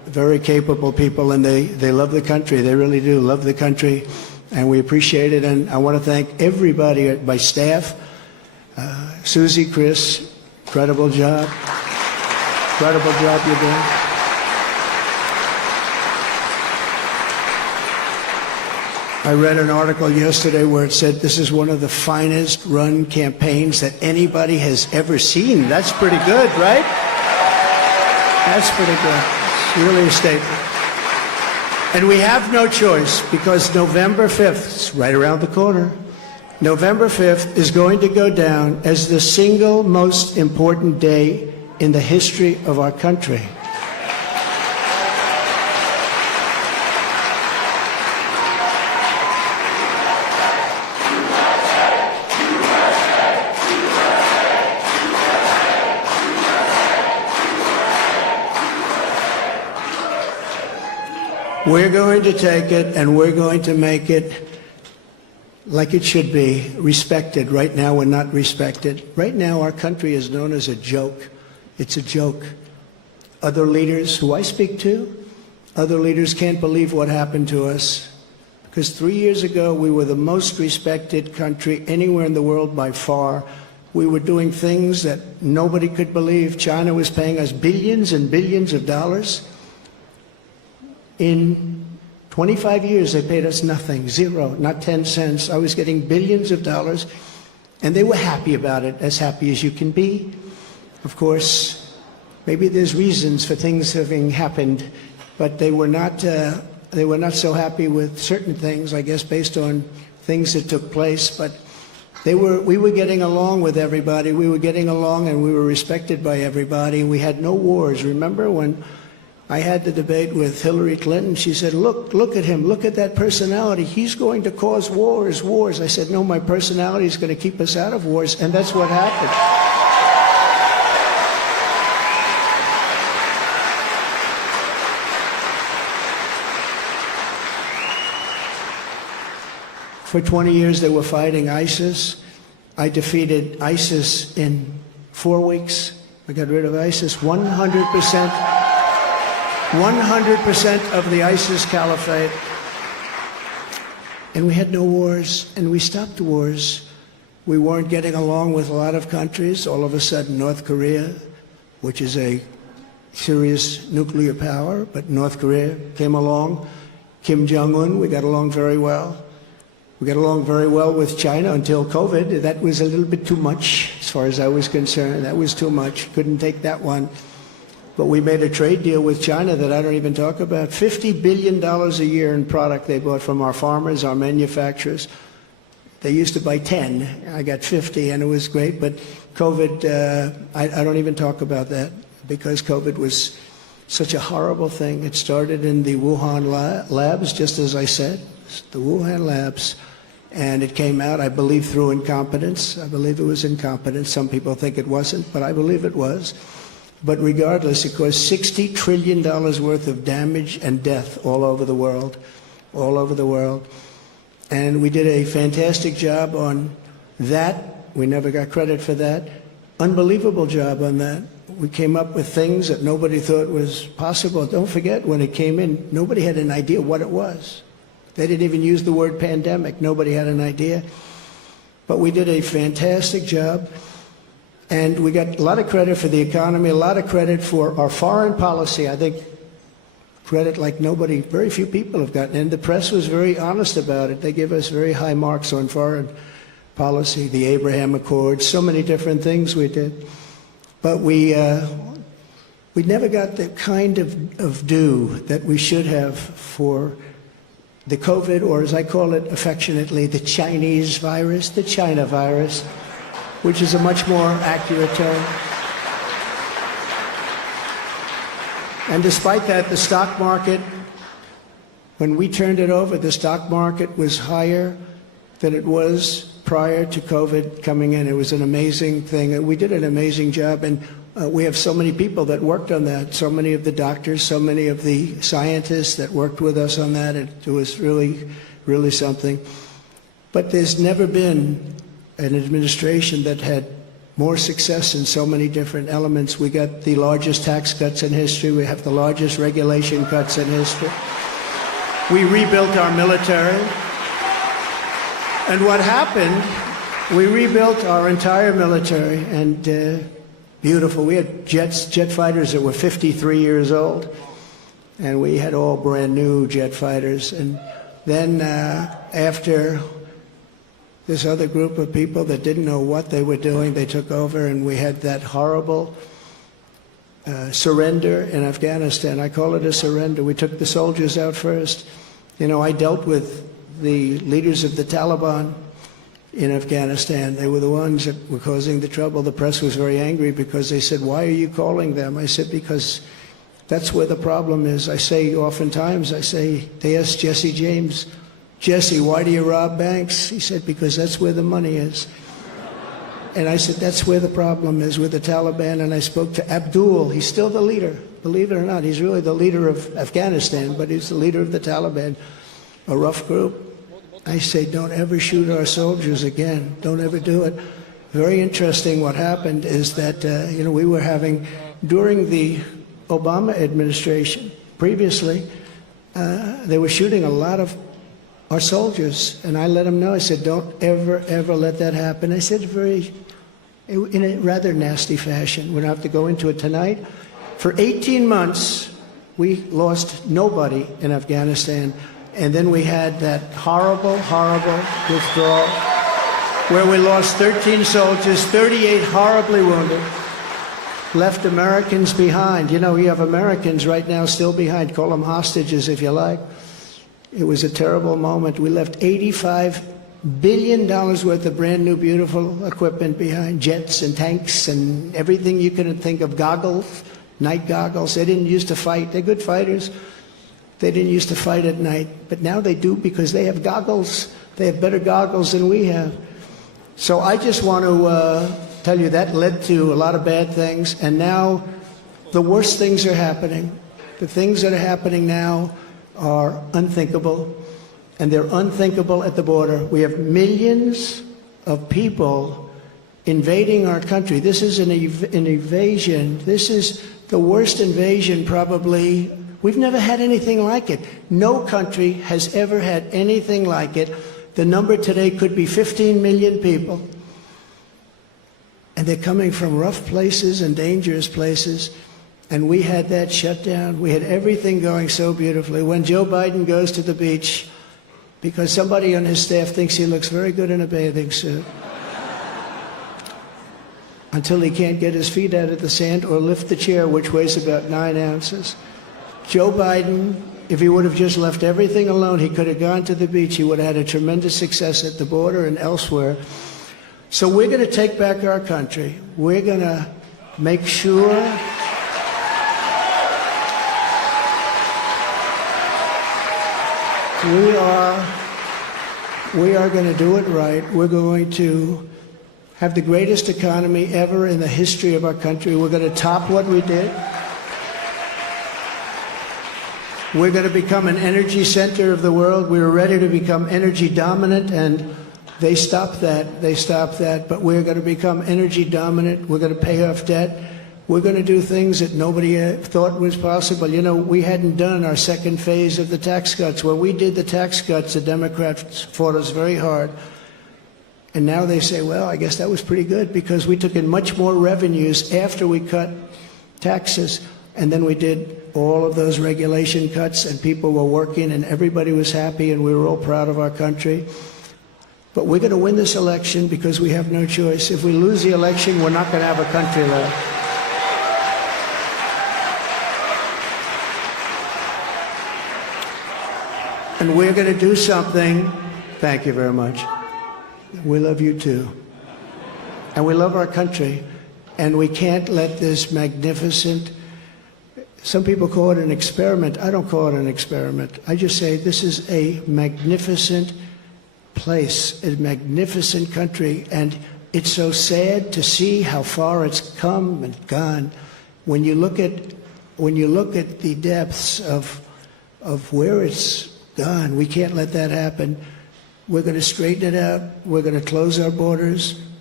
very capable people, and they love the country. They really do love the country, and we appreciate it. And I want to thank everybody, my staff, Susie, Chris, incredible job you're doing. I read an article yesterday where it said this is one of the finest run campaigns that anybody has ever seen. That's pretty good, right? That's pretty good. It's really a statement. And we have no choice, because November 5th, it's right around the corner, November 5th is going to go down as the single most important day in the history of our country. We're going to take it and we're going to make it like it should be, respected. Right now we're not respected. Right now our country is known as a joke. It's a joke. Other leaders who I speak to, other leaders can't believe what happened to us. Because 3 years ago we were the most respected country anywhere in the world by far. We were doing things that nobody could believe. China was paying us billions and billions of dollars. In 25 years, they paid us nothing, zero, not 10 cents. I was getting billions of dollars, and they were happy about it, as happy as you can be. Of course, maybe there's reasons for things having happened, but they were not so happy with certain things, I guess, based on things that took place. But we were getting along with everybody. We were getting along, and we were respected by everybody. We had no wars. Remember when I had the debate with Hillary Clinton? She said, look at him, look at that personality. He's going to cause wars. I said, no, my personality is going to keep us out of wars, and that's what happened. For 20 years they were fighting ISIS. I defeated ISIS in 4 weeks. I got rid of ISIS 100%. 100% of the ISIS caliphate. And we had no wars, and we stopped wars. We weren't getting along with a lot of countries. All of a sudden, North Korea, which is a serious nuclear power, but North Korea came along. Kim Jong-un, we got along very well. We got along very well with China until COVID. That was a little bit too much, as far as I was concerned. That was too much. Couldn't take that one. But we made a trade deal with China that I don't even talk about. $50 billion a year in product they bought from our farmers, our manufacturers. They used to buy 10. I got 50, and it was great. But COVID, I don't even talk about that, because COVID was such a horrible thing. It started in the Wuhan labs, just as I said, the Wuhan labs. And it came out, I believe, through incompetence. I believe it was incompetence. Some people think it wasn't, but I believe it was. But regardless, it caused $60 trillion worth of damage and death all over the world, all over the world. And we did a fantastic job on that. We never got credit for that. Unbelievable job on that. We came up with things that nobody thought was possible. Don't forget, when it came in, nobody had an idea what it was. They didn't even use the word pandemic. Nobody had an idea. But we did a fantastic job. And we got a lot of credit for the economy, a lot of credit for our foreign policy. I think credit like nobody, very few people have gotten. And the press was very honest about it. They give us very high marks on foreign policy, the Abraham Accords, so many different things we did. But we never got the kind of due that we should have for the COVID, or as I call it affectionately, the Chinese virus, the China virus, which is a much more accurate term. And despite that, the stock market, when we turned it over, the stock market was higher than it was prior to COVID coming in. It was an amazing thing. We did an amazing job, and we have so many people that worked on that, so many of the doctors, so many of the scientists that worked with us on that. It was really, really something. But there's never been an administration that had more success in so many different elements. We got the largest tax cuts in history. We have the largest regulation cuts in history. We rebuilt our military. And what happened, we rebuilt our entire military, and beautiful. We had jet fighters that were 53 years old, and we had all brand new jet fighters. And then after this other group of people that didn't know what they were doing, they took over, and we had that horrible surrender in Afghanistan. I call it a surrender. We took the soldiers out first. You know, I dealt with the leaders of the Taliban in Afghanistan. They were the ones that were causing the trouble. The press was very angry because they said, "Why are you calling them?" I said, "Because that's where the problem is." I say oftentimes, they asked Jesse James, "Jesse, why do you rob banks?" He said, "Because that's where the money is." And I said, that's where the problem is with the Taliban. And I spoke to Abdul. He's still the leader. Believe it or not, he's really the leader of Afghanistan, but he's the leader of the Taliban, a rough group. I say, don't ever shoot our soldiers again. Don't ever do it. Very interesting what happened is that, we were having, during the Obama administration, previously, they were shooting a lot of our soldiers, and I let them know. I said, don't ever, ever let that happen. I said in a rather nasty fashion. We don't have to go into it tonight. For 18 months, we lost nobody in Afghanistan, and then we had that horrible, horrible withdrawal where we lost 13 soldiers, 38 horribly wounded, left Americans behind. You know, you have Americans right now still behind. Call them hostages if you like. It was a terrible moment. We left $85 billion worth of brand new, beautiful equipment behind, jets and tanks and everything you can think of, goggles, night goggles. They didn't used to fight. They're good fighters. They didn't used to fight at night, but now they do because they have goggles. They have better goggles than we have. So I just want to tell you that led to a lot of bad things, and now the worst things are happening. The things that are happening now are unthinkable, and they're unthinkable at the border. We have millions of people invading our country. This is an invasion. This is the worst invasion probably. We've never had anything like it. No country has ever had anything like it. The number today could be 15 million people. And they're coming from rough places and dangerous places. And we had that shut down. We had everything going so beautifully. When Joe Biden goes to the beach, because somebody on his staff thinks he looks very good in a bathing suit, until he can't get his feet out of the sand or lift the chair, which weighs about 9 ounces. Joe Biden, if he would have just left everything alone, he could have gone to the beach. He would have had a tremendous success at the border and elsewhere. So we're going to take back our country. We're going to make sure we are going to do it right. We're going to have the greatest economy ever in the history of our country. We're going to top what we did. We're going to become an energy center of the world. We were ready to become energy dominant, and they stopped that. They stopped that. But we're going to become energy dominant. We're going to pay off debt. We're going to do things that nobody thought was possible. You know, we hadn't done our second phase of the tax cuts. When we did the tax cuts, the Democrats fought us very hard. And now they say, well, I guess that was pretty good because we took in much more revenues after we cut taxes. And then we did all of those regulation cuts, and people were working, and everybody was happy, and we were all proud of our country. But we're going to win this election because we have no choice. If we lose the election, we're not going to have a country left. And we're going to do something. Thank you very much. We love you too. And we love our country. And we can't let this magnificent, some people call it an experiment. I don't call it an experiment. I just say this is a magnificent place, a magnificent country. And it's so sad to see how far it's come and gone. When you look at the depths of where it's gone, we can't let that happen. We're going to straighten it out. We're going to close our borders.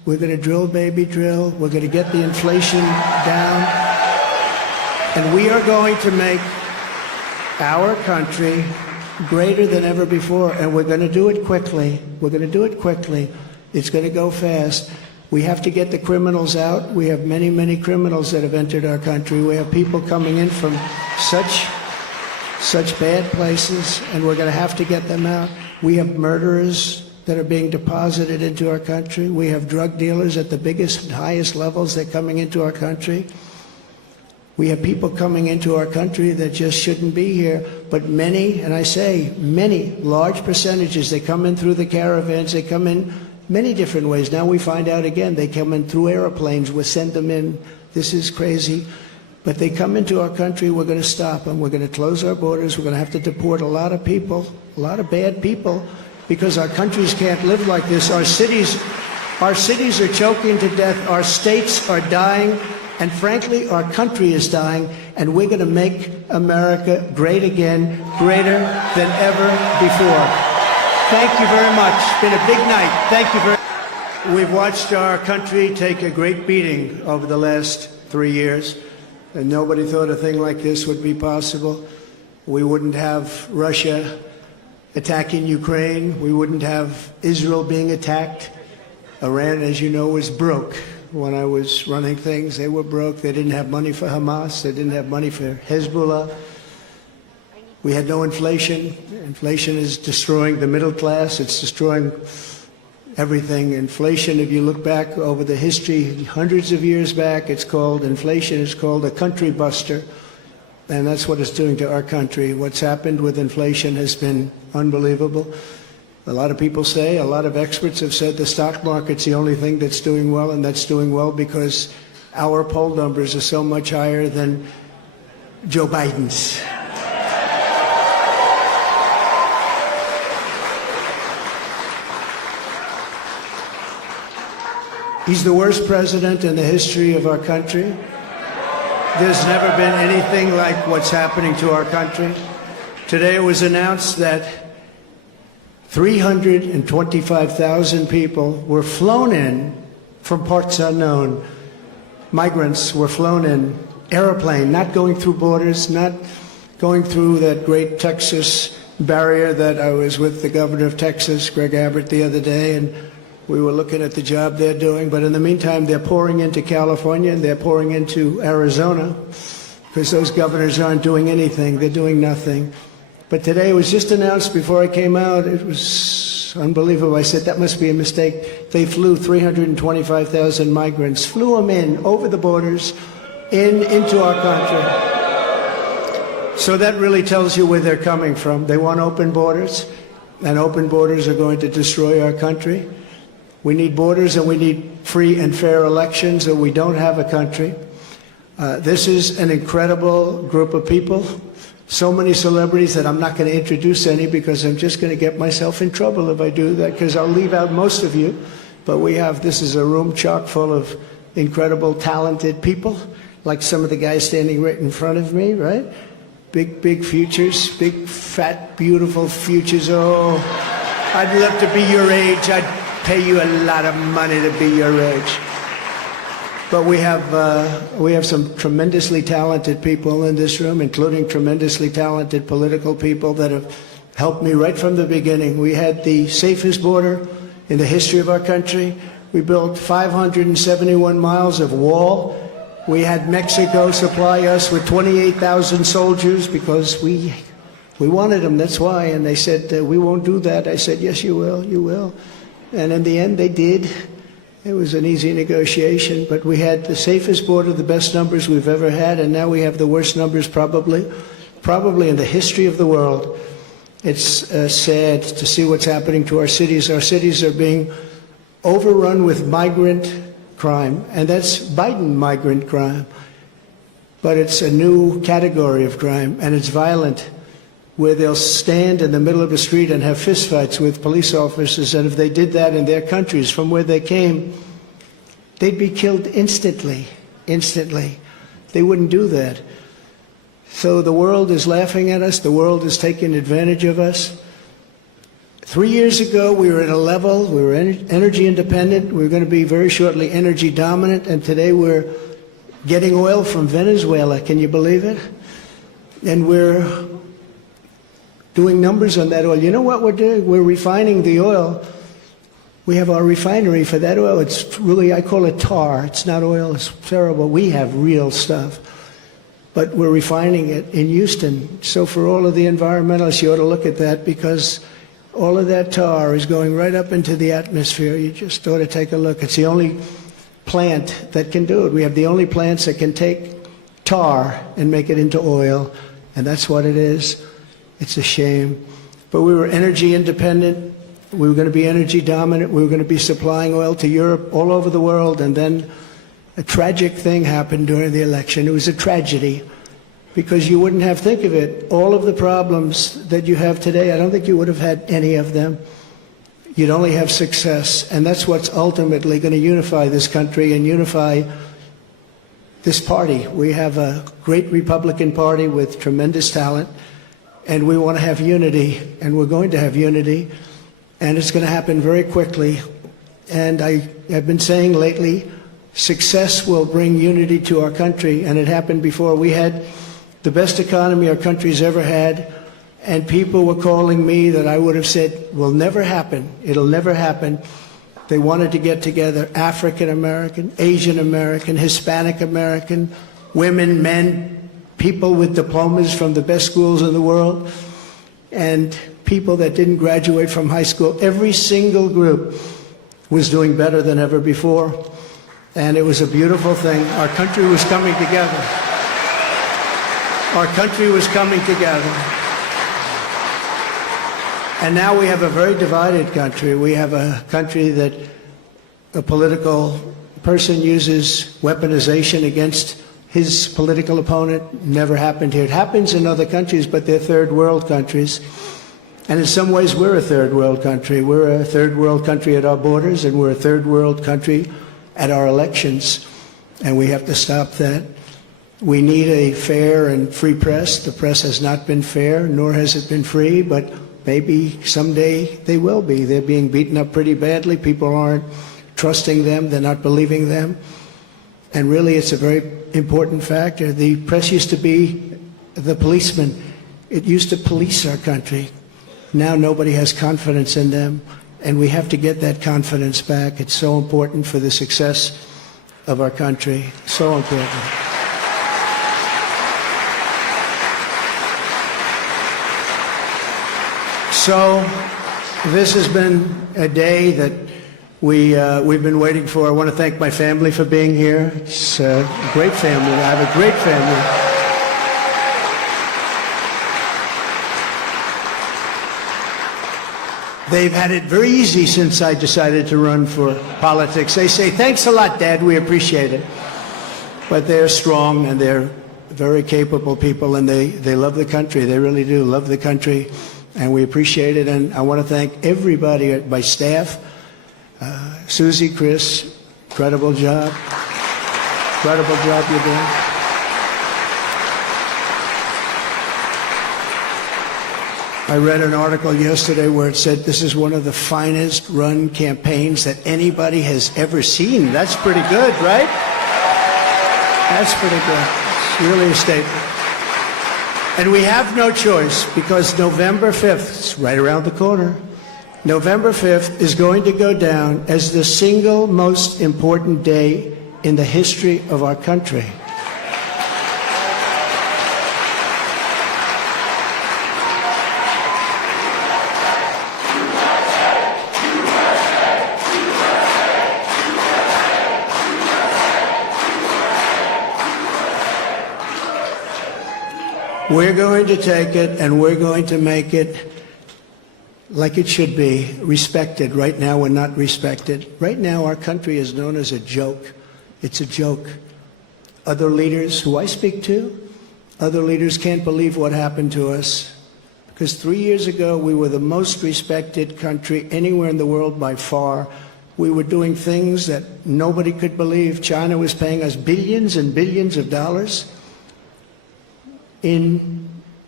We're going to drill, baby, drill. We're going to get the inflation down. And we are going to make our country greater than ever before. And we're going to do it quickly. We're going to do it quickly. It's going to go fast. We have to get the criminals out. We have many, many criminals that have entered our country. We have people coming in from such bad places, and we're going to have to get them out. We have murderers that are being deposited into our country. We have drug dealers at the biggest and highest levels. They're coming into our country. We have people coming into our country that just shouldn't be here. But many, and I say many, large percentages, they come in through the caravans. They come in many different ways. Now we find out again, they come in through airplanes. We send them in. This is crazy. But they come into our country, we're going to stop them. We're going to close our borders. We're going to have to deport a lot of people, a lot of bad people, because our countries can't live like this. Our cities are choking to death. Our states are dying. And frankly, our country is dying. And we're going to make America great again, greater than ever before. Thank you very much. It's been a big night. Thank you very much. We've watched our country take a great beating over the last 3 years. And nobody thought a thing like this would be possible. We wouldn't have Russia attacking Ukraine. We wouldn't have Israel being attacked. Iran, as you know, was broke. When I was running things, they were broke. They didn't have money for Hamas. They didn't have money for Hezbollah. We had no inflation. Inflation is destroying the middle class. It's destroying everything. Inflation, if you look back over the history, hundreds of years back, it's called inflation. It's called a country buster. And that's what it's doing to our country. What's happened with inflation has been unbelievable. A lot of people say, a lot of experts have said the stock market's the only thing that's doing well, and that's doing well because our poll numbers are so much higher than Joe Biden's. He's the worst president in the history of our country. There's never been anything like what's happening to our country. Today it was announced that 325,000 people were flown in from parts unknown. Migrants were flown in, airplane, not going through borders, not going through that great Texas barrier that I was with the governor of Texas, Greg Abbott, the other day, and we were looking at the job they're doing. But in the meantime, they're pouring into California and they're pouring into Arizona because those governors aren't doing anything. They're doing nothing. But today it was just announced before I came out. It was unbelievable. I said, that must be a mistake. They flew 325,000 migrants, flew them in over the borders into our country. So that really tells you where they're coming from. They want open borders, and open borders are going to destroy our country. We need borders and we need free and fair elections, or we don't have a country. This is an incredible group of people. So many celebrities that I'm not going to introduce any because I'm just going to get myself in trouble if I do that, because I'll leave out most of you. But this is a room chock full of incredible, talented people, like some of the guys standing right in front of me, right? Big futures, big, fat, beautiful futures. Oh, I'd love to be your age. I'd pay you a lot of money to be your age. But we have some tremendously talented people in this room, including tremendously talented political people that have helped me right from the beginning. We had the safest border in the history of our country. We built 571 miles of wall. We had Mexico supply us with 28,000 soldiers because we wanted them, that's why. And they said, we won't do that. I said, yes, you will, you will. And in the end, they did. It was an easy negotiation, but we had the safest border, the best numbers we've ever had, and now we have the worst numbers probably in the history of the world. It's sad to see what's happening to our cities. Our cities are being overrun with migrant crime, and that's Biden migrant crime. But it's a new category of crime, and it's violent, where they'll stand in the middle of a street and have fistfights with police officers, and if they did that in their countries from where they came, they'd be killed instantly. They wouldn't do that. So the world is laughing at us. The world is taking advantage of us. 3 years ago, we were at a level, we were energy independent, we were going to be very shortly energy dominant, and today we're getting oil from Venezuela. Can you believe it? And we're doing numbers on that oil. You know what we're doing? We're refining the oil. We have our refinery for that oil. It's really, I call it tar. It's not oil. It's terrible. We have real stuff. But we're refining it in Houston. So for all of the environmentalists, you ought to look at that, because all of that tar is going right up into the atmosphere. You just ought to take a look. It's the only plant that can do it. We have the only plants that can take tar and make it into oil, and that's what it is. It's a shame. But we were energy independent. We were going to be energy dominant. We were going to be supplying oil to Europe, all over the world, and then a tragic thing happened during the election. It was a tragedy, because you wouldn't have, think of it, all of the problems that you have today, I don't think you would have had any of them. You'd only have success, and that's what's ultimately going to unify this country and unify this party. We have a great Republican Party with tremendous talent, and we want to have unity, and we're going to have unity, and it's going to happen very quickly. And I have been saying lately, success will bring unity to our country, and it happened before. We had the best economy our country's ever had, and people were calling me that I would have said will never happen. It'll never happen. They wanted to get together African American, Asian American, Hispanic American, women, men, people with diplomas from the best schools in the world, and people that didn't graduate from high school. Every single group was doing better than ever before, and it was a beautiful thing. Our country was coming together. Our country was coming together. And now we have a very divided country. We have a country that a political person uses weaponization against his political opponent. Never happened here. It happens in other countries, but they're third world countries. And in some ways, we're a third world country. We're a third world country at our borders, and we're a third world country at our elections. And we have to stop that. We need a fair and free press. The press has not been fair, nor has it been free, but maybe someday they will be. They're being beaten up pretty badly. People aren't trusting them. They're not believing them. And really, it's a very important factor. The press used to be the policeman. It used to police our country. Now nobody has confidence in them, and we have to get that confidence back. It's so important for the success of our country. So important. So this has been a day that we've been waiting for. I want to thank my family for being here. It's a great family. I have a great family. They've had it very easy since I decided to run for politics. They say, "Thanks a lot, Dad. We appreciate it." But they're strong, and they're very capable people, and they love the country. They really do love the country. And we appreciate it, and I want to thank everybody at my staff. Susie, Chris, incredible job. Incredible job you're doing. I read an article yesterday where it said this is one of the finest run campaigns that anybody has ever seen. That's pretty good, right? That's pretty good. It's really a statement. And we have no choice, because November 5th, it's right around the corner, November 5th is going to go down as the single most important day in the history of our country. We're going to take it, and we're going to make it like it should be, respected. Right now, we're not respected. Right now, our country is known as a joke. It's a joke. Other leaders who I speak to, other leaders can't believe what happened to us. Because 3 years ago, we were the most respected country anywhere in the world by far. We were doing things that nobody could believe. China was paying us billions and billions of dollars in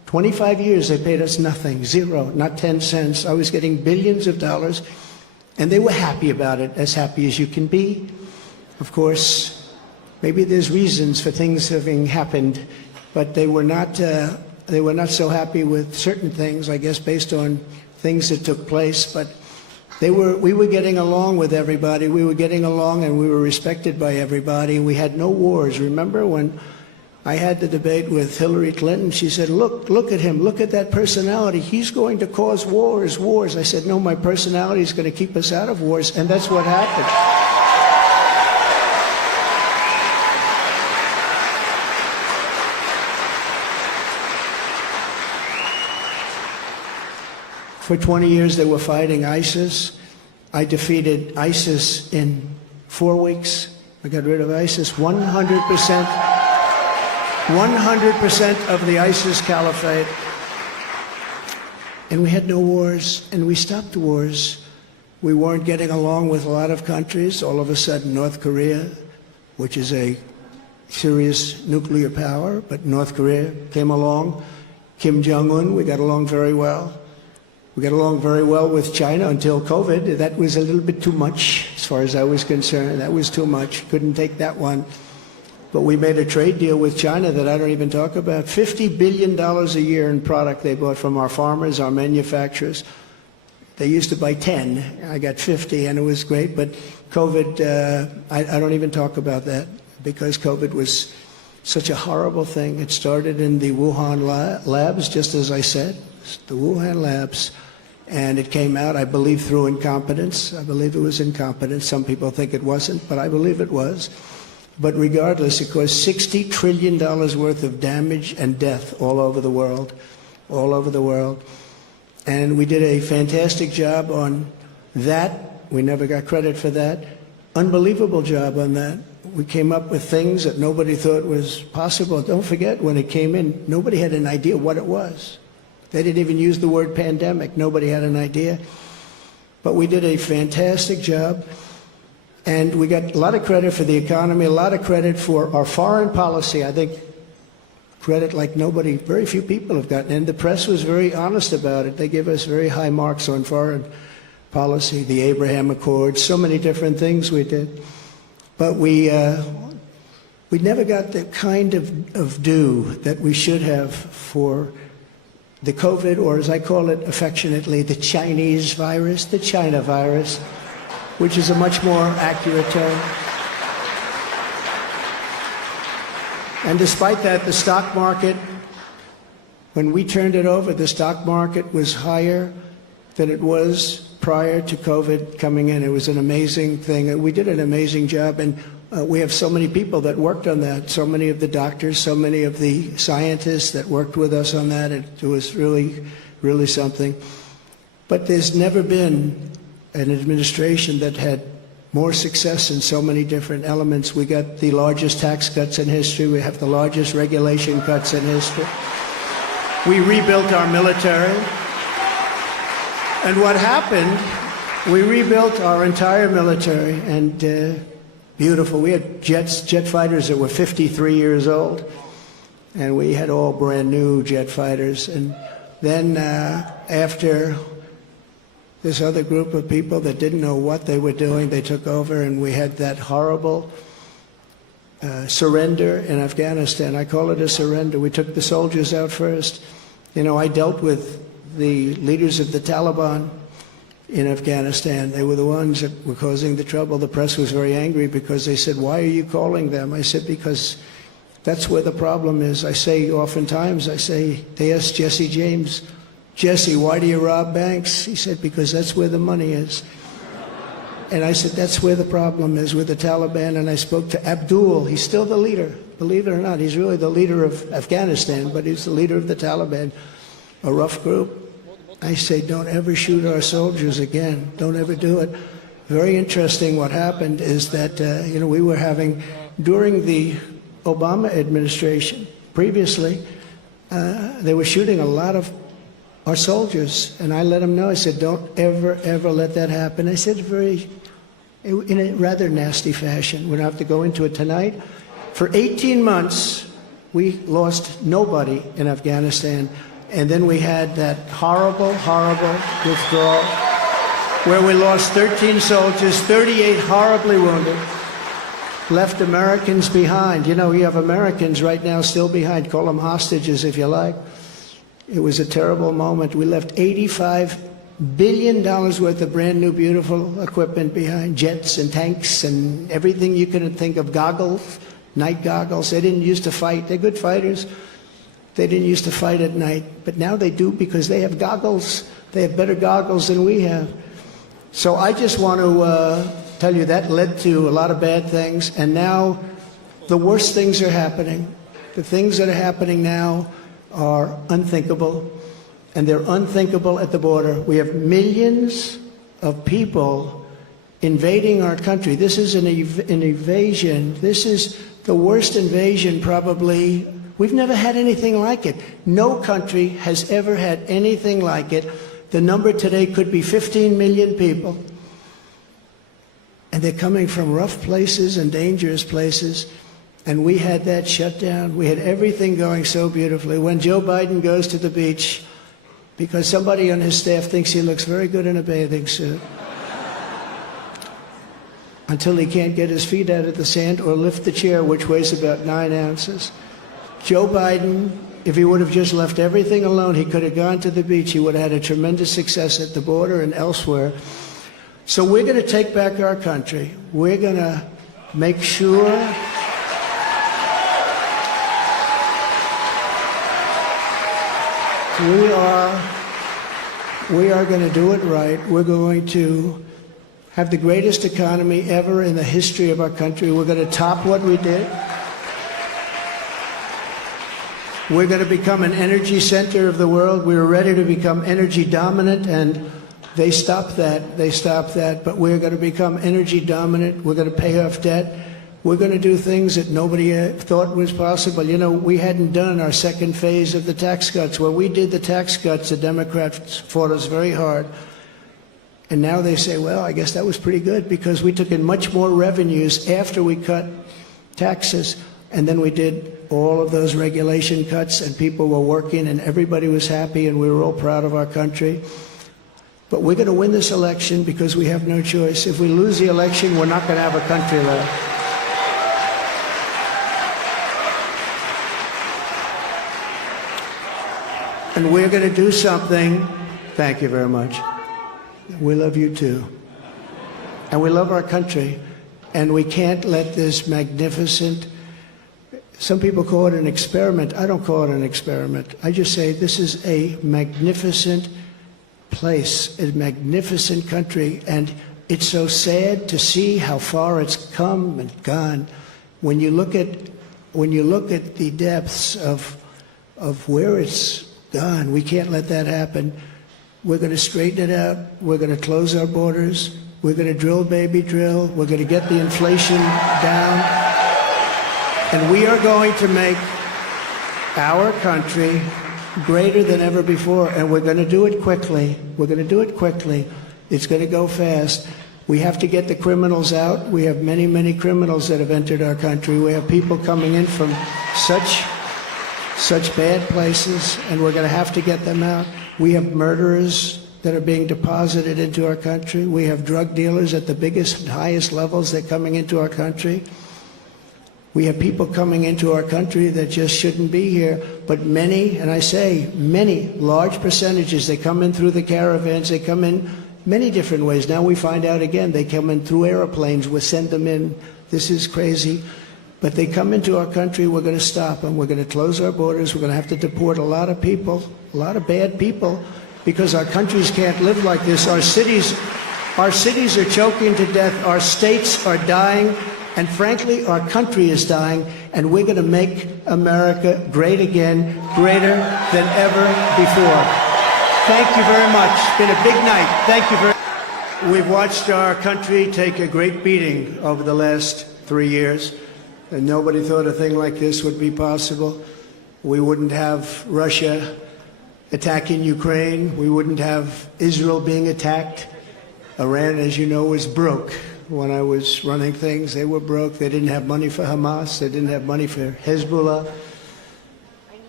25 years they paid us nothing, zero, not 10 cents. I was getting billions of dollars, and they were happy about it, as happy as you can be. Of course, maybe there's reasons for things having happened, but they were not so happy with certain things, I guess, based on things that took place. But we were getting along with everybody. We were getting along, and we were respected by everybody. We had no wars. Remember when I had the debate with Hillary Clinton? She said, look at him, look at that personality. He's going to cause wars. I said, no, my personality is going to keep us out of wars, and that's what happened. For 20 years they were fighting ISIS. I defeated ISIS in 4 weeks. I got rid of ISIS 100%. 100% of the ISIS caliphate. And we had no wars, and we stopped wars. We weren't getting along with a lot of countries. All of a sudden, North Korea, which is a serious nuclear power, but North Korea came along. Kim Jong-un, we got along very well. We got along very well with China until COVID. That was a little bit too much, as far as I was concerned. That was too much. Couldn't take that one. But we made a trade deal with China that I don't even talk about. $50 billion a year in product they bought from our farmers, our manufacturers. They used to buy 10. I got 50, and it was great. But COVID, I don't even talk about that, because COVID was such a horrible thing. It started in the Wuhan labs, just as I said, the Wuhan labs. And it came out, I believe, through incompetence. I believe it was incompetence. Some people think it wasn't, but I believe it was. But regardless, it caused $60 trillion worth of damage and death all over the world, all over the world. And we did a fantastic job on that. We never got credit for that. Unbelievable job on that. We came up with things that nobody thought was possible. Don't forget, when it came in, nobody had an idea what it was. They didn't even use the word pandemic. Nobody had an idea. But we did a fantastic job. And we got a lot of credit for the economy, a lot of credit for our foreign policy. I think credit like nobody, very few people have gotten. And the press was very honest about it. They give us very high marks on foreign policy, the Abraham Accords, so many different things we did. But we never got the kind of due that we should have for the COVID, or as I call it affectionately, the Chinese virus, the China virus, which is a much more accurate term. And despite that, the stock market, when we turned it over, the stock market was higher than it was prior to COVID coming in. It was an amazing thing. We did an amazing job, and we have so many people that worked on that, so many of the doctors, so many of the scientists that worked with us on that. It was really, really something. But there's never been an administration that had more success in so many different elements. We got the largest tax cuts in history. We have the largest regulation cuts in history. We rebuilt our military. And what happened, we rebuilt our entire military, and beautiful. We had jet fighters that were 53 years old, and we had all brand new jet fighters. And then after this other group of people that didn't know what they were doing, they took over, and we had that horrible surrender in Afghanistan. I call it a surrender. We took the soldiers out first. You know, I dealt with the leaders of the Taliban in Afghanistan. They were the ones that were causing the trouble. The press was very angry because they said, "Why are you calling them?" I said, "Because that's where the problem is." I say oftentimes, they asked Jesse James, "Jesse, why do you rob banks?" He said, "Because that's where the money is." And I said, that's where the problem is, with the Taliban. And I spoke to Abdul. He's still the leader. Believe it or not, he's really the leader of Afghanistan, but he's the leader of the Taliban, a rough group. I say, don't ever shoot our soldiers again. Don't ever do it. Very interesting what happened is that, we were having, during the Obama administration, previously, they were shooting a lot of our soldiers, and I let them know. I said, don't ever, ever let that happen. I said in a rather nasty fashion. We don't have to go into it tonight. For 18 months, we lost nobody in Afghanistan. And then we had that horrible, horrible withdrawal where we lost 13 soldiers, 38 horribly wounded, left Americans behind. You know, you have Americans right now still behind. Call them hostages if you like. It was a terrible moment. We left $85 billion worth of brand new, beautiful equipment behind, jets and tanks and everything you could think of, goggles, night goggles. They didn't used to fight. They're good fighters. They didn't used to fight at night, but now they do because they have goggles. They have better goggles than we have. So I just want to tell you that led to a lot of bad things, and now the worst things are happening. The things that are happening now are unthinkable, and they're unthinkable at the border. We have millions of people invading our country. This is an invasion. This is the worst invasion probably. We've never had anything like it. No country has ever had anything like it. The number today could be 15 million people. And they're coming from rough places and dangerous places. And we had that shut down. We had everything going so beautifully. When Joe Biden goes to the beach, because somebody on his staff thinks he looks very good in a bathing suit, until he can't get his feet out of the sand or lift the chair, which weighs about 9 ounces. Joe Biden, if he would have just left everything alone, he could have gone to the beach. He would have had a tremendous success at the border and elsewhere. So we're going to take back our country. We're going to make sure we are going to do it right. We're going to have the greatest economy ever in the history of our country. We're going to top what we did. We're going to become an energy center of the world. We were ready to become energy dominant, and they stopped that. They stopped that. But we're going to become energy dominant. We're going to pay off debt. We're going to do things that nobody thought was possible. You know, we hadn't done our second phase of the tax cuts. When we did the tax cuts, the Democrats fought us very hard. And now they say, well, I guess that was pretty good because we took in much more revenues after we cut taxes. And then we did all of those regulation cuts, and people were working, and everybody was happy, and we were all proud of our country. But we're going to win this election because we have no choice. If we lose the election, we're not going to have a country left. And we're going to do something. Thank you very much. We love you too. And we love our country. And we can't let this magnificent, some people call it an experiment. I don't call it an experiment. I just say this is a magnificent place, a magnificent country. And it's so sad to see how far it's come and gone. When you look at the depths of where it's gone, we can't let that happen. We're going to straighten it out. We're going to close our borders. We're going to drill, baby, drill. We're going to get the inflation down. And we are going to make our country greater than ever before. And we're going to do it quickly. We're going to do it quickly. It's going to go fast. We have to get the criminals out. We have many, many criminals that have entered our country. We have people coming in from such bad places, and we're going to have to get them out. We have murderers that are being deposited into our country. We have drug dealers at the biggest and highest levels that are coming into our country. We have people coming into our country that just shouldn't be here, but many, and I say many, large percentages, they come in through the caravans, they come in many different ways. Now we find out again, they come in through airplanes, we send them in. This is crazy. But they come into our country, we're going to stop them. We're going to close our borders. We're going to have to deport a lot of people, a lot of bad people, because our countries can't live like this. Our cities are choking to death. Our states are dying. And frankly, our country is dying. And we're going to make America great again, greater than ever before. Thank you very much. It's been a big night. Thank you very much. We've watched our country take a great beating over the last 3 years. And nobody thought a thing like this would be possible. We wouldn't have Russia attacking Ukraine. We wouldn't have Israel being attacked. Iran, as you know, was broke. When I was running things, they were broke. They didn't have money for Hamas. They didn't have money for Hezbollah.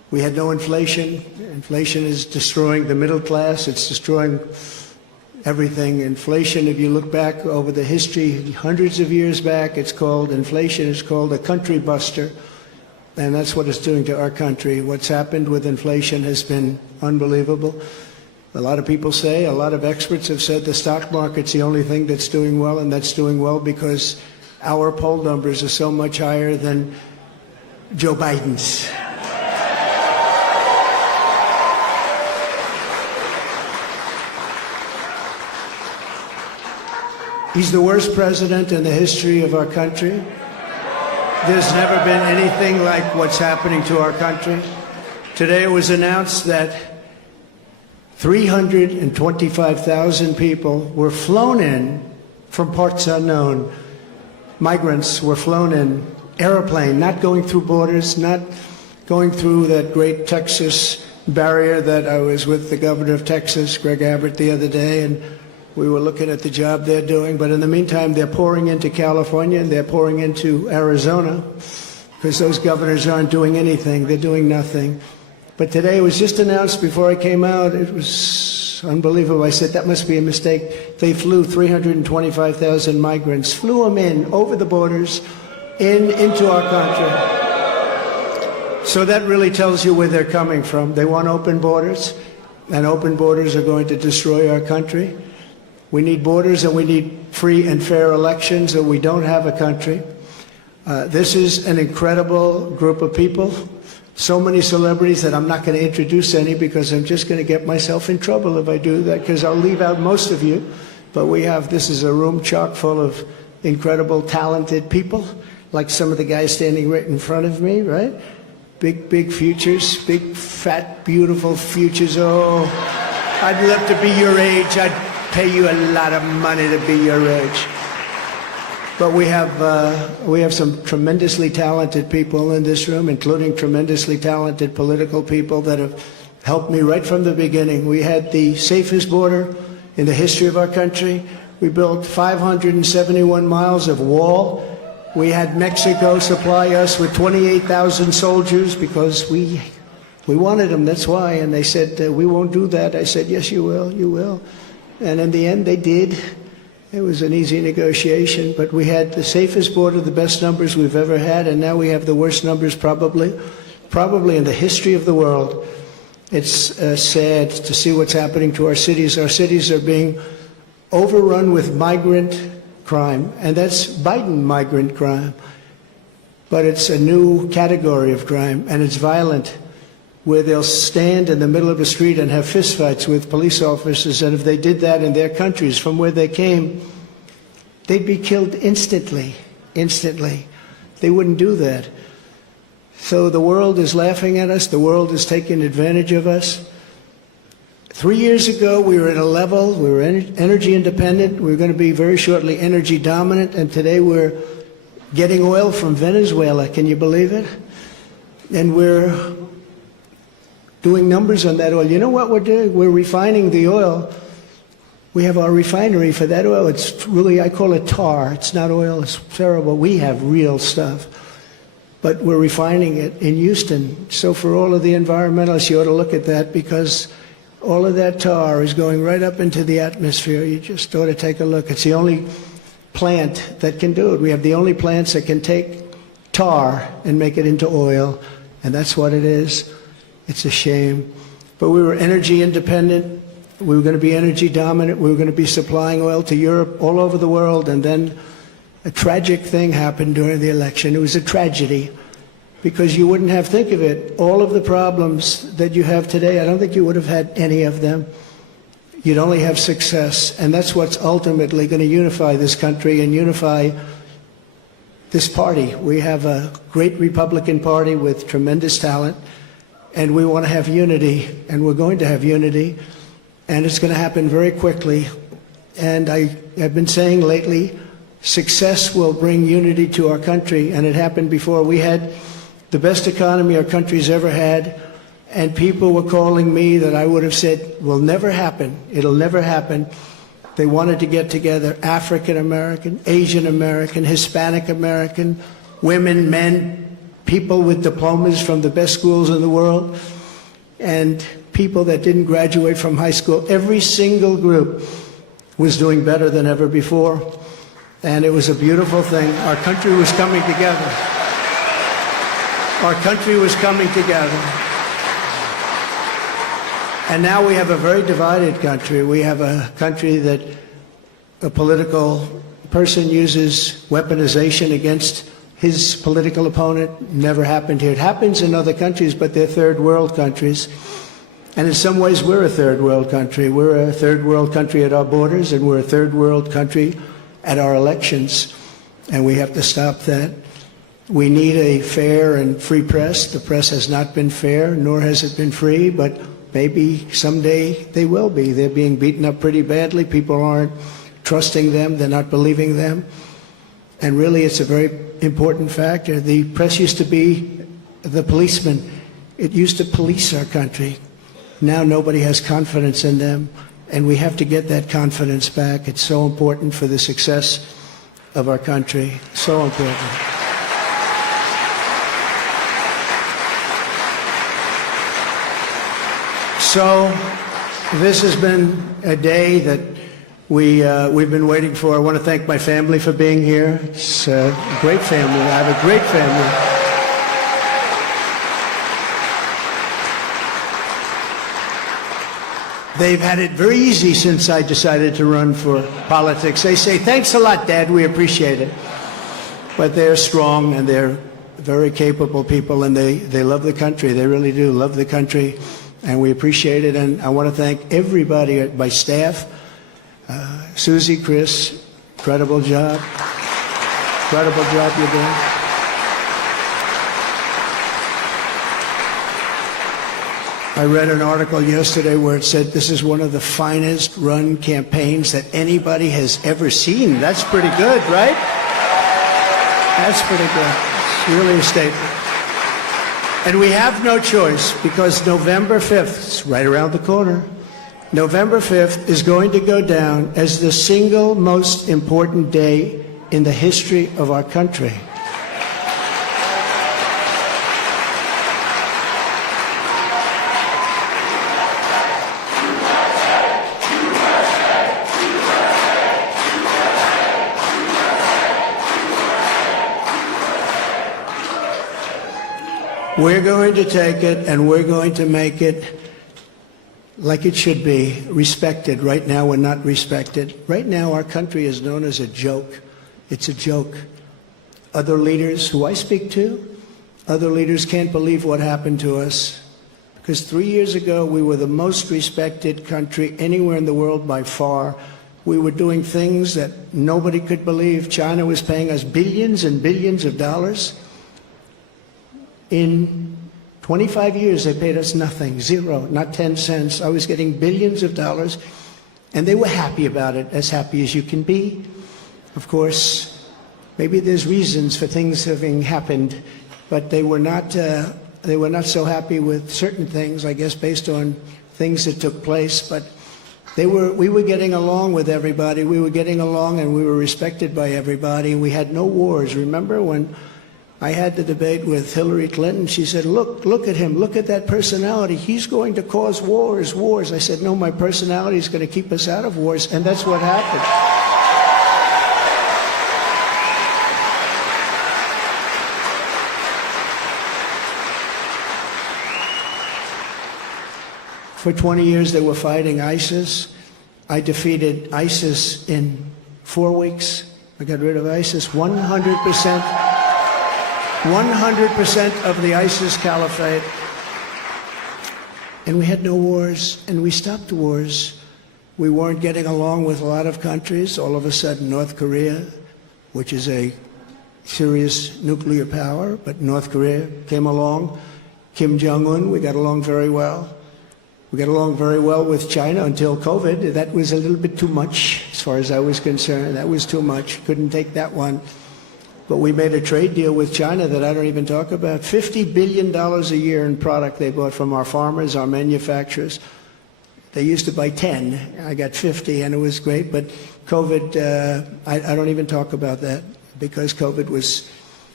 We had no inflation. Inflation is destroying the middle class. It's destroying everything. Inflation, if you look back over the history, hundreds of years back, inflation is called a country buster. And that's what it's doing to our country. What's happened with inflation has been unbelievable. A lot of people say, a lot of experts have said the stock market's the only thing that's doing well, and that's doing well because our poll numbers are so much higher than Joe Biden's. He's the worst president in the history of our country. There's never been anything like what's happening to our country. Today it was announced that 325,000 people were flown in from parts unknown. Migrants were flown in, airplane, not going through borders, not going through that great Texas barrier that I was with the governor of Texas, Greg Abbott, the other day, and we were looking at the job they're doing. But in the meantime, they're pouring into California and they're pouring into Arizona because those governors aren't doing anything. They're doing nothing. But today it was just announced before I came out. It was unbelievable. I said, that must be a mistake. They flew 325,000 migrants, flew them in over the borders into our country. So that really tells you where they're coming from. They want open borders, and open borders are going to destroy our country. We need borders and we need free and fair elections, or we don't have a country. This is an incredible group of people. So many celebrities that I'm not going to introduce any because I'm just going to get myself in trouble if I do that, because I'll leave out most of you. But this is a room chock full of incredible, talented people, like some of the guys standing right in front of me, right? Big, big futures, big, fat, beautiful futures. Oh, I'd love to be your age. I'd pay you a lot of money to be your age. But we have some tremendously talented people in this room, including tremendously talented political people that have helped me right from the beginning. We had the safest border in the history of our country. We built 571 miles of wall. We had Mexico supply us with 28,000 soldiers because we wanted them, that's why. And they said, we won't do that. I said, yes, you will, you will. And in the end, they did. It was an easy negotiation, but we had the safest border, the best numbers we've ever had, and now we have the worst numbers probably in the history of the world. It's sad to see what's happening to our cities. Our cities are being overrun with migrant crime, and that's Biden migrant crime. But it's a new category of crime, and it's violent, where they'll stand in the middle of the street and have fistfights with police officers, and if they did that in their countries from where they came, they'd be killed instantly. They wouldn't do that. So the world is laughing at us. The world is taking advantage of us. 3 years ago, we were at a level, we were energy independent. We were going to be very shortly energy dominant, and today we're getting oil from Venezuela. Can you believe it? And we're doing numbers on that oil. You know what we're doing? We're refining the oil. We have our refinery for that oil. It's really, I call it tar. It's not oil. It's terrible. We have real stuff. But we're refining it in Houston. So for all of the environmentalists, you ought to look at that, because all of that tar is going right up into the atmosphere. You just ought to take a look. It's the only plant that can do it. We have the only plants that can take tar and make it into oil, and that's what it is. It's a shame. But we were energy independent. We were going to be energy dominant. We were going to be supplying oil to Europe, all over the world. And then a tragic thing happened during the election. It was a tragedy, because you wouldn't have, think of it, all of the problems that you have today, I don't think you would have had any of them. You'd only have success. And that's what's ultimately going to unify this country and unify this party. We have a great Republican Party with tremendous talent. And we want to have unity, and we're going to have unity, and it's going to happen very quickly. And I have been saying lately, success will bring unity to our country, and it happened before. We had the best economy our country's ever had, and people were calling me that I would have said will never happen. It'll never happen. They wanted to get together, African American, Asian American, Hispanic American, women, men, people with diplomas from the best schools in the world, and people that didn't graduate from high school. Every single group was doing better than ever before, and it was a beautiful thing. Our country was coming together. Our country was coming together. And now we have a very divided country. We have a country that a political person uses weaponization against his political opponent. Never happened here. It happens in other countries, but they're third world countries. And in some ways, we're a third world country. We're a third world country at our borders, and we're a third world country at our elections. And we have to stop that. We need a fair and free press. The press has not been fair, nor has it been free, but maybe someday they will be. They're being beaten up pretty badly. People aren't trusting them. They're not believing them. And really, it's a very important factor. The press used to be the policeman. It used to police our country. Now nobody has confidence in them, and we have to get that confidence back. It's so important for the success of our country. So important. So this has been a day that we've been waiting for. I want to thank my family for being here. It's a great family. I have a great family. They've had it very easy since I decided to run for politics. They say, thanks a lot, Dad, we appreciate it. But they're strong, and they're very capable people, and they love the country. They really do love the country, and we appreciate it. And I want to thank everybody, my staff, Susie, Chris, incredible job. Incredible job you're doing. I read an article yesterday where it said this is one of the finest run campaigns that anybody has ever seen. That's pretty good, right? That's pretty good. It's really a statement. And we have no choice, because November 5th, it's right around the corner, November 5th is going to go down as the single most important day in the history of our country. We're going to take it, and we're going to make it like it should be, respected. Right now, we're not respected. Right now, our country is known as a joke. It's a joke. Other leaders who I speak to, other leaders can't believe what happened to us. Because 3 years ago, we were the most respected country anywhere in the world by far. We were doing things that nobody could believe. China was paying us billions and billions of dollars. In 25 years, they paid us nothing, zero, not 10 cents. I was getting billions of dollars, and they were happy about it, as happy as you can be. Of course, maybe there's reasons for things having happened, but they were not so happy with certain things, I guess, based on things that took place. But we were getting along with everybody. We were getting along, and we were respected by everybody. We had no wars. Remember when I had the debate with Hillary Clinton? She said, look at him, look at that personality. He's going to cause wars. I said, no, my personality is going to keep us out of wars, and that's what happened. For 20 years, they were fighting ISIS. I defeated ISIS in 4 weeks. I got rid of ISIS 100%. 100% of the ISIS caliphate. And we had no wars, and we stopped wars. We weren't getting along with a lot of countries. All of a sudden, North Korea, which is a serious nuclear power, but North Korea came along. Kim Jong-un, we got along very well. We got along very well with China until COVID. That was a little bit too much, as far as I was concerned. That was too much. Couldn't take that one. But we made a trade deal with China that I don't even talk about. $50 billion a year in product they bought from our farmers, our manufacturers. They used to buy 10. I got 50, and it was great. But COVID, I don't even talk about that, because COVID was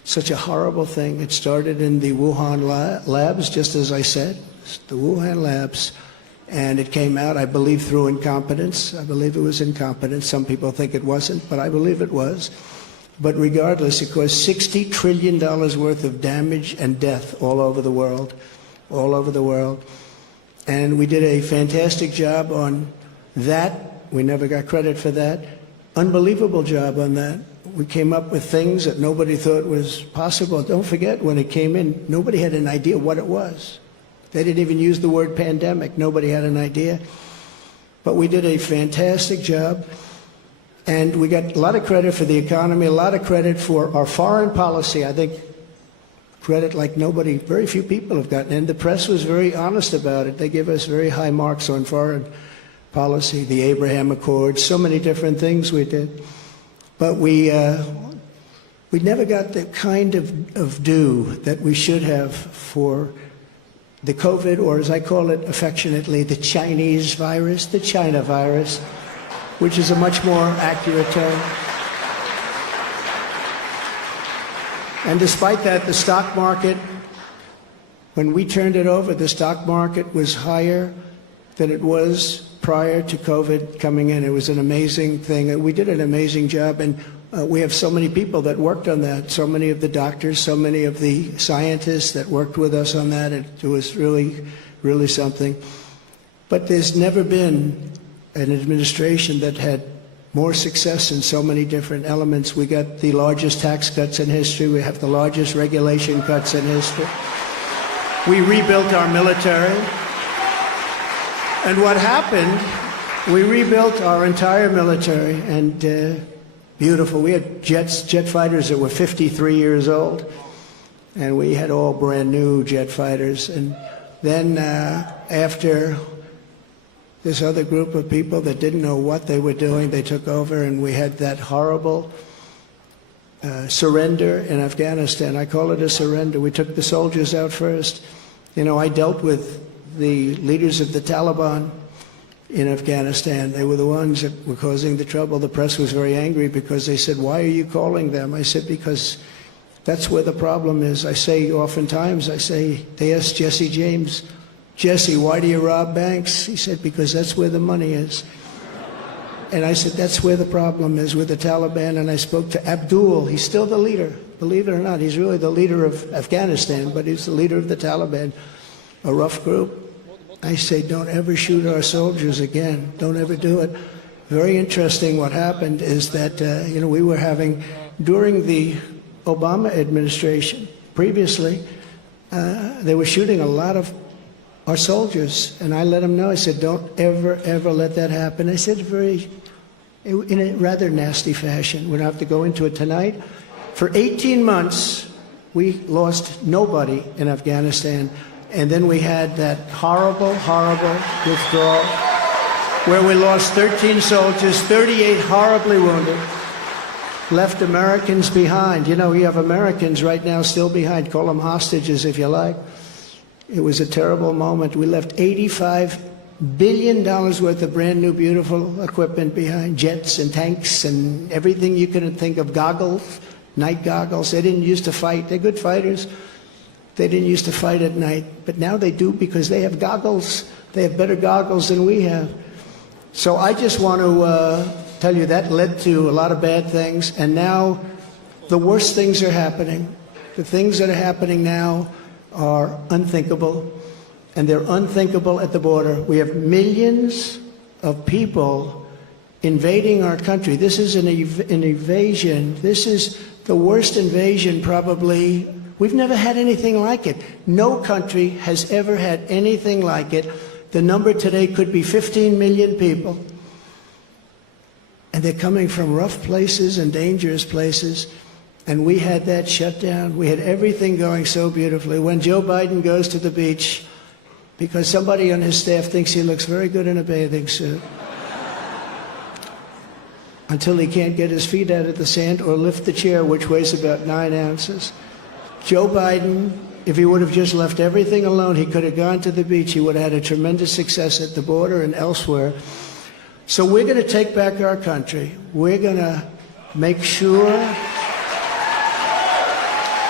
such a horrible thing. It started in the Wuhan labs, just as I said, the Wuhan labs, and it came out, I believe, through incompetence. I believe it was incompetence. Some people think it wasn't, but I believe it was. But regardless, it caused $60 trillion worth of damage and death all over the world, all over the world. And we did a fantastic job on that. We never got credit for that. Unbelievable job on that. We came up with things that nobody thought was possible. Don't forget, when it came in, nobody had an idea what it was. They didn't even use the word pandemic. Nobody had an idea. But we did a fantastic job. And we got a lot of credit for the economy, a lot of credit for our foreign policy. I think credit like nobody, very few people have gotten. And the press was very honest about it. They give us very high marks on foreign policy, the Abraham Accords, so many different things we did. But we never got the kind of due that we should have for the COVID, or as I call it affectionately, the Chinese virus, the China virus, which is a much more accurate term. And despite that, the stock market, when we turned it over, the stock market was higher than it was prior to COVID coming in. It was an amazing thing. We did an amazing job, and we have so many people that worked on that, so many of the doctors, so many of the scientists that worked with us on that. It was really, really something. But there's never been an administration that had more success in so many different elements. We got the largest tax cuts in history. We have the largest regulation cuts in history. We rebuilt our military. And what happened, we rebuilt our entire military, and beautiful. We had jet fighters that were 53 years old, and we had all brand new jet fighters. And then after this other group of people that didn't know what they were doing, they took over, and we had that horrible surrender in Afghanistan. I call it a surrender. We took the soldiers out first. You know, I dealt with the leaders of the Taliban in Afghanistan. They were the ones that were causing the trouble. The press was very angry because they said, "Why are you calling them?" I said, "Because that's where the problem is." I say oftentimes, they asked Jesse James, "Jesse, why do you rob banks?" He said, "Because that's where the money is." And I said, that's where the problem is with the Taliban. And I spoke to Abdul. He's still the leader. Believe it or not, he's really the leader of Afghanistan, but he's the leader of the Taliban, a rough group. I say, don't ever shoot our soldiers again. Don't ever do it. Very interesting what happened is that, we were having, during the Obama administration, previously, they were shooting a lot of our soldiers. And I let them know, I said, don't ever, ever let that happen. I said in a rather nasty fashion. We don't have to go into it tonight. For 18 months, we lost nobody in Afghanistan. And then we had that horrible, horrible withdrawal where we lost 13 soldiers, 38 horribly wounded, left Americans behind. You know, you have Americans right now still behind. Call them hostages if you like. It was a terrible moment. We left $85 billion worth of brand new, beautiful equipment behind, jets and tanks and everything you can think of, goggles, night goggles. They didn't used to fight. They're good fighters. They didn't used to fight at night, but now they do because they have goggles. They have better goggles than we have. So I just want to tell you that led to a lot of bad things, and now the worst things are happening. The things that are happening now are unthinkable, and they're unthinkable at the border. We have millions of people invading our country. This is an invasion. This is the worst invasion probably. We've never had anything like it. No country has ever had anything like it. The number today could be 15 million people. And they're coming from rough places and dangerous places. And we had that shut down. We had everything going so beautifully. When Joe Biden goes to the beach, because somebody on his staff thinks he looks very good in a bathing suit, until he can't get his feet out of the sand or lift the chair, which weighs about 9 ounces. Joe Biden, if he would have just left everything alone, he could have gone to the beach. He would have had a tremendous success at the border and elsewhere. So we're going to take back our country. We're going to make sure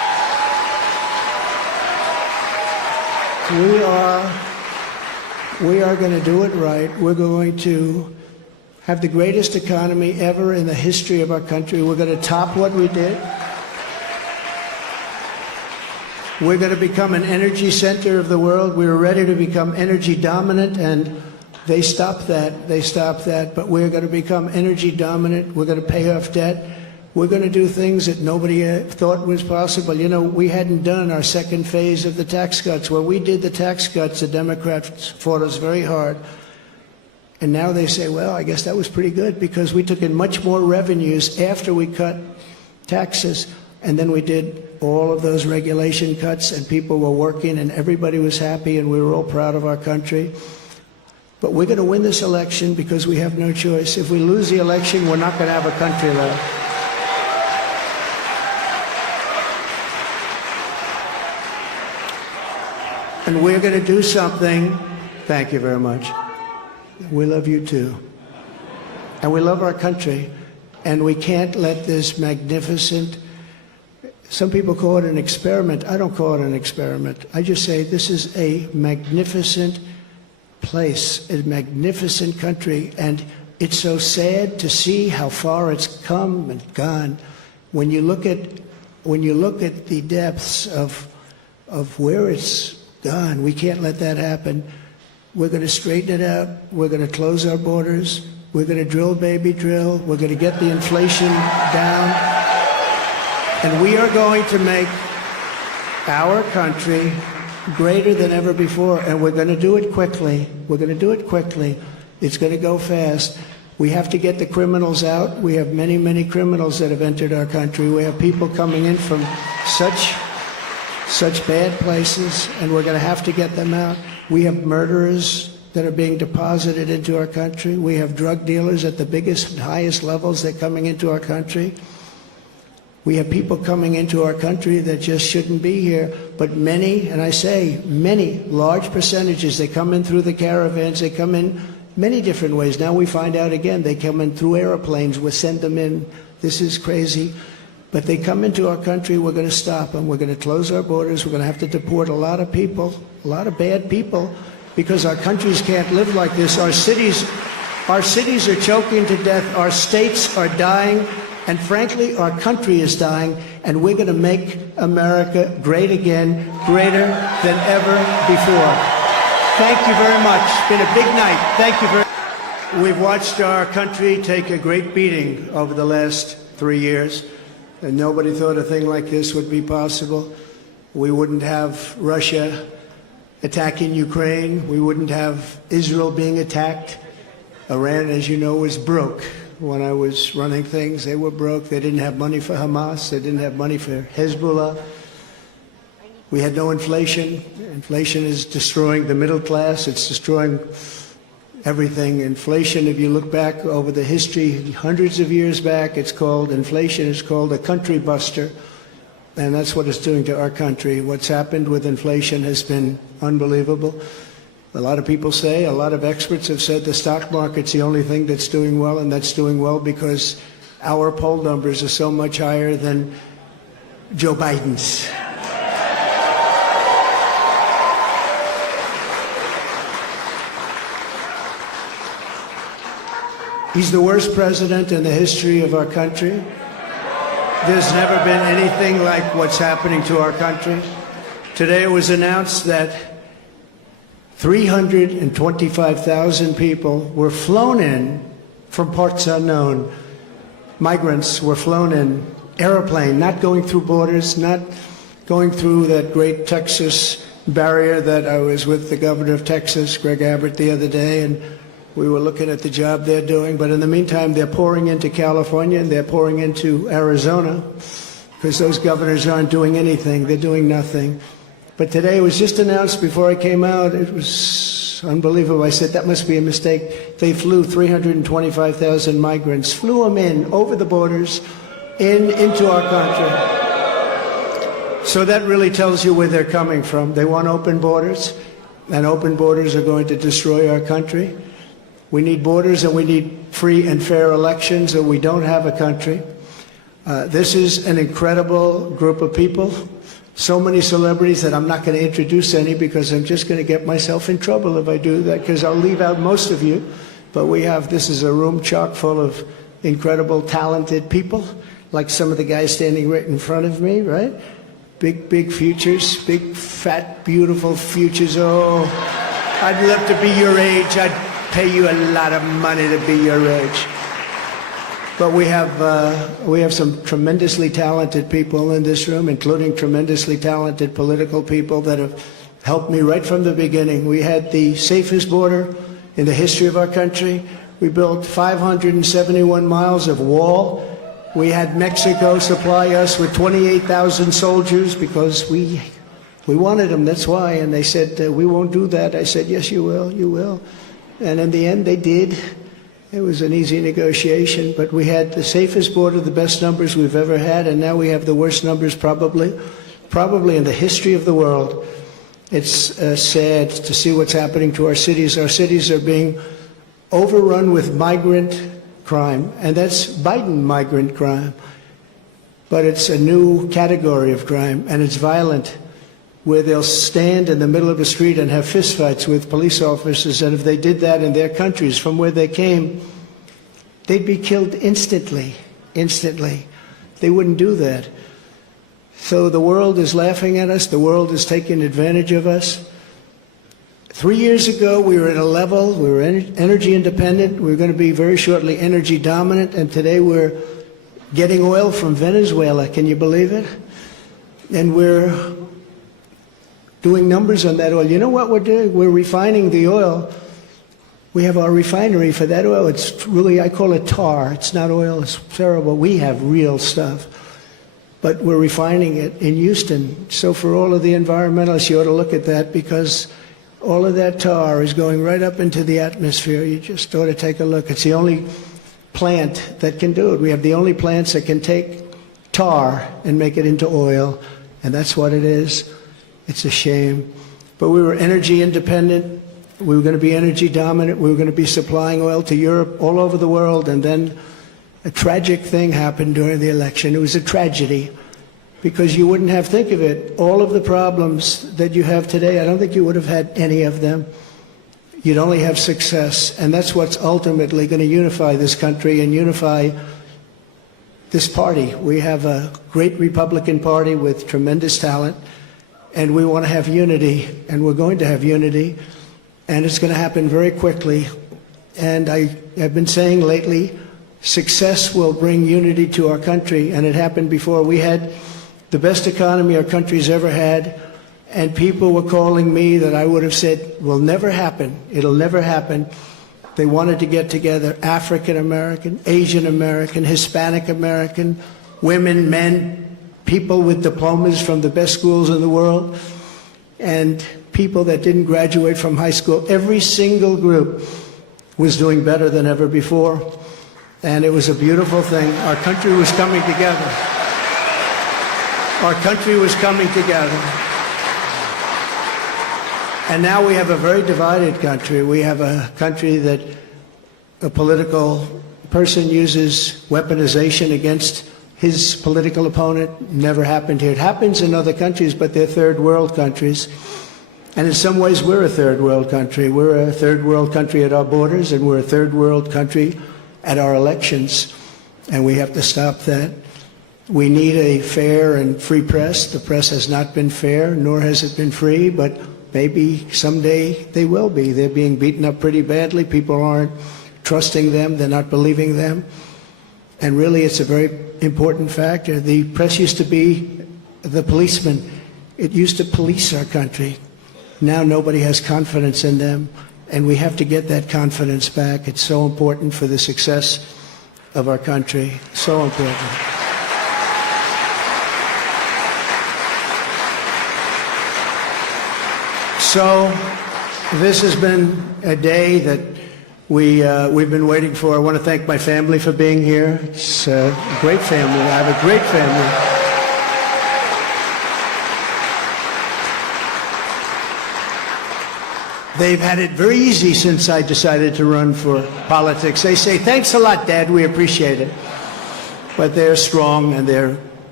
We are going to do it right. We're going to have the greatest economy ever in the history of our country. We're going to top what we did. We're going to become an energy center of the world. We were ready to become energy dominant, and they stopped that. They stopped that. But we're going to become energy dominant. We're going to pay off debt. We're going to do things that nobody thought was possible. You know, we hadn't done our second phase of the tax cuts. When we did the tax cuts, the Democrats fought us very hard. And now they say, well, I guess that was pretty good because we took in much more revenues after we cut taxes. And then we did all of those regulation cuts, and people were working, and everybody was happy, and we were all proud of our country. But we're going to win this election because we have no choice. If we lose the election, we're not going to have a country left. And we're going to do something. Thank you very much. We love you too. And we love our country. And we can't let this magnificent, some people call it an experiment. I don't call it an experiment. I just say this is a magnificent place, a magnificent country. And it's so sad to see how far it's come and gone. When you look at the depths of where it's gone, we can't let that happen. We're going to straighten it out. We're going to close our borders. We're going to drill, baby, drill. We're going to get the inflation down. And we are going to make our country greater than ever before. And we're going to do it quickly. We're going to do it quickly. It's going to go fast. We have to get the criminals out. We have many, many criminals that have entered our country. We have people coming in from such bad places, and we're going to have to get them out. We have murderers that are being deposited into our country. We have drug dealers at the biggest and highest levels. They're coming into our country. We have people coming into our country that just shouldn't be here. But many, and I say many, large percentages, they come in through the caravans. They come in many different ways. Now we find out again, they come in through airplanes. We send them in. This is crazy. But they come into our country, we're going to stop them. We're going to close our borders. We're going to have to deport a lot of people, a lot of bad people, because our countries can't live like this. Our cities are choking to death. Our states are dying. And frankly, our country is dying. And we're going to make America great again, greater than ever before. Thank you very much. It's been a big night. Thank you very much. We've watched our country take a great beating over the last 3 years. And nobody thought a thing like this would be possible. We wouldn't have Russia attacking Ukraine. We wouldn't have Israel being attacked. Iran, as you know, was broke. When I was running things, they were broke. They didn't have money for Hamas. They didn't have money for Hezbollah. We had no inflation. Inflation is destroying the middle class. It's destroying everything. Inflation, if you look back over the history, hundreds of years back, inflation is called a country buster. And that's what it's doing to our country. What's happened with inflation has been unbelievable. A lot of people say, a lot of experts have said the stock market's the only thing that's doing well, and that's doing well because our poll numbers are so much higher than Joe Biden's. He's the worst president in the history of our country. There's never been anything like what's happening to our country. Today it was announced that 325,000 people were flown in from parts unknown. Migrants were flown in, airplane, not going through borders, not going through that great Texas barrier that I was with the governor of Texas, Greg Abbott, the other day, and we were looking at the job they're doing. But in the meantime, they're pouring into California and they're pouring into Arizona because those governors aren't doing anything. They're doing nothing. But today it was just announced before I came out. It was unbelievable. I said, that must be a mistake. They flew 325,000 migrants, flew them in over the borders into our country. So that really tells you where they're coming from. They want open borders, and open borders are going to destroy our country. We need borders and we need free and fair elections, or we don't have a country. This is an incredible group of people. so many celebrities that I'm not going to introduce any because I'm just going to get myself in trouble if I do that, because I'll leave out most of you. But this is a room chock full of incredible, talented people, like some of the guys standing right in front of me, right? Big futures, big, fat, beautiful futures. Oh, I'd love to be your age. I'd pay you a lot of money to be your age. But we have some tremendously talented people in this room, including tremendously talented political people that have helped me right from the beginning. We had the safest border in the history of our country. We built 571 miles of wall. We had Mexico supply us with 28,000 soldiers because we wanted them, that's why. And they said, we won't do that. I said, yes, you will, you will. And in the end, they did. It was an easy negotiation, but we had the safest border, the best numbers we've ever had, and now we have the worst numbers probably in the history of the world. It's sad to see what's happening to our cities. Our cities are being overrun with migrant crime, and that's Biden migrant crime. But it's a new category of crime, and it's violent, where they'll stand in the middle of the street and have fistfights with police officers, and if they did that in their countries from where they came, they'd be killed instantly. They wouldn't do that. So the world is laughing at us. The world is taking advantage of us. 3 years ago, we were at a level, we were energy independent. We were going to be very shortly energy dominant, and today we're getting oil from Venezuela. Can you believe it? And we're doing numbers on that oil. You know what we're doing? We're refining the oil. We have our refinery for that oil. It's really, I call it tar. It's not oil. It's terrible. We have real stuff. But we're refining it in Houston. So for all of the environmentalists, you ought to look at that, because all of that tar is going right up into the atmosphere. You just ought to take a look. It's the only plant that can do it. We have the only plants that can take tar and make it into oil, and that's what it is. It's a shame. But we were energy independent. We were going to be energy dominant. We were going to be supplying oil to Europe, all over the world. And then a tragic thing happened during the election. It was a tragedy, because you wouldn't have, think of it, all of the problems that you have today, I don't think you would have had any of them. You'd only have success. And that's what's ultimately going to unify this country and unify this party. We have a great Republican Party with tremendous talent. And we want to have unity, and we're going to have unity, and it's going to happen very quickly. And I've been saying lately, success will bring unity to our country, and it happened before. We had the best economy our country's ever had, and people were calling me that I would have said will never happen. It'll never happen. They wanted to get together, African American, Asian American, Hispanic American, women, men, people with diplomas from the best schools in the world, and people that didn't graduate from high school. Every single group was doing better than ever before, and it was a beautiful thing. Our country was coming together. Our country was coming together. And now we have a very divided country. We have a country that a political person uses weaponization against his political opponent. Never happened here. It happens in other countries, but they're third world countries. And in some ways, we're a third world country. We're a third world country at our borders, and we're a third world country at our elections. And we have to stop that. We need a fair and free press. The press has not been fair, nor has it been free, but maybe someday they will be. They're being beaten up pretty badly. People aren't trusting them. They're not believing them. And really, it's a very important factor. The press used to be the policeman. It used to police our country. Now nobody has confidence in them, and we have to get that confidence back. It's so important for the success of our country. So important. So this has been a day that we've been waiting for. I want to thank my family for being here. It's a great family. I have a great family. They've had it very easy since I decided to run for politics. They say, thanks a lot, Dad, we appreciate it. But they're strong, and they're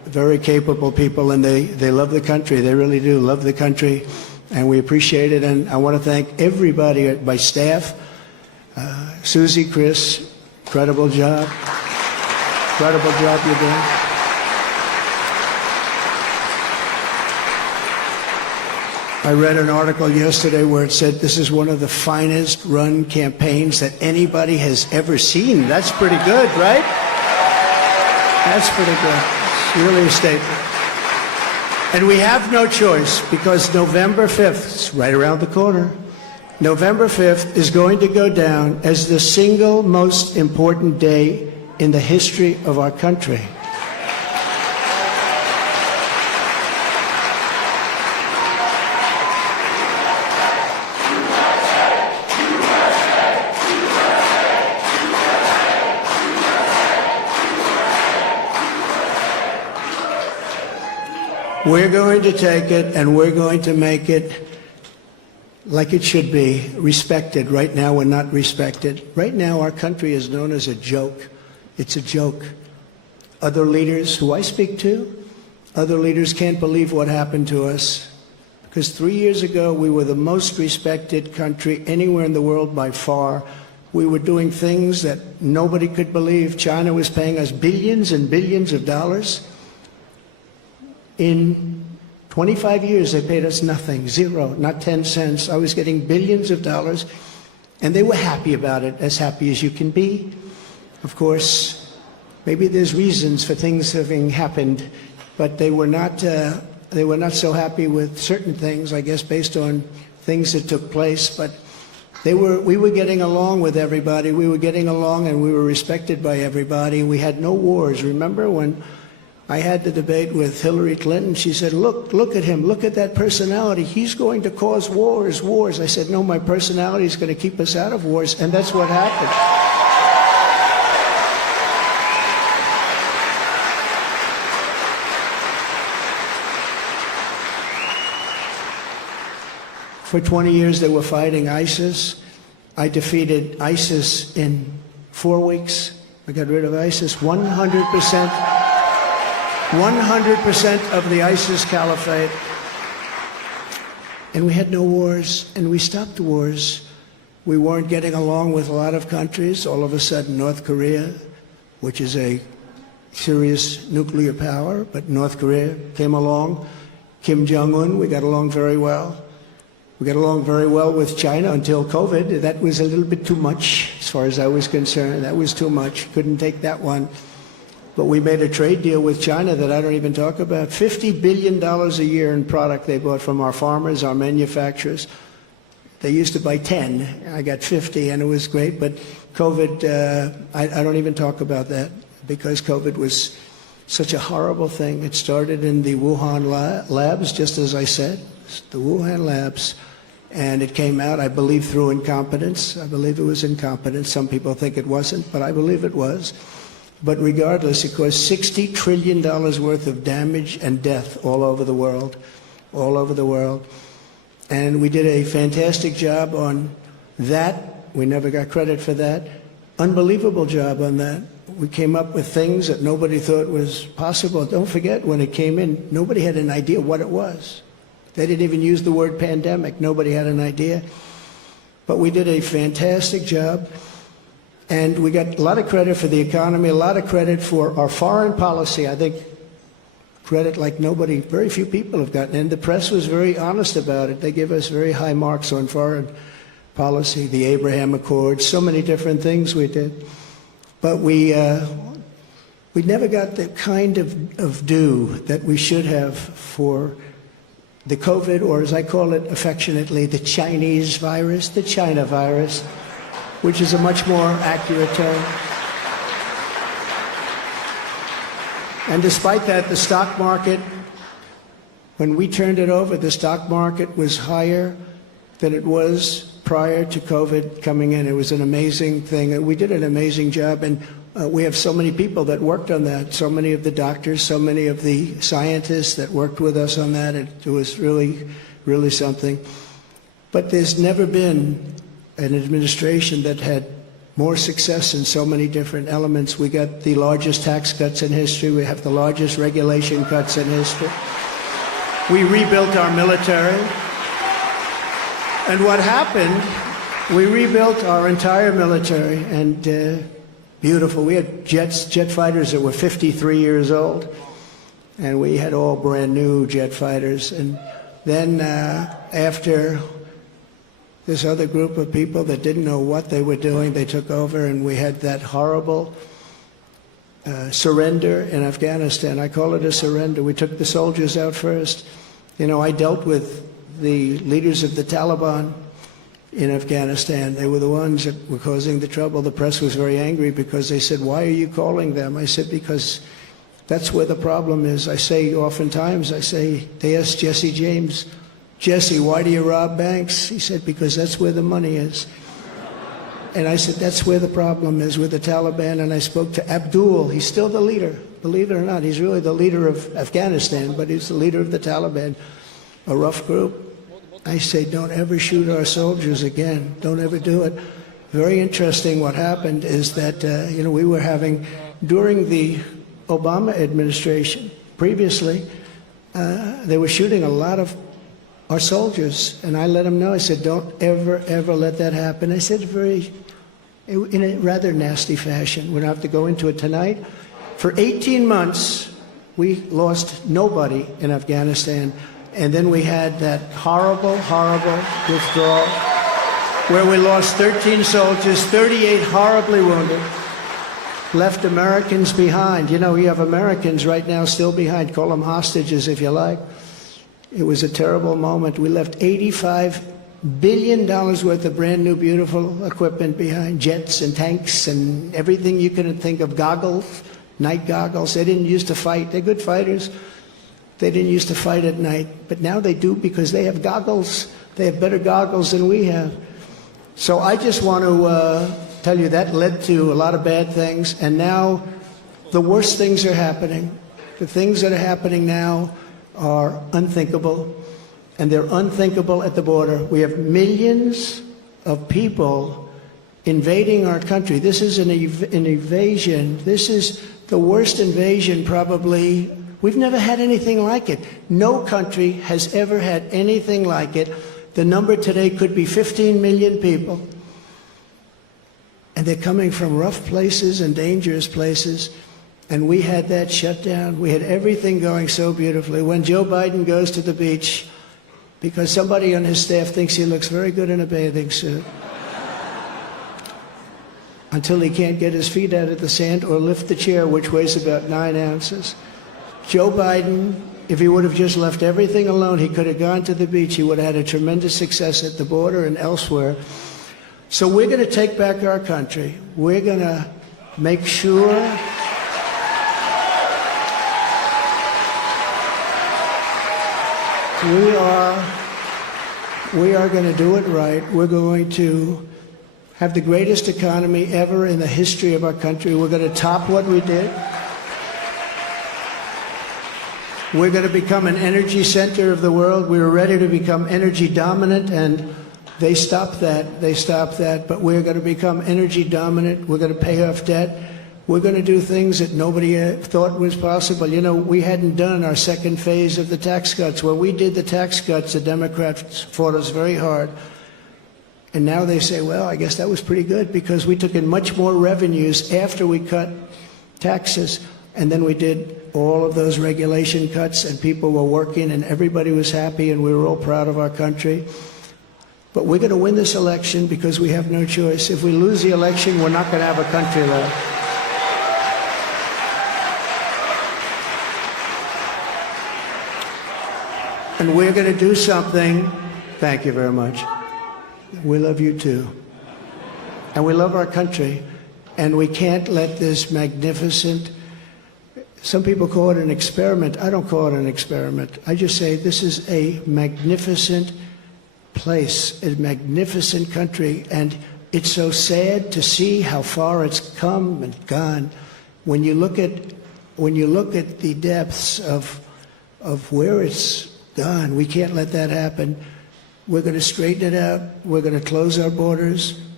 very capable people, and they love the country. They really do love the country, and we appreciate it. And I want to thank everybody at my staff. Susie, Chris, incredible job. Incredible job you're doing. I read an article yesterday where it said this is one of the finest run campaigns that anybody has ever seen. That's pretty good, right? That's pretty good. It's really a statement. And we have no choice, because November 5th, it's right around the corner, November 5th is going to go down as the single most important day in the history of our country. We're going to take it and we're going to make it like it should be, respected. Right now we're not respected. Right now our country is known as a joke. It's a joke. Other leaders who I speak to, other leaders can't believe what happened to us. Because 3 years ago we were the most respected country anywhere in the world by far. We were doing things that nobody could believe. China was paying us billions and billions of dollars. In 25 years, they paid us nothing, zero, not 10 cents. I was getting billions of dollars, and they were happy about it, as happy as you can be. Of course, maybe there's reasons for things having happened, but they were not so happy with certain things, I guess, based on things that took place. But we were getting along with everybody. We were getting along, and we were respected by everybody. We had no wars. Remember when I had the debate with Hillary Clinton? She said, look at him, look at that personality. He's going to cause wars. I said, no, my personality is going to keep us out of wars, and that's what happened. For 20 years, they were fighting ISIS. I defeated ISIS in 4 weeks. I got rid of ISIS 100%. 100% of the ISIS caliphate. And we had no wars, and we stopped wars. We weren't getting along with a lot of countries. All of a sudden, North Korea, which is a serious nuclear power, but North Korea came along. Kim Jong-un, we got along very well. We got along very well with China until COVID. That was a little bit too much, as far as I was concerned. That was too much. Couldn't take that one. But we made a trade deal with China that I don't even talk about. $50 billion a year in product they bought from our farmers, our manufacturers. They used to buy 10. I got 50, and it was great. But COVID, I don't even talk about that, because COVID was such a horrible thing. It started in the Wuhan labs, just as I said, the Wuhan labs. And it came out, I believe, through incompetence. I believe it was incompetence. Some people think it wasn't, but I believe it was. But regardless, it caused $60 trillion worth of damage and death all over the world, all over the world. And we did a fantastic job on that. We never got credit for that. Unbelievable job on that. We came up with things that nobody thought was possible. Don't forget, when it came in, nobody had an idea what it was. They didn't even use the word pandemic. Nobody had an idea. But we did a fantastic job. And we got a lot of credit for the economy, a lot of credit for our foreign policy. I think credit like nobody, very few people have gotten. And the press was very honest about it. They give us very high marks on foreign policy, the Abraham Accords, so many different things we did. But we never got the kind of due that we should have for the COVID, or as I call it affectionately, the Chinese virus, the China virus, which is a much more accurate term. And despite that, the stock market, when we turned it over, the stock market was higher than it was prior to COVID coming in. It was an amazing thing. We did an amazing job, and we have so many people that worked on that, so many of the doctors, so many of the scientists that worked with us on that. It was really, really something. But there's never been an administration that had more success in so many different elements. We got the largest tax cuts in history. We have the largest regulation cuts in history. We rebuilt our military. And what happened, we rebuilt our entire military, and beautiful. We had jet fighters that were 53 years old, and we had all brand new jet fighters. And then after this other group of people that didn't know what they were doing, they took over, and we had that horrible surrender in Afghanistan. I call it a surrender. We took the soldiers out first. You know, I dealt with the leaders of the Taliban in Afghanistan. They were the ones that were causing the trouble. The press was very angry because they said, "Why are you calling them?" I said, "Because that's where the problem is." I say oftentimes, they asked Jesse James, "Jesse, why do you rob banks?" He said, "Because that's where the money is." And I said, that's where the problem is, with the Taliban. And I spoke to Abdul. He's still the leader. Believe it or not, he's really the leader of Afghanistan, but he's the leader of the Taliban, a rough group. I say, don't ever shoot our soldiers again. Don't ever do it. Very interesting what happened is that, you know, we were having, during the Obama administration, previously, they were shooting a lot of our soldiers, and I let them know. I said, don't ever, ever let that happen. I said in a rather nasty fashion. We don't have to go into it tonight. For 18 months, we lost nobody in Afghanistan, and then we had that horrible, horrible withdrawal where we lost 13 soldiers, 38 horribly wounded, left Americans behind. You know, you have Americans right now still behind. Call them hostages if you like. It was a terrible moment. We left $85 billion worth of brand new, beautiful equipment behind, jets and tanks and everything you can think of, goggles, night goggles. They didn't used to fight. They're good fighters. They didn't used to fight at night, but now they do because they have goggles. They have better goggles than we have. So I just want to tell you that led to a lot of bad things, and now the worst things are happening. The things that are happening now are unthinkable, and they're unthinkable at the border. We have millions of people invading our country. This is an invasion. This is the worst invasion probably. We've never had anything like it. No country has ever had anything like it. The number today could be 15 million people, and they're coming from rough places and dangerous places. And we had that shut down. We had everything going so beautifully. When Joe Biden goes to the beach, because somebody on his staff thinks he looks very good in a bathing suit, until he can't get his feet out of the sand or lift the chair, which weighs about 9 ounces. Joe Biden, if he would have just left everything alone, he could have gone to the beach. He would have had a tremendous success at the border and elsewhere. So we're going to take back our country. We're going to make sure we are going to do it right. We're going to have the greatest economy ever in the history of our country. We're going to top what we did. We're going to become an energy center of the world. We were ready to become energy dominant, and they stopped that. They stopped that. But we're going to become energy dominant. We're going to pay off debt. We're going to do things that nobody thought was possible. You know, we hadn't done our second phase of the tax cuts. When we did the tax cuts, the Democrats fought us very hard. And now they say, well, I guess that was pretty good because we took in much more revenues after we cut taxes. And then we did all of those regulation cuts, and people were working, and everybody was happy, and we were all proud of our country. But we're going to win this election because we have no choice. If we lose the election, we're not going to have a country left. And we're going to do something. Thank you very much. We love you too. And we love our country. And we can't let this magnificent, some people call it an experiment. I don't call it an experiment. I just say this is a magnificent place, a magnificent country. And it's so sad to see how far it's come and gone. When you look at the depths of where it's gone, we can't let that happen. We're going to straighten it out. We're going to close our borders.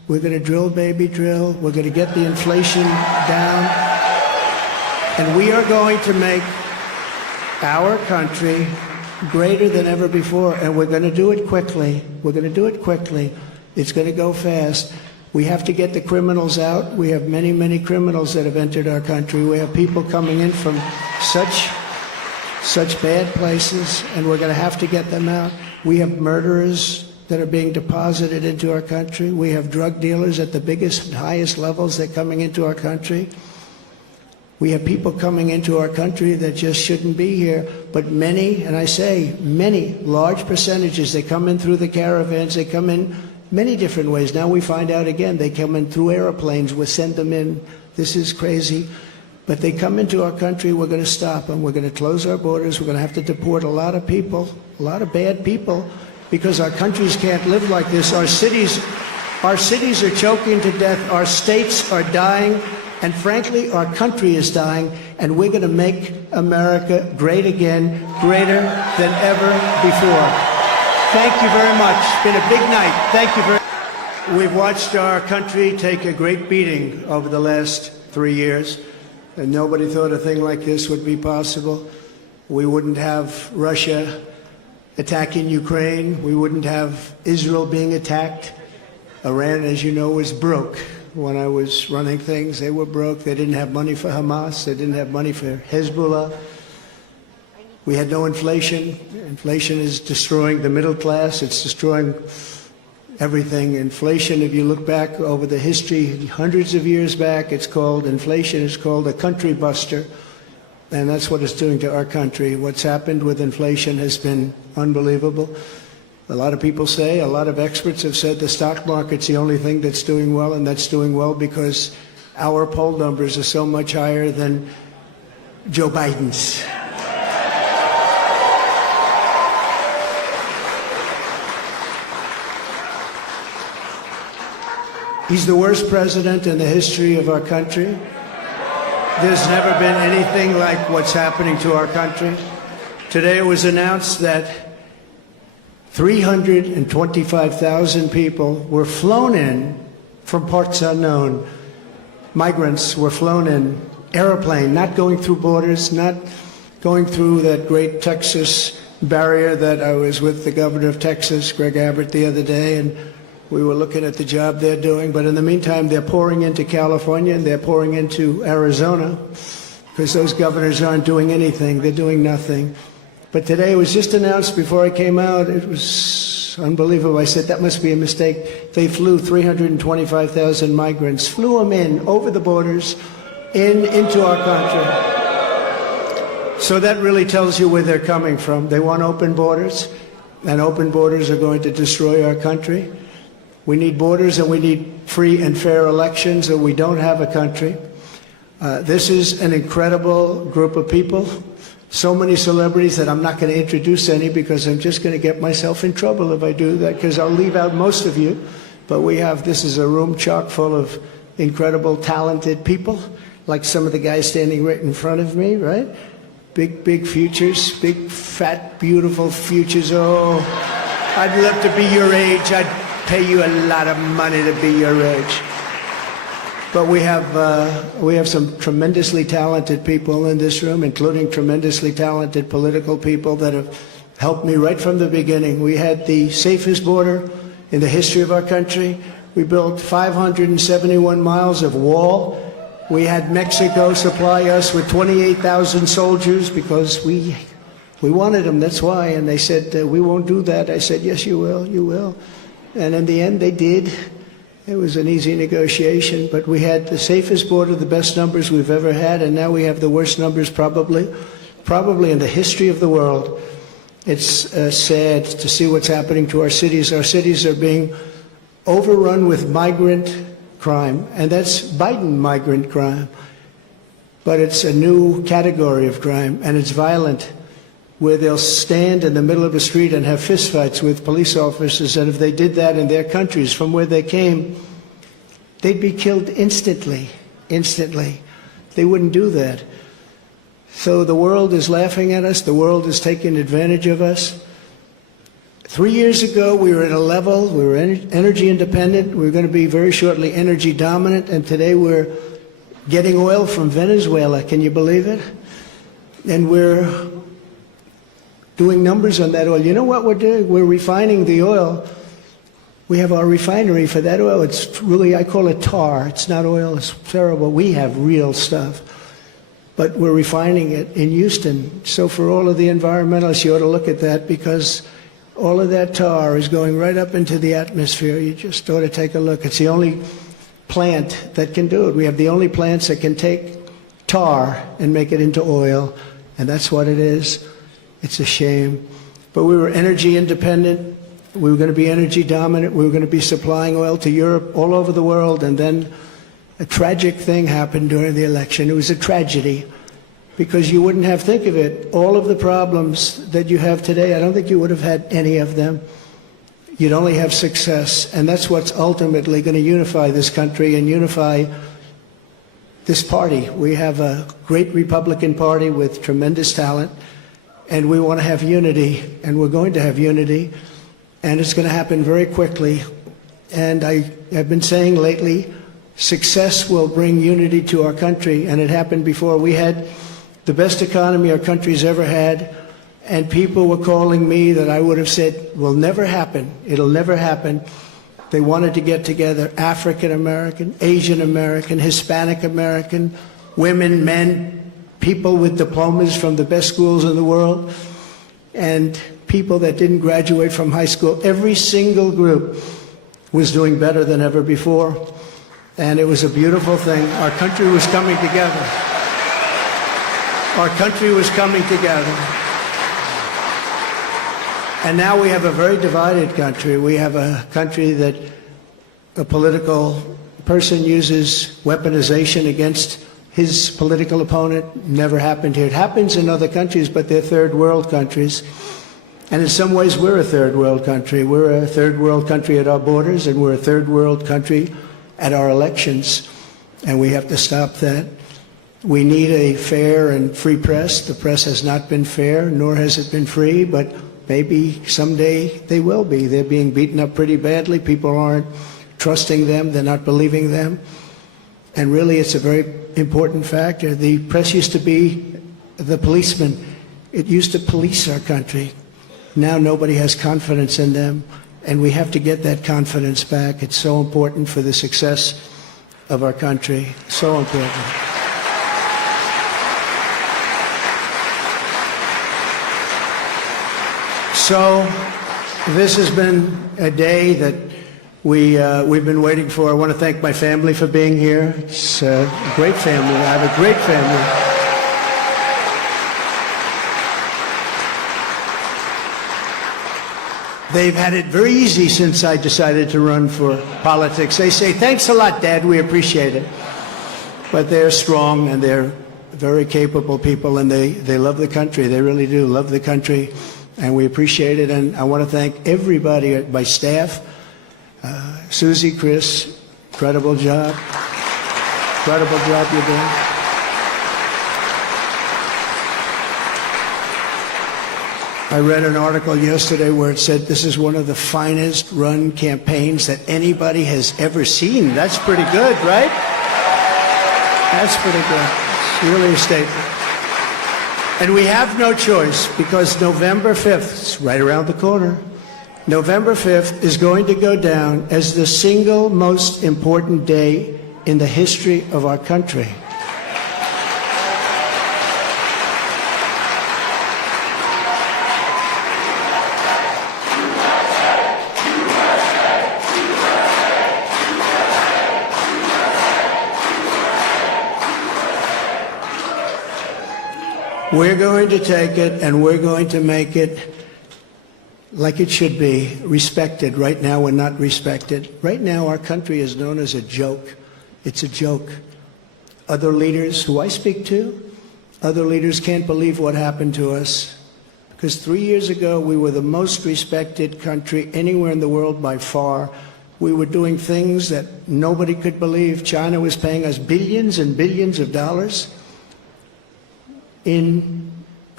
We're going to drill, baby, drill. We're going to get the inflation down. And we are going to make our country greater than ever before. And we're going to do it quickly. We're going to do it quickly. It's going to go fast. We have to get the criminals out. We have many, many criminals that have entered our country. We have people coming in from such bad places, and we're going to have to get them out. We have murderers that are being deposited into our country. We have drug dealers at the biggest and highest levels that are coming into our country. We have people coming into our country that just shouldn't be here. But many, and I say many, large percentages, they come in through the caravans. They come in many different ways. Now we find out again, they come in through airplanes. We send them in. This is crazy. But they come into our country, we're going to stop them. We're going to close our borders. We're going to have to deport a lot of people, a lot of bad people, because our countries can't live like this. Our cities are choking to death. Our states are dying. And frankly, our country is dying. And we're going to make America great again, greater than ever before. Thank you very much. It's been a big night. Thank you very much. We've watched our country take a great beating over the last 3 years. And nobody thought a thing like this would be possible. We wouldn't have Russia attacking Ukraine. We wouldn't have Israel being attacked. Iran, as you know, was broke. When I was running things, they were broke. They didn't have money for Hamas. They didn't have money for Hezbollah. We had no inflation. Inflation is destroying the middle class. It's destroying everything. Inflation, if you look back over the history, hundreds of years back, inflation is called a country buster. And that's what it's doing to our country. What's happened with inflation has been unbelievable. A lot of people say, a lot of experts have said the stock market's the only thing that's doing well, and that's doing well because our poll numbers are so much higher than Joe Biden's. He's the worst president in the history of our country. There's never been anything like what's happening to our country. Today it was announced that 325,000 people were flown in from parts unknown. Migrants were flown in, airplane, not going through borders, not going through that great Texas barrier that I was with the governor of Texas, Greg Abbott, the other day, and we were looking at the job they're doing. But in the meantime, they're pouring into California and they're pouring into Arizona because those governors aren't doing anything. They're doing nothing. But today it was just announced before I came out. It was unbelievable. I said, that must be a mistake. They flew 325,000 migrants, flew them in over the borders into our country. So that really tells you where they're coming from. They want open borders, and open borders are going to destroy our country. We need borders and we need free and fair elections, or we don't have a country. This is an incredible group of people. So many celebrities that I'm not going to introduce any because I'm just going to get myself in trouble if I do that, because I'll leave out most of you. But this is a room chock full of incredible, talented people, like some of the guys standing right in front of me, right? Big, big futures, big, fat, beautiful futures. Oh, I'd love to be your age. I'd pay you a lot of money to be your age. But we have some tremendously talented people in this room, including tremendously talented political people that have helped me right from the beginning. We had the safest border in the history of our country. We built 571 miles of wall. We had Mexico supply us with 28,000 soldiers because we wanted them, that's why. And they said, we won't do that. I said, yes, you will, you will. And in the end, they did. It was an easy negotiation, but we had the safest border, the best numbers we've ever had, and now we have the worst numbers probably in the history of the world. It's sad to see what's happening to our cities. Our cities are being overrun with migrant crime, and that's Biden migrant crime. But it's a new category of crime, and it's violent, where they'll stand in the middle of the street and have fistfights with police officers, and if they did that in their countries from where they came, they'd be killed instantly. They wouldn't do that. So the world is laughing at us. The world is taking advantage of us. 3 years ago, we were at a level, we were energy independent, we were going to be very shortly energy dominant, and today we're getting oil from Venezuela. Can you believe it? And we're doing numbers on that oil. You know what we're doing? We're refining the oil. We have our refinery for that oil. It's really, I call it tar. It's not oil. It's terrible. We have real stuff. But we're refining it in Houston. So for all of the environmentalists, you ought to look at that, because all of that tar is going right up into the atmosphere. You just ought to take a look. It's the only plant that can do it. We have the only plants that can take tar and make it into oil, and that's what it is. It's a shame. But we were energy independent. We were going to be energy dominant. We were going to be supplying oil to Europe, all over the world, and then a tragic thing happened during the election. It was a tragedy, because you wouldn't have, think of it, all of the problems that you have today, I don't think you would have had any of them. You'd only have success, and that's what's ultimately going to unify this country and unify this party. We have a great Republican Party with tremendous talent, and we want to have unity, and we're going to have unity, and it's going to happen very quickly. And I have been saying lately, success will bring unity to our country, and it happened before. We had the best economy our country's ever had, and people were calling me that I would have said will never happen. It'll never happen. They wanted to get together, African American, Asian American, Hispanic American, women, men, people with diplomas from the best schools in the world, and people that didn't graduate from high school. Every single group was doing better than ever before, and it was a beautiful thing. Our country was coming together. Our country was coming together. And now we have a very divided country. We have a country that a political person uses weaponization against his political opponent. Never happened here. It happens in other countries, but they're third world countries. And in some ways, we're a third world country. We're a third world country at our borders, and we're a third world country at our elections. And we have to stop that. We need a fair and free press. The press has not been fair, nor has it been free, but maybe someday they will be. They're being beaten up pretty badly. People aren't trusting them. They're not believing them. And really, it's a very important factor. The press used to be the policeman. It used to police our country. Now nobody has confidence in them, and we have to get that confidence back. It's so important for the success of our country. So important. So this has been a day that we've been waiting for. I want to thank my family for being here. It's a great family. I have a great family. They've had it very easy since I decided to run for politics. They say, thanks a lot, Dad, we appreciate it. But they're strong, and they're very capable people, and they love the country. They really do love the country, and we appreciate it. And I want to thank everybody, my staff, Susie, Chris, incredible job. Incredible job you're doing. I read an article yesterday where it said this is one of the finest run campaigns that anybody has ever seen. That's pretty good, right? That's pretty good. It's really a statement. And we have no choice, because November 5th, it's right around the corner, November 5th is going to go down as the single most important day in the history of our country. We're going to take it, and we're going to make it like it should be, respected. Right now, we're not respected. Right now, our country is known as a joke. It's a joke. Other leaders who I speak to, other leaders can't believe what happened to us. Because 3 years ago, we were the most respected country anywhere in the world by far. We were doing things that nobody could believe. China was paying us billions and billions of dollars. In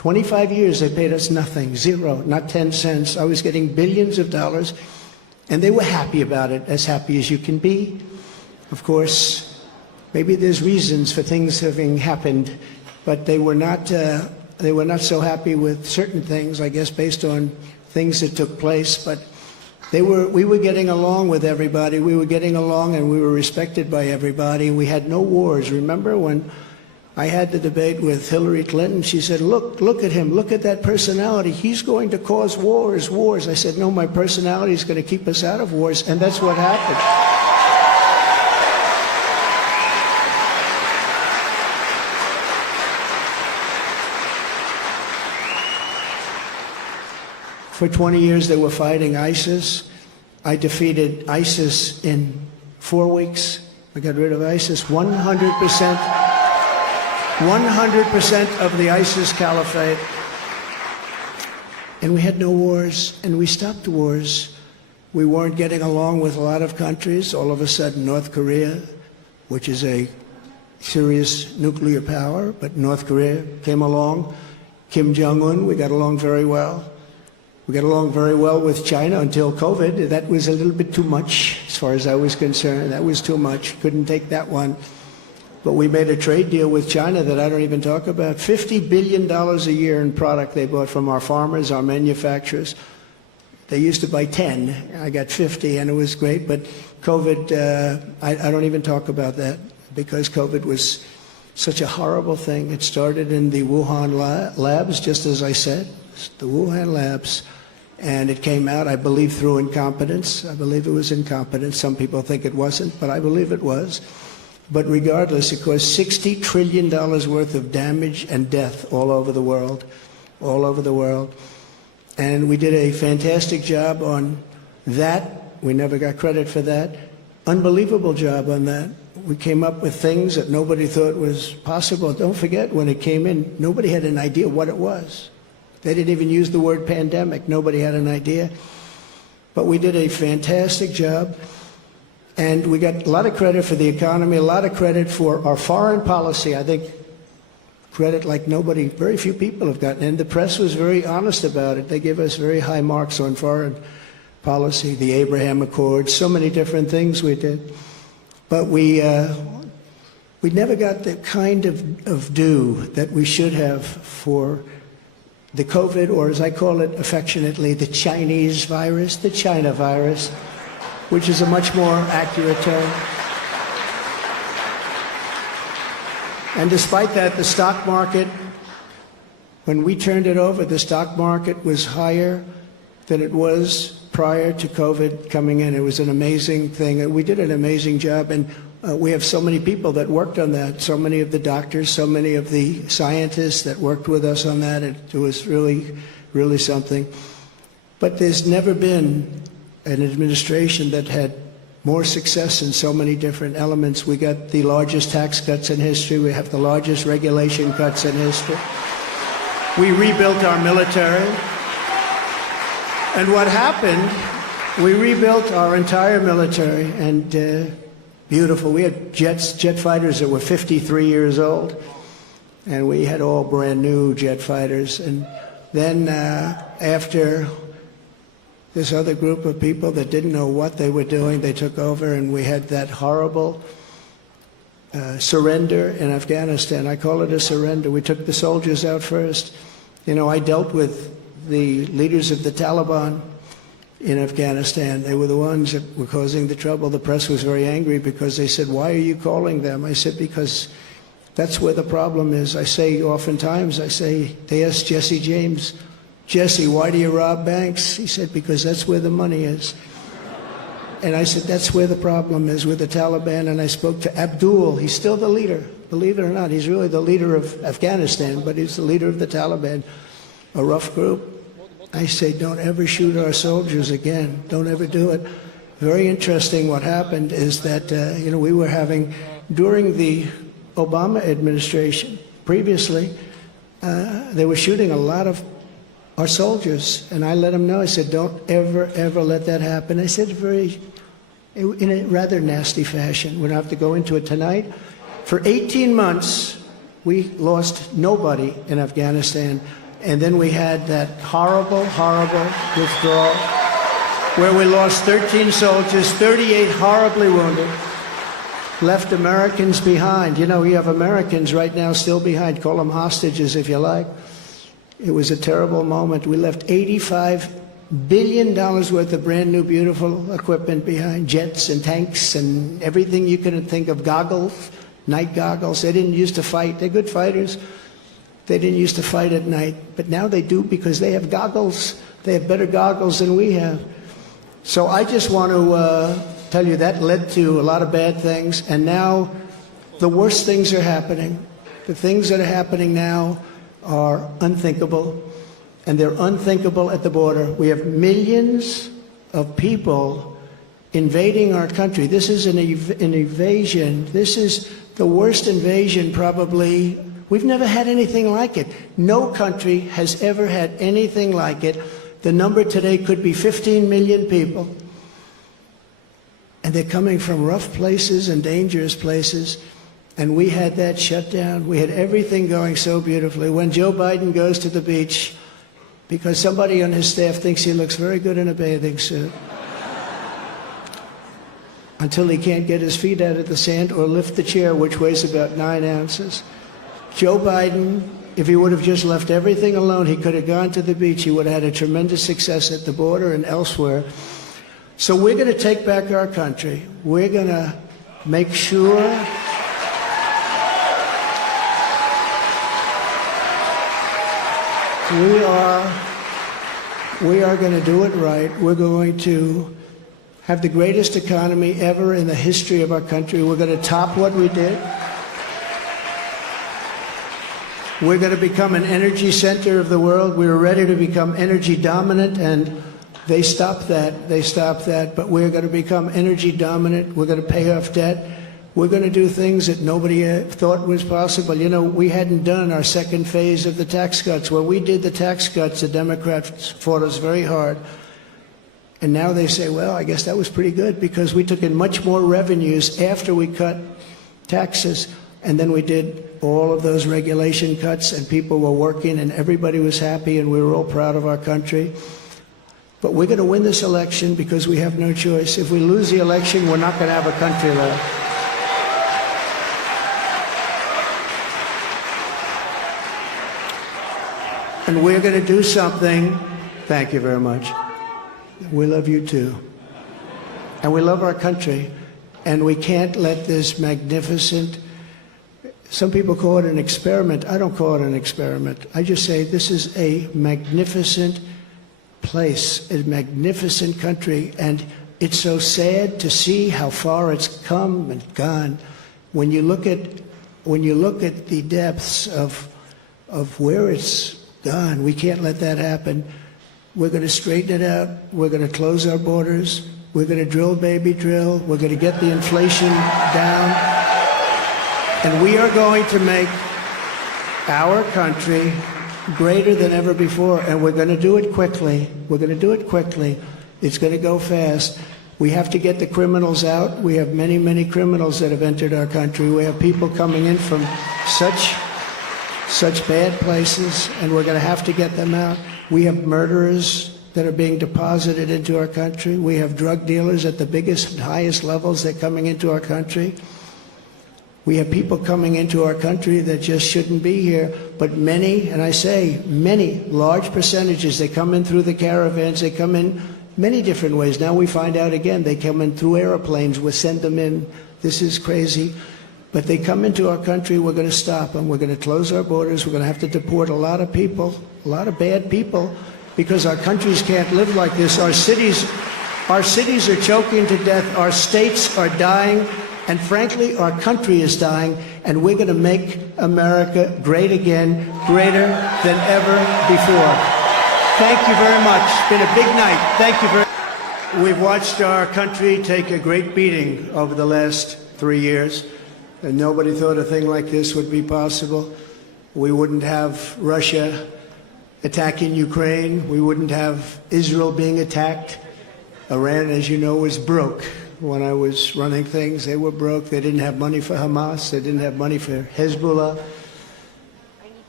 25 years they paid us nothing, zero, not 10 cents. I was getting billions of dollars, and they were happy about it, as happy as you can be. Of course, maybe there's reasons for things having happened, but they were not so happy with certain things, I guess, based on things that took place. But we were getting along with everybody. We were getting along, and we were respected by everybody. We had no wars. Remember when I had the debate with Hillary Clinton? She said, look at him. Look at that personality. He's going to cause wars. I said, no, my personality is going to keep us out of wars, and that's what happened. For 20 years, they were fighting ISIS. I defeated ISIS in 4 weeks. I got rid of ISIS 100%. 100% of the ISIS caliphate. And we had no wars, and we stopped wars. We weren't getting along with a lot of countries. All of a sudden, North Korea, which is a serious nuclear power, but North Korea came along. Kim Jong-un, we got along very well. We got along very well with China until COVID. That was a little bit too much, as far as I was concerned. That was too much. Couldn't take that one. But we made a trade deal with China that I don't even talk about. $50 billion a year in product they bought from our farmers, our manufacturers. They used to buy 10. I got 50, and it was great. But COVID, I don't even talk about that, because COVID was such a horrible thing. It started in the Wuhan labs, just as I said, the Wuhan labs. And it came out, I believe, through incompetence. I believe it was incompetence. Some people think it wasn't, but I believe it was. But regardless, it caused $60 trillion worth of damage and death all over the world, all over the world. And we did a fantastic job on that. We never got credit for that. Unbelievable job on that. We came up with things that nobody thought was possible. Don't forget, when it came in, nobody had an idea what it was. They didn't even use the word pandemic. Nobody had an idea. But we did a fantastic job. And we got a lot of credit for the economy, a lot of credit for our foreign policy. I think credit like nobody, very few people have gotten. And the press was very honest about it. They gave us very high marks on foreign policy, the Abraham Accords, so many different things we did. But we never got the kind of due that we should have for the COVID, or as I call it affectionately, the Chinese virus, the China virus, which is a much more accurate term. And despite that, the stock market, when we turned it over, the stock market was higher than it was prior to COVID coming in. It was an amazing thing. We did an amazing job, and we have so many people that worked on that, so many of the doctors, so many of the scientists that worked with us on that. It was really, really something. But there's never been an administration that had more success in so many different elements. We got the largest tax cuts in history. We have the largest regulation cuts in history. We rebuilt our military. And what happened, we rebuilt our entire military, and beautiful. We had jet fighters that were 53 years old, and we had all brand new jet fighters. And then after this other group of people that didn't know what they were doing, they took over, and we had that horrible surrender in Afghanistan. I call it a surrender. We took the soldiers out first. You know, I dealt with the leaders of the Taliban in Afghanistan. They were the ones that were causing the trouble. The press was very angry because they said, "Why are you calling them?" I said, "Because that's where the problem is." I say oftentimes, they asked Jesse James, "Jesse, why do you rob banks?" He said, "Because that's where the money is." And I said, that's where the problem is, with the Taliban. And I spoke to Abdul. He's still the leader. Believe it or not, he's really the leader of Afghanistan, but he's the leader of the Taliban, a rough group. I say, don't ever shoot our soldiers again. Don't ever do it. Very interesting what happened is that, we were having, during the Obama administration, previously, they were shooting a lot of our soldiers. And I let them know, I said, don't ever, ever let that happen. I said in a rather nasty fashion. We don't have to go into it tonight. For 18 months, we lost nobody in Afghanistan. And then we had that horrible, horrible withdrawal where we lost 13 soldiers, 38 horribly wounded, left Americans behind. You know, you have Americans right now still behind. Call them hostages if you like. It was a terrible moment. We left $85 billion worth of brand new, beautiful equipment behind, jets and tanks and everything you can think of, goggles, night goggles. They didn't used to fight. They're good fighters. They didn't used to fight at night, but now they do because they have goggles. They have better goggles than we have. So I just want to tell you that led to a lot of bad things, and now the worst things are happening. The things that are happening now are unthinkable, and they're unthinkable at the border. We have millions of people invading our country. This is an invasion. This is the worst invasion probably. We've never had anything like it. No country has ever had anything like it. The number today could be 15 million people. And they're coming from rough places and dangerous places. And we had that shut down. We had everything going so beautifully. When Joe Biden goes to the beach, because somebody on his staff thinks he looks very good in a bathing suit, until he can't get his feet out of the sand or lift the chair, which weighs about 9 ounces. Joe Biden, if he would have just left everything alone, he could have gone to the beach. He would have had a tremendous success at the border and elsewhere. So we're going to take back our country. We're going to make sure we are going to do it right. We're going to have the greatest economy ever in the history of our country. We're going to top what we did. We're going to become an energy center of the world. We were ready to become energy dominant, and they stopped that. They stopped that. But we're going to become energy dominant. We're going to pay off debt. We're going to do things that nobody thought was possible. You know, we hadn't done our second phase of the tax cuts. When we did the tax cuts, the Democrats fought us very hard. And now they say, well, I guess that was pretty good because we took in much more revenues after we cut taxes. And then we did all of those regulation cuts, and people were working, and everybody was happy, and we were all proud of our country. But we're going to win this election because we have no choice. If we lose the election, we're not going to have a country left. And we're going to do something. Thank you very much. We love you too. And we love our country. And we can't let this magnificent, some people call it an experiment. I don't call it an experiment. I just say this is a magnificent place, a magnificent country. And it's so sad to see how far it's come and gone. When you look at the depths of where it's gone, we can't let that happen. We're going to straighten it out. We're going to close our borders. We're going to drill, baby, drill. We're going to get the inflation down. And we are going to make our country greater than ever before. And we're going to do it quickly. We're going to do it quickly. It's going to go fast. We have to get the criminals out. We have many, many criminals that have entered our country. We have people coming in from such bad places, and we're going to have to get them out. We have murderers that are being deposited into our country. We have drug dealers at the biggest and highest levels that are coming into our country. We have people coming into our country that just shouldn't be here, but many, and I say many, large percentages, they come in through the caravans, they come in many different ways. Now we find out again, they come in through airplanes, we send them in. This is crazy. But they come into our country, we're going to stop them. We're going to close our borders. We're going to have to deport a lot of people, a lot of bad people, because our countries can't live like this. Our cities are choking to death. Our states are dying. And frankly, our country is dying. And we're going to make America great again, greater than ever before. Thank you very much. It's been a big night. Thank you very much. We've watched our country take a great beating over the last 3 years. And nobody thought a thing like this would be possible. We wouldn't have Russia attacking Ukraine. We wouldn't have Israel being attacked. Iran, as you know, was broke. When I was running things, they were broke. They didn't have money for Hamas. They didn't have money for Hezbollah.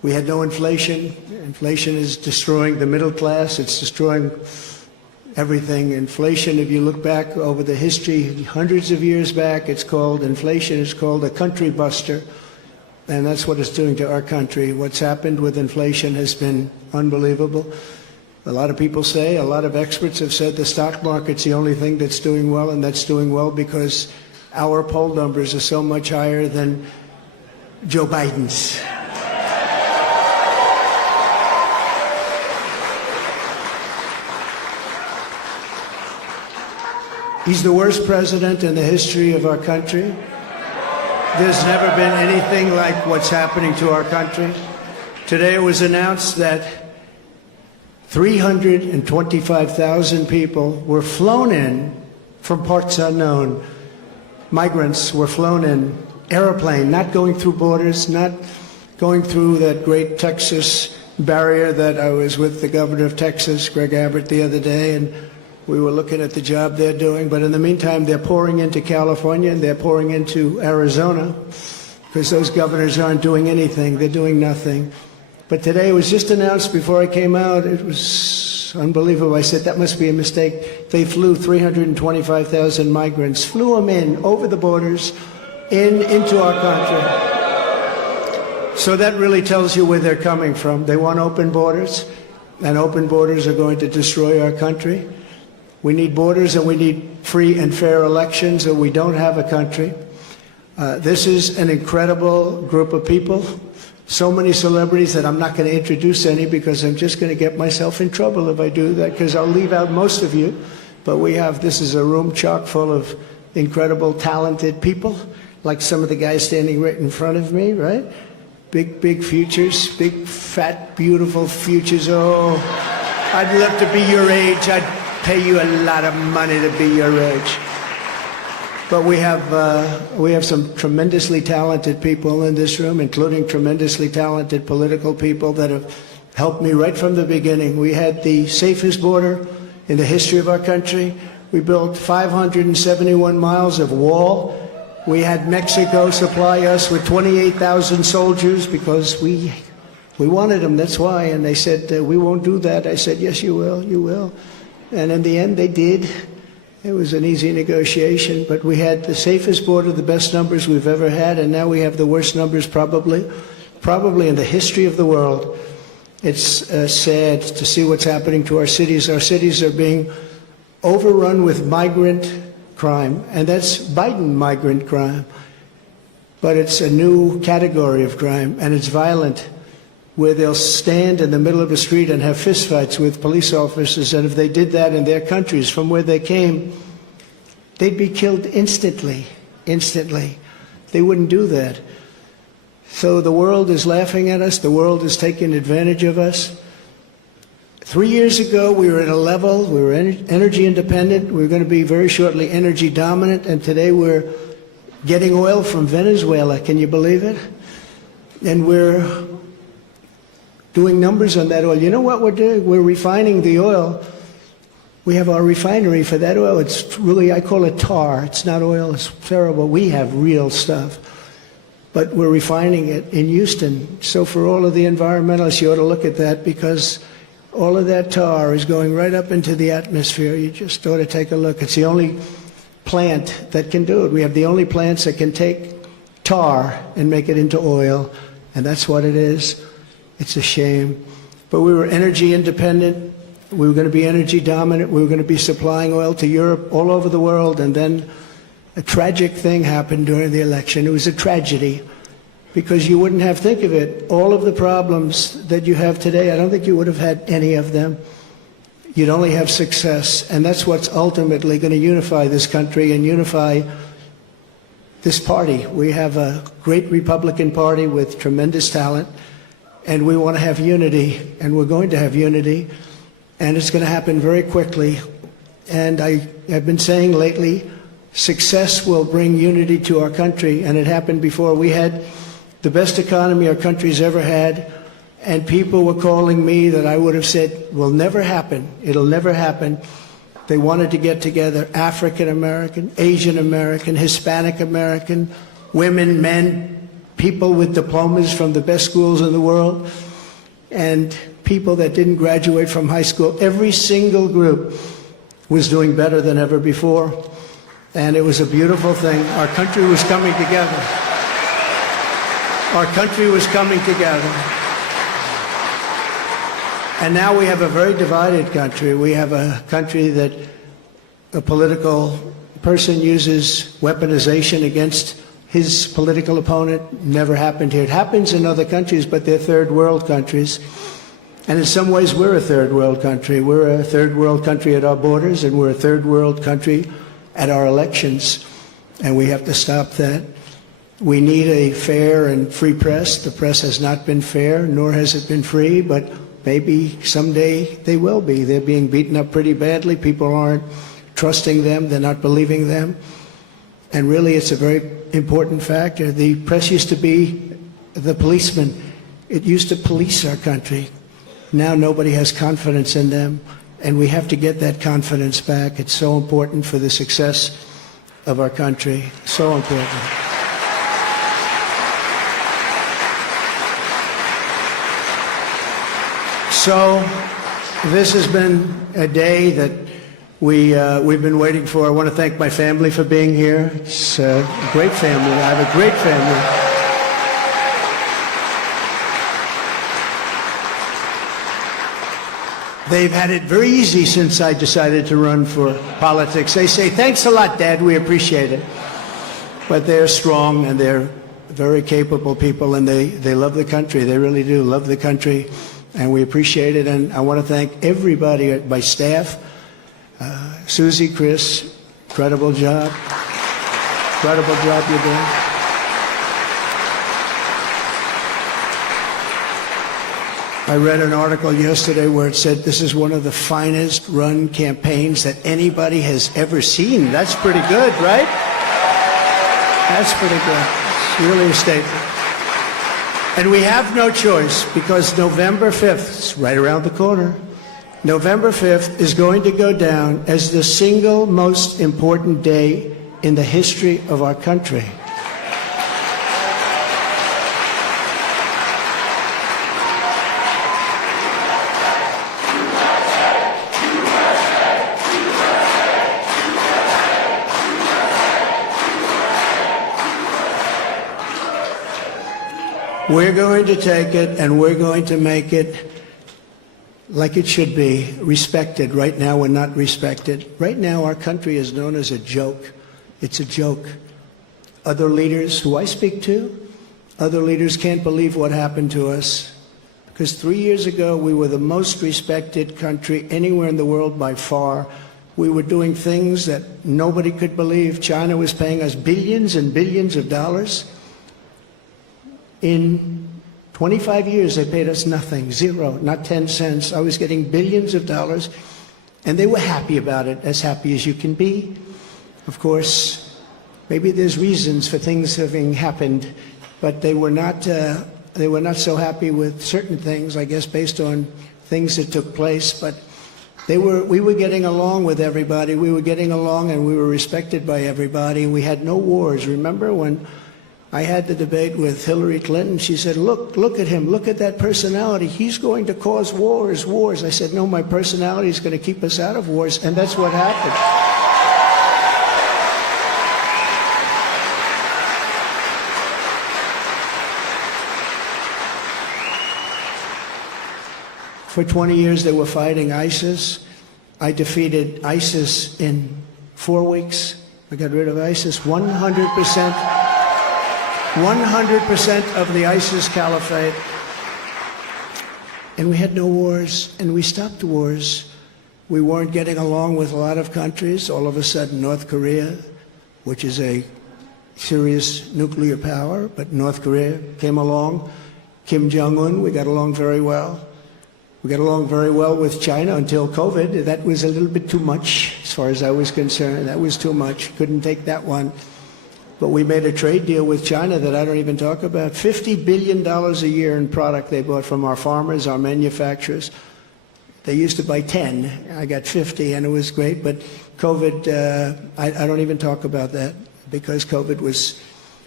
We had no inflation. Inflation is destroying the middle class. It's destroying everything. Inflation, if you look back over the history, hundreds of years back, inflation is called a country buster. And that's what it's doing to our country. What's happened with inflation has been unbelievable. A lot of people say, a lot of experts have said the stock market's the only thing that's doing well, and that's doing well because our poll numbers are so much higher than Joe Biden's. He's the worst president in the history of our country. There's never been anything like what's happening to our country. Today it was announced that 325,000 people were flown in from parts unknown. Migrants were flown in, airplane, not going through borders, not going through that great Texas barrier that I was with the governor of Texas, Greg Abbott, the other day, and we were looking at the job they're doing. But in the meantime, they're pouring into California and they're pouring into Arizona because those governors aren't doing anything. They're doing nothing. But today it was just announced before I came out. It was unbelievable. I said, that must be a mistake. They flew 325,000 migrants, flew them in over the borders into our country. So that really tells you where they're coming from. They want open borders, and open borders are going to destroy our country. We need borders and we need free and fair elections, or we don't have a country. This is an incredible group of people. So many celebrities that I'm not going to introduce any because I'm just going to get myself in trouble if I do that, because I'll leave out most of you. But this is a room chock full of incredible, talented people, like some of the guys standing right in front of me, right? Big futures, big, fat, beautiful futures. Oh, I'd love to be your age. I'd pay you a lot of money to be your age. But we have some tremendously talented people in this room, including tremendously talented political people that have helped me right from the beginning. We had the safest border in the history of our country. We built 571 miles of wall. We had Mexico supply us with 28,000 soldiers because we wanted them, that's why. And they said, we won't do that. I said, yes, you will, you will. And in the end, they did. It was an easy negotiation, but we had the safest border, the best numbers we've ever had, and now we have the worst numbers probably in the history of the world. It's sad to see what's happening to our cities. Our cities are being overrun with migrant crime, and that's Biden migrant crime. But it's a new category of crime, and it's violent, where they'll stand in the middle of a street and have fistfights with police officers, and if they did that in their countries from where they came, they'd be killed instantly. They wouldn't do that. So the world is laughing at us. The world is taking advantage of us. 3 years ago, we were at a level, we were energy independent. We were going to be very shortly energy dominant, and today we're getting oil from Venezuela. Can you believe it? And we're doing numbers on that oil. You know what we're doing? We're refining the oil. We have our refinery for that oil. It's really, I call it tar. It's not oil. It's terrible. We have real stuff. But we're refining it in Houston. So for all of the environmentalists, you ought to look at that, because all of that tar is going right up into the atmosphere. You just ought to take a look. It's the only plant that can do it. We have the only plants that can take tar and make it into oil, and that's what it is. It's a shame. But we were energy independent. We were going to be energy dominant. We were going to be supplying oil to Europe, all over the world. And then a tragic thing happened during the election. It was a tragedy, because you wouldn't have, think of it, all of the problems that you have today, I don't think you would have had any of them. You'd only have success. And that's what's ultimately going to unify this country and unify this party. We have a great Republican Party with tremendous talent. And we want to have unity, and we're going to have unity, and it's going to happen very quickly. And I have been saying lately, success will bring unity to our country, and it happened before. We had the best economy our country's ever had, and people were calling me that I would have said will never happen. It'll never happen. They wanted to get together, African American, Asian American, Hispanic American, women, men, people with diplomas from the best schools in the world, and people that didn't graduate from high school. Every single group was doing better than ever before, and it was a beautiful thing. Our country was coming together. Our country was coming together. And now we have a very divided country. We have a country that a political person uses weaponization against his political opponent. Never happened here. It happens in other countries, but they're third world countries. And in some ways, we're a third world country. We're a third world country at our borders, and we're a third world country at our elections. And we have to stop that. We need a fair and free press. The press has not been fair, nor has it been free, but maybe someday they will be. They're being beaten up pretty badly. People aren't trusting them. They're not believing them. And really, it's a very important factor. The press used to be the policeman. It used to police our country. Now nobody has confidence in them, and we have to get that confidence back. It's so important for the success of our country. So important. So this has been a day that we've been waiting for. I want to thank my family for being here. It's a great family. I have a great family. They've had it very easy since I decided to run for politics. They say, "Thanks a lot, Dad, we appreciate it." But they're strong, and they're very capable people, and they love the country. They really do love the country, and we appreciate it. And I want to thank everybody, my staff, Susie, Chris, incredible job. Incredible job you're doing. I read an article yesterday where it said this is one of the finest run campaigns that anybody has ever seen. That's pretty good, right? That's pretty good. It's really a statement. And we have no choice, because November 5th, it's right around the corner, November 5th is going to go down as the single most important day in the history of our country. We're going to take it, and we're going to make it like it should be, respected. Right now, we're not respected. Right now, our country is known as a joke. It's a joke. Other leaders who I speak to, other leaders can't believe what happened to us. Because 3 years ago, we were the most respected country anywhere in the world by far. We were doing things that nobody could believe. China was paying us billions and billions of dollars. In 25 years, they paid us nothing, zero, not 10 cents. I was getting billions of dollars, and they were happy about it, as happy as you can be. Of course, maybe there's reasons for things having happened, but they were not so happy with certain things, I guess, based on things that took place. But we were getting along with everybody. We were getting along, and we were respected by everybody. We had no wars. Remember when I had the debate with Hillary Clinton? She said, look at him, look at that personality. He's going to cause wars. I said, no, my personality is going to keep us out of wars, and that's what happened. For 20 years, they were fighting ISIS. I defeated ISIS in 4 weeks. I got rid of ISIS 100%. 100% of the ISIS caliphate. And we had no wars, and we stopped wars. We weren't getting along with a lot of countries. All of a sudden, North Korea, which is a serious nuclear power, but North Korea came along. Kim Jong-un, we got along very well. We got along very well with China until COVID. That was a little bit too much, as far as I was concerned. That was too much. Couldn't take that one. But we made a trade deal with China that I don't even talk about. $50 billion a year in product they bought from our farmers, our manufacturers. They used to buy 10. I got 50, and it was great. But COVID, I don't even talk about that, because COVID was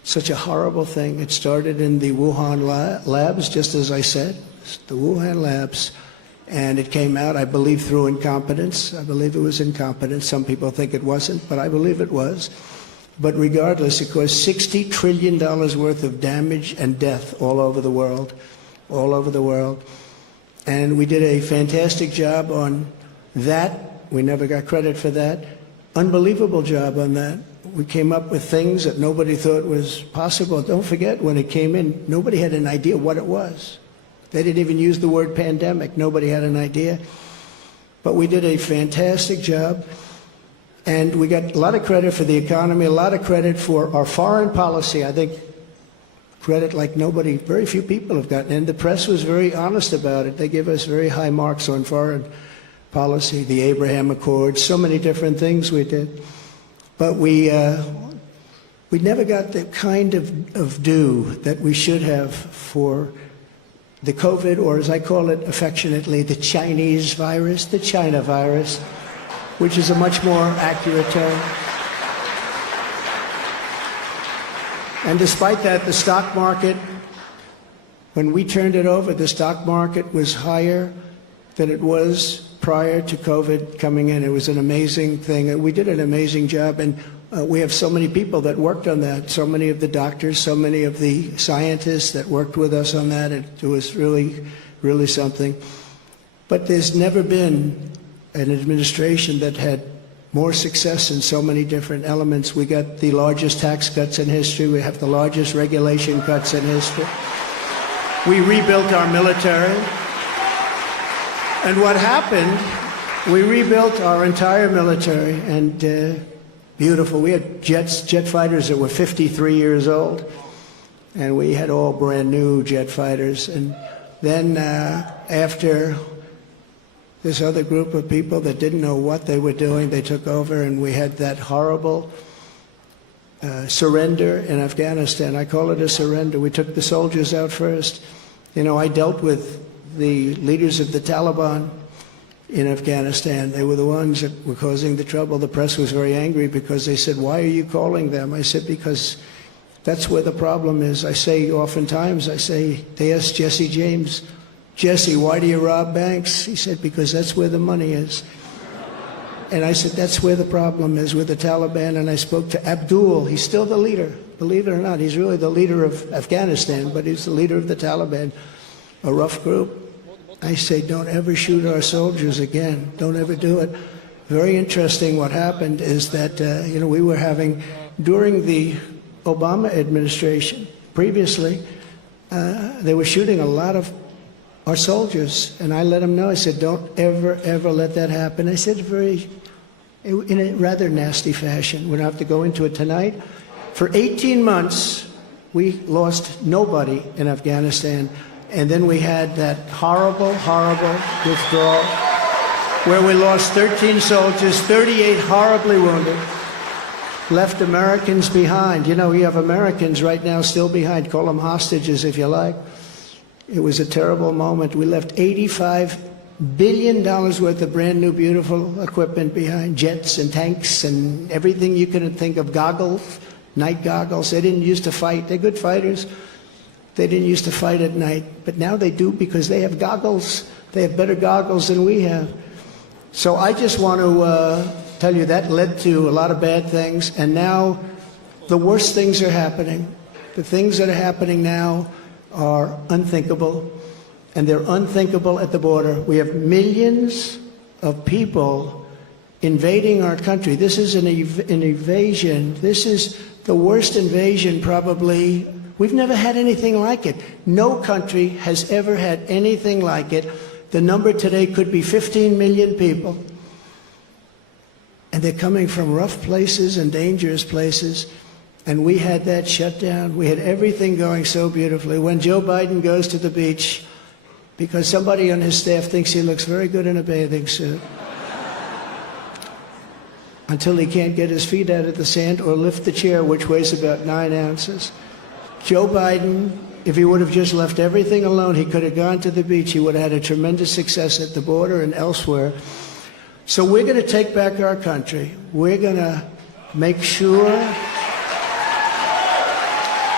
such a horrible thing. It started in the Wuhan labs, just as I said, the Wuhan labs, and it came out, I believe, through incompetence. I believe it was incompetence. Some people think it wasn't, but I believe it was. But regardless, it caused $60 trillion worth of damage and death all over the world, all over the world. And we did a fantastic job on that. We never got credit for that. Unbelievable job on that. We came up with things that nobody thought was possible. Don't forget, when it came in, nobody had an idea what it was. They didn't even use the word pandemic. Nobody had an idea. But we did a fantastic job. And we got a lot of credit for the economy, a lot of credit for our foreign policy. I think credit like nobody, very few people have gotten. And the press was very honest about it. They give us very high marks on foreign policy, the Abraham Accords, so many different things we did. But we never got the kind of due that we should have for the COVID, or as I call it affectionately, the Chinese virus, the China virus, which is a much more accurate term. And despite that, the stock market, when we turned it over, the stock market was higher than it was prior to COVID coming in. It was an amazing thing. We did an amazing job, and we have so many people that worked on that, so many of the doctors, so many of the scientists that worked with us on that. It was really, really something. But there's never been an administration that had more success in so many different elements. We got the largest tax cuts in history. We have the largest regulation cuts in history. We rebuilt our military. And what happened, we rebuilt our entire military, and beautiful. We had jet fighters that were 53 years old, and we had all brand new jet fighters. And then after this other group of people that didn't know what they were doing, they took over, and we had that horrible surrender in Afghanistan. I call it a surrender. We took the soldiers out first. You know, I dealt with the leaders of the Taliban in Afghanistan. They were the ones that were causing the trouble. The press was very angry because they said, "Why are you calling them?" I said, "Because that's where the problem is." I say oftentimes, they asked Jesse James, "Jesse, why do you rob banks?" He said, "Because that's where the money is." And I said, that's where the problem is with the Taliban. And I spoke to Abdul. He's still the leader. Believe it or not, he's really the leader of Afghanistan, but he's the leader of the Taliban, a rough group. I say, don't ever shoot our soldiers again. Don't ever do it. Very interesting what happened is that, we were having, during the Obama administration, previously, they were shooting a lot of our soldiers. And I let them know, I said, don't ever, ever let that happen. I said in a rather nasty fashion. We don't have to go into it tonight. For 18 months, we lost nobody in Afghanistan. And then we had that horrible, horrible withdrawal where we lost 13 soldiers, 38 horribly wounded, left Americans behind. You know, we have Americans right now still behind. Call them hostages if you like. It was a terrible moment. We left $85 billion worth of brand new, beautiful equipment behind, jets and tanks and everything you can think of, goggles, night goggles. They didn't used to fight. They're good fighters. They didn't used to fight at night, but now they do because they have goggles. They have better goggles than we have. So I just want to tell you that led to a lot of bad things, and now the worst things are happening. The things that are happening now are unthinkable, and they're unthinkable at the border. We have millions of people invading our country. This is an invasion. This is the worst invasion probably. We've never had anything like it. No country has ever had anything like it. The number today could be 15 million people. And they're coming from rough places and dangerous places. And we had that shut down. We had everything going so beautifully. When Joe Biden goes to the beach, because somebody on his staff thinks he looks very good in a bathing suit, until he can't get his feet out of the sand or lift the chair, which weighs about 9 ounces. Joe Biden, if he would have just left everything alone, he could have gone to the beach. He would have had a tremendous success at the border and elsewhere. So we're going to take back our country. We're going to make sure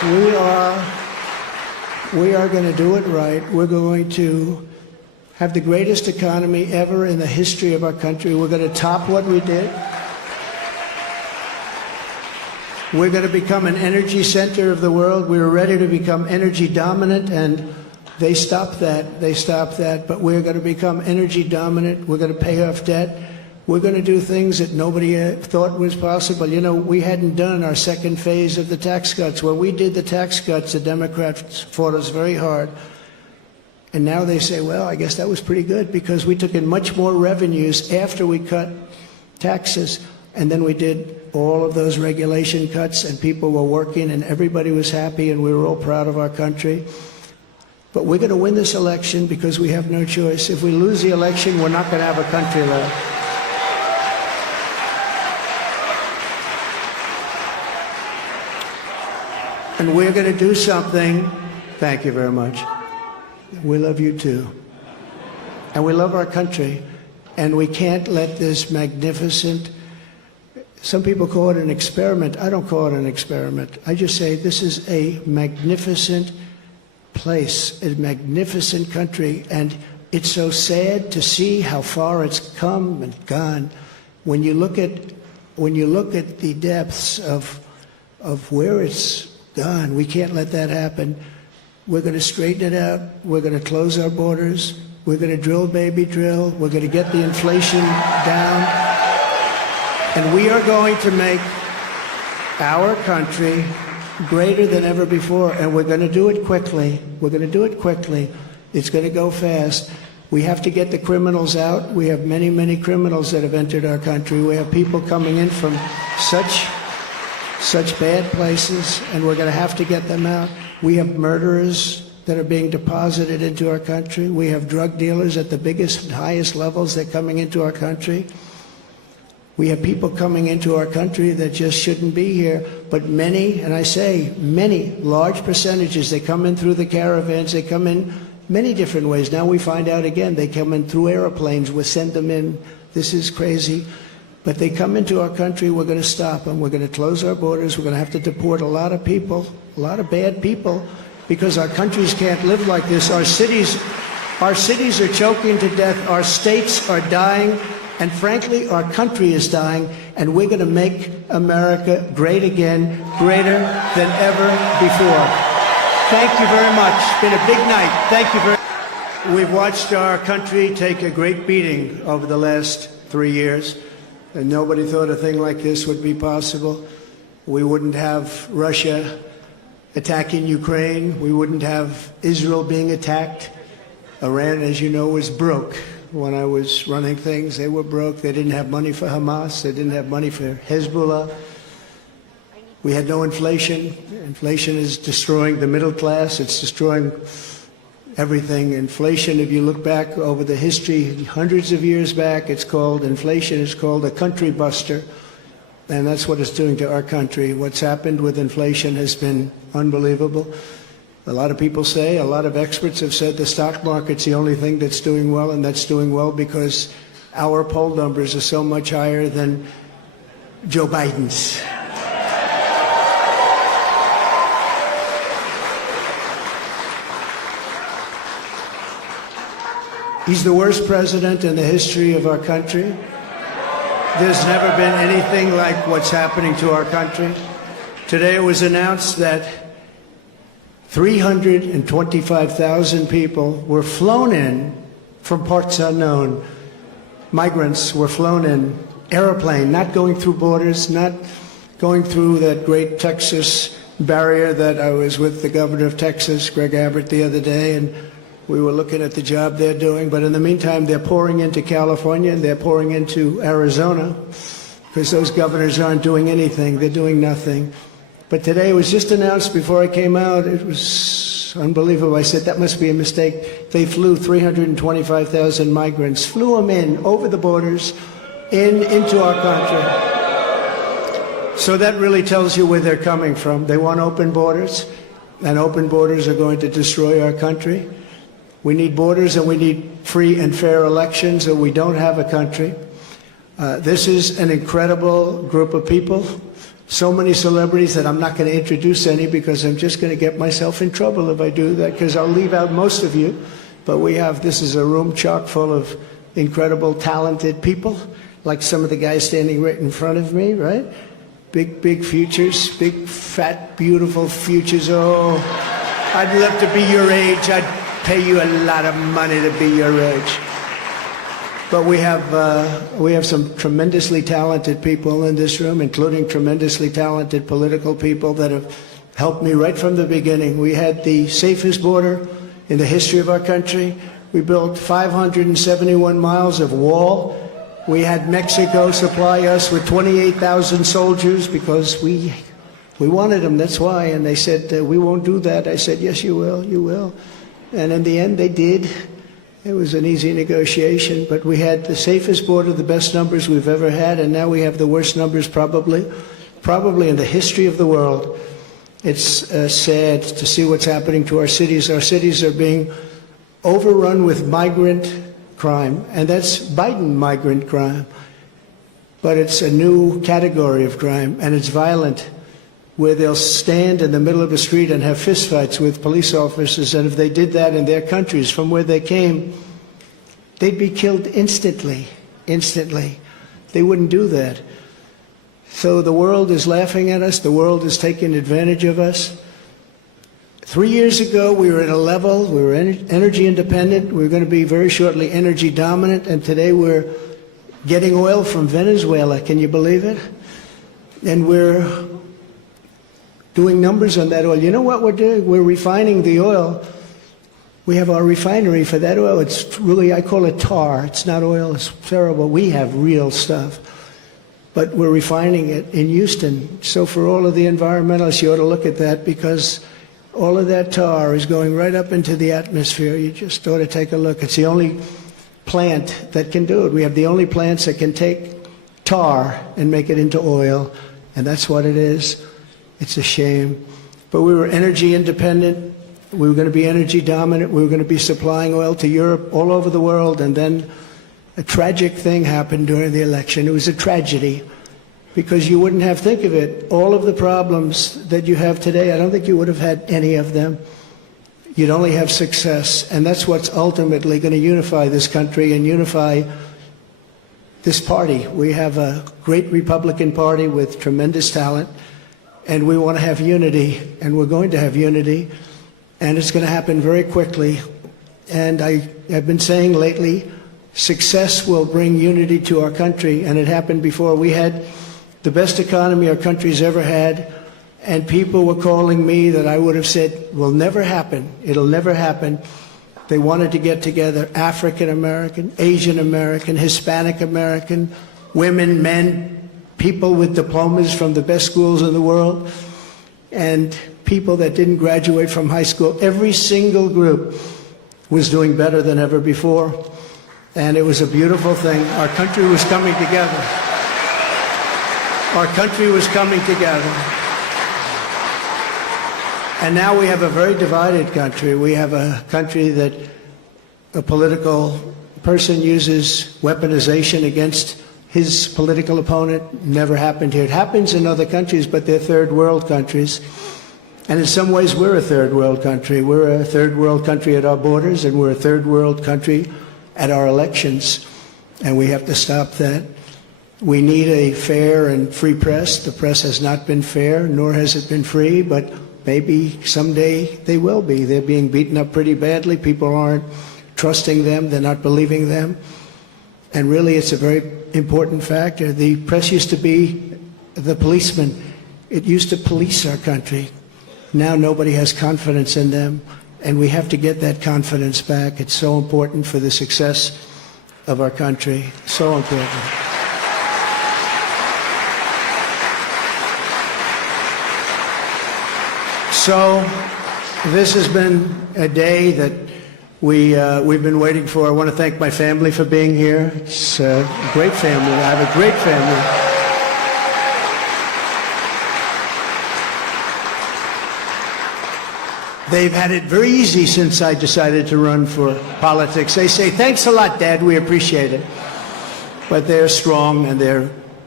We are going to do it right. We're going to have the greatest economy ever in the history of our country. We're going to top what we did. We're going to become an energy center of the world. We were ready to become energy dominant, and they stopped that. They stopped that. But we're going to become energy dominant. We're going to pay off debt. We're going to do things that nobody thought was possible. You know, we hadn't done our second phase of the tax cuts. When we did the tax cuts, the Democrats fought us very hard. And now they say, well, I guess that was pretty good because we took in much more revenues after we cut taxes. And then we did all of those regulation cuts, and people were working, and everybody was happy, and we were all proud of our country. But we're going to win this election because we have no choice. If we lose the election, we're not going to have a country left. And we're going to do something. Thank you very much. We love you too. And we love our country. And we can't let this magnificent, some people call it an experiment. I don't call it an experiment. I just say this is a magnificent place, a magnificent country. And it's so sad to see how far it's come and gone. When you look at the depths of where it's gone, we can't let that happen. We're going to straighten it out. We're going to close our borders. We're going to drill, baby, drill. We're going to get the inflation down. And we are going to make our country greater than ever before. And we're going to do it quickly. We're going to do it quickly. It's going to go fast. We have to get the criminals out. We have many, many criminals that have entered our country. We have people coming in from such bad places, and we're going to have to get them out. We have murderers that are being deposited into our country. We have drug dealers at the biggest and highest levels that are coming into our country. We have people coming into our country that just shouldn't be here. But many, and I say many, large percentages, they come in through the caravans. They come in many different ways. Now we find out again, they come in through airplanes. We send them in. This is crazy. But they come into our country, we're going to stop them. We're going to close our borders. We're going to have to deport a lot of people, a lot of bad people, because our countries can't live like this. Our cities are choking to death. Our states are dying. And frankly, our country is dying. And we're going to make America great again, greater than ever before. Thank you very much. It's been a big night. Thank you very much. We've watched our country take a great beating over the last 3 years. And nobody thought a thing like this would be possible. We wouldn't have Russia attacking Ukraine. We wouldn't have Israel being attacked. Iran, as you know, was broke. When I was running things, they were broke. They didn't have money for Hamas. They didn't have money for Hezbollah. We had no inflation. Inflation is destroying the middle class. It's destroying everything. Inflation, if you look back over the history, hundreds of years back, it's called inflation. It's called a country buster. And that's what it's doing to our country. What's happened with inflation has been unbelievable. A lot of people say, a lot of experts have said the stock market's the only thing that's doing well, and that's doing well because our poll numbers are so much higher than Joe Biden's. He's the worst president in the history of our country. There's never been anything like what's happening to our country. Today it was announced that 325,000 people were flown in from parts unknown. Migrants were flown in, airplane, not going through borders, not going through that great Texas barrier that I was with the governor of Texas, Greg Abbott, the other day, and we were looking at the job they're doing. But in the meantime, they're pouring into California and they're pouring into Arizona because those governors aren't doing anything. They're doing nothing. But today it was just announced before I came out. It was unbelievable. I said, that must be a mistake. They flew 325,000 migrants, flew them in over the borders into our country. So that really tells you where they're coming from. They want open borders, and open borders are going to destroy our country. We need borders and we need free and fair elections, or we don't have a country. This is an incredible group of people. so many celebrities that I'm not going to introduce any because I'm just going to get myself in trouble if I do that, because I'll leave out most of you. But this is a room chock full of incredible, talented people, like some of the guys standing right in front of me, right? Big futures, big, fat, beautiful futures. Oh, I'd love to be your age. I'd pay you a lot of money to be your age. But we have some tremendously talented people in this room, including tremendously talented political people that have helped me right from the beginning. We had the safest border in the history of our country. We built 571 miles of wall. We had Mexico supply us with 28,000 soldiers because we wanted them, that's why. And they said, we won't do that. I said, yes, you will, you will. And in the end, they did. It was an easy negotiation, but we had the safest border, the best numbers we've ever had, and now we have the worst numbers probably in the history of the world. It's sad to see what's happening to our cities. Our cities are being overrun with migrant crime, and that's Biden migrant crime. But it's a new category of crime, and it's violent, where they'll stand in the middle of the street and have fistfights with police officers, and if they did that in their countries from where they came, they'd be killed instantly. They wouldn't do that. So the world is laughing at us. The world is taking advantage of us. 3 years ago, we were at a level, we were energy independent. We were going to be very shortly energy dominant, and today we're getting oil from Venezuela. Can you believe it? And we're doing numbers on that oil. You know what we're doing? We're refining the oil. We have our refinery for that oil. It's really, I call it tar. It's not oil. It's terrible. We have real stuff. But we're refining it in Houston. So for all of the environmentalists, you ought to look at that, because all of that tar is going right up into the atmosphere. You just ought to take a look. It's the only plant that can do it. We have the only plants that can take tar and make it into oil, and that's what it is. It's a shame. But we were energy independent. We were going to be energy dominant. We were going to be supplying oil to Europe, all over the world. And then a tragic thing happened during the election. It was a tragedy, because you wouldn't have, think of it, all of the problems that you have today, I don't think you would have had any of them. You'd only have success. And that's what's ultimately going to unify this country and unify this party. We have a great Republican Party with tremendous talent. And we want to have unity, and we're going to have unity, and it's going to happen very quickly. And I have been saying lately, success will bring unity to our country, and it happened before. We had the best economy our country's ever had, and people were calling me that I would have said will never happen. It'll never happen. They wanted to get together, African American, Asian American, Hispanic American, women, men, people with diplomas from the best schools in the world, and people that didn't graduate from high school. Every single group was doing better than ever before, and it was a beautiful thing. Our country was coming together. Our country was coming together. And now we have a very divided country. We have a country that a political person uses weaponization against his political opponent. Never happened here. It happens in other countries, but they're third world countries. And in some ways, we're a third world country. We're a third world country at our borders, and we're a third world country at our elections. And we have to stop that. We need a fair and free press. The press has not been fair, nor has it been free, but maybe someday they will be. They're being beaten up pretty badly. People aren't trusting them. They're not believing them. And really, it's a very important factor. The press used to be the policeman. It used to police our country. Now nobody has confidence in them, and we have to get that confidence back. It's so important for the success of our country. So important. So this has been a day that we've been waiting for. I want to thank my family for being here. It's a great family. I have a great family. They've had it very easy since I decided to run for politics. They say, thanks a lot, Dad. We appreciate it. But they're strong, and they're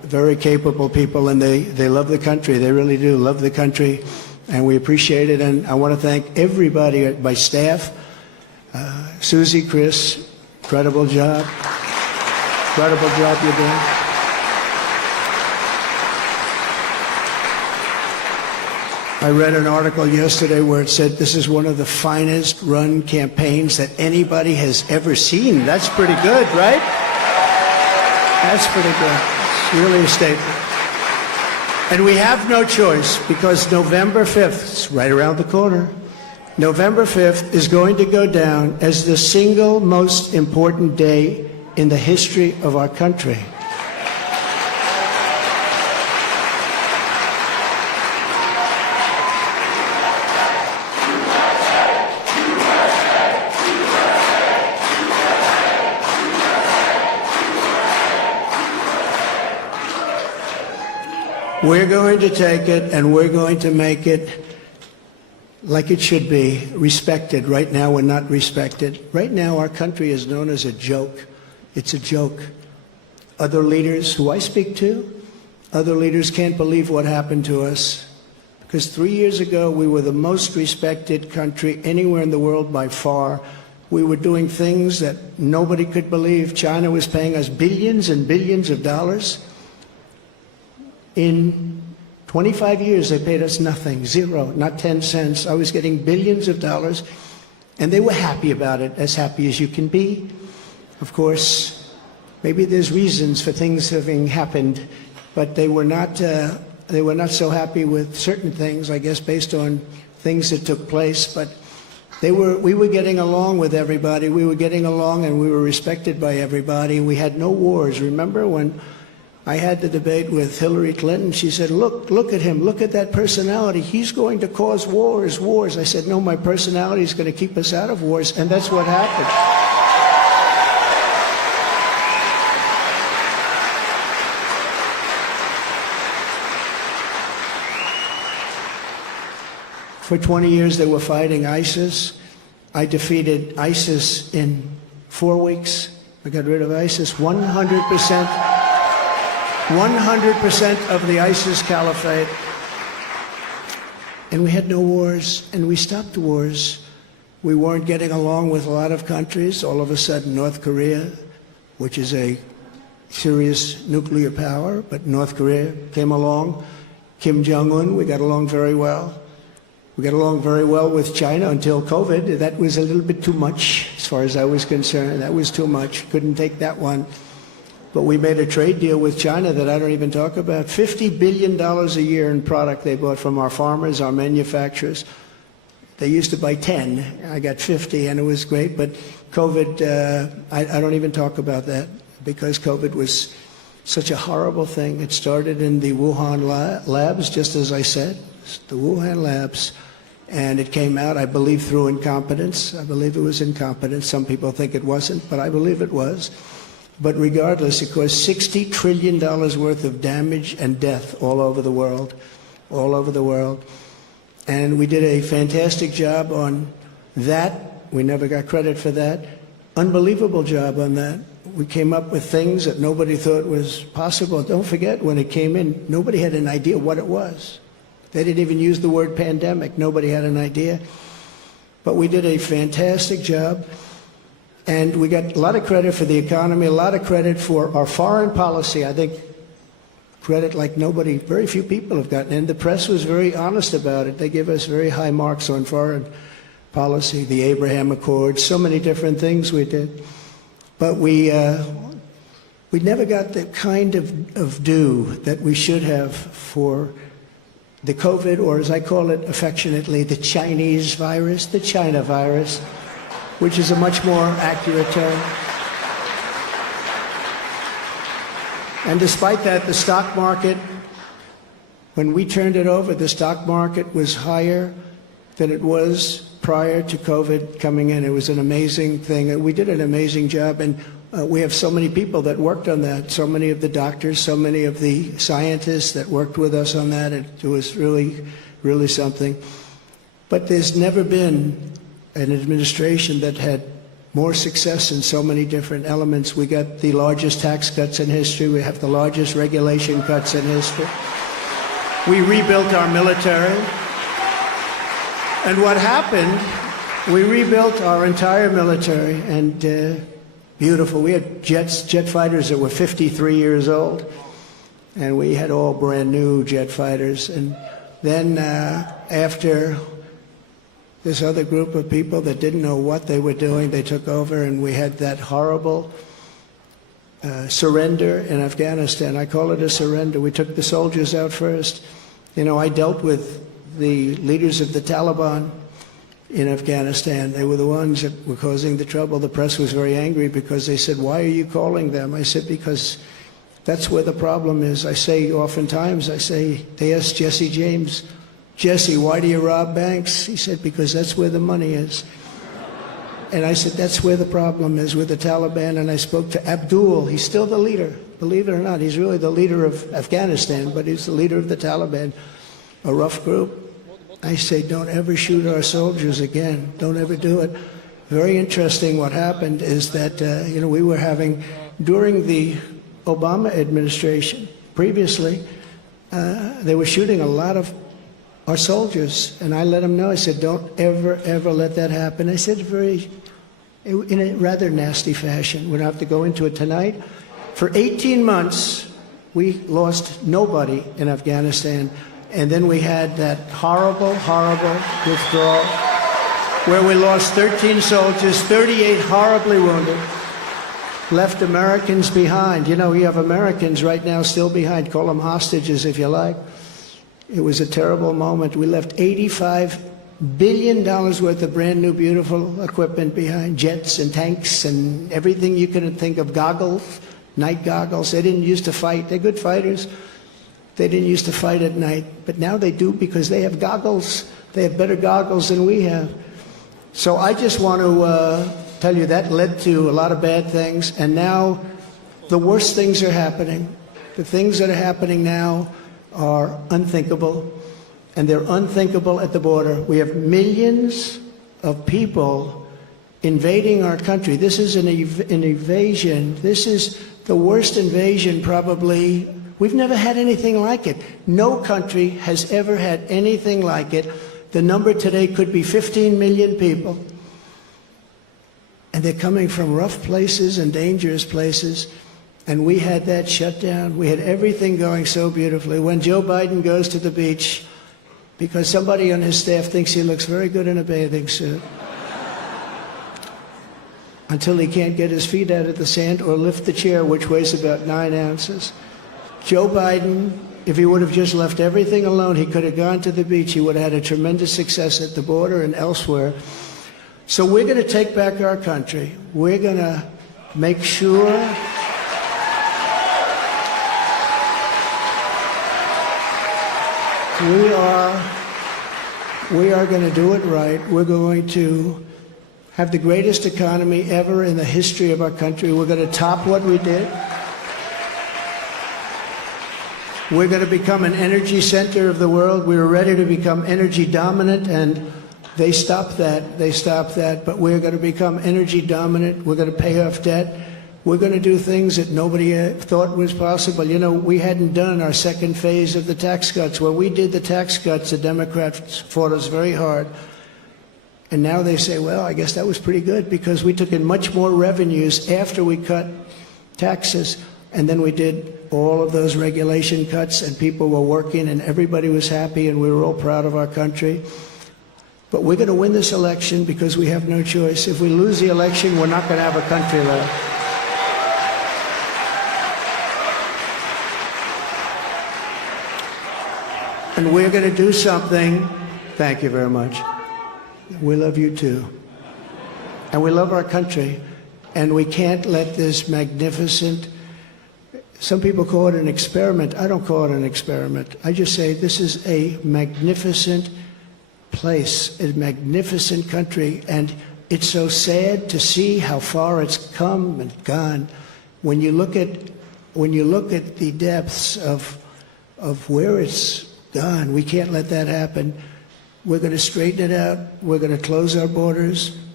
very capable people, and they love the country. They really do love the country, and we appreciate it. And I want to thank everybody, my staff, Susie, Chris, incredible job. Incredible job you're doing. I read an article yesterday where it said this is one of the finest run campaigns that anybody has ever seen. That's pretty good, right? That's pretty good. It's really a statement. And we have no choice, because November 5th, it's right around the corner, November 5th is going to go down as the single most important day in the history of our country. We're going to take it and we're going to make it like it should be, respected. Right now we're not respected. Right now our country is known as a joke. It's a joke. Other leaders who I speak to, other leaders can't believe what happened to us. Because 3 years ago we were the most respected country anywhere in the world by far. We were doing things that nobody could believe. China was paying us billions and billions of dollars. In 25 years, they paid us nothing, zero, not 10 cents. I was getting billions of dollars, and they were happy about it, as happy as you can be. Of course, maybe there's reasons for things having happened, but they were not so happy with certain things, I guess, based on things that took place. But we were getting along with everybody. We were getting along, and we were respected by everybody. We had no wars. Remember when I had the debate with Hillary Clinton? She said, look at him, look at that personality. He's going to cause wars. I said, no, my personality is going to keep us out of wars, and that's what happened. For 20 years they were fighting ISIS. I defeated ISIS in 4 weeks. I got rid of ISIS 100%. 100% of the ISIS caliphate. And we had no wars, and we stopped wars. We weren't getting along with a lot of countries. All of a sudden, North Korea, which is a serious nuclear power, but North Korea came along. Kim Jong-un, we got along very well. We got along very well with China until COVID. That was a little bit too much, as far as I was concerned. That was too much. Couldn't take that one. But we made a trade deal with China that I don't even talk about. $50 billion a year in product they bought from our farmers, our manufacturers. They used to buy 10. I got 50, and it was great. But COVID, I don't even talk about that, because COVID was such a horrible thing. It started in the Wuhan labs, just as I said, the Wuhan labs. And it came out, I believe, through incompetence. I believe it was incompetence. Some people think it wasn't, but I believe it was. But regardless, it caused $60 trillion worth of damage and death all over the world, all over the world. And we did a fantastic job on that. We never got credit for that. Unbelievable job on that. We came up with things that nobody thought was possible. Don't forget, when it came in, nobody had an idea what it was. They didn't even use the word pandemic. Nobody had an idea. But we did a fantastic job. And we got a lot of credit for the economy, a lot of credit for our foreign policy. I think credit like nobody, very few people have gotten. And the press was very honest about it. They give us very high marks on foreign policy, the Abraham Accords, so many different things we did. But we never got the kind of due that we should have for the COVID, or as I call it affectionately, the Chinese virus, the China virus, which is a much more accurate term. And despite that, the stock market, when we turned it over, the stock market was higher than it was prior to COVID coming in. It was an amazing thing. We did an amazing job, and we have so many people that worked on that, so many of the doctors, so many of the scientists that worked with us on that. It was really, really something. But there's never been an administration that had more success in so many different elements. We got the largest tax cuts in history. We have the largest regulation cuts in history. We rebuilt our military. And what happened, we rebuilt our entire military, and beautiful. We had jet fighters that were 53 years old, and we had all brand new jet fighters. And then after this other group of people that didn't know what they were doing, they took over, and we had that horrible surrender in Afghanistan. I call it a surrender. We took the soldiers out first. You know, I dealt with the leaders of the Taliban in Afghanistan. They were the ones that were causing the trouble. The press was very angry because they said, "Why are you calling them?" I said, "Because that's where the problem is." I say oftentimes, they asked Jesse James, "Jesse, why do you rob banks?" He said, "Because that's where the money is." And I said, that's where the problem is, with the Taliban. And I spoke to Abdul. He's still the leader, believe it or not. He's really the leader of Afghanistan, but he's the leader of the Taliban, a rough group. I say, don't ever shoot our soldiers again. Don't ever do it. Very interesting. What happened is that, we were having, during the Obama administration, previously, they were shooting a lot of our soldiers, and I let them know. I said, don't ever, ever let that happen. I said in a rather nasty fashion. We don't have to go into it tonight. For 18 months, we lost nobody in Afghanistan, and then we had that horrible, horrible withdrawal, where we lost 13 soldiers, 38 horribly wounded, left Americans behind. You know, you have Americans right now still behind. Call them hostages if you like. It was a terrible moment. We left $85 billion worth of brand new, beautiful equipment behind, jets and tanks and everything you can think of, goggles, night goggles. They didn't used to fight. They're good fighters. They didn't used to fight at night, but now they do because they have goggles. They have better goggles than we have. So I just want to tell you that led to a lot of bad things, and now the worst things are happening. The things that are happening now are unthinkable, and they're unthinkable at the border. We have millions of people invading our country. This is an invasion. This is the worst invasion probably. We've never had anything like it. No country has ever had anything like it. The number today could be 15 million people. And they're coming from rough places and dangerous places. And we had that shut down. We had everything going so beautifully. When Joe Biden goes to the beach, because somebody on his staff thinks he looks very good in a bathing suit, until he can't get his feet out of the sand or lift the chair, which weighs about 9 ounces. Joe Biden, if he would have just left everything alone, he could have gone to the beach. He would have had a tremendous success at the border and elsewhere. So we're going to take back our country. We're going to make sure we are going to do it right. We're going to have the greatest economy ever in the history of our country. We're going to top what we did. We're going to become an energy center of the world. We were ready to become energy dominant, and they stopped that. They stopped that. But we're going to become energy dominant. We're going to pay off debt. We're going to do things that nobody thought was possible. You know, we hadn't done our second phase of the tax cuts. When we did the tax cuts, the Democrats fought us very hard. And now they say, well, I guess that was pretty good because we took in much more revenues after we cut taxes. And then we did all of those regulation cuts, and people were working, and everybody was happy, and we were all proud of our country. But we're going to win this election because we have no choice. If we lose the election, we're not going to have a country left. And we're going to do something. Thank you very much. We love you too. And we love our country. And we can't let this magnificent, some people call it an experiment. I don't call it an experiment. I just say this is a magnificent place, a magnificent country. And it's so sad to see how far it's come and gone. When you look at the depths of where it's gone, we can't let that happen. We're going to straighten it out. We're going to close our borders.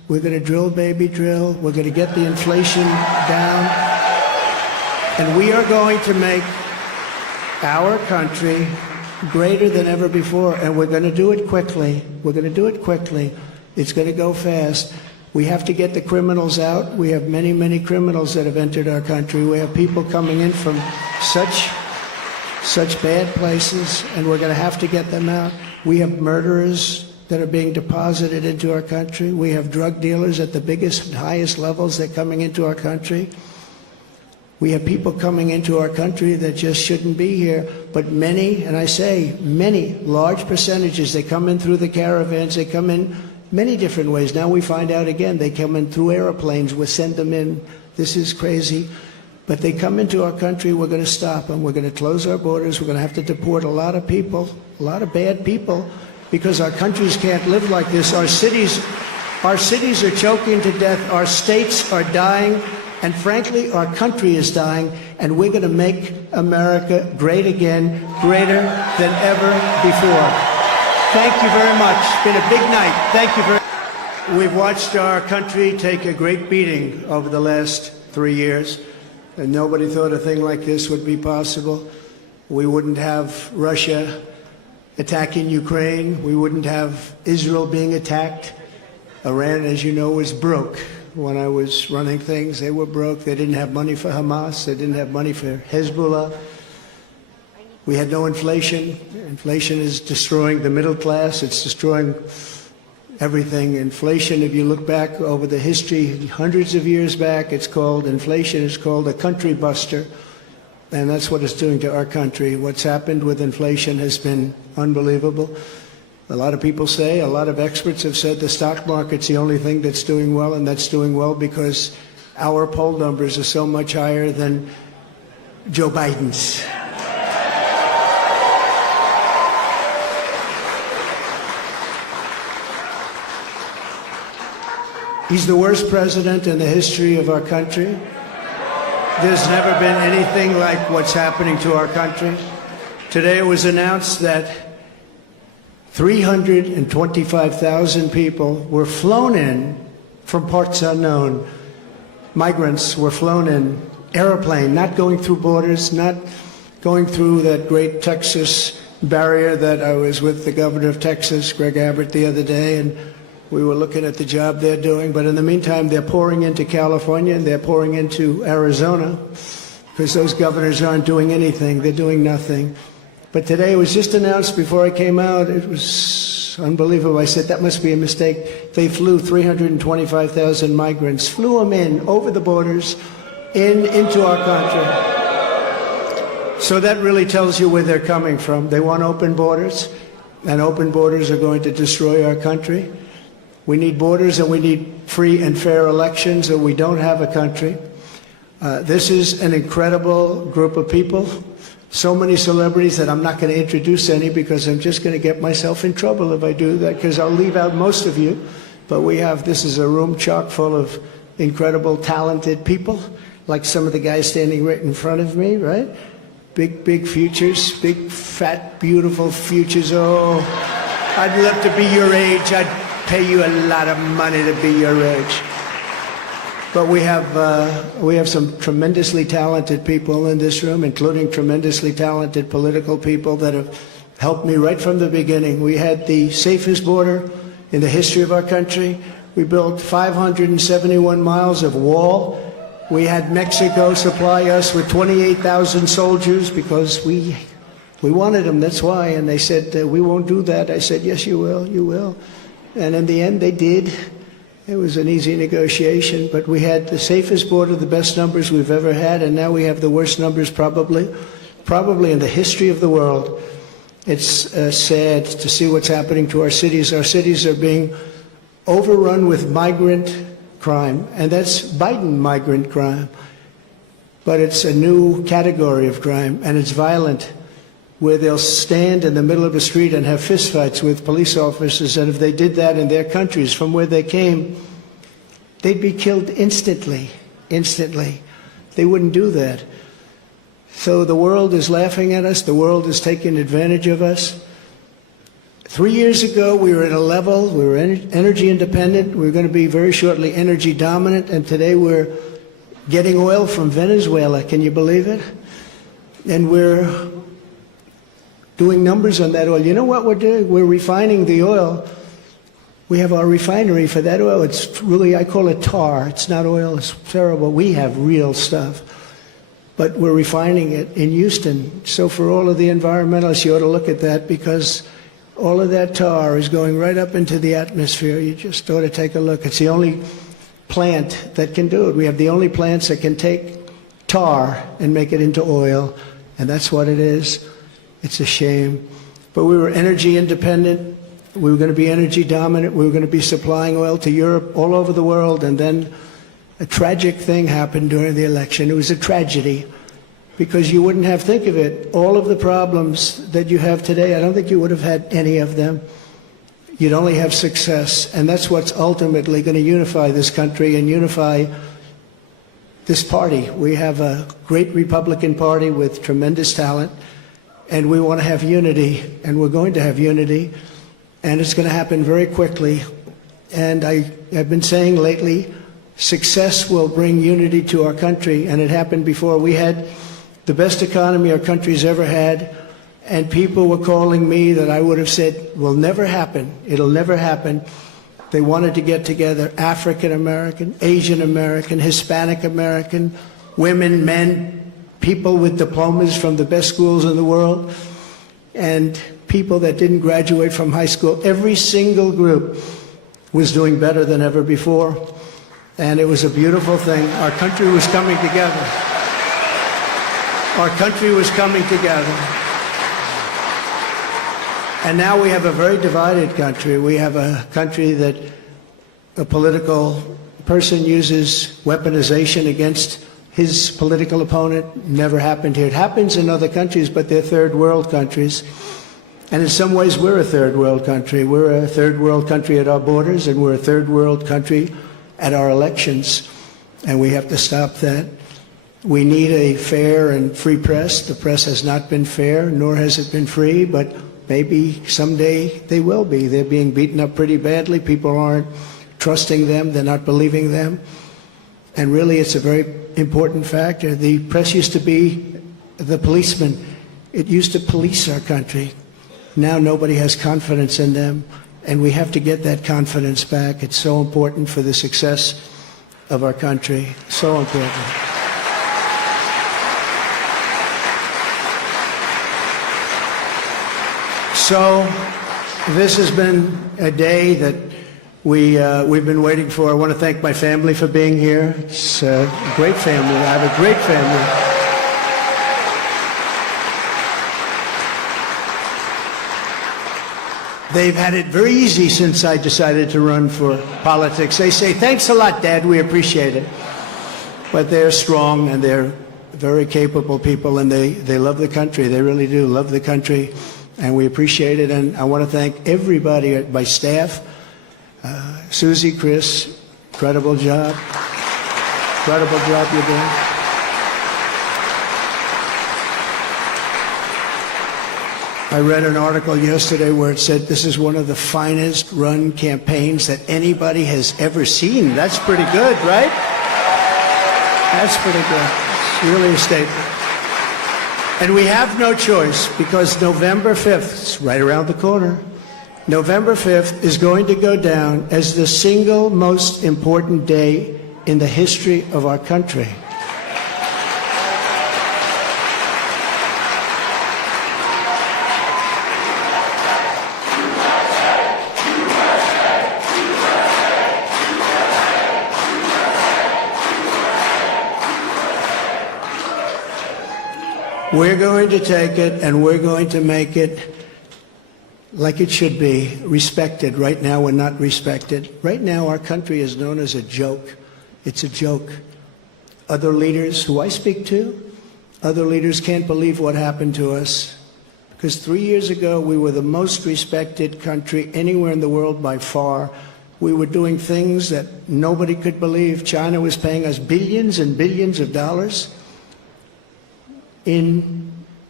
We're going to drill, baby, drill. We're going to get the inflation down. And we are going to make our country greater than ever before. And we're going to do it quickly. We're going to do it quickly. It's going to go fast. We have to get the criminals out. We have many, many criminals that have entered our country. We have people coming in from such bad places, and we're going to have to get them out. We have murderers that are being deposited into our country. We have drug dealers at the biggest and highest levels that are coming into our country. We have people coming into our country that just shouldn't be here. But many, and I say many, large percentages, they come in through the caravans, they come in many different ways. Now we find out again, they come in through airplanes, we send them in. This is crazy. But they come into our country, we're going to stop them. We're going to close our borders. We're going to have to deport a lot of people, a lot of bad people, because our countries can't live like this. Our cities are choking to death. Our states are dying. And frankly, our country is dying. And we're going to make America great again, greater than ever before. Thank you very much. It's been a big night. Thank you very much. We've watched our country take a great beating over the last 3 years. And nobody thought a thing like this would be possible. We wouldn't have Russia attacking Ukraine. We wouldn't have Israel being attacked. Iran, as you know, was broke. When I was running things, they were broke. They didn't have money for Hamas. They didn't have money for Hezbollah. We had no inflation. Inflation is destroying the middle class. It's destroying everything. Inflation, if you look back over the history, hundreds of years back, inflation is called a country buster. And that's what it's doing to our country. What's happened with inflation has been unbelievable. A lot of people say, a lot of experts have said the stock market's the only thing that's doing well, and that's doing well because our poll numbers are so much higher than Joe Biden's. He's the worst president in the history of our country. There's never been anything like what's happening to our country. Today it was announced that 325,000 people were flown in from parts unknown. Migrants were flown in, airplane, not going through borders, not going through that great Texas barrier that I was with the governor of Texas, Greg Abbott, the other day, and we were looking at the job they're doing. But in the meantime, they're pouring into California and they're pouring into Arizona because those governors aren't doing anything. They're doing nothing. But today it was just announced before I came out. It was unbelievable. I said, that must be a mistake. They flew 325,000 migrants, flew them in over the borders into our country. So that really tells you where they're coming from. They want open borders, and open borders are going to destroy our country. We need borders and we need free and fair elections, or we don't have a country. This is an incredible group of people. So many celebrities that I'm not going to introduce any because I'm just going to get myself in trouble if I do that, because I'll leave out most of you. But this is a room chock full of incredible, talented people, like some of the guys standing right in front of me, right? Big futures, big, fat, beautiful futures. Oh, I'd love to be your age. I'd pay you a lot of money to be your age. But we have some tremendously talented people in this room, including tremendously talented political people that have helped me right from the beginning. We had the safest border in the history of our country. We built 571 miles of wall. We had Mexico supply us with 28,000 soldiers because we wanted them, that's why. And they said, we won't do that. I said, yes, you will, you will. And in the end, they did. It was an easy negotiation, but we had the safest border, the best numbers we've ever had, and now we have the worst numbers probably in the history of the world. It's sad to see what's happening to our cities. Our cities are being overrun with migrant crime, and that's Biden migrant crime. But it's a new category of crime, and it's violent, where they'll stand in the middle of a street and have fistfights with police officers, and if they did that in their countries from where they came, they'd be killed instantly. They wouldn't do that. So the world is laughing at us. The world is taking advantage of us. 3 years ago, we were at a level, we were energy independent, we were going to be very shortly energy dominant, and today we're getting oil from Venezuela. Can you believe it? And we're doing numbers on that oil. You know what we're doing? We're refining the oil. We have our refinery for that oil. It's really, I call it tar. It's not oil. It's terrible. We have real stuff. But we're refining it in Houston. So for all of the environmentalists, you ought to look at that, because all of that tar is going right up into the atmosphere. You just ought to take a look. It's the only plant that can do it. We have the only plants that can take tar and make it into oil, and that's what it is. It's a shame. But we were energy independent. We were going to be energy dominant. We were going to be supplying oil to Europe, all over the world, and then a tragic thing happened during the election. It was a tragedy, because you wouldn't have, think of it, all of the problems that you have today, I don't think you would have had any of them. You'd only have success, and that's what's ultimately going to unify this country and unify this party. We have a great Republican Party with tremendous talent, and we want to have unity, and we're going to have unity, and it's going to happen very quickly. And I have been saying lately, success will bring unity to our country, and it happened before. We had the best economy our country's ever had, and people were calling me that I would have said will never happen. It'll never happen. They wanted to get together, African American, Asian American, Hispanic American, women, men, people with diplomas from the best schools in the world, and people that didn't graduate from high school. Every single group was doing better than ever before. And it was a beautiful thing. Our country was coming together. Our country was coming together. And now we have a very divided country. We have a country that a political person uses weaponization against his political opponent. Never happened here. It happens in other countries, but they're third world countries. And in some ways, we're a third world country. We're a third world country at our borders, and we're a third world country at our elections, and we have to stop that. We need a fair and free press. The press has not been fair, nor has it been free, but maybe someday they will be. They're being beaten up pretty badly. People aren't trusting them. They're not believing them. And really, it's a very important factor. The press used to be the policeman. It used to police our country. Now nobody has confidence in them. And we have to get that confidence back. It's so important for the success of our country. So important. So this has been a day that we've been waiting for. I want to thank my family for being here. It's a great family. I have a great family. They've had it very easy since I decided to run for politics. They say, thanks a lot, Dad, we appreciate it. But they're strong, and they're very capable people, and they love the country. They really do love the country, and we appreciate it. And I want to thank everybody at my staff. Susie, Chris, incredible job. Incredible job you're doing. I read an article yesterday where it said this is one of the finest run campaigns that anybody has ever seen. That's pretty good, right? That's pretty good. It's really a statement. And we have no choice, because November 5th, it's right around the corner, November 5th is going to go down as the single most important day in the history of our country. We're going to take it, and we're going to make it like it should be, respected. Right now, we're not respected. Right now, our country is known as a joke. It's a joke. Other leaders who I speak to, other leaders can't believe what happened to us. Because 3 years ago, we were the most respected country anywhere in the world by far. We were doing things that nobody could believe. China was paying us billions and billions of dollars in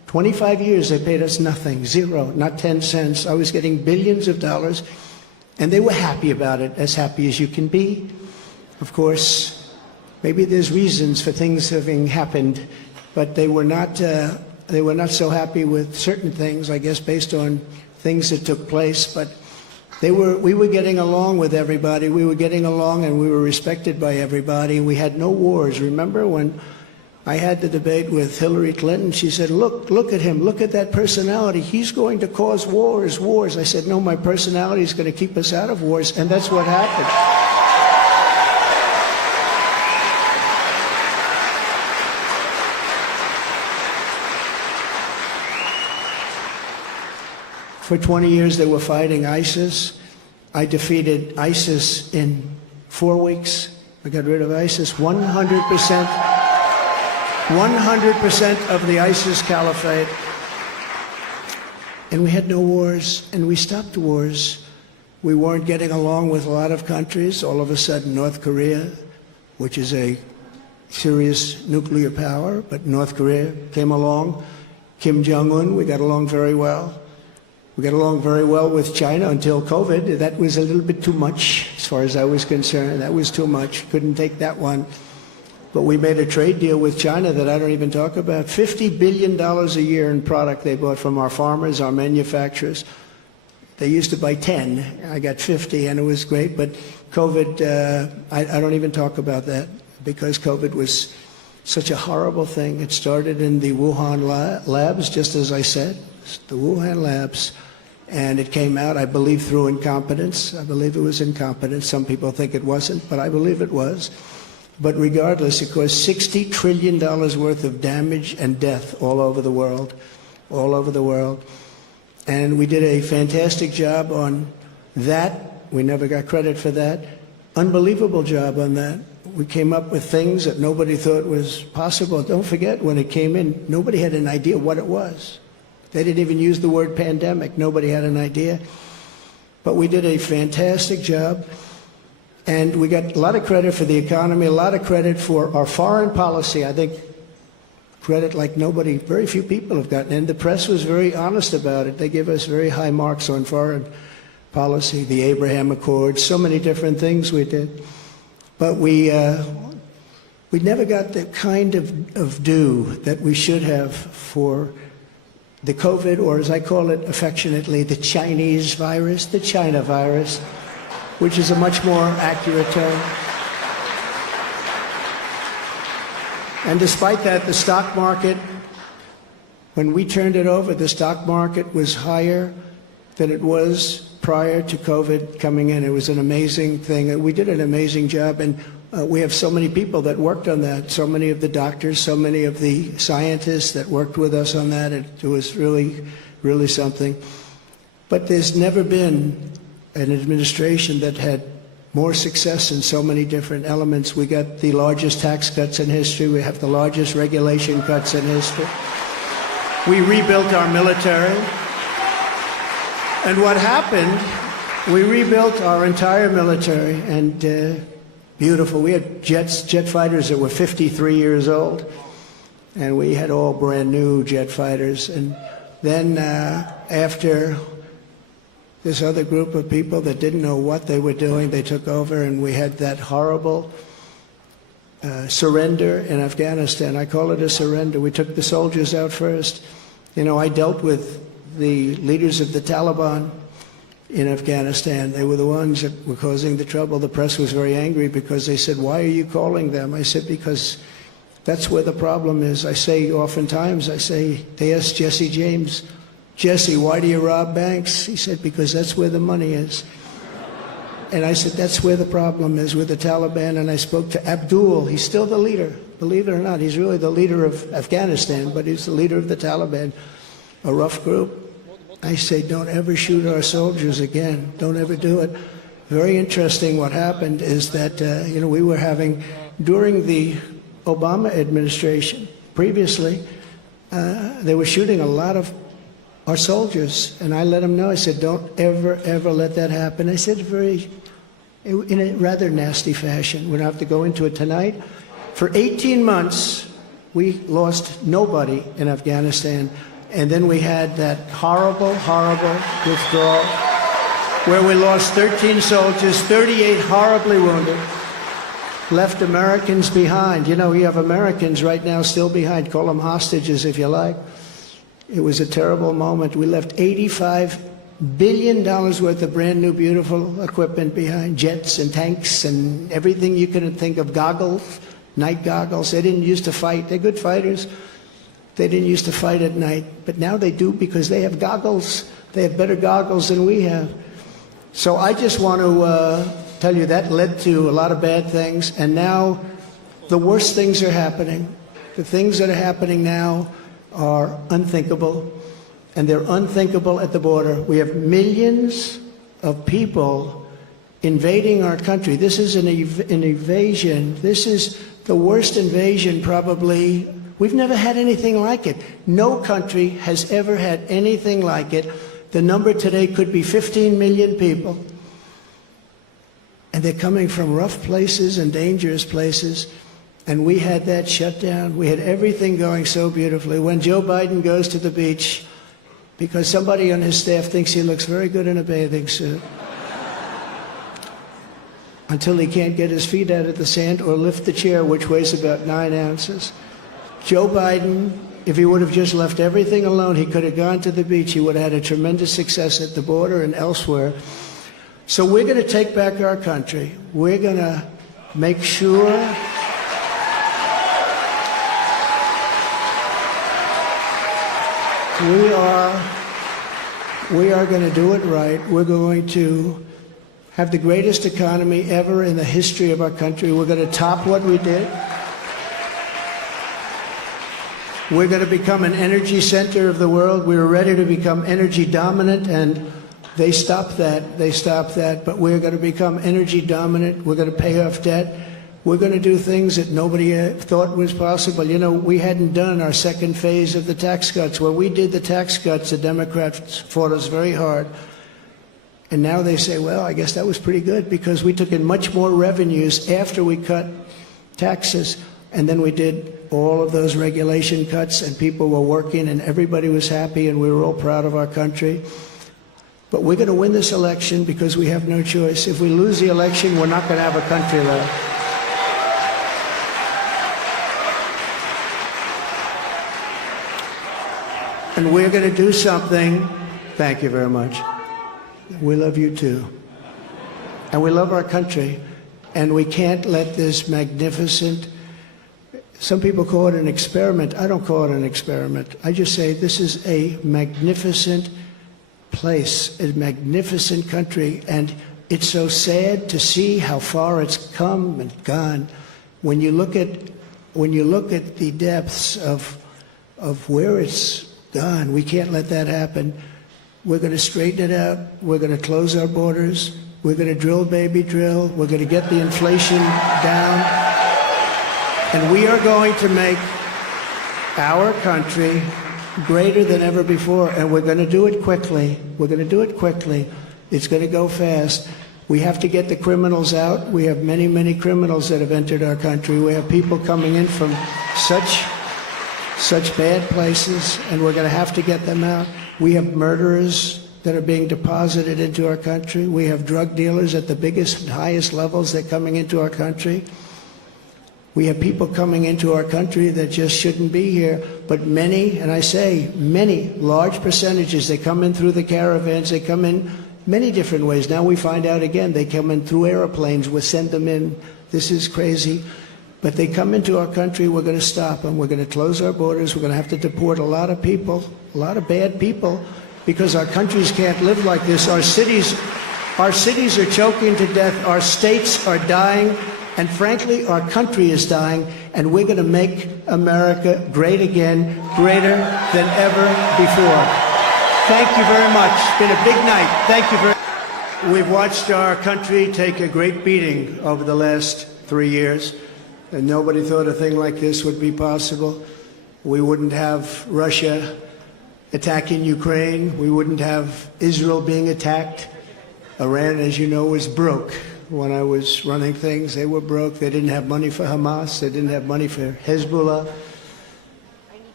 25 years, they paid us nothing, zero, not 10 cents. I was getting billions of dollars, and they were happy about it, as happy as you can be. Of course, maybe there's reasons for things having happened, but they were not so happy with certain things, I guess, based on things that took place. But we were getting along with everybody. We were getting along, and we were respected by everybody. We had no wars. Remember when I had the debate with Hillary Clinton? She said, look at him, look at that personality. He's going to cause wars. I said, no, my personality is going to keep us out of wars, and that's what happened. For 20 years, they were fighting ISIS. I defeated ISIS in 4 weeks. I got rid of ISIS 100%. 100% of the ISIS caliphate. And we had no wars, and we stopped wars. We weren't getting along with a lot of countries. All of a sudden, North Korea, which is a serious nuclear power, but North Korea came along. Kim Jong-un, we got along very well. We got along very well with China until COVID. That was a little bit too much, as far as I was concerned. That was too much. Couldn't take that one. But we made a trade deal with China that I don't even talk about. $50 billion a year in product they bought from our farmers, our manufacturers. They used to buy 10. I got 50, and it was great. But COVID, I don't even talk about that, because COVID was such a horrible thing. It started in the Wuhan labs, just as I said, the Wuhan labs. And it came out, I believe, through incompetence. I believe it was incompetence. Some people think it wasn't, but I believe it was. But regardless, it caused $60 trillion worth of damage and death all over the world, all over the world. And we did a fantastic job on that. We never got credit for that. Unbelievable job on that. We came up with things that nobody thought was possible. Don't forget, when it came in, nobody had an idea what it was. They didn't even use the word pandemic. Nobody had an idea. But we did a fantastic job. And we got a lot of credit for the economy, a lot of credit for our foreign policy. I think credit like nobody, very few people have gotten. And the press was very honest about it. They gave us very high marks on foreign policy, the Abraham Accords, so many different things we did. But we never got the kind of due that we should have for the COVID, or as I call it affectionately, the Chinese virus, the China virus, which is a much more accurate term. And despite that, the stock market, when we turned it over, the stock market was higher than it was prior to COVID coming in. It was an amazing thing. We did an amazing job, and we have so many people that worked on that, so many of the doctors, so many of the scientists that worked with us on that. It was really, really something. But there's never been an administration that had more success in so many different elements. We got the largest tax cuts in history. We have the largest regulation cuts in history. We rebuilt our military. And what happened, we rebuilt our entire military, and beautiful. We had jet fighters that were 53 years old, and we had all brand new jet fighters. And then after this other group of people that didn't know what they were doing, they took over, and we had that horrible surrender in Afghanistan. I call it a surrender. We took the soldiers out first. You know, I dealt with the leaders of the Taliban in Afghanistan. They were the ones that were causing the trouble. The press was very angry because they said, "Why are you calling them?" I said, "Because that's where the problem is." I say oftentimes, they asked Jesse James, "Jesse, why do you rob banks?" He said, "Because that's where the money is." And I said, that's where the problem is, with the Taliban. And I spoke to Abdul. He's still the leader. Believe it or not, he's really the leader of Afghanistan, but he's the leader of the Taliban, a rough group. I say, don't ever shoot our soldiers again. Don't ever do it. Very interesting what happened is that, we were having, during the Obama administration, previously, they were shooting a lot of our soldiers. And I let them know, I said, don't ever, ever let that happen. I said in a rather nasty fashion. We don't have to go into it tonight. For 18 months, we lost nobody in Afghanistan. And then we had that horrible, horrible withdrawal where we lost 13 soldiers, 38 horribly wounded, left Americans behind. You know, you have Americans right now still behind. Call them hostages if you like. It was a terrible moment. We left $85 billion worth of brand new, beautiful equipment behind, jets and tanks and everything you can think of, goggles, night goggles. They didn't used to fight. They're good fighters. They didn't used to fight at night, but now they do because they have goggles. They have better goggles than we have. So I just want to tell you that led to a lot of bad things, and now the worst things are happening. The things that are happening now are unthinkable, and they're unthinkable at the border. We have millions of people invading our country. This is an invasion. This is the worst invasion probably. We've never had anything like it. No country has ever had anything like it. The number today could be 15 million people. And they're coming from rough places and dangerous places. And we had that shut down. We had everything going so beautifully. When Joe Biden goes to the beach, because somebody on his staff thinks he looks very good in a bathing suit, until he can't get his feet out of the sand or lift the chair, which weighs about 9 ounces. Joe Biden, if he would have just left everything alone, he could have gone to the beach. He would have had a tremendous success at the border and elsewhere. So we're going to take back our country. We're going to make sure we are going to do it right. We're going to have the greatest economy ever in the history of our country. We're going to top what we did. We're going to become an energy center of the world. We were ready to become energy dominant, and they stopped that. They stopped that. But we're going to become energy dominant. We're going to pay off debt. We're going to do things that nobody thought was possible. You know, we hadn't done our second phase of the tax cuts. When we did the tax cuts, the Democrats fought us very hard. And now they say, well, I guess that was pretty good because we took in much more revenues after we cut taxes. And then we did all of those regulation cuts, and people were working, and everybody was happy, and we were all proud of our country. But we're going to win this election because we have no choice. If we lose the election, we're not going to have a country left. And we're going to do something. Thank you very much. We love you too. And we love our country. And we can't let this magnificent, some people call it an experiment. I don't call it an experiment. I just say this is a magnificent place, a magnificent country. And it's so sad to see how far it's come and gone. When you look at the depths of where it's gone, we can't let that happen. We're going to straighten it out. We're going to close our borders. We're going to drill, baby, drill. We're going to get the inflation down. And we are going to make our country greater than ever before. And we're going to do it quickly. We're going to do it quickly. It's going to go fast. We have to get the criminals out. We have many, many criminals that have entered our country. We have people coming in from such bad places, and we're going to have to get them out. We have murderers that are being deposited into our country. We have drug dealers at the biggest and highest levels that are coming into our country. We have people coming into our country that just shouldn't be here, but many, and I say many, large percentages, they come in through the caravans, they come in many different ways. Now we find out again, they come in through airplanes, we send them in. This is crazy. But they come into our country, we're going to stop them. We're going to close our borders. We're going to have to deport a lot of people, a lot of bad people, because our countries can't live like this. Our cities are choking to death. Our states are dying. And frankly, our country is dying. And we're going to make America great again, greater than ever before. Thank you very much. It's been a big night. Thank you very much. We've watched our country take a great beating over the last 3 years. And nobody thought a thing like this would be possible. We wouldn't have Russia attacking Ukraine. We wouldn't have Israel being attacked. Iran, as you know, was broke. When I was running things, they were broke. They didn't have money for Hamas. They didn't have money for Hezbollah.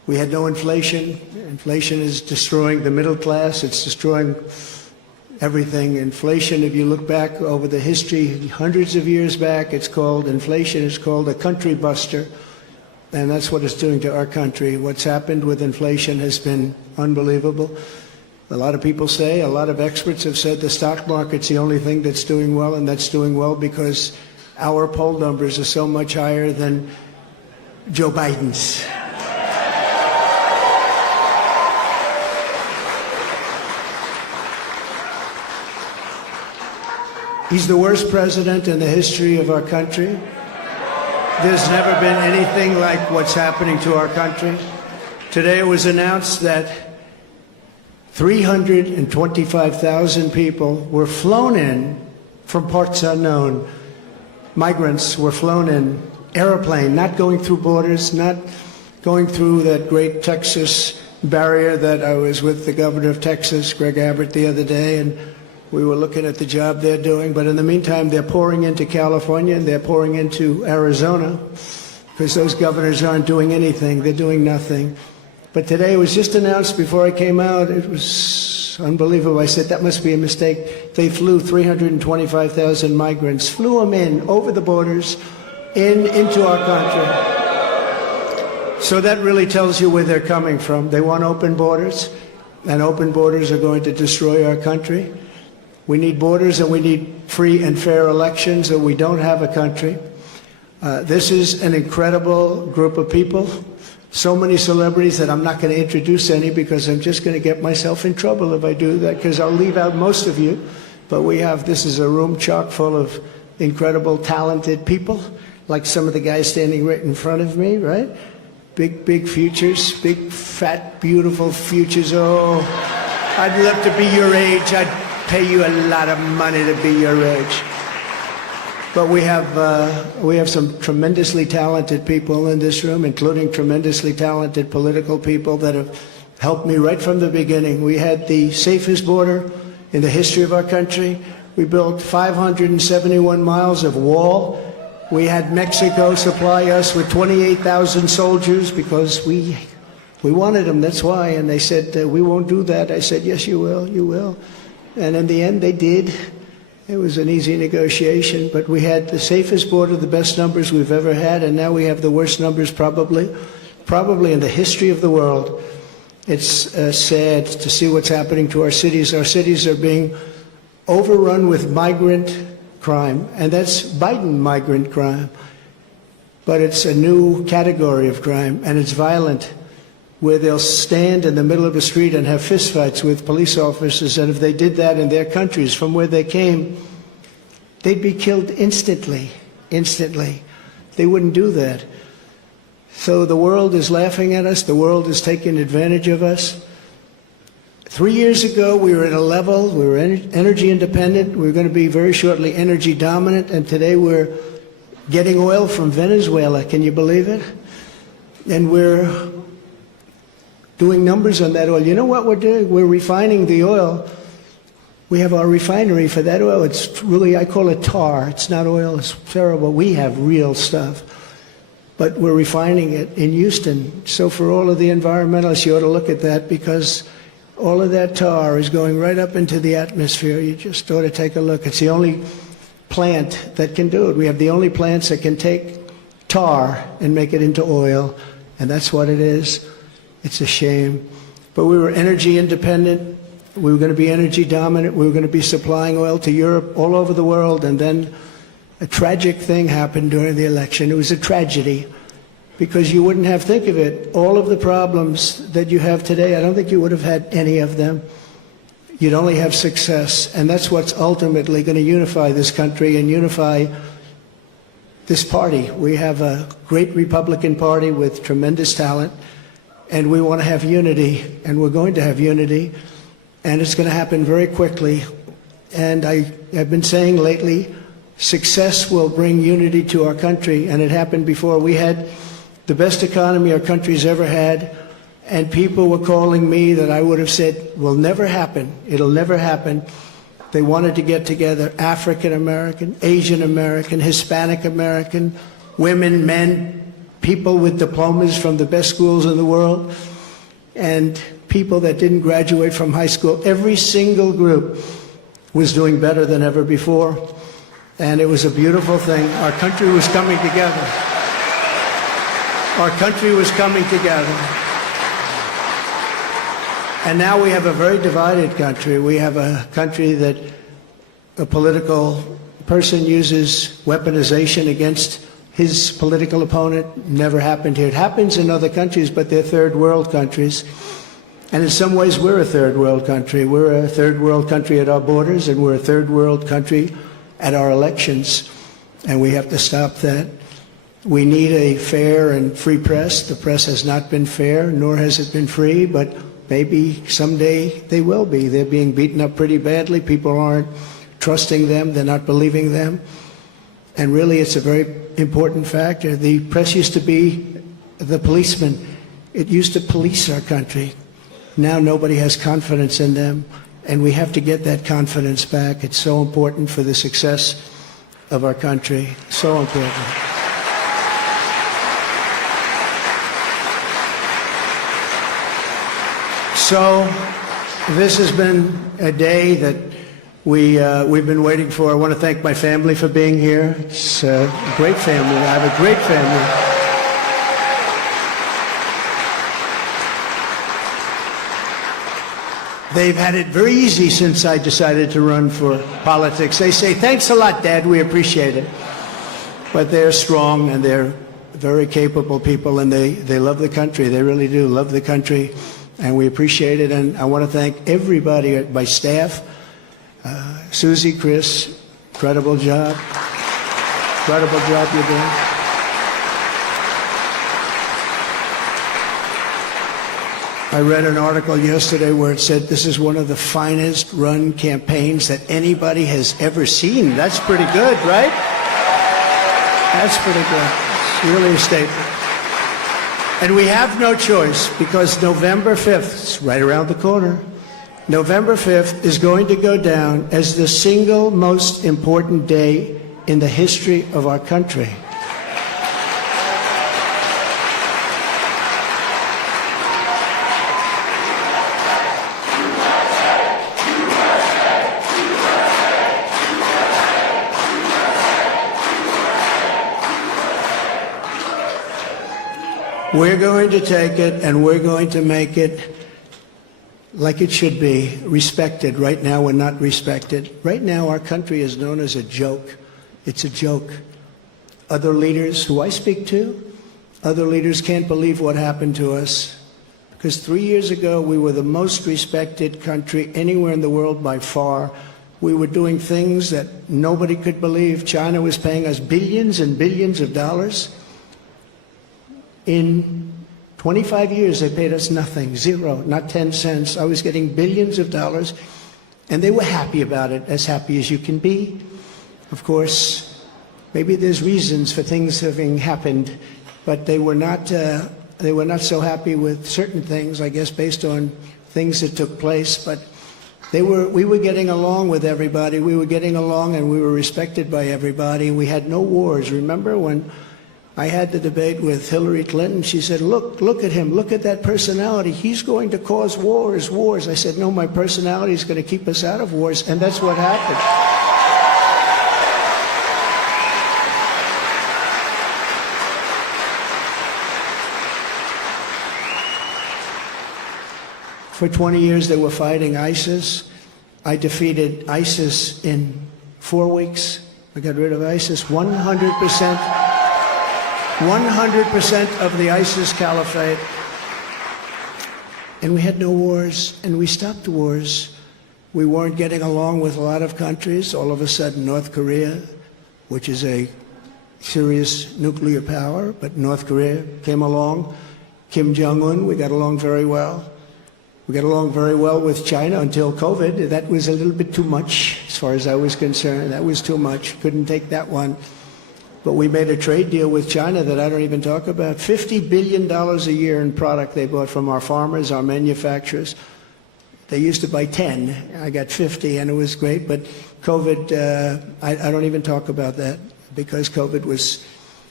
We had no inflation. Inflation is destroying the middle class. It's destroying everything. Inflation, if you look back over the history, hundreds of years back, inflation is called a country buster. And that's what it's doing to our country. What's happened with inflation has been unbelievable. A lot of people say, a lot of experts have said the stock market's the only thing that's doing well, and that's doing well because our poll numbers are so much higher than Joe Biden's. He's the worst president in the history of our country. There's never been anything like what's happening to our country. Today it was announced that 325,000 people were flown in from parts unknown. Migrants were flown in, airplane, not going through borders, not going through that great Texas barrier that I was with the governor of Texas, Greg Abbott, the other day, and we were looking at the job they're doing. But in the meantime, they're pouring into California and they're pouring into Arizona because those governors aren't doing anything. They're doing nothing. But today it was just announced before I came out. It was unbelievable. I said, that must be a mistake. They flew 325,000 migrants, flew them in over the borders into our country. So that really tells you where they're coming from. They want open borders, and open borders are going to destroy our country. We need borders and we need free and fair elections, or we don't have a country. This is an incredible group of people. So many celebrities that I'm not going to introduce any because I'm just going to get myself in trouble if I do that, because I'll leave out most of you. But this is a room chock full of incredible, talented people, like some of the guys standing right in front of me, right? Big futures, big, fat, beautiful futures. Oh, I'd love to be your age. I'd pay you a lot of money to be your age. But we have some tremendously talented people in this room, including tremendously talented political people that have helped me right from the beginning. We had the safest border in the history of our country. We built 571 miles of wall. We had Mexico supply us with 28,000 soldiers because we wanted them, that's why. And they said, we won't do that. I said, yes, you will, you will. And in the end, they did. It was an easy negotiation, but we had the safest border, the best numbers we've ever had, and now we have the worst numbers probably in the history of the world. It's sad to see what's happening to our cities. Our cities are being overrun with migrant crime, and that's Biden migrant crime. But it's a new category of crime, and it's violent, where they'll stand in the middle of the street and have fistfights with police officers, and if they did that in their countries from where they came, they'd be killed instantly. They wouldn't do that. So the world is laughing at us. The world is taking advantage of us. 3 years ago, we were at a level, we were energy independent. We were going to be very shortly energy dominant, and today we're getting oil from Venezuela. Can you believe it? And we're doing numbers on that oil. You know what we're doing? We're refining the oil. We have our refinery for that oil. It's really, I call it tar. It's not oil. It's terrible. We have real stuff. But we're refining it in Houston. So for all of the environmentalists, you ought to look at that, because all of that tar is going right up into the atmosphere. You just ought to take a look. It's the only plant that can do it. We have the only plants that can take tar and make it into oil, and that's what it is. It's a shame. But we were energy independent. We were going to be energy dominant. We were going to be supplying oil to Europe, all over the world. And then a tragic thing happened during the election. It was a tragedy, because you wouldn't have, think of it, all of the problems that you have today, I don't think you would have had any of them. You'd only have success. And that's what's ultimately going to unify this country and unify this party. We have a great Republican Party with tremendous talent. And we want to have unity, and we're going to have unity, and it's going to happen very quickly. And I have been saying lately, success will bring unity to our country, and it happened before. We had the best economy our country's ever had, and people were calling me that I would have said will never happen. It'll never happen. They wanted to get together, African American, Asian American, Hispanic American, women, men, people with diplomas from the best schools in the world, and people that didn't graduate from high school. Every single group was doing better than ever before, and it was a beautiful thing. Our country was coming together. Our country was coming together. And now we have a very divided country. We have a country that a political person uses weaponization against his political opponent. Never happened here. It happens in other countries, but they're third world countries. And in some ways, we're a third world country. We're a third world country at our borders, and we're a third world country at our elections. And we have to stop that. We need a fair and free press. The press has not been fair, nor has it been free, but maybe someday they will be. They're being beaten up pretty badly. People aren't trusting them. They're not believing them. And really, it's a very important factor. The press used to be the policeman. It used to police our country. Now nobody has confidence in them, and we have to get that confidence back. It's so important for the success of our country. So important. So this has been a day that we've been waiting for. I want to thank my family for being here. It's a great family. I have a great family. They've had it very easy since I decided to run for politics. They say, thanks a lot, Dad, we appreciate it. But they're strong, and they're very capable people, and they love the country. They really do love the country, and we appreciate it. And I want to thank everybody, my staff, Susie, Chris, incredible job. Incredible job you're doing. I read an article yesterday where it said this is one of the finest run campaigns that anybody has ever seen. That's pretty good, right? That's pretty good. It's really a statement. And we have no choice, because November 5th, it's right around the corner, November 5th is going to go down as the single most important day in the history of our country. We're going to take it, and we're going to make it like it should be, respected. Right now, we're not respected. Right now, our country is known as a joke. It's a joke. Other leaders who I speak to, other leaders can't believe what happened to us. Because 3 years ago, we were the most respected country anywhere in the world by far. We were doing things that nobody could believe. China was paying us billions and billions of dollars. In 25 years, they paid us nothing, zero, not 10 cents. I was getting billions of dollars, and they were happy about it, as happy as you can be. Of course, maybe there's reasons for things having happened, but they were not so happy with certain things, I guess, based on things that took place. But we were getting along with everybody. We were getting along, and we were respected by everybody. We had no wars. Remember when I had the debate with Hillary Clinton? She said, look at him, look at that personality. He's going to cause wars. I said, no, my personality is going to keep us out of wars, and that's what happened. For 20 years, they were fighting ISIS. I defeated ISIS in 4 weeks. I got rid of ISIS 100%. 100% of the ISIS caliphate. And we had no wars, and we stopped wars. We weren't getting along with a lot of countries. All of a sudden, North Korea, which is a serious nuclear power, but North Korea came along. Kim Jong-un, we got along very well. We got along very well with China until COVID. That was a little bit too much, as far as I was concerned. That was too much. Couldn't take that one. But we made a trade deal with China that I don't even talk about. $50 billion a year in product they bought from our farmers, our manufacturers. They used to buy 10. I got 50, and it was great. But COVID, I don't even talk about that, because COVID was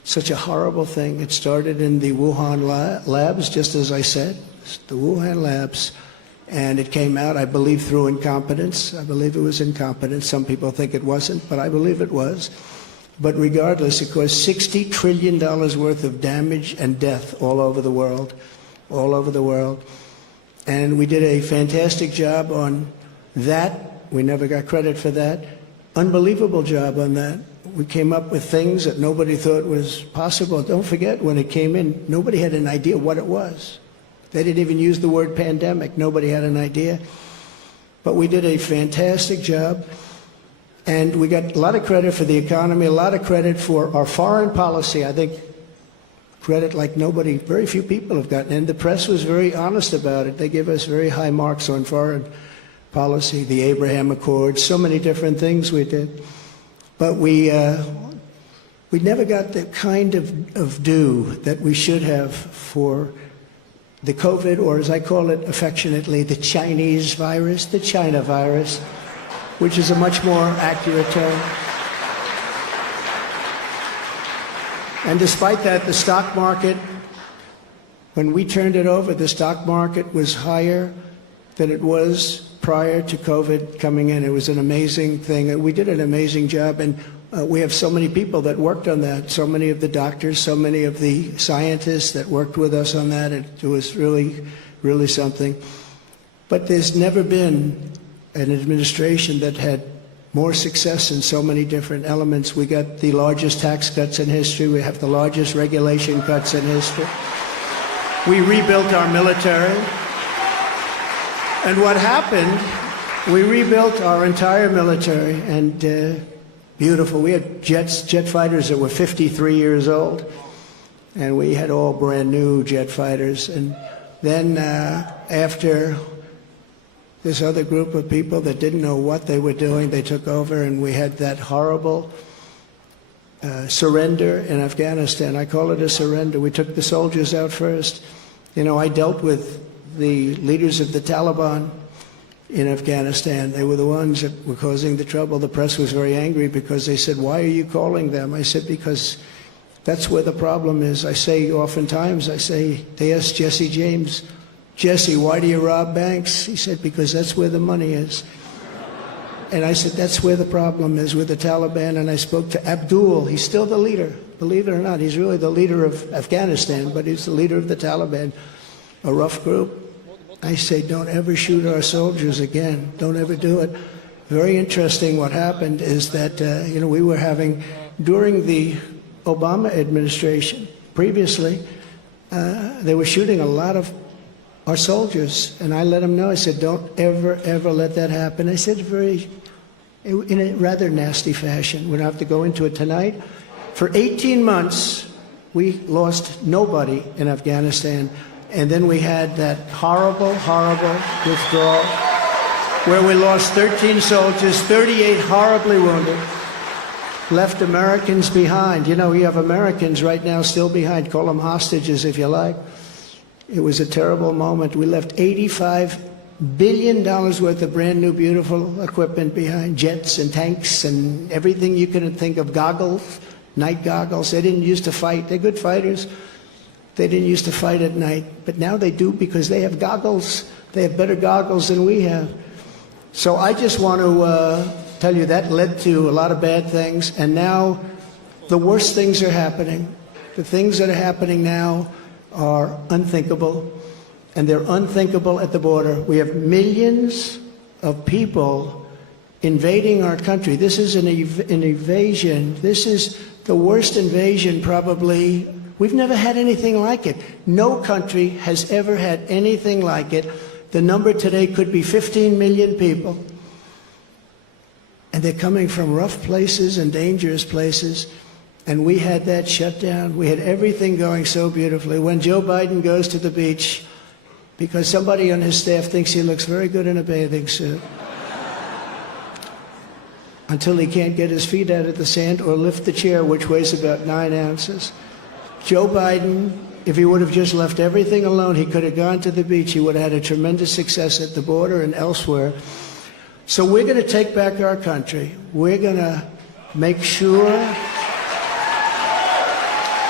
such a horrible thing. It started in the Wuhan labs, just as I said, the Wuhan labs. And it came out, I believe, through incompetence. I believe it was incompetence. Some people think it wasn't, but I believe it was. But regardless, it caused $60 trillion worth of damage and death all over the world, all over the world. And we did a fantastic job on that. We never got credit for that. Unbelievable job on that. We came up with things that nobody thought was possible. Don't forget, when it came in, nobody had an idea what it was. They didn't even use the word pandemic. Nobody had an idea. But we did a fantastic job. And we got a lot of credit for the economy, a lot of credit for our foreign policy. I think credit like nobody, very few people have gotten. And the press was very honest about it. They give us very high marks on foreign policy, the Abraham Accords, so many different things we did. But we never got the kind of due that we should have for the COVID, or as I call it affectionately, the Chinese virus, the China virus, which is a much more accurate term. And despite that, the stock market, when we turned it over, the stock market was higher than it was prior to COVID coming in. It was an amazing thing. We did an amazing job, and we have so many people that worked on that, so many of the doctors, so many of the scientists that worked with us on that. It was really, really something. But there's never been an administration that had more success in so many different elements. We got the largest tax cuts in history. We have the largest regulation cuts in history. We rebuilt our military. And what happened, we rebuilt our entire military, and beautiful. We had jet fighters that were 53 years old, and we had all brand new jet fighters. And then after this other group of people that didn't know what they were doing, they took over, and we had that horrible surrender in Afghanistan. I call it a surrender. We took the soldiers out first. You know, I dealt with the leaders of the Taliban in Afghanistan. They were the ones that were causing the trouble. The press was very angry because they said, "Why are you calling them?" I said, "Because that's where the problem is." I say oftentimes, they asked Jesse James, "Jesse, why do you rob banks?" He said, "Because that's where the money is." And I said, that's where the problem is, with the Taliban. And I spoke to Abdul. He's still the leader, believe it or not. He's really the leader of Afghanistan, but he's the leader of the Taliban, a rough group. I say, don't ever shoot our soldiers again. Don't ever do it. Very interesting what happened is that, we were having, during the Obama administration, previously, they were shooting a lot of our soldiers. And I let them know, I said, don't ever, ever let that happen. I said in a rather nasty fashion. We don't have to go into it tonight. For 18 months, we lost nobody in Afghanistan. And then we had that horrible, horrible withdrawal where we lost 13 soldiers, 38 horribly wounded, left Americans behind. You know, you have Americans right now still behind. Call them hostages if you like. It was a terrible moment. We left $85 billion worth of brand new, beautiful equipment behind, jets and tanks and everything you can think of, goggles, night goggles. They didn't used to fight. They're good fighters. They didn't used to fight at night, but now they do because they have goggles. They have better goggles than we have. So I just want to tell you that led to a lot of bad things, and now the worst things are happening. The things that are happening now are unthinkable, and they're unthinkable at the border. We have millions of people invading our country. This is an invasion. This is the worst invasion probably. We've never had anything like it. No country has ever had anything like it. The number today could be 15 million people. And they're coming from rough places and dangerous places. And we had that shut down. We had everything going so beautifully. When Joe Biden goes to the beach, because somebody on his staff thinks he looks very good in a bathing suit, until he can't get his feet out of the sand or lift the chair, which weighs about 9 ounces. Joe Biden, if he would have just left everything alone, he could have gone to the beach. He would have had a tremendous success at the border and elsewhere. So we're going to take back our country. We're going to make sure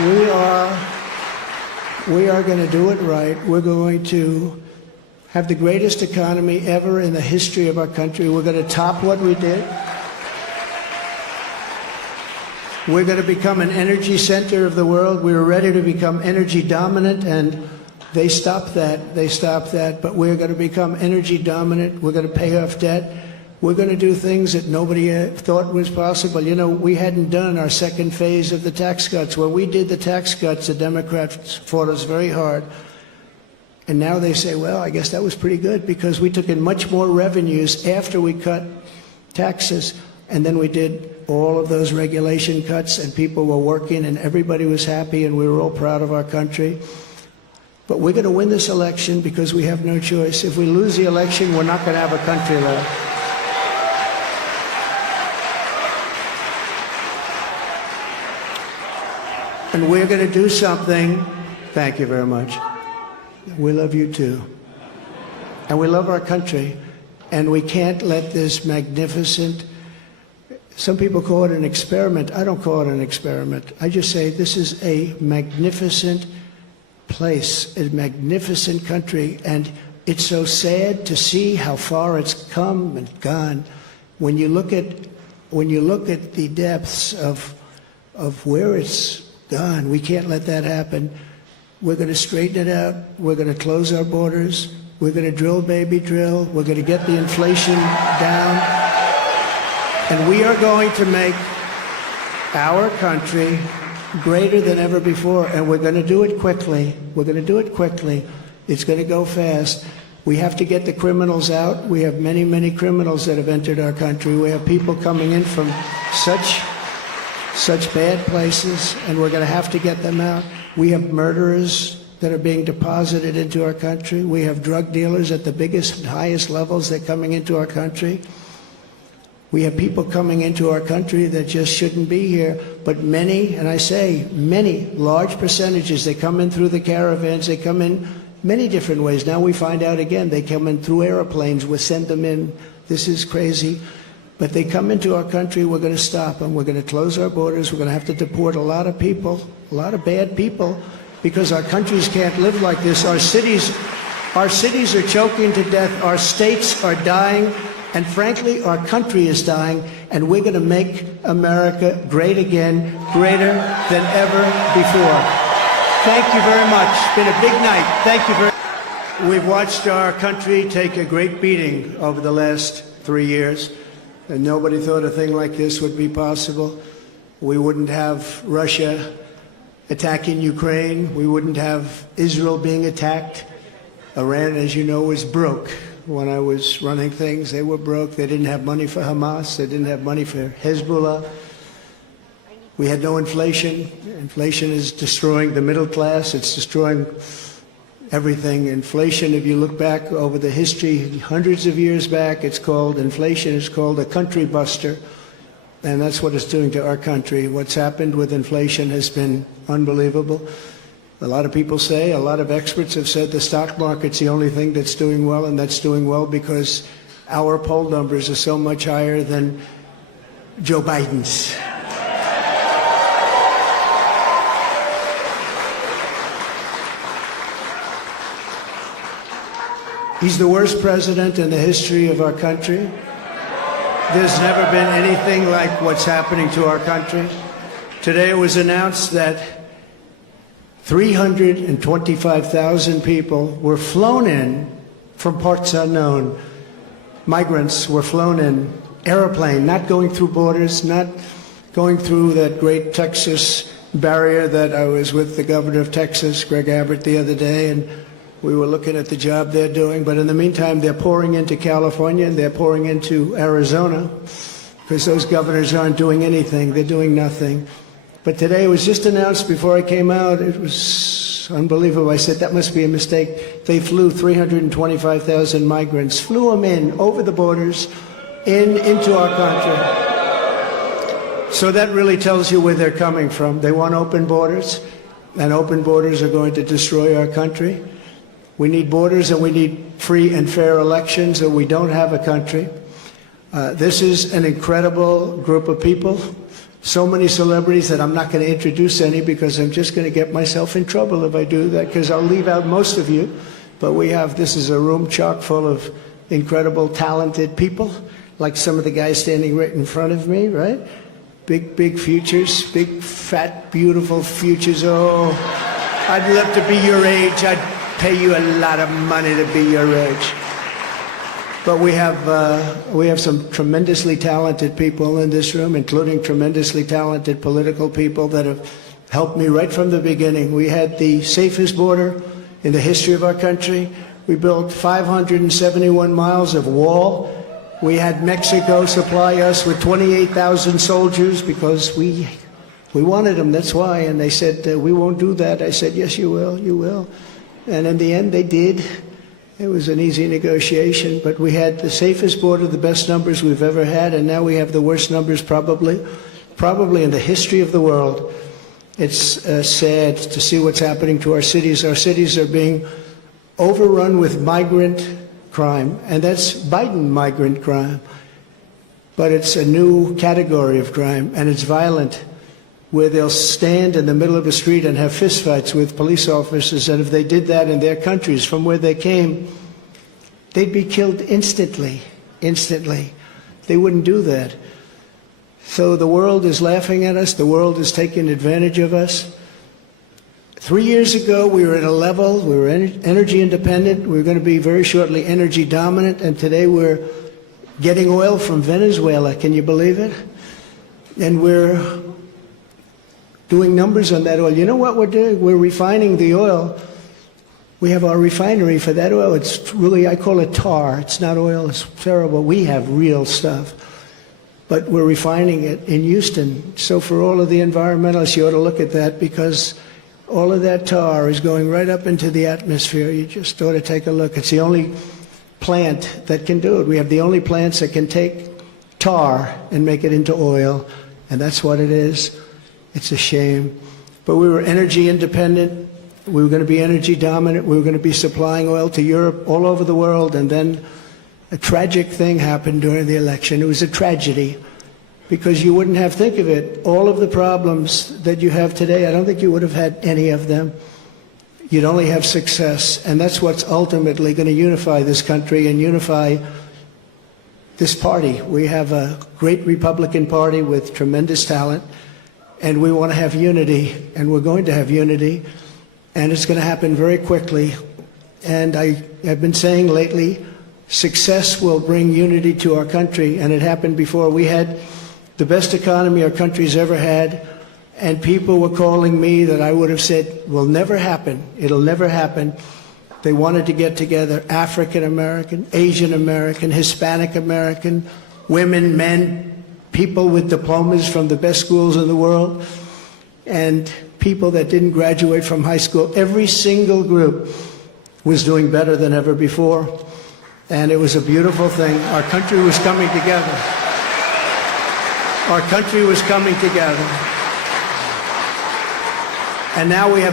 We are going to do it right. We're going to have the greatest economy ever in the history of our country. We're going to top what we did. We're going to become an energy center of the world. We were ready to become energy dominant, and they stopped that. They stopped that. But we're going to become energy dominant. We're going to pay off debt. We're going to do things that nobody thought was possible. You know, we hadn't done our second phase of the tax cuts. When we did the tax cuts, the Democrats fought us very hard. And now they say, well, I guess that was pretty good because we took in much more revenues after we cut taxes. And then we did all of those regulation cuts, and people were working, and everybody was happy, and we were all proud of our country. But we're going to win this election because we have no choice. If we lose the election, we're not going to have a country left. And we're going to do something. Thank you very much. We love you too. And we love our country. And we can't let this magnificent, some people call it an experiment. I don't call it an experiment. I just say this is a magnificent place, a magnificent country. And it's so sad to see how far it's come and gone. When you look at the depths of where it's gone, we can't let that happen. We're going to straighten it out. We're going to close our borders. We're going to drill, baby, drill. We're going to get the inflation down. And we are going to make our country greater than ever before. And we're going to do it quickly. We're going to do it quickly. It's going to go fast. We have to get the criminals out. We have many, many criminals that have entered our country. We have people coming in from such bad places, and we're going to have to get them out. We have murderers that are being deposited into our country. We have drug dealers at the biggest and highest levels that are coming into our country. We have people coming into our country that just shouldn't be here. But many, and I say many, large percentages, they come in through the caravans. They come in many different ways. Now we find out again, they come in through airplanes. We send them in. This is crazy. But they come into our country, we're going to stop them. We're going to close our borders. We're going to have to deport a lot of people, a lot of bad people, because our countries can't live like this. Our cities are choking to death. Our states are dying. And frankly, our country is dying. And we're going to make America great again, greater than ever before. Thank you very much. It's been a big night. Thank you very much. We've watched our country take a great beating over the last 3 years. And nobody thought a thing like this would be possible. We wouldn't have Russia attacking Ukraine. We wouldn't have Israel being attacked. Iran, as you know, was broke. When I was running things, they were broke. They didn't have money for Hamas. They didn't have money for Hezbollah. We had no inflation. Inflation is destroying the middle class. It's destroying everything. Inflation, if you look back over the history, hundreds of years back, inflation is called a country buster. And that's what it's doing to our country. What's happened with inflation has been unbelievable. A lot of people say, a lot of experts have said the stock market's the only thing that's doing well, and that's doing well because our poll numbers are so much higher than Joe Biden's. He's the worst president in the history of our country. There's never been anything like what's happening to our country. Today it was announced that 325,000 people were flown in from parts unknown. Migrants were flown in, airplane, not going through borders, not going through that great Texas barrier that I was with the governor of Texas, Greg Abbott, the other day, and we were looking at the job they're doing. But in the meantime, they're pouring into California and they're pouring into Arizona because those governors aren't doing anything. They're doing nothing. But today it was just announced before I came out. It was unbelievable. I said, that must be a mistake. They flew 325,000 migrants, flew them in over the borders into our country. So that really tells you where they're coming from. They want open borders, and open borders are going to destroy our country. We need borders and we need free and fair elections, or we don't have a country. This is an incredible group of people. so many celebrities that I'm not going to introduce any because I'm just going to get myself in trouble if I do that, because I'll leave out most of you. But this is a room chock full of incredible, talented people, like some of the guys standing right in front of me, right? Big futures, big, fat, beautiful futures. Oh, I'd love to be your age. I'd pay you a lot of money to be your age. But we have some tremendously talented people in this room, including tremendously talented political people that have helped me right from the beginning. We had the safest border in the history of our country. We built 571 miles of wall. We had Mexico supply us with 28,000 soldiers because we wanted them, that's why. And they said, we won't do that. I said, yes, you will, you will. And in the end, they did. It was an easy negotiation, but we had the safest border, the best numbers we've ever had, and now we have the worst numbers probably in the history of the world. It's sad to see what's happening to our cities. Our cities are being overrun with migrant crime, and that's Biden migrant crime. But it's a new category of crime, and it's violent, where they'll stand in the middle of a street and have fistfights with police officers, and if they did that in their countries from where they came, they'd be killed instantly. They wouldn't do that. So the world is laughing at us. The world is taking advantage of us. 3 years ago, we were at a level, we were energy independent. We were going to be very shortly energy dominant, and today we're getting oil from Venezuela. Can you believe it? And we're doing numbers on that oil. You know what we're doing? We're refining the oil. We have our refinery for that oil. It's really, I call it tar. It's not oil. It's terrible. We have real stuff. But we're refining it in Houston. So for all of the environmentalists, you ought to look at that, because all of that tar is going right up into the atmosphere. You just ought to take a look. It's the only plant that can do it. We have the only plants that can take tar and make it into oil, and that's what it is. It's a shame. But we were energy independent. We were going to be energy dominant. We were going to be supplying oil to Europe, all over the world. And then a tragic thing happened during the election. It was a tragedy, because you wouldn't have, think of it, all of the problems that you have today, I don't think you would have had any of them. You'd only have success. And that's what's ultimately going to unify this country and unify this party. We have a great Republican Party with tremendous talent. And we want to have unity, and we're going to have unity, and it's going to happen very quickly. And I have been saying lately, success will bring unity to our country, and it happened before. We had the best economy our country's ever had, and people were calling me that I would have said will never happen. It'll never happen. They wanted to get together, African American, Asian American, Hispanic American, women, men, people with diplomas from the best schools in the world, and people that didn't graduate from high school. Every single group was doing better than ever before, and it was a beautiful thing. Our country was coming together. Our country was coming together. And now we have